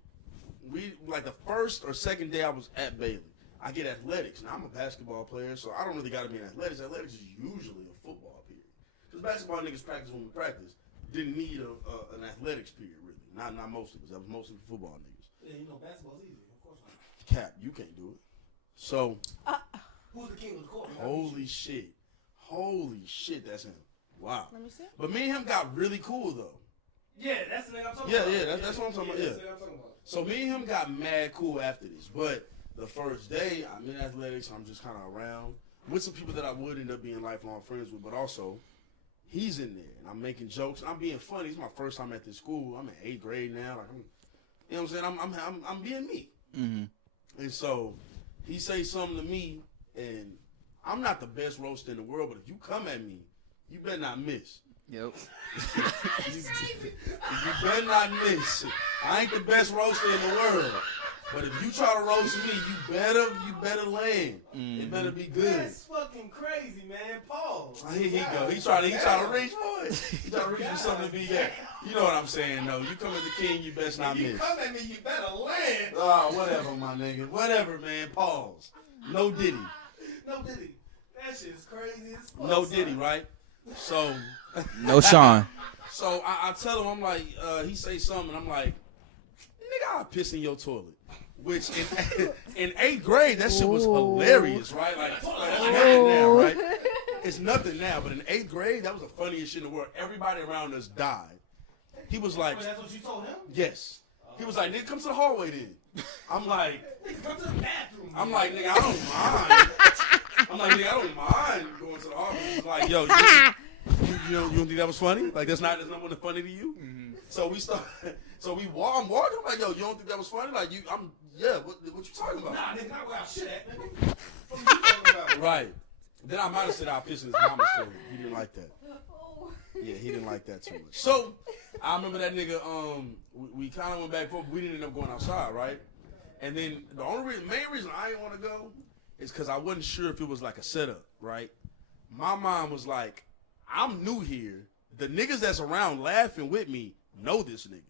we like the first or second day I was at Bailey. I get athletics. Now I'm a basketball player, so I don't really got to be in athletics. Athletics is usually a football period because basketball niggas practice when we practice. Didn't need an athletics period really. Not most of us. That was mostly for football niggas. Yeah, you know basketball's easy. Of course not. Cap, you can't do it. So. Who's the king of the court? Holy shit, that's him. Wow. Let me see. But me and him got really cool though. Yeah, that's the nigga I'm talking about. Yeah, that's what I'm talking about. Yeah. That's the nigga I'm talking about. So me and him got mad cool after this. But the first day, I'm in athletics. I'm just kind of around with some people that I would end up being lifelong friends with. But also, he's in there, and I'm making jokes. I'm being funny. It's my first time at this school. I'm in 8th grade now. Like, you know what I'm saying? I'm being me. Mm-hmm. And so he say something to me, and I'm not the best roaster in the world. But if you come at me, you better not miss. Yep. You better not miss. I ain't the best roaster in the world. But if you try to roast me, you better land. It better be good. That's fucking crazy, man. Pause. Here he go. He try to reach for it. He try to reach for something to be there. You know what I'm saying, though. You come at the king, you best not miss. You come at me, you better land. Oh, whatever, my nigga. Whatever, man. Pause. No Diddy. No Diddy. That shit is crazy as fuck. No Diddy, right? So. No Sean. So I tell him, I'm like, he say something, I'm like, nigga, I'll piss in your toilet. Which in 8th grade, that shit was hilarious, right? Like that's nothing now, right? It's nothing now, but in 8th grade, that was the funniest shit in the world. Everybody around us died. He was like, Wait, that's what you told him? yes. He was like, nigga, come to the hallway then. I'm like, come to the bathroom. I'm like, nigga, I don't mind. I'm like, nigga, I don't mind going to the hallway. He's like, yo, you don't think that was funny? Like that's not funny to you? Mm-hmm. So we start. So I'm walking. I'm like, yo, you don't think that was funny? Like what you talking about? Nah, nigga, not where I shit at, nigga. What you talking about? Right. Then I might have said I'll piss in his mama's toilet. He didn't like that. Yeah, he didn't like that too much. So I remember that nigga. We kind of went back and forth. We didn't end up going outside, right? And then the main reason I didn't want to go is because I wasn't sure if it was like a setup, right? My mom was like, I'm new here. The niggas that's around laughing with me know this nigga.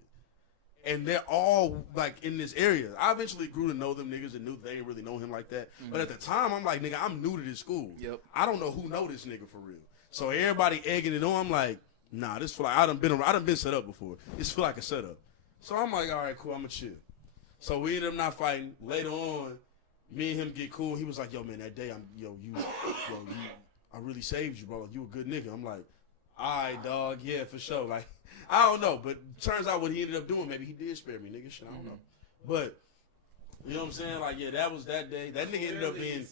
And they're all like in this area. I eventually grew to know them niggas and knew they didn't really know him like that. But at the time, I'm like, nigga, I'm new to this school. Yep. I don't know who know this nigga for real. So everybody egging it on. I'm like, nah, this feel like I done been set up before. This feel like a setup. So I'm like, all right, cool, I'ma chill. So we ended up not fighting. Later on, me and him get cool. He was like, yo, man, that day I really saved you, bro. You a good nigga. I'm like, all right, dog, yeah, for sure. Like, I don't know, but turns out what he ended up doing, maybe he did spare me, nigga. Shit, I don't know. But you know what I'm saying? Like, yeah, that was that day. That nigga ended up being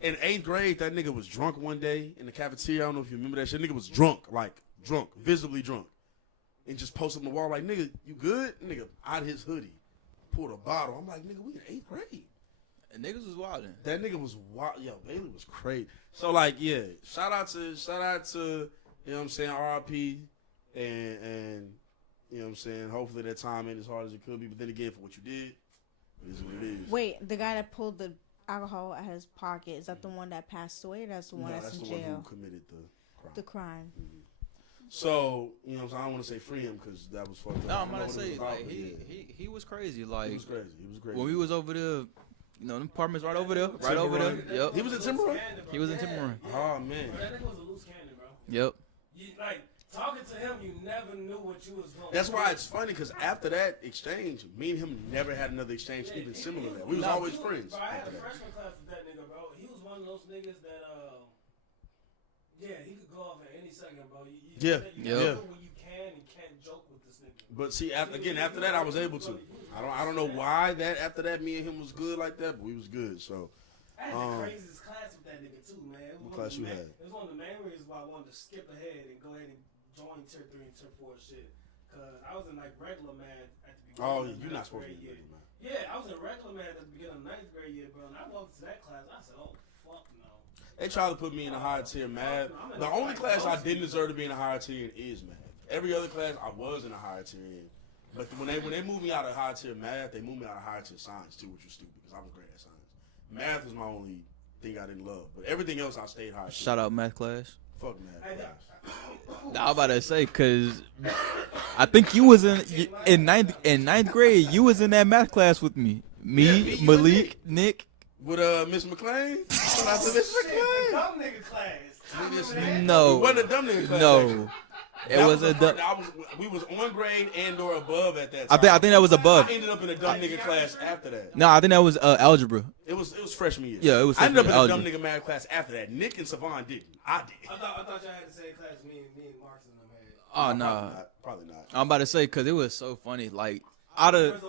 in 8th grade. That nigga was drunk one day in the cafeteria. I don't know if you remember that shit. Nigga was drunk, visibly drunk, and just posted on the wall like, nigga, you good? Nigga, out his hoodie, pulled a bottle. I'm like, nigga, we in 8th grade. And niggas was wildin'. That nigga was wild. Yo, Bailey was crazy. So like, yeah, shout out to, you know what I'm saying, RIP, and you know what I'm saying. Hopefully that time ain't as hard as it could be. But then again, for what you did, it is what it is. Wait, the guy that pulled the alcohol out of his pocket, is that the one that passed away? Or that's the one that's in jail? That's the one who committed the crime. The crime. Mm-hmm. So, you know what I'm saying, I don't want to say free him because that was fucked up. No, I'm about to say, like, he was crazy. Like, he was crazy. When we was over there, you know, them apartments right over there. Right over there. Yep. He was in Timberrun? He was in Timberrun. Oh, man. Bro, that nigga was a loose cannon, bro. Yep. Like, talking to him, you never knew what you was doing. That's why it's funny, because after that exchange, me and him never had another exchange even similar to that. We was always friends. Bro, I had a freshman class with that nigga, bro. He was one of those niggas that, yeah, he could go off at any second, bro. You know when you can and can't joke with this nigga. But see, after that, I was able to. I don't know why after that, me and him was good like that, but we was good. So, I had the craziest class with that nigga too, man. What class you had? It was one of the main reasons why I wanted to skip ahead and go ahead and join tier 3 and tier 4 shit. Cause I was in like regular math at the beginning. Oh, of you're not supposed to be regular math. Yeah, I was in regular math at the beginning of 9th grade year, bro. And I walked to that class. I said, oh fuck no. They tried to put me in a higher tier math. The only class I didn't deserve to be in a higher tier in is math. Every other class I was in a higher tier in. But when they moved me out of higher tier math, they moved me out of higher tier science too, which was stupid because I was great at science. Math was my only thing I didn't love, but everything else I stayed high. Shout out math class. Fuck math class. Nah, I'm about to say, cause I think you was in ninth grade. You was in that math class with me. Me, Malik, Nick. With Miss McClain. Shout out to Miss McClain. Dumb nigga class. No. It wasn't a dumb nigga class. No. It was a dumb. We was on grade and or above at that time. I think that was above. I ended up in a dumb nigga class after that. No, I think that was algebra. It was freshman year. Yeah, it was. I ended up in a algebra. dumb nigga math class after that. Nick and Savon didn't. I did. I thought y'all had the same class as me and Marks and them had. Oh no, probably not. I'm about to say because it was so funny. Like out of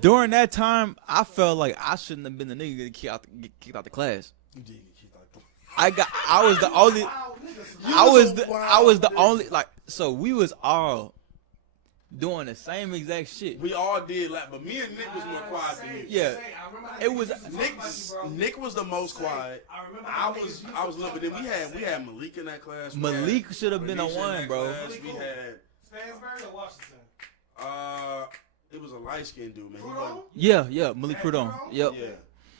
during that time, I felt like I shouldn't have been the nigga to get kicked out the class. You did get kicked out. I was the only. I was the only like. So we was all doing the same exact shit. We all did, like, but me and Nick was more quiet than you. Yeah, it was. Nick was the most quiet. I was a little bit. Then we had Malik in that class. Malik should have been a one, bro. We had Stansbury or Washington? It was a light skinned dude, man. Yeah, Malik Prudhomme. Yep. Yeah.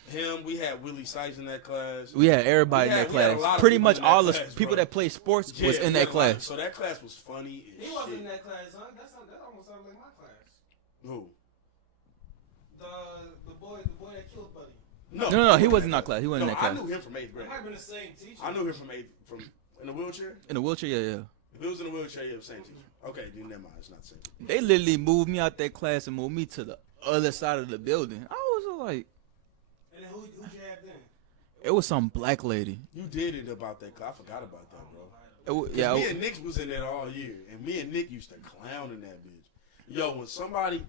Him, we had Willie Sykes in that class. We had everybody in that class. Pretty much all the people that play sports was in that class. So that class was funny as He wasn't in that class, huh? That almost sounded like my class. Who? The boy that killed Buddy. No, he wasn't in that class. He wasn't in that class. I knew him from 8th grade. It might have been the same teacher. I knew him from in the wheelchair. In the wheelchair, yeah. If it was in the wheelchair, yeah, the same teacher. Okay, then never mind. It's not the same teacher. They literally moved me out that class and moved me to the other side of the building. I was like, and then who'd you have then? it was some black lady. You did it about that. I forgot about that, bro. Yeah, me and Nick was in there all year, and me and Nick used to clown in that bitch. Yo, when somebody,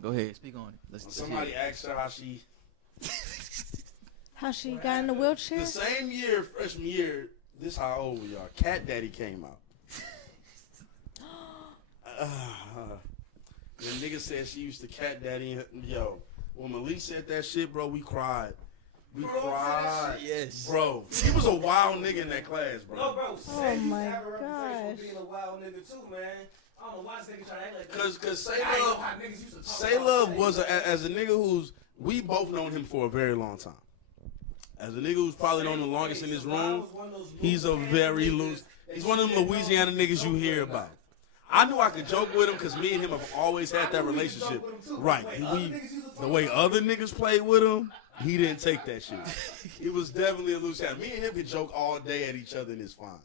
go ahead, speak on it. When somebody asked her how she got in the wheelchair? The same year, freshman year. This how old we are. Cat Daddy came out. The nigga said she used to cat daddy. Yo, when Malik said that shit, bro, we cried. We cried. Yes. Bro, he was a wild nigga in that class, bro. No, bro. Oh my have a reputation gosh. for being a wild nigga too, man. I don't know why this nigga try to act like that. Cause Say I know Love, how niggas used to talk Say about Love Say was Love. as a nigga who's we both known him for a very long time. As a nigga who's probably known the longest in this room, he's a very loose. He's one of them Louisiana niggas you hear about. I knew I could joke with him because me and him have always had that relationship. Right. The way other niggas played with him, he didn't take that shit. It was definitely a loose shot. Me and him could joke all day at each other and it's fine.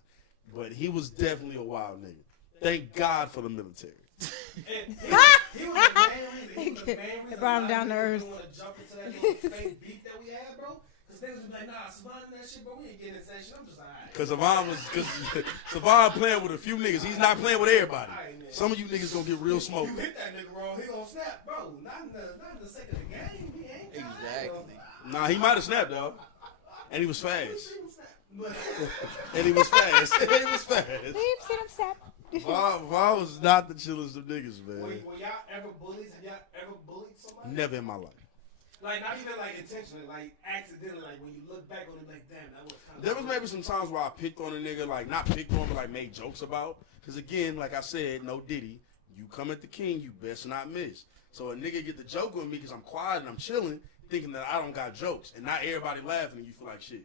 But he was definitely a wild nigga. Thank God for the military. He was the main reason. It brought him down to earth. Want to jump into that little fake beef that we had, bro? Because niggas was like, nah, Savon and that shit, bro. We ain't getting into that shit. I'm just alright. Because Savon playing with a few niggas. He's not playing with everybody. Some of you niggas gonna get real smoked. You hit that nigga wrong, he gonna snap, bro. Not in the sake of the game. He ain't Exactly. Nah, he might have snapped, though. And he was fast. And he was fast. And he was fast. We've seen him snap. Vaughn was not the chillest of niggas, man. Were y'all ever bullies? Have y'all ever bullied somebody? Never in my life. Like, not even like intentionally, like accidentally, like when you look back on it, like, damn, that was kind of. There was maybe some times where I picked on a nigga, like not picked on, but like made jokes about. Because again, like I said, no Diddy, you come at the king, you best not miss. So a nigga get the joke with me because I'm quiet and I'm chilling, thinking that I don't got jokes, and not everybody laughing and you feel like shit.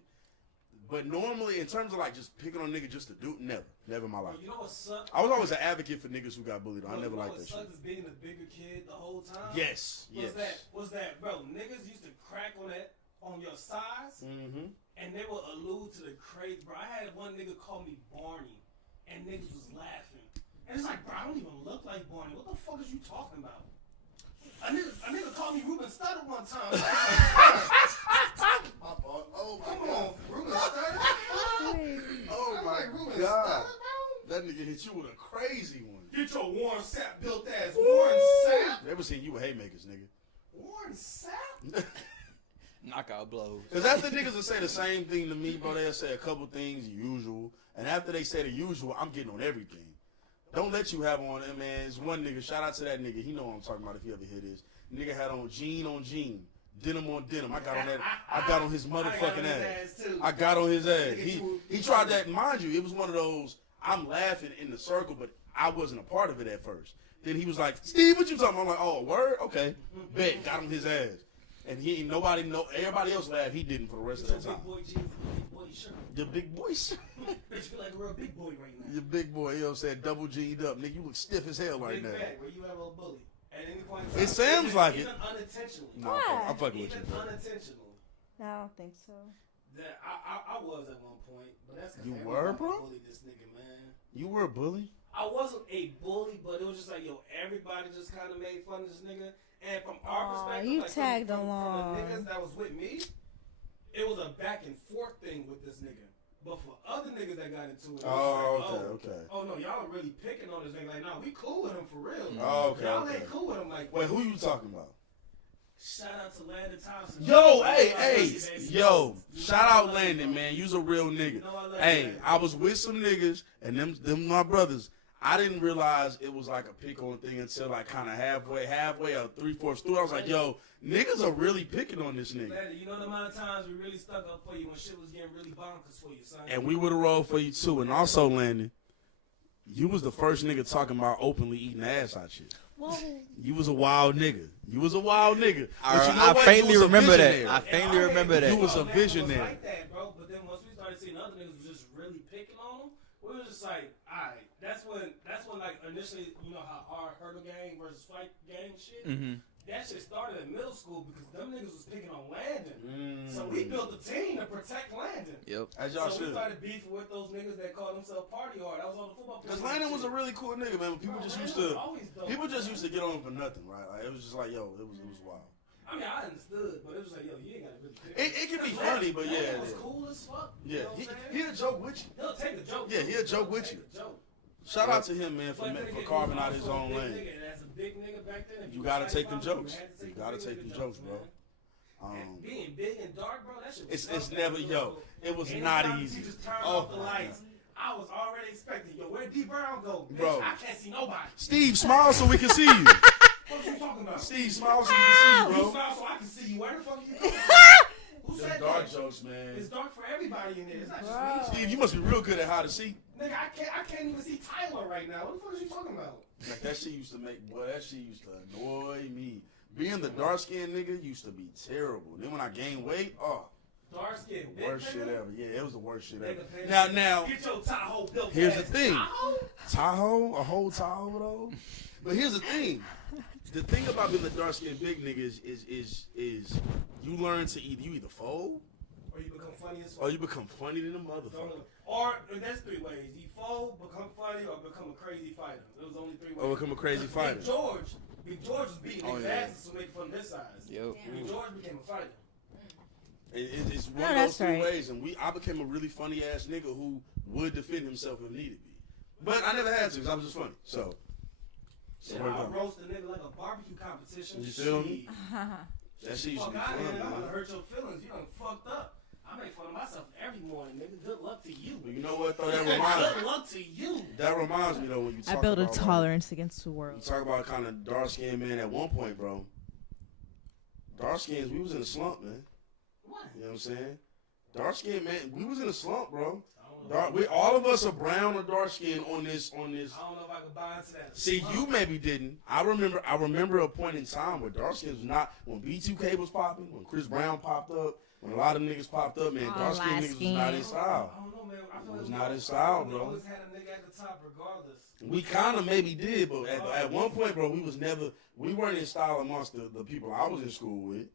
But normally, in terms of like just picking on a nigga just to do, never in my life. You know what sucks? I was always an advocate for niggas who got bullied. I never liked that shit. What sucks is being the bigger kid the whole time. Yes, Was that, bro? Niggas used to crack on your size, and they would allude to the crazy. Bro, I had one nigga call me Barney, and niggas was laughing. And it's like, bro, I don't even look like Barney. What the fuck is you talking about? A nigga called me Ruben Studdard one time. Oh come on, Ruben Studdard. Oh my God. That nigga hit you with a crazy one. Get your Warren Sapp built ass. Warren Sapp. Never seen you with haymakers, nigga. Warren Sapp. Knockout blows. Because after niggas will say the same thing to me, bro, they'll say a couple things, usual. And after they say the usual, I'm getting on everything. Don't let you have on it, man. It's one nigga. Shout out to that nigga. He know what I'm talking about if he ever hear this. Nigga had on jean, denim on denim. I got on that. I got on his motherfucking ass. I got on his ass. He tried that. Mind you, it was one of those. I'm laughing in the circle, but I wasn't a part of it at first. Then he was like, Steve, what you talking about? I'm like, oh, word? Okay. Bet. Got on his ass. And he ain't nobody know. Everybody else laughed. He didn't for the rest of that time. The big boy shirt. You feel like a real big boy right now. Your big boy, you know what I'm saying? Double G'd up. Nigga, you look stiff as hell right Big now. fat, were you ever a bully? At any point in It time? sounds like it. Even unintentionally. No, I'm fucking with you. Even unintentional. No, I don't think so. That I was at one point, but that's because You were, bro? bullied this nigga, man. You were a bully? I wasn't a bully, but it was just like, yo, everybody just kind of made fun of this nigga. And from our perspective, you like tagged from along. the niggas that was with me, it was a back and forth thing with this nigga. But for other niggas that got into it, Okay. Oh no, y'all are really picking on this nigga. Like, no, we cool with him for real. Oh, okay, Y'all okay. ain't cool with him. Like, Wait, who you talking about? shout out to Landon Thompson. Yo, yo, shout out Landon, man. You's a real nigga. Hey, I was with some niggas, and them my brothers. I didn't realize it was like a pick on thing until like kind of halfway or 3/4 through. I was like, yo, niggas are really picking on this nigga. Landon, you know the amount of times we really stuck up for you when shit was getting really bonkers for you, son. And we would have rolled for you too. And also, Landon, you was the first nigga talking about openly eating ass out shit. Whoa. You was a wild nigga. But you know I what? faintly You was a remember that. visionary. I faintly remember that. You was a Was visionary. like that, bro. But then once we started seeing other niggas just really picking on him, we was just like, alright. That's when like initially, you know how our hurdle gang versus fight gang shit. That shit started in middle school because them niggas was picking on Landon. So we built a team to protect Landon. Yep. As y'all so should. we started beefing with those niggas that called themselves party hard. That was on the football. Because Landon was a really cool nigga, man. But people just used to get on him for nothing, right? Like, it was just like, yo, it was wild. I mean, I understood, but it was like, yo, you ain't gotta really pick. It can be funny, but yeah. Landon was cool as fuck. Yeah, You know what I'm saying? he'll joke with you. He'll take the joke. Yeah, he'll joke with you. Joke. Shout out to him, man, for But then again, carving he was out his also a own big lane. nigga, and as a big nigga back then, if You was gotta fighting take them about him, jokes. had to You take gotta the take big them jokes, bro. And being big and dark, bro, that shit was It's so never, bad, yo, bro. it was Anytime not you easy. just turned Oh, off the lights. I was already expecting, yo, where D Brown go? Bitch, Bro. I can't see nobody. Steve, smile so we can see you. What you talking about? Steve, smile so we can see you, You bro. smile so I can see you. Where the fuck you going? Who Them said dark that? jokes, man. It's dark for everybody in there. It's not just me. Steve, you must be real good at how to see. Nigga, I can't even see Tyler right now. What the fuck is you talking about? Like that shit used to that shit used to annoy me. Being the dark skinned nigga used to be terrible. Then when I gained weight, Dark skin, worst shit ever. Yeah, it was the worst shit ever. Nigga, Now, get your Tahoe built. here's the thing. Tahoe? A whole Tahoe though? But here's the thing. The thing about being the dark skinned big nigga is you learn to you either fold or you become funny as fuck. or you become funny than a motherfucker. Or that's 3 ways. You fold, become funny, or become a crazy fighter. There was only 3 ways. Or become a crazy fighter. Big George was beating his asses to make fun of his size. Big George became a fighter. It's one of those 3 ways, and I became a really funny ass nigga who would defend himself if needed be. But I never had to because I was just funny. So Shit, I roast a nigga like a barbecue competition. You feel me? That shit used to be fun, I'm man. gonna hurt your feelings. You done fucked up. I make fun of myself every morning, nigga. Good luck to you. But you know what though? That reminds Good luck to you. That reminds me though when you talk I build a about, tolerance against the world. You talk about kind of dark skinned man at one point, bro. Dark skins, we was in a slump, man. What? You know what I'm saying? Dark skinned man, we was in a slump, bro. All of us are brown or dark skinned on this. I don't know if I could buy into that. See, you maybe didn't. I remember a point in time where dark skins was not, when B2K was popping, when Chris Brown popped up, when a lot of niggas popped up, man, dark skinned niggas was not in style. I don't know, man. I feel It was like not in style, we bro. always had a nigga at the top regardless. We kind of maybe did, but at one point, bro, we weren't in style amongst the people I was in school with.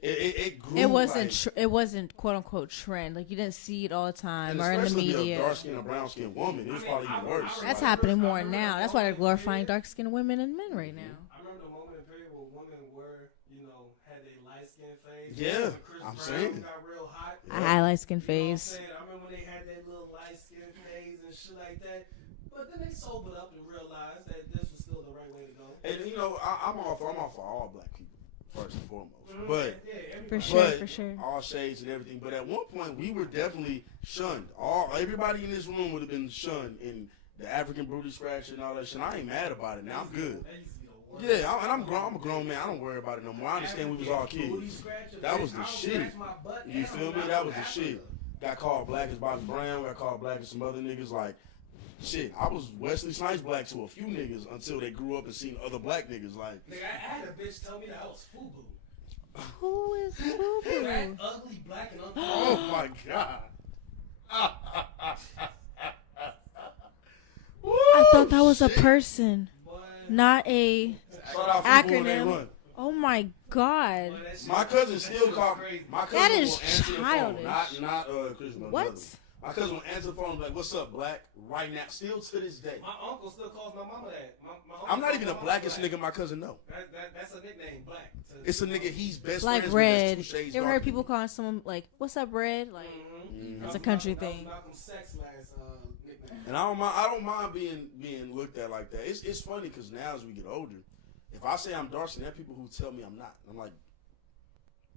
It grew. It wasn't quote unquote trend. Like you didn't see it all the time or in the especially media. a dark skinned or brown skinned woman, it was probably even worse. That's happening more now. That's why they're glorifying dark skinned women and men right now. I remember the moment in period where women had a light skin phase. Yeah, Chris I'm Brown saying. got real hot. I had light skin You know what I'm phase. saying? I remember when they had that little light skin phase and shit like that. But then they sobered up and realized that this was still the right way to go. And I'm all for all black people first and foremost. But For sure. all shades and everything. But at one point, we were definitely shunned. Everybody in this room would have been shunned in the African booty scratch and all that shit. I ain't mad about it now. I'm good. Yeah, I'm grown. I'm a grown man. I don't worry about it no more. I understand we was all kids. That was the shit. You feel me? That was the shit. Got called black as Bobby Brown. Got called black as some other niggas. Like, shit, I was Wesley Snipes black to a few niggas until they grew up and seen other black niggas. Like, Nigga, I had a bitch tell me that I was FUBU. Who is FUBU? Fat, ugly, black, and ugly. oh my god. I thought that was a person, not a Shout out FUBU when they acronym. run. Oh my god. My cousin still called. My cousin That will is answer the phone, childish. not Christian. my What? brother. My cousin will answer the phone and be like, "What's up, black?" Right now, still to this day. My uncle still calls my mama that. My uncle I'm not calls even the my mama blackest black. nigga my cousin know. That's a nickname, black. It's a nigga he's best Like friends Red. with. That's 2 shades You ever heard darker people calling someone like, "What's up, Red?" Like, that's a country thing. Malcolm Sex last nickname. And I don't mind being looked at like that. It's funny because now as we get older, if I say I'm dark skinned, there are people who tell me I'm not. I'm like,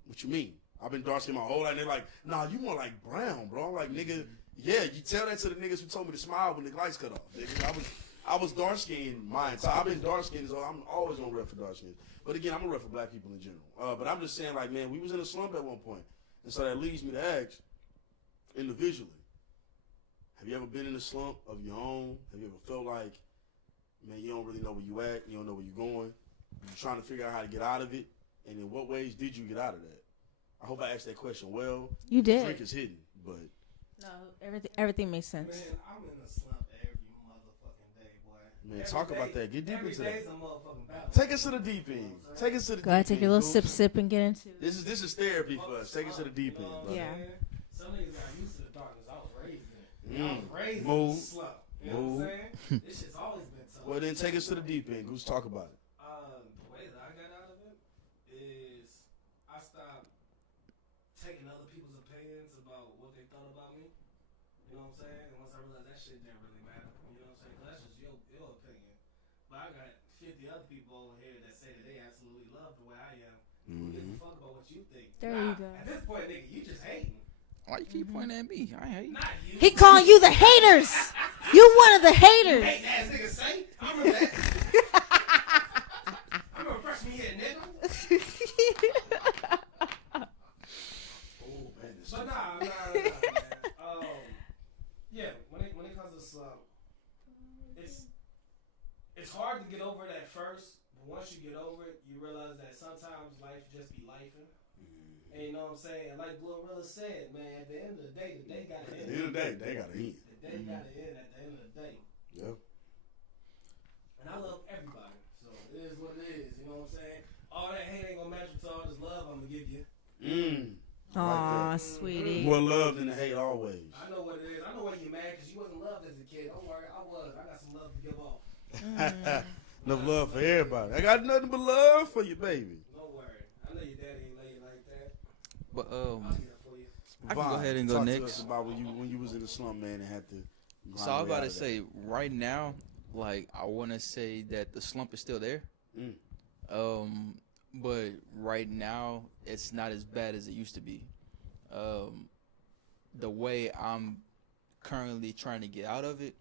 what you mean? I've been dark skinned my whole life. And they're like, nah, you more like brown, bro. I'm like, nigga, yeah, you tell that to the niggas who told me to smile when the lights cut off. Nigga. I was dark skinned my entire. I've been dark skinned, so I'm always gonna rep for dark skinned. But again, I'm gonna rep for black people in general. But I'm just saying, like, man, we was in a slump at one point, and so that leads me to ask, individually, have you ever been in a slump of your own? Have you ever felt like, man, you don't really know where you at, you don't know where you're going, you're trying to figure out how to get out of it, and in what ways did you get out of that? I hope I asked that question well. You did. Drink is hidden, but No, everything makes sense. Man, I'm in a slump every motherfucking day, boy. man, talk about that. Get deep Every into day's that. a motherfucking battle. Take us to the deep end. Take us to the Go ahead, deep take end, your little Goose. sip and get into it. This is therapy for us. Take us to the deep end, bro. Yeah. Some niggas got used to the darkness. I was raised in it. I Mm. was raised Move. in a slump. You know what I'm saying? This shit's always been tough. Well, then take us to the deep end. Goose, talk about it. The way that I got out of it is I stopped taking other people's opinions about what they thought about me. You know what I'm saying? And once I realized that shit didn't really matter. You know what I'm saying? 'Cause that's just your opinion. But I got 50 other people over here that say that they absolutely love the way I am. Who gives a fuck about what you think? There you go. At this point, nigga, you just hating. Why you keep pointing at me? I hate. Not you. He calling you the haters. You one of the haters. Hate ass nigga say. I remember that. I remember freshman year, nigga. Oh man, this But nah, man. Yeah, when it comes to slump, life. And you know what I'm saying? Like Glorilla said, man, at the end of the day got to end. At the end of the day, they got to end. The day got to end at the end of the day. Yep. And I love everybody. So it is what it is. You know what I'm saying? All that hate ain't gonna match with all this love I'm gonna give you. Aw, sweetie. More love than the hate always. I know what it is. I know why you're mad, because you wasn't loved as a kid. Don't worry, I was. I got some love to give off. Enough love for everybody. I got nothing but love for you, baby. Don't worry. I know your daddy ain't love you like that. But I'll do that for you. I can go ahead and go talk next. To us about when you was in the slump, man, and had to. So I was about to say, right now, like I want to say that the slump is still there. But right now, it's not as bad as it used to be. The way I'm currently trying to get out of it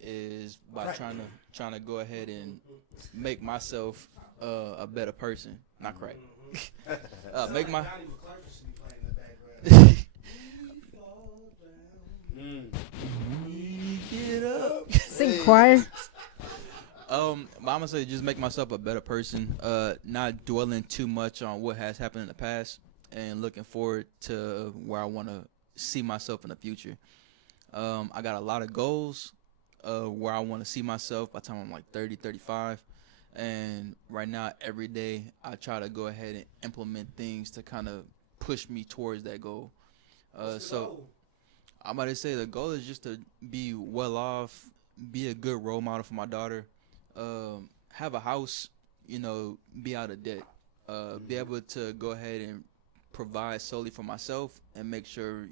is by trying to go ahead and make myself a better person. Not crack. Make my. Get up. Sing choir. I'm gonna say just make myself a better person. Not dwelling too much on what has happened in the past, and looking forward to where I want to see myself in the future. I got a lot of goals where I want to see myself by the time I'm like 30, 35. And right now, every day, I try to go ahead and implement things to kind of push me towards that goal. So I'm about to say the goal is just to be well off, be a good role model for my daughter, have a house, be out of debt, be able to go ahead and provide solely for myself and make sure,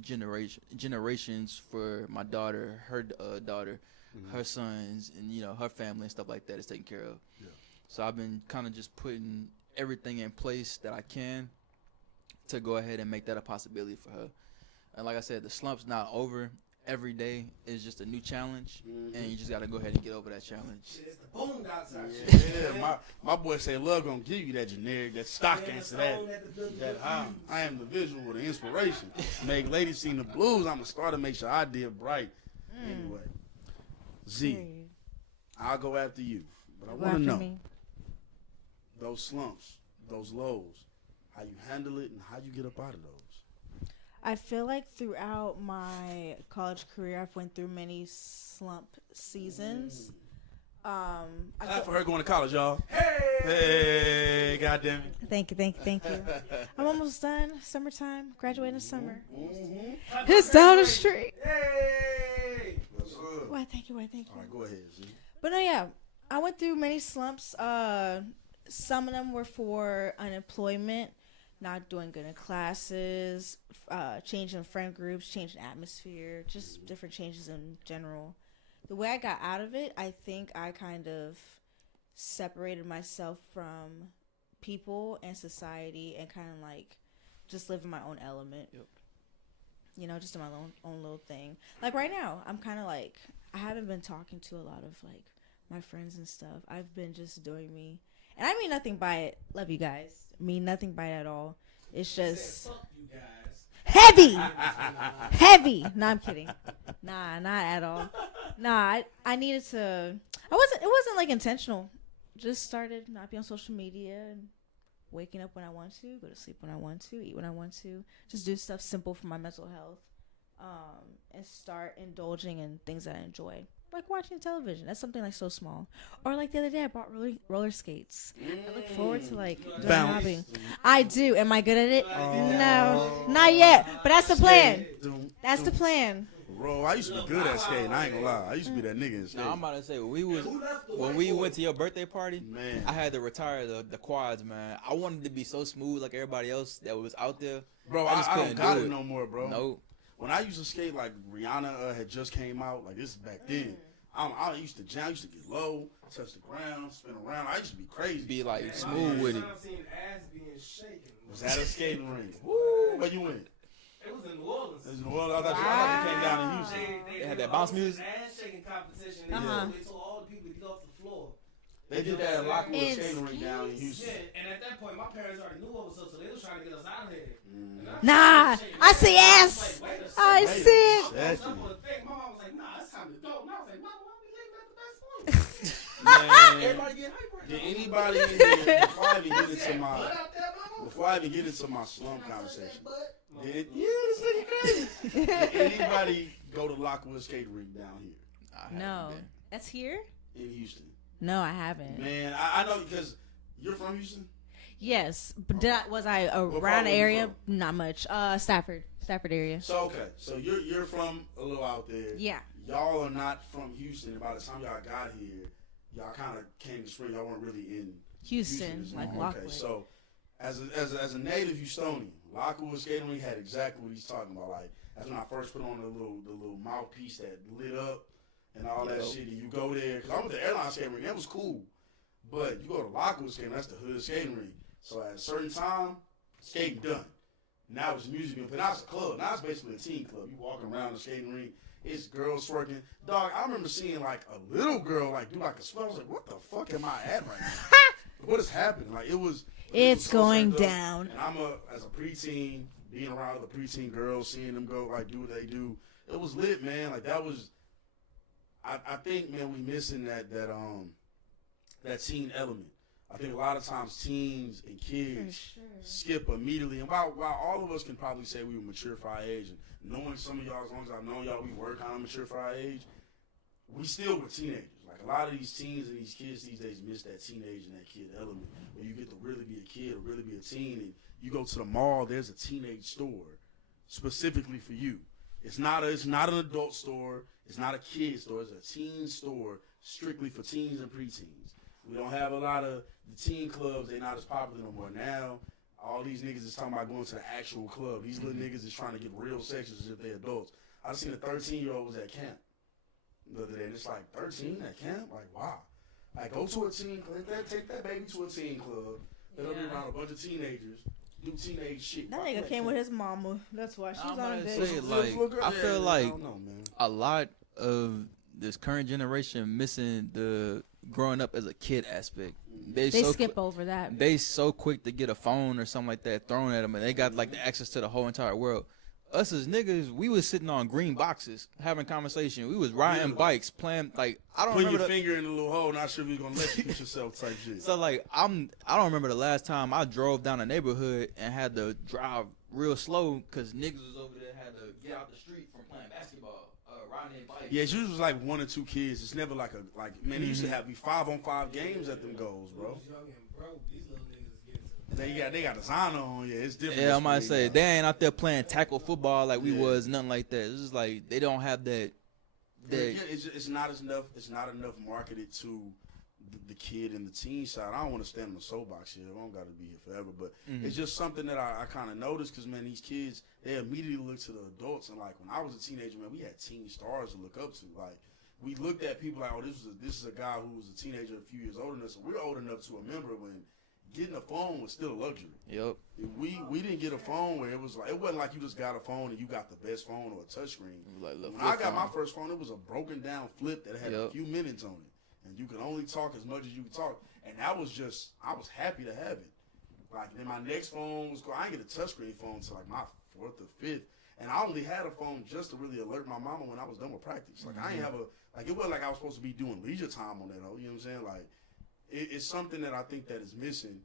generations for my daughter, her daughter, her sons, and, her family and stuff like that is taken care of. Yeah. So I've been kind of just putting everything in place that I can to go ahead and make that a possibility for her. And like I said, the slump's not over. Every day is just a new challenge, and you just got to go ahead and get over that challenge. It's the boondocks out Yeah, my boy say love gonna give you that generic, that stock answer, that I am the visual, the inspiration. Make ladies sing the blues. I'm gonna start to make sure I did bright. Anyway, Z, I'll go after you, but I want to know those slumps, those lows, how you handle it, and how you get up out of those. I feel like throughout my college career, I've went through many slump seasons. Clap for her going to college, y'all. Hey, goddamn it. Thank you. I'm almost done. Summertime, graduating summer. It's down the street. Hey. Why, thank you. All right, go ahead, Z. But no, yeah, I went through many slumps. Some of them were for unemployment, not doing good in classes, changing friend groups, changing atmosphere, just different changes in general. The way I got out of it, I think I kind of separated myself from people and society and kind of like just live in my own element. Yep. Just in my own little thing. Like right now, I'm kind of like, I haven't been talking to a lot of like my friends and stuff. I've been just doing me. And I mean nothing by it. Love you guys. Mean nothing by it at all. It's just heavy. No, I'm kidding. Nah, not at all. Nah, I needed to. It wasn't like intentional. Just started not be on social media and waking up when I want to, go to sleep when I want to, eat when I want to. Just do stuff simple for my mental health. And start indulging in things that I enjoy. Like watching television. That's something like so small. Or like the other day I bought roller skates. I look forward to like doing a hobby. I do. Am I good at it? No. Not yet. But that's the plan. That's the plan. Bro, I used to be good at skating. I ain't gonna lie. I used to be that nigga in skating. No, I'm about to say when we went to your birthday party, man, I had to retire the quads, man. I wanted to be so smooth like everybody else that was out there. Bro, I just I couldn't don't got do it it no more, bro. Nope. When I used to skate, like Rihanna had just came out, like this is back then. I used to jam, I used to get low, touch the ground, spin around. I used to be crazy. Be like smooth with it. I've seen ass being shaken. Was at a skating rink. Woo, where you went? It was in New Orleans. It was in New Orleans. I thought you came down in Houston. They had that bounce music. Ass shaking competition. They told all the people to get off the floor. They did that at Lockwood skating rink down in Houston. Yeah, and at that point, my parents already knew what was up, so they was trying to get us out of here. Nah, I see ass. I see it. My mom was like, nah, it's time to go. And I was like, Mom, why we leaving at the best point? Man, everybody get hyper. Did anybody in here, before I even get into before I even get into my slump conversation, this nigga crazy. Did anybody go to Lockwood Skate Rink down here? No. That's here? In Houston. No, I haven't. Man, I know because you're from Houston. Yes, but was I part around the were you area? Not much. Stafford area. So okay, so you're from a little out there. Yeah. Y'all are not from Houston. And by the time y'all got here, y'all kind of came to spring. Y'all weren't really in Houston as like long. Lockwood. Okay, so as a native Houstonian, Lockwood Skating Rink had exactly what he's talking about. Like that's when I first put on the little mouthpiece that lit up and all that shit. And you go there because I went to airline skating rink. That was cool, but you go to Lockwood Skating, that's the hood skating rink. So at a certain time, skating done. Now it's music and now it's a club. Now it's basically a teen club. You walking around the skating rink, it's girls twerking. Dog, I remember seeing like a little girl like do like a spell. I was like, what the fuck am I at right now? What is happening? Like it was It's so going turned up. down. And as a preteen, being around the preteen girls, seeing them go like do what they do, it was lit, man. Like that was. I think, man, we missing that teen element. I think a lot of times teens and kids skip immediately. And while all of us can probably say we were mature for our age, and knowing some of y'all, as long as I've known y'all, we were kind of mature for our age, we still were teenagers. Like a lot of these teens and these kids these days miss that teenage and that kid element where you get to really be a kid or really be a teen. And you go to the mall, there's a teenage store specifically for you. It's not an adult store. It's not a kid store. It's a teen store strictly for teens and preteens. We don't have a lot of the teen clubs. They're not as popular no more. Now, all these niggas is talking about going to the actual club. These little niggas is trying to get real sections as if they're adults. I seen a 13-year-old was at camp the other day, and it's like, 13 at camp? Like, wow. Like, go to a teen club. Take that baby to a teen club. Let them be around a bunch of teenagers. Do teenage shit. That nigga came with his mama. That's why she's on a date. I feel like a lot of this current generation missing the growing up as a kid aspect. They skip over that. They so quick to get a phone or something like that thrown at them, and they got like the access to the whole entire world. Us as niggas, we was sitting on green boxes having conversation. We was riding bikes, playing like I don't Putting remember your finger in the little hole, not sure if you're gonna let you hit yourself type shit. So like I don't remember the last time I drove down a neighborhood and had to drive real slow because niggas was over there had to get out the street from playing basketball, riding their bikes. Yeah, it's usually like 1 or 2 kids. It's never like man. They used to have 5-on-5 games at them goals, bro. They got designer on. Yeah, it's different. Yeah, I might say they ain't out there playing tackle football like we was, nothing like that. It's just like they don't have that. It's not enough. It's not enough marketed to the kid and the teen side. I don't want to stand on the soapbox here. I don't got to be here forever, but it's just something that I kind of noticed because man, these kids they immediately look to the adults and like when I was a teenager, man, we had teen stars to look up to. Like we looked at people like, oh, this is a guy who was a teenager a few years older than us. So we're old enough to remember when getting a phone was still a luxury. Yep. We didn't get a phone where it wasn't like you just got a phone and you got the best phone or a touchscreen. Like, when I got my first phone, it was a broken down flip that had a few minutes on it. And you could only talk as much as you could talk. And that was just, I was happy to have it. Like, then my next phone was, I didn't get a touchscreen phone until like my 4th or 5th. And I only had a phone just to really alert my mama when I was done with practice. Like, I ain't have it wasn't like I was supposed to be doing leisure time on that, though. You know what I'm saying? Like, it's something that I think that is missing.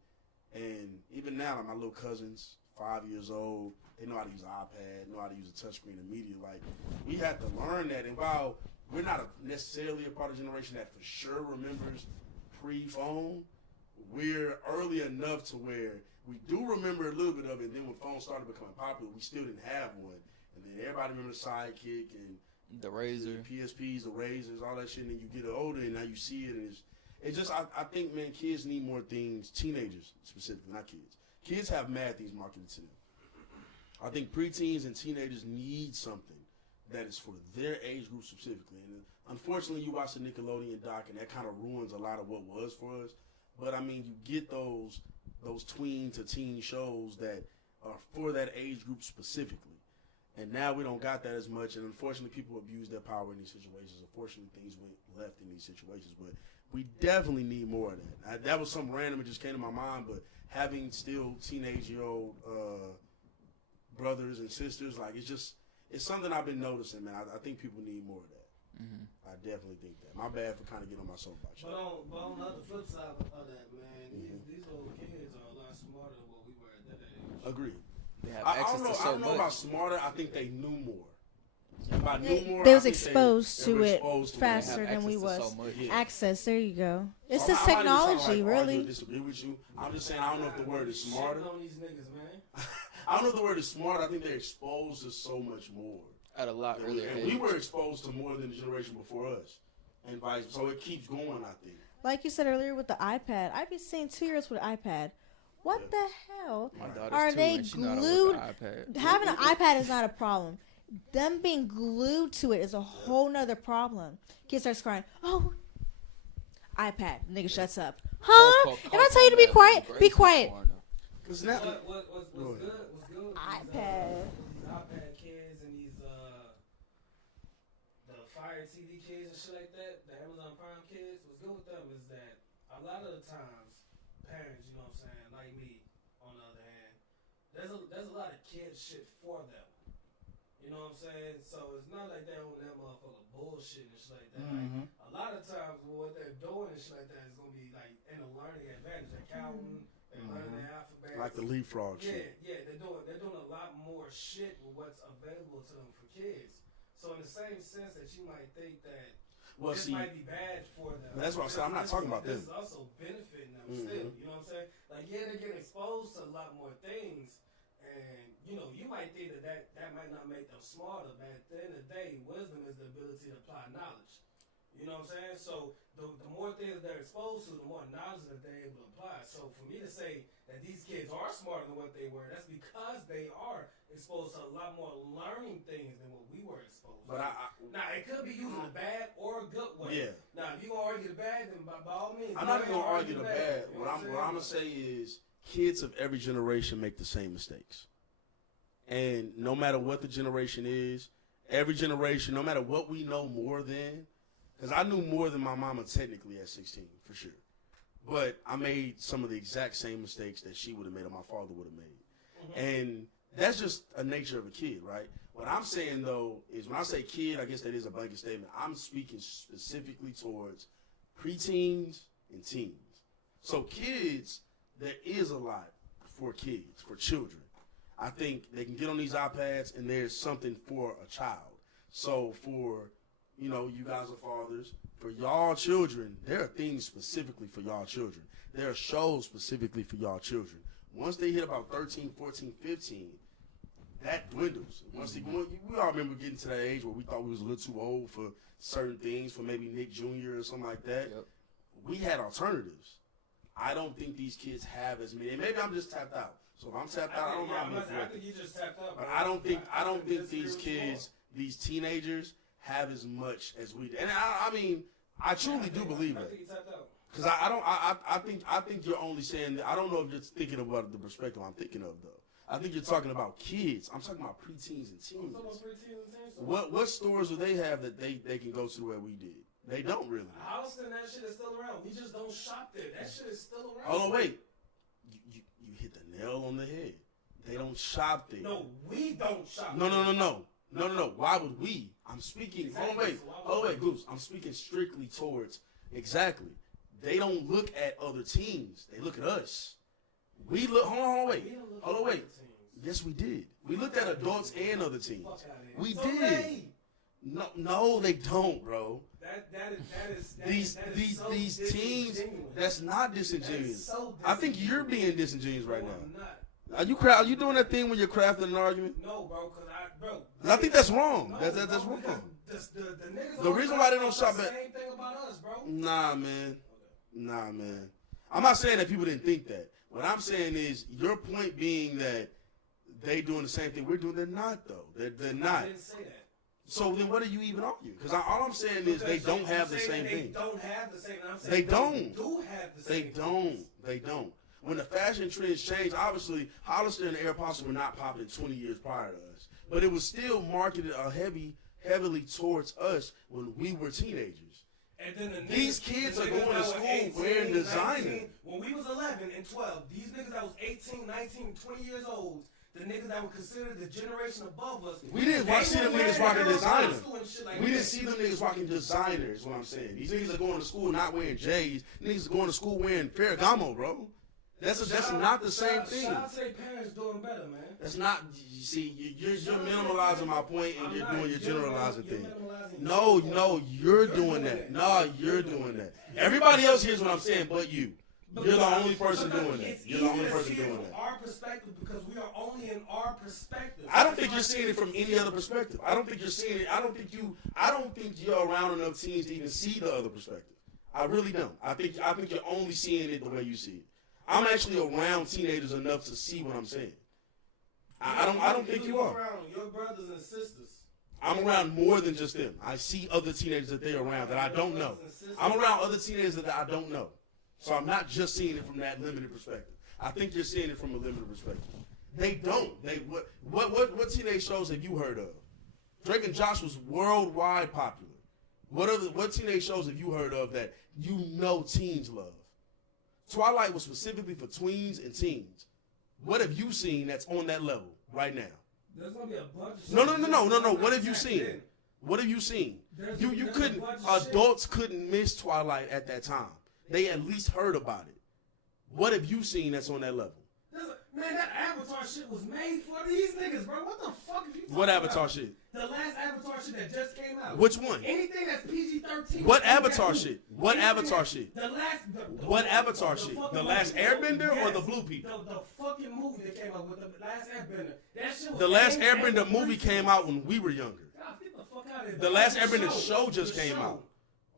And even now, like my little cousins, 5 years old, they know how to use an iPad, know how to use a touchscreen immediately. Like, we had to learn that. And while we're not necessarily a part of the generation that for sure remembers pre-phone, we're early enough to where we do remember a little bit of it. And then when phones started becoming popular, we still didn't have one. And then everybody remembers Sidekick and the Razor, the PSPs, the Razors, all that shit. And then you get older and now you see it, and it's just I think, man, kids need more things. Teenagers specifically, not kids. Kids have mad things marketed to them. I think preteens and teenagers need something that is for their age group specifically. And unfortunately, you watch the Nickelodeon doc, and that kind of ruins a lot of what was for us. But I mean, you get those tween to teen shows that are for that age group specifically. And now we don't got that as much. And unfortunately, people abuse their power in these situations. Unfortunately, things went left in these situations. But we definitely need more of that. That was something random that just came to my mind. But having still teenage-year-old brothers and sisters, like it's something I've been noticing, man. I think people need more of that. I definitely think that. My bad for kind of getting on my soapbox. But on the flip side of that, man, these old kids are a lot smarter than what we were at that age. Agreed. They have I access don't know. to I so don't know much. about smarter. I think they knew more. And by knew more, They I was think exposed they to were it exposed to faster it. than we access to was. so much. Yeah. Access. There you go. It's So this I'm not even trying to, technology, like, argue or really. disagree with you. I'm just saying I don't know if the word is smarter. Shitting on these niggas, man. I don't know if the word is smart. I think they're exposed to so much more. At a lot earlier And we age. were exposed to more than the generation before us. And vice, so it keeps going, I think. Like you said earlier with the iPad, I've been seeing 2-year-olds with an iPad. What the hell My daughter's are 2 they and she know how to glued? work the iPad. Having an iPad is not a problem. Them being glued to it is a whole nother problem. Kids start crying. Oh, iPad. Nigga shuts up. Huh? If I tell you to be quiet, be quiet. Cause now, What's good? What's good? With iPad. These iPad kids and these the Fire TV kids and shit like that. The Amazon Prime kids. What's good with them is that a lot of the times, parents, you know what I'm saying, like me, on the other hand, there's a lot of kid shit for them. You know what I'm saying? So it's not like they on that motherfucker bullshit and shit like that. Mhm. Like, a lot of times what they're doing and shit like that is gonna be like in a learning advantage. They're counting, they're learning their alphabet. like the leapfrog Yeah, shit. yeah, they're doing a lot more shit with what's available to them for kids. So in the same sense that you might think that Well, this see, might be bad for them. that's what I'm saying. I'm not talking about this. them. This is also benefiting them Mhm. still. You know what I'm saying? Like, yeah, they're getting exposed to a lot more things. And, you know, you might think that might not make them smarter, but at the end of the day, wisdom is the ability to apply knowledge. You know what I'm saying? So the more things they're exposed to, the more knowledge that they're able to apply. So for me to say that these kids are smarter than what they were, that's because they are exposed to a lot more learning things than what we were exposed But to. Now, it could be used in a bad or a good way. Yeah. Now, if you're going to argue the bad, then by all means. I'm not even go gonna argue the bad. You know What I'm saying? gonna say is, kids of every generation make the same mistakes, and no matter what the generation is, every generation, no matter what we know more than, because I knew more than my mama technically at 16 for sure, but I made some of the exact same mistakes that she would have made or my father would have made, and that's just a nature of a kid, right? What I'm saying though is when I say kid, I guess that is a blanket statement. I'm speaking specifically towards preteens and teens. So kids, there is a lot for kids, for children. I think they can get on these iPads and there's something for a child. So for, you know, you guys are fathers, for y'all children, there are things specifically for y'all children. There are shows specifically for y'all children. Once they hit about 13, 14, 15, that dwindles. Once they go, we all remember getting to that age where we thought we was a little too old for certain things, for maybe Nick Jr. or something like that. Yep. We had alternatives. I don't think these kids have as many. And maybe I'm just tapped out. So if I'm tapped out, I don't know. I think you just tapped out. But I don't think these kids, these teenagers, have as much as we do. And I mean, I truly do believe that. I think you tapped out. Because I think you're only saying that. I don't know if you're thinking about the perspective I'm thinking of though. I think you're talking about kids. I'm talking about preteens and teens. What stores do they have that they can go to where we did? They don't really. Holliston, that shit is still around. We just don't shop there. That shit is still around. Hold on, wait. You hit the nail on the head. They don't shop there. No, we don't shop No. there. Why would we? I'm speaking. Exactly. Hold on, wait, Goose. I'm speaking strictly towards exactly. They don't look at other teams. They look at us. We look. Hold on, wait. Yes, we did. We looked at adults and other teams. We So did. they- No, they don't, bro. That is These so teens. disingenuous. That's not disingenuous. That is so I think you're being disingenuous right No, now. I'm not. Are you doing that thing when you're crafting an argument? No, bro, bro. I think that's wrong. No, That's bro, wrong. because the niggas The reason why they don't the shop at same thing about us, bro. Nah, man. I'm not saying that people didn't think that. What I'm saying is your point being that they doing the same thing we're doing. They're not though. They're not. I didn't say that. So then what are you even arguing? Because all I'm saying is they don't have the same thing. They don't have the same. I'm saying They don't. do have the They same. don't. They don't. When the fashion trends change, obviously Hollister and Aeropostale were not popping 20 years prior to us, but it was still marketed heavily towards us when we were teenagers. And then These kids are going to school wearing designer. When we was 11 and 12, these niggas that was 18, 19, 20 years old, the niggas that were considered the generation above us. We didn't see them niggas rocking designer. We didn't that. see them niggas rocking designer, is what I'm saying. These niggas are going to school not wearing J's. Niggas are going to school wearing Ferragamo, bro. That's not the same thing. Shantae parents doing better, man. That's not. You see, you're minimalizing my point and you're doing your generalizing thing. No, you're doing that. No, you're doing that. Everybody else hears what I'm saying, but you. You're the only person doing that. You're the only person doing that. Our perspective, because we are only in our perspective. I don't think you're seeing it from any other perspective. I don't think you're seeing it. I don't think you're around enough teens to even see the other perspective. I really don't. I think you're only seeing it the way you see it. I'm actually around teenagers enough to see what I'm saying. I don't think you are. Around your brothers and sisters. I'm around more than just them. I see other teenagers that they're around that I don't know. I'm around other teenagers that I don't know. So I'm not just seeing it from that limited perspective. I think you're seeing it from a limited perspective. They don't. What teenage shows have you heard of? Drake and Josh was worldwide popular. What teenage shows have you heard of that you know teens love? Twilight was specifically for tweens and teens. What have you seen that's on that level right now? There's gonna be a bunch of No. What have you seen? What have you seen? You couldn't. Adults couldn't miss Twilight at that time. They at least heard about it. What have you seen that's on that level? Man, that Avatar shit was made for these niggas, bro. What the fuck are you talking What Avatar about? shit? The last Avatar shit that just came out. Which one? Anything that's PG-13. What Avatar shit? What Avatar shit? What Avatar the shit? fucking The Last movie. Airbender or Yes. the Blue People? The fucking movie that came out with the Last Airbender. That shit was The Last made Airbender and movie came out when we were younger. God, get the fuck out of here. The Last fucking Airbender show just The came show. out.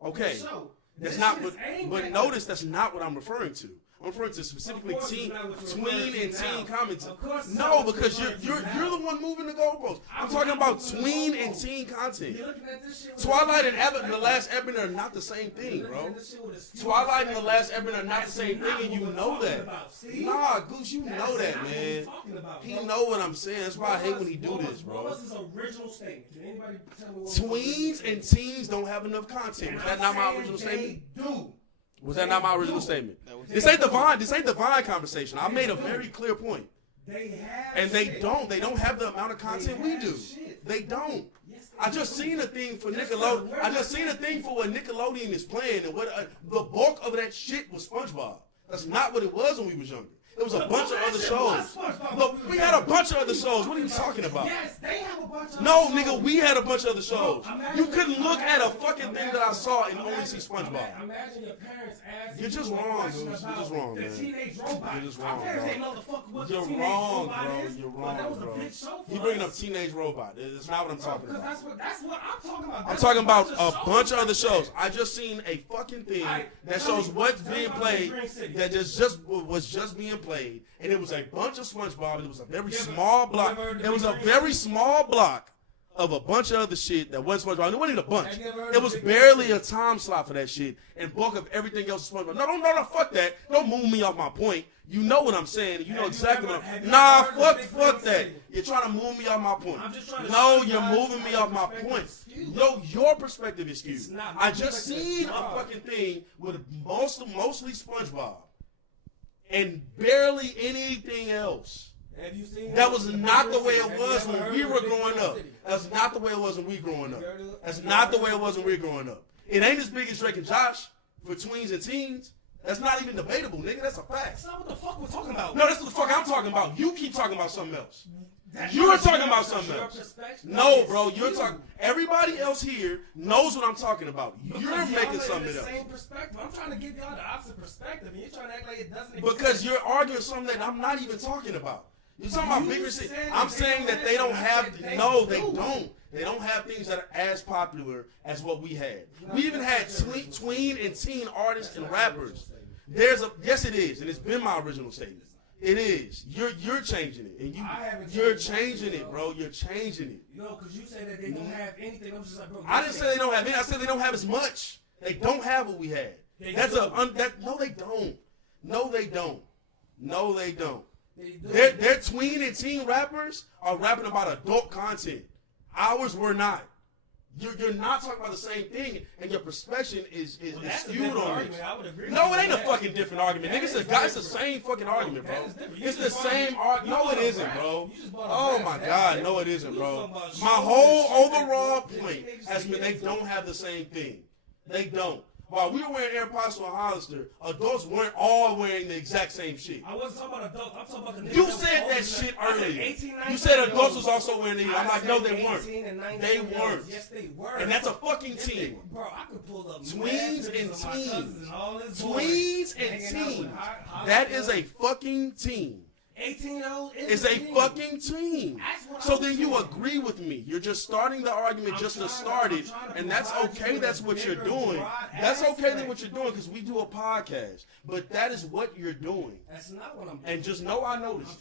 Okay. The show. That's This not shit but is aimed but at- notice that's not what I'm referring to. I'm referring to specifically Of course it's teen, not what you're tween referring to and teen now. comments. Of course it's No, not what because you're you're referring to you're now. the one moving the goalposts. I'm talking about tween and teen content. You're looking at this shit with Twilight and a- The Last Airbender are not the same thing, You're bro. looking at this shit with a skewed Twilight and The Last perspective. Airbender are not the That's same not thing, and you what we're know talking that. about, see? Nah, Goose, you That's know that, not what we're man. talking about, He bro. know what I'm saying. That's why I hate when he do What this, was bro. his original statement? Can anybody tell me what Tweens and teens don't have enough content. Was that not my original statement? Do. Was that not my original statement? This ain't the Vine conversation. I made a very clear point. They have And they shit. don't. They don't have the amount of content we do. They don't. I just seen a thing for Nickelodeon. I just seen a thing for what Nickelodeon is playing, and what the bulk of that shit was SpongeBob. That's not what it was when we was younger. It was a bunch of other shows. Look, we had a bunch of other shows. What are you talking about? Yes, they have a bunch of No, other nigga, shows. we had a bunch of other shows. Imagine- You couldn't look at a fucking thing that I saw and only see SpongeBob. Imagine your parents asking You're just you a wrong, question dude. You're about just wrong, the man. Teenage Robot. You're just Our wrong, parents bro. ain't know the fuck what You're the Teenage wrong, Robot bro. is. You're But wrong, that was bro. a big show for You bringing us. up Teenage Robot. It's not what I'm talking Because about. that's what I'm talking about. I'm There's talking about a shows bunch of like other that. shows. I just seen a fucking thing that tell shows me- what's tell me being about played Green City. that was just being played, and it was a bunch of SpongeBob. And it was a very small block. It was a very small block of a bunch of other shit that wasn't SpongeBob. It wasn't even a bunch. Have you ever heard It of was Big barely a time slot for that shit, and bulk of everything else is SpongeBob. No, fuck that. Don't move me off my point. You know what I'm saying. You know exactly what I'm. Nah, fuck that. You're trying to move me off my point. No, you're moving me off my point. No, your perspective is skewed. I just seen a fucking thing with mostly SpongeBob and barely anything else. Have you seen That was not the way it Have you was ever when heard we of were Big growing Green up. City? That's not the way it was when we growing up. That's not the way it was when we were growing up. It ain't as big as Drake and Josh for tweens and teens. That's not even debatable, nigga. That's a fact. That's not what the fuck we're talking about. No, that's what the fuck I'm talking about. You keep talking about something else. That's You're your- talking about something your else. perspective No, is bro, you're skewed. talking. Everybody else here knows what I'm talking about. You're Because y'all making are in something the else. same perspective. I'm trying to give y'all the opposite perspective, and you're trying to act like it doesn't exist. Because you're arguing something that I'm not even talking about. You're talking about You bigger said shit. that I'm they saying don't that they don't have have. that they No, they do. don't. They don't have things that are as popular as what we had. We even had tween and teen artists and rappers. Yes, it is, and it's been my original statement. It is. You're changing it, and you're changing it, bro. You're changing it. Yo, because you say that they don't have anything. I'm just like, bro. I didn't say they don't have any. I said they don't have as much. They don't have what we had. That's a no. They don't. No, they don't. No, they don't. Their tween and teen rappers are rapping about adult content. Ours were not. You're not talking about the same thing, and your perspective is that's a skewed different on argument. this. I would agree No, with it ain't you a on fucking that. different argument, nigga. It's the same fucking argument, bro. It's the same argument. No, it isn't, bro. Oh my God, no, it isn't, bro. My whole overall point has been they don't have the same thing. They don't. while we were wearing AirPods and Hollister, adults weren't all wearing the exact same shit. I wasn't talking about adults. I'm talking about the niggas. You that said was that shit I said earlier. 18, 19, You said adults years was old. also wearing these. I'm I like, no, said they weren't. 18 and 19 They years old. weren't. Yes, they were. And that's a fucking Yes, they team. were. Bro, I could pull up Tweens mad and pictures of my cousins teens. and all this Tweens boys and hanging out with teens. hot That is girls. a fucking team. 18-year-old It's a fucking team. So then you agree with me. You're just starting the argument just to start it, and that's okay. That's what you're doing. That's okay. That's what you're doing because we do a podcast. But that is what you're doing. That's not what I'm doing. And just know I noticed.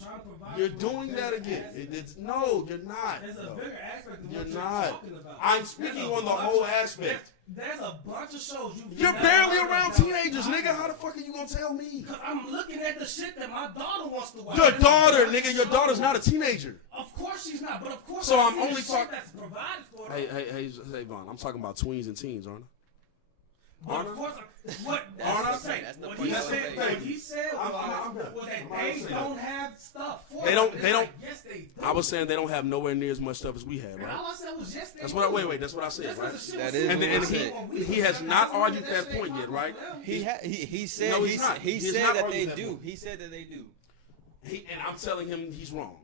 You're doing that again. No, you're not. There's a bigger aspect of You're what you're not. talking about. I'm speaking on the whole aspect. There's a bunch of shows You're barely around teenagers, nigga. How the fuck are you gonna tell me? Cause I'm looking at the shit that my daughter wants to watch. Your daughter, nigga. Your daughter's not a teenager. Of course she's not, but of course. So I I'm see the only shit talking. that's provided for her. Hey, Vaughn. I'm talking about tweens and teens, aren't I? But of course, what he said was that they don't have stuff for They don't. them. They It's don't. like, yes, they do. I was saying they don't have nowhere near as much stuff as we have, And right? all I said was yes, they That's do. what. Wait. That's what I said, That's right? what the shit That was is saying. what And I said. he has not argued that point yet, right? He said No, he's not. he He has said not that they argued that do. point. He said that they do. And I'm telling him he's wrong.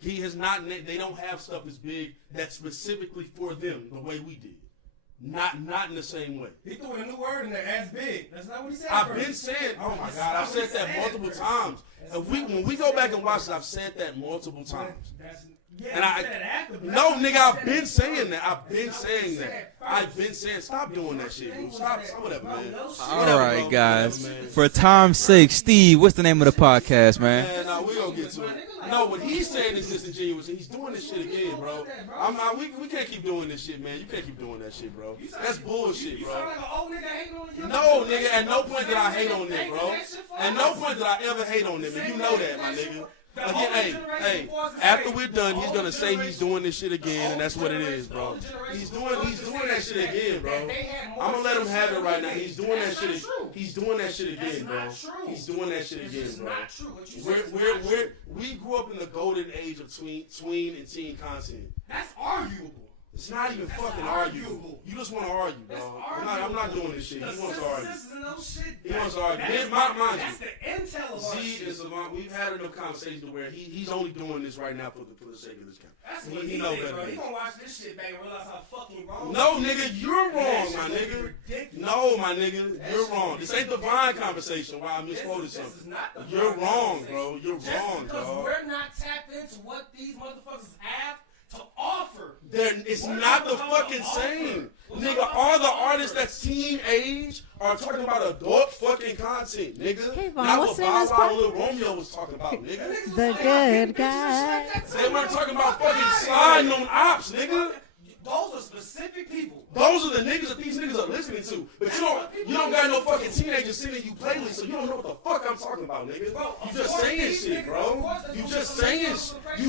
He has not. They don't have stuff as big that's specifically for them the way we did. Not in the same way. He threw in a new word in there, as big. That's not what he said. I've first. been saying, oh my That's God, not I've what he said that said multiple first. times. When we go back and watch it, I've said that multiple times. And no, nigga, I've been saying that. I've been saying that. I've been saying, stop doing that shit, bro. Stop, whatever, man. All right, guys. For time's sake, Steve, what's the name of the podcast, man? Man, no, we gonna get to it. No, what he's saying is disingenuous, and he's doing this shit again, bro. We can't keep doing this shit, man. You can't keep doing that shit, bro. That's bullshit, bro. No, nigga, at no point did I hate on them, bro. At no point did I ever hate on them, and you know that, my nigga. Again, hey, after we're done, he's gonna say he's doing this shit again, and that's what it is, bro. He's doing that shit again, bro. I'm gonna let him have it right now. He's doing that shit. He's doing that shit again, bro. He's doing that shit again, bro. We grew up in the golden age of tween and teen content. That's arguable. It's not even fucking arguable. You just want to argue, bro. I'm not doing this shit. He wants to argue. He wants to argue. Mind That's the intel of you, our Z shit. is we've had enough conversation where he's only doing this right now for the sake of this camp. That's what he know did, better bro. than He that. gonna watch this shit back and realize how fucking wrong. No, nigga, you're wrong, my nigga. No, my nigga, you're wrong. This ain't the Vine conversation where I misquoted something. You're wrong, bro. You're wrong, because dog. we're not tapped into what these motherfuckers have to offer. It's not the fucking same. Nigga, all the artists that's teen age are talking about adult fucking content, nigga. Hey, Vaughn, Not what's what the name Bow of this Wow and part? Lil Romeo was talking about, nigga. The good guy. They weren't talking about fucking sliding on ops, nigga. Those are specific people. Those are the niggas that these niggas are listening to. But you don't got no fucking teenagers sending you playlists, so you don't know what the fuck I'm talking about, nigga. You just saying shit, bro. You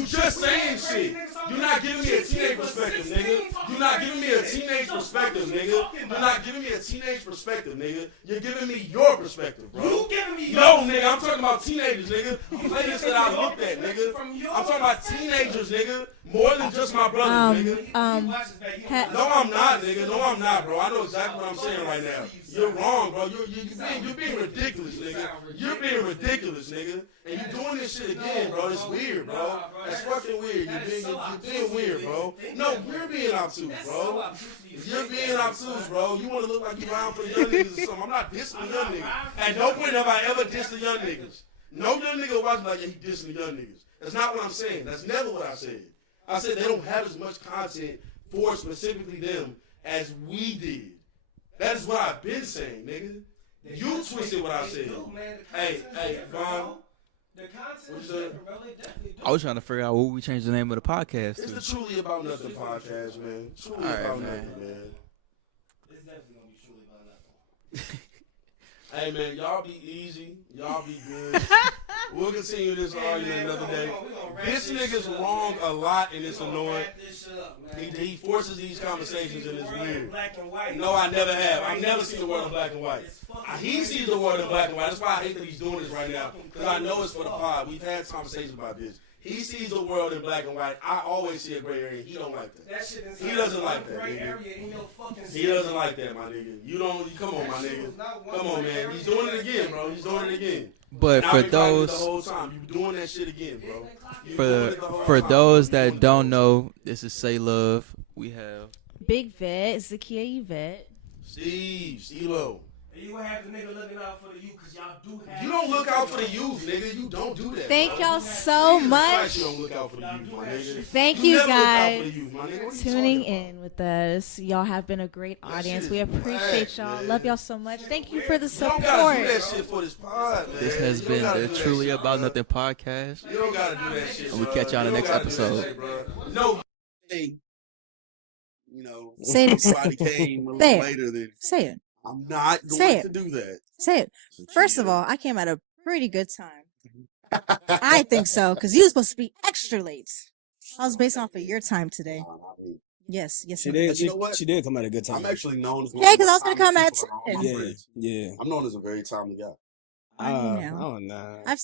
just saying shit. You're not giving me a teenage perspective, nigga. You're not giving me a teenage perspective, nigga. You're not giving me a teenage perspective, nigga. You're giving me your perspective, bro. You giving me No, nigga, I'm talking about teenagers, nigga. Playlists that I looked at, nigga. I'm talking about teenagers, nigga. More than just my brothers, nigga. No, I'm not, nigga. No, I'm not, bro. I know exactly what I'm saying right now. You're wrong, bro. You're being ridiculous, nigga. You're being ridiculous, nigga. And you're doing this shit again, bro. It's weird, bro. That's fucking weird. You're being weird, bro. No, you're being obtuse, bro. You're being obtuse, bro. You want to look like you're around for the young niggas or something. I'm not dissing the young niggas. At no point have I ever dissed the young niggas. No young nigga watching like, yeah, he dissing the young niggas. That's not what I'm saying. That's never what I said. I said they don't have as much content for specifically them as we did. That is what I've been saying, nigga. You twisted what I said. Hey, Vaughn. What you said? I was trying to figure out what we changed the name of the podcast It's to. the Truly About Nothing podcast, man. Truly All right, About man. Nothing, man. It's definitely gonna be truly about nothing. Hey, man, y'all be easy. Y'all be good. We'll continue this argument another day. This nigga's wrong a lot, and it's annoying. He forces these conversations, and it's weird. No, I never have. I've never seen the word in black and white. He sees the word in black and white. That's why I hate that he's doing this right now, because I know it's for the pod. We've had conversations about this. He sees the world in black and white. I always see a gray area. He don't like that. That shit inside He doesn't the like that, gray nigga. area in your fucking He doesn't like that, my nigga. You don't. Come on, my nigga. Come on, man. He's doing it again, bro. He's doing it again. But And for I've been fighting those- the whole time, you doing that shit again, bro. You doing For it the whole for time. those that don't know, this is Say Love. We have Big Vet, Zakia Yvette. Steve, CeeLo. And you have the nigga looking out for the youth because y'all do have. You don't look out for the youth, nigga. You don't do that. Thank bro. y'all so Jesus much. Christ, you don't look out for the youth, my nigga. Thank you never look out guys for the youth, my nigga. What are you tuning talking about? in with us. Y'all have been a great audience. shit We is appreciate whack, y'all. man. Love y'all so much. Thank you for the You support. don't gotta do that shit for this pod, man. this has You been don't gotta the do that Truly shit, About bro. Nothing podcast. You don't gotta do that shit. And we bro. catch y'all in the You next don't gotta do that episode. shit, bro. No. Hey, you know, Say it. somebody came a Say little it. later than Say it. I'm not Say going it. to do that. Say it. First of all, I came at a pretty good time. I think so, because you were supposed to be extra late. I was basing off of your time today. Yes, yes. She you did. did. She, she did come at a good time. I'm actually known as one Yeah, of the because I was gonna timely come at people in all my 10. friends. Yeah. I'm known as a very timely guy. Are you now? Oh no. I've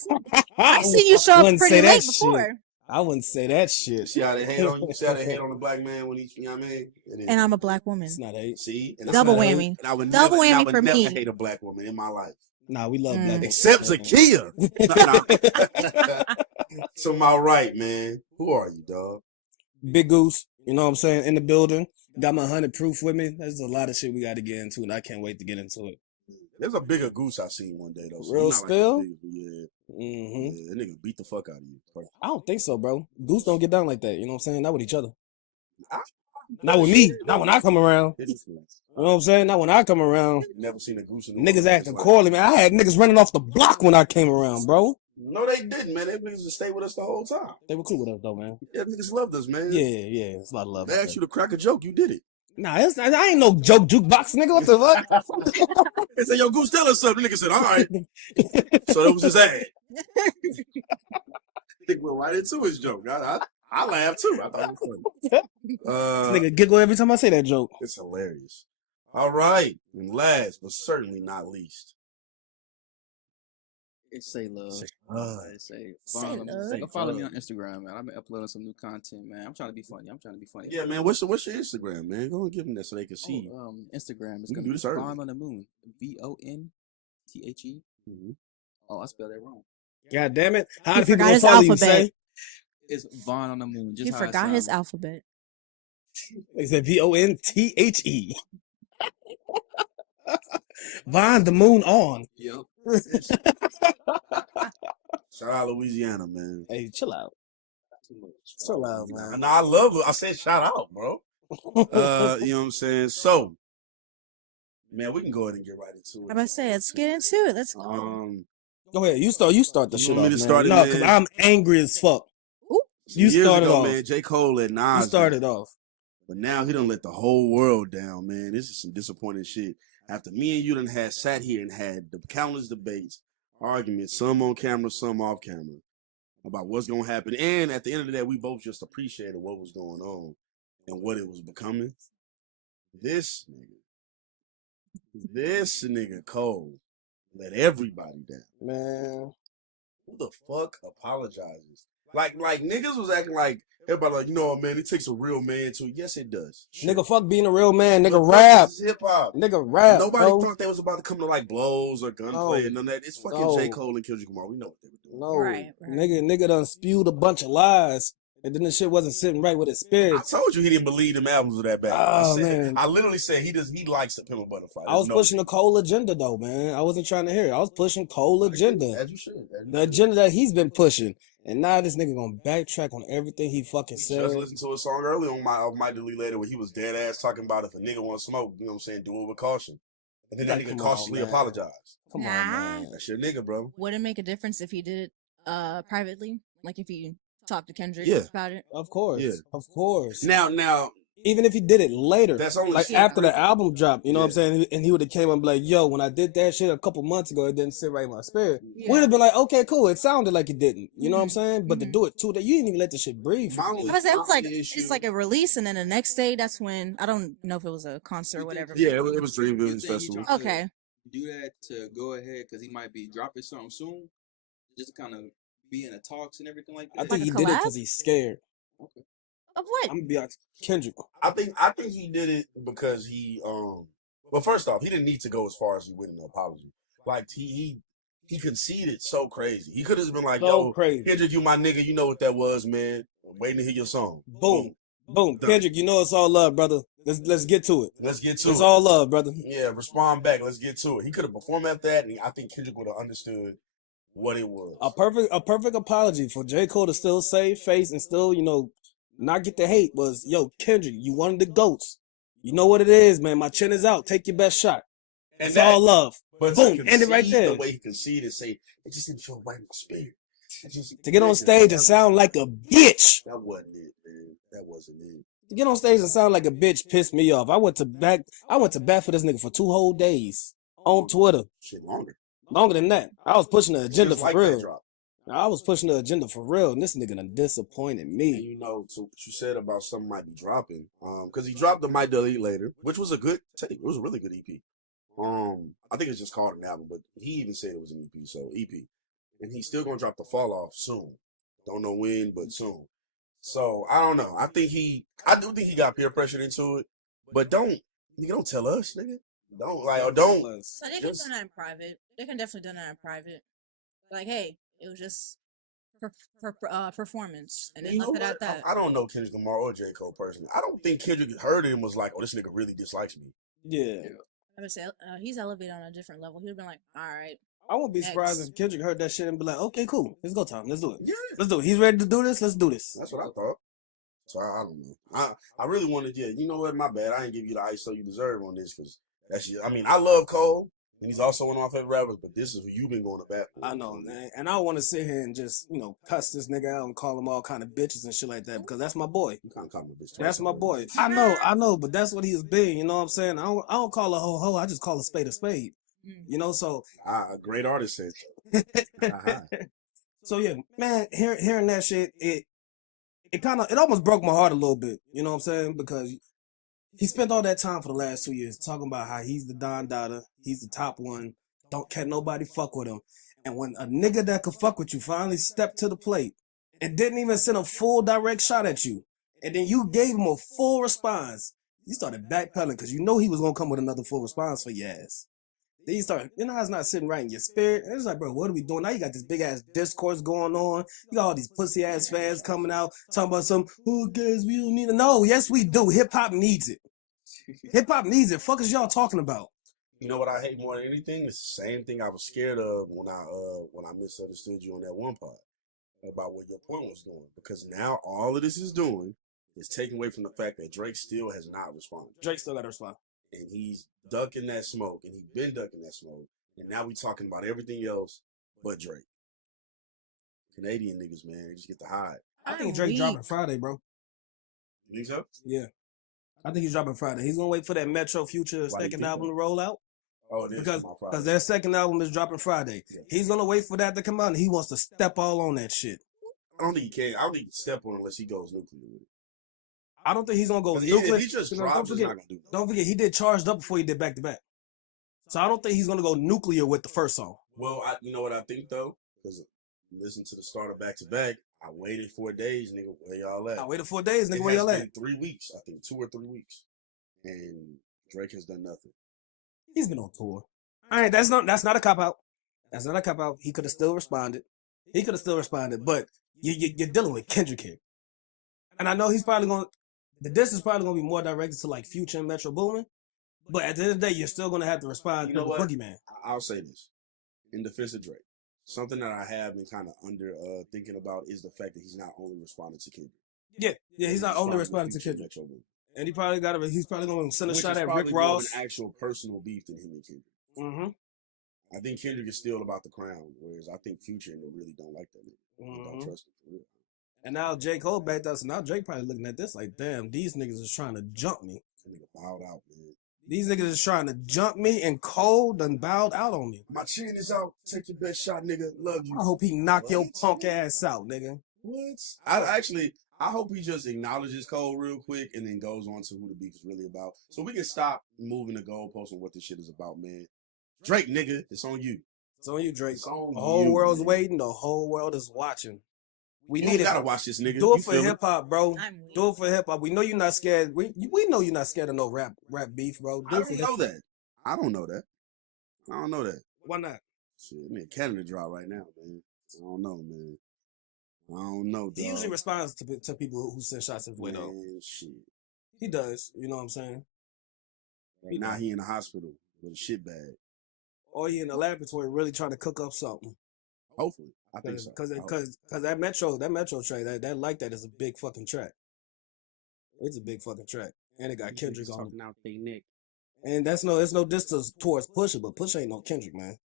seen you show up Wouldn't pretty say that late shit. before. I wouldn't say that shit. See how they hate on you? See how they hate on the black man when he, you know what I mean? And I'm a black woman. It's not hate. See? And Double that's not whammy. hate. And I would Double never, and I whammy would for never me. hate a black woman in my life. Nah, we love black. Except women. Zakia. To my right, man. Who are you, dog? Big Goose, you know what I'm saying, in the building. Got my 100 proof with me. There's a lot of shit we got to get into, and I can't wait to get into it. There's a bigger goose I seen one day, though. So Real you're not spill? Like that big, yeah. Mm-hmm. Yeah, that nigga beat the fuck out of you. I don't think so, bro. Goose don't get down like that. You know what I'm saying? Not with each other. Not with me. Not when I come around. You know what I'm saying? Not when I come around. Never seen a goose in the Niggas world. acting corny, man. I had niggas running off the block when I came around, bro. No, they didn't, man. They niggas just stayed with us the whole time. They were cool with us, though, man. Yeah, niggas loved us, man. Yeah, yeah. It's a lot of love. They asked you to crack a joke, you did it. Nah, it's not, I ain't no joke jukebox, nigga. What the fuck? They said, yo, Goose, tell us something. Nigga said, all right. So that was his ad. Nigga went right into his joke. I laughed too. I thought it was funny. Nigga giggle every time I say that joke. It's hilarious. All right. And last, but certainly not least. It's Say Love. Say Say Say Love. Love. Go follow me on Instagram, man. I've been uploading some new content, man. I'm trying to be funny. Yeah, man. What's your Instagram, man? Go and give them that so they can see. Instagram is We can gonna do be this early. Vaughn on the Moon. VONTHE. Oh, I spelled that wrong. God damn it. How He do people forgot his follow you, alphabet. say? It's Vaughn on the Moon. Just He how it forgot his sounds. alphabet. They said VONTHE. Vaughn the moon on. Yep. Shout out Louisiana, man. Hey, chill out. Chill out, man. Nah, I love it. I said shout out, bro. You know what I'm saying? So, man, we can go ahead and get right into I'm about to say, let's get into it. Let's it. go. Go ahead. You start the You shit want off, me to man. start it, No, because man? I'm angry as fuck. Some You years started ago, off. man, J. Cole let Nas. You started off. But now he done let the whole world down, man. This is some disappointing shit. After me and you done had sat here and had the countless debates, arguments, some on camera, some off camera, about what's gonna happen. And at the end of the day, we both just appreciated what was going on and what it was becoming. This nigga Cole let everybody down. Man. Who the fuck apologizes? Like niggas was acting like everybody like, you know what, man, it takes a real man to. Yes, it does. Nigga, fuck being a real man. Nigga, But rap. this is hip hop. Nigga, rap. Nobody bro. thought they was about to come to like blows or gunplay and none of that. It's fucking J. No. Cole and Kendrick Lamar. We know what they were doing. No. Right. Nigga done spewed a bunch of lies. And then the shit wasn't sitting right with his spirit. I told you he didn't believe them albums were that bad. Oh, I said, man. I literally said he likes the Pimp a Butterfly. I was pushing the Cole agenda, though, man. I wasn't trying to hear it. I was pushing Cole agenda. As you should. The agenda that he's been pushing. And now this nigga gonna backtrack on everything he fucking said. Just listened to a song earlier on my delete later where he was dead ass talking about if a nigga want to smoke, you know what I'm saying, do it with caution. And then that nigga Come on, cautiously man. apologized. Come on, Nah. man. That's your nigga, bro. Would it make a difference if he did it privately? Like if he talked to Kendrick Yeah. about it? Of course. Yeah. Of course. Now, even if he did it later, that's only like shit. after the album dropped, you know what I'm Yeah. saying? And he would have came and be like, yo, when I did that shit a couple months ago, it didn't sit right in my spirit. Yeah. We'd have been like, okay, cool. It sounded like it didn't. You know what I'm saying? But to do it too, that you didn't even let the shit breathe. for My me. only- I was, it was like my issue- it's like a release, and then the next day, that's when I don't know if it was a concert or whatever. Yeah, it was Dream You Village think he Festival. trying to Okay. Do that to go ahead because he might be dropping something soon, just to kind of be in the talks and everything like I that? think he did it because he's scared. Okay. Of what? I'm gonna be honest, Kendrick. I think he did it because he well, first off, he didn't need to go as far as he went in the apology. Like he conceded so crazy. He could have been like, So "Yo, crazy. Kendrick, you my nigga. You know what that was, man. I'm waiting to hear your song." Boom. Boom. Done. Kendrick, you know it's all love, brother. Let's get to it. Let's get to It's it. all love, brother. Yeah, respond back. Let's get to it. He could have performed after that, and I think Kendrick would have understood what it was. A perfect apology for J. Cole to still save face and still, not get the hate was, yo, Kendrick, you one of the GOATs. You know what it is, man. My chin is out. Take your best shot. And It's that- all love. But Boom. to End it right concede there. The way he conceded, say it just didn't feel right in my spirit. To get on stage and sound like a bitch. That wasn't it, man. That wasn't it. To get on stage and sound like a bitch pissed me off. I went to bat for this nigga for 2 whole days on Twitter. Shit, longer. Longer than that. I was pushing the agenda Just for like that real. drop. I was pushing the agenda for real, and this nigga done disappointed And me. you know, to what you said about something might be dropping, because he dropped the Might Delete Later, which was a good tape. It was a really good EP. I think it's just called an album, but he even said it was an EP, so EP. And he's still gonna drop the Fall Off soon. Don't know when, but soon. So I don't know. I do think he got peer pressured into it, but don't tell us, nigga. Don't. So they can do that in private. They can definitely do that in private. Like, hey, it was just performance, and then You know left it what? at that. I don't know Kendrick Lamar or J. Cole personally. I don't think Kendrick heard it and was like, "Oh, this nigga really dislikes me." Yeah. I would say he's elevated on a different level. He would have been like, all right. I won't be Next. surprised if Kendrick heard that shit and be like, okay, cool. It's go time. Let's do it. Yeah. Let's do it. He's ready to do this. Let's do this. That's what I thought. So I don't know. I really wanted, you know what? My bad. I didn't give you the ice so you deserve on this because that's. I mean, I love Cole and he's also one of my favorite rappers, but this is who you've been going to bat for. I know, man. And I don't want to sit here and just, cuss this nigga out and call him all kind of bitches and shit like that because that's my boy. You can't call him a bitch. That's my boy. I know, but that's what he is being. You know what I'm saying? I don't call a hoe. I just call a spade a spade. So. A great artist said So yeah, man, hearing that shit, it almost broke my heart a little bit. You know what I'm saying? Because he spent all that time for the last 2 years talking about how he's the Don Dada, he's the top one, can't nobody fuck with him. And when a nigga that could fuck with you finally stepped to the plate and didn't even send a full direct shot at you, and then you gave him a full response, you started backpedaling because you know he was gonna come with another full response for your ass. Then you start, how it's not sitting right in your spirit. And it's like, bro, what are we doing? Now you got this big ass discourse going on. You got all these pussy ass fans coming out talking about who cares? We don't need it. No, yes, we do. Hip hop needs it. Hip hop needs it. Fuck is y'all talking about? You know what I hate more than anything? It's the same thing I was scared of when I misunderstood you on that one part about what your point was going. Because now all of this is doing is taking away from the fact that Drake still has not responded. Drake still got to respond. And he's ducking that smoke, and he's been ducking that smoke. And now we talking about everything else but Drake. Canadian niggas, man, they just get to hide. I think Drake dropping Friday, bro. You think so? Yeah. I think he's dropping Friday. He's gonna wait for that Metro Future second album to roll out. Oh, it is because their second album is dropping Friday. Yeah. He's gonna wait for that to come out, and he wants to step all on that shit. I don't think he can. I don't think he can step on it unless he goes nuclear with it. I don't think he's gonna go nuclear. If he just drops, he's not gonna do that. Don't forget, he did Charged Up before he did Back to Back. So I don't think he's gonna go nuclear with the first song. Well, you know what I think though, because listen to the start of Back to Back. I waited 4 days, nigga. Where y'all at? I waited 4 days, nigga. Where y'all at? 3 weeks, I think 2 or 3 weeks, and Drake has done nothing. He's been on tour. All right, that's not a cop out. That's not a cop out. He could have still responded. But you're dealing with Kendrick here, and I know he's probably going. The diss is probably going to be more directed to like Future and Metro Boomin. But at the end of the day, you're still going to have to respond to the Boogeyman. I'll say this in defense of Drake. Something that I have been kind of under thinking about is the fact that he's not only responding to Kendrick. Yeah, he's not only responding to Kendrick. And he's probably going to send a shot at Rick Ross. An actual personal beef than him and Kendrick. Mm-hmm. I think Kendrick is still about the crown, whereas I think Future and them really don't like that nigga. Don't trust him for real. And now J. Cole backed us, and now Drake probably looking at this like, damn, these niggas is trying to jump me. That nigga bowed out, man. These niggas is trying to jump me, and Cole done bowed out on me. My chin is out. Take your best shot, nigga. Love you. I hope he knock your punk ass out, nigga. What? I hope he just acknowledges Cole real quick and then goes on to who the beef is really about. So we can stop moving the goalposts on what this shit is about, man. Drake, nigga, it's on you. It's on you, Drake. It's on The whole you, world's man. waiting. The whole world is watching. We You need don't it. gotta watch this nigga. Do it You for feel it. hip hop, bro. Do it for hip hop. We know you're not scared. We know you're not scared of no rap beef, bro. I don't know that. I don't know that. I don't know that. Why not? Shit, nigga, Canada drop right now, man. I don't know, man. I don't know, He dog. usually responds to people who send shots his way, though. Man, shit. He does. You know what I'm saying? Right now he in the hospital with a shit bag. Or he in the laboratory really trying to cook up something. Hopefully. I think so. Because that metro track, that like that is a big fucking track. It's a big fucking track. And it got Kendrick on it. Out they neck. And that's no distance towards Pusha, but Pusha ain't no Kendrick, man.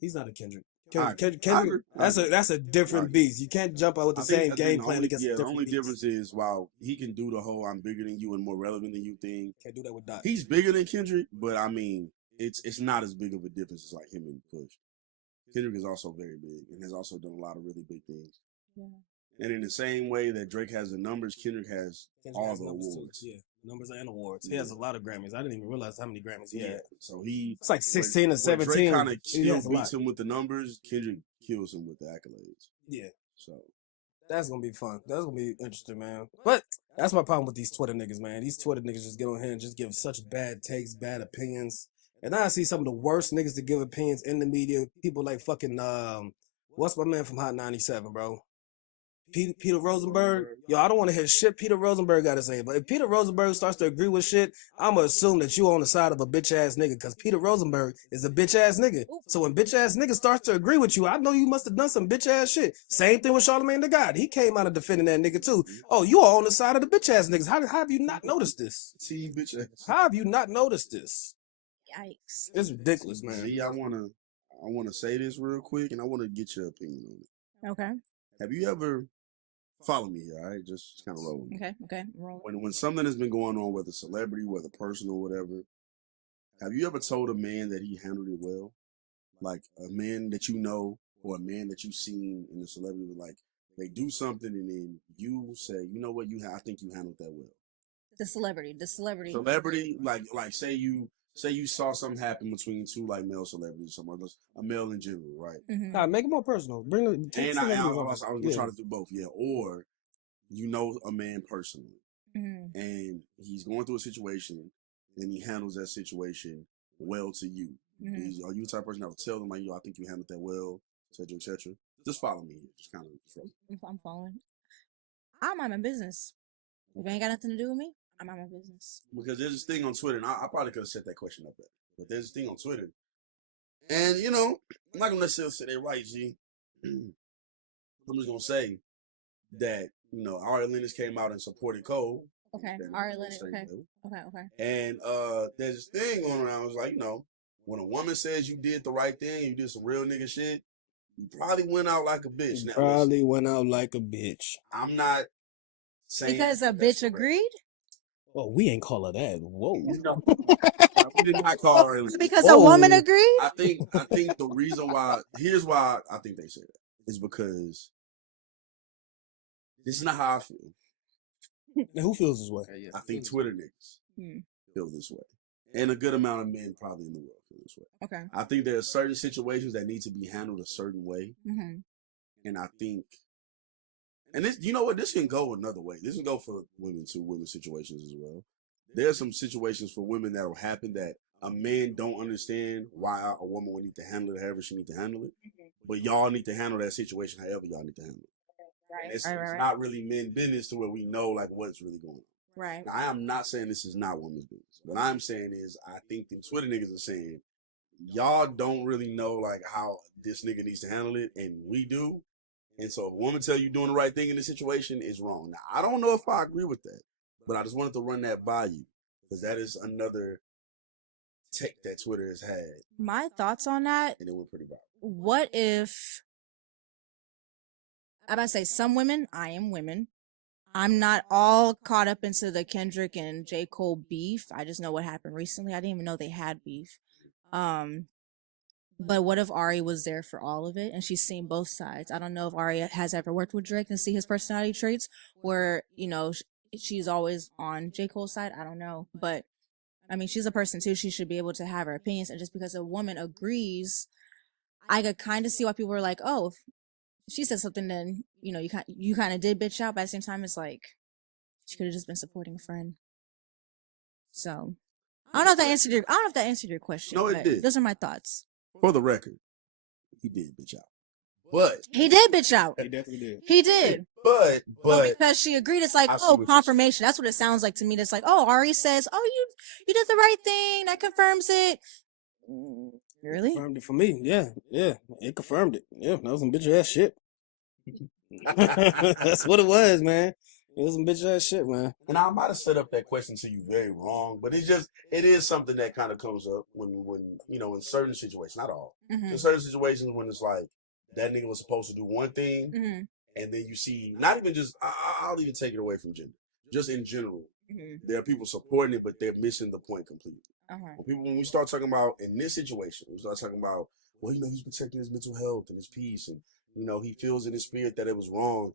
He's not a Kendrick. Kendrick, that's a different beast. You can't jump out with the same game plan against a the different only beast. difference is while he can do the whole "I'm bigger than you and more relevant than you" thing, Can't do that with Dot. he's bigger than Kendrick, but I mean, it's not as big of a difference as like him and Push. Kendrick is also very big and has also done a lot of really big things. Yeah. And in the same way that Drake has the numbers, Kendrick has all the numbers too. awards. Yeah, numbers and awards. He has a lot of Grammys. I didn't even realize how many Grammys he had. So he It's like 16 or where 17. Drake kind of He still has a beats lot. him with the numbers. Kendrick kills him with the accolades. Yeah. So That's gonna be fun. That's gonna be interesting, man. But that's my problem with these Twitter niggas, man. These Twitter niggas just get on here and just give such bad takes, bad opinions. And now I see some of the worst niggas to give opinions in the media. People like fucking what's my man from Hot 97, bro? Peter Rosenberg. Yo, I don't want to hear shit Peter Rosenberg got to say. But if Peter Rosenberg starts to agree with shit, I'm going to assume that you on the side of a bitch ass nigga because Peter Rosenberg is a bitch ass nigga. So when bitch ass nigga starts to agree with you, I know you must have done some bitch ass shit. Same thing with Charlamagne the God. He came out of defending that nigga too. Oh, you are on the side of the bitch ass niggas. How have you not noticed this? See, bitch ass. How have you not noticed this? Yikes. It's ridiculous, man. See, I wanna say this real quick, and I wanna get your opinion on it. Okay. Have you ever follow me here? All right, just kind of roll with me. Okay. Roll. When something has been going on, whether celebrity, whether personal, whatever, have you ever told a man that he handled it well? Like a man that you know or a man that you've seen in the celebrity, like they do something and then you say, you know what, I think you handled that well. The celebrity. Celebrity, like say you saw something happen between two like male celebrities, a male in general, right? Mm-hmm. Nah, make it more personal. Bring it. And I was gonna try to do both, yeah. Or you know a man personally, Mm-hmm. and he's going through a situation, and he handles that situation well to you. Mhm. Are you the type of person that will tell them like, "Yo, I think you handled that well," etc., etc.? Just follow me. Just kind of. I'm following. I mind my business. If it ain't got nothing to do with me, I mind my business. Because there's this thing on Twitter, and I probably could have set that question up there, but there's this thing on Twitter, and you know, I'm not gonna necessarily say they're right, G. I'm just gonna say that Ari Lennox came out and supported Cole. Okay. Ari Lennox. Okay. And there's this thing going around. It's like, when a woman says you did the right thing, you did some real nigga shit, you probably went out like a bitch. Now, Probably went out like a bitch. I'm not saying Because a bitch agreed? Well, we ain't call her that. Whoa. We did not call her. Because a woman agreed? I think the reason why, here's why I think they say that, is because this is not how I feel. Who feels this way? I think Twitter niggas feel this way. And a good amount of men probably in the world feel this way. Okay. I think there are certain situations that need to be handled a certain way. Mm-hmm. And I think, and this, you know what, this can go another way. This can go for women too, women situations as well. There are some situations for women that will happen that a man don't understand why a woman would need to handle it however she need to handle it. But y'all need to handle that situation however y'all need to handle it. Right. It's not really men business to where we know like what's really going on. Right. Now, I am not saying this is not women's business. What I'm saying is I think the Twitter niggas are saying y'all don't really know like how this nigga needs to handle it, and we do. And so if a woman tell you doing the right thing in this situation, is wrong. Now, I don't know if I agree with that, but I just wanted to run that by you because that is another take that Twitter has had. My thoughts on that. And it went pretty bad. What if, I'm about to say some women, I am women. I'm not all caught up into the Kendrick and J. Cole beef. I just know what happened recently. I didn't even know they had beef. But what if Ari was there for all of it and she's seen both sides? I don't know if Ari has ever worked with Drake and see his personality traits where, she's always on J. Cole's side. I don't know. But I mean, she's a person too. She should be able to have her opinions. And just because a woman agrees, I could kind of see why people were like, "Oh, if she said something, then you kind of did bitch out." But at the same time, it's like she could have just been supporting a friend. So I don't know if that answered your question. No, it but did. Those are my thoughts. For the record, he did bitch out. But He did bitch out. He definitely did. He did. But Because she agreed, it's like, I see oh, what you're confirmation. That's what it sounds like to me. That's like, oh, Ari says, oh, you did the right thing. That confirms it. Really? Confirmed it for me. Yeah. It confirmed it. Yeah, that was some bitch ass shit. That's what it was, man. It was some bitch ass shit, man. And I might have set up that question to you very wrong, but it is something that kind of comes up when in certain situations, not all, in certain situations when it's like that nigga was supposed to do one thing, and then you see not even just I'll even take it away from gender, just in general, there are people supporting it, but they're missing the point completely. When we start talking about in this situation, we start talking about well, he's protecting his mental health and his peace, and he feels in his spirit that it was wrong.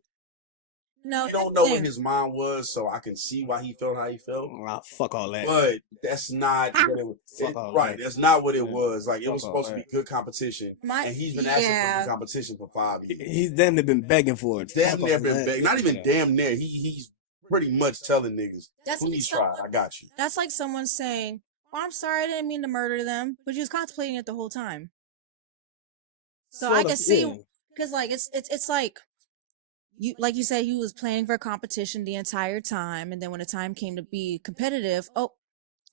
No, you don't know what his mind was, so I can see why he felt how he felt. Fuck all that. But that's not what it was. Right, that's not what it was. Like, it was supposed to be good competition, and he's been asking for good competition for 5 years. He's damn near been begging for it. Damn near been begging. Not even damn near. He's pretty much telling niggas, please try. I got you. That's like someone saying, "Oh, I'm sorry, I didn't mean to murder them," but you was contemplating it the whole time. So I can see, because like it's like you said, he was planning for a competition the entire time, and then when the time came to be competitive, so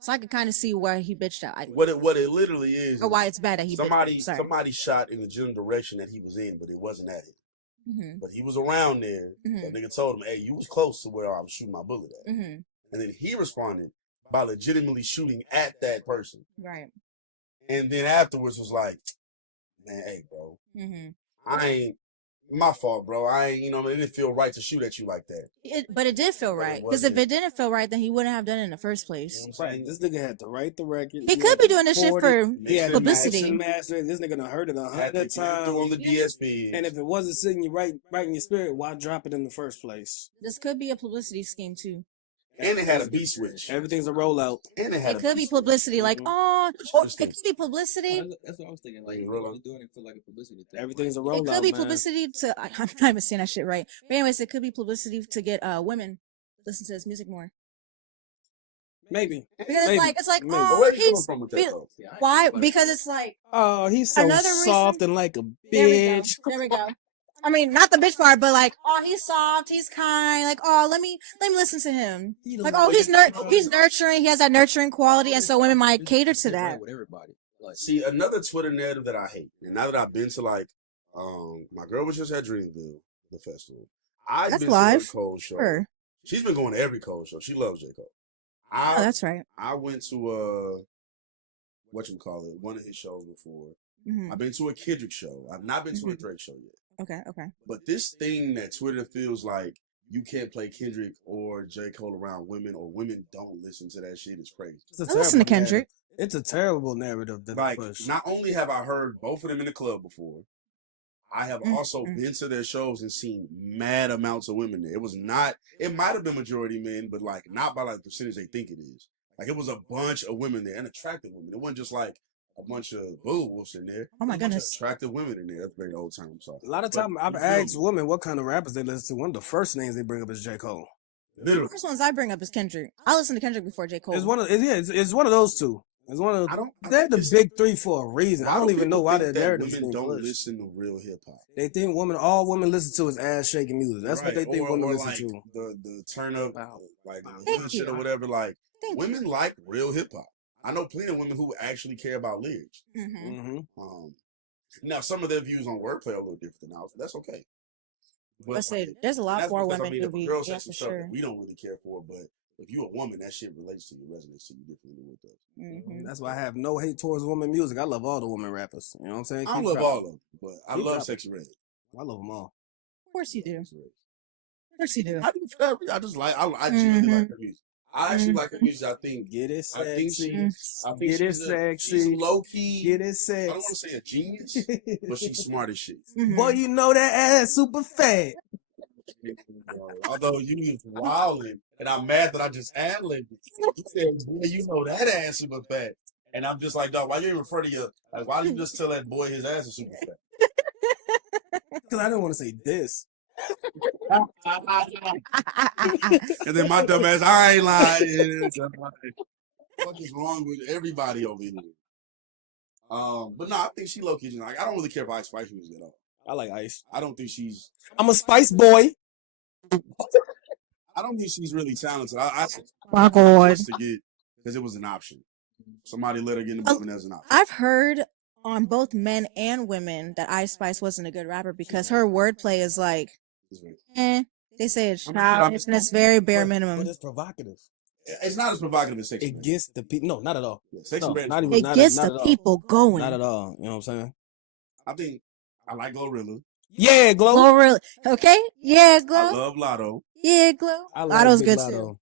I could kind of see where he bitched out. What it literally is, or why it's bad that he somebody shot in the general direction that he was in, but it wasn't at it. But he was around there. So nigga told him, "Hey, you was close to where I was shooting my bullet at," and then he responded by legitimately shooting at that person. Right. And then afterwards was like, "Man, hey, bro, I ain't." My fault, bro. It didn't feel right to shoot at you like that. But it did feel right, because if it didn't feel right, then he wouldn't have done it in the first place. Right. This nigga had to write the record. He could be doing this shit for publicity. Master. This nigga done heard it 100 times on the DSP. And if it wasn't sitting you right in your spirit, why drop it in the first place? This could be a publicity scheme too. And it had a B switch. Everything's a rollout. And it could be publicity, like, it could be publicity. That's what I was thinking. Like, you're doing it for like a publicity thing. Everything's a rollout. It could be publicity to. I'm not even saying that shit right. But anyways, it could be publicity to get women listen to his music more. Maybe. Because it's like Maybe. oh, Where are you coming from with that, though? why? Because it's like, oh, he's so soft and like a bitch. There we go. I mean, not the bitch part, but like, oh, he's soft, he's kind. Like, oh, let me listen to him. Like, oh, he's nurturing. He has that nurturing quality, and so women might cater to that. With everybody. Like, see, another Twitter narrative that I hate, and now that I've been to like, my girl was just at Dreamville, the festival. I've been live. to a Cole show. Sure. She's been going to every Cole show. She loves J. Cole. Oh, that's right. I went to whatchamacallit, one of his shows before. I've been to a Kendrick show. I've not been to a Drake show yet. Okay. But this thing that Twitter feels like you can't play Kendrick or J. Cole around women, or women don't listen to that shit, is crazy. I listen to Kendrick. It's a terrible narrative that like, push. Not only have I heard both of them in the club before, I have also been to their shows and seen mad amounts of women there. It might have been majority men, but like not by like the percentage they think it is. Like, it was a bunch of women there, and attractive women. It wasn't just like a bunch of bulls in there. Oh my goodness. Attractive women in there. That's very old time. I'm sorry. A lot of time I've asked women what kind of rappers they listen to. One of the first names they bring up is J. Cole. The first ones I bring up is Kendrick. I listen to Kendrick before J. Cole. It's one of those two. It's one of they're the big three for a reason. I don't even know why they're there. Women don't listen to real hip hop. They think all women listen to is ass shaking music. That's what they think women listen like to. The turn up, like the hood shit or whatever. Like, women like real hip hop. I know plenty of women who actually care about lyrics. Now, some of their views on wordplay are a little different than ours, but that's okay. But let's say there's a lot more women who be girls yeah, say for stuff sure. that we don't really care for, but if you're a woman, that shit relates to you, resonates to you differently with us. That's why I have no hate towards women music. I love all the women rappers. You know what I'm saying? I love all of them, but I love Sexy Red. I love them all. Of course you do. Of course you do. I just like, I genuinely like her music. I actually like her music. I think get it sexy. I think get it she's sexy. She's low key. Get it sexy. I don't want to say a genius, but she's smart as shit. Boy, you know that ass super fat. Although you was wilding, and I'm mad that I just ad-libbed it. You said, boy, you know that ass super fat. And I'm just like, dog, why you in front of your, like, why do you just tell that boy his ass is super fat? Because I didn't want to say this. And then my dumb ass, I ain't lying. What is wrong with everybody over here? But no, I think she low key. Like, I don't really care for Ice Spice music at all. I like Ice. I don't think she's. I'm a Spice boy. I don't think she's really talented. I My God. just to get because it was an option. Somebody let her get in the movement as an option. I've heard on both men and women that Ice Spice wasn't a good rapper because her wordplay is like, they say it's childish and it's very bare minimum. But it's provocative. It's not as provocative as Sexy It gets the people. No, not at all. Yeah, Sexy No, Red. not even. It not, gets not the at all. people going. Not at all. You know what I'm saying? I think I like Glorilla. Yeah, Glow. Glorilla. Okay. Yeah, I Glow. love Lotto. Yeah, Glow. I like Lotto's Big good Lotto. too.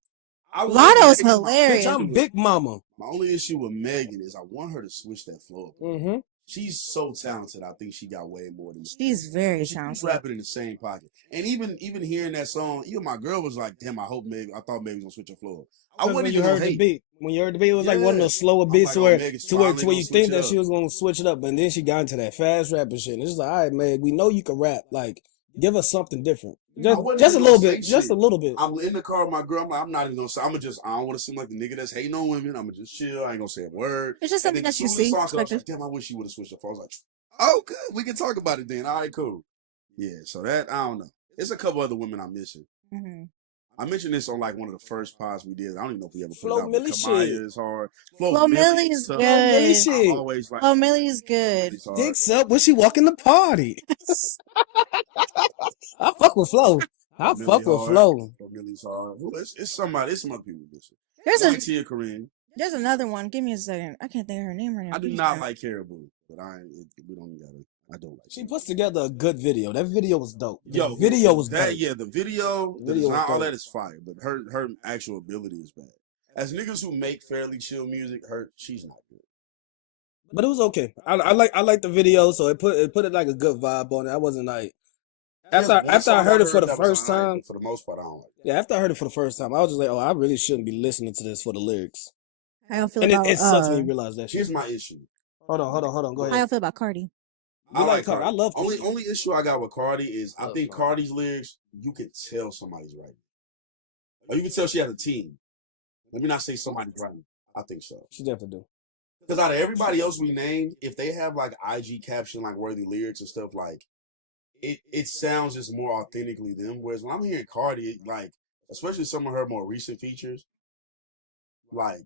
I love Lotto's Megan. hilarious. Bitch, I'm Big Mama. My only issue with Megan is I want her to switch that flow up. Mm-hmm. She's so talented. I think she got way more than She's very She's talented. rapping in the same pocket. And even hearing that song, even my girl was like, "Damn, I thought Meg was gonna switch her flow up." I When wouldn't you even heard the hate. beat, when you heard the beat, it was like one of Yeah. those slower I'm beats like, to oh, where Megan's to where finally to where gonna you switch think it that up. she was gonna switch it up, and then she got into that fast rapping shit. And it's just like, all right, Meg, we know you can rap. Like, give us something different. I wasn't Just a even little gonna bit. say Just shit. a little bit. I'm in the car with my girl. I'm like, I'm not even gonna say. I don't want to seem like the nigga that's hating on women. I'm gonna just chill. I ain't gonna say a word. It's just And something then that you as soon as see. the song started, I was Expected. like, damn, I wish you would have switched up. I was like, oh, good. We can talk about it then. All right, cool. Yeah. So that I don't know. There's a couple other women I'm missing. Mm-hmm. I mentioned this on like one of the first pods we did. I don't even know if we ever put Flo it out. But Milli Kamaya shit. is hard. Flo Milli is is tough. good. Milli I shit. always like Flo Milli is good. Milli's hard. Dicks up when she walk in the party. I fuck with Flo. I Milli fuck with hard. Flo. Flo Milli's hard. Who- It's somebody. It's some other people missing. There's I like a Tia Corinne. there's another one. Give me a second. I can't think of her name right now. I do Give me a not second. like Caribou, but we don't gotta. I don't like. She puts together a good video. That video was dope. The Yo, video was that. dope. Yeah, the video, The the video was design, all dope. that is fire. But her actual ability is bad. As niggas who make fairly chill music, she's not good. But it was okay. I like the video, so it put like a good vibe on it. I wasn't like after I heard it for the that was first alright, time. but for the most part, I don't like it. Yeah, after I heard it for the first time, I was just like, oh, I really shouldn't be listening to this for the lyrics. How y'all feel And about it sucks when you realize that shit. Here's my issue. Hold on. Go how ahead. y'all feel about Cardi? You like Cardi? I love Cardi. Only issue I got with Cardi is I think Cardi's lyrics, you can tell somebody's writing. Or you can tell she has a team. Let me not say somebody's writing. I think so. She definitely do. Because out of everybody else we named, if they have like IG caption, like worthy lyrics and stuff, like it sounds just more authentically them. Whereas when I'm hearing Cardi, like especially some of her more recent features, like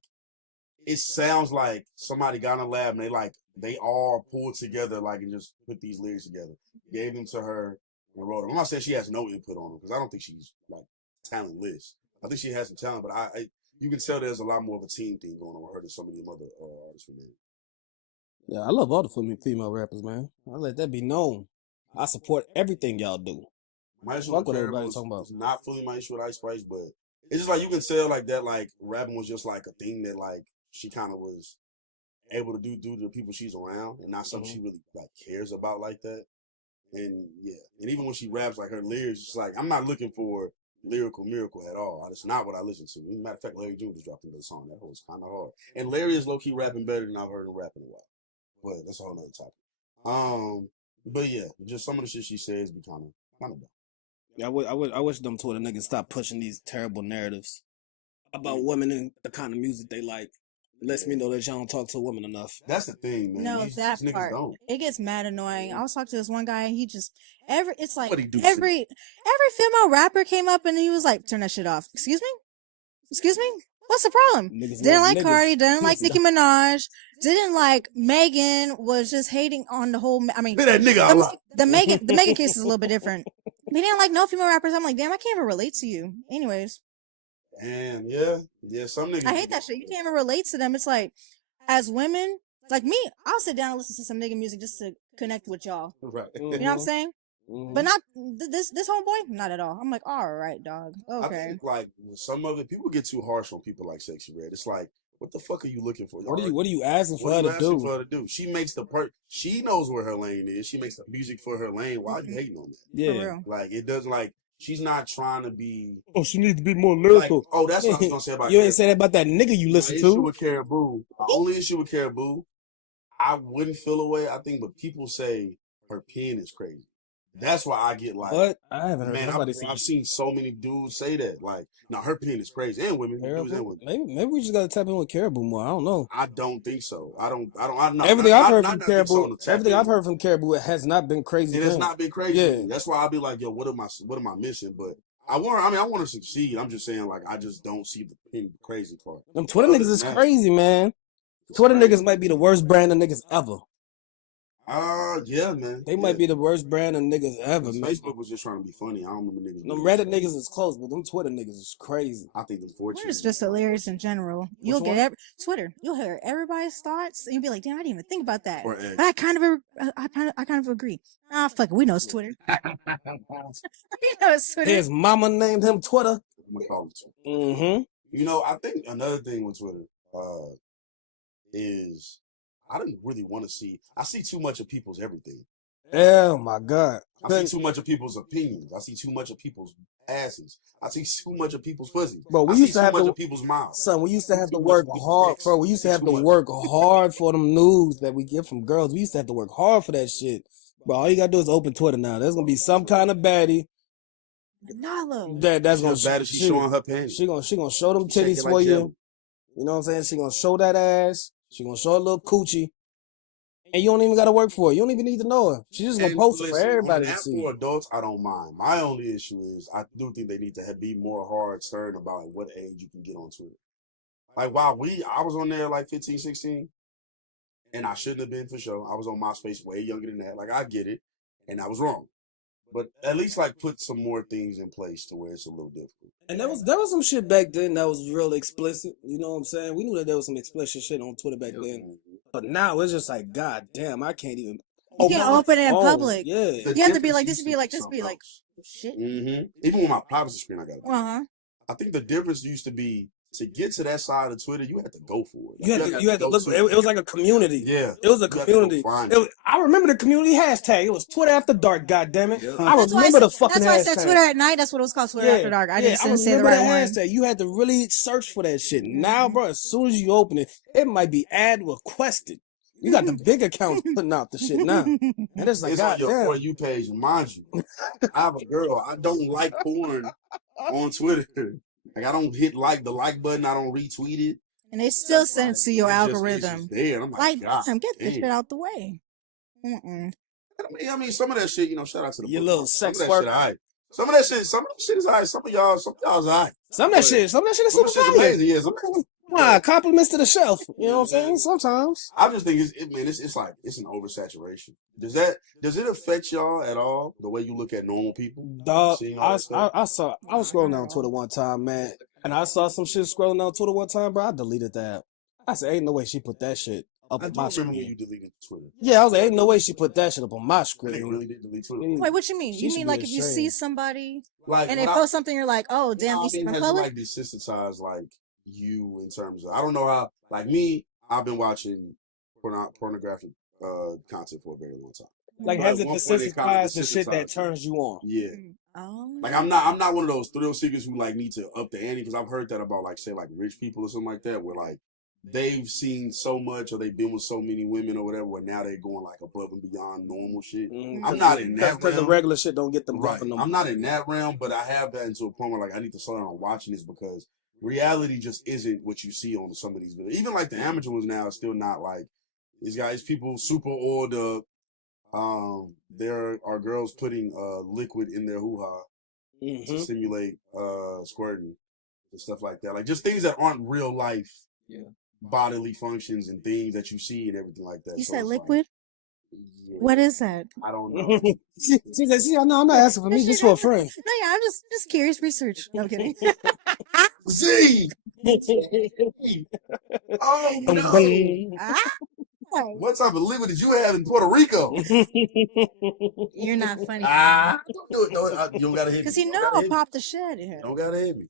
it sounds like somebody got in a lab and they all pulled together like and just put these lyrics together, gave them to her and wrote them. I'm not saying she has no input on them because I don't think she's like talentless. I think she has some talent, but I you can tell there's a lot more of a team thing going on with her than some of them other artists we named. Yeah, I love all the female rappers, man. I let that be known. I support everything y'all do. My issue Fuck with what Caribou everybody's talking about. is not fully my issue with Ice Spice, but it's just like you can tell like that like rapping was just like a thing that like she kind of was able to do due to the people she's around and not something she really like cares about like that. And yeah, and even when she raps, like her lyrics, it's like I'm not looking for lyrical miracle at all. That's not what I listen to. As a matter of fact, Larry June just dropped another song. That was kind of hard. And Larry is low key rapping better than I've heard him rap in a while. But that's a whole nother topic. But yeah, just some of the shit she says be kind of dumb. Yeah, I wish them Twitter niggas stop pushing these terrible narratives about women and the kind of music they like. It lets me know that y'all don't talk to women enough. That's the thing, man. No, These that niggas part. don't. It gets mad annoying. I was talking to this one guy and he just it's like What'd he do, every female rapper came up and he was like, turn that shit off. Excuse me? What's the problem? Niggas Didn't love like niggas. Cardi, didn't like Nicki Minaj, didn't like Megan, was just hating on the whole I mean Leave that nigga out loud. the Megan case is a little bit different. He didn't like no female rappers. I'm like, damn, I can't even relate to you. Anyways. And yeah, some niggas. I hate that shit. You can't even relate to them. It's like, as women, like me, I'll sit down and listen to some nigga music just to connect with y'all. Right. You know what I'm saying? But not this homeboy, not at all. I'm like, all right, dog. I Okay. think like with some of it, people get too harsh on people like Sexy Red. It's like, what the fuck are you looking for? What are you asking for What her are you to asking do? for her to do? She makes she knows where her lane is. She makes the music for her lane. Why are you hating on that? Yeah. Like it doesn't like she's not trying to be Oh, she needs to be more like. lyrical. Oh, that's what I was gonna say about You Caribou. ain't say that about that nigga you My listen issue to. with Caribou, the only issue with Caribou, I wouldn't feel away. I think, but people say her pen is crazy. That's why I get like, What? I haven't heard man, nobody say I've seen so many dudes say that. Like, no, her pen is crazy, and women, dudes and Caribou. women. Maybe we just gotta tap in with Caribou more. I don't know. I don't think so. I'm Everything I've heard from not think so Caribou, on the tap everything I've in. heard from Caribou, it has not been crazy. It has things. not been crazy. Yeah. To me. That's why I'll be like, yo, what am I missing? But I want to succeed. I'm just saying, like, I just don't see the pen crazy part. Them Twitter Other niggas than is that, crazy, man. it's Twitter crazy. niggas might be the worst brand of niggas ever. Yeah, man. They might be the worst brand of niggas ever, man. Facebook was just trying to be funny. I don't remember niggas. Them Reddit niggas is close, but them Twitter niggas is crazy. I think them Twitter's just hilarious in general. You'll one? get Twitter. You'll hear everybody's thoughts, and you'll be like, "Damn, I didn't even think about that." Or X. But I kind of agree. Ah, fuck it, we know it's Twitter. We know it's Twitter. His mama named him Twitter. I'm gonna call it Twitter. Mm-hmm. You know, I think another thing with Twitter is I don't really want to see. I see too much of people's everything. Oh my god. I see too much of people's opinions. I see too much of people's asses. I see too much of people's pussy. Bro, we I see used to too have much to, of people's mouths. son. We used to have to Too much work of people's hard, dicks. bro. We used to See have too to much. work hard for them news that we get from girls. We used to have to work hard for that shit. Bro, all you gotta do is open Twitter now. There's gonna be some kind of baddie Nala. that's She gonna as bad as she's showing her panties. She gonna show them She titties shaking for like you. jelly. You know what I'm saying? She gonna show that ass. She gonna show a little coochie. And you don't even gotta work for it. You don't even need to know her. She's just gonna And post it for listen, everybody on to that see. for adults, I don't mind. My only issue is I do think they need to be more hard stern about at what age you can get on Twitter. Like I was on there like 15, 16, and I shouldn't have been for sure. I was on MySpace way younger than that. Like I get it, and I was wrong. But at least like put some more things in place to where it's a little difficult. And there was some shit back then that was real explicit. You know what I'm saying? We knew that there was some explicit shit on Twitter back then. But now it's just like, god damn, I can't even. You can't open it in phone. public. Yeah. You have to be like, this would be like, this would be like, shit. Mm-hmm. Even with my privacy screen, I got it. Uh-huh. I think the difference used to be to get to that side of Twitter, you had to go for it. Like, You had to look. It was like a community. Yeah. It was a You had to go community. find I remember the community hashtag. It was Twitter After Dark. God damn it! I That's why remember the fucking That's why I hashtag. said Twitter at night. That's what it was called, Twitter After Dark. I just didn't say the remember right that one. hashtag. You had to really search for that shit. Now, bro, as soon as you open it, it might be ad requested. You got the big accounts putting out the shit now, and it's like, It's on god your damn. For You page. Mind you, I have a girl. I don't like porn on Twitter. Like I don't hit the like button. I don't retweet it. And they still send it to your It's algorithm. just there. And I'm like, God, damn, get this damn. shit out the way. Mm-mm. I mean, some of that shit, shout out to the Your book. little Some sex of that work. shit, alright. Some of that shit is alright. Some of y'all's alright. Some of that shit is Some super of that shit's fire. amazing. Yeah, Nah, compliments to the shelf. You know what I'm saying? Sometimes. I just think it's like it's an oversaturation. Does it affect y'all at all the way you look at normal people? Dog, Seeing all that stuff? I was scrolling down Twitter one time, man, and I saw some shit scrolling down Twitter one time, bro. I deleted that. I said, ain't no way she put that shit up I on do my remember when screen. you deleted Twitter. Yeah, I was like, ain't no way she put that shit up on my I screen. think really did delete Twitter. Wait, what you mean? She You should mean be like if you see ashamed. somebody Like, and they when post something, you're like, oh, damn, you see my has public? like desensitized like you in terms of I don't know how like me. I've been watching pornographic content for a very long time. Like, But has at it one point, it kinda desensitized the shit that desensitized turns you on? Yeah. Oh. Like I'm not one of those thrill seekers who like need to up the ante because I've heard that about like say like rich people or something like that where like they've seen so much or they've been with so many women or whatever where now they're going like above and beyond normal shit. I'm not in that because the realm. regular shit don't get them Right. bumping them. I'm not in that realm, but I have gotten to a point where like I need to slow down watching this because reality just isn't what you see on some of these videos. Even like the amateur ones now are still not like these guys. People super oiled up. There are girls putting liquid in their hoo-ha to simulate squirting and stuff like that. Like just things that aren't real life bodily functions and things that you see and everything like that. You So said it's like, liquid? What is that? I don't know. She's like, see, no, I'm not asking for me, just for a friend. No, yeah, I'm just curious. Research. No, I'm kidding. Z! Oh no! Ah. What type of liquid did you have in Puerto Rico? You're not funny. Don't do it. No, you don't gotta hit me. Because you Don't know gotta I'll hit me. pop the shit out of here. Don't gotta hit me.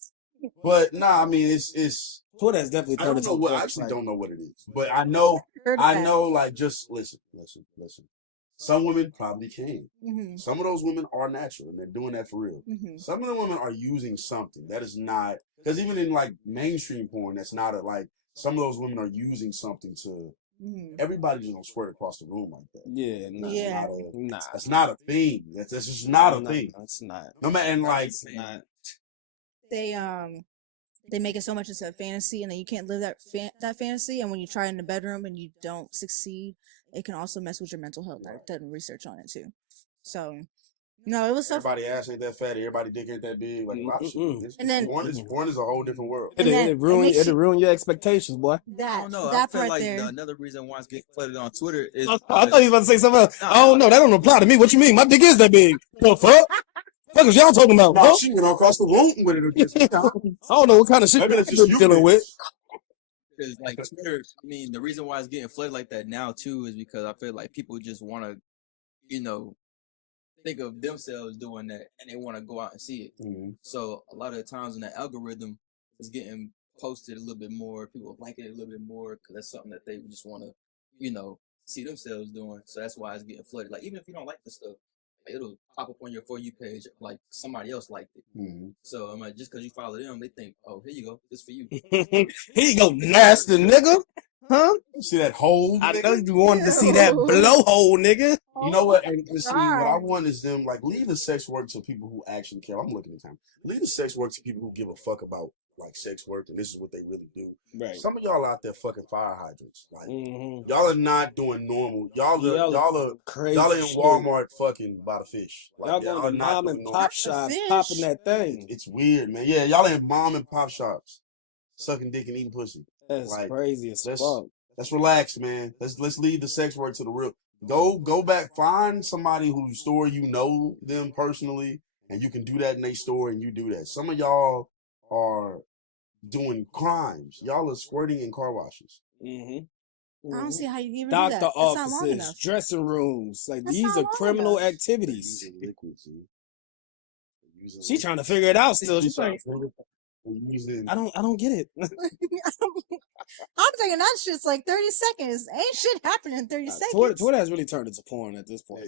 But nah, I mean it's Twitter has definitely I turned don't into know a what I website. actually don't know what it is. But I know Heard of that. like just listen. Some women probably can. Mhm. Some of those women are natural and they're doing that for real. Mhm. Some of the women are using something that is not, because even in like mainstream porn, that's not like, some of those women are using something to, Mhm. everybody just don't squirt across the room like that. Yeah, nah, Yeah. That's not a thing. That's just not a thing. It's not. No matter, and like, It's not. They make it so much into a fantasy, and then you can't live that fantasy. And when you try it in the bedroom and you don't succeed, it can also mess with your mental health. I've done research on it too. So, no, it was so. everybody ass ain't that fat, everybody dick ain't that big, like a lot of shit. And then- porn is a whole different world. It'll ruin your expectations, boy. That I don't know. I that feel part like there. another reason why it's getting flooded on Twitter is I thought you was about to say something else. I don't know. That don't apply to me. What you mean? My dick is that big. The fuck? What is y'all talking about? No, huh? she went across the room with it. I don't know what kind of shit Maybe that's you're just you, dealing man. with. Because like Twitter, I mean, the reason why it's getting flooded like that now too is because I feel like people just want to, think of themselves doing that, and they want to go out and see it. Mm-hmm. So a lot of the times when the algorithm is getting posted a little bit more, people like it a little bit more because that's something that they just want to, see themselves doing. So that's why it's getting flooded. Like even if you don't like the stuff, it'll pop up on your For You page like somebody else liked it. Mm-hmm. So I'm like, just because you follow them, they think, oh, here you go, this for you. Here you go, nasty nigga. Huh? You see that hole? I nigga? know you wanted to see that blowhole, nigga. You know what? And see, what I want is them like leave the sex work to people who actually care. I'm looking at time. Leave the sex work to people who give a fuck about like sex work, and this is what they really do. Right. Some of y'all out there fucking fire hydrants. Like Mm-hmm. y'all are not doing normal. Y'all are crazy. Y'all are in shit. Walmart fucking by the fish. Like, Y'all are going to not mom doing and normal pop shit. shops, popping that thing. It's weird, man. Yeah, y'all in mom and pop shops, sucking dick and eating pussy. That's like, crazy as fuck. Let's relax, man. Let's leave the sex work to the real. Go back, find somebody whose store you know them personally, and you can do that in their store, and you do that. Some of y'all are doing crimes. Y'all are squirting in car washes. Mm-hmm. I don't see how you can even Doctor do that. That's not long offices, enough. dressing rooms. Like That's these not are long criminal enough. activities. Using liquids, see? She trying to figure it out still. She's like, using. I don't get it. I'm thinking that shit's like 30 seconds. Ain't shit happening in 30 seconds. Twitter has really turned into porn at this point.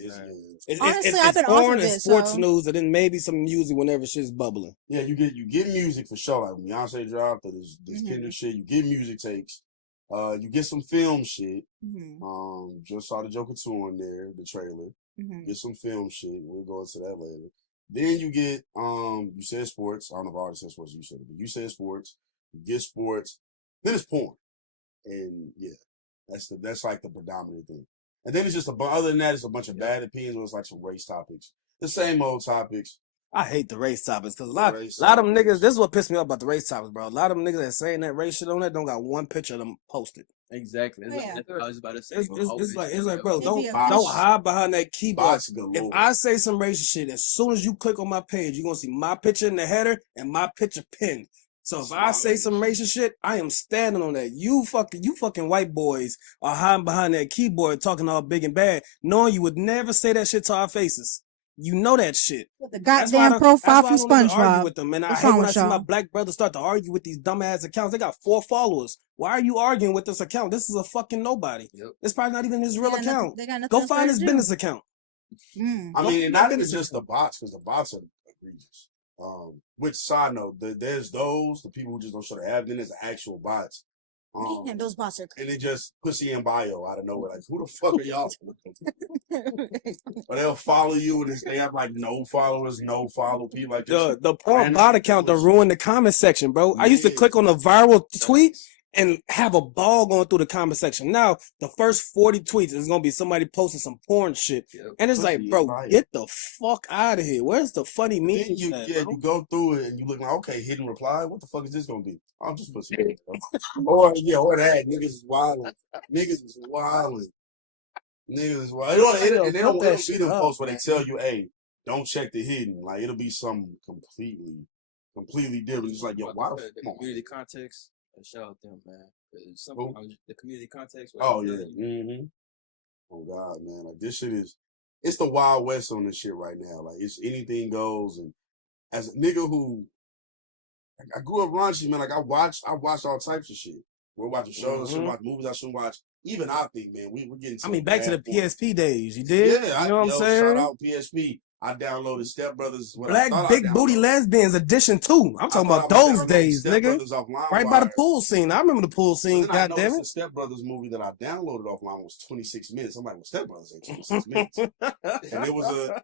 Honestly, I've been porn off of and it, sports so- news, and then maybe some music whenever shit's bubbling. Yeah, you get music for sure. Like when Beyonce dropped or this Mhm. Kendrick shit, you get music takes. You get some film shit. Mhm. Just saw the Joker 2 on there, the trailer. Mhm. Get some film shit. We'll go into that later. Then you get you said sports. I don't know if I already said sports. You said it, but you said sports. You get sports. Then it's porn, and yeah, that's like the predominant thing. And then it's just other than that, it's a bunch of bad opinions. Where it's like some race topics, the same old topics. I hate the race topics because a lot of them niggas. This is what pissed me off about the race topics, bro. A lot of them niggas that saying that race shit on that don't got one picture of them posted. Exactly. Oh, yeah. That's what I was about to say. It's like, bro, If don't you- hide behind that keyboard. Bots galore. If I say some racist shit, as soon as you click on my page, you're gonna see my picture in the header and my picture pinned. So if I say some racist shit, I am standing on that. You fucking white boys are hiding behind that keyboard talking all big and bad, knowing you would never say that shit to our faces. You know that shit. The That's why I goddamn don't- profile that's from why I don't even argue SpongeBob. with them, man. I What's hate wrong when I with see my y'all? black brothers start to argue with these dumbass accounts. They got 4 followers. Why are you arguing with this account? This is a fucking nobody. It's probably not even his real got nothing- account. they got nothing Go else find better his to do. business account. Mm. I Go mean, find not that even business just the bots, because the bots are egregious. Which side note, there's the people who just don't show their app. Then there's the actual bots. Man, those bots are And it just pussy in bio out of nowhere. Like, who the fuck are y'all? Or they'll follow you and they have like no followers, no follow people. Like just The porn random bot account to ruin the comment section, bro. I used to click on a viral tweet and have a ball going through the comment section. Now the first 40 tweets is gonna be somebody posting some porn shit, and it's like, Pussy bro, in bio. get the fuck out of here. Where's the funny Then memes? you, at, yeah, bro? you go through it and you look like, okay, hidden reply. What the fuck is this gonna be? I'm just pussy. or that niggas is wilding. Niggas is wilding. Niggas is wild. And they don't that see shit them up, posts where they man. tell you, hey, don't check the hidden. Like it'll be something completely different. It's like, yo, why the the fuck? community context? Shout out them, man. Who? The community context. Oh yeah. Oh God, man. Like this shit it's the Wild West on this shit right now. Like it's anything goes. And as a nigga who I grew up raunchy, man, like I watched all types of shit. We're watching shows, I shouldn't watch movies, I shouldn't watch. Even I think, man, we're getting to I mean, back to the bad point. PSP days. You did? Yeah, You know what I'm shout saying? out PSP. I downloaded Step Brothers. Black Big Booty Lesbians Edition 2. I'm talking about those days, nigga. Right by the pool scene. I remember the pool scene, Then I goddammit. noticed the Step Brothers movie that I downloaded offline was 26 minutes. I'm like, well, Step Brothers ain't 26 minutes. And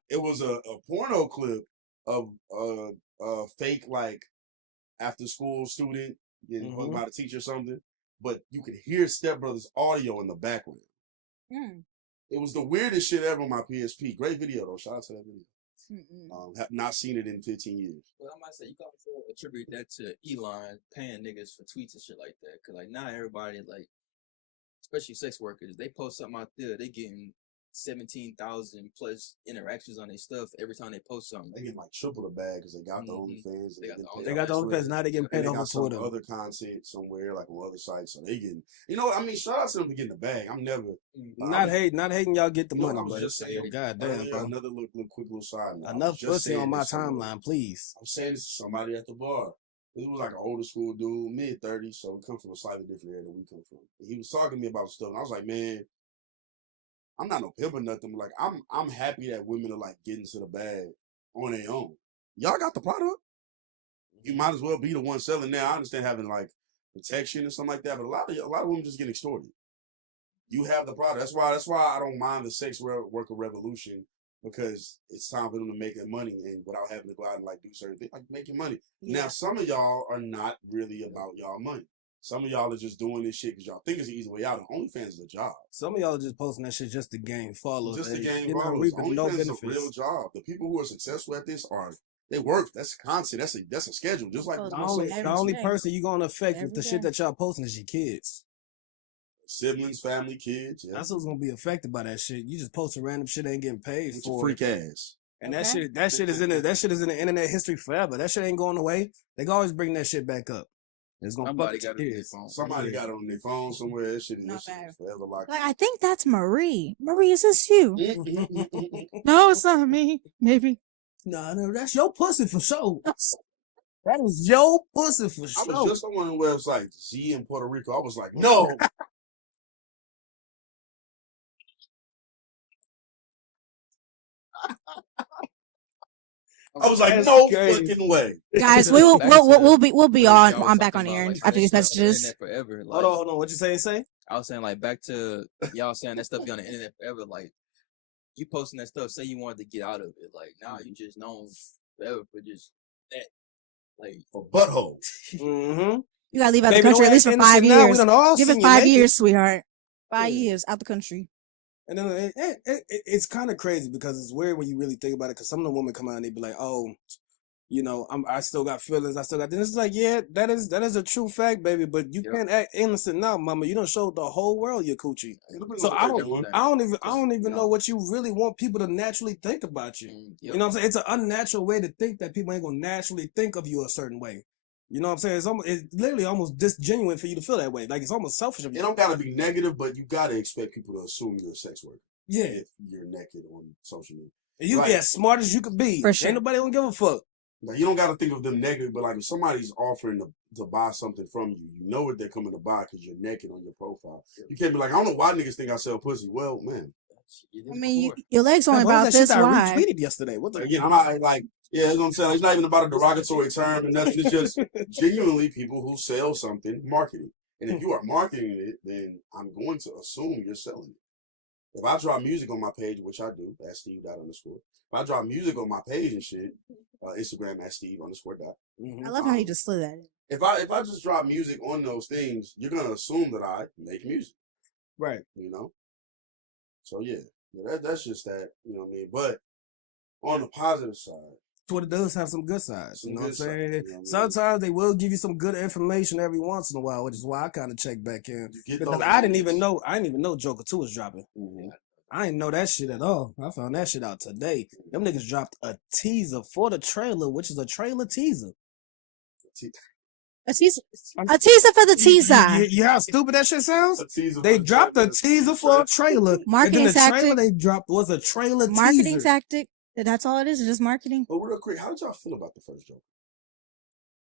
it was a porno clip of a fake like after school student getting hugged by the teacher or something. But you could hear Step Brothers audio in the background. It was the weirdest shit ever on my PSP. Great video though. Shout out to that video. Have not seen it in 15 years. Well, I might say you can also attribute that to Elon paying niggas for tweets and shit like that. Cause like now everybody like, especially sex workers, they post something out there, they getting 17,000 plus interactions on their stuff every time they post something. They get like triple the bag because they got the OnlyFans. They got the OnlyFans. Now they getting paid over some Twitter. other content somewhere, like on other sites. So they getting, you know, I mean, shout out to them for getting the bag. I'm never Not hating y'all get the money, I was but just saying, goddamn, bro. another quick little side note. Enough pussy on my timeline, please. I'm saying this to somebody at the bar. This was like an older school dude, mid-30s, so we come from a slightly different area than we come from. And he was talking to me about stuff, and I was like, man, I'm not no pimp or nothing, but like I'm happy that women are like getting to the bag on their own. Y'all got the product. You might as well be the one selling now. I understand having like protection and something like that, but a lot of women just get extorted. You have the product. That's why I don't mind the sex worker revolution, because it's time for them to make their money and without having to go out and like do certain things, like making money. Now some of y'all are not really about y'all money. Some of y'all are just doing this shit because y'all think it's the easy way out. And OnlyFans is a job. Some of y'all are just posting that shit just to gain followers. Just to gain you know, followers. reaping no OnlyFans is benefits. a real job. The people who are successful at this they work. That's content. That's a schedule. Just like The only person you gonna affect with the shit that y'all posting is your kids. Siblings, family, kids. Yeah. That's what's gonna be affected by that shit. You just posting random shit, ain't getting paid It's for. a freak ass. And that shit is in the internet history forever. That shit ain't going away. They can always bring that shit back up. It's gonna Somebody fuck got it on their kids. phone. Somebody got it on their phone somewhere. That shit is forever locked. Like, I think that's Marie. Marie, is this you? No, it's not me. Maybe. No, that's your pussy for sure. That is your pussy for sure. I was just on one of the websites, Z in Puerto Rico. I was like, no. I was like, no fucking way. Guys, we'll be on back on air after these messages. Forever. Like, Hold on. What you say? I was saying like back to y'all saying that stuff be on the internet forever. Like you posting that stuff, say you wanted to get out of it. Like now you just known forever for just that. Like for butthole. Mm-hmm. You gotta leave out the country at least for 5 years. Give it 5 years, years, sweetheart. 5 years out the country. And then it's kind of crazy because it's weird when you really think about it. Because some of the women come out and they be like, "Oh, you know, I still got feelings. I still got this." It's like, yeah, that is a true fact, baby. But you can't act innocent now, mama. You don't show the whole world your coochie. So I don't even know what you really want people to naturally think about you. You know what I'm saying? It's an unnatural way to think that people ain't gonna naturally think of you a certain way. You know what I'm saying? It's literally almost disgenuine for you to feel that way. Like it's almost selfish of you. It don't gotta be negative, but you gotta expect people to assume you're a sex worker. Yeah. If you're naked on social media. And you be as smart as you could be. For sure. Ain't nobody gonna give a fuck. Now, you don't got to think of them negative, but like if somebody's offering to buy something from you, you know what they're coming to buy because you're naked on your profile. You can't be like, I don't know why niggas think I sell pussy. Well, man. I mean, your legs only What was about that shit this that I wide. retweeted yesterday. What the Again, I'm not like, yeah, that's what I'm saying. It's not even about a derogatory term and nothing. It's just genuinely people who sell something, marketing. And if you are marketing it, then I'm going to assume you're selling it. If I drop music on my page, which I do, at Steve._. If I drop music on my page and shit, Instagram at Steve_. I love how you just slid that in. If I just drop music on those things, you're gonna assume that I make music. Right. You know? So yeah that's just that, you know what I mean? But on the positive side, Twitter does have some good sides. You know what I'm good sides, saying? you know what I mean? Sometimes they will give you some good information every once in a while, which is why I kind of check back in. get Because those I didn't moments. even know Joker 2 was dropping. I didn't know that shit at all. I found that shit out today. Them niggas dropped a teaser for the trailer, which is a trailer teaser. A teaser for the teaser. You how stupid that shit sounds? They dropped a teaser for a trailer. Marketing and then the tactic. trailer they dropped was a trailer Marketing teaser. tactic. That's all it is. It's just marketing. But real quick, how did y'all feel about the first Joker?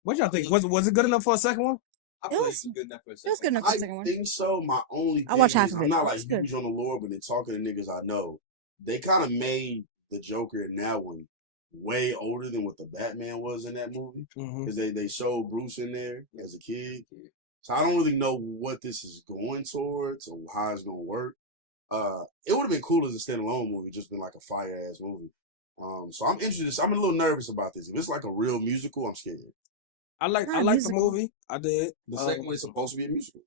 What y'all think? Was it good enough for a second one? I It feel like was it's good enough for a it was second good enough one. for I the second one. think so. My only I watched thing half is of I'm it. not It like was good. huge on the lore, but then talking to niggas I know, they kind of made the Joker in that one way older than what the Batman was in that movie because they showed Bruce in there as a kid. So I don't really know what this is going towards or how it's gonna work. It would have been cool as a standalone movie, just been like a fire ass movie. So I'm interested. I'm a little nervous about this. If it's like a real musical, I'm scared. I like Not I a like the musical. movie. I did. The second one is supposed to be a musical.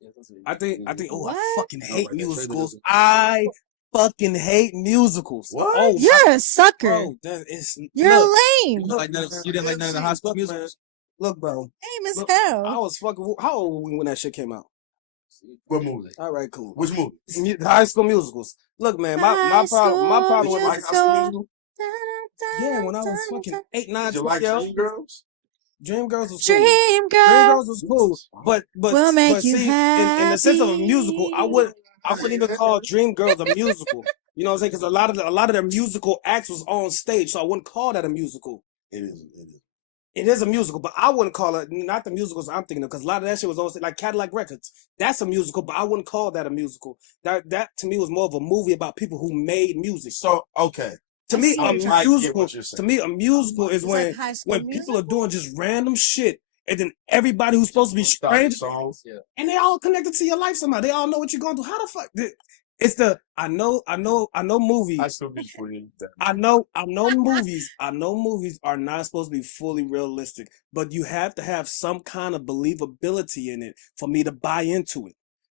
I think oh I What? fucking No, hate right, that trailer musicals. doesn't. I fucking hate musicals. What? Oh You're a sucker. bro, that is You're look, lame. You didn't like none of the high school look, man. musicals? Look, bro. Lame as Look, I hell. was fucking how old were we when that shit came out? What movie? All right, cool. Which movie? High School Musicals. Look, man, my High problem Did with you like High School Musical? yeah, when I was fucking 8, 9, Did you 12 like years old, Dreamgirls? Dreamgirls was cool. Dream girl Dreamgirls was cool, but will make you see, in the sense of a musical, I wouldn't even call Dreamgirls a musical. You know what I'm saying? Because a lot of their musical acts was on stage, so I wouldn't call that a musical. It is. It is a musical, but I wouldn't call it not the musicals I'm thinking of because a lot of that shit was on stage, like Cadillac Records. That's a musical, but I wouldn't call that a musical. That to me was more of a movie about people who made music. So okay. To me, I a get musical. what you're saying. To me, a musical is It's when like High School people are doing just random shit, and then everybody who's supposed to be Starting strangers, songs. and they all connected to your life somehow. They all know what you're going through. How the fuck? It's the I know movies. High School Musical. I know movies. I know movies are not supposed to be fully realistic, but you have to have some kind of believability in it for me to buy into it.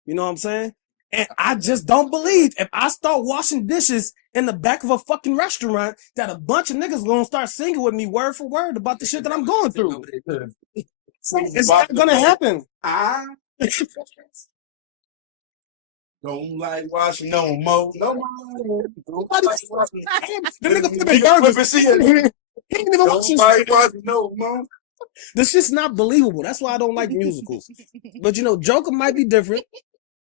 You know what I'm saying? And I just don't believe if I start washing dishes in the back of a fucking restaurant that a bunch of niggas gonna start singing with me word for word about the shit that I'm going through. It's not gonna happen. I don't like watching no more. No more. Nobody watching. The nigga Nigga flipping burgers. flipping shit. He ain't even watching Nobody shit. watching no more. This shit's not believable. That's why I don't like musicals. But you know, Joker might be different.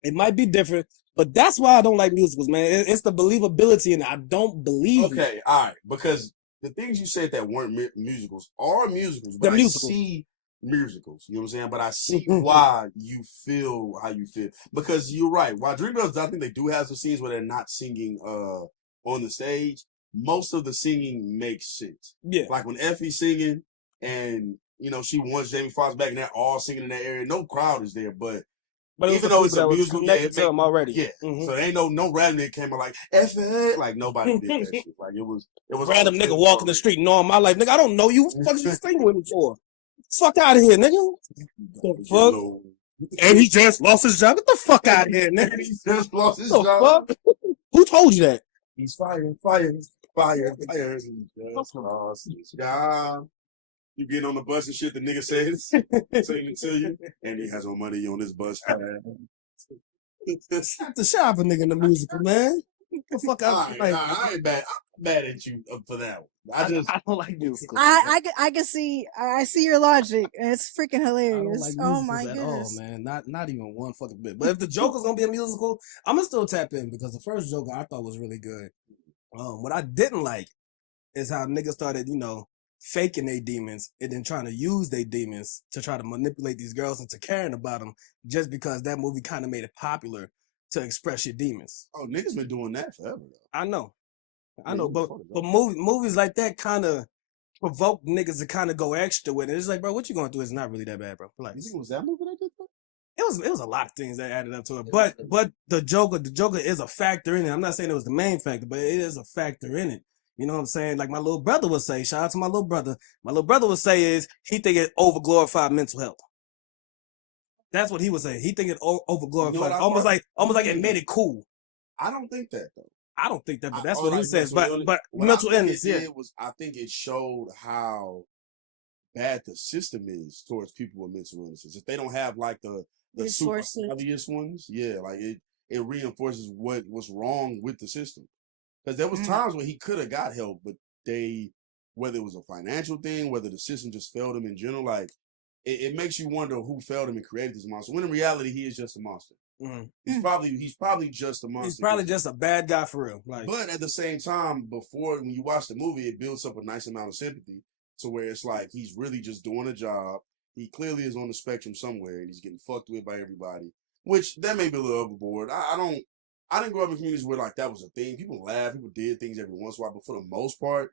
It might be different, but that's why I don't like musicals, man. It's the believability, and I don't believe it. Okay, all right. Because the things you said that weren't musicals are musicals, but They're I musicals. see musicals. You know what I'm saying? But I see why you feel how you feel. Because you're right. While Dreamgirls, I think they do have some scenes where they're not singing on the stage. Most of the singing makes sense. Yeah. Like when Effie's singing and you know she wants Jamie Foxx back and they're all singing in that area. No crowd is there, but But it was even the though it's people a that was musical, yeah, connected it to make, them already. yeah. Mhm. So there ain't no random nigga came out like F like nobody did that shit. Like it was Random all nigga filled walking the already. street, knowing my life, nigga. I don't know you. What the fuck is you singing with me for? Fuck out of here, nigga. The fuck? And he just lost his job. Get the fuck out of here, nigga. He just lost his The job. fuck? Who told you that? He's fired. He just lost his job. You get on the bus and shit, the nigga says, saying it to you, and he has no money on his bus pass. Slap the shit out of a nigga in the musical, man. Get the fuck out. I ain't bad. I'm mad at you for that one. I don't like musicals. I can see I see your logic, and it's freaking I don't hilarious. like Oh musicals my at all, goodness. man. Not even one fucking bit. But if the Joker's gonna be a musical, I'm gonna still tap in because the first Joker I thought was really good. What I didn't like is how niggas started, you know, faking their demons and then trying to use their demons to try to manipulate these girls into caring about them just because that movie kind of made it popular to express your demons. Oh, niggas been doing that forever though. I know, but movies like that kind of provoke niggas to kind of go extra with it. It's like, bro, what you going through is not really that bad, bro. Like, You think it was that movie that did that? it was a lot of things that added up to it. But the Joker is a factor in it. I'm not saying it was the main factor, but it is a factor in it. You know what I'm saying? Like my little brother would say, shout out to my little brother. My little brother would say is he think it overglorified mental health. That's what he would say. He think it overglorified, You know what almost like it made it cool. I don't think that though. I don't think that, but that's Or what he like says. mental illness. But What mental I think illness, it yeah. did was I think it showed how bad the system is towards people with mental illnesses. If they don't have like the super Resources. obvious ones, yeah, like it reinforces what's wrong with the system. Because there was times when he could have got help, but whether it was a financial thing, whether the system just failed him in general, like it makes you wonder who failed him and created this monster. When in reality, he is just a monster. He's probably just a monster. He's probably just a bad guy for real. Like, But at the same time, when you watch the movie, it builds up a nice amount of sympathy to where it's like he's really just doing a job. he clearly is on the spectrum somewhere, and he's getting fucked with by everybody. Which that may be a little overboard. I didn't grow up in communities where like that was a thing. People laughed, people did things every once in a while, but for the most part,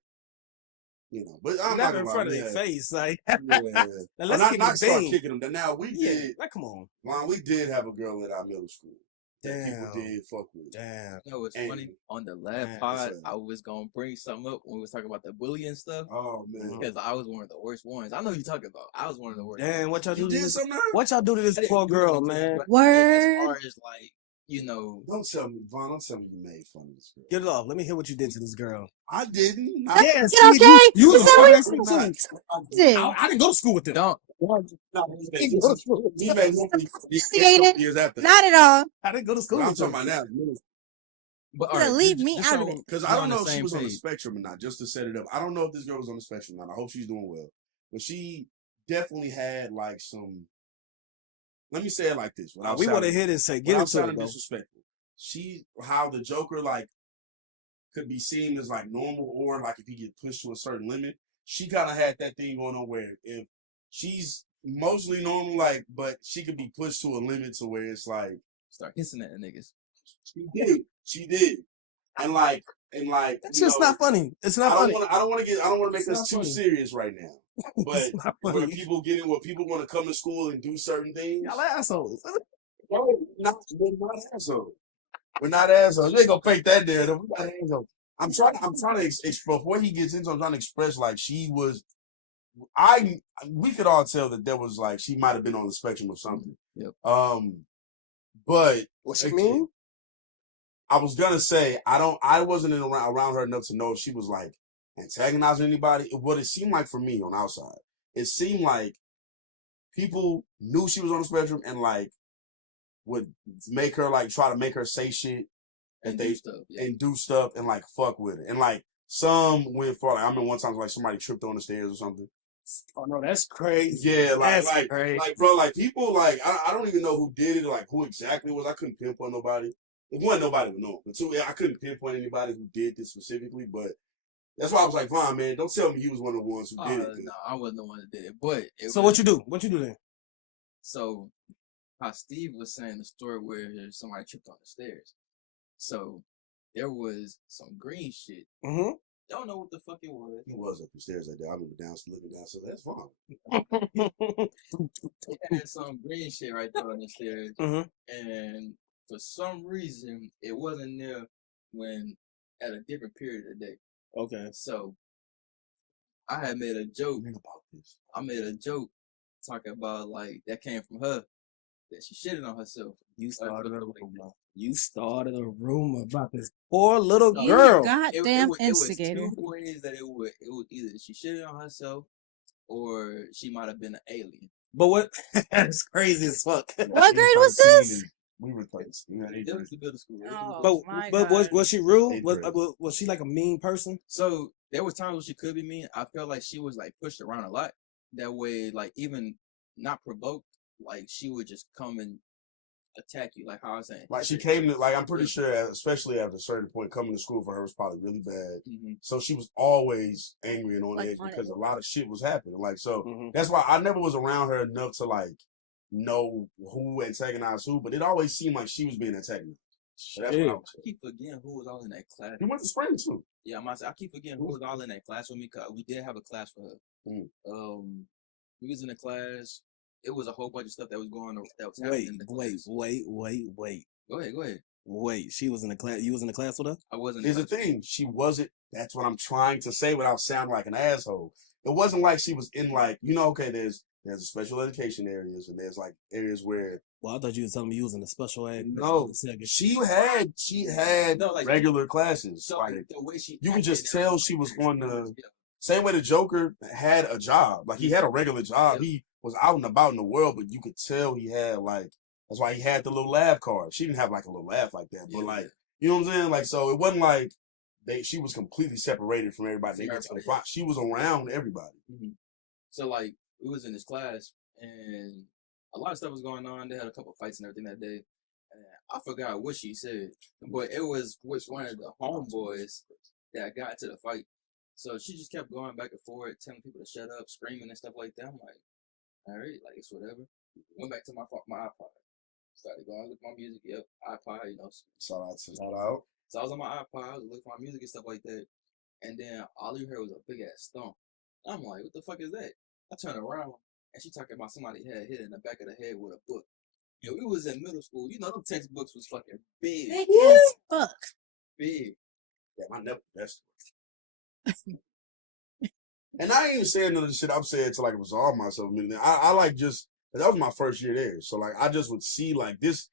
you know. But I'm not Never in gonna front lie, of their face, like. yeah. Now, let's not keep not it start being. kicking them. Now we Yeah, did. like come on. Well, we did have a girl at our middle school that people Damn. did fuck with. Damn. You know what's And- funny? On the last Man, pod, what's I was gonna bring something up when we was talking about the bullying stuff. Oh man, Because I was one of the worst ones. I know you talking about. I was one of the worst. Damn, what y'all do you to did this? something to her? What y'all do to this I didn't poor do girl, anything, man? but Word. As far as like, you know, Don't tell me, Vaughn. Don't tell me you made fun of this girl. Get it off. Let me hear what you did to this girl. I didn't. Yeah, Is see, it okay? you Is was that a what person you too. did? I didn't go to school with them. don't. He made one Investigated. years after. Not at all. I didn't go to school But I'm with talking them. about now. But You gotta leave me out of it. Because I don't know if she was on the spectrum or not, just to set it up. I don't know if this girl was on the spectrum or not. I hope she's doing well. But she definitely had like some, let me say it like this. We want to hear this. Say, get without into it, sounding though. disrespectful. How the Joker like could be seen as like normal, or like if he get pushed to a certain limit. She kind of had that thing going on where if she's mostly normal, like, but she could be pushed to a limit to where it's like start hissing at the niggas. She did, and like It's just not funny. It's not funny. I don't want to make It's us not too funny. serious right now. But It's not where funny. people want to come to school and do certain things. Y'all assholes. No, we're not assholes. We're not assholes. You ain't gonna fake that there. We're not assholes. I'm trying to express before he gets into. I'm trying to express like she was. We could all tell that there was like she might have been on the spectrum of something. Yep. But What she mean? I was gonna say I wasn't around her enough to know if she was like antagonizing anybody. What it seemed like for me on outside, it seemed like people knew she was on the spectrum and like would make her like try to make her say shit And they do stuff, yeah. and do stuff and like fuck with it. And like some went for like I remember one time like somebody tripped on the stairs or something. Oh no, that's crazy. Yeah, That's crazy. like bro, like people like I don't even know who did it, like who exactly it was. I couldn't pinpoint nobody. It wasn't nobody we know. But two, I couldn't pinpoint anybody who did this specifically, but that's why I was like, fine, man, don't tell me you was one of the ones who did it. No, I wasn't the one that did it. But it So was, what you do? What you do then? So how Steve was saying the story where somebody tripped on the stairs. So there was some green shit. Mm-hmm. Don't know what the fuck it was. He was up the stairs like that. I remember living down, so that's fine. It had some green shit right there on the stairs. Mm-hmm. And for some reason, it wasn't there when at a different period of the day. Okay. So I had made a joke about this. I made a joke talking about like that came from her, that she shitted on herself. You started a rumor. You started a rumor about this poor little No, girl. Goddamn it instigator. was two ways that it was either she shitted on herself or she might have been an alien. But what? That's crazy as fuck. What grade was this? We were 13. It was the middle school. Oh, my But God. was she rude? Eighth Was, grade. was she like a mean person? So there was times when she could be mean. I felt like she was like pushed around a lot. That way, like even not provoked, like she would just come and attack you. Like how I was saying, Like she came to like I'm pretty sure, especially at a certain point, coming to school for her was probably really bad. Mhm. So she was always angry and on Like, edge on because edge. a lot of shit was happening. Like so Mhm. that's why I never was around her enough to like know who antagonized who, but it always seemed like she was being antagonized. So that's what I was I keep forgetting who was all in that class. He went to spring too. Yeah, I keep forgetting who was all in that class with me. Cause we did have a class for her. Mm. We was in a class. It was a whole bunch of stuff that was going on. That was happening in the class. Wait. Go ahead. Wait, she was in the class. You was in the class with her? I wasn't. Here's the thing. She wasn't. That's what I'm trying to say without sounding like an asshole. It wasn't like she was in like, okay, there's a special education areas and there's like areas where. Well, I thought you was telling me you was in the special ed. No, she had No, like, regular classes. So Like the way she you could just acted, tell she was on the same way the Joker had a job. Like he had a regular job. He was out and about in the world, but you could tell he had like that's why he had the little laugh card. She didn't have like a little laugh like that, but like you know what I'm saying? Like so it wasn't like she was completely separated from everybody. They went to the fight. She was around everybody. Mhm. So like we was in this class and a lot of stuff was going on. They had a couple fights and everything that day. And I forgot what she said, but it was which one of the homeboys that got into the fight. So she just kept going back and forth, telling people to shut up, screaming and stuff like that. I'm like, All right, like it's whatever. Went back to my iPod. Started going look at my music. Yep, iPod. Shout out. So I was on my iPod. I was looking for my music and stuff like that. And then all you heard was a big ass stomp. I'm like, what the fuck is that? I turned around and she talking about somebody had hit in the back of the head with a book. Yo, we was in middle school. You know, them textbooks was fucking big. Big as fuck. Big. Yeah, my never best. And I ain't even saying none of the shit I'm saying to like absolve myself. I like just that was my first year there, so like I just would see like this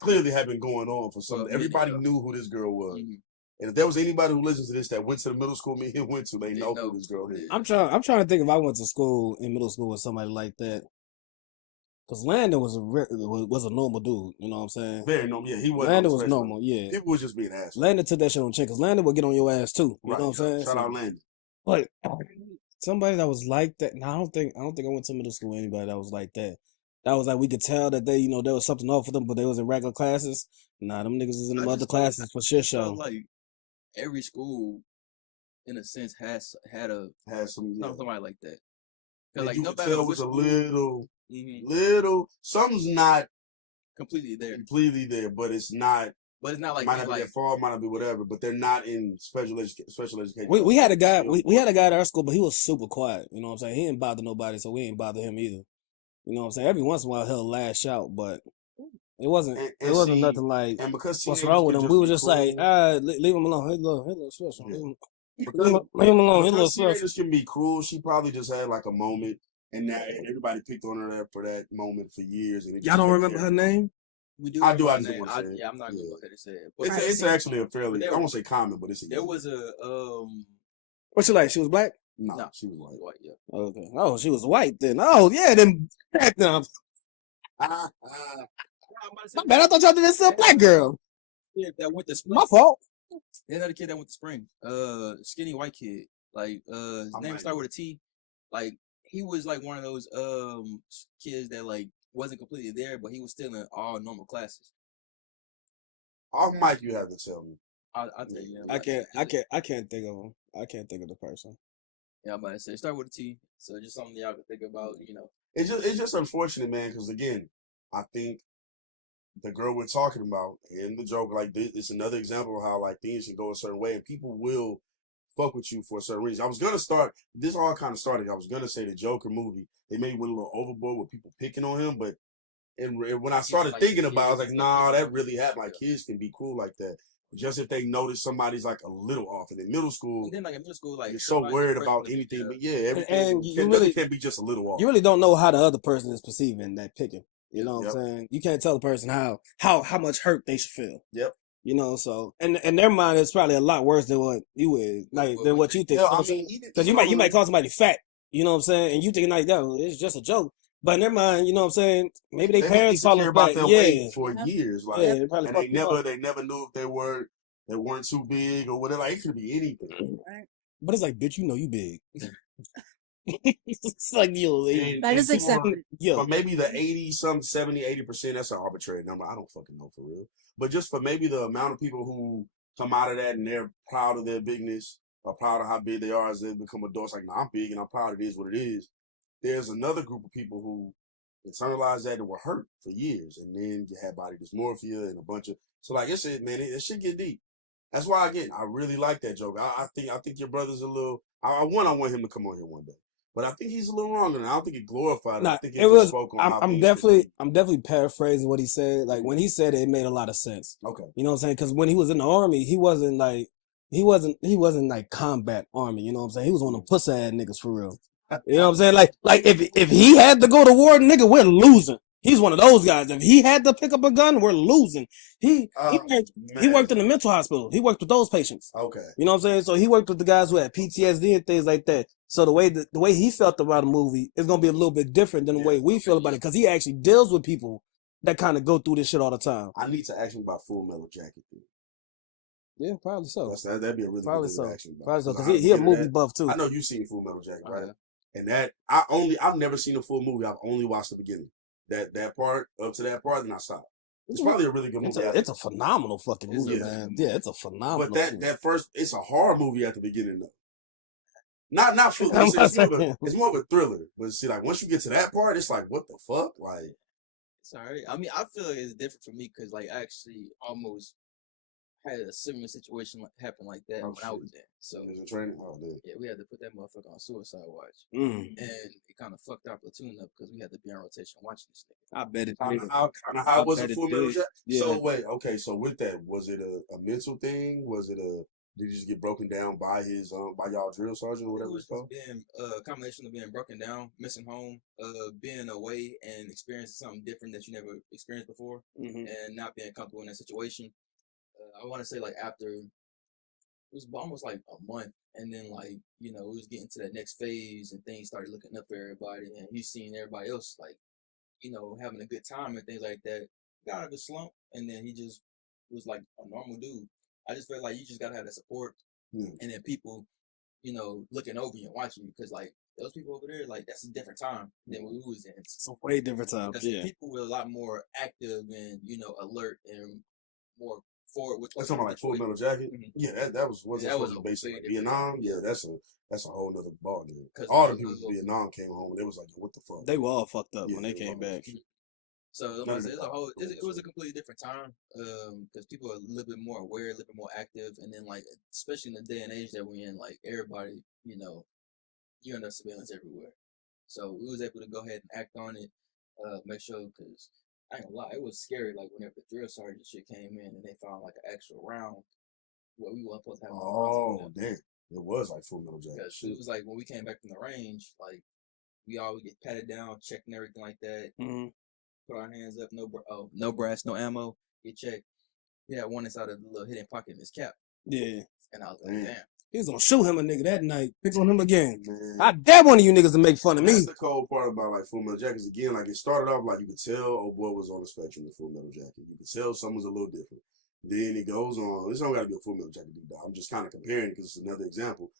clearly had been going on for some. Everybody knew who this girl was, and if there was anybody who listens to this that went to the middle school me and went to, they know who this girl is. I'm trying to think if I went to school in middle school with somebody like that. Cause Landon was a normal dude, you know what I'm saying? Very normal, yeah. He wasn't. Landon was normal, yeah. People was just being assholes. Landon took that shit on chin, cause Landon would get on your ass too. You know what I'm saying? Shout out Landon. But somebody that was like that. No, I don't think I went to middle school with anybody that was like that. That was like we could tell that they, there was something off with them, but they was in regular classes. Nah, them niggas was in them other classes for shit show. Like every school, in a sense, had somebody like that. And Like you no could matter tell it which was a school- little, something's not completely there, but it's not. But it's not like might they not be like their fault, might not be whatever, but they're not in special education. We had a guy we had a guy at our school, but he was super quiet. You know what I'm saying? He didn't bother nobody, so we didn't bother him either. You know what I'm saying? Every once in a while he'll lash out, but it wasn't nothing like and because what's teenagers wrong with can him. just We were be just cool. like, leave him alone. Hey, little special. Because Leave him alone. He a little because special. teenagers can be cruel. She probably just had like a moment, and now everybody picked on her for that moment for years. And Y'all don't remember her name? We do. I do. I remember just her want to name. say it. I'm not gonna go ahead and say it. It's actually a fairly. I won't say common, but it's. There was a What's she like? She was black? No, she was white. Yeah. Okay. Oh, she was white then. Oh yeah, then back then. My bad. I thought y'all did this to a black girl. Kid that went to Spring. My fault. Another kid that went to Spring. Skinny white kid. Like his name started with a T. Like he was like one of those kids that like wasn't completely there, but he was still in all normal classes. Off mic, you have to tell me. I'll tell you. I can't think of him. I can't think of the person. Yeah, I'm about to say start with a T. So just something y'all can think about. It's just unfortunate, man. Because again, I think the girl we're talking about in the joke, like this, it's another example of how like things can go a certain way, and people will fuck with you for a certain reason. I was gonna start. This all kind of started. I was gonna say the Joker movie. They maybe went a little overboard with people picking on him, but when I started thinking about it, I was like, nah, that really happened. Like kids can be cruel like that. Just if they notice somebody's like a little off. And in middle school, And then like in middle school, like you're so worried about anything. But yeah, everything And you really really can't be just a little off. You really don't know how the other person is perceiving that picking. You know what I'm saying? You can't tell the person how much hurt they should feel. Yep. You know, so and their mind is probably a lot worse than what you is, like than what you think. Yeah, I mean, Because you might call somebody fat. You know what I'm saying? And you think like, no, it's just a joke. But in their mind, you know what I'm saying? Maybe They their parents call call them about fat. their Yeah. weight for years, like, Yeah, they probably and fucked them up. they never knew if they weren't too big or whatever. Like, it could be anything. But it's like, bitch, you know you big. It's like, yo, For maybe the 80%, that's an arbitrary number. I don't fucking know for real. But just for maybe the amount of people who come out of that and they're proud of their bigness or proud of how big they are as they become adults, like, nah, I'm big and I'm proud it is what it is. There's another group of people who internalize that and were hurt for years. And then you have body dysmorphia and a bunch of, so like, it's it, man, it should get deep. That's why, again, I really like that joke. I think your brother's a little, I want him to come on here one day. But I think he's a little wrong, and I don't think it glorified it. I think it just spoke on how I'm things should definitely paraphrasing what he said. Like when he said it, it made a lot of sense. Okay. You know what I'm saying? Because when he was in the army, he wasn't like combat army. You know what I'm saying? He was one of them pussy ass niggas for real. You know what I'm saying? Like if he had to go to war, nigga, we're losing. He's one of those guys. If he had to pick up a gun, we're losing. He worked in the mental hospital. He worked with those patients. Okay. You know what I'm saying? So he worked with the guys who had PTSD and things like that. So the way he felt about a movie is gonna be a little bit different than the way we feel about it, because he actually deals with people that kind of go through this shit all the time. I need to ask him about Full Metal Jacket. Then. Yeah, probably so. That'd be a really Probably good so. to ask him about. Probably so, because he a movie buff too. I know you've seen Full Metal Jacket, right? And that I've never seen a full movie. I've only watched the beginning. That part up to that part, then I stopped. It's probably a really good movie. It's a phenomenal fucking movie, man. Yeah, it's a phenomenal. But that first, it's a horror movie at the beginning though. Not for I'm not it's more, of a, saying. it's more of a thriller. But see, like once you get to that part, it's like, what the fuck? Like, Sorry. I mean, I feel like it's different for me because, like, I actually almost had a similar situation happen like that when I was there. So, in training, yeah, we had to put that motherfucker on suicide watch. Mm. And it kind of fucked our platoon up because we had to be on rotation watching this nigga. I bet it kind did. of how I was bet it it Full Metal did. Jacket? Yeah. So wait, okay, so with that, was it a mental thing? Was it a did he just get broken down by his by y'all drill sergeant or It whatever was it's called? just being a combination of being broken down, missing home, being away and experiencing something different that you never experienced before, Mhm. and not being comfortable in that situation. I want to say like after it was almost like a month, and then like we was getting to that next phase, and things started looking up for everybody, and he's seeing everybody else like having a good time and things like that. Got out of his slump, and then he just was like a normal dude. I just felt like you just gotta have that support, and then people, looking over you and watching you, because like those people over there, like that's a different time than what we was in. It's a way different time. Because Yeah. people were a lot more active and alert and more forward with. That's talking about like Full Metal Jacket. Mhm. Yeah, that was Yeah, that that was supposed to a be based in big like Vietnam. Yeah, that's a whole nother ball game. 'Cause All I the people from was- Vietnam came home and it was like, what the fuck? They were all fucked up Yeah, when they they came were all back. So None of it's them a whole. thought It was a completely different time because people are a little bit more aware, a little bit more active, and then like especially in the day and age that we're in, like everybody, you're under surveillance everywhere. So we was able to go ahead and act on it, make sure because I ain't gonna lie, it was scary. Like whenever the drill sergeant shit came in and they found like an actual round where we weren't supposed to have. Oh damn, it was like Full Metal Jacket. Because it was like when we came back from the range, like we always get patted down, checked and everything like that. Mm-hmm. Put our hands up, no brass, no ammo. Get checked. He had one inside of the little hidden pocket in his cap. Yeah. And I was like, damn. He was gonna shoot him a nigga that night. Pick on him again. I dare one of you niggas to make fun of me. That's the cold part about like Full Metal Jackets. Again, like it started off like you could tell old boy was on the spectrum with Full Metal Jacket. You could tell something was a little different. Then it goes on. This don't gotta be a Full Metal Jacket deep dive. I'm just kind of comparing because it's another example.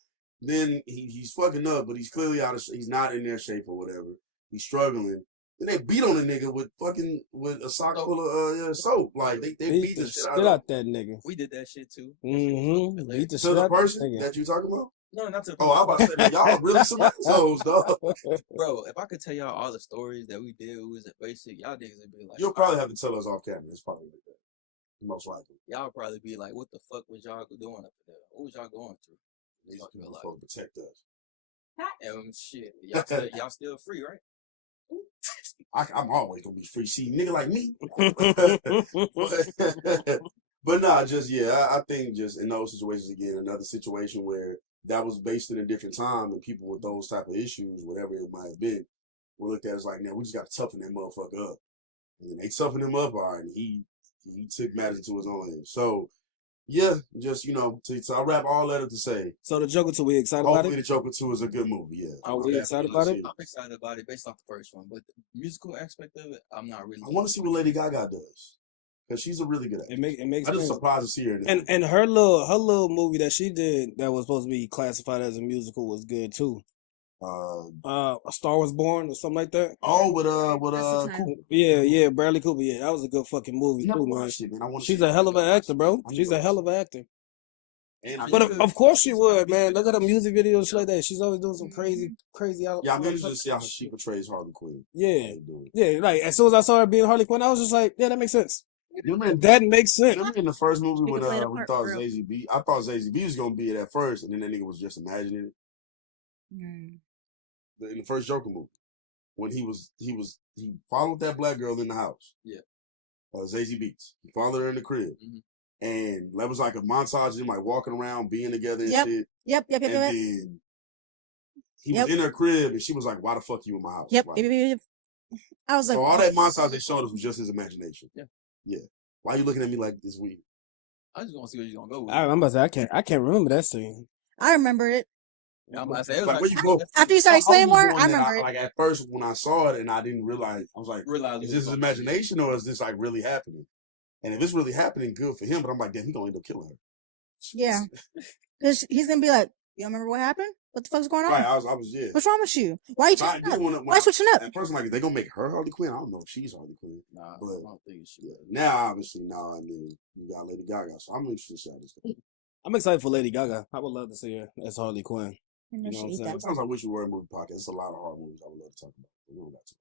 Then he's fucking up, but he's clearly out of. He's not in their shape or whatever. He's struggling. Then they beat on the nigga with a sock full of soap. Like they beat the shit out that nigga. We did that shit too. Mm-hmm. Beat the To shit the out person that that you talking about? No, not to. Oh, I was about to say, man, y'all really some assholes, dog. Bro, if I could tell y'all all the stories that we did, it was a basic. Y'all niggas would be like, You'll probably have to tell us off camera. It's probably like that. Most likely. Y'all probably be like, what the fuck was y'all doing up there? What was y'all going through? These people supposed to protect us. And shit, y'all still free, right? I'm always gonna be free. See, nigga like me. But nah, just I think just in those situations again, another situation where that was based in a different time and people with those type of issues, whatever it might have been, we looked at it as like, now we just gotta toughen that motherfucker up. And then they toughened him up, all right, and he took matters into his own hands. So yeah, just to I wrap all that up to say. So the Joker 2, we excited about Hopefully it? the Joker 2 is a good movie, yeah. Are we excited about it? I'm excited about it based off the first one, but the musical aspect of it, I'm not really. I want to see what Lady Gaga does. Because she's a really good actress. It makes I'm just sense. surprised to see her in this. And her little movie that she did that was supposed to be classified as a musical was good too. A Star Was Born or something like that. Oh, with Cooper. Yeah, Bradley Cooper. Yeah, that was a good fucking movie too, man. She's a hell of an actor, bro. She's a hell of an actor. But of course she would, man. Look at her music videos, shit like that. She's always doing some crazy. Yeah, I'm interested to see how she portrays Harley Quinn. Yeah, yeah. Like as soon as I saw her being Harley Quinn, I was just like, yeah, that makes sense. That makes sense. Remember in the first movie when play the we part thought for real. Zazie B, I thought Zazie B was gonna be it at first, and then that nigga was just imagining it. In the first Joker movie, when he followed that black girl in the house. Yeah. Zazie Beetz. He followed her in the crib. And that was like a montage of them like walking around, being together and shit. Yep. And then he was in her crib and she was like, why the fuck you in my house? Yep. Like, I was like, so all that montage they showed us was just his imagination. Yeah. Yeah. Why you looking at me like this weird? I just want to see where you're gonna go with. I'm about to say I can't remember that scene. I remembered it. Yeah, I'm about to say, it was Like, where you go? After you started explaining was more, doing I that. remember it. Like at first when I saw it and I didn't realize, I was like, Realize is this his imagination or is this like really happening? And if it's really happening, good for him. But I'm like, damn, he gonna end up killing her. Yeah. Because he's going to be like, you don't remember what happened? What the fuck's going on? Right, I was, yeah. What's wrong with you? Why are you Nah, changing up? when Why switching up? At first, I'm like, they gonna make her Harley Quinn. I don't know if she's Harley Quinn. Nah, but I don't think she. Yeah, now obviously now and then you got Lady Gaga, so I'm interested to see how this goes. I'm excited for Lady Gaga. I would love to see her as Harley Quinn. I know You know she what I'm ate saying? that. Sometimes I wish we were a movie podcast. It's a lot of horror movies I would love to talk about. But we don't got to.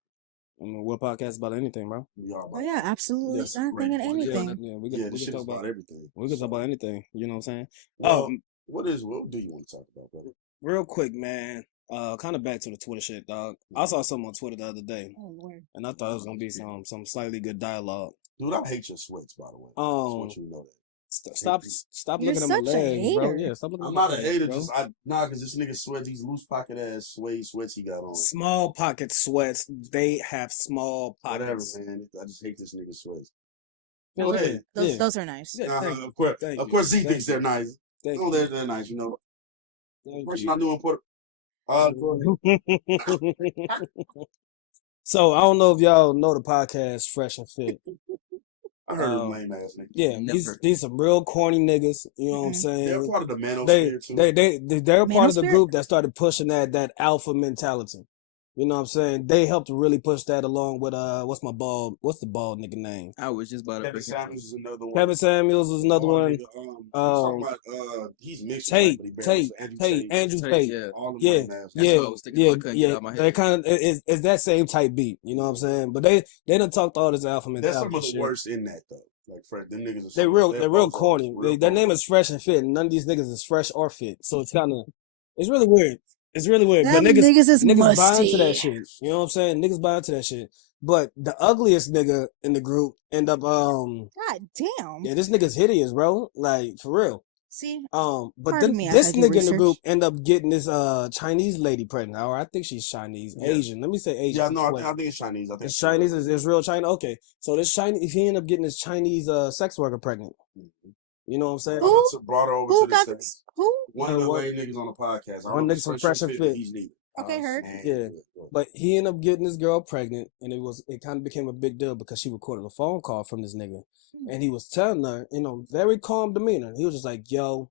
I mean, what podcast about anything, bro? We are Oh about yeah, absolutely That's nothing and great. anything. Yeah, Yeah, this shit is about everything. We could talk about anything. You know what I'm saying? Well, what do you want to talk about, brother? Real quick, man. Kind of back to the Twitter shit, dog. I saw something on Twitter the other day, Oh Lord. and I thought it was gonna be some slightly good dialogue. Dude, I hate your sweats, by the way. I just want you to know that. Stop You're looking at my such a legs, bro. hater. Yeah, stop looking I'm at my not a legs, hater, bro. just because this nigga sweats, these loose pocket ass suede sweats he got on. Small pocket sweats. They have small Whatever, pockets. man. I just hate this nigga sweats. Yeah, Go ahead. Those are nice. Yeah, thank you. Of course, Thank of you. course, Z Thank thinks they're you. nice. Thank No, you. they're nice. You know, Thank person you. I knew in Puerto. So I don't know if y'all know the podcast Fresh and Fit. I heard them lame ass niggas. Yeah, these some real corny niggas. You know what I'm saying? They're part of the manosphere too. They're part of the Manosphere? group that started pushing that alpha mentality. You know what I'm saying? They helped really push that along with what's the bald nigga name? I was just about to Kevin Samuels is another one. Kevin Samuels is another one. Talking about he's mixed. But he barely Andrew Tate. yeah. All the Yeah, lame ass. That's what I was thinking about. I couldn't get it out of my They head. kind of it's that same type beat. You know what I'm saying? But they done talked all this alpha mentality. That's some of the shit. worst in that though. Like Fred, them niggas are. They're real corny. Their name is. is Fresh and Fit, and none of these niggas is fresh or fit. So it's it's really weird. It's really weird. Them but niggas is buy into musty. that shit. You know what I'm saying? Niggas buy into that shit. But the ugliest nigga in the group end up God damn. yeah, this nigga's hideous, bro. Like for real. See. But Pardon then me, I this had to do nigga in the research. group end up getting this Chinese lady pregnant. Or I think she's Chinese, Yeah. Asian. Let me say Asian. Yeah, no, I think it's Chinese. I think It's Chinese. Is real China. Okay, so this Chinese, he ended up getting this Chinese sex worker pregnant. You know what I'm saying? Who? Brought her over Who to the got States. who? One of the lame niggas on the podcast. I One don't know nigga if from it's Fresh and Fit. He's neither. Okay, heard. Yeah, but he ended up getting this girl pregnant, and it kind of became a big deal because she recorded a phone call from this nigga, and he was telling her, very calm demeanor. He was just like, "Yo,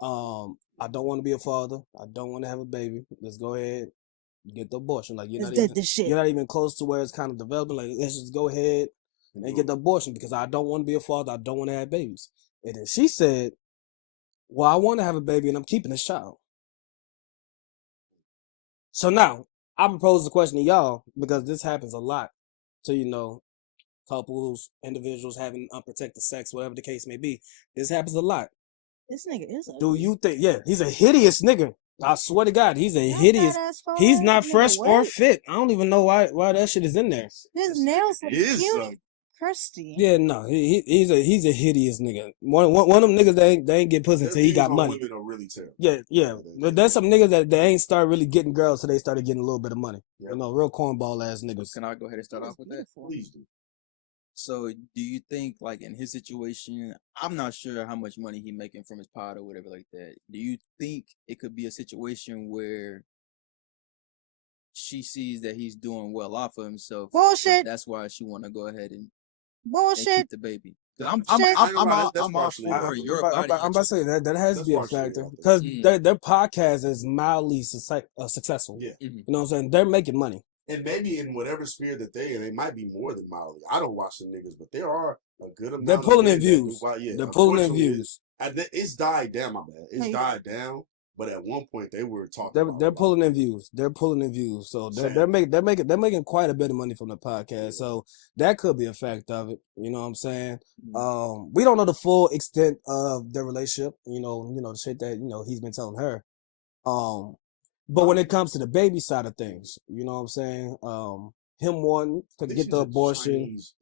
I don't want to be a father. I don't want to have a baby. Let's go ahead, get the abortion. Like Let's get this shit. you're not even close to where it's kind of developing. Like let's just go ahead and get the abortion because I don't want to be a father. I don't want to have babies." And then she said, "Well, I want to have a baby, and I'm keeping this child." So now I propose the question to y'all because this happens a lot to couples, individuals having unprotected sex, whatever the case may be. This happens a lot. This nigga is Do ugly. you think? Yeah, he's a hideous nigga. I swear to God, he's a hideous. Fat-ass forehead, He's not nigga, fresh or what? fit. I don't even know why that shit is in there. His nails look is cute, some. crusty. Yeah, no, he's a hideous nigga. One of them niggas they ain't get pussy Their until he views got on money. Women are really terrible. Yeah. But there's some niggas that they ain't start really getting girls till they started getting a little bit of money. Yep. Real cornball ass niggas. Can I go ahead and start off with that? Please do. So, do you think, like, in his situation, I'm not sure how much money he making from his pod or whatever like that. Do you think it could be a situation where she sees that he's doing well off of himself? so Bullshit. That's why she want to go ahead and Bullshit. keep the baby. 'Cause I'm Shit. all for your body. I'm about to say that has to That's be a partially factor out there. because their podcast is mildly successful. Yeah. You know what I'm saying? They're making money. And maybe in whatever sphere that they in, they might be more than mildly. I don't watch the niggas, but there are a good amount. They're pulling of in men that do views. buy- yeah, They're pulling in unfortunately, views. It's died down. My bad. It's Hey. died down. But at one point they were talking. They're about they're it. pulling in views. They're pulling in views. So Sad. they're making quite a bit of money from the podcast. So that could be a fact of it. You know what I'm saying? We don't know the full extent of their relationship. The shit that he's been telling her. But when it comes to the baby side of things, you know what I'm saying? Him wanting to I think get she's the a abortion. Chinese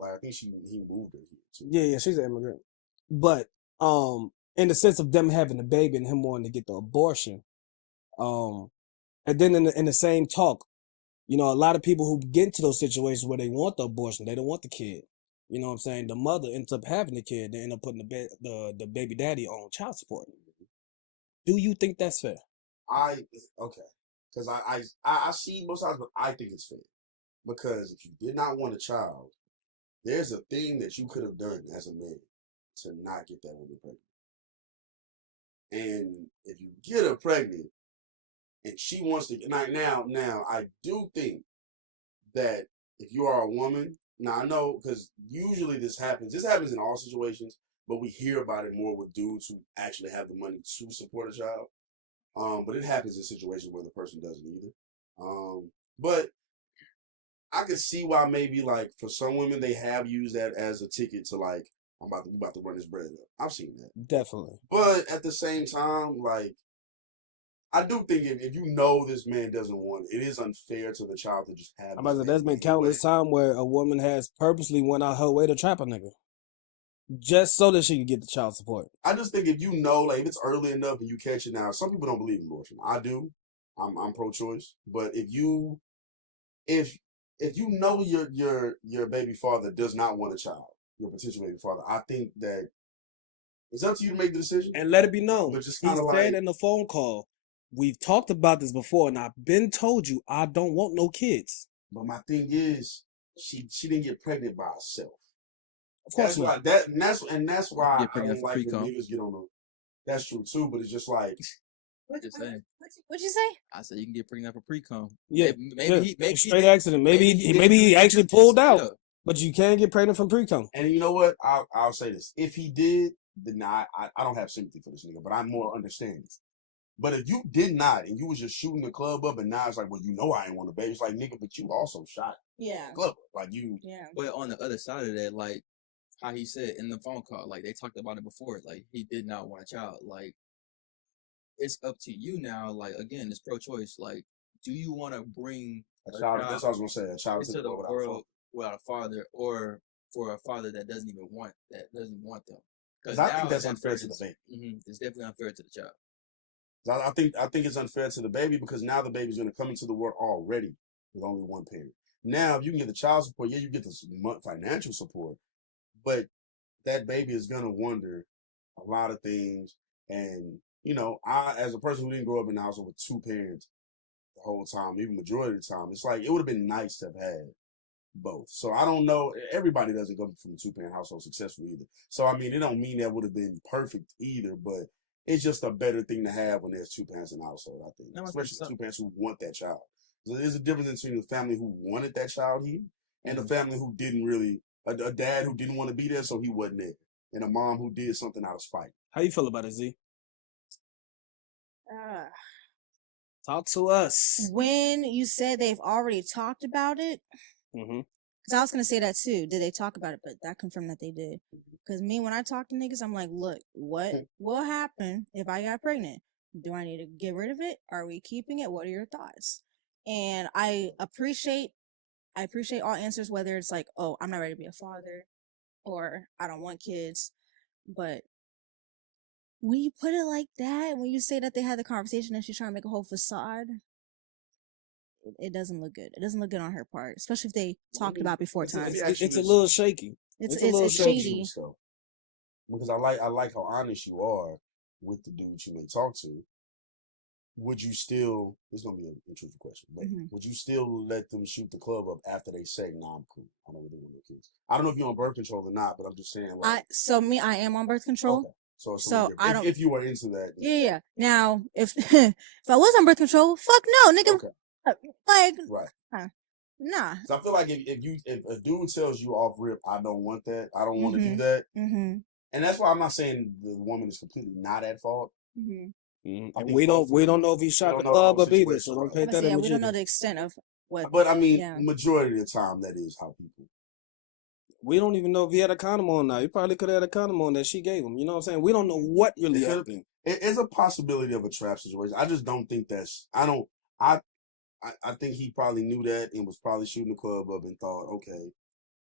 like, I think he moved her here too. Yeah, she's an immigrant. But in the sense of them having the baby and him wanting to get the abortion, and then in the same talk, a lot of people who get into those situations where they want the abortion, they don't want the kid. You know what I'm saying? The mother ends up having the kid, they end up putting the baby daddy on child support. Do you think that's fair? Because I see both sides, but I think it's fair. Because if you did not want a child, there's a thing that you could have done as a man to not get that woman pregnant. And if you get her pregnant and she wants to now I do think that if you are a woman, now I know because usually this happens in all situations, but we hear about it more with dudes who actually have the money to support a child. But it happens in situations where the person doesn't either. But I can see why maybe like for some women they have used that as a ticket to like we about to run this bread up. I've seen that. Definitely. But at the same time, like I do think if you know this man doesn't want it, it is unfair to the child to just have. I'm about to say, there's been countless time where a woman has purposely went out her way to trap a nigga just so that she could get the child support. I just think if you know, like if it's early enough and you catch it now, some people don't believe in abortion. I do. I'm pro-choice, but if you know your baby father does not want a child, your potential baby father, I think that it's up to you to make the decision. And let it be known. But just He kind of said like, in the phone call, we've talked about this before, and I've been told you I don't want no kids. But my thing is, she didn't get pregnant by herself. Of course That's why not. that's why I Get pregnant don't for like when pre-cum. niggas get on the. That's true too, but it's just like Just saying. What'd you say? I said you can get pregnant for pre-cum. Yeah, Maybe straight accident. Maybe he actually pulled out, Yeah. but you can't get pregnant from pre-cum. And you know what? I'll say this: if he did, then I don't have sympathy for this nigga, but I'm more understanding. But if you did not, and you was just shooting the club up, and now it's like, well, you know, I ain't want a baby. It's like, nigga, but you also shot Yeah. the club up. Like you. Yeah. But on the other side of that, like how he said in the phone call, like they talked about it before, like he did not want a child. Like it's up to you now. Like again, it's pro-choice. Like, do you want to bring A child. That's what I was gonna say. A child into to the the world without a world without a father, or for a father that doesn't want them? Because I think that's unfair to the baby. It's definitely unfair to the child. I think it's unfair to the baby because now the baby's gonna come into the world already with only one parent. Now, if you can get the child support, yeah, you get the financial support, but that baby is gonna wonder a lot of things. And you know, I, as a person who didn't grow up in a household with two parents the whole time, even majority of the time, it's like it would have been nice to have had both. So I don't know. Everybody doesn't come from a two-parent household successfully either. So I mean, it don't mean that would have been perfect either, but it's just a better thing to have when there's two parents in the household, I think. No, I think Especially so. two parents who want that child. So there's a difference between the family who wanted that child here and the family who didn't really, a dad who didn't want to be there, so he wasn't there, and a mom who did something out of spite. How you feel about it, Z? Uh, Talk to us. when you said they've already talked about it, Mm-hmm. because I was gonna say that too. Did they talk about it? But that confirmed that they did. Because me, when I talk to niggas, I'm like, look, what will happen if I got pregnant? Do I need to get rid of it? Are we keeping it? What are your thoughts? And I appreciate all answers, whether it's like, oh, I'm not ready to be a father, or I don't want kids. But when you put it like that, when you say that they had the conversation and she's trying to make a whole facade, it doesn't look good. It doesn't look good on her part, especially if they talked about before time. It's a little shaky. It's a little it's shady. Truth, though. Because I like how honest you are with the dude you may talk to. Would you still? This is gonna be a truthful question, but would you still let them shoot the club up after they say, "Nah, I'm cool. I don't really want no kids." I don't know if you're on birth control or not, but I'm just saying. Like, I am on birth control. okay. So I don't. if you were into that, Yeah. Now, if if I was on birth control, fuck no, nigga. Okay. Like, right. Nah. So I feel like if a dude tells you off rip, I don't want that, I don't want to do that, Mm-hmm. and that's why I'm not saying the woman is completely not at fault. Mm-hmm. I think We don't know if he shot the club up either, so don't paint that image. We don't know the extent of what. But I mean, yeah. majority of the time, that is how people. We don't even know if he had a condom on now. He probably could have had a condom on that she gave him. You know what I'm saying? We don't know what really happened. It's a possibility of a trap situation. I just don't think that's. I think he probably knew that and was probably shooting the club up and thought, okay,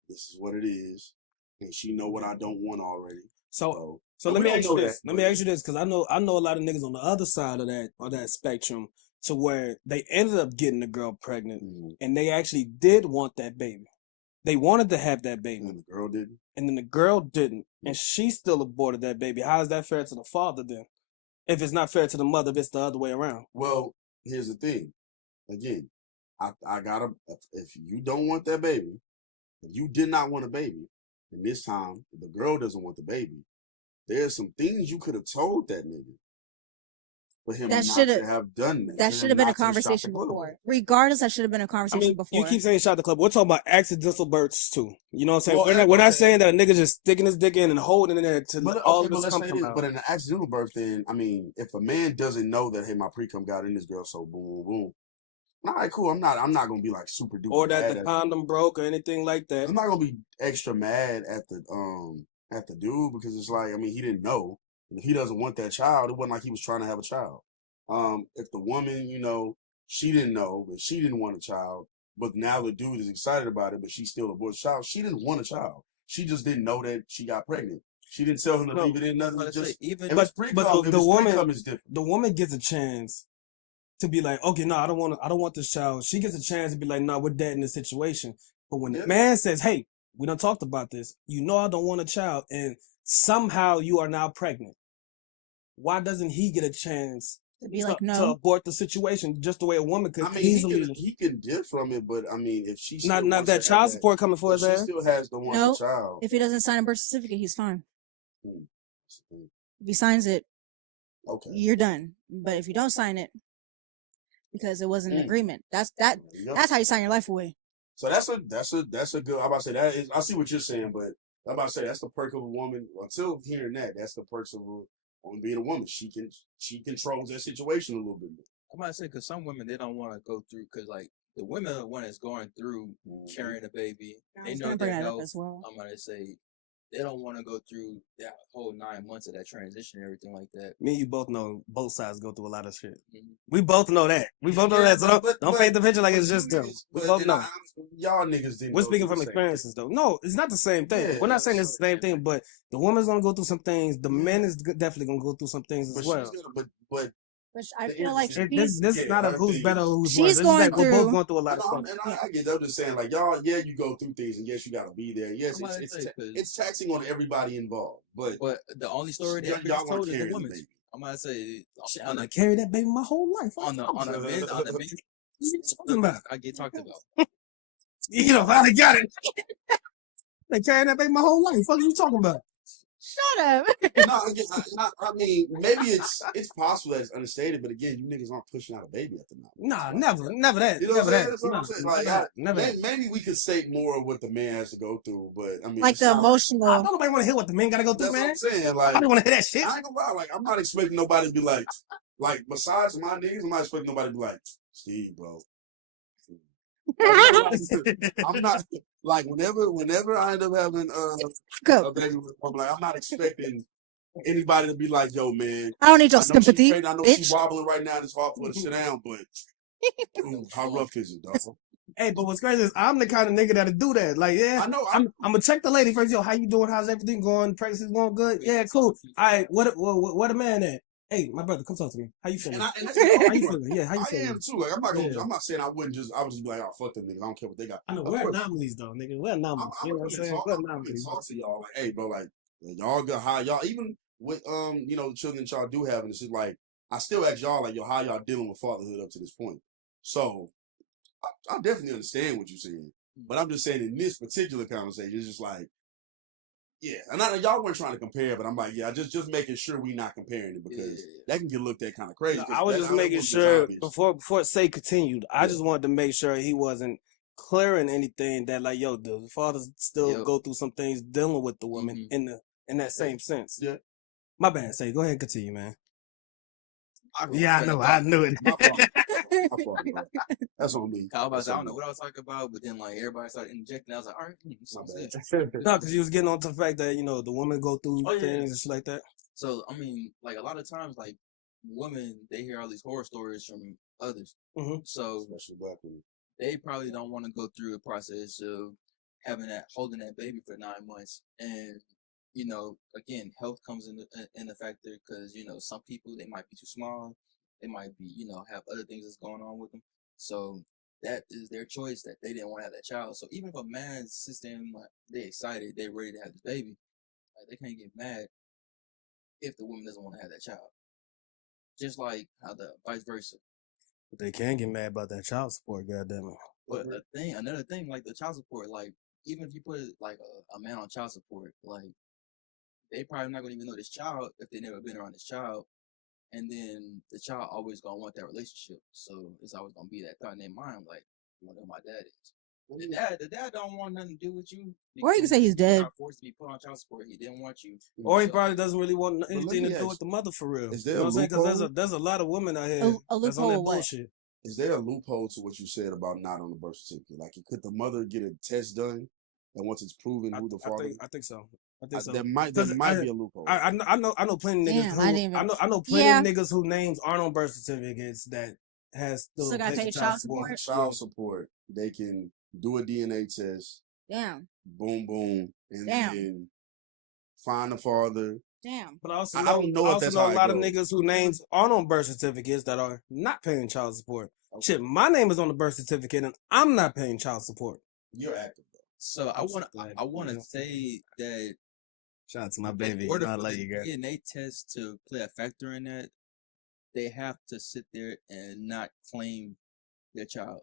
this is what it is, and she know what I don't want already. So let me ask you this. That, Let me ask you this, because I know a lot of niggas on the other side of that spectrum, to where they ended up getting the girl pregnant, and they actually did want that baby. They wanted to have that baby. And the girl didn't. And then the girl didn't, and she still aborted that baby. How is that fair to the father then? If it's not fair to the mother, if it's the other way around. Well, here's the thing. Again, I gotta. If you don't want that baby, if you did not want a baby, and this time the girl doesn't want the baby, there's some things you could have told that nigga for him That not should to have have done that. that for should him have been a not to have shot the conversation club. before. Regardless, that should have been a I conversation mean, before. you keep saying shot the club. We're talking about accidental births too. You know what I'm saying? Well, We're not okay. saying that a nigga just sticking his dick in and holding it there to But all okay, of but this let's come say from this. out. But in an accidental birth, then I mean, if a man doesn't know that, hey, my pre-cum got in this girl, so boom, boom, boom. All right, cool. I'm not gonna be like super duper Or that mad the at. condom broke or anything like that. I'm not gonna be extra mad at the dude because it's like, I mean, he didn't know. And if he doesn't want that child, it wasn't like he was trying to have a child. If the woman, she didn't know, but she didn't want a child, but now the dude is excited about it, but she still aborts a child. She didn't want a child. She just didn't know that she got pregnant. She didn't tell him to leave it in nothing. But Just even if it's pre-cum, if the it's woman pre-cum, it's different. the woman gets a chance to be like, okay, no, I don't want this child. She gets a chance to be like, no, we're dead in this situation. But when the man says, hey, we done talked about this, I don't want a child, and somehow you are now pregnant, why doesn't he get a chance To be to, like, to no. abort the situation just the way a woman could I mean, easily? he can dip from it, but I mean, if she Not still wants that to have child support coming for if his she ass. still has the want No, the child. if he doesn't sign a birth certificate, he's fine. That's the thing. If he signs it, Okay. you're done. But if you don't sign it, because it wasn't an Mm. agreement, that's There you go. how you sign your life away. So that's a good. I'm about to say that is. I see what you're saying, but I'm about to say that's the perk of a woman. Until hearing that, that's the perks of a woman being a woman. She controls that situation a little bit more. I might say because some women they don't want to go through because like the women are the one that's going through carrying a baby. I They was know gonna their bring that up health. as well. I'm gonna say they don't want to go through that whole 9 months of that transition and everything like that. Me and you both know both sides go through a lot of shit. Mhm. We both know that. We both know Yeah, that. So don't paint the picture like it's just them. We both know. Y'all niggas didn't. We're go speaking through from the same experiences, though. No, it's not the same thing. Yeah, We're not saying so- it's the same thing, but the woman's gonna go through some things. The man is definitely gonna go through some things But as she's well. gonna, but But I the feel like interesting- This is not a her who's thing better is- or who's She's worse. This is going that we're both through- going through a lot of I know, stuff. and I get that. I'm just saying, like y'all, yeah, you go through things, and yes, you gotta be there. Yes, I'm about to it's say, 'cause- it's taxing on everybody involved. But the only story that y'all y'all weren't told is the carrying the woman's. baby. I'm gonna say I'm gonna carry that baby my whole life. on the men What you talking about? I get talked about. You know, I got it. They carrying that baby my whole life. What are you talking about? Shut up. No, I mean, maybe it's possible that it's understated, but again, you niggas aren't pushing out a baby at the moment. Nah, never that. You know Never what I'm saying? that. That's what Nah, I'm saying. never Like, that. Never that. maybe we could state more of what the man has to go through, but I mean, Like it's the not- emotional. I don't nobody want to hear what the men gotta go through, That's what man. I'm saying. I Like, don't want to hear that shit. I ain't gonna lie. Like, I'm not expecting nobody to be like, besides my niggas, I'm not expecting nobody to be like, Steve, bro. I'm not like whenever I end up having a baby, I'm like, I'm not expecting anybody to be like, yo, man. I don't need your know she sympathy, pregnant, I know bitch. she wobbling right now. And it's hard for her to sit down, but ooh, how rough is it, dog? Hey, but what's crazy is I'm the kind of nigga that'll do that. Like, yeah, I know. I'm gonna check the lady first. Yo, how you doing? How's everything going? Pregnancy's going good? Yeah, cool. All right, what a man at? Hey, my brother, come talk to me. How you feeling? And that's How you feeling? Yeah, how you I feeling? am too. Like, I'm not gonna. Yeah. I'm not saying I wouldn't just. I would just be like, oh, fuck them niggas. I don't care what they got. I know Of we're course. anomalies though, nigga. We're anomalies. I'm You know what I'm saying? talk, We're I'm anomalies. talk to y'all like, hey, bro, like y'all got how y'all even with the children that y'all do have, and it's just like I still ask y'all like, yo, how y'all dealing with fatherhood up to this point? So I definitely understand what you're saying, but I'm just saying in this particular conversation, it's just like, yeah, and y'all weren't trying to compare, but I'm like, yeah, just making sure we not comparing it because that can get looked at kind of crazy. No, 'cause I was that- just that making was sure obvious. before say continued. I just wanted to make sure he wasn't clearing anything that like, yo, the fathers still go through some things dealing with the woman in that same sense. Yeah. My bad. Say, go ahead and continue, man. I knew it. My fault, bro. That's on me. I That's don't on know me. what I was talking about, but then like everybody started injecting. I was like, all right, so No, because you was getting on to the fact that the women go through Oh, yeah. things and shit like that. So I mean, like a lot of times, like women, they hear all these horror stories from others. Mhm. So Especially black women. they probably don't want to go through the process of holding that baby for 9 months, and again, health comes in the factor because some people they might be too small, they might be have other things that's going on with them. So that is their choice that they didn't want to have that child. So even if a man sits there and like they excited, they ready to have this baby, like, they can't get mad if the woman doesn't want to have that child. Just like how the vice versa. But they can get mad about that child support, goddamn it. But another thing, like the child support, like even if you put like a man on child support, like they probably not gonna even know this child if they never been around this child. and then the child always gonna want that relationship. So it's always gonna be that thought in their mind, like, I wonder who my dad is. Well, the dad don't want nothing to do with you. Or you can say he's dead. Got forced to be put on child support. He didn't want you. Or he So- probably doesn't really want let anything me to do ask, with the mother for real. is You there know a what I'm saying? Because loophole? there's a lot of women out here A that's on loophole that of what? bullshit. Is there a loophole to what you said about not on the birth certificate? Like, could the mother get a test done, and once it's proven who the father? I think so. I think so. There might 'Cause be a loophole. I know plenty of niggas Damn, who I didn't even. I know plenty Yeah. of niggas whose names aren't on birth certificates that has still Still gotta pays pay the child support. Child support. They can do a DNA test. Damn. Boom, boom, and Damn. then find the father. Damn. But I also I know, don't know I if also that's know how a it lot of goes. niggas whose names aren't on birth certificates that are not paying child support. Shit, my name is on the birth certificate and I'm not paying child support. You're active though. So I I'm want so glad, I want you to know. say that Shout out to my in baby. order I for love the you, girl. DNA test to play a factor in that, they have to sit there and not claim their child.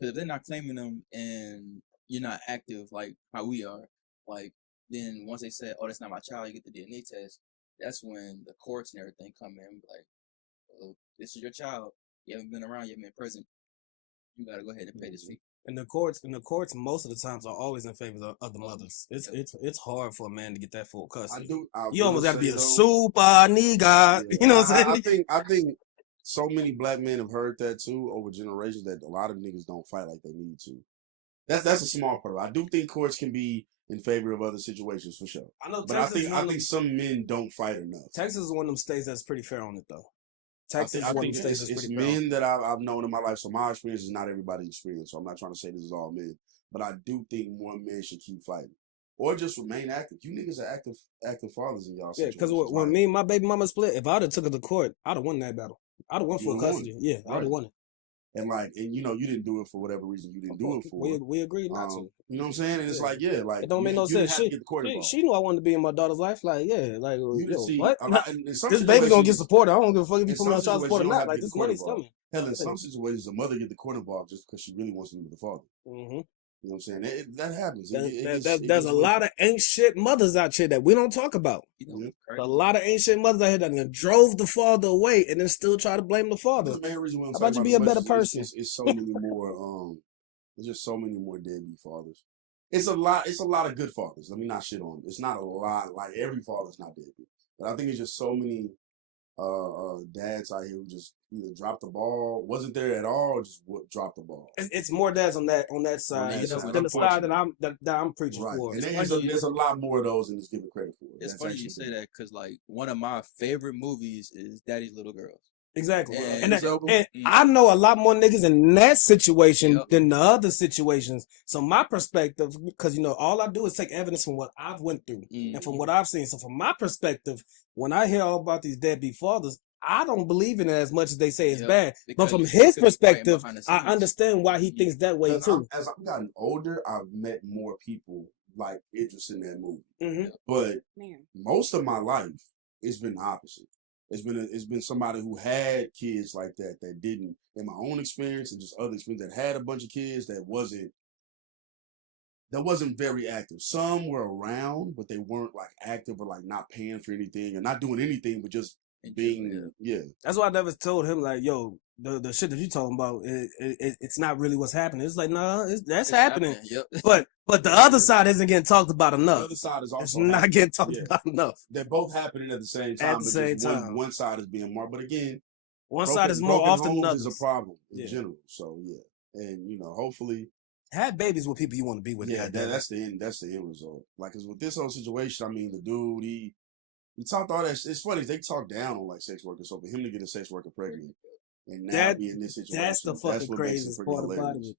Because if they're not claiming them and you're not active like how we are, like then once they say, "Oh, that's not my child," you get the DNA test. That's when the courts and everything come in. And be like, "Oh, this is your child. You haven't been around. You haven't been present. You got to go ahead and pay this fee." And the courts most of the times are always in favor of the mothers. It's hard for a man to get that full custody. I You almost will got to be say, a though, super nigga. You know what I'm saying? I think so many black men have heard that too over generations that a lot of niggas don't fight like they need to. That's a small part. I do think courts can be in favor of other situations for sure. I know But Texas I think some men don't fight enough. Texas is one of them states that's pretty fair on it though. Texas I is one of think them states it's that's pretty fair. on it. men that I've known in my life. So my experience is not everybody's experience. So I'm not trying to say this is all men. But I do think more men should keep fighting. Or just remain active. You niggas are active fathers in y'all Yeah, because situations. when me and my baby mama split, if I'd have took her to court, I'd have won that battle. I'd have won You full would've won. custody. Yeah, I'd have Right. won it. And you know, you didn't do it for whatever reason you didn't do it for. We agreed not to. You know what I'm saying? And it's Yeah. like, yeah, like It don't make no you didn't sense. have to get the court She, involved. she knew I wanted to be in my daughter's life. Like, yeah, like, You yo, didn't see what? a lot- in some This baby gonna get situations- supported. I don't give a fuck if you in put me on some child support or situations, you don't not. have to Like, get the this court money's involved. coming. Hell, in some situations, the mother get the court involved just because she really wants to be with the father. Mm-hmm. You know what I'm saying? That happens. There's a lot of ain't shit mothers out here that we don't talk about. A lot of ain't shit mothers out here that done drove the father away and then still try to blame the father. The main reason we don't How talk about you about be a it better much is person? It's so many more. There's just so many more deadbeat fathers. It's a lot of good fathers. Let me not shit on them. It's not a lot. Like every father's not deadbeat, but I think it's just so many dads out here who just either dropped the ball, wasn't there at all, or just dropped the ball. It's more dads on that side than the side that I'm preaching Right. for. And there's a lot more of those than just giving credit for. It's That's funny you actually say that because like one of my favorite movies is Daddy's Little Girls. Exactly. And And I know a lot more niggas in that situation than the other situations. So my perspective, because you know, all I do is take evidence from what I've went through and from what I've seen. So from my perspective, when I hear all about these deadbeat fathers, I don't believe in it as much as they say it's bad. But because from you his could be fighting perspective, behind the I scenes. understand why he thinks that way too. As I've gotten older, I've met more people like interested in that movie. Mm-hmm. But most of my life, it's been the opposite. It's been somebody who had kids like that didn't, in my own experience and just other experience, that had a bunch of kids that wasn't very active. Some were around, but they weren't like active or like not paying for anything or not doing anything, but just being That's why I never told him like, yo, the shit that you talking about, it's not really what's happening. It's like, nah, that's happening. But the other side isn't getting talked about enough. The other side is also it's not happening. getting talked Yeah. about enough. They're both happening at the same time. At the but same just time. one side is being marked. But again, One side is more broken often than homes others. is a problem in Yeah. general. So yeah, and you know, hopefully. Have babies with people you want to be with. Yeah, that's the end. That's the end result. Like, cause with this whole situation, I mean, the dude, he talked all that. It's funny they talk down on like sex workers. So for him to get a sex worker pregnant and now be in this situation, that's the fucking what makes it craziest freaking part about hilarious. it.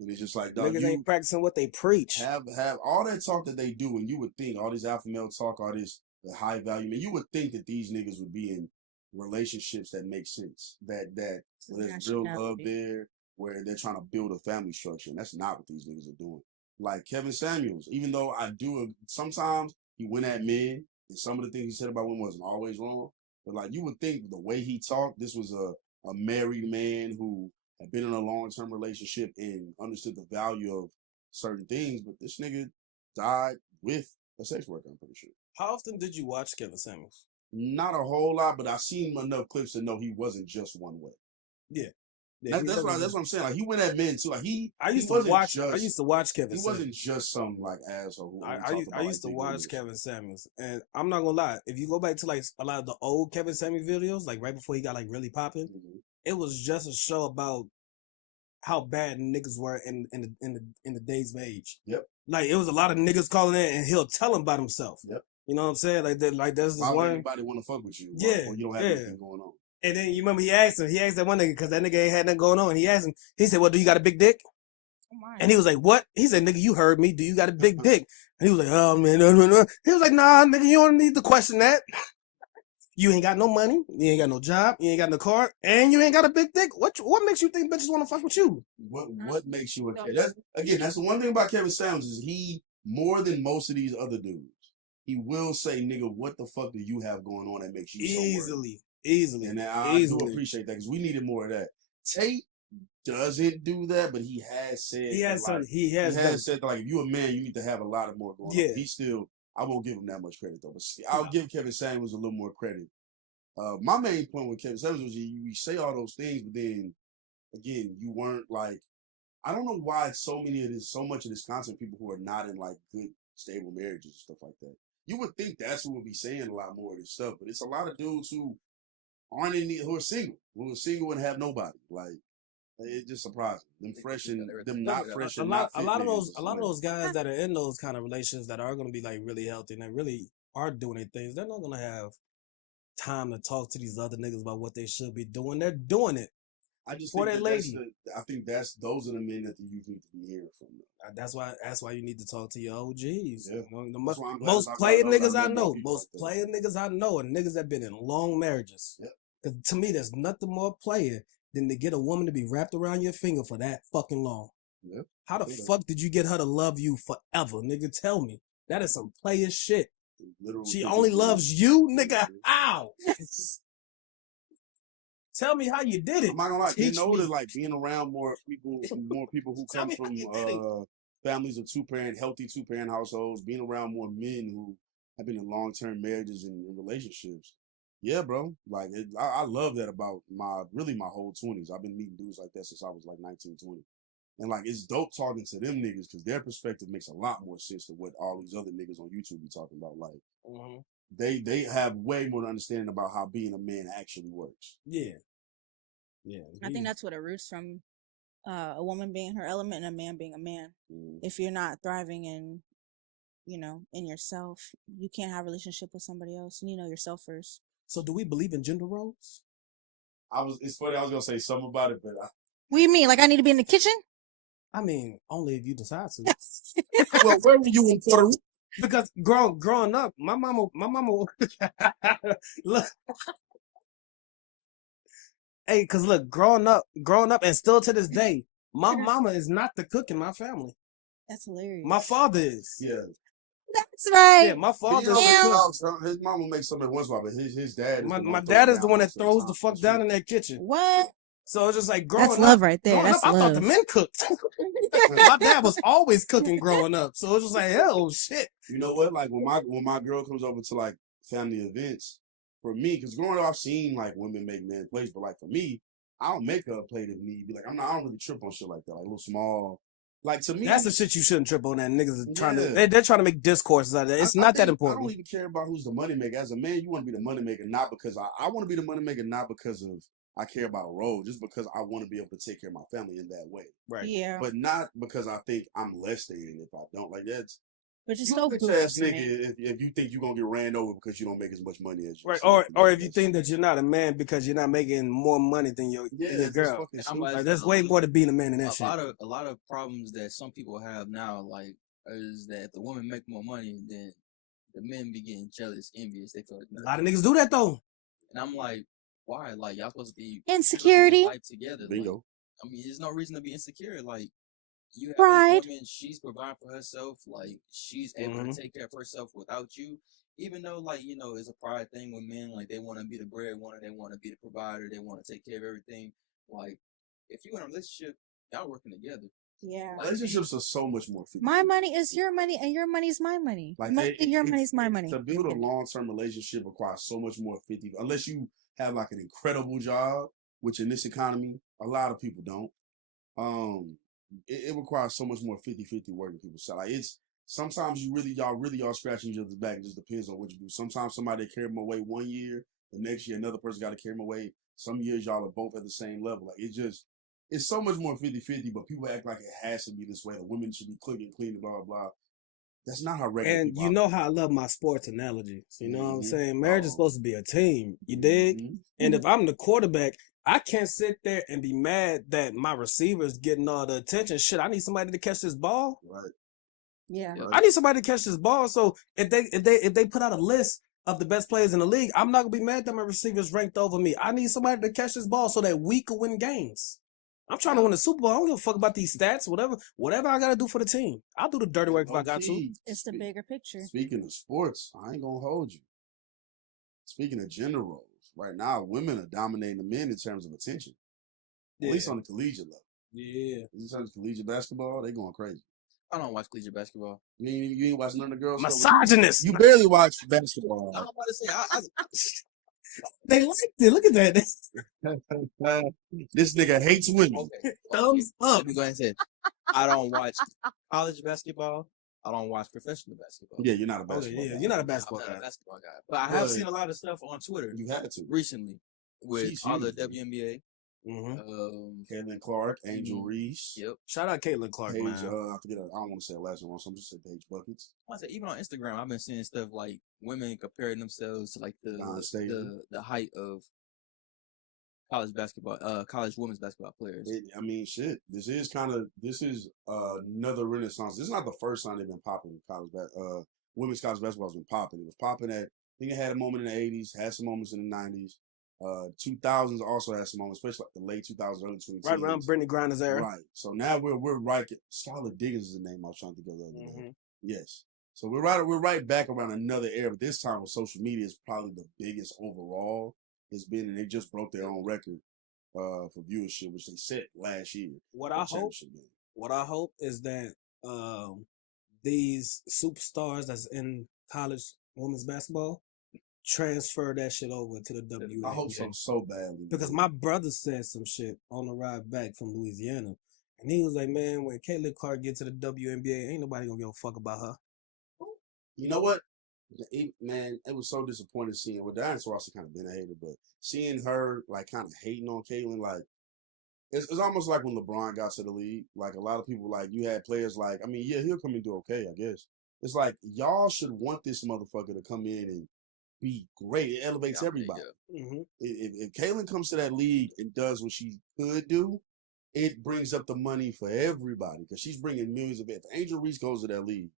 And it's just like, dog, Niggas you ain't practicing what they preach. have all that talk that they do, and you would think all these alpha male talk, all this the high value, man, you would think that these niggas would be in relationships that make sense, that where there's real love there, where they're trying to build a family structure, and that's not what these niggas are doing. Like Kevin Samuels, even though I do sometimes he went at men, and some of the things he said about women wasn't always wrong, but like you would think the way he talked, this was a married man who had been in a long-term relationship and understood the value of certain things, but this nigga died with a sex worker, I'm pretty sure. How often did you watch Kevin Samuels? Not a whole lot, but I've seen enough clips to know he wasn't just one way. Yeah. That's what I'm saying. Like he went at men too. Like I used to watch Kevin. He wasn't just some like asshole. Who I used to watch Kevin Samuels, and I'm not gonna lie. If you go back to like a lot of the old Kevin Samuels videos, like right before he got like really popping, it was just a show about how bad niggas were in the days of age. Yep. Like it was a lot of niggas calling in, and he'll tell them about himself. Yep. You know what I'm saying? Like that. Like there's this Why would one. anybody want to fuck with you? Yeah. Or you don't have anything going on. And then you remember he asked that one nigga, because that nigga ain't had nothing going on. He asked him, he said, well, do you got a big dick? And he was like, what? He said, nigga, you heard me. Do you got a big dick? And he was like, oh, man, no. He was like, nah, nigga, you don't need to question that. You ain't got no money. You ain't got no job. You ain't got no car. And you ain't got a big dick. What makes you think bitches want to fuck with you? What makes you okay? That's the one thing about Kevin Samuels is he, more than most of these other dudes, he will say, nigga, what the fuck do you have going on that makes you so worried? Easily. And I do appreciate that because we needed more of that. Tate doesn't do that, but he has said He has that, said that, like, if you're a man, you need to have a lot of more going on. He still, I won't give him that much credit though, but I'll give Kevin Samuels a little more credit. My main point with Kevin Samuels was you say all those things, but then again, you weren't like, I don't know why so much of this content people who are not in like good stable marriages and stuff like that. You would think that's who would be saying a lot more of this stuff, but it's a lot of dudes who aren't who are single and have nobody. Like it just surprising them fresh and them not fresh and not fit. A lot of those guys that are in those kind of relations that are going to be like really healthy and that really are doing their things, they're not going to have time to talk to these other niggas about what they should be doing. They're doing it. I just for think that lady. I think those are the men that the youth need to be hearing from. That's why you need to talk to your OGs. Yeah. You know, most player niggas I know, and niggas that been in long marriages. Yep. Because to me, there's nothing more player than to get a woman to be wrapped around your finger for that fucking long. Yep. How the fuck did you get her to love you forever, nigga? Tell me. That is some player shit. She only loves you, nigga. How? Tell me how you did it. I'm not gonna lie, getting older, like being around more people who come from families of healthy two-parent households, being around more men who have been in long-term marriages and relationships. Yeah, bro. Like I love that about my whole 20s. I've been meeting dudes like that since I was like 19, 20. And like it's dope talking to them niggas because their perspective makes a lot more sense than what all these other niggas on YouTube be talking about. Like they have way more understanding about how being a man actually works. Yeah. I think that's what it roots from. A woman being her element and a man being a man. If you're not thriving in, in yourself, you can't have a relationship with somebody else. You need to know yourself first. So do we believe in gender roles? It's funny, I was gonna say something about it, but What do you mean? Like I need to be in the kitchen? I mean, only if you decide to. Well, where were you in Puerto Rico? Because growing up, my mama look. Hey, cause look, growing up, and still to this day, my mama is not the cook in my family. That's hilarious. My father is. Yeah. That's right. Yeah, my father. His mama makes something once in a while, but his dad. My dad is the one that throws the fuck down in that kitchen. What? So it's just like growing up. That's love right there. Growing That's up, I love. thought the men cooked. My dad was always cooking growing up, so it's just like, oh shit. You know what? Like when my girl comes over to like family events, for me, because growing up I've seen like women make men plates, but like for me, I don't make her a plate if need be. Like I don't really trip on shit like that. Like a little small. Like to me, that's the shit you shouldn't trip on. That niggas are trying to they're trying to make discourses out of it. It's not that important. I don't even care about who's the moneymaker. As a man, you want to be the moneymaker, not because I want to be the moneymaker, not because of I care about a role, just because I want to be able to take care of my family in that way. Right. Yeah. But not because I think I'm less than if I don't. Like that's But you're you so a bitch ass nigga if you think you're gonna get ran over because you don't make as much money as you. Right. Or if you think that you're not a man because you're not making more money than your girl. Like, there's way more to being a man than that shit. A lot of problems that some people have now, like, is that if the women make more money, then the men be getting jealous, envious. They feel like a lot of niggas do that though. And I'm like, why? Like, y'all supposed to be insecurity life together. Bingo. Like, I mean, there's no reason to be insecure. Like, you have Pride. this woman, she's providing for herself. Like, she's able to take care of herself without you. Even though, like, it's a pride thing with men. Like, they want to be the breadwinner, they want to be the provider, they want to take care of everything. Like, if you're in a relationship, y'all working together. Yeah. Relationships are so much more 50. My money is your money, and your money is my money. Like Your money is my money. To build a long-term relationship requires so much more 50. Unless you have like an incredible job, which in this economy, a lot of people don't. It requires so much more 50-50 working people. So like it's sometimes y'all really are scratching each other's back. It just depends on what you do. Sometimes somebody carry them away 1 year, the next year another person got to carry them away. Some years y'all are both at the same level. Like it's so much more 50-50, but people act like it has to be this way. The women should be cooking, cleaning, blah, blah, blah. That's not how regular And people you know how I love my sports analogies. You know what I'm saying? Marriage Oh. is supposed to be a team. You dig? And if I'm the quarterback, I can't sit there and be mad that my receiver's getting all the attention. Shit, I need somebody to catch this ball. Right. Yeah. I need somebody to catch this ball. So if they put out a list of the best players in the league, I'm not gonna be mad that my receiver's ranked over me. I need somebody to catch this ball so that we can win games. I'm trying to win the Super Bowl. I don't give a fuck about these stats. Whatever I gotta do for the team. I'll do the dirty work if I got to. It's the bigger picture. Speaking of sports, I ain't gonna hold you. Speaking of gender roles, right now women are dominating the men in terms of attention. At least on the collegiate level. Yeah. In terms of collegiate basketball, they going crazy. I don't watch collegiate basketball. You ain't watching none of the girls? Misogynist. You barely watch basketball. I'm about to say, They liked it. Look at that. This nigga hates women. Okay. Thumbs up. Let me go ahead and say it. I don't watch college basketball. I don't watch professional basketball. Yeah, you're not a basketball guy. You're not a basketball I'm guy. not a basketball guy. But I have seen a lot of stuff on Twitter. You had to. Recently with She's all the huge. WNBA. Caitlin Clark, Angel Reese. Yep. Shout out Caitlin Clark, Paige, man. I forget. I don't want to say her last name, so I'm just saying Paige Buckets. I say even on Instagram, I've been seeing stuff like women comparing themselves to like the height of college basketball, college women's basketball players. I mean, shit. This is another renaissance. This is not the first time they've been popping. Women's college basketball has been popping. It was popping I think it had a moment in the '80s, had some moments in the '90s. 2000s also had some moments, especially like the late 2000s, early 2010s. Right around Brittany Griner's era. Right. So now we're right. Skylar Diggins is the name I was trying to think of the other day. Yes. So we're right back around another era, but this time with social media is probably the biggest overall it's been, and they just broke their own record for viewership, which they set last year. What I hope is that these superstars that's in college women's basketball transfer that shit over to the WNBA. I hope so badly. Because my brother said some shit on the ride back from Louisiana, and he was like, "Man, when Caitlin Clark get to the WNBA, ain't nobody gonna give a fuck about her." You know what? Man, it was so disappointing seeing. Well, Diana Taurasi kind of been a hater, but seeing her like kind of hating on Caitlin, like it's almost like when LeBron got to the league. Like a lot of people, like you had players like, I mean, yeah, he'll come and do okay, I guess. It's like y'all should want this motherfucker to come in and be great. It elevates everybody. If Caitlin comes to that league and does what she could do, it brings up the money for everybody because she's bringing millions of it. If Angel Reese goes to that league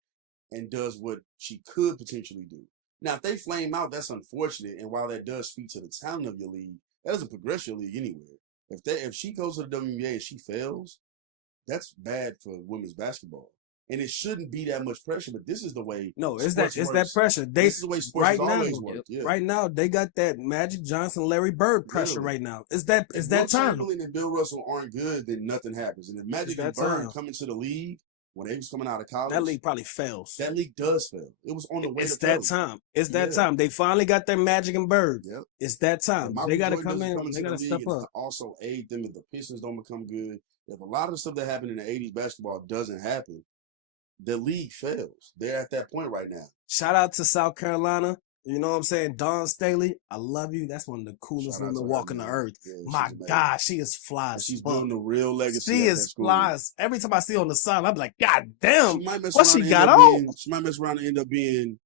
and does what she could potentially do. Now, if they flame out, that's unfortunate. And while that does speak to the talent of your league, that doesn't progress your league anywhere. If she goes to the WNBA and she fails, that's bad for women's basketball. And it shouldn't be that much pressure, but this is the way. No, it's that pressure. This is the way sports has always worked. Yeah. Right now, they got that Magic Johnson, Larry Bird pressure right now. It's that time. If Chamberlain and Bill Russell aren't good, then nothing happens. And if Magic and Bird come into the league when they was coming out of college, that league probably fails. That league does fail. It was on the way. It's that time. It's that time. They finally got their Magic and Bird. Yep. It's that time. They got to come in. They got to step up. Also aid them if the Pistons don't become good. If a lot of the stuff that happened in the '80s basketball doesn't happen, the league fails. They're at that point right now. Shout out to South Carolina. You know what I'm saying? Dawn Staley, I love you. That's one of the coolest women walking the earth. Yeah, my God, she is fly. She's building a real legacy. She is fly. Every time I see her on the side, I'm like, God damn, what she got on? She might mess around and end up being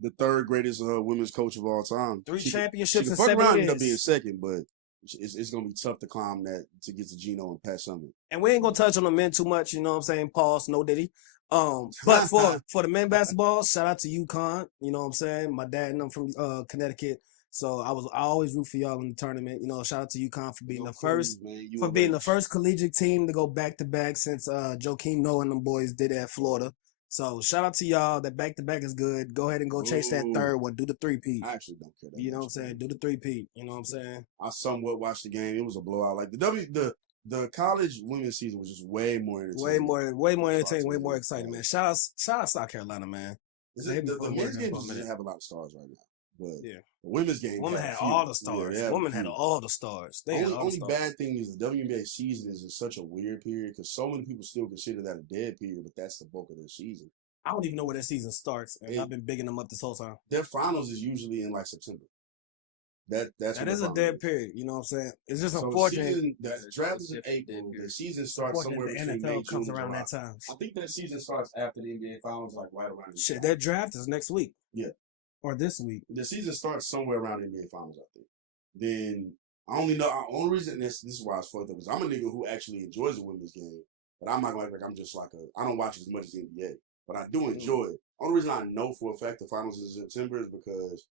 the third greatest women's coach of all time. 3 championships in 7 years. She can fuck around and end up being second, but it's going to be tough to climb that to get to Gino and Pat Summitt. And we ain't going to touch on the men too much, you know what I'm saying? Pause, no diddy. But for the men basketball, shout out to UConn. You know what I'm saying? My dad and them from Connecticut. So I always root for y'all in the tournament. You know, shout out to UConn for being the first collegiate team to go back to back since Joakim Noah and them boys did it at Florida. So shout out to y'all. That back to back is good. Go ahead and go chase that third one. Do the three-peat. I actually don't care that You know what I'm saying? Do the three-peat. You know what I'm saying? I somewhat watched the game. It was a blowout. Like the the college women's season was just way more entertaining. Way more entertaining, way more exciting, man. Shout out South Carolina, man. The men's game just doesn't have a lot of stars right now. But yeah, the women's game women had all the stars. Women had all the stars. They had all the only stars. bad thing is the WNBA season is in such a weird period because so many people still consider that a dead period, but that's the bulk of their season. I don't even know where that season starts, and I've been bigging them up this whole time. Their finals is usually in like September. That is a dead period. You know what I'm saying? It's just unfortunate. The draft is in April. The season starts somewhere the between NFL May, comes June, around July. that time. I think that season starts after the NBA finals, like right around. Shit, their draft is next week. Yeah. Or this week. The season starts somewhere around the NBA finals, I think. Then I only know only reason this is why it's fucked up is I'm a nigga who actually enjoys the women's game, but I'm not gonna act like I'm just like I don't watch as much as the NBA, but I do enjoy it. Only reason I know for a fact the finals is in September is because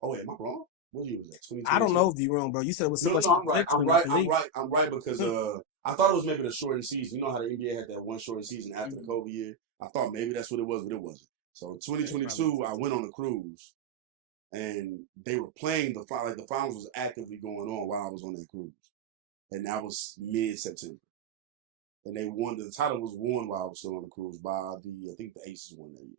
wait, am I wrong? What year was that? 2022? I don't know if you're wrong, bro. You said it was so much. I'm right because I thought it was maybe the shortened season. You know how the NBA had that one shortened season after the COVID year? I thought maybe that's what it was, but it wasn't. So 2022, I went on a cruise, and they were playing the finals was actively going on while I was on that cruise, and that was mid-September, and they won. The title was won while I was still on the cruise by I think the Aces won that year.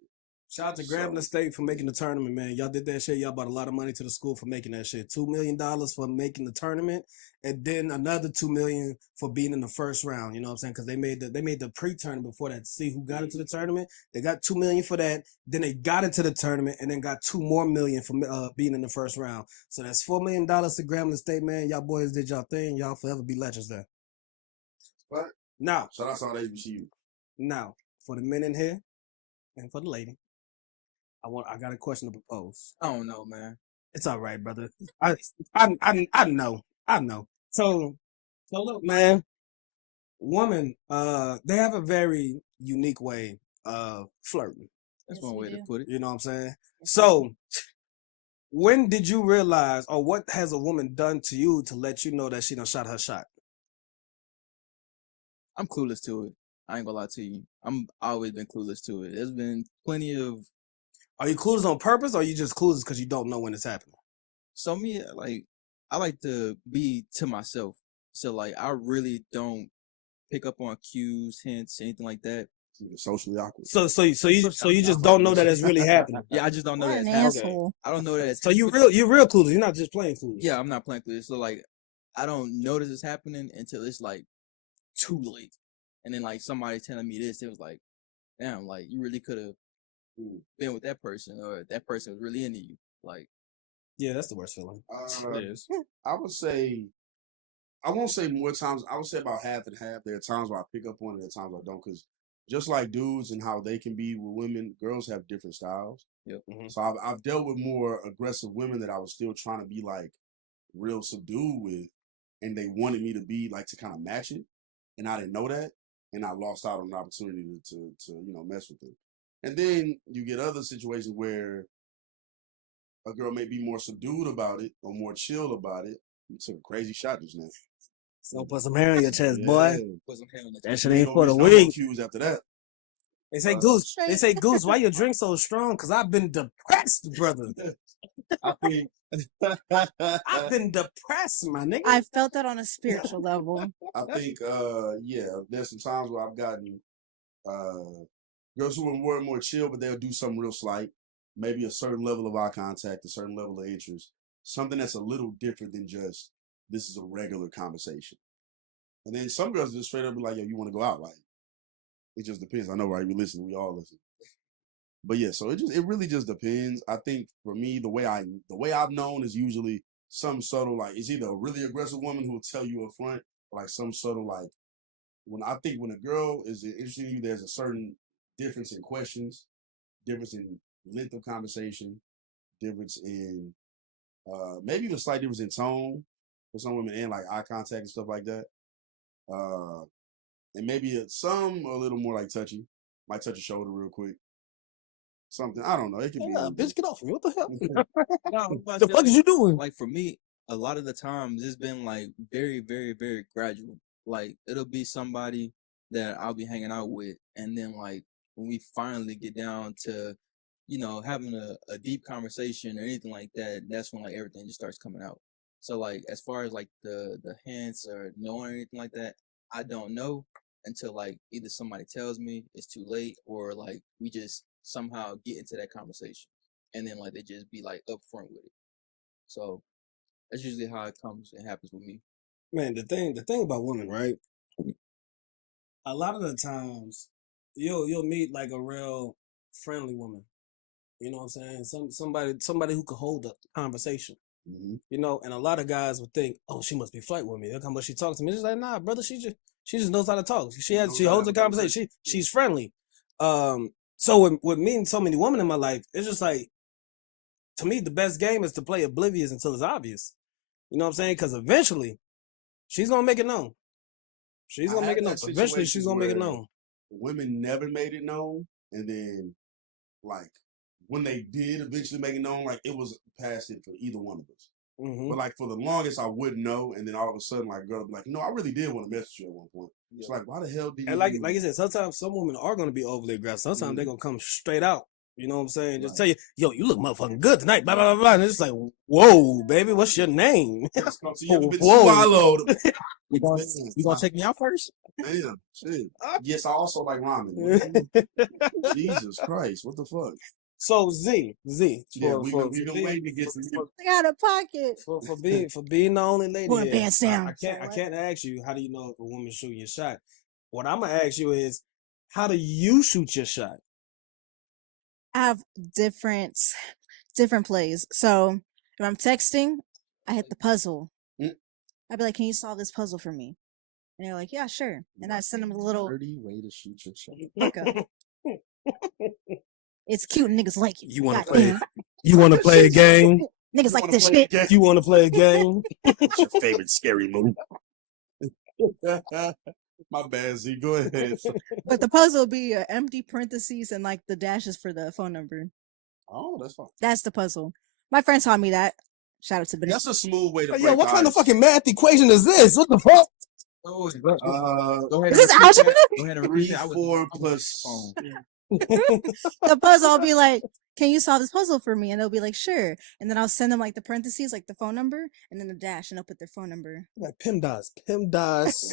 Shout out to Grambling State for making the tournament, man. Y'all did that shit. Y'all brought a lot of money to the school for making that shit. $2 million for making the tournament, and then another $2 million for being in the first round. You know what I'm saying? Because they made the pre-tournament before that to see who got into the tournament. They got $2 million for that. Then they got into the tournament, and then got $2 more million for being in the first round. So that's $4 million to Grambling State, man. Y'all boys did y'all thing. Y'all forever be legends there. What? Now, shout out to all the HBCU. Now, for the men in here and for the lady. I got a question to propose. I don't know, man. It's all right, brother. I know. So look, man. Women, they have a very unique way of flirting. That's one way to put it. You know what I'm saying? So, when did you realize, or what has a woman done to you to let you know that she done shot her shot? I'm clueless to it. I ain't gonna lie to you. I'm always been clueless to it. There's been plenty of. Are you clueless on purpose, or are you just clueless because you don't know when it's happening? So me, I like to be to myself. So like, I really don't pick up on cues, hints, anything like that. Socially awkward. So you just don't know that it's really happening. Yeah, I just don't know What that an it's happening. asshole. I don't know that. It's So you're real clueless. You're not just playing clueless. Yeah, I'm not playing clueless. So like, I don't notice it's happening until it's like too late, and then like somebody telling me this, it was like, damn, like you really could have been with that person, or that person was really into you. Like, yeah, that's the worst feeling. It is. I would say, I won't say more times. I would say about half and half. There are times where I pick up on it, there are times I don't, because just like dudes and how they can be with women, girls have different styles. Yep. So I've dealt with more aggressive women that I was still trying to be like real subdued with, and they wanted me to be like to kind of match it, and I didn't know that, and I lost out on an opportunity to mess with them. And then you get other situations where a girl may be more subdued about it or more chill about it. You took a crazy shot just now. So put some hair on your chest, boy. Put some hair on the That chest. shit ain't for the No weak. cues after that. They say, Goose. They say, Goose, why your drink so strong? Cause I've been depressed, brother. I think I've been depressed, my nigga. I felt that on a spiritual level. I think there's some times where I've gotten girls who are more chill, but they'll do something real slight. Maybe a certain level of eye contact, a certain level of interest. Something that's a little different than just this is a regular conversation. And then some girls just straight up be like, yo, you want to go out? Like, it just depends. I know, right? We listen, we all listen. But yeah, so it really just depends. I think for me, the way I've known is usually some subtle, like it's either a really aggressive woman who will tell you up front, or like some subtle, like when a girl is interested in you, there's a certain difference in questions, difference in length of conversation, difference in maybe even a slight difference in tone for some women, and like eye contact and stuff like that. And maybe some a little more like touchy, might touch your shoulder real quick. Something, I don't know. It can be. Bitch, get off me. What the hell? No, I was about The to fuck say, is you doing? Like for me, a lot of the times it's been like very, very, very gradual. Like it'll be somebody that I'll be hanging out with, and then like when we finally get down to, having a deep conversation or anything like that, that's when like everything just starts coming out. So like as far as like the hints or knowing or anything like that, I don't know until like either somebody tells me it's too late or like we just somehow get into that conversation and then like they just be like upfront with it. So that's usually how it comes and happens with me. Man, the thing about women, right? A lot of the times, you'll meet like a real friendly woman. You know what I'm saying? Somebody who could hold a conversation. You know, and a lot of guys would think, oh, she must be flirt with me. Look how much she talks to me. It's like, nah, brother, she just knows how to talk. She holds a conversation. She's friendly. So with me and so many women in my life, it's just like, to me, the best game is to play oblivious until it's obvious. You know what I'm saying? Because eventually, she's gonna make it known. She's gonna make it known. Eventually, she's gonna make it known. Women never made it known, and then, like, when they did eventually make it known, like, it was past it for either one of us. But, like, for the longest, I wouldn't know, and then all of a sudden, like, a girl would be like, no, I really did want to message you at one point. It's like, why the hell did you? And like you said, sometimes some women are gonna be overly aggressive. Sometimes they're gonna come straight out. You know what I'm saying? Just tell you, yo, you look motherfucking good tonight. Blah blah blah blah. And it's like, whoa, baby, what's your name? Swallowed. You gonna take me out first? Damn, shit. Yes, I also like ramen. Jesus Christ, what the fuck? So Z, Yeah, we've been waiting to get some. Out of pocket. For being the only lady, Put her here, pants down. I can't ask you how do you know if a woman's shooting your shot. What I'm gonna ask you is, how do you shoot your shot? I have different plays. So if I'm texting, I hit the puzzle. I'd be like, "Can you solve this puzzle for me?" And they're like, "Yeah, sure." And I send them a little. Dirty way to shoot your shot. It's cute and niggas like it. You want to Goddamn. play? You want to play a game? Niggas like this shit. You want to play a game? What's your favorite scary movie? My bad, Z. Go ahead. But the puzzle will be empty parentheses and like the dashes for the phone number. Oh, that's fine. That's the puzzle. My friend taught me that. Shout out to Benny. That's a smooth way to break Yo, what kind of ice. fucking math equation is this? What the fuck? Go ahead. Is this algebra? Go ahead and 3, read it. 4 plus. The puzzle, I'll be like, "Can you solve this puzzle for me?" And they'll be like, "Sure." And then I'll send them like the parentheses, like the phone number, and then the dash, and they'll put their phone number. Like PEMDAS. PEMDAS.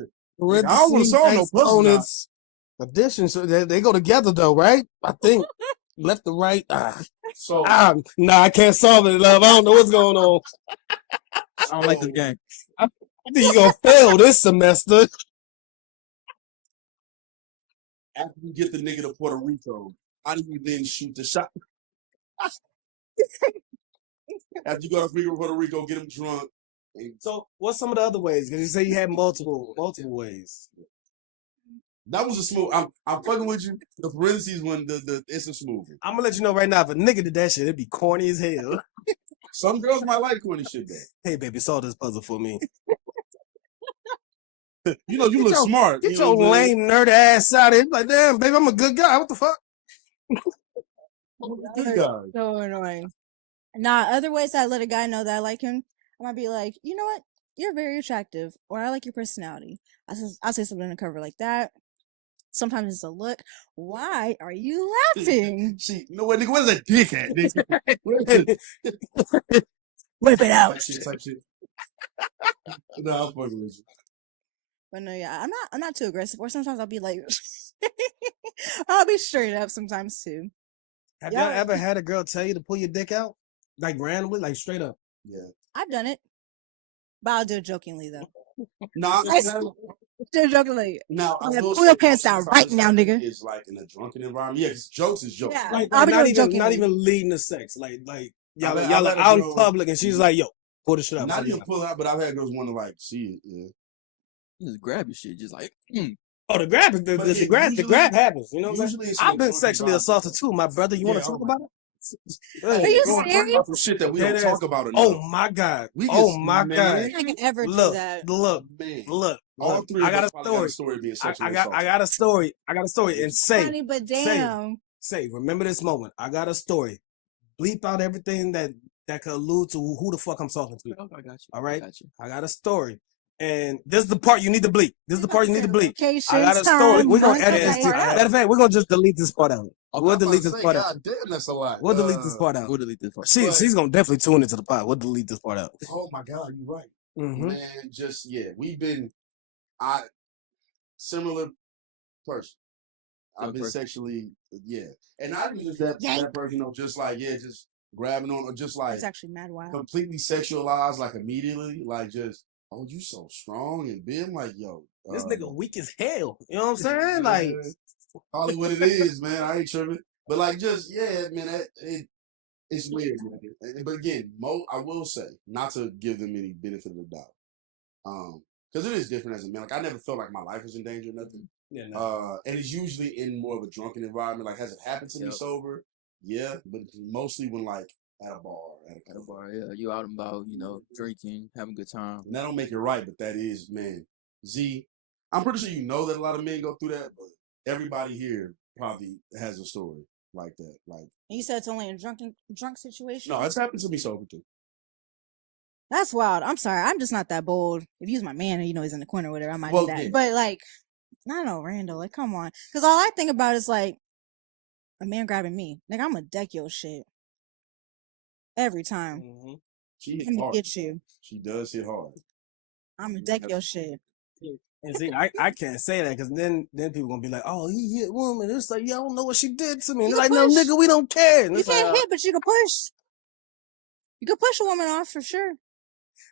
I don't want to solve no puzzle. Exponents, addition. So they go together though, right? I think left to right. So nah, I can't solve it, love. I don't know what's going on. I don't like this game. I think you're gonna fail this semester. after you get the nigga to Puerto Rico, how do you then shoot the shot? After you go to Puerto Rico, get him drunk. So what's some of the other ways? Because you say you had multiple ways. That was a smooth. I'm fucking with you. The parentheses one, it's a smooth. I'm gonna let you know right now. If a nigga did that shit, it'd be corny as hell. Some girls might like corny shit though. Hey baby, solve this puzzle for me. You know, you look smart. Get you know your lame nerd ass out of here. Like, damn, baby, I'm a good guy. What the fuck? Good guy. So annoying. Nah, other ways that I let a guy know that I like him, I might be like, you know what? You're very attractive, or I like your personality. I'll say something undercover like that. Sometimes it's a look. Why are you laughing? She, no, what, nigga, what is that dick at? Whip it out. Type shit. No, I'm fucking with you. But no, yeah, I'm not too aggressive. Or sometimes I'll be like, I'll be straight up sometimes too. Have y'all ever had a girl tell you to pull your dick out? Like randomly, like straight up? Yeah. I've done it, but I'll do it jokingly though. Nah, do it jokingly. Now, I Like, will pull your say pants most down of the right time now, it's nigga. It's like in a drunken environment. Yeah, 'cause jokes is jokes. Yeah. Like I'll be not doing even jokingly. leading to sex. Like y'all I y'all let are a out girl- in public and she's like, yo, pull the shit out. Not even pull out, but I've had girls want to like see it. Yeah. You just grab your shit, just like. Oh, the grab, the grab happens. You know what I'm usually saying? it's I've in been a sexually drunken assaulted too, my brother. You want Yeah, to talk oh about it? Are you Go on, talk serious? about some shit that we don't Dead talk ass. about enough. Oh my god! We Oh just- my man. god! I can ever do Look, that. look, Man. look. All three I of got us a probably got a story. story of being I sexually got a story. I got a story. And say, Funny, but damn. say, remember this moment. I got a story. Bleep out everything that could allude to who the fuck I'm talking to. I got you. All right, I got you. I got a story. And this is the part you need to bleep. This is the part you need to bleep. Locations, I got a story. time, We're gonna month, edit this. okay, too. alright. Matter of fact, we're gonna just delete this part out. We'll I'm about delete to this say, part out. God damn, that's a lot. We'll delete this part out. We'll delete this part. She's gonna definitely tune into the pod. We'll delete this part out. Oh my God, you're right. Mm-hmm. Man, just yeah, we've been Similar person. I've been sexually, and not even just that person, just like just grabbing on, or just like It's actually mad wild. completely sexualized, like immediately, like just you so strong and big. I'm like, yo, This nigga weak as hell. You know what I'm saying? Like, call it what it is, man. I ain't tripping, but like, just man, it's weird, man. But again, I will say, not to give them any benefit of the doubt, because it is different as a man. Like, I never felt like my life was in danger or nothing. Yeah, no. And it's usually in more of a drunken environment. Like, has it happened to me sober? Yeah, but mostly when like at a bar, at a bar, yeah, you out and about, drinking, having a good time. And that don't make it right, but that is, man. Z, I'm pretty sure you know that a lot of men go through that, but everybody here probably has a story like that. Like, You said it's only in drunk situation. no, it's happened to me sober too. That's wild. I'm sorry. I'm just not that bold. If he was my man and he's in the corner or whatever, I might Well, do that. yeah. But like, not no Randall. Like, come on. Because all I think about is like a man grabbing me. Like, I'm gonna deck your shit every time. She hits Let me hard. get you. She does hit hard. I'm gonna deck your shit. And see, I can't say that because then people gonna be like, oh, he hit woman. It's like, yeah, I don't know what she did to me. And You it's like, can no, push. nigga, we don't care. And You it's like, can't hit, but you can push. You can push a woman off for sure.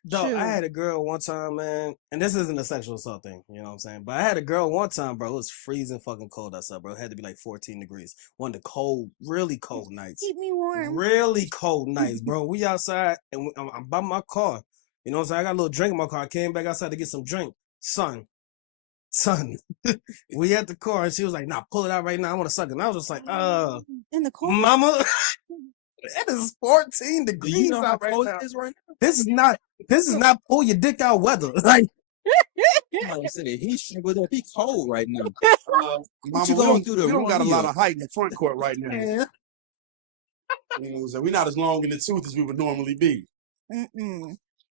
Dog, Shoot. I had a girl one time, man, and this isn't a sexual assault thing, you know what I'm saying? But I had a girl one time, bro. It was freezing fucking cold outside, bro. It had to be like 14 degrees. One of the cold, really cold nights. Keep me warm. Really cold nights, bro. We outside and I'm by my car. You know what I'm saying? I got a little drink in my car. I came back outside to get some drink. Son, we at the car and she was like, nah, pull it out right now. I want to suck it. And I was just like, in the car, mama, it is 14 degrees Do you know how out right cold now. it is right now? This is not pull your dick out weather. Like, Like I said, he's struggled up. He cold right now. Mama, What you we going don't, through the we don't got a rodeo? lot of height in the front court right now. Yeah. You know what I'm saying? We're not as long in the tooth as we would normally be.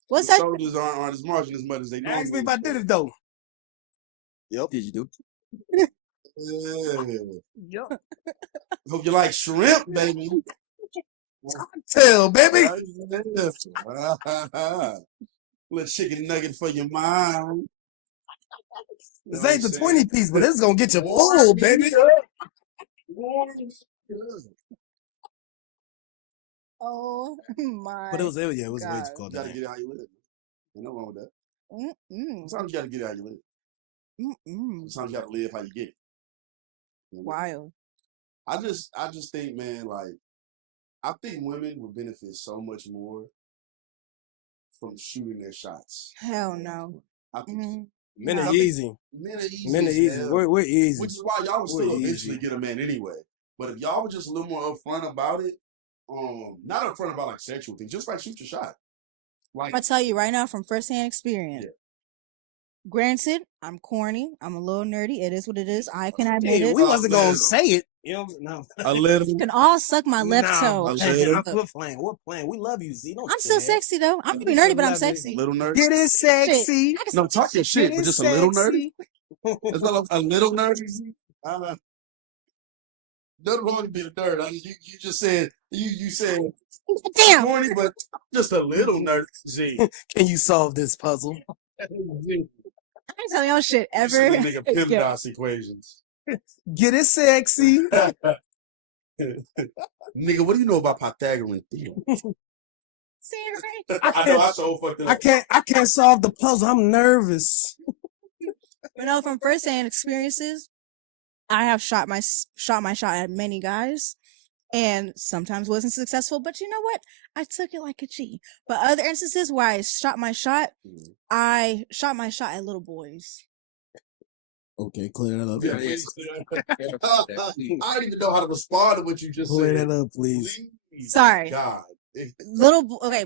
What's The that? shoulders aren't as marching as much as they normally. Ask me if I did it though. Yep. Did you do? Yeah. Hope you like shrimp, baby. Tell, baby. Little chicken nugget for your mind. This ain't the 20 piece, but it's gonna get you full, baby. Oh my! But it was way too God. cold. You gotta get it how you live. Ain't no wrong with that. Sometimes you gotta get it how you live. Sometimes you gotta live how you get it. You know? Wild. I just think, man, like, I think women would benefit so much more from shooting their shots. Hell no. I think Men I are think easy. Men are easy. Men are as easy. hell. We're easy. Which is why y'all would We're still easy. eventually get a man anyway. But if y'all were just a little more upfront about it, not upfront about like sexual things, just like shoot your shot. Like, I'm gonna tell you right now from firsthand experience. Yeah. Granted, I'm corny. I'm a little nerdy. It is what it is. I can admit Hey, it. we wasn't gonna say it. You know, no. a little. You can all suck my left toe. We're playing. We're playing. We love you, Z. Don't I'm still say that. sexy though. I'm We pretty still nerdy, but I'm love you. sexy. Little nerd. Get it sexy. Shit. No, talk your shit, Get but it just a little nerdy. sexy. It's not a little nerdy. Doesn't want to be the nerd. I mean, you just said you said Damn. corny, but just a little nerd. Z. Can you solve this puzzle? I ain't telling y'all shit You ever. should be making Yeah. PEMDAS equations. Get it sexy. Nigga, what do you know about Pythagorean theorem? See, right? I know I so fucked it up. I can't solve the puzzle. I'm nervous. But no, from firsthand experiences, I have shot my shot at many guys, and sometimes wasn't successful. But you know what? I took it like a G. But other instances where I shot my shot at little boys. Okay, clear that up. Yeah, I don't even know how to respond to what you just Clear said. that up, please. Sorry. God.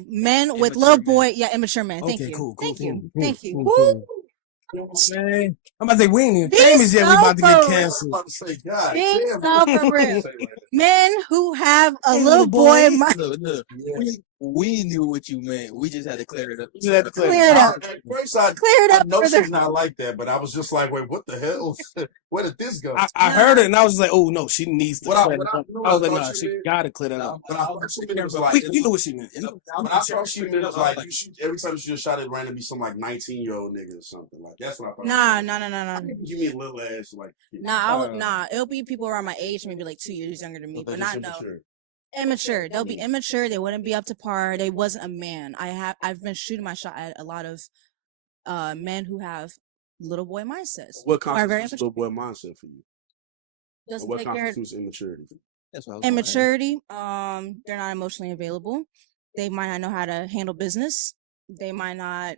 Men with little boy, immature men. Thank Okay, you. cool, Thank cool, you. cool, Thank you. cool, Woo! cool. You know what I'm saying? I'm about to say we ain't even Be famous yet. We about to get so canceled. I'm about to say, God Be damn. so for real. Men who have a Hey, little boy. Look, we knew what you meant. We just had to clear it up. You had to clear Clear it up. At first, I Clear it up know for the. she's not like that, but I was just like, wait, what the hell? Where did this go? I heard it and I was like, oh no, she needs to What I- clear what that I- up. you know I what was I like, thought nah, she she did? gotta clear that up. When I first seen it, it was like, You knew what she meant. when I first seen it, it was like, you shoot, every time you shoot a shot, it randomly some like 19-year-old nigga or something. Like, that's what I thought. Nah. Give me a little ass, like, Nah, it'll be people around my age, maybe like 2 years younger than me, but not no. Immature. They'll be immature. They wouldn't be up to par. They wasn't a man. I've been shooting my shot at a lot of men who have little boy mindsets. What who are very constitutes little boy mindset for you? Doesn't Or what take care- constitutes immaturity? That's what immaturity. They're not emotionally available. They might not know how to handle business. They might not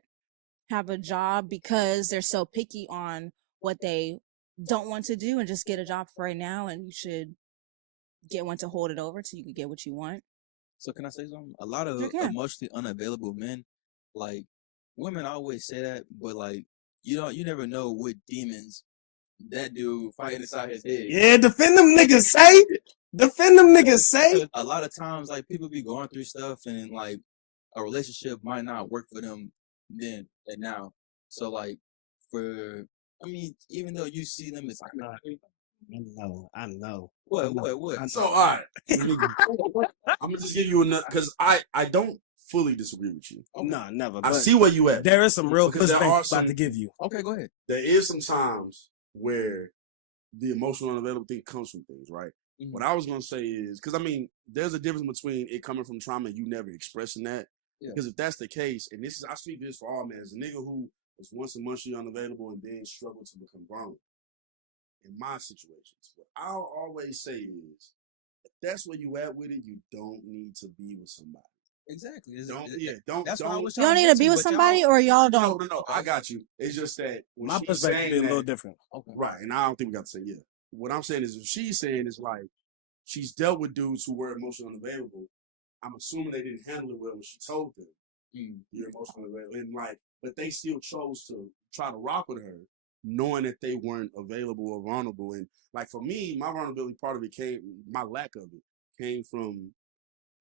have a job because they're so picky on what they don't want to do and just get a job for right now. And you should get one to hold it over till you can get what you want. So can I say something? A lot of You can. emotionally unavailable men, like women always say that, but like you never know what demons that dude fighting inside his head. Yeah, defend them niggas, say. Defend them niggas, say. A lot of times, like people be going through stuff, and like a relationship might not work for them then and now. So like even though you see them as I know. What? So, all right. I'm gonna just give you another, because I don't fully disagree with you. Nah, never. I but see where you at. There is some real Because there pushback are about some- to give you. Okay, go ahead. There is some times where the emotional unavailable thing comes from things, right? Mm-hmm. What I was gonna say is, because I mean, there's a difference between it coming from trauma and you never expressing that. Yeah. Because if that's the case, and I speak this for all men, as a nigga who was once emotionally unavailable and then struggled to become vulnerable. In my situations, what I'll always say is, if that's where you at with it, you don't need to be with somebody. Exactly. That's why I was You don't need to be with somebody, or y'all don't. No, I got you. It's just that when My she's perspective saying be a little that- different. Right, and I don't think we got to say yeah. What I'm saying is, if she's saying is like she's dealt with dudes who were emotionally unavailable, I'm assuming they didn't handle it well when she told them you're emotionally unavailable, and like, but they still chose to try to rock with her, knowing that they weren't available or vulnerable. And like for me, my vulnerability part of it my lack of it came from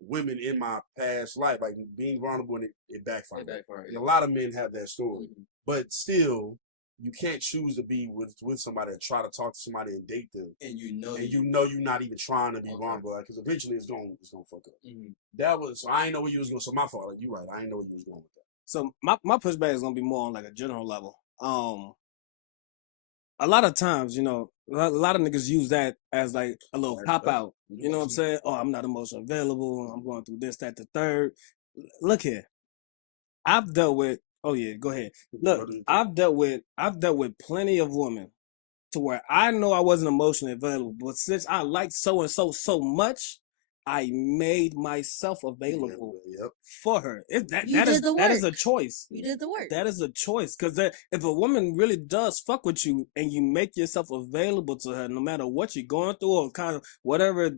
women in my past life, like being vulnerable, and it backfired. And a lot of men have that story, but still, you can't choose to be with somebody and try to talk to somebody and date them, and you know you're not even trying to be vulnerable, because eventually it's gonna fuck up. That was, so I ain't know where you was going. So my fault. Like, you right, I ain't know where you was going with that. So my pushback is gonna be more on like a general level. A lot of times, a lot of niggas use that as like a little cop out. You know what I'm saying? Oh, I'm not emotionally available. I'm going through this, that, the third. Look here. I've dealt with. Oh yeah, go ahead. Look, I've dealt with plenty of women to where I know I wasn't emotionally available, but since I liked so and so much, I made myself available for her. That is a choice. You did the work. That is a choice, because if a woman really does fuck with you and you make yourself available to her, no matter what you're going through or kind of whatever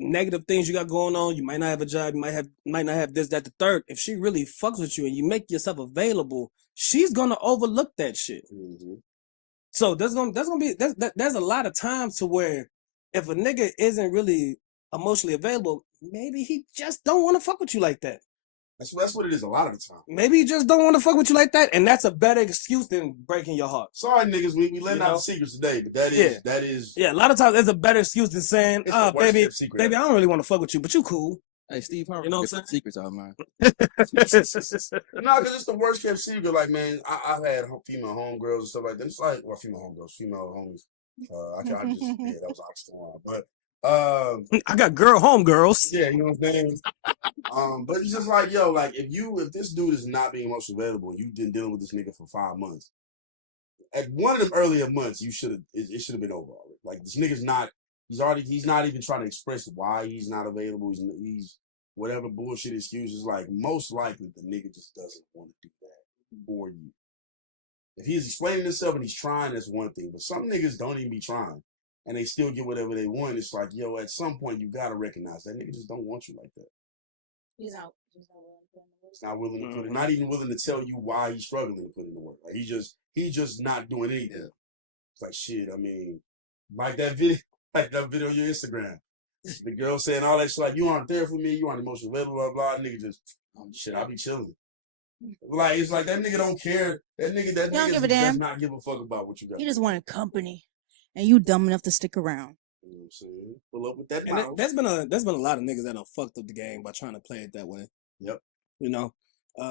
negative things you got going on, you might not have a job, you might not have this, that, the third. If she really fucks with you and you make yourself available, she's gonna overlook that shit. So there's a lot of times to where if a nigga isn't really emotionally available, maybe he just don't want to fuck with you like that. That's what it is a lot of the time. Maybe he just don't want to fuck with you like that, and that's a better excuse than breaking your heart. Sorry, niggas, we letting out the secrets today, but that is a lot of times there's a better excuse than saying, It's the worst baby, kept secret I don't really want to fuck with you, but you cool. Hey, Steve Harvey, You know what get I'm the secrets out, man. No, because it's the worst kept secret. Like, man, I've had female homegirls and stuff like that. It's like, well, female homegirls, female homies. I just, that was oxymoron. But I got girl homegirls. Yeah, you know what I'm saying? But it's just like, yo, like if this dude is not being emotionally available and you've been dealing with this nigga for 5 months, at one of them earlier months, it should have been over already. Like, this nigga's not, he's not even trying to express why he's not available. He's whatever bullshit excuses. Like, most likely the nigga just doesn't want to do that for you. If he's explaining himself and he's trying, that's one thing. But some niggas don't even be trying, and they still get whatever they want. It's like, yo, at some point you gotta recognize that nigga just don't want you like that. He's out. He's not willing to put it, not even willing to tell you why he's struggling to put in the work. Like, he just not doing anything. It's like, shit. I mean, like that video. Like that video on your Instagram. The girl saying all that shit like, you aren't there for me, you aren't emotional, blah, blah, blah. Nigga just, shit, I be chilling. Like, it's like that nigga don't care. That nigga don't give a does damn. not give a fuck about what you got. You just wanted company, and you dumb enough to stick around. You know what I'm saying? Pull up with that And mouth. there's been a lot of niggas that done fucked up the game by trying to play it that way. Yep. You know,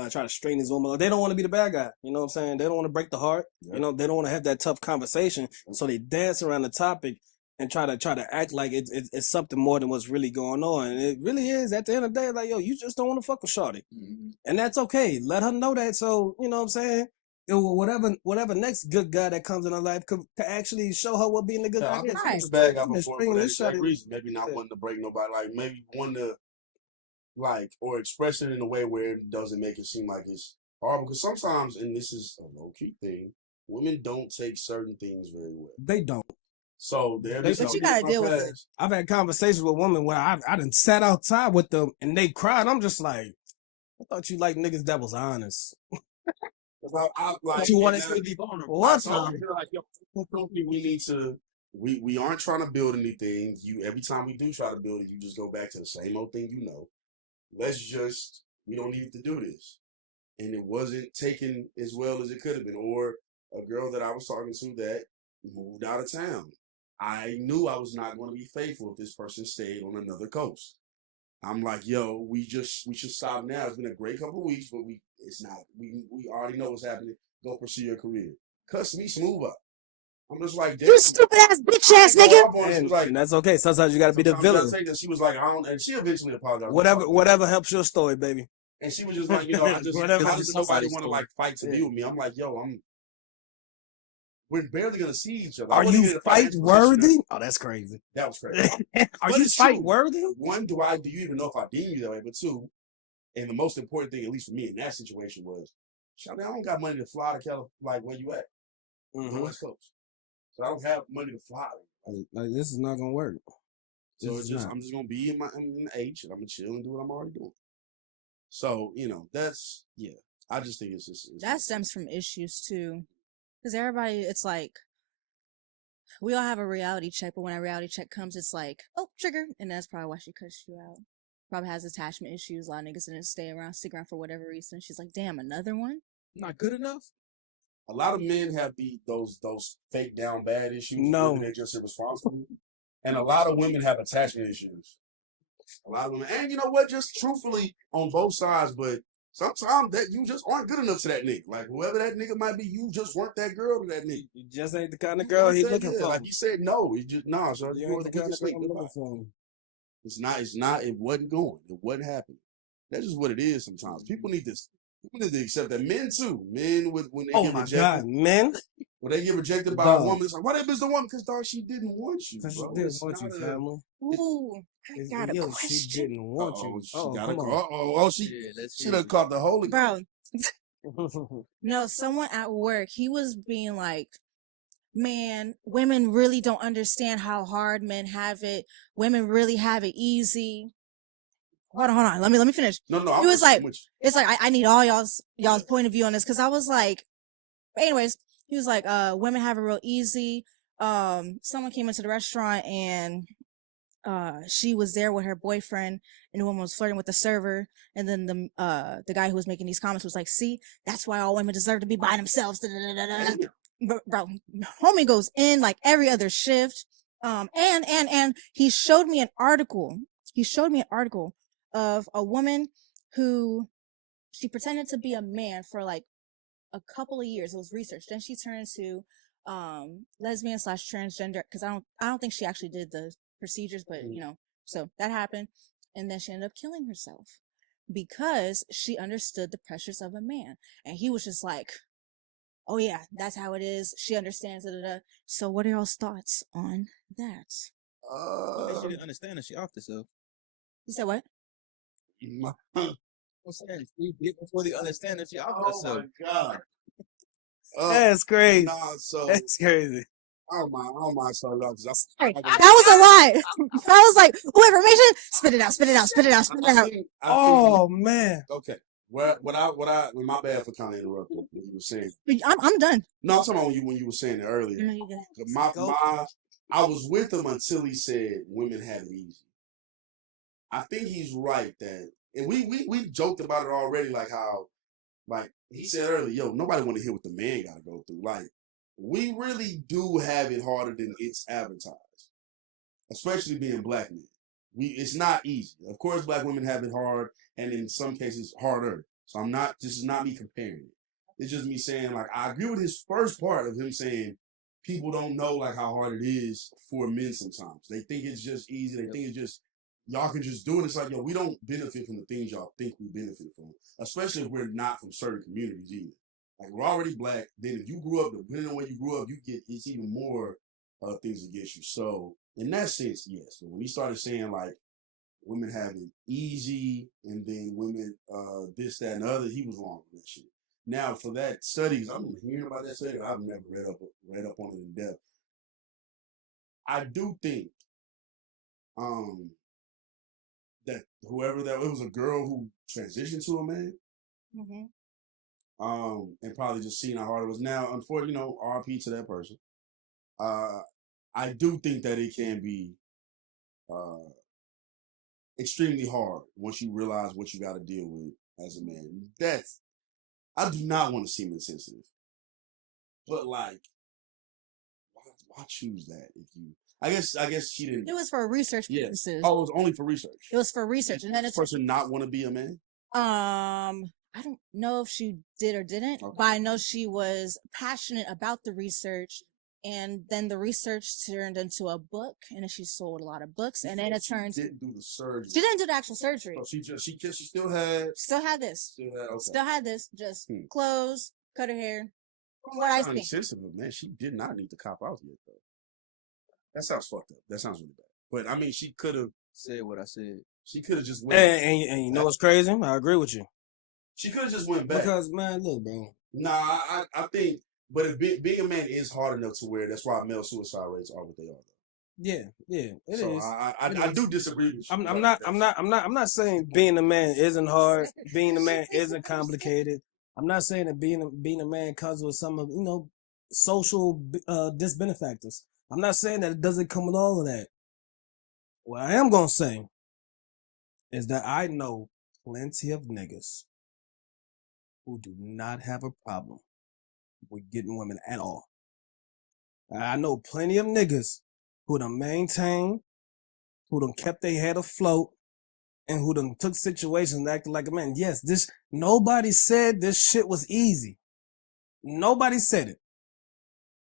try to string these women. They don't want to be the bad guy. You know what I'm saying? They don't want to break the heart. Yep. You know, they don't want to have that tough conversation. So they dance around the topic and try to act like it's something more than what's really going on. And it really is. At the end of the day, like, yo, you just don't want to fuck with shorty. And that's okay. Let her know that. So, you know what I'm saying? Whatever next good guy that comes in her life could actually show her what being a good guy I is. can the bag out I've been before stringing for that this exact shorty- reason. Maybe not wanting to break nobody. Like, maybe wanting to, like, or express it in a way where it doesn't make it seem like it's horrible. Because sometimes, and this is a low-key thing, women don't take certain things very well. They don't. So they're They just don't. gonna be in my past. I've had conversations with women where I done sat outside with them and they cried. I'm just like, I thought you liked niggas that was honest. Like, you wanted and to be vulnerable. What? That's all. Like, yo, we need to. We aren't trying to build anything. Every time we do try to build it, you just go back to the same old thing. You know, we don't need to do this, and it wasn't taken as well as it could have been. Or a girl that I was talking to that moved out of town. I knew I was not going to be faithful if this person stayed on another coast. I'm like, yo, we should stop now. It's been a great couple of weeks, but we already know what's happening. Go pursue your career. Cuss me smooth up. I'm just like, damn. You stupid ass bitch ass nigga. And that's okay. Sometimes you gotta be the villain. She was like, I don't, and she eventually apologized. Whatever helps your story, baby. And she was just like, you know, I just nobody want to like fight to be with me. I'm like, yo, we're barely gonna see each other. Are you fight worthy? Oh, that's crazy. That was crazy. Are you fight worthy? One, do you even know if I deem you that way? But two, and the most important thing, at least for me in that situation, was, I don't got money to fly to California. Like, where you at? On the West Coast. So I don't have money to fly. Like, this is not gonna work. So it's just, I'm just gonna be in the H, and I'm gonna chill and do what I'm already doing. So, you know, that's, yeah. I just think it's just That stems from issues too, because everybody, it's like we all have a reality check, but when a reality check comes, it's like, oh, trigger, and that's probably why she cuts you out. Probably has attachment issues. A lot of niggas didn't stick around for whatever reason. She's like, damn, another one? not good enough. A lot of men have those fake down bad issues. No. They're just irresponsible. And a lot of women have attachment issues. A lot of women, and you know what? Just truthfully on both sides, but sometimes that you just aren't good enough to that nigga. Like whoever that nigga might be, you just weren't that girl to that nigga. You just ain't the kind of girl he's looking for. Like you said, no, he just no. So You ain't the kind of girl I'm looking for. It's not. It wasn't going. It wasn't happening. That's just what it is. Sometimes people need to accept that. Men too. Men when they Oh get my rejected. God, men. When they get rejected by Dog. a woman, it's like, why that bitch the woman? Because dog, she didn't want you. Because she Bro. didn't It's want you, not family. Ooh, I got a Yo, question. she didn't want you. She Oh, got come a on. she done caught the Holy Bro, no, someone at work, he was being like, man, women really don't understand how hard men have it. Women really have it easy. Hold on. Let me finish. No, He was like, it's like, I need all y'all's point of view on this. Cause I was like, anyways, he was like, women have it real easy. Someone came into the restaurant and, she was there with her boyfriend and the woman was flirting with the server. And then the guy who was making these comments was like, see, that's why all women deserve to be by themselves. Bro, homie goes in like every other shift. And he showed me an article. Of a woman who she pretended to be a man for like a couple of years. It was research. Then she turned to lesbian / transgender, because I don't think she actually did the procedures, but you know, so that happened. And then she ended up killing herself because she understood the pressures of a man. And he was just like, oh yeah, that's how it is. She understands it. So what are y'all's thoughts on that? She didn't understand that she off herself. You said what? I'm saying she did before they understand that she off herself. my God. That's crazy. Nah, so That's crazy. I don't mind so long. Hey, that was a lie. I was like, "Ooh, information! Spit it out." Oh man. Okay. My bad for kind of interrupting what you were saying. I'm done. No, I'm talking about when you were saying it earlier. No, you good. I was with him until he said women have it easy. I think he's right that, and we joked about it already, like how, like he said earlier, yo, nobody want to hear what the man got to go through. Like, we really do have it harder than it's advertised, especially being black men. It's not easy. Of course, black women have it hard, and in some cases harder. So this is not me comparing it. It's just me saying, like, I agree with his first part of him saying people don't know like how hard it is for men sometimes. They think it's just easy. They think it's just, y'all can just do it. It's like, yo, we don't benefit from the things y'all think we benefit from, especially if we're not from certain communities either. Like, we're already black. Then if you grew up, depending on where you grew up, it's even more things against you. So in that sense, yes. So when he started saying like women have it easy and then women this, that, and the other, he was wrong with that shit. Now for that studies, I'm hearing about that study. I've never read up on it in depth. I do think that whoever that, it was a girl who transitioned to a man. And probably just seeing how hard it was. Now, unfortunately, RP to that person. I do think that it can be extremely hard once you realize what you got to deal with as a man. I do not want to seem insensitive, but like, why choose that if you? I guess she didn't. It was for research purposes. Oh, it was only for research. It was for research, and then Does this person not want to be a man? I don't know if she did or didn't, but I know she was passionate about the research, and then the research turned into a book, and then she sold a lot of books, and then it turned. She didn't do the surgery. She didn't do the actual surgery. Oh, she still had. Still had this. Still had this. Just clothes, cut her hair. From what I think. Sensitive, man. She did not need to cop out yet, though. That sounds fucked up. That sounds really bad. But I mean, she could have said what I said. She could have just went. And you know what's crazy? I agree with you. She could have just went back. Because man, look, bro. Nah, I think, but if being a man is hard enough to where that's why male suicide rates are what they are. Yeah, it So is. I do disagree with you. I'm not saying being a man isn't hard. Being a man isn't complicated. I'm not saying that being a man comes with some of social disbenefactors. I'm not saying that it doesn't come with all of that. What I am gonna say is that I know plenty of niggas who do not have a problem with getting women at all. I know plenty of niggas who done maintained, who done kept their head afloat, and who done took situations and acted like a man. Yes, nobody said this shit was easy. Nobody said it.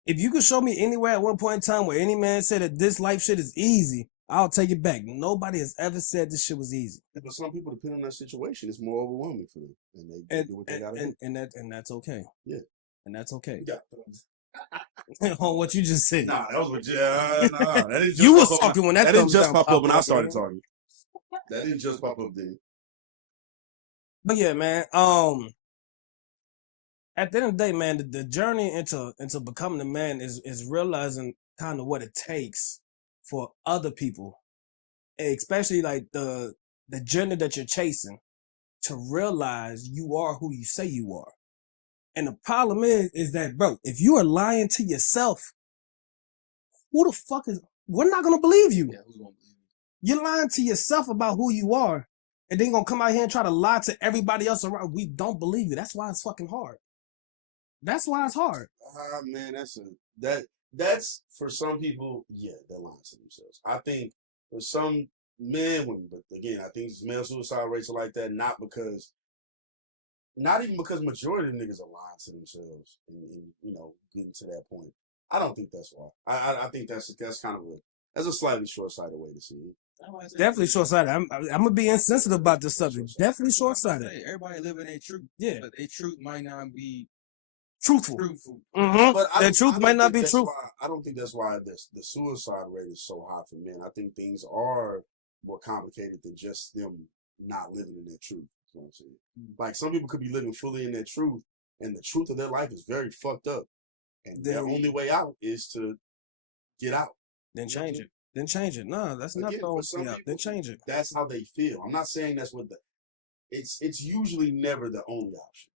If you could show me anywhere at one point in time where any man said that this life shit is easy, I'll take it back. Nobody has ever said this shit was easy. Yeah, but some people, depending on that situation, it's more overwhelming for them, and they do what they gotta do. And that's okay. Yeah, and that's okay. Yeah. On what you just said. Nah, that was what. Nah, that didn't just you was pop up. talking when that didn't just thumbs pop down up when I popped started talking. That didn't just pop up then. But yeah, man. At the end of the day, man, the journey into becoming a man is realizing kind of what it takes for other people, especially like the gender that you're chasing, to realize you are who you say you are. And the problem is that, bro, if you are lying to yourself, who the fuck we're not gonna believe you. You're lying to yourself about who you are, and then gonna come out here and try to lie to everybody else around. We don't believe you. That's why it's fucking hard. That's why it's hard. Man, that's for some people, yeah, they're lying to themselves. I think for some men, women, but again, I think male suicide rates are like that, not even because majority of niggas are lying to themselves and getting to that point. I don't think that's why. I think that's kind of that's a slightly short-sighted way to see it. Definitely short-sighted. I'm gonna be insensitive about this subject. Definitely short-sighted. Everybody living their truth. Yeah, but their truth might not be truthful. Mm-hmm. But Their truth might not be truthful. I don't think that's why the suicide rate is so high for men. I think things are more complicated than just them not living in their truth. You know what I'm saying? Like, some people could be living fully in their truth, and the truth of their life is very fucked up. And their only way out is to get out. Then change it. Then change it. No, that's not the only way out. Then change it. That's how they feel. I'm not saying that's what it's usually never the only option.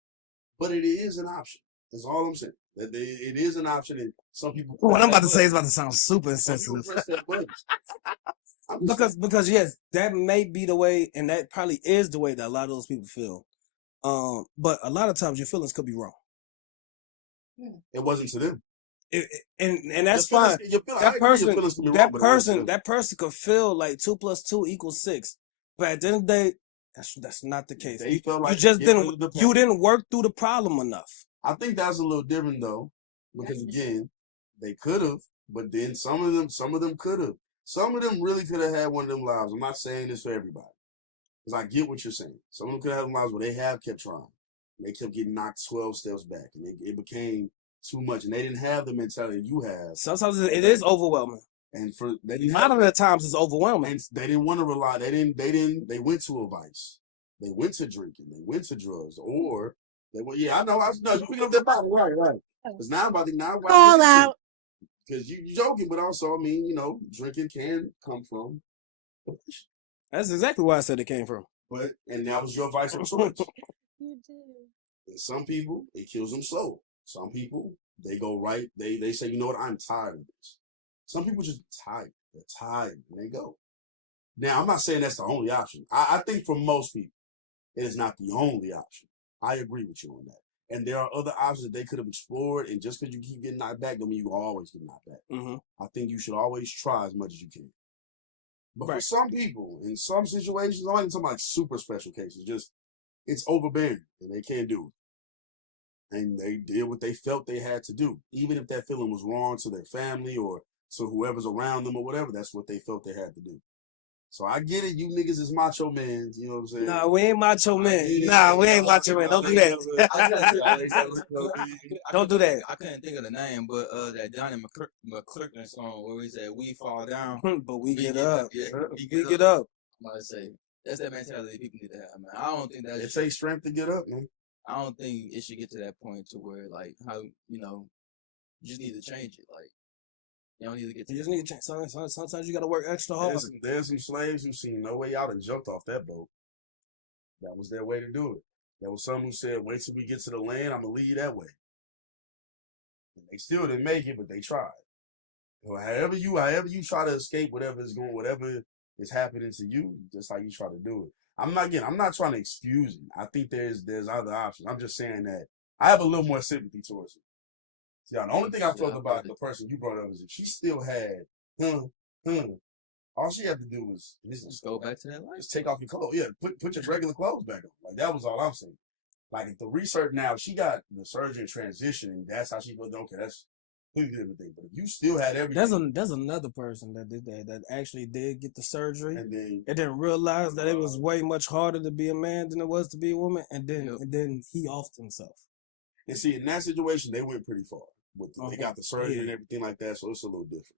But it is an option. That's all I'm saying. It is an option, and some people. What I'm about to press say that is about to sound super Some people insensitive. press that button. Because yes, that may be the way, and that probably is the way that a lot of those people feel. But a lot of times your feelings could be wrong. It wasn't to them. And that's Your feelings- fine. your feelings- I That agree your person, feelings can be wrong, but it wasn't to them. that person could feel like 2 + 2 = 6, but at the end of the day, that's not the case. They felt like you just they get rid of didn't the you pain. didn't work through the problem enough. I think that's a little different though, because again, they could have, but then some of them could have. Some of them really could have had one of them lives. I'm not saying this for everybody, because I get what you're saying. Some of them could have had lives where they have kept trying. And they kept getting knocked 12 steps back, and it became too much, and they didn't have the mentality you have. Sometimes it is overwhelming. And for A lot of the times it's overwhelming. And they didn't want to rely. They went to a vice. They went to drinking. They went to drugs, or they went. Yeah, I know. You picking up that bottle, right? Because now Call out. Because you joking, but also, I mean, drinking can come from depression. That's exactly why I said it came from. And that was your vice of choice. You do. And some people, it kills them slow. Some people, they go right. They say, you know what? I'm tired of this. Some people just tired. They're tired and they go. Now, I'm not saying that's the only option. I think for most people, it is not the only option. I agree with you on that. And there are other options that they could have explored. And just because you keep getting knocked back, don't mean you always get knocked back. Mm-hmm. I think you should always try as much as you can. But for Right. some people, in some situations, I'm not even talking like super special cases, just it's overbearing and they can't do it. And they did what they felt they had to do. Even if that feeling was wrong to their family or to whoever's around them or whatever, that's what they felt they had to do. So I get it, you niggas is macho men, you know what I'm saying? Nah, we ain't macho man. Yeah. Nah, we ain't macho man. Don't do that. Don't do that. I couldn't think of the name, but that Johnny McClurkin song where he said, "We fall down, But we get up. Yeah, We get up. I'm about to say that's that mentality people need to have, man. I don't think that It takes strength to get up, man. I don't think it should get to that point to where like how you just need to change it. Like you don't need to get to You just need to change. Sometimes you got to work extra hard. There's some slaves who seen no way out and jumped off that boat. That was their way to do it. There was some who said, wait till we get to the land, I'm going to lead that way. And they still didn't make it, but they tried. So however you try to escape whatever is happening to you, that's how you try to do it. I'm not trying to excuse it. I think there's other options. I'm just saying that I have a little more sympathy towards it. See, the only thing I felt about the person you brought up is that she still had, all she had to do was just go back to that life. Just take off your clothes. Yeah, put your regular clothes back on. Like that was all I'm saying. Like if the research now, she got the surgery and transition, and that's how she was. Okay, that's completely different thing. But if you still had everything, There's another person that did that actually did get the surgery and then didn't realize that it was way much harder to be a man than it was to be a woman, and then he offed himself. And see, in that situation, they went pretty far. They got the surgery and everything like that, so it's a little different.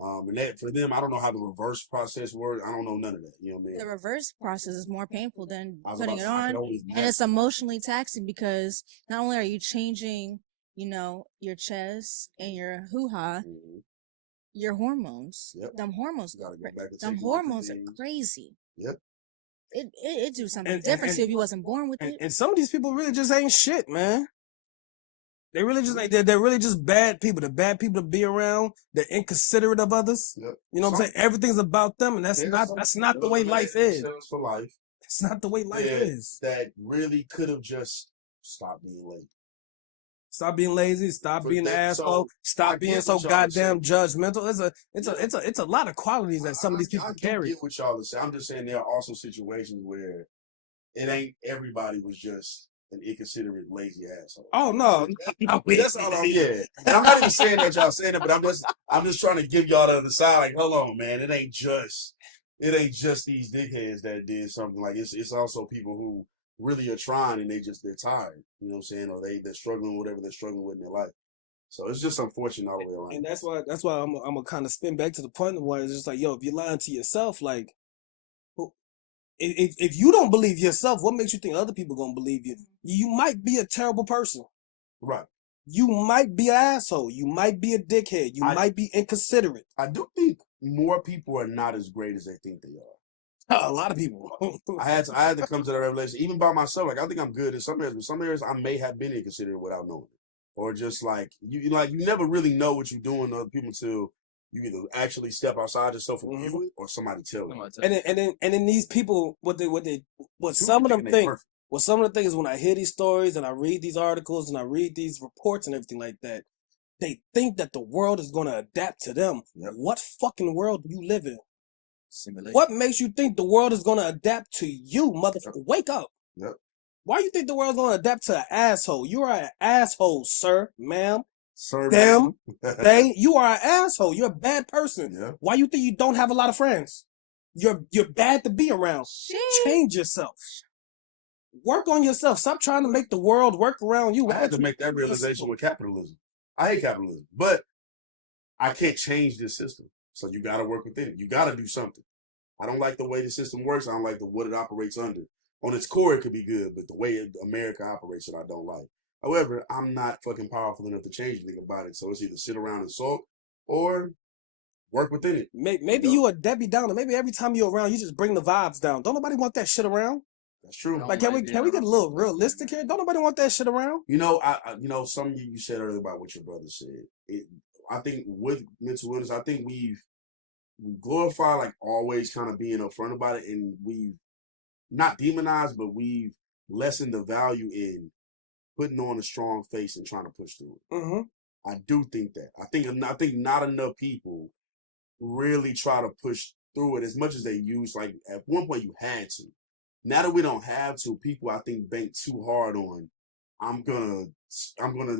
And that for them, I don't know how the reverse process works. I don't know none of that. You know what I mean? The reverse process is more painful than I was putting about it to say, I on, can only and imagine. it's emotionally taxing because not only are you changing, your chest and your hoo-ha, your hormones. Yep. Them hormones, Gotta go back and them take hormones are nicotine. crazy. Yep. It do something And- different and- see if you wasn't born with it. And some of these people really just ain't shit, man. They really just they're really just bad people. They're bad people to be around. They're inconsiderate of others. Yep. You know what I'm saying? Everything's about them, and that's not the way life is. For life. It's not the way life is. That really could have just stopped being late. Stop being lazy. Stop For being an that- so, asshole. I Stop get being what so y'all are goddamn judgmental. It's a lot of qualities that some of these people I do carry. get what y'all are saying. I'm just saying there are also situations where it ain't everybody was just an inconsiderate, lazy asshole. Oh no, That's all I'm. Yeah, and I'm not even saying that y'all saying it, but I'm just trying to give y'all the other side. Like, hold on, man, it ain't just these dickheads that did something. Like it's also people who really are trying and they're tired. You know what I'm saying? Or they're struggling with whatever they're struggling with in their life. So it's just unfortunate all the way around. And that's why I'm gonna kind of spin back to the point where it's just like, yo, if you're lying to yourself, like, if you don't believe yourself, what makes you think other people gonna believe you? You might be a terrible person. Right. You might be an asshole. You might be a dickhead. You might be inconsiderate. I do think more people are not as great as they think they are. A lot of people. I had to come to that revelation, even by myself. Like I think I'm good in some areas, but some areas I may have been inconsiderate without knowing it. or just like you never really know what you're doing to other people until you either actually step outside yourself and view it, or somebody tell you. And then these people, what People some of them thinking they think, perfect. what some of the things when I hear these stories and I read these articles and I read these reports and everything like that, they think that the world is going to adapt to them. What fucking world do you live in? Simulation. What makes you think the world is going to adapt to you, motherfucker? Wake up. Yep. Why you think the world's going to adapt to an asshole? You are an asshole, sir, ma'am. Sir, Them, ma'am. they, you are an asshole. You're a bad person. Yeah. Why you think you don't have a lot of friends? You're bad to be around. Change yourself. Work on yourself. Stop trying to make the world work around you. I had to make that realization with capitalism. I hate capitalism, but I can't change this system. So you got to work within it. You got to do something. I don't like the way the system works. I don't like what it operates under. On its core, it could be good, but the way America operates it, I don't like. However, I'm not fucking powerful enough to change anything about it. So it's either sit around and sulk or work within it. Maybe you a Debbie Downer. Maybe every time you're around, you just bring the vibes down. Don't nobody want that shit around. That's true. Like, can we get a little realistic here? Don't nobody want that shit around. You know, some of you said earlier about what your brother said. I think with mental illness, I think we glorify like always kind of being upfront about it, and we've not demonized, but we've lessened the value in putting on a strong face and trying to push through it. Mm-hmm. I do think that. I think not enough people really try to push through it as much as they used. Like at one point you had to. Now that we don't have to, people I think bank too hard on. I'm gonna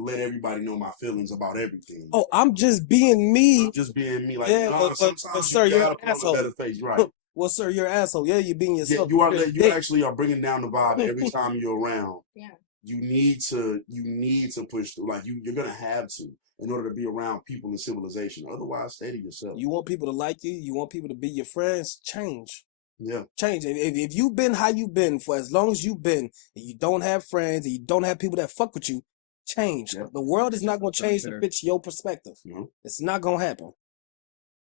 let everybody know my feelings about everything. Oh, I'm just being me. Just being me. Like, yeah, nah, but sir, you're an put on a asshole. better face, right? Well, sir, you're an asshole. Yeah, you're being yourself. Yeah, you actually are bringing down the vibe every time you're around. Yeah. You need to push through. Like you're gonna have to in order to be around people in civilization. Otherwise, stay to yourself. You want people to like you. You want people to be your friends. Change. Yeah. Change. If you've been how you've been for as long as you've been, and you don't have friends, and you don't have people that fuck with you, change. Yeah. The world is not going to change to fit your perspective. No. It's not going to happen.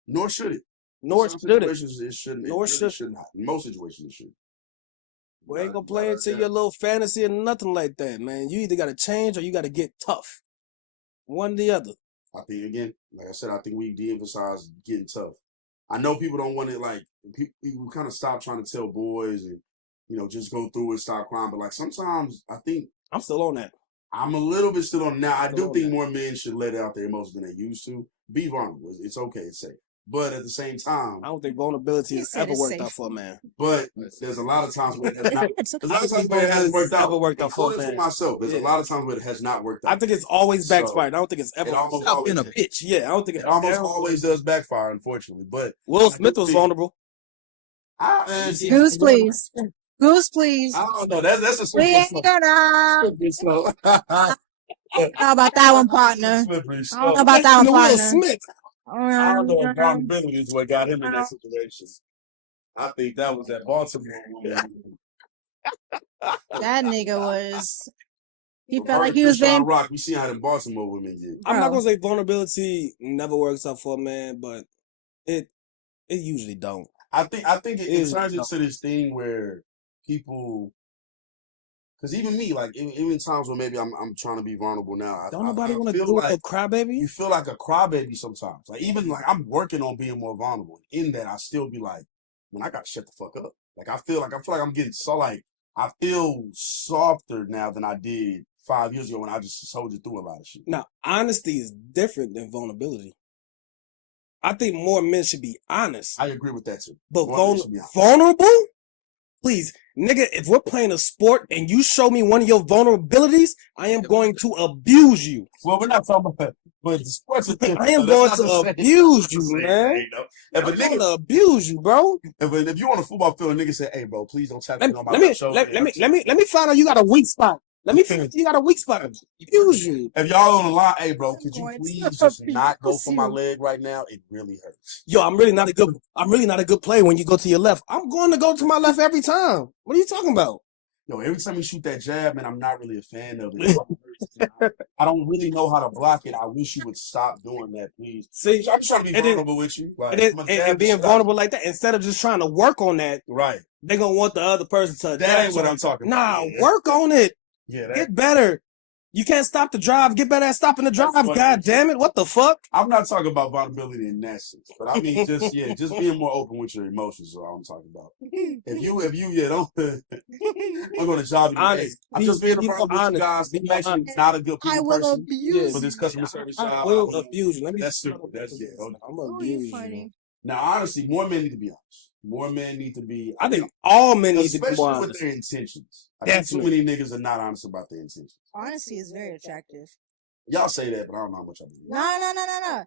Nor should it. Nor Some should it. situations it shouldn't. Nor it really should. shouldn't happen. In most situations it should. We ain't going to play into your little fantasy or nothing like that, man. You either got to change or you got to get tough. One or the other. I think, again, like I said, I think we de-emphasize getting tough. I know people don't want it, like, people kind of stop trying to tell boys and, just go through it, stop crying. But, like, sometimes I think... I'm still on that. I'm a little bit still on it. Now, I do think more men should let out their emotions than they used to. Be vulnerable. It's okay to say. But at the same time... I don't think vulnerability has ever worked out for a man. But there's a lot of times where it has not... There's a lot of times where it hasn't worked out. Ever worked out for a Including man. for myself. There's a lot of times where it has not worked out. I think it's always backfired. So, I don't think it's ever it almost always been a bitch. Yeah, I don't think it almost always does backfire, unfortunately. But Will Smith was vulnerable. Goose, please. Goose, please. I don't know. That's a We slippery ain't slope. gonna. Slippery slope. How about that one, partner? Slippery I slope. don't know about that one, Will partner. Smith. I don't know if vulnerability is what got him in that situation. I think that was that Baltimore woman. That nigga was. He But felt like Marty he was Krishan being. Rock. We see how them Baltimore women get. I'm not gonna say vulnerability never works out for a man, but it usually don't. I think it usually turns don't. into this thing where people, because even me, like even times when maybe I'm trying to be vulnerable now, Don't nobody want to feel do like a crybaby. you feel like a crybaby sometimes. Like even like I'm working on being more vulnerable. In that, I still be like, man, I gotta shut the fuck up. Like I feel like I'm getting so like I feel softer now than I did 5 years ago when I just soldiered through a lot of shit. Now, honesty is different than vulnerability. I think more men should be honest. I agree with that too. But More men should be honest. vulnerable? Please, nigga, if we're playing a sport and you show me one of your vulnerabilities, I am going to abuse you. Well, we're not talking about that. But sports are different. I am so going that's not to the same. abuse That's you, not the same man. thing, though. If a I'm going nigga, to abuse you, bro. if you on a football field, a nigga say, "Hey, bro, please don't tap Let me on my me left shoulder." let me find out you got a weak spot. Let me find out you got a weak spot. Abuse you. If y'all on the line, hey, bro, could you please just not go for my leg right now? It really hurts. Yo, I'm really not a good player when you go to your left. I'm going to go to my left every time. What are you talking about? Yo, every time you shoot that jab, man, I'm not really a fan of it. I don't really know how to block it. I wish you would stop doing that, please. See, I'm just trying to be and then- vulnerable with you. Like, And, then, I'm a and jab being shot. vulnerable like that, instead of just trying to work on that, Right. they're gonna want the other person to That ain't what I'm talking Nah, about. Yeah. work on it. Yeah, that, Get better. You can't stop the drive. Get better at stopping the drive. God damn it! What the fuck? I'm not talking about vulnerability in that sense, but I mean just being more open with your emotions is all I'm talking about. If you don't, I'm going to job you. Hey, I'm just being upfront with you guys. I'm actually not a good people person for this customer service job. I will abuse you. Let me. That's stupid. I'm gonna abuse you. Now, honestly, more men need to be honest. More men need to be. I think all men need to be especially more with honest. their intentions. I think too many niggas are not honest about their intentions. Honesty is very attractive. Y'all say that, but I don't know how much I believe. No.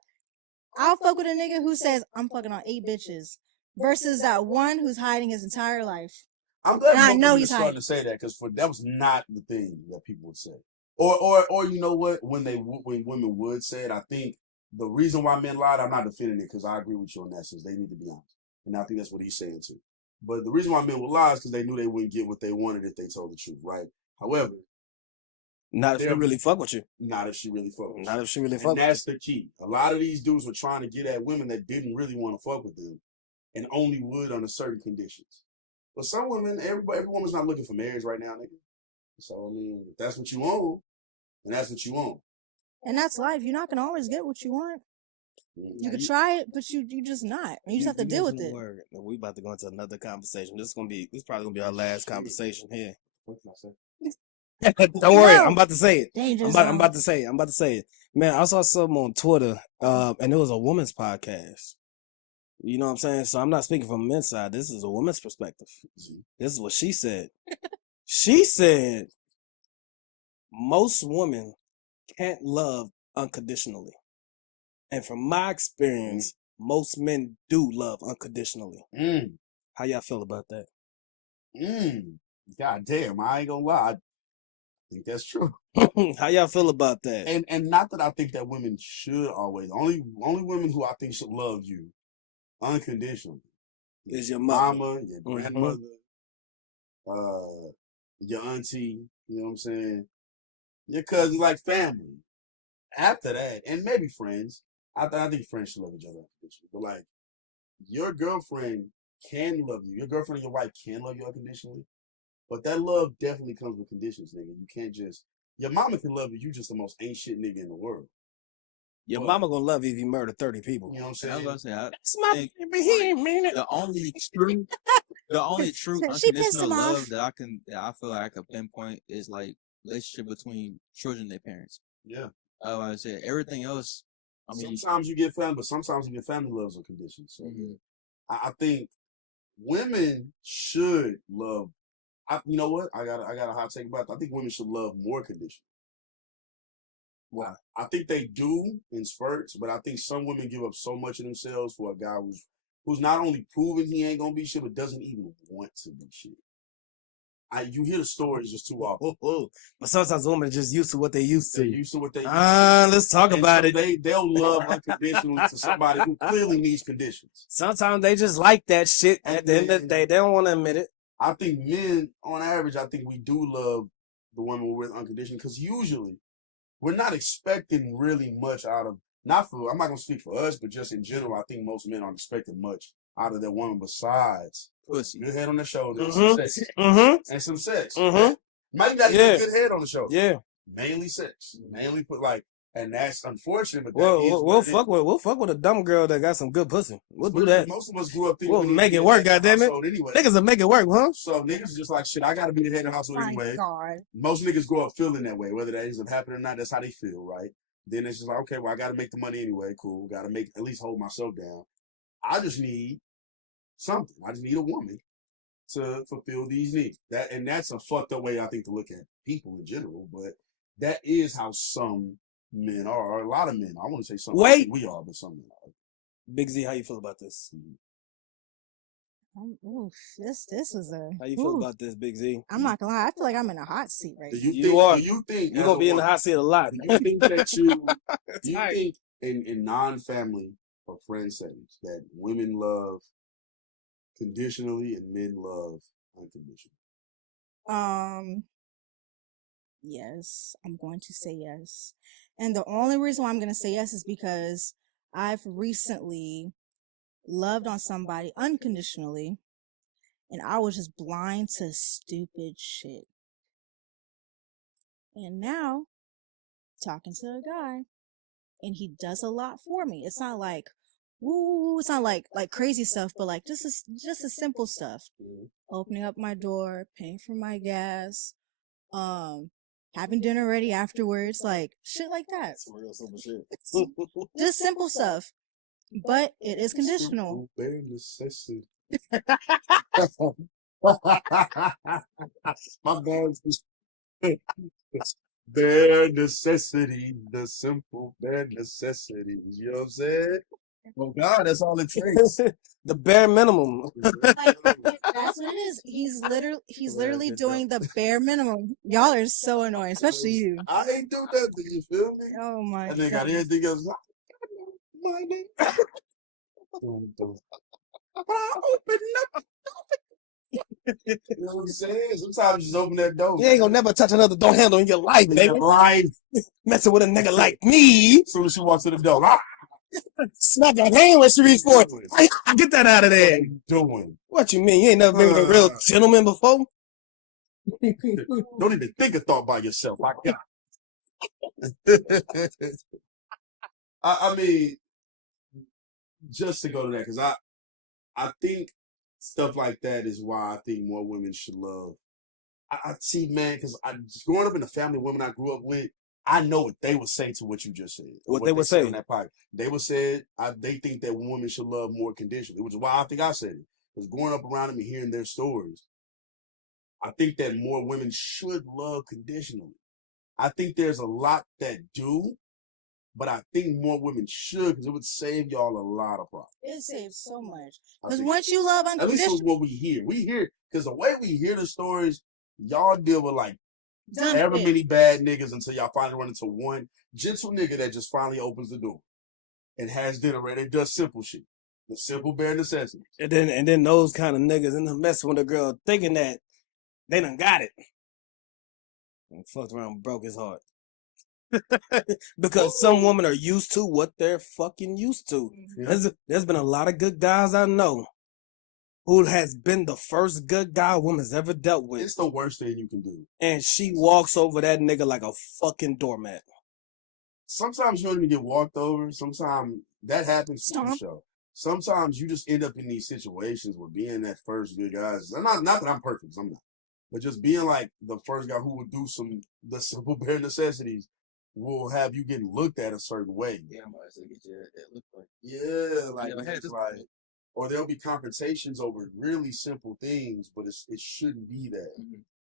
I'll fuck with a nigga who says I'm fucking on 8 bitches versus that one who's hiding his entire life. I'm glad And I both know of you he's starting hiding. to say that because that was not the thing that people would say. Or you know what? When women would say it, I think the reason why men lied, I'm not defending it because I agree with you on that sense. They need to be honest, and I think that's what he's saying too. But the reason why men would lie is because they knew they wouldn't get what they wanted if they told the truth, right? However, not if she really fuck with you. Not if she really fuck with you. Not if she really And fuck with you. that's the key. A lot of these dudes were trying to get at women that didn't really want to fuck with them, and only would under certain conditions. But some women, every woman's not looking for marriage right now, nigga. So I mean, if that's what you want, and that's what you want. And that's life. You're not gonna always get what you want. You could try it, but you just not. You just have to deal with it. We about to go into another conversation. This probably gonna be our last conversation here. What can I say? Don't worry, I'm about to say it. Danger I'm about to say it. Man, I saw something on Twitter, and it was a woman's podcast. You know what I'm saying? So I'm not speaking from a men's side. This is a woman's perspective. This is what she said. She said most women can't love unconditionally. And from my experience, most men do love unconditionally. How y'all feel about that? God damn, I ain't gonna lie. I think that's true. How y'all feel about that? And not that I think that women should always. Only women who I think should love you unconditionally is your mother, mama, your grandmother, your auntie. You know what I'm saying? Your cousin, like family. After that, and maybe friends. I think friends should love each other unconditionally. But like, your girlfriend can love you. Your girlfriend and your wife can love you unconditionally. But that love definitely comes with conditions, nigga. You can't just. Your mama can love you. You just the most ain't shit nigga in the world. Your mama gonna love you if you murder 30 people. You know what I'm saying? I was about to say, That's my baby. He ain't mean it. the only true She pissed unconditional him love off. that I feel like I could pinpoint is like relationship between children and their parents. Yeah. I said everything else. I mean, sometimes you get family, but sometimes you get family loves on conditions. So I think women should love. You know what? I got a hot take about that. I think women should love more conditions. Why? I think they do in spurts, but I think some women give up so much of themselves for a guy who's not only proven he ain't gonna be shit, but doesn't even want to be shit. You hear the stories just too often. But sometimes women are just used to what they used to. They're used to what they used to. Let's talk about it. They'll love unconditionally to somebody who clearly needs conditions. Sometimes they just like that shit. At the end of the day, they don't want to admit it. I think men, on average, I think we do love the women we're with unconditionally because usually we're not expecting really much out of. I'm not gonna speak for us, but just in general, I think most men aren't expecting much out of their woman besides pussy, good head on the shoulder, and some sex. Might not even good head on the shoulder. Yeah, mainly sex, mainly and that's unfortunate. But we'll fuck with a dumb girl that got some good pussy. We'll do that. Most of us grew up thinking we'll make it work. Goddamn it, anyway. Niggas will make it work, huh? So niggas just like shit. I gotta be the head of the household anyway. God. Most niggas grow up feeling that way, whether that ends up happening or not. That's how they feel, right? Then it's just like, okay, well, I gotta make the money anyway. Cool, gotta at least hold myself down. I just need something. I just need a woman to fulfill these needs. That's a fucked up way I think to look at people in general, but that is how some men are, or a lot of men. I want to say some. Wait, we are, but some men are. Big Z, how you feel about this? This is a. How you feel about this, Big Z? I'm not gonna lie. I feel like I'm in a hot seat right now. Do you think you're gonna be in the hot seat a lot? Do you think that you think in non-family or friend settings that women love conditionally and men love unconditionally? Yes, I'm going to say yes. And the only reason why I'm going to say yes is because I've recently loved on somebody unconditionally and I was just blind to stupid shit. And now talking to a guy and he does a lot for me. It's not like woo, it's not like crazy stuff, but like just a simple stuff. Opening up my door, paying for my gas, having dinner ready afterwards, like shit like that. Real simple shit. Just simple stuff. But it is conditional. Bare necessity. My bad. Bare necessity, the simple bare necessity. You know what I'm saying? Oh God, that's all it takes. The bare minimum. Like, that's what it is. He's literally doing the bare minimum. Y'all are so annoying, especially you. I ain't do nothing. You feel me? Oh my And they got god. anything else. Money. But I open up. You know what I'm saying? Sometimes you just open that door. You ain't gonna never touch another door handle in your life, In baby. your life. Messing with a nigga like me. As soon as she walks to the door, Smack that hand when she reach for it. Hey, get that out of there. What you doing? What you mean? You ain't never been with a real gentleman before? Don't even think a thought by yourself. I got. I mean, just to go to that, because I think stuff like that is why I think more women should love. I see, man, because growing up in the family of women I grew up with, I know what they would say to what you just said. What they would said say? on that podcast. They would say they think that women should love more conditionally, which is why I think I said it. Because growing up around them and hearing their stories, I think that more women should love conditionally. I think there's a lot that do, but I think more women should, because it would save y'all a lot of problems. It saves so much. I Because think- once you love At least unconditional, it's what we hear. We hear, because the way we hear the stories, y'all deal with like Dumb ever shit. many bad niggas until y'all finally run into one gentle nigga that just finally opens the door and has dinner ready and does simple shit. The simple bare necessities. And then those kind of niggas end up messing with a girl thinking that they done got it. And fucked around and broke his heart. Because some women are used to what they're fucking used to. There's been a lot of good guys I know who has been the first good guy a woman's ever dealt with. It's the worst thing you can do. And she walks over that nigga like a fucking doormat. Sometimes you don't even get walked over. Sometimes that happens for the show. Sometimes you just end up in these situations where being that first good guy is not that I'm perfect, 'cause I'm not. But just being like the first guy who would do the simple bare necessities will have you getting looked at a certain way. Yeah, I'm about to say, get your it look like. Yeah, like never had it's this like, or there'll be confrontations over really simple things, but it shouldn't be that.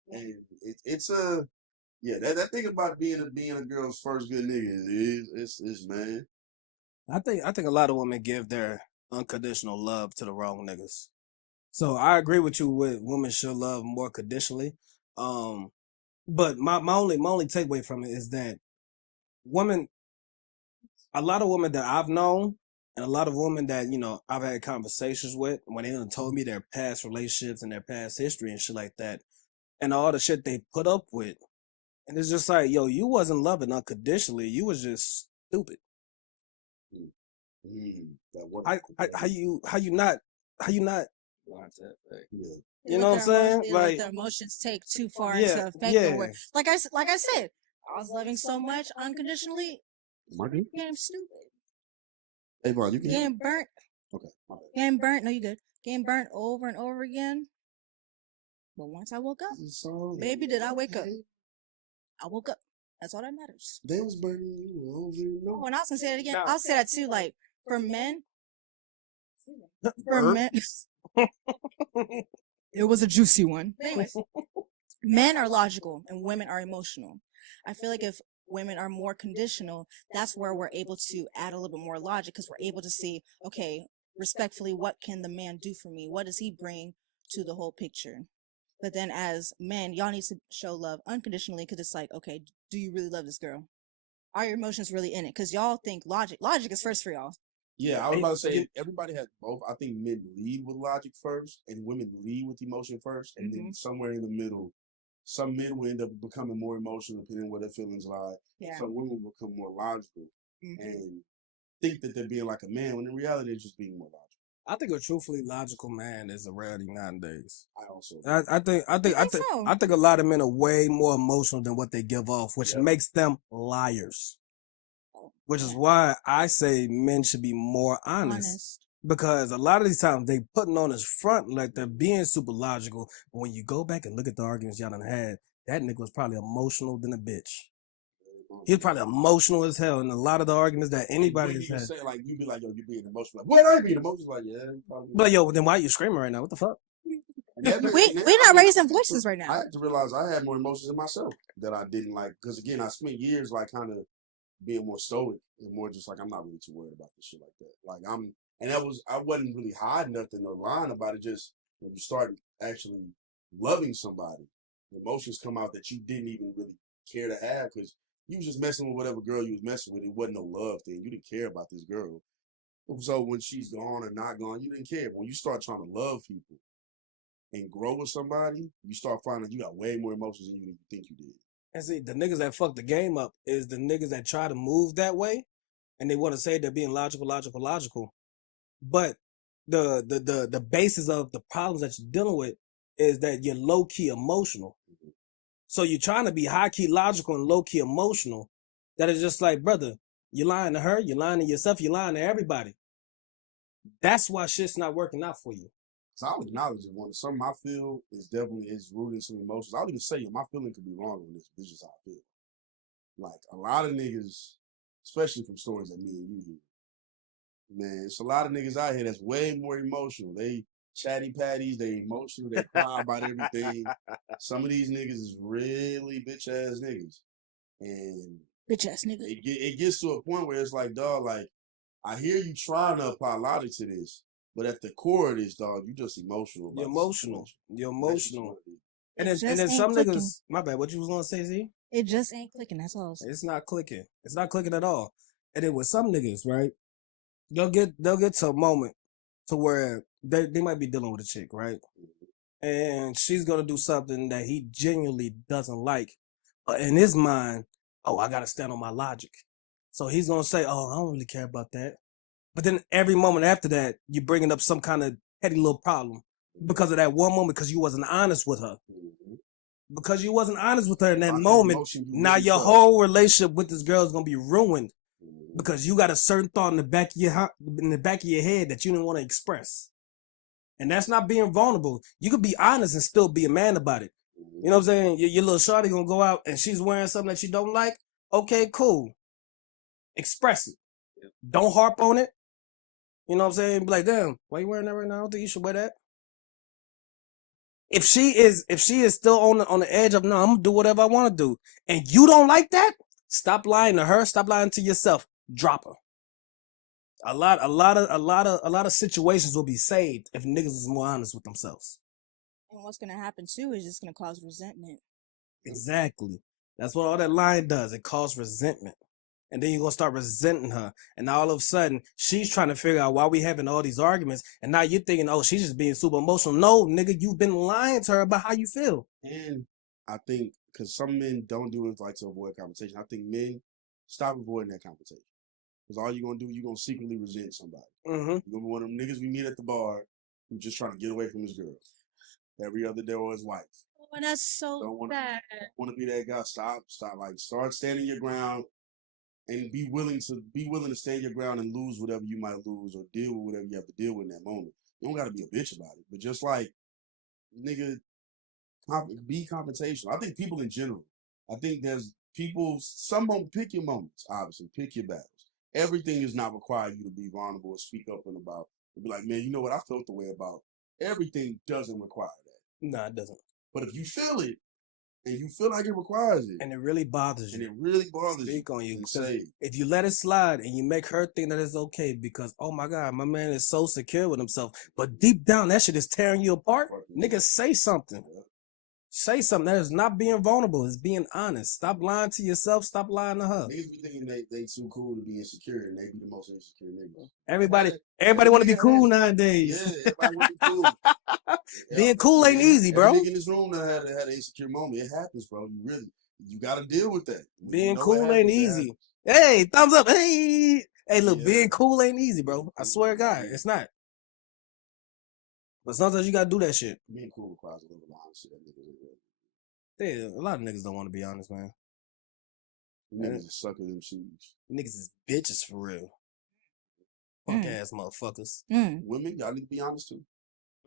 And it's a that thing about being a girl's first good nigga is man. I think a lot of women give their unconditional love to the wrong niggas. So I agree with you with women should love more conditionally. But my only takeaway from it is that a lot of women that I've known and a lot of women that, I've had conversations with when they done told me their past relationships and their past history and shit like that, and all the shit they put up with. And it's just like, yo, you wasn't loving unconditionally. You was just stupid. How you not you know what I'm saying? Like their emotions take too far Yeah, to affect yeah. their work. Like I said, I was loving so much unconditionally. Martin? Getting stupid. Hey, bro, you can hear Getting me? burnt. Okay. my bad. Getting burnt. No, you good. Getting burnt over and over again. But once I woke up, baby, did I wake up? I woke up. That's all that matters. They was burning you over and over. Oh, and I was gonna say that again. I'll say that too. Like for men, it was a juicy one. But anyways, men are logical and women are emotional. I feel like if women are more conditional, that's where we're able to add a little bit more logic because we're able to see, okay, respectfully, what can the man do for me? What does he bring to the whole picture? But then as men, y'all need to show love unconditionally because it's like, okay, do you really love this girl? Are your emotions really in it? Because y'all think logic is first for y'all. Yeah, I was about to say everybody has both. I think men lead with logic first, and women lead with emotion first, and then somewhere in the middle, some men will end up becoming more emotional depending on what their feelings lie. Yeah. Some women will become more logical and think that they're being like a man, when in reality they're just being more logical. I think a truthfully logical man is a rarity nowadays. I also. I think so? I think a lot of men are way more emotional than what they give off, which makes them liars. Which is why I say men should be more honest. Because a lot of these times they putting on his front like they're being super logical. But when you go back and look at the arguments y'all done had, that nigga was probably emotional than a bitch. He was probably emotional as hell in a lot of the arguments that anybody has had. Say, like, you be like, yo, you being emotional. Like, what are you being emotional? Like, yeah. But yo, then why are you screaming right now? What the fuck? We're not raising voices right now. I had to realize I had more emotions in myself that I didn't like. Because again, I spent years like kind of being more stoic and more just like, I'm not really too worried about this shit like that. Like I wasn't really hiding nothing or lying about it. Just when you start actually loving somebody, the emotions come out that you didn't even really care to have because you was just messing with whatever girl you was messing with. It wasn't no love thing. You didn't care about this girl. So when she's gone or not gone, you didn't care. But when you start trying to love people and grow with somebody, you start finding you got way more emotions than you think you did. And see, the niggas that fuck the game up is the niggas that try to move that way, and they want to say they're being logical. But the basis of the problems that you're dealing with is that you're low key emotional. So you're trying to be high key logical and low key emotional. That is just like, brother, you're lying to her, you're lying to yourself, you're lying to everybody. That's why shit's not working out for you. So I'll acknowledge it. Something I feel is definitely rooted in some emotions. I'll even say my feeling could be wrong on this. This is just how I feel. Like a lot of niggas, especially from stories that me and you hear, man, it's a lot of niggas out here that's way more emotional. They chatty patties, they emotional, they cry about everything. Some of these niggas is really bitch ass niggas. And bitch ass niggas. It gets to a point where it's like, dog, like, I hear you trying to apply logic to this, but at the core of this, dog, you just emotional. You're emotional. You're emotional. And then just some clicking. niggas, my bad, what you was gonna say, Z? It just ain't clicking, that's all. It's not clicking. It's not clicking at all. And then with some niggas, right? They'll get to a moment to where they might be dealing with a chick, right? And she's gonna do something that he genuinely doesn't like. But in his mind, oh, I gotta stand on my logic. So he's gonna say, oh, I don't really care about that. But then every moment after that, you're bringing up some kind of petty little problem because of that one moment, because you wasn't honest with her. Because you wasn't honest with her in that moment, now your whole relationship with this girl is gonna be ruined because you got a certain thought in the back of your head that you didn't want to express. And that's not being vulnerable. You could be honest and still be a man about it. You know what I'm saying? Your little shawty gonna go out and she's wearing something that you don't like. Okay, cool. Express it. Don't harp on it. You know what I'm saying? Be like, damn, why you wearing that right now? I don't think you should wear that. If she is still on the edge of, no, I'm gonna do whatever I want to do, and you don't like that, stop lying to her. Stop lying to yourself. Drop her. A lot of situations will be saved if niggas is more honest with themselves. And what's gonna happen too is it's gonna cause resentment. Exactly. That's what all that lying does. It causes resentment. And then you're going to start resenting her. And all of a sudden, she's trying to figure out why we having all these arguments. And now you're thinking, oh, she's just being super emotional. No, nigga, you've been lying to her about how you feel. And I think, because some men don't do it like to avoid confrontation, I think men stop avoiding that confrontation. Because all you're going to do, you're going to secretly resent somebody. Mm-hmm. You're going to be one of them niggas we meet at the bar who's just trying to get away from his girl. Every other day or his wife. Oh, that's so bad. Want to be that guy. Stop. Like, start standing your ground. And be willing to stand your ground and lose whatever you might lose or deal with whatever you have to deal with in that moment. You don't got to be a bitch about it, but just like, nigga, be confrontational. I think people in general, I think there's people, pick your moments, obviously, pick your battles. Everything is not required you to be vulnerable or speak up and about. And be like, man, you know what I felt the way about. Everything doesn't require that. No, it doesn't. But if you feel it, and you feel like it requires it. And it really bothers you. And it really bothers Speak you. on you. If you let it slide and you make her think that it's okay because, oh my God, my man is so secure with himself. But deep down, that shit is tearing you apart. Nigga, say something. Say something. That is not being vulnerable. It's being honest. Stop lying to yourself. Stop lying to her. Niggas be thinking they too cool to be insecure, and they be the most insecure niggas. Everybody want to be cool nowadays. Yeah, everybody want to be cool. Being cool ain't easy, bro. Every nigga in this room that had an insecure moment. It happens, bro. You got to deal with that. Being cool ain't easy. Hey, thumbs up. Hey, look, being cool ain't easy, bro. I swear to God, it's not. But sometimes you gotta do that shit. Being cool requires a little honesty that niggas ain't ready. Yeah, a lot of niggas don't want to be honest, man. Niggas is sucking MCs. Niggas is bitches for real. Punk ass motherfuckers. Women, y'all need to be honest too.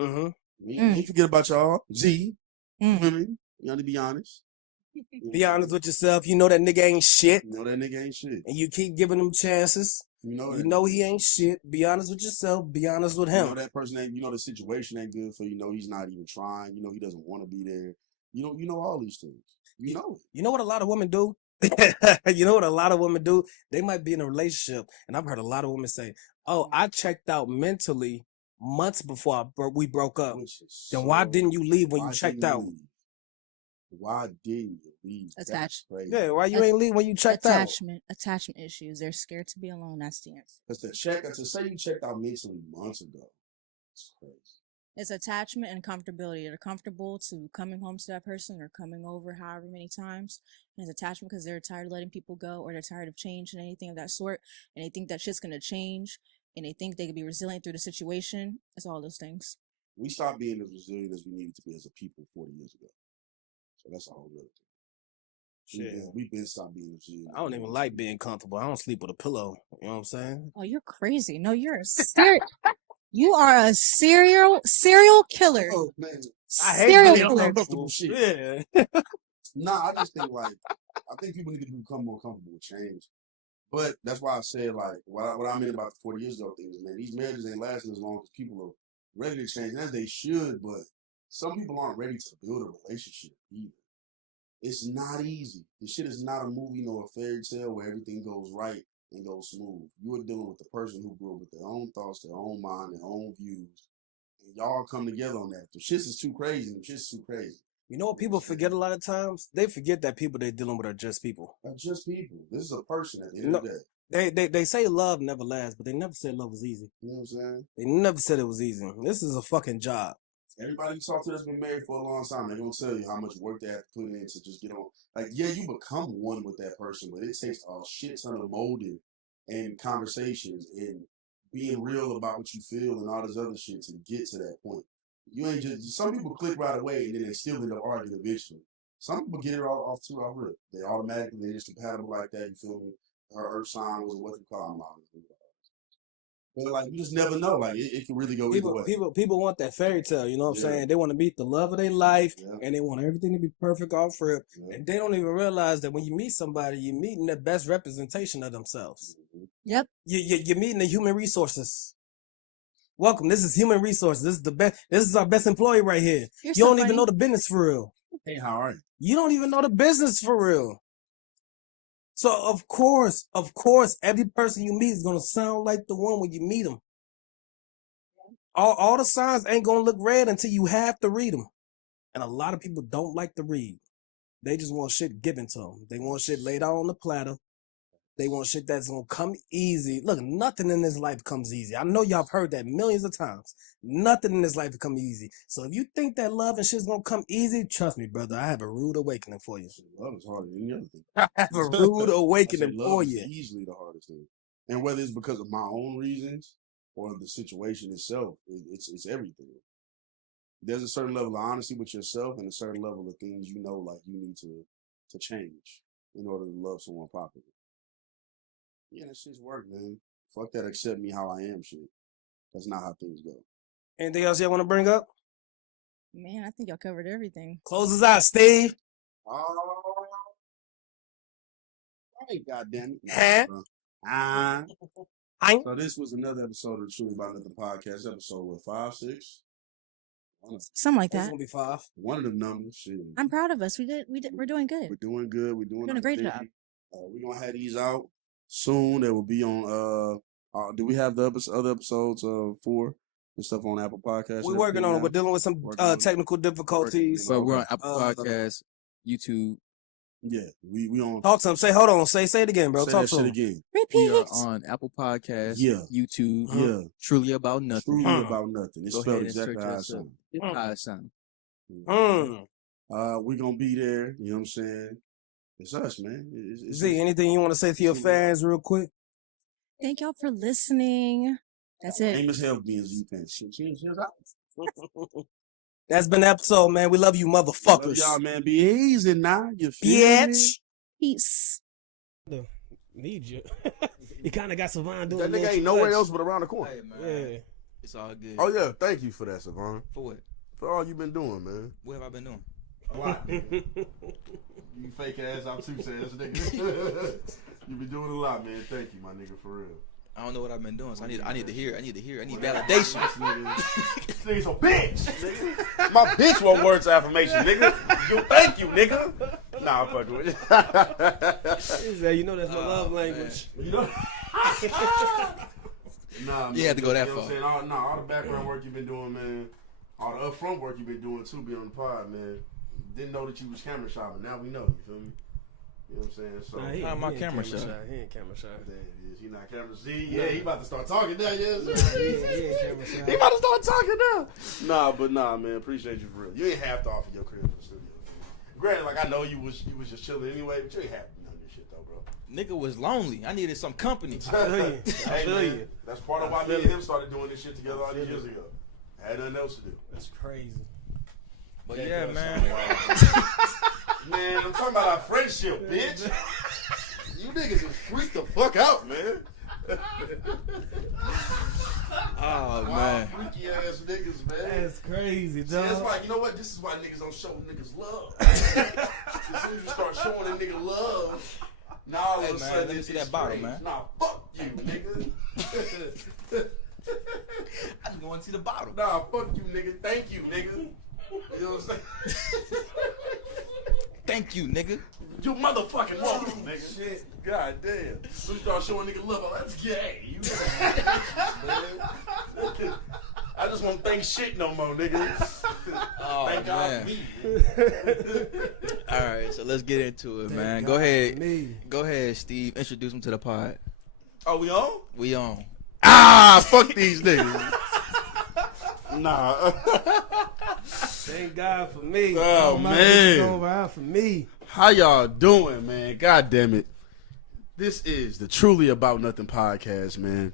Mm-hmm. We ain't forget about y'all. Z. Women, y'all need to be honest. Be honest with yourself. You know that nigga ain't shit. You know that nigga ain't shit. And you keep giving him chances. You know he ain't shit. Be honest with yourself. Be honest with him. You know that person ain't, you know the situation ain't good for you. You know he's not even trying. You know he doesn't want to be there. You know all these things. You know it. You know what a lot of women do? You know what a lot of women do? They might be in a relationship, and I've heard a lot of women say, "Oh, I checked out mentally months before we broke up. Then why didn't you leave when you checked out?" Why didn't you leave? Attachment. Yeah, why you ain't leave when you checked out? Attachment issues. They're scared to be alone. That's the answer. Because to say you checked out mentally months ago, it's crazy. It's attachment and comfortability. They're comfortable to coming home to that person or coming over however many times. And it's attachment because they're tired of letting people go or they're tired of change and anything of that sort. And they think that shit's going to change and they think they can be resilient through the situation. It's all those things. We stopped being as resilient as we needed to be as a people 40 years ago. So that's a whole other thing. Shit. We've been stopped being resilient. I don't even like being comfortable. I don't sleep with a pillow. You know what I'm saying? Oh, you're crazy. No, you're a you are a serial killer. Oh, man. I hate serial being killer. uncomfortable shit. Yeah. Nah, I just think I think people need to become more comfortable with change. But that's why I said what I mean about the 40 years ago things, man. These marriages ain't lasting as long as people are ready to change, as they should. But some people aren't ready to build a relationship either. It's not easy. This shit is not a movie nor a fairy tale where everything goes right and goes smooth. You are dealing with the person who grew up with their own thoughts, their own mind, their own views. And y'all come together on that. The shit is too crazy. The shit's too crazy. You know what people forget a lot of times? They forget that people they're dealing with are just people. They're just people. This is a person at the end of the day. They say love never lasts, but they never said love was easy. You know what I'm saying? They never said it was easy. This is a fucking job. Everybody you talk to that's been married for a long time, they're gonna tell you how much work they have to put in to just get on. Like, yeah, you become one with that person, but it takes a shit ton of molding and conversations and being real about what you feel and all this other shit to get to that point. You ain't just some people click right away and then they still end up arguing eventually. Some people get it off rip. They automatically they're just compatible like that. You feel me? Her earth sign was what you call them. But like you just never know. Like it can really go either way. People want that fairy tale. You know what I'm saying? They want to meet the love of their life, and they want everything to be perfect off rip. And they don't even realize that when you meet somebody, you're meeting the best representation of themselves. Yep. You're meeting the human resources. Welcome. This is human resources. This is the best. This is our best employee right here. You're you so don't even funny. know the business for real. Hey, how are you? You don't even know the business for real. So of course, every person you meet is gonna sound like the one when you meet them. All the signs ain't gonna look red until you have to read them. And a lot of people don't like to read. They just want shit given to them. They want shit laid out on the platter. They want shit that's gonna come easy. Look, nothing in this life comes easy. I know y'all have heard that millions of times. Nothing in this life comes easy. So if you think that love and shit's gonna come easy, trust me, brother. I have a rude awakening for you. Love is harder than any other thing. I have a rude awakening love for is you. easily the hardest thing. And whether it's because of my own reasons or the situation itself, it's everything. There's a certain level of honesty with yourself and a certain level of things you know like you need to change in order to love someone properly. Yeah, that shit's work, man. Fuck that accept me how I am shit. That's not how things go. Anything else y'all want to bring up? Man, I think y'all covered everything. Close us out, Steve. Hey, goddamn it. Huh? So this was another episode of Truly About Nothing podcast, episode 5, 6? Something like It's that. gonna be 5. One of them numbers. Shit. I'm proud of us. We're doing good. We're doing good. We're doing a great our job. thing. We're gonna have these out soon. They will be on. Do we have the other episodes 4 and stuff on Apple Podcasts? We're working on it. We're dealing with some technical difficulties. So we're on Apple Podcasts, YouTube. Yeah, we on. Talk to them. Say, hold on. Say it again, bro. Say Talk that to shit them. again. We are on Apple Podcasts, Yeah. YouTube, Yeah. Truly About Nothing. Truly About Nothing. It's Go spelled ahead and exactly search how it us up. sounds. It's how it sounds. We're gonna be there. You know what I'm saying? It's us, man. Z, anything you want to say to your fans, real quick? Thank y'all for listening. That's it. Amos helped me as Z fans. She was out. That's been the episode, man. We love you, Love motherfuckers. y'all, man. Be easy now. You feel me? Bitch. Peace. Need you. You kind of got Savon doing That a nigga little ain't too nowhere much. else but around the corner. Hey man, Yeah. it's all good. Oh yeah, thank you for that, Savon. For what? For all you been doing, man. What have I been doing? A lot, nigga. You fake ass obtuse ass nigga. You been doing a lot, man. Thank you, my nigga, for real. I don't know what I've been doing, so I need to hear. I need validation. This nigga's a bitch, nigga. My bitch want words of affirmation, nigga. You thank you, nigga. Nah, I'm fucking with you. He said, you know that's my love language. You know? Nah, man. You had to go that You know what I'm far. saying? All the background work you've been doing, man. All the upfront work you've been doing, too, being on the pod, man. Didn't know that you was camera shy, but now we know, you feel me? You know what I'm saying? So, Nah, he How ain't- my he ain't camera shy? He ain't camera shy. There it is. He not camera Z. Yeah, he about to start talking now. Yeah, He ain't camera shy. he about to start talking now. Nah, man. Appreciate you for real. You ain't have to offer your crib for the studio. Granted, like I know you was just chilling anyway, but you ain't have to none of this shit though, bro. Nigga was lonely. I needed some company. I feel you. I Hey, feel man, you. that's part of I why me feel and it. him started doing this shit together all these years ago. Had nothing else to do. That's crazy. But That yeah, does man. sound wild. Man, I'm talking about our friendship, bitch. You niggas is freaked the fuck out, man. Oh Wild, man. freaky ass niggas, man. That's crazy, See, dog. that's why, you know what? This is why niggas don't show niggas love. As soon as you start showing a nigga love, now all Hey, of a man, sudden let me it's see that bottle, strange. man. Nah, fuck you, nigga. I just want to see the bottle. Nah, fuck you, nigga. Thank you, nigga. You know what I'm saying? Thank you, nigga. You motherfucking welcome, nigga. Shit. God damn. So you start showing nigga love, oh, that's gay. You man. I just won't think shit no more, nigga. Oh, Thank God man. for me. All right, so let's get into it, man. Thank Go God ahead. for me. Go ahead, Steve. Introduce him to the pod. Oh, we on? We on. Ah, fuck these niggas. Nah. Thank God for me. Oh, my man. bitch going around for me. How y'all doing, man? God damn it. This is the Truly About Nothing podcast, man.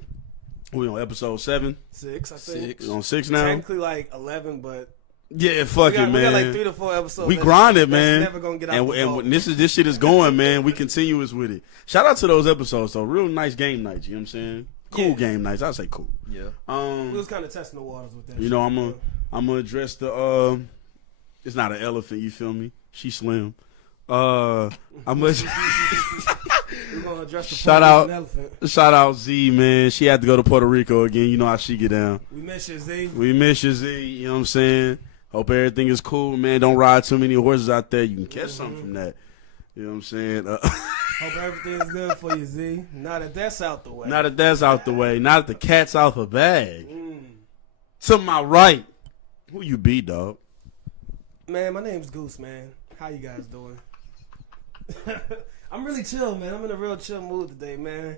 We on episode 7. 6, I think. We on 6 now? Technically like 11, but Yeah, fuck we got, it, man. We got like 3 to 4 episodes. We That's- grinded, that's man. never gonna get out and the and vault. this shit is going, man. We continuous with it. Shout out to those episodes, though. Real nice game nights. You know what I'm saying? Cool Yeah. game nights. I say cool. Yeah. We was kind of testing the waters with that. You know, I'm gonna address the it's not an elephant. You feel me? She slim. I'm gonna We're gonna address the shout Puerto out, Rican elephant. shout out Z, man. She had to go to Puerto Rico again. You know how she get down. We miss you, Z. We miss you, Z. You know what I'm saying? Hope everything is cool, man. Don't ride too many horses out there. You can catch something from that. You know what I'm saying? Hope everything's good for you, Z. Now that that's out the way. Now that that's out the way. Now that the cat's out her bag. To my right. Who you be, dog? Man, my name's Goose, man. How you guys doing? I'm really chill, man. I'm in a real chill mood today, man.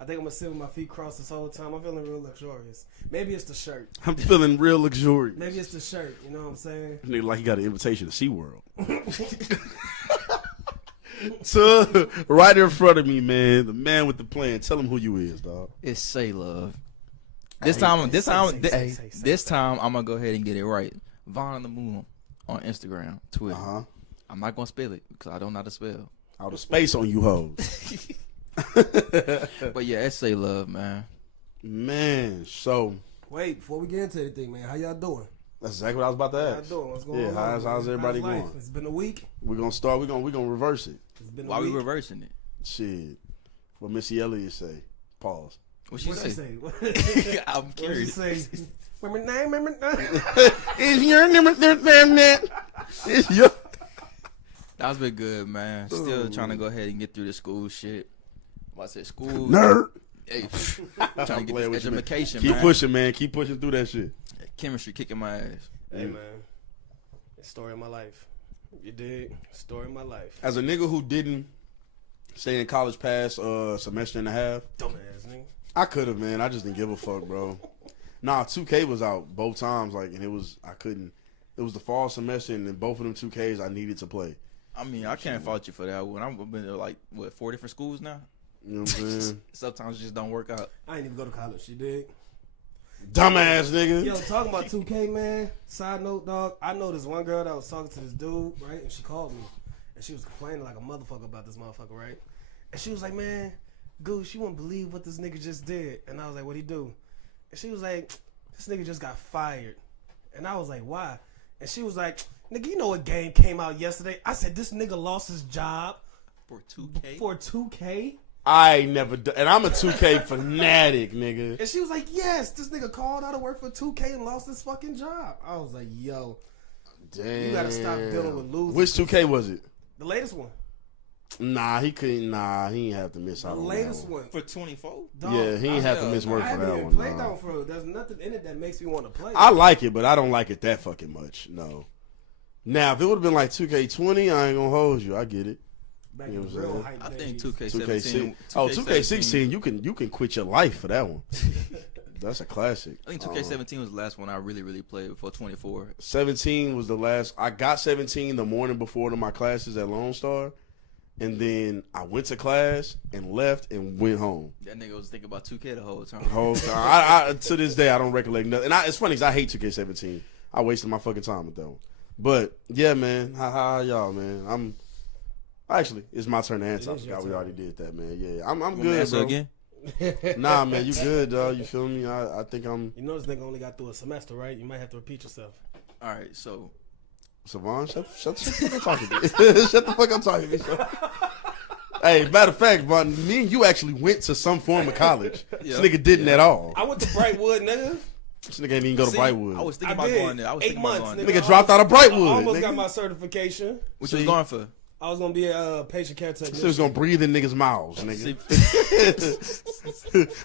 I think I'm gonna sit with my feet crossed this whole time. I'm feeling real luxurious. Maybe it's the shirt. I'm feeling real luxurious. Maybe it's the shirt. You know what I'm saying? Nigga like he got an invitation to SeaWorld. So, right in front of me, man, the man with the plan. Tell him who you is, dog. It's Say Love. Hey, This time, say, this time, I'm gonna go ahead and get it right. Vaughn on the Moon on Instagram, Twitter. I'm not gonna spell it because I don't know how to spell. All the space on you hoes. But yeah, it's Say Love, man. Man, so Wait, before we get into anything, man, how y'all doing? that's exactly what I was about to How ask. y'all doing? What's going Yeah, on? how's man? everybody How's life? going? It's been a week. We're gonna start. We're gonna reverse it. It's been a Why we week. reversing it? Shit. What Missy Elliott say? Pause. What she What'd say? What'd I'm she curious. say? Remember name? Remember name? Is your number that? Is your That's been good, man. Still trying to go ahead and get through the school shit. What I said, school nerd? Hey, I'm trying to playing get with this you, man. education, Keep man. pushing, man. Keep pushing through that shit. Chemistry kicking my ass. Hey man, it's story of my life. You dig? Story of my life. As a nigga who didn't stay in college past a semester and a half, Dumbass nigga. I could have, man. I just didn't give a fuck, bro. Nah, 2K was out both times, like, and I couldn't. It was the fall semester, and then both of them 2Ks I needed to play. I mean, I can't fault you for that. When I've been to like 4 different schools now. You know what I'm saying? Sometimes it just don't work out. I ain't even go to college. You dig? Dumbass nigga. Yo, talking about 2K, man. Side note, dog. I know this one girl that was talking to this dude, right? And she called me. And she was complaining like a motherfucker about this motherfucker, right? And she was like, man, Goose, you wouldn't believe what this nigga just did. And I was like, what'd he do? And she was like, this nigga just got fired. And I was like, why? And she was like, nigga, you know what game came out yesterday? I said, this nigga lost his job. For 2K? For 2K? I ain't never done, and I'm a 2K fanatic, nigga. And she was like, yes, this nigga called out of work for 2K and lost his fucking job. I was like, yo, Damn. you gotta stop dealing with losers. Which 2K was it? The latest one. Nah, he couldn't. Nah, he ain't have to miss out The on latest that one. For 24? Yeah, he ain't have to miss work I for haven't that even one. played that Nah. one for real. There's nothing in it that makes me want to play. I like it, but I don't like it that fucking much. No. Now, if it would have been like 2K20, I ain't gonna hold you. I get it. Back You know in what I'm real saying? hype I think days. 2K17. 2K16, you can quit your life for that one. That's a classic. I think 2K17 was the last one I really played before 24. 17 was the last. I got 17 the morning before to my classes at Lone Star, and then I went to class and left and went home. That nigga was thinking about 2K the whole time. Whole time. I to this day I don't recollect nothing. And it's funny because I hate 2K17. I wasted my fucking time with that one. But yeah, man, how y'all, man? Actually, it's my turn to answer. I forgot we already did that, man. Yeah, I'm good, answer bro. again? Nah, man, you good, dog. You feel me? I think I'm. You know this nigga only got through a semester, right? You might have to repeat yourself. All right, so Savon, shut the fuck up talking to me. Shut the fuck up talking to me. Hey, matter of fact, Vaughn, me and you actually went to some form of college. This nigga didn't at all. I went to Brightwood, nigga. This nigga ain't even go to Brightwood. I was thinking I about did. going there. I was 8 thinking about months, going nigga. there. Nigga dropped out of Brightwood. I almost nigga. got my certification. What you was going for? I was gonna be a patient care technician. He was gonna breathe in niggas' mouths, nigga.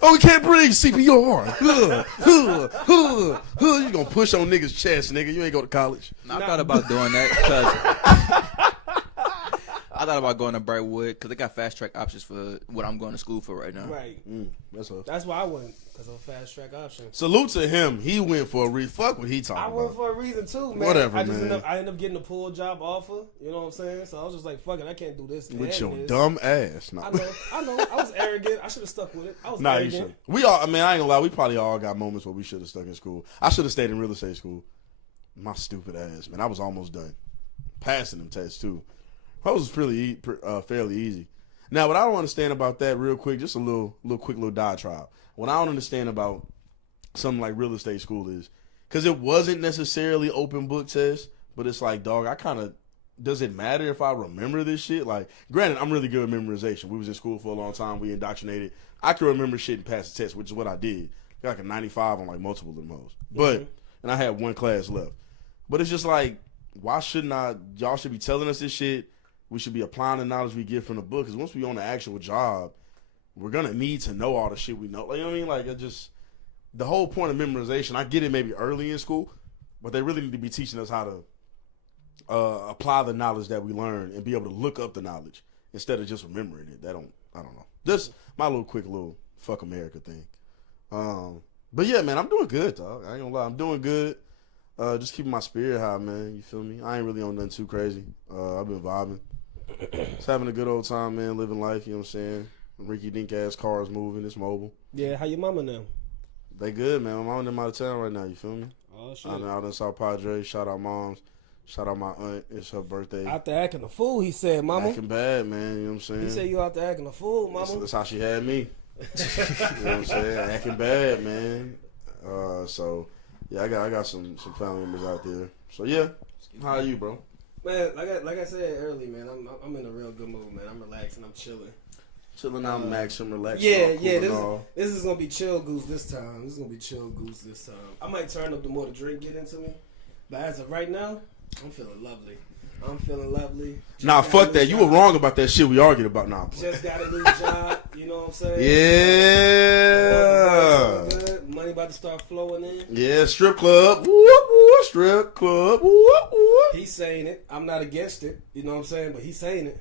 Oh, we can't breathe. CPR. You gonna push on niggas' chest, nigga. You ain't go to college. I thought about doing that because I thought about going to Brightwood because they got fast track options for what I'm going to school for right now. Right. That's why I went, because of a fast track option. Salute to him. He went for a reason. Fuck what he talking I about. went for a reason too, man. Whatever, I just man. ended up getting a pool job offer. You know what I'm saying? So I was just like, fuck it, I can't do this. With and your this. dumb ass. No. I know. I was arrogant. I should have stuck with it. I was Nah, you arrogant. should. We all. I mean, I ain't gonna lie. We probably all got moments where we should have stuck in school. I should have stayed in real estate school. My stupid ass, man. I was almost done passing them tests too. Those was fairly easy. Now, what I don't understand about that, real quick, just a quick little diatribe. What I don't understand about something like real estate school is because it wasn't necessarily open book test, but it's like, dog, does it matter if I remember this shit? Like, granted, I'm really good at memorization. We was in school for a long time. We indoctrinated. I can remember shit and pass the test, which is what I did. Got like a 95 on like multiple of those. But, and I had one class left. But it's just like, why shouldn't y'all should be telling us this shit. We should be applying the knowledge we get from the book. Because once we on the actual job, we're going to need to know all the shit we know. Like, you know what I mean? Like, it just, the whole point of memorization, I get it maybe early in school, but they really need to be teaching us how to apply the knowledge that we learn and be able to look up the knowledge instead of just remembering it. I don't know. This my quick little fuck America thing. But yeah, man, I'm doing good, dog. I ain't gonna lie. I'm doing good. Just keeping my spirit high, man. You feel me? I ain't really on nothing too crazy. I've been vibing. Just having a good old time, man. Living life, you know what I'm saying? Ricky Dink ass cars moving. It's mobile. Yeah, how your mama now? They good, man. My mom and them out of town right now, you feel me? Oh, shit. I'm out in South Padre. Shout out moms. Shout out my aunt. It's her birthday. Out there acting a fool, he said, mama. Acting bad, man. You know what I'm saying? He said you out there acting a fool, mama. That's how she had me. You know what I'm saying? Acting bad, man. So, yeah, I got some family members out there. So, yeah. How are you, bro? Man, like I said earlier, man, I'm in a real good mood, man. I'm relaxing. I'm chilling. Chilling out, maxing, relaxing. Yeah. This is gonna be chill goose this time. I might turn up the more the drink get into me, but as of right now, I'm feeling lovely. Nah, fuck that. You were wrong about that shit we argued about now. Just got a new job. You know what I'm saying? Yeah. Good. Money about to start flowing in. Yeah, strip club. Whoop, whoop, strip club. Whoop, whoop. He's saying it. I'm not against it. You know what I'm saying? But he's saying it.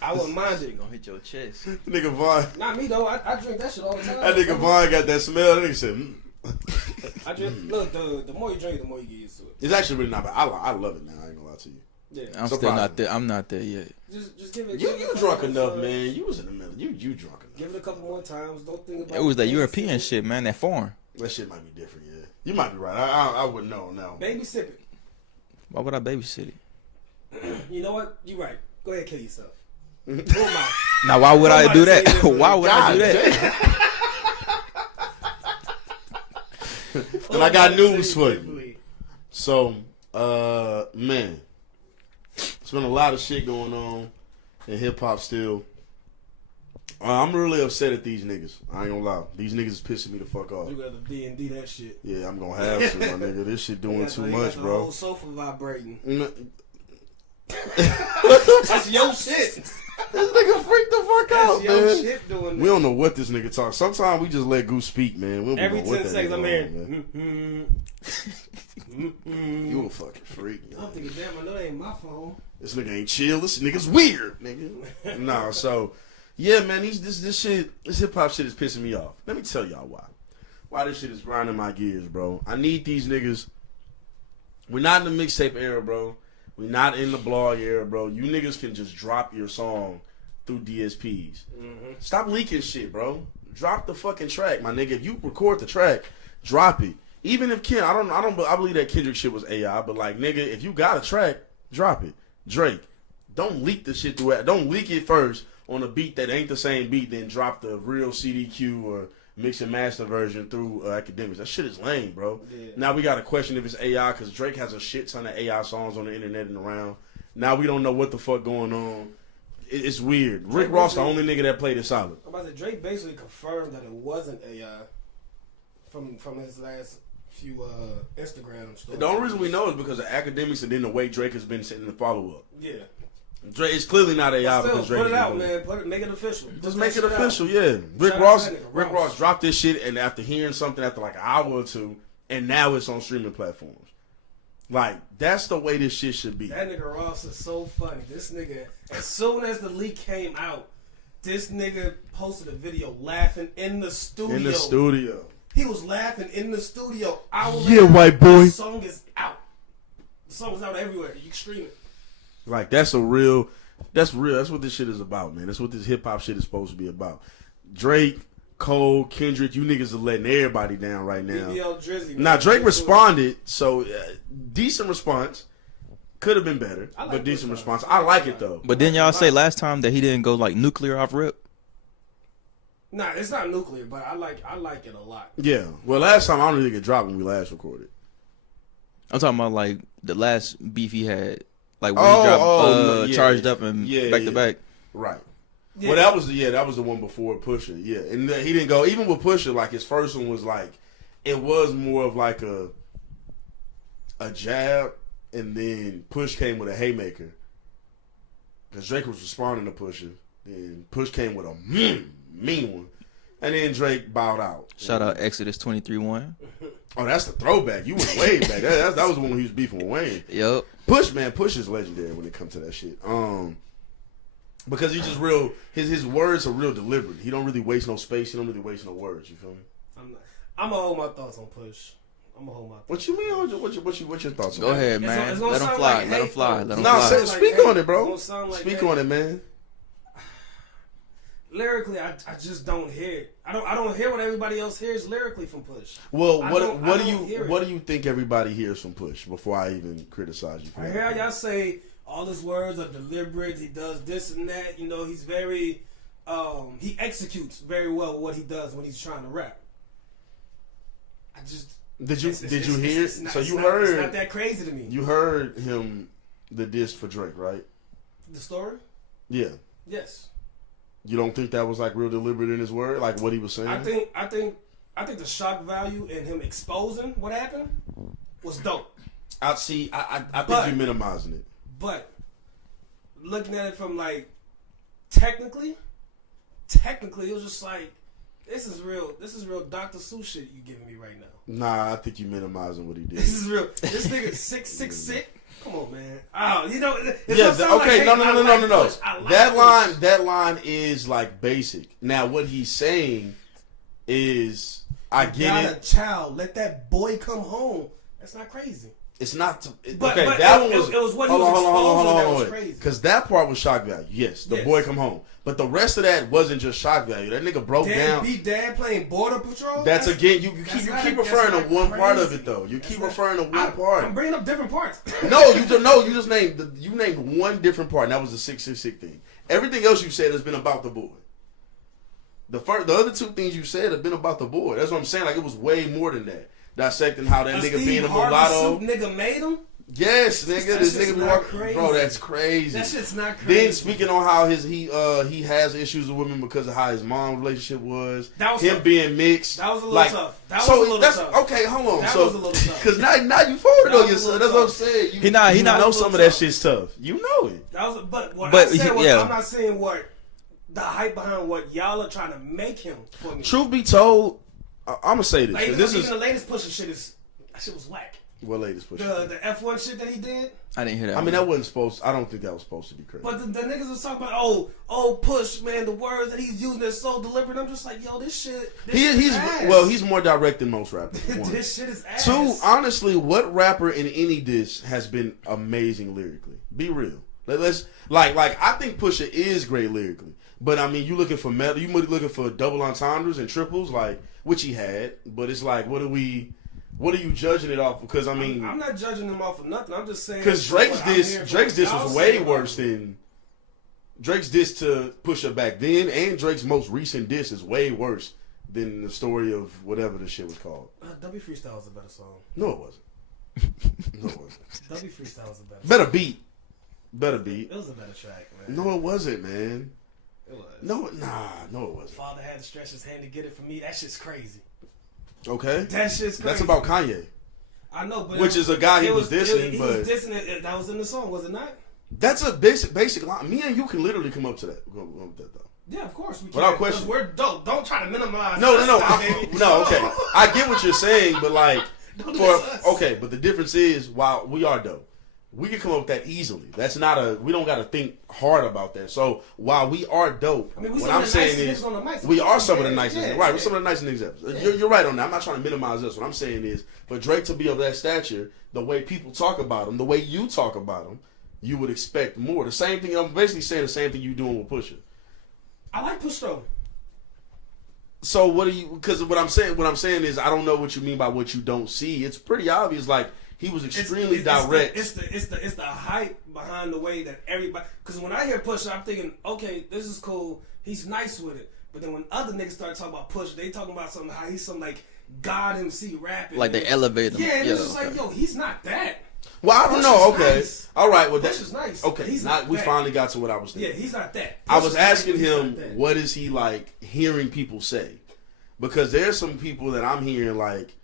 I wouldn't mind it. Gonna hit your chest. Nigga Vaughn. Not me though. I drink that shit all the time. That nigga Vaughn got that smell. That nigga said, I drink. Look, the more you drink, the more you get used to it. It's actually really not bad. I love it now. I ain't gonna lie to you. Yeah. I'm still not there. I'm not there yet. Just give it. You drunk enough, man. You was in the middle. You drunk enough. Give it a couple more times. Don't think about It was that things. European shit, man. That foreign. That shit might be different, yeah. You might be right. I wouldn't know now. Babysit it. Why would I babysit it? You know what? You right. Go ahead, kill yourself. Who am I? Now, why would I Somebody do say that? this Why would I do God that? And I got news for you. So, man, it's been a lot of shit going on in hip hop still. I'm really upset at these niggas. I ain't gonna lie. These niggas is pissing me the fuck off. You got to D&D that shit. Yeah, I'm gonna have to, my nigga. This shit doing too much, The bro. whole sofa vibrating. That's That's your shit. This nigga freaked the fuck out, That's your man. shit doing We don't know what this nigga talks. Sometimes we just let Goose speak, man. We don't Every know what 10 that seconds, nigga I'm on, hearing. man. You a fucking freak, man. I'm thinking, damn, I know that ain't my phone. This nigga ain't chill. This nigga's weird, nigga. Nah, so yeah, man. This hip hop shit is pissing me off. Let me tell y'all why. Why this shit is grinding my gears, bro. I need these niggas. We're not in the mixtape era, bro. We're not in the blog era, bro. You niggas can just drop your song through DSPs. Stop leaking shit, bro. Drop the fucking track, my nigga. If you record the track, drop it. Even if I believe that Kendrick shit was AI, but like, nigga, if you got a track, drop it. Drake, don't leak the shit through it. Don't leak it first on a beat that ain't the same beat, then drop the real CDQ or mix and master version through Academics. That shit is lame, bro. Yeah. Now we got to question if it's AI because Drake has a shit ton of AI songs on the internet and around. Now we don't know what the fuck going on. It's weird. Rick Ross, the only nigga that played it solid. I'm about to say, Drake basically confirmed that it wasn't AI from his last few Instagram stories. The only reason we know is because of Academics and then the way Drake has been sitting the follow up. Yeah. Drake, it's clearly not AI Still, because Drake. put it is out, doing man. Make it official. Just Put make that it shit official, out. yeah. Rick Shout out Ross, to that nigga, Rick Ross dropped this shit, and after hearing something after like an hour or two, and now it's on streaming platforms. Like that's the way this shit should be. That nigga Ross is so funny. This nigga, as soon as the leak came out, this nigga posted a video laughing in the studio. In the studio. He was laughing in the studio. Yeah, white boy. The song is out. The song is out everywhere. You can stream it. Like that's real. That's what this shit is about, man. That's what this hip hop shit is supposed to be about. Drake, Cole, Kendrick, you niggas are letting everybody down right now. BBL Drizzy. Now Drake responded, so decent response. Could have been better, but decent response. I like it though. But didn't y'all say last time that he didn't go like nuclear off rip? Nah, it's not nuclear, but I like it a lot. Yeah. Well, last time I don't think it dropped when we last recorded. I'm talking about like the last beef he had, like when he dropped Charged Up and Back to Back. Right. Yeah. Well, that was the one before Pusha. Yeah, and he didn't go even with Pusha. Like his first one was like, it was more of like a jab, and then Push came with a haymaker. Because Drake was responding to Pusha, and Push came with a mean one, and then Drake bowed out. Shout out Exodus 23:1. Oh, that's the throwback. You went way back. That was the one when he was beefing with Wayne. Yup. Push is legendary when it comes to that shit. Because he's just real. His words are real deliberate. He don't really waste no space. He don't really waste no words. You feel me? I'm gonna hold my thoughts on Push. I'm gonna hold my thoughts. What you mean? What's your thoughts on Go that? ahead, man. it's gonna Let him sound fly. like Let him hate, fly. though. Let him Nah, fly. speak hate. on it, It's bro. gonna sound like Speak hate. on it, man. Lyrically, I just don't hear it. I don't hear what everybody else hears lyrically from Push. Well, I what don't do hear it. you think everybody hears from Push? Before I even criticize you for I that. hear y'all say all his words are deliberate. He does this and that. You know, he's very he executes very well what he does when he's trying to rap. I just Did you hear? it's not- So it's you not- heard? It's not that crazy to me. You heard him the diss for Drake, right? The story? Yeah. Yes. You don't think that was like real deliberate in his word, like what he was saying? I think the shock value in him exposing what happened was dope. I think you're minimizing it. But looking at it from like technically it was just like this is real Dr. Seuss shit you giving me right now. Nah, I think you're minimizing what he did. This is real. This nigga 6'6". Come on, man. Oh, you know. Yeah. Okay. No. Push. I like That line is like basic. Now, what he's saying is, I You get got it. a child. Let that boy come home. That's not crazy. It's not. But that one was. It was what he hold was on, that was crazy. Because that part was shock value. Yes, the boy come home. But the rest of that wasn't just shock value. That nigga broke down. Beat Dad playing Border Patrol. That's again. You keep referring to one part of it though. You keep referring to one part. I'm bringing up different parts. No, you just named you named one different part, and that was the 666 thing. Everything else you said has been about the boy. The other two things you said have been about the boy. That's what I'm saying. Like it was way more than that. Dissecting how that nigga being a mulatto. Nigga made him. Yes, nigga. This nigga bro, that's crazy. That shit's not crazy. Then speaking on how he has issues with women because of how his mom relationship was. That was him tough. Being mixed. That was a little tough. That was a little tough. Okay, hold on. That so was a little tough. because now you folded on yourself. That's what I'm saying. You know some of that shit's tough. You know it. That was, but I said was, I'm not saying what the hype behind what y'all are trying to make him for me. Truth be told, I'm gonna say this. Like, This even is the latest Pusha shit is that shit was whack. what latest push. The F1 shit that he did. I didn't hear that. I mean, that wasn't supposed. I don't think that was supposed to be crazy. But the niggas was talking about Push, man, the words that he's using is so deliberate. I'm just like, yo, this shit. He's more direct than most rappers. This shit is ass. Two, honestly, what rapper in any diss has been amazing lyrically? Be real. Let's I think Pusha is great lyrically, but I mean, you looking for metal, you looking for double entendres and triples, like which he had, but it's like, what are you judging it off? Because I mean, I'm not judging him off of nothing. I'm just saying because Drake's diss was way worse than Drake's diss to Pusha back then, and Drake's most recent diss is way worse than the story of whatever the shit was called. W Freestyle was a better song. No, it wasn't. No, it wasn't. W Freestyle was a better. Better beat. Better beat. It was a better track, man. No, it wasn't, man. It was. No, it wasn't. Father had to stretch his hand to get it from me. That shit's crazy. Okay. That shit's crazy. That's about Kanye. I know, but which is a guy he was dissing, he but was dissing it. That was in the song, was it not? That's a basic line. Me and you can literally come up to that. Go with that though. Yeah, of course we can. Without question. We're dope. Don't try to minimize. No. No, Okay. I get what you're saying, but like, but the difference is, while we are dope, we can come up with that easily. That's not we don't got to think hard about that. So while we are dope, I mean, what I'm saying is, we are some of the nicest niggas. Right, we're some of the nicest niggas. You're right on that. I'm not trying to minimize this. What I'm saying is, for Drake to be of that stature, the way people talk about him, the way you talk about him, you would expect more. The same thing. I'm basically saying the same thing you doing with Pusha. I like Push though. So what do you? Because what I'm saying is, I don't know what you mean by what you don't see. It's pretty obvious. Like, he was extremely direct. It's the hype behind the way that everybody. Because when I hear Push, I'm thinking, okay, this is cool. He's nice with it. But then when other niggas start talking about Push, they talking about something how he's some like God MC rapping. Like they elevate him. Yeah, and it's just like, yo, he's not that. Well, I don't know. Okay, nice. All right. Well, Push is nice. Okay, he's we that. finally got to what I was thinking. Yeah, he's not that. I was asking him, what is he like hearing people say? Because there's some people that I'm hearing like,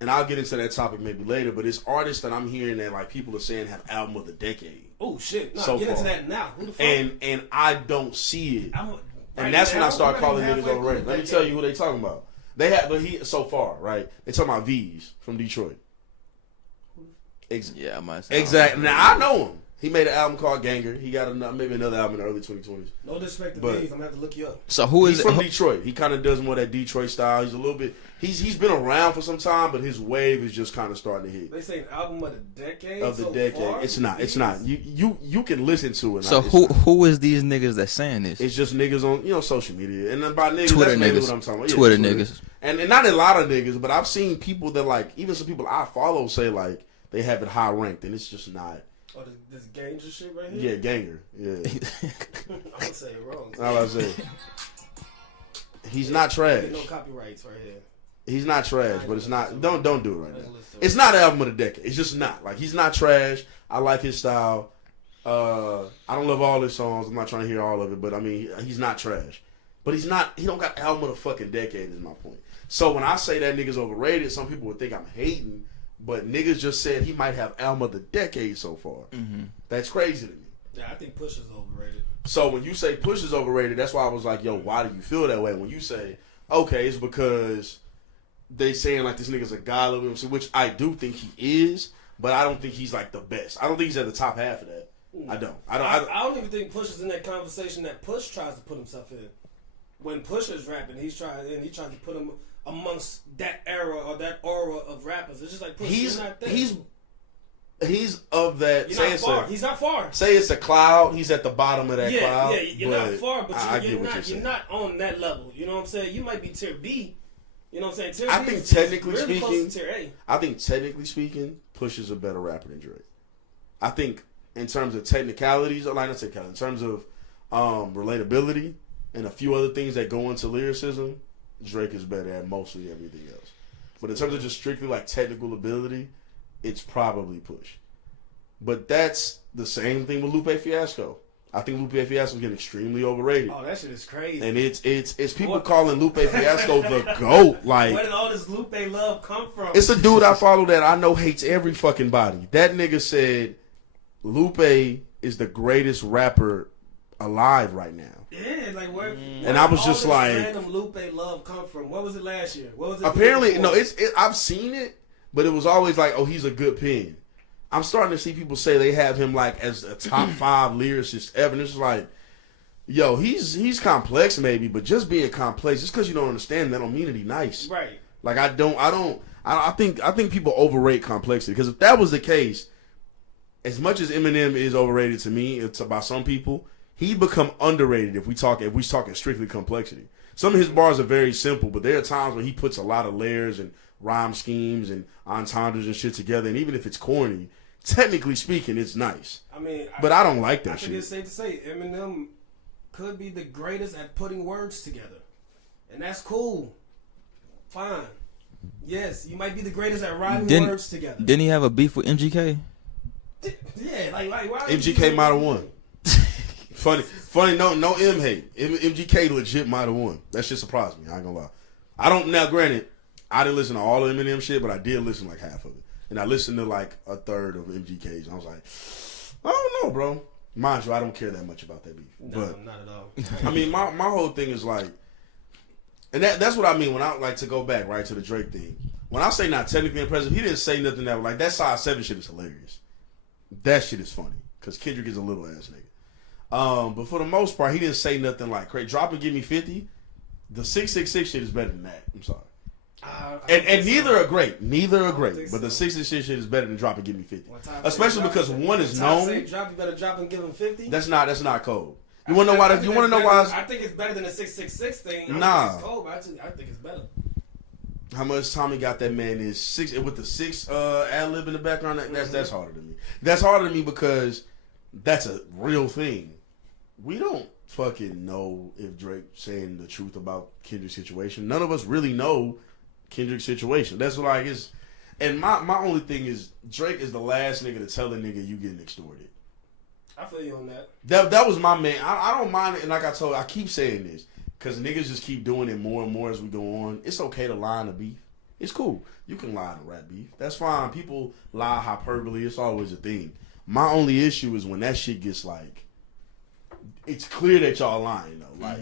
and I'll get into that topic maybe later, but it's artists that I'm hearing that like people are saying have album of the decade. Oh shit! No, so get far. into that now. Who the fuck? And I don't see it. Right and that's now, when I start calling halfway niggas overrated. Let me tell you who they talking about. They have, but so far, right? They talking about V's from Detroit. Yeah, I might say. Exactly. Now I know him. He made an album called Ganger. He got maybe another album in the early 2020s. No disrespect to V's, I'm gonna have to look you up. So who is he's from Detroit? He kind of does more of that Detroit style. He's a little bit. He's been around for some time, but his wave is just kind of starting to hit. They say an album of the decade. Of the decade, far? it's not. It's not. You can listen to it. So who is these niggas that saying this? It's just niggas on social media, and then by niggas, Twitter that's mainly niggas. what I'm talking about. Yeah, Twitter niggas, and not a lot of niggas, but I've seen people that like even some people I follow say like they have it high ranked, and it's just not. Oh, this Ganger shit right here? Yeah, Ganger. Yeah. I'm gonna say it wrong. I was say. He's not trash. No copyrights right here. He's not trash, but it's not. Don't do it right now. It's not an album of the decade. It's just not. Like, he's not trash. I like his style. I don't love all his songs. I'm not trying to hear all of it, but I mean, he's not trash. But he's not. He don't got album of the fucking decade. Is my point. So when I say that nigga's overrated, some people would think I'm hating. But niggas just said he might have album of the decade so far. Mm-hmm. That's crazy to me. Yeah, I think Push is overrated. So when you say Push is overrated, that's why I was like, yo, why do you feel that way? When you say, okay, it's because they saying like this nigga's a god of him, which I do think he is, but I don't think he's like the best. I don't think he's at the top half of that. I don't. I don't even think Push is in that conversation that Push tries to put himself in. When Push is rapping, he tries to put him amongst that era or that aura of rappers. It's just like Push is not there. he's of that. He's not far. Say it's a cloud. He's at the bottom of that cloud. Yeah, you're not far, but you're not on that level. You know what I'm saying? You might be tier B. You know what I'm saying? Tier I B think is technically really speaking, close to tier A. I think technically speaking, Push is a better rapper than Drake. I think in terms of technicalities, or not technicalities, in terms of relatability and a few other things that go into lyricism, Drake is better at mostly everything else. But in terms of just strictly like technical ability, it's probably Push. But that's the same thing with Lupe Fiasco. I think Lupe Fiasco is getting extremely overrated. Oh, that shit is crazy. And it's people calling Lupe Fiasco the GOAT. Like, where did all this Lupe love come from? It's a dude I follow that I know hates every fucking body. That nigga said Lupe is the greatest rapper alive right now. Yeah, like where? And I was just like, random Lupe love come from? What was it last year? What was it? Apparently, no. I've seen it, but it was always like, oh, he's a good pen. I'm starting to see people say they have him like as a top 5 lyricist ever. And it's like, yo, he's complex maybe, but just being complex, just because you don't understand that don't mean that he's nice. Right. Like I think people overrate complexity, because if that was the case, as much as Eminem is overrated to me, it's about some people, he become underrated if we talking strictly complexity. Some of his bars are very simple, but there are times when he puts a lot of layers and rhyme schemes and entendres and shit together, and even if it's corny, technically speaking, it's nice. I mean, but I don't like that I think shit. it's safe to say Eminem could be the greatest at putting words together, and that's cool. Fine. Yes, you might be the greatest at rhyming words together. Didn't he have a beef with MGK? Yeah, like why? MGK might have won. Funny. No M hate. MGK legit might have won. That shit surprised me. I ain't gonna lie. I don't. Now, granted, I didn't listen to all of Eminem shit, but I did listen to like half of it, and I listened to like a third of MGK's. And I was like, I don't know, bro. Mind you, I don't care that much about that beef. No, but not at all. I mean, my whole thing is like, and that's what I mean when I like to go back right to the Drake thing. When I say not technically impressive, he didn't say nothing that like that size 7 shit is hilarious. That shit is funny because Kendrick is a little ass nigga. But for the most part, he didn't say nothing like crazy. Drop and give me 50. The 666 shit is better than that. I'm sorry. And neither are great. Neither are great. But the 666 shit is better than drop and give me 50. Especially because one is known. You better drop and give him 50. That's not cold. You want to know why? You want to know why? I think it's better than the 666 thing. Nah. It's cold, but I think it's better. How much Tommy got that man is 6 with the 6 ad lib in the background. That's harder than me. That's harder than me because that's a real thing. We don't fucking know if Drake saying the truth about Kendrick's situation. None of us really know Kendrick's situation. That's what I guess. And my only thing is Drake is the last nigga to tell a nigga you getting extorted. I feel you on that. That was my man. I don't mind it, and like I keep saying this because niggas just keep doing it more and more as we go on. It's okay to lie in a beef. It's cool. You can lie in a rap beef. That's fine. People lie hyperbole. It's always a thing. My only issue is when that shit gets like, it's clear that y'all lying though. Like,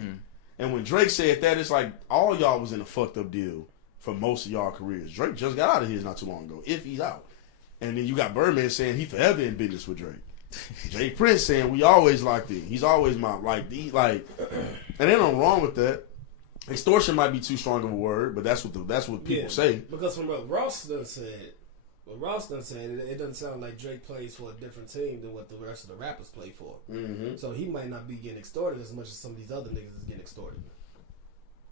and when Drake said that, it's like all y'all was in a fucked up deal for most of y'all careers. Drake just got out of his not too long ago, if he's out. And then you got Birdman saying he forever in business with Drake. Jay Prince saying we always locked in. He's always my and ain't nothing wrong with that. Extortion might be too strong of a word, but that's what people say. Because from what Ross done said, it doesn't sound like Drake plays for a different team than what the rest of the rappers play for. Mm-hmm. So he might not be getting extorted as much as some of these other niggas is getting extorted.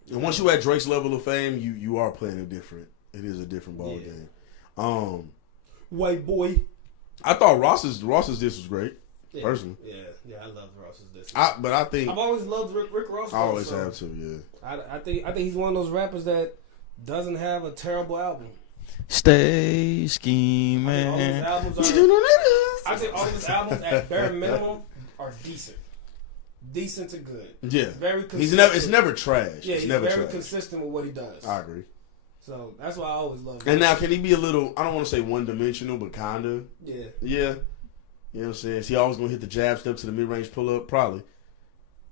And once you at Drake's level of fame, you are playing it is a different ball game. White boy. I thought Ross's diss was great. Yeah, personally. Yeah, I love Ross's diss. But I think I've always loved Rick Ross. I always have to. Yeah. I think he's one of those rappers that doesn't have a terrible album. Stay scheming. I think all of his albums at bare minimum are decent. Decent to good. Yeah. Very consistent. It's never trash. Yeah, it's he's never very trash. consistent with what he does. I agree. So that's why I always love him. And now, can he be a little, I don't want to say one-dimensional, but kind of? Yeah. Yeah. You know what I'm saying? Is he always going to hit the jab step to the mid-range pull-up? Probably.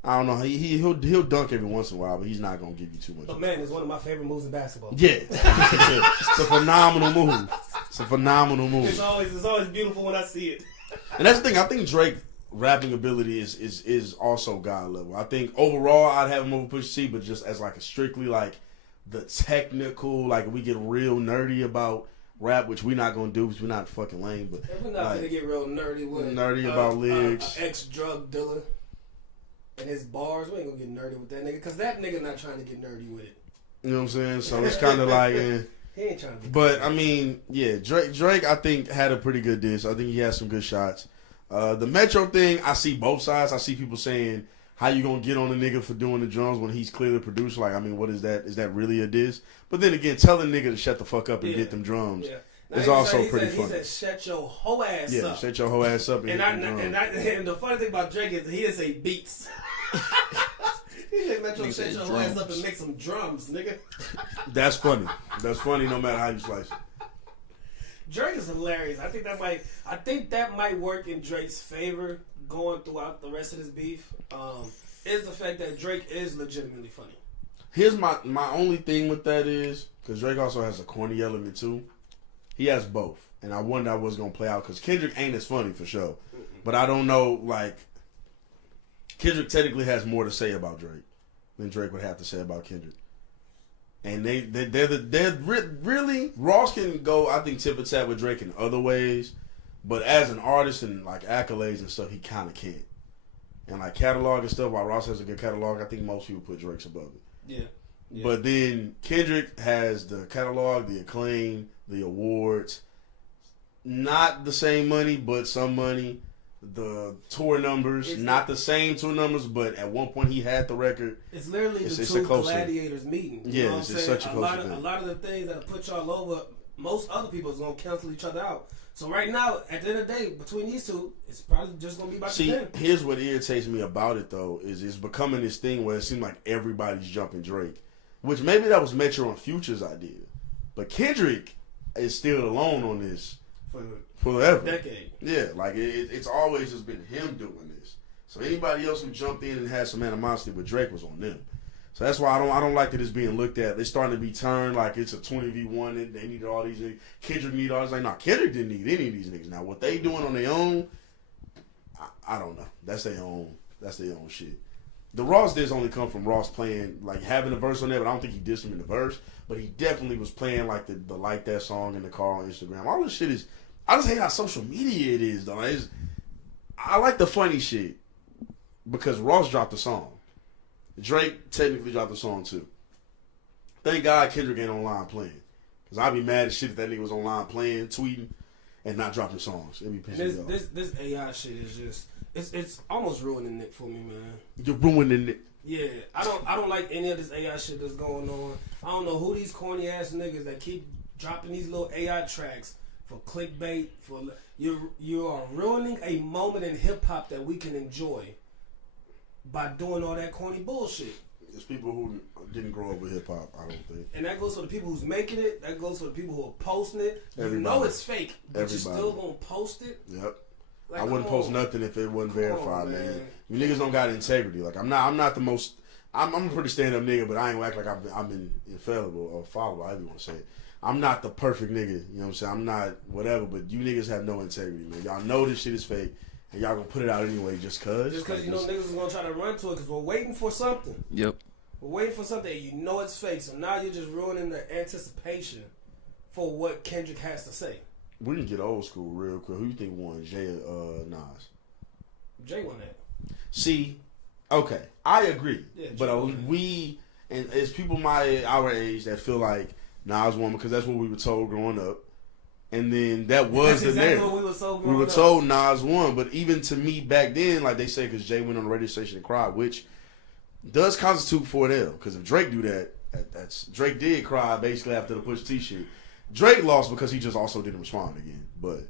I don't know. He'll dunk every once in a while, but he's not going to give you too much. But man, it's one of my favorite moves in basketball. Yeah. It's a phenomenal move. It's a phenomenal move. It's always beautiful when I see it. And that's the thing. I think Drake rapping ability is also God level. I think overall I'd have him over Pusha T, but just as like a strictly like the technical, like we get real nerdy about rap, which we not gonna do because we're not fucking lame. But And we're not gonna get real nerdy with about lyrics. Ex-drug dealer and his bars. We ain't gonna get nerdy with that nigga because that nigga not trying to get nerdy with it. You know what I'm saying? So it's kind of like, he ain't trying to be. But I mean, yeah, Drake, I think had a pretty good diss. I think he had some good shots. The Metro thing, I see both sides. I see people saying, "How you gonna get on a nigga for doing the drums when he's clearly a producer?" Like, I mean, what is that? Is that really a diss? But then again, tell a nigga to shut the fuck up and get them drums is also pretty funny. He said, "Shut your hoe ass up." Yeah, shut your hoe ass up. And the funny thing about Drake is he didn't say beats. He said, "Metro, shut your hoe ass up and make some drums, nigga." That's funny. That's funny no matter how you slice it. Drake is hilarious. I think that might work in Drake's favor going throughout the rest of this beef. Is the fact that Drake is legitimately funny. Here's my only thing with that is because Drake also has a corny element too. He has both, and I wonder how it's gonna play out because Kendrick ain't as funny for sure, but I don't know. Like Kendrick technically has more to say about Drake than Drake would have to say about Kendrick. And they're really Ross can go, I think, tip for tat with Drake in other ways, but as an artist and like accolades and stuff, he kind of can't. And like catalog and stuff, while Ross has a good catalog, I think most people put Drake's above it. Yeah. But then Kendrick has the catalog, the acclaim, the awards, not the same money, but some money. The tour numbers, not the same tour numbers, but at one point he had the record. It's literally the two gladiators meeting. You know what I'm saying? A lot of the things that put y'all over, most other people is gonna cancel each other out. So right now, at the end of the day, between these two, it's probably just gonna be about the 10. Here's what irritates me about it though, is it's becoming this thing where it seems like everybody's jumping Drake. Which maybe that was Metro and Future's idea. But Kendrick is still alone on this forever. Decade. Yeah, like it's always just been him doing this. So anybody else who jumped in and had some animosity with Drake was on them. So that's why I don't like that it's being looked at. They're starting to be turned like it's a 20v1. They need all these niggas. Kendrick need all this. Like, nah, Kendrick didn't need any of these niggas. Now what they doing on their own, I don't know. That's their own shit. The Ross diss only come from Ross playing, like having a verse on there, but I don't think he dissed him in the verse. But he definitely was playing like the Like That song in the car on Instagram. All this shit is, I just hate how social media it is, though. Like, I like the funny shit because Ross dropped the song. Drake technically dropped the song too. Thank God Kendrick ain't online playing. Because I'd be mad as shit if that nigga was online playing, tweeting, and not dropping songs. It'd be pissing me off. This AI shit is just, it's almost ruining it for me, man. You're ruining it. Yeah, I don't like any of this AI shit that's going on. I don't know who these corny ass niggas that keep dropping these little AI tracks for clickbait. You are ruining a moment in hip hop that we can enjoy by doing all that corny bullshit. There's people who didn't grow up with hip hop, I don't think. And that goes for the people who's making it. That goes for the people who are posting it. Everybody. You know it's fake, but you still gonna post it. Yep. Like, I wouldn't post nothing if it wasn't verified, man. You niggas don't got integrity. Like I'm not the most. I'm a pretty stand up nigga, but I ain't act like I'm infallible or fallible. However you want to say it. I'm not the perfect nigga. You know what I'm saying? I'm not whatever, but you niggas have no integrity, man. Y'all know this shit is fake, and y'all gonna put it out anyway just cause. Just because you know niggas is gonna try to run to it because we're waiting for something. Yep. We're waiting for something and you know it's fake. So now you're just ruining the anticipation for what Kendrick has to say. We can get old school real quick. Who you think won, Jay or Nas? Jay won that. See, okay, I agree. Yeah, but we, and it's people our age that feel like Nas won because that's what we were told growing up. And then that was that's the exactly narrative. what we were told We growing were up. told Nas won, but even to me back then, like they say, because Jay went on the radio station and cried, which does constitute for an L. Because if Drake do that, that's Drake did cry basically after the Push T shit. Drake lost because he just also didn't respond again. But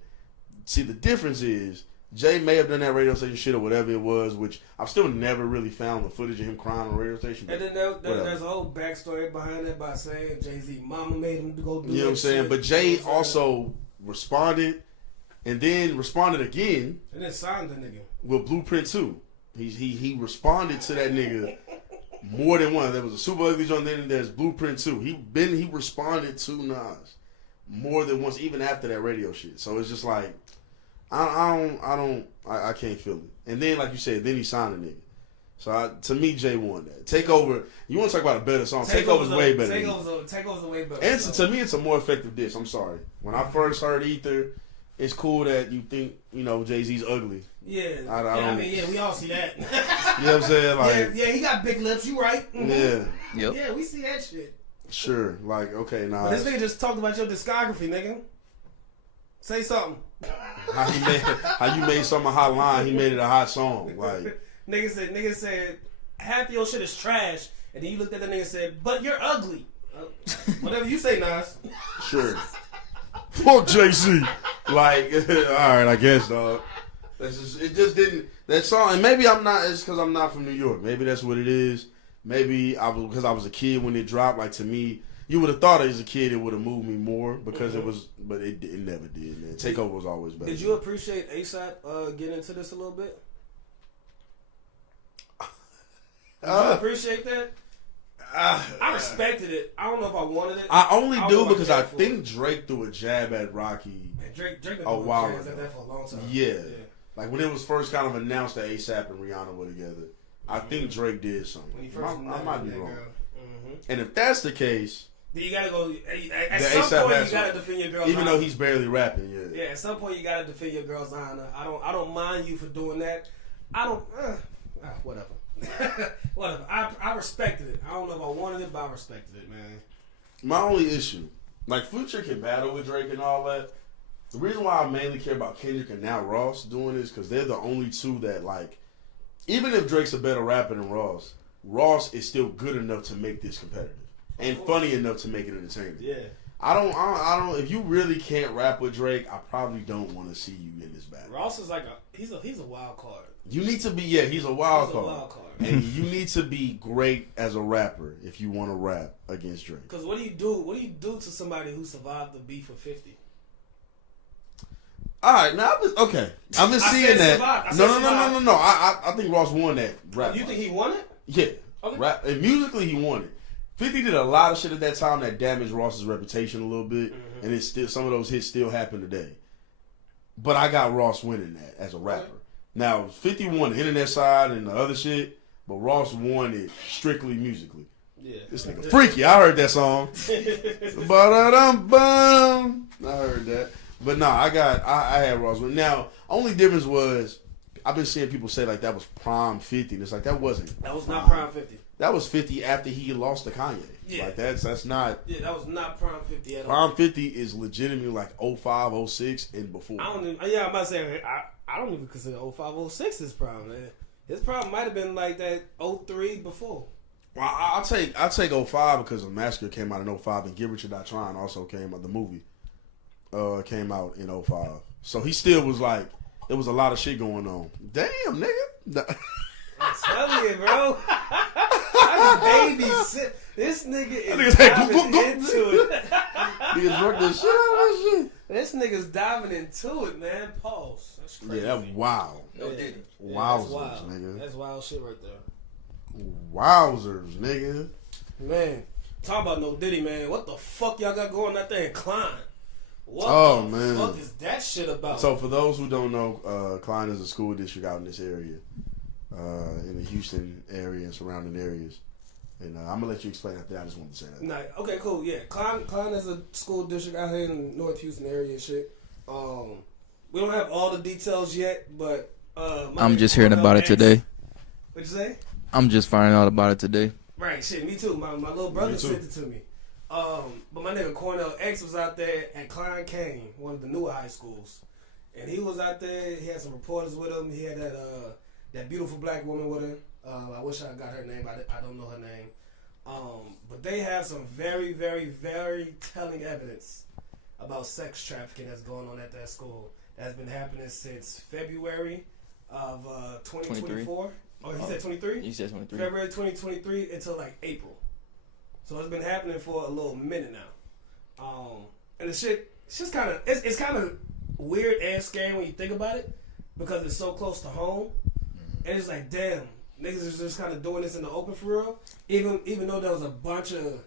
see, the difference is Jay may have done that radio station shit or whatever it was, which I've still never really found the footage of him crying on the radio station. And then there's a whole backstory behind it by saying Jay-Z mama made him go do You know what I'm saying? shit. But Jay also responded and then responded again. And then signed the nigga. With Blueprint 2. He responded to that nigga more than once. There was a Super Ugly John, then there's Blueprint 2. He responded to Nas more than once, even after that radio shit. So it's just like I can't feel it. And then like you said, then he signed a nigga. So to me, Jay won that. Takeover. You want to talk about a better song? Takeover's way better. Takeover's a way better. And to me, it's a more effective diss. I'm sorry. When I first heard Ether, it's cool that you think Jay-Z's ugly. Yeah, I mean, we all see that. You know what I'm saying? Like, yeah, he got big lips. You right? Mm-hmm. Yeah. Yep. Yeah, we see that shit. Sure. Like, okay, nah. But this nigga just talked about your discography, nigga. Say something. How you made something a hot line? He made it a hot song. Like, nigga said half your shit is trash, and then you looked at the nigga and said, "But you're ugly." Whatever you say, Nas. Sure. Fuck JC. Like, all right, I guess, dog. It just didn't. That song, and maybe I'm not. It's because I'm not from New York. Maybe that's what it is. Maybe because I was a kid when it dropped. Like, to me, you would have thought as a kid it would have moved me more because it was, but it never did. Man, Takeover was always better. Did you appreciate ASAP getting into this a little bit? Did you appreciate that? I respected it. I don't know if I wanted it. I only do because I think Drake threw a jab at Rocky Drake a while ago. at that for a long time. Yeah. Like when it was first kind of announced that ASAP and Rihanna were together, I think Drake did something. When he first I might be wrong. Mm-hmm. And if that's the case, then you gotta go. At the some A$AP point, has you gotta some. defend your girl's Even honor. though he's barely rapping, yeah. Yeah, at some point you gotta defend your girl's honor. I don't mind you for doing that. I don't. Whatever. Whatever. I respected it. I don't know if I wanted it, but I respected it, man. My only issue, like Future can battle with Drake and all that. The reason why I mainly care about Kendrick and now Ross doing this because they're the only two that like. Even if Drake's a better rapper than Ross, Ross is still good enough to make this competitive and funny enough to make it entertaining. Yeah. I don't. If you really can't rap with Drake, I probably don't want to see you in this battle. Ross is like he's a wild card. You need to be he's a wild card. A wild card. And you need to be great as a rapper if you want to rap against Drake. Because what do you do? What do you do to somebody who survived the beef of 50? All right, now I've been seeing that. No. I think Ross won that rap. You think he won it? Yeah. Okay. Rap, and musically, he won it. 50 did a lot of shit at that time that damaged Ross's reputation a little bit, and it's still some of those hits still happen today. But I got Ross winning that as a rapper. Now 50 won the internet side and the other shit, but Ross won it strictly musically. Yeah. This nigga freaky. I heard that song. Ba-da-dum-bum. I heard that. But no, I had Ross win. Now, only difference was I've been seeing people say like that was prime 50. And it's like that wasn't. That was not prime 50. That was 50 after he lost to Kanye. Yeah. Like that's not. Yeah, that was not prime 50 at all. Prime 50 is legitimately like 05, 06, and before. I'm about to say I don't even consider 05, 06 his prime, man. His prime might have been like that 03 before. Well, I'll take 05 because the Massacre came out in 05 and Get Rich or Die Trying also came out. The movie came out in 05. So he still was like, there was a lot of shit going on. Damn, nigga. I'm telling you, bro. I babysit. This nigga is diving into it. Niggas worked the shit out of that shit. This nigga's diving into it, man. Pause. That's crazy. Yeah, that's wild. No Wowzers, that's wild. nigga. That's wild shit right there. Wowzers, nigga. Man, talk about No Diddy, man. What the fuck y'all got going out there in Klein? What the fuck is that shit about? So for those who don't know, Klein is a school district out in this area, in the Houston area and surrounding areas. And I'm gonna let you explain after that. I just wanted to say that. Nah, okay, cool. Yeah, Klein is a school district out here in the North Houston area and shit. We don't have all the details yet, but I'm just hearing about it today. What'd you say? I'm just finding out about it today. Right, shit, me too. My little brother sent it to me. But my nigga Cornell X was out there at Klein Kane, one of the newer high schools, and he was out there. He had some reporters with him. He had that beautiful black woman with him. I wish I got her name. I don't know her name. But they have some very, very, very telling evidence about sex trafficking that's going on at that school. That's been happening since February of 2024. Oh, he said 23? He said 23. February 2023 until like April. So it's been happening for a little minute now. And the shit, it's just kind of, it's kind of weird and scary when you think about it because it's so close to home. And it's like, damn, niggas is just kind of doing this in the open for real. Even though there was a bunch of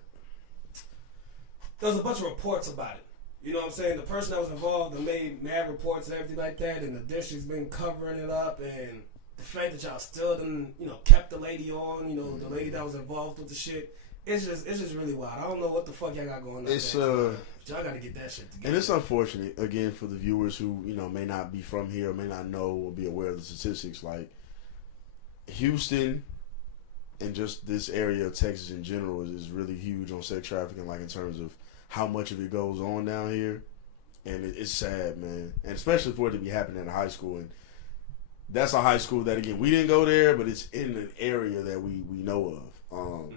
reports about it. You know what I'm saying? The person that was involved and made mad reports and everything like that, and the district's been covering it up, and the fact that y'all still done, kept the lady on, the lady that was involved with the shit. It's just really wild. I don't know what the fuck y'all got going on. It's y'all got to get that shit together. And it's unfortunate again for the viewers who may not be from here, may not know or be aware of the statistics. Like Houston and just this area of Texas in general is really huge on sex trafficking. Like in terms of how much of it goes on down here, and it's sad, man. And especially for it to be happening at a high school, and that's a high school that again we didn't go there, but it's in an area that we know of.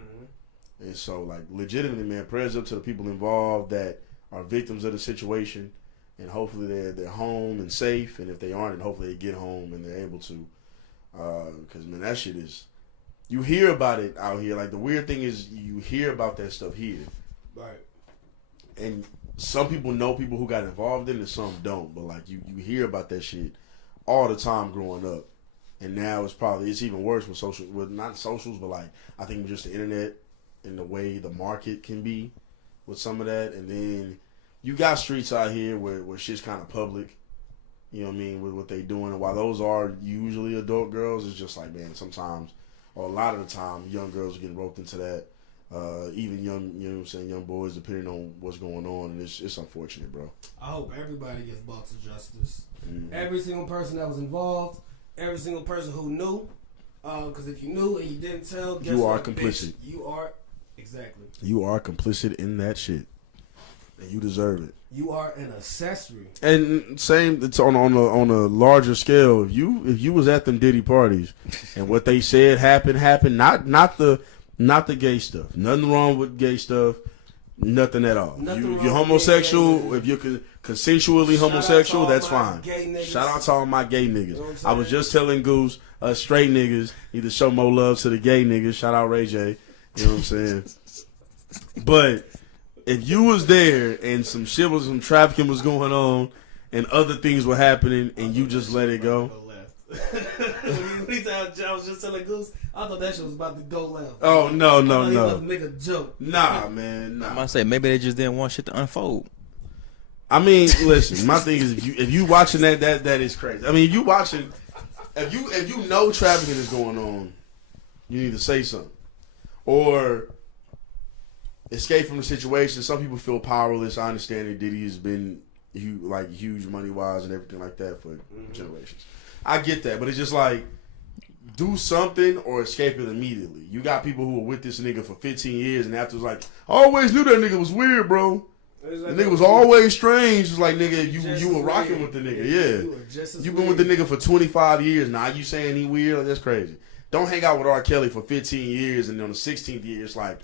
And so, like, legitimately, man, prayers up to the people involved that are victims of the situation, and hopefully they're home and safe, and if they aren't, then hopefully they get home and they're able to. Because, man, that shit is... You hear about it out here. Like, the weird thing is you hear about that stuff here. Right. And some people know people who got involved in it, and some don't. But, like, you hear about that shit all the time growing up. And now it's even worse with not socials, but, like, I think just the internet and the way the market can be with some of that. And then you got streets out here where shit's kind of public, you know what I mean, with what they doing. And while those are usually adult girls, it's just like, man, sometimes, or a lot of the time, young girls are getting roped into that. Even young, you know what I'm saying, young boys, depending on what's going on. And it's unfortunate, bro. I hope everybody gets brought to justice. Every single person that was involved, every single person who knew. Because if you knew and you didn't tell, guess You are what, complicit. bitch? You are... Exactly. You are complicit in that shit, and you deserve it. You are an accessory. And same, it's on a larger scale. If you was at them Diddy parties, and what they said happened. Not the gay stuff. Nothing wrong with gay stuff. Nothing at all. If you're homosexual, if you're consensually homosexual, that's fine. Shout out to all my gay niggas. I was just telling Goose, straight niggas need to show more love to the gay niggas. Shout out Ray J. You know what I'm saying? But if you was there and some trafficking was going on and other things were happening and you just let it go. I was just telling Goose, I thought that shit was about to go left. Oh, no. He was about to make a joke. Nah, man, nah. I'm gonna say maybe they just didn't want shit to unfold. I mean, listen, my thing is if you watching that is crazy. I mean, if you know trafficking is going on, you need to say something. Or escape from the situation. Some people feel powerless. I understand that Diddy has been huge money wise and everything like that for generations. I get that, but it's just like do something or escape it immediately. You got people who were with this nigga for 15 years and afterwards like, I always knew that nigga was weird, bro. The nigga was always strange. It's like, nigga, you were rocking with the nigga. Yeah. You've been with the nigga for 25 years. Now you saying he weird? Like, that's crazy. Don't hang out with R. Kelly for 15 years and on the 16th year, it's like,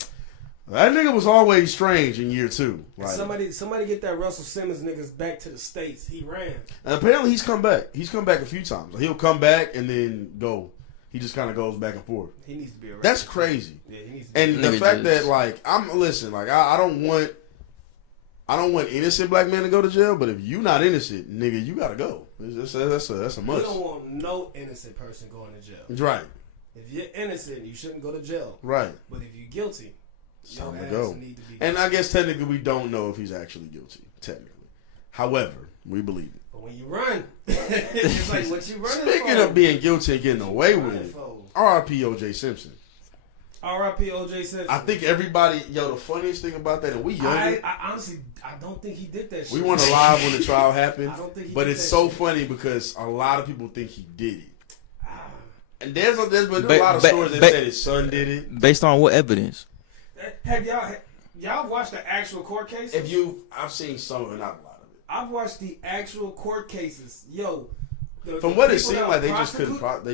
that nigga was always strange in year 2. Like, somebody get that Russell Simmons niggas back to the States. He ran. And apparently he's come back. He's come back a few times. He'll come back and then go. He just kind of goes back and forth. He needs to be arrested. That's crazy. Yeah, he needs to be and the fact that, like, I don't want innocent black men to go to jail, but if you not innocent, nigga, you gotta go. That's a must. You don't want no innocent person going to jail. Right. If you're innocent, you shouldn't go to jail. Right. But if you're guilty, time to go. And I guess technically we don't know if he's actually guilty. Technically, however, we believe it. But when you run, it's like what you running for. Speaking of being guilty and getting away with it, R.I.P. O.J. Simpson. R.I.P. O.J. Simpson. I think everybody, the funniest thing about that, and we younger. I honestly, I don't think he did that shit. We weren't alive when the trial happened. I don't think he but did it's that so shit. funny because a lot of people think he did it. And there's a lot of stories that said his son did it. Based on what evidence? Have y'all watched the actual court cases? I've seen some of it, not a lot of it. I've watched the actual court cases. From what it seemed like, they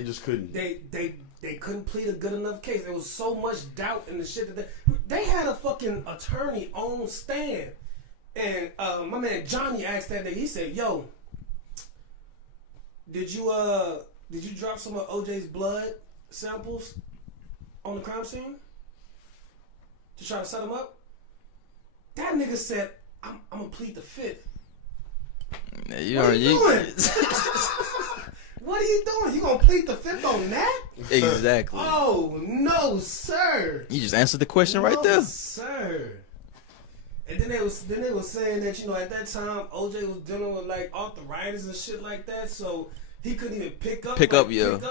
just couldn't. They couldn't plead a good enough case. There was so much doubt in the shit that they had a fucking attorney on stand, and my man Johnny asked that day. He said, "Yo, did you drop some of OJ's blood samples on the crime scene to try to set him up?" That nigga said, "I'm gonna plead the fifth." What are you doing? What are you doing? You gonna plead the fifth on that? Exactly. Oh no, sir. You just answered the question right there, sir. And then they was saying that at that time OJ was dealing with like arthritis and shit like that, so he couldn't even pick up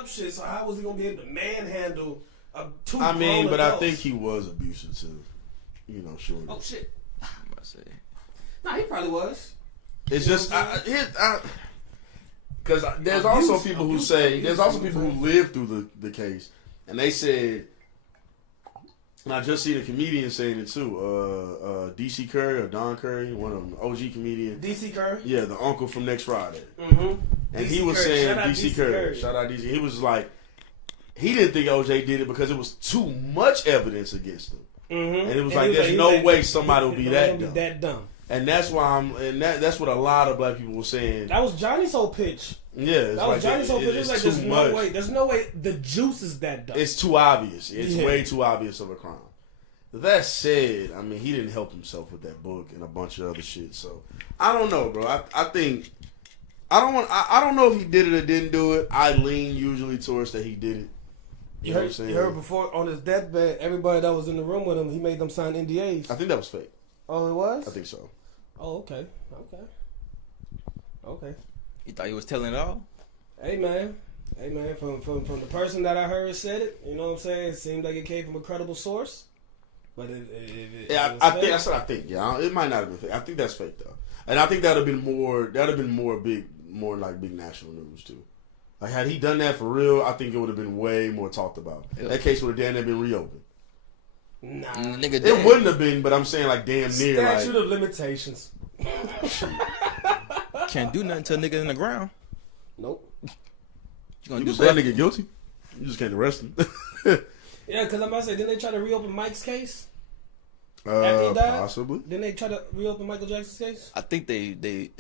shit. So how was he gonna be able to manhandle two? I mean, but adults? I think he was abusive too. You know, sure. Oh shit. I'm about to say. Nah, he probably was. It's just because there's also people who say there's also people who lived through the case, and they said, and I just seen a comedian saying it too. DC Curry or Don Curry, one of them, OG comedian. DC Curry. Yeah, the uncle from Next Friday. Mm-hmm. And DC he was Curry. saying Shout out DC Curry. Shout out DC. He was like, he didn't think OJ did it because it was too much evidence against him. Mm-hmm. And it was like, there's no way somebody would be that dumb. dumb. And that's why that's what a lot of black people were saying. That was Johnny's whole pitch. Yeah, it's that was Johnny's whole pitch. It was like, there's no way. There's no way the juice is that dumb. It's too obvious. It's way too obvious of a crime. That said, I mean, he didn't help himself with that book and a bunch of other shit. So I don't know, bro. I think I don't know if he did it or didn't do it. I lean usually towards that he did it. You heard before on his deathbed, everybody that was in the room with him, he made them sign NDAs. I think that was fake. Oh, it was? I think so. Oh, okay. You thought he was telling it all? Hey man, from the person that I heard said it, you know what I'm saying? It seemed like it came from a credible source. But I think that's what I think. Yeah, it might not have been fake. I think that's fake though, and I think that'd have been more big national news too. Like had he done that for real, I think it would have been way more talked about. Yeah. That case would have damn near been reopened. Nah, nigga, it wouldn't have been, but I'm saying like damn near. Statute of limitations. Can't do nothing to a nigga in the ground. Nope. You just say that nigga guilty. You just can't arrest him. Yeah, because I'm about to say, didn't they try to reopen Mike's case? After he died? Possibly. Didn't they try to reopen Michael Jackson's case? I think they did.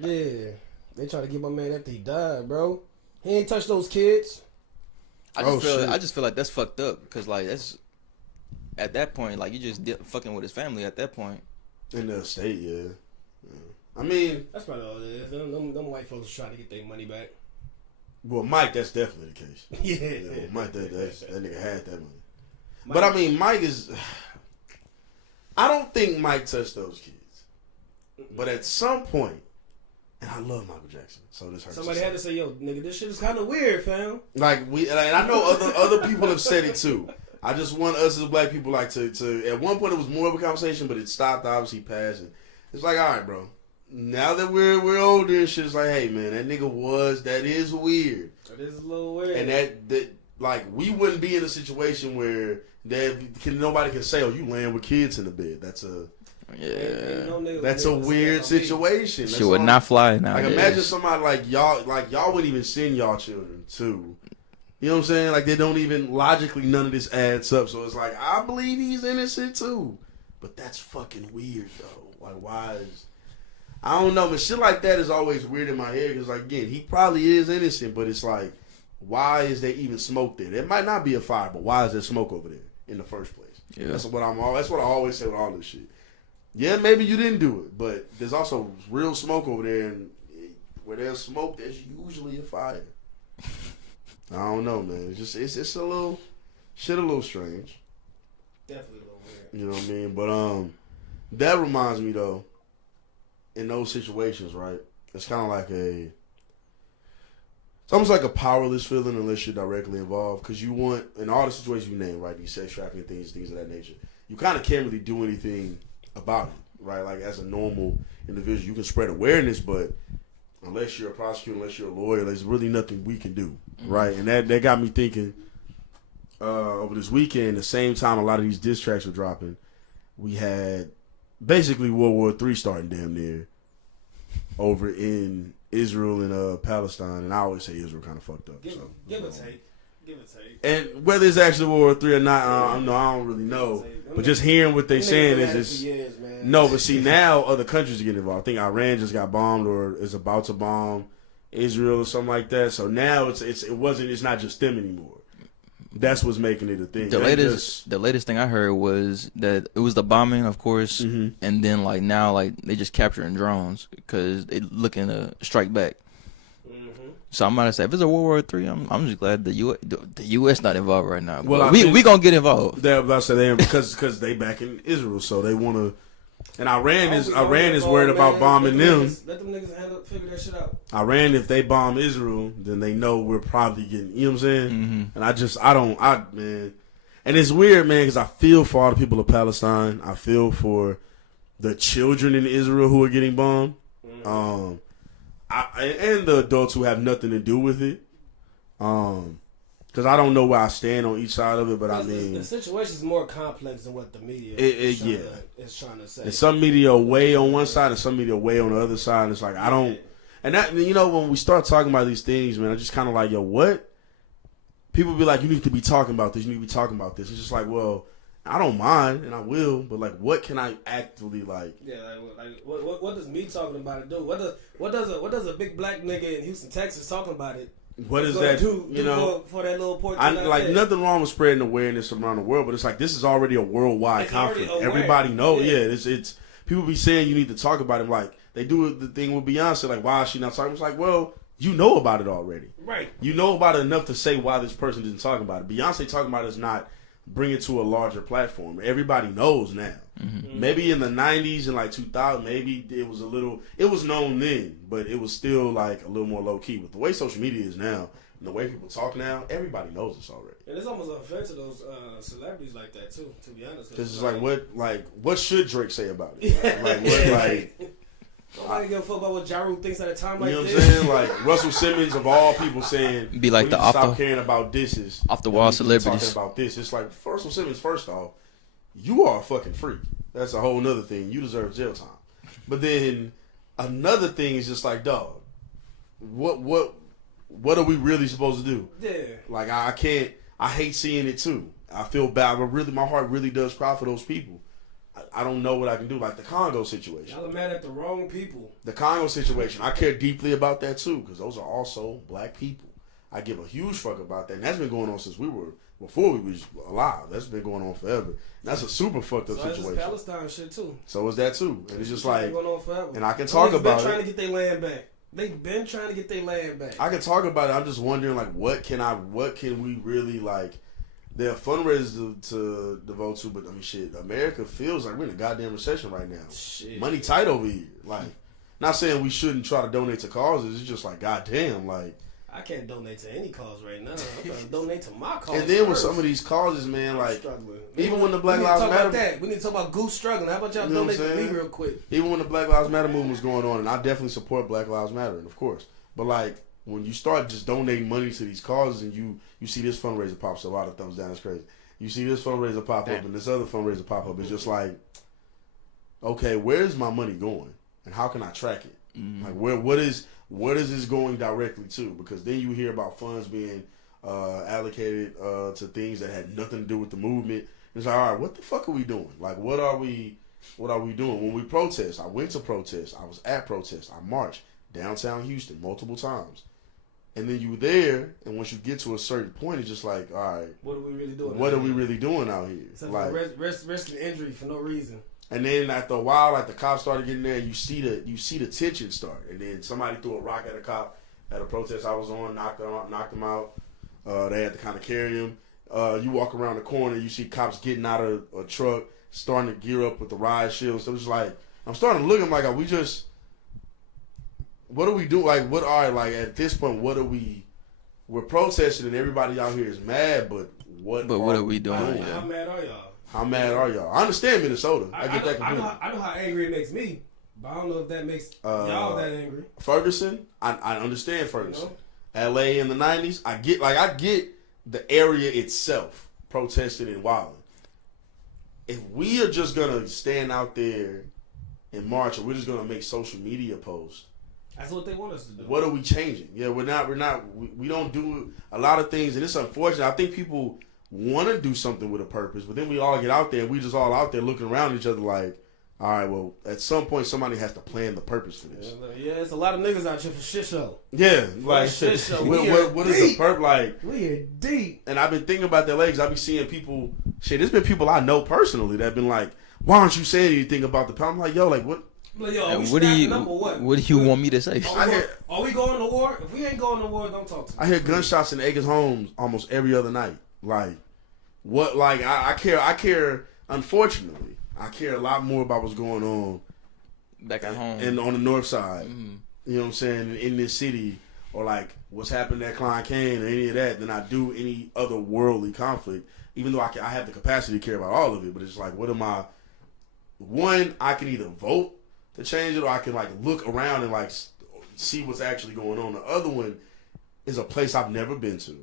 Yeah. They tried to get my man after he died, bro. He ain't touched those kids. I just feel like that's fucked up because like that's at that point like you just fucking with his family at that point. In the state, yeah. I mean, that's probably all it is. Them white folks trying to get their money back. Well, Mike, that's definitely the case. Yeah. Mike, that nigga had that money. But I mean, Mike is. I don't think Mike touched those kids. But at some point, and I love Michael Jackson, so this hurts. Somebody had to say, "Yo, nigga, this shit is kind of weird, fam." And I know other people have said it too. I just want us as black people like to. At one point, it was more of a conversation, but it stopped. Obviously, passing. It's like, all right, bro. Now that we're older and shit, it's like, hey man, that nigga that is weird. That is a little weird. And that like we wouldn't be in a situation where nobody can say, oh, you laying with kids in the bed. That's a weird situation. Shit would not fly now. Like imagine somebody like y'all wouldn't even send y'all children to. You know what I'm saying? Like they don't even logically none of this adds up. So it's like I believe he's innocent too, but that's fucking weird though. Like why is I don't know, but shit like that is always weird in my head because, like, again, he probably is innocent, but it's like, why is there even smoke there? There might not be a fire, but why is there smoke over there in the first place? Yeah. That's what I always say with all this shit. Yeah, maybe you didn't do it, but there's also real smoke over there, and where there's smoke, there's usually a fire. I don't know, man. It's a little strange. Definitely a little weird. You know what I mean? But that reminds me though. In those situations, right, it's kind of like it's almost like a powerless feeling unless you're directly involved because you want, in all the situations you name, right, these sex trafficking things of that nature, you kind of can't really do anything about it, right? Like as a normal individual, you can spread awareness, but unless you're a prosecutor, unless you're a lawyer, there's really nothing we can do, right? And that got me thinking over this weekend, the same time a lot of these diss tracks were dropping, we had basically World War III starting damn near over in Israel and Palestine, and I always say Israel kind of fucked up. Give or take. And whether it's actually World War III or not, I don't really know. But just hearing what they saying is no. But see, now other countries are getting involved. I think Iran just got bombed or is about to bomb Israel or something like that. So now it's not just them anymore. That's what's making it a thing. The latest thing I heard was that it was the bombing, of course, and then like now like they just capturing drones because they looking to strike back. So I'm gonna say if it's a World War III, I'm just glad the U.S. not involved right now. Well, we gonna get involved. Because they back in Israel, so they want to And Iran is Oh, worried man, about bombing them. Let them niggas figure that shit out. Iran, if they bomb Israel, then they know we're probably getting, you know what I'm saying? And man. And it's weird, man, because I feel for all the people of Palestine. I feel for the children in Israel who are getting bombed. And the adults who have nothing to do with it. Because I don't know where I stand on each side of it, but I mean, the situation is more complex than what the media is trying to say. And some media are way on one side, and some media are way on the other side. And it's like I don't, and that when we start talking about these things, man, I just kind of like, yo, what? People be like, you need to be talking about this. You need to be talking about this. It's just like, well, I don't mind, and I will, but like, what can I actually like? Yeah, like what does me talking about it do? What does a big black nigga in Houston, Texas talking about it? What is that? Do for that little portion? Nothing wrong with spreading awareness around the world, but it's like this is already a worldwide conflict. Everybody know, it's people be saying you need to talk about it. Like they do the thing with Beyonce, like why is she not talking? It's like, well, you know about it already, right? You know about it enough to say why this person didn't talk about it. Beyonce talking about it is not bring it to a larger platform. Everybody knows now. Maybe in the 90s and like 2000, maybe it was known then, but it was still like a little more low key. But the way social media is now, and the way people talk now, everybody knows this already. And it's almost unfair to those celebrities like that too, to be honest. Because it's like what should Drake say about it? Nobody give a fuck about what Ja Rule thinks at a time like this. You know what I'm saying? Like Russell Simmons of all people saying, be like the stop caring about disses, off the wall celebrities. Talking about this, it's like Russell Simmons. First off, you are a fucking freak. That's a whole nother thing. You deserve jail time. But then another thing is just like, dog, what are we really supposed to do? Yeah. Like I can't. I hate seeing it too. I feel bad, but really, my heart really does cry for those people. I don't know what I can do. Like the Congo situation. Y'all are mad at the wrong people. The Congo situation, I care deeply about that too, because those are also black people. I give a huge fuck about that, and that's been going on since before we was alive. That's been going on forever. And that's a super fucked up situation. It's Palestine shit too. So is that too, and it's just like, going on forever. And I can talk about it. They've been trying to get their land back. They've been trying to get their land back. I can talk about it. I'm just wondering, like, what can we really like? There are fundraisers to devote to, but I mean, shit, America feels like we're in a goddamn recession right now. Shit. Money tight over here. Like, not saying we shouldn't try to donate to causes. It's just like, goddamn, like. I can't donate to any cause right now. I'm gonna donate to my cause. And then first. with some of these causes, man, like, even when the we Black need Lives to talk Matter, about that. We need to talk about Goose struggling. How about y'all donate to me real quick? Even when the Black Lives Matter movement was going on, and I definitely support Black Lives Matter, of course. But like, when you start just donating money to these causes, and you see this fundraiser pops up, a lot of thumbs down, it's crazy. You see this fundraiser pop up and this other fundraiser pop up. It's just like, okay, where's my money going, and how can I track it? Like, what is this going directly to? Because then you hear about funds being allocated to things that had nothing to do with the movement. It's like, all right, what the fuck are we doing? Like, what are we doing when we protest? I went to protest. I was at protest. I marched downtown Houston multiple times. And then you were there, and once you get to a certain point, it's just like, all right, what are we really doing? What are we really doing out here? Except like risking injury for no reason. And then after a while, like the cops started getting there, you see the tension start, and then somebody threw a rock at a cop at a protest I was on, knocked him out. They had to kind of carry him. You walk around the corner, you see cops getting out of a truck, starting to gear up with the riot shields. So it's like, I'm starting to look at them like, are we just? What do we do? Like, what are, like, at this point, what are we? We're protesting and everybody out here is mad, but what are we doing? How mad are y'all? How mad are y'all? I understand Minnesota. I get that completely. I know how angry it makes me, but I don't know if that makes y'all that angry. Ferguson, I understand Ferguson. You know? LA in the 90s, I get the area itself protesting and wilding. If we are just gonna stand out there and march, or we're just gonna make social media posts, that's what they want us to do. What are we changing? Yeah, we don't do a lot of things, and it's unfortunate. I think people want to do something with a purpose, but then we all get out there and we just all out there looking around at each other like, all right, well, at some point somebody has to plan the purpose for this. Yeah, there's a lot of niggas out here for shit show. Yeah, like shit show. What is the purpose? Like, we are deep. And I've been thinking about that lately. I be seeing people. Shit, there's been people I know personally that been like, why aren't you saying anything about the pound? I'm like, yo, like what? Like, yo, what do you want me to say? Are we going to war? If we ain't going to war, don't talk to me. I hear gunshots in Eggers homes almost every other night. Like, what? Like, I care. Unfortunately, I care a lot more about what's going on back at home and on the north side. Mhm. You know what I'm saying? In this city, or like what's happened at Klein Kane or any of that, than I do any other worldly conflict. Even though I have the capacity to care about all of it, but it's like, what am I? One, I can either vote to change it, or I can like look around and like see what's actually going on. The other one is a place I've never been to.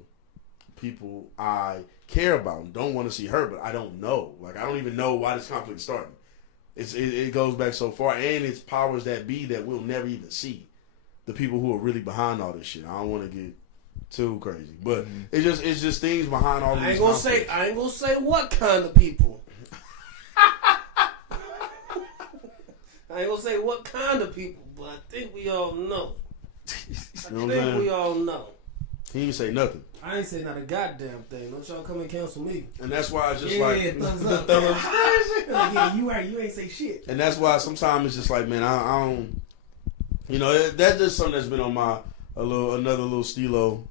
People I care about and don't want to see hurt, but I don't know. Like, I don't even know why this conflict started. It goes back so far, and it's powers that be that we'll never even see. The people who are really behind all this shit. I don't want to get too crazy, but it's just things behind all I these. I ain't gonna say what kind of people. I ain't gonna say what kind of people, but I think we all know. You know what I'm saying? We all know. He didn't say nothing. I ain't say not a goddamn thing. Don't y'all come and cancel me. And that's why it's just yeah, like thumbs up. Yeah, you right. You ain't say shit. And that's why sometimes it's just like, man, I don't. You know, that's just something that's been on my another little stilo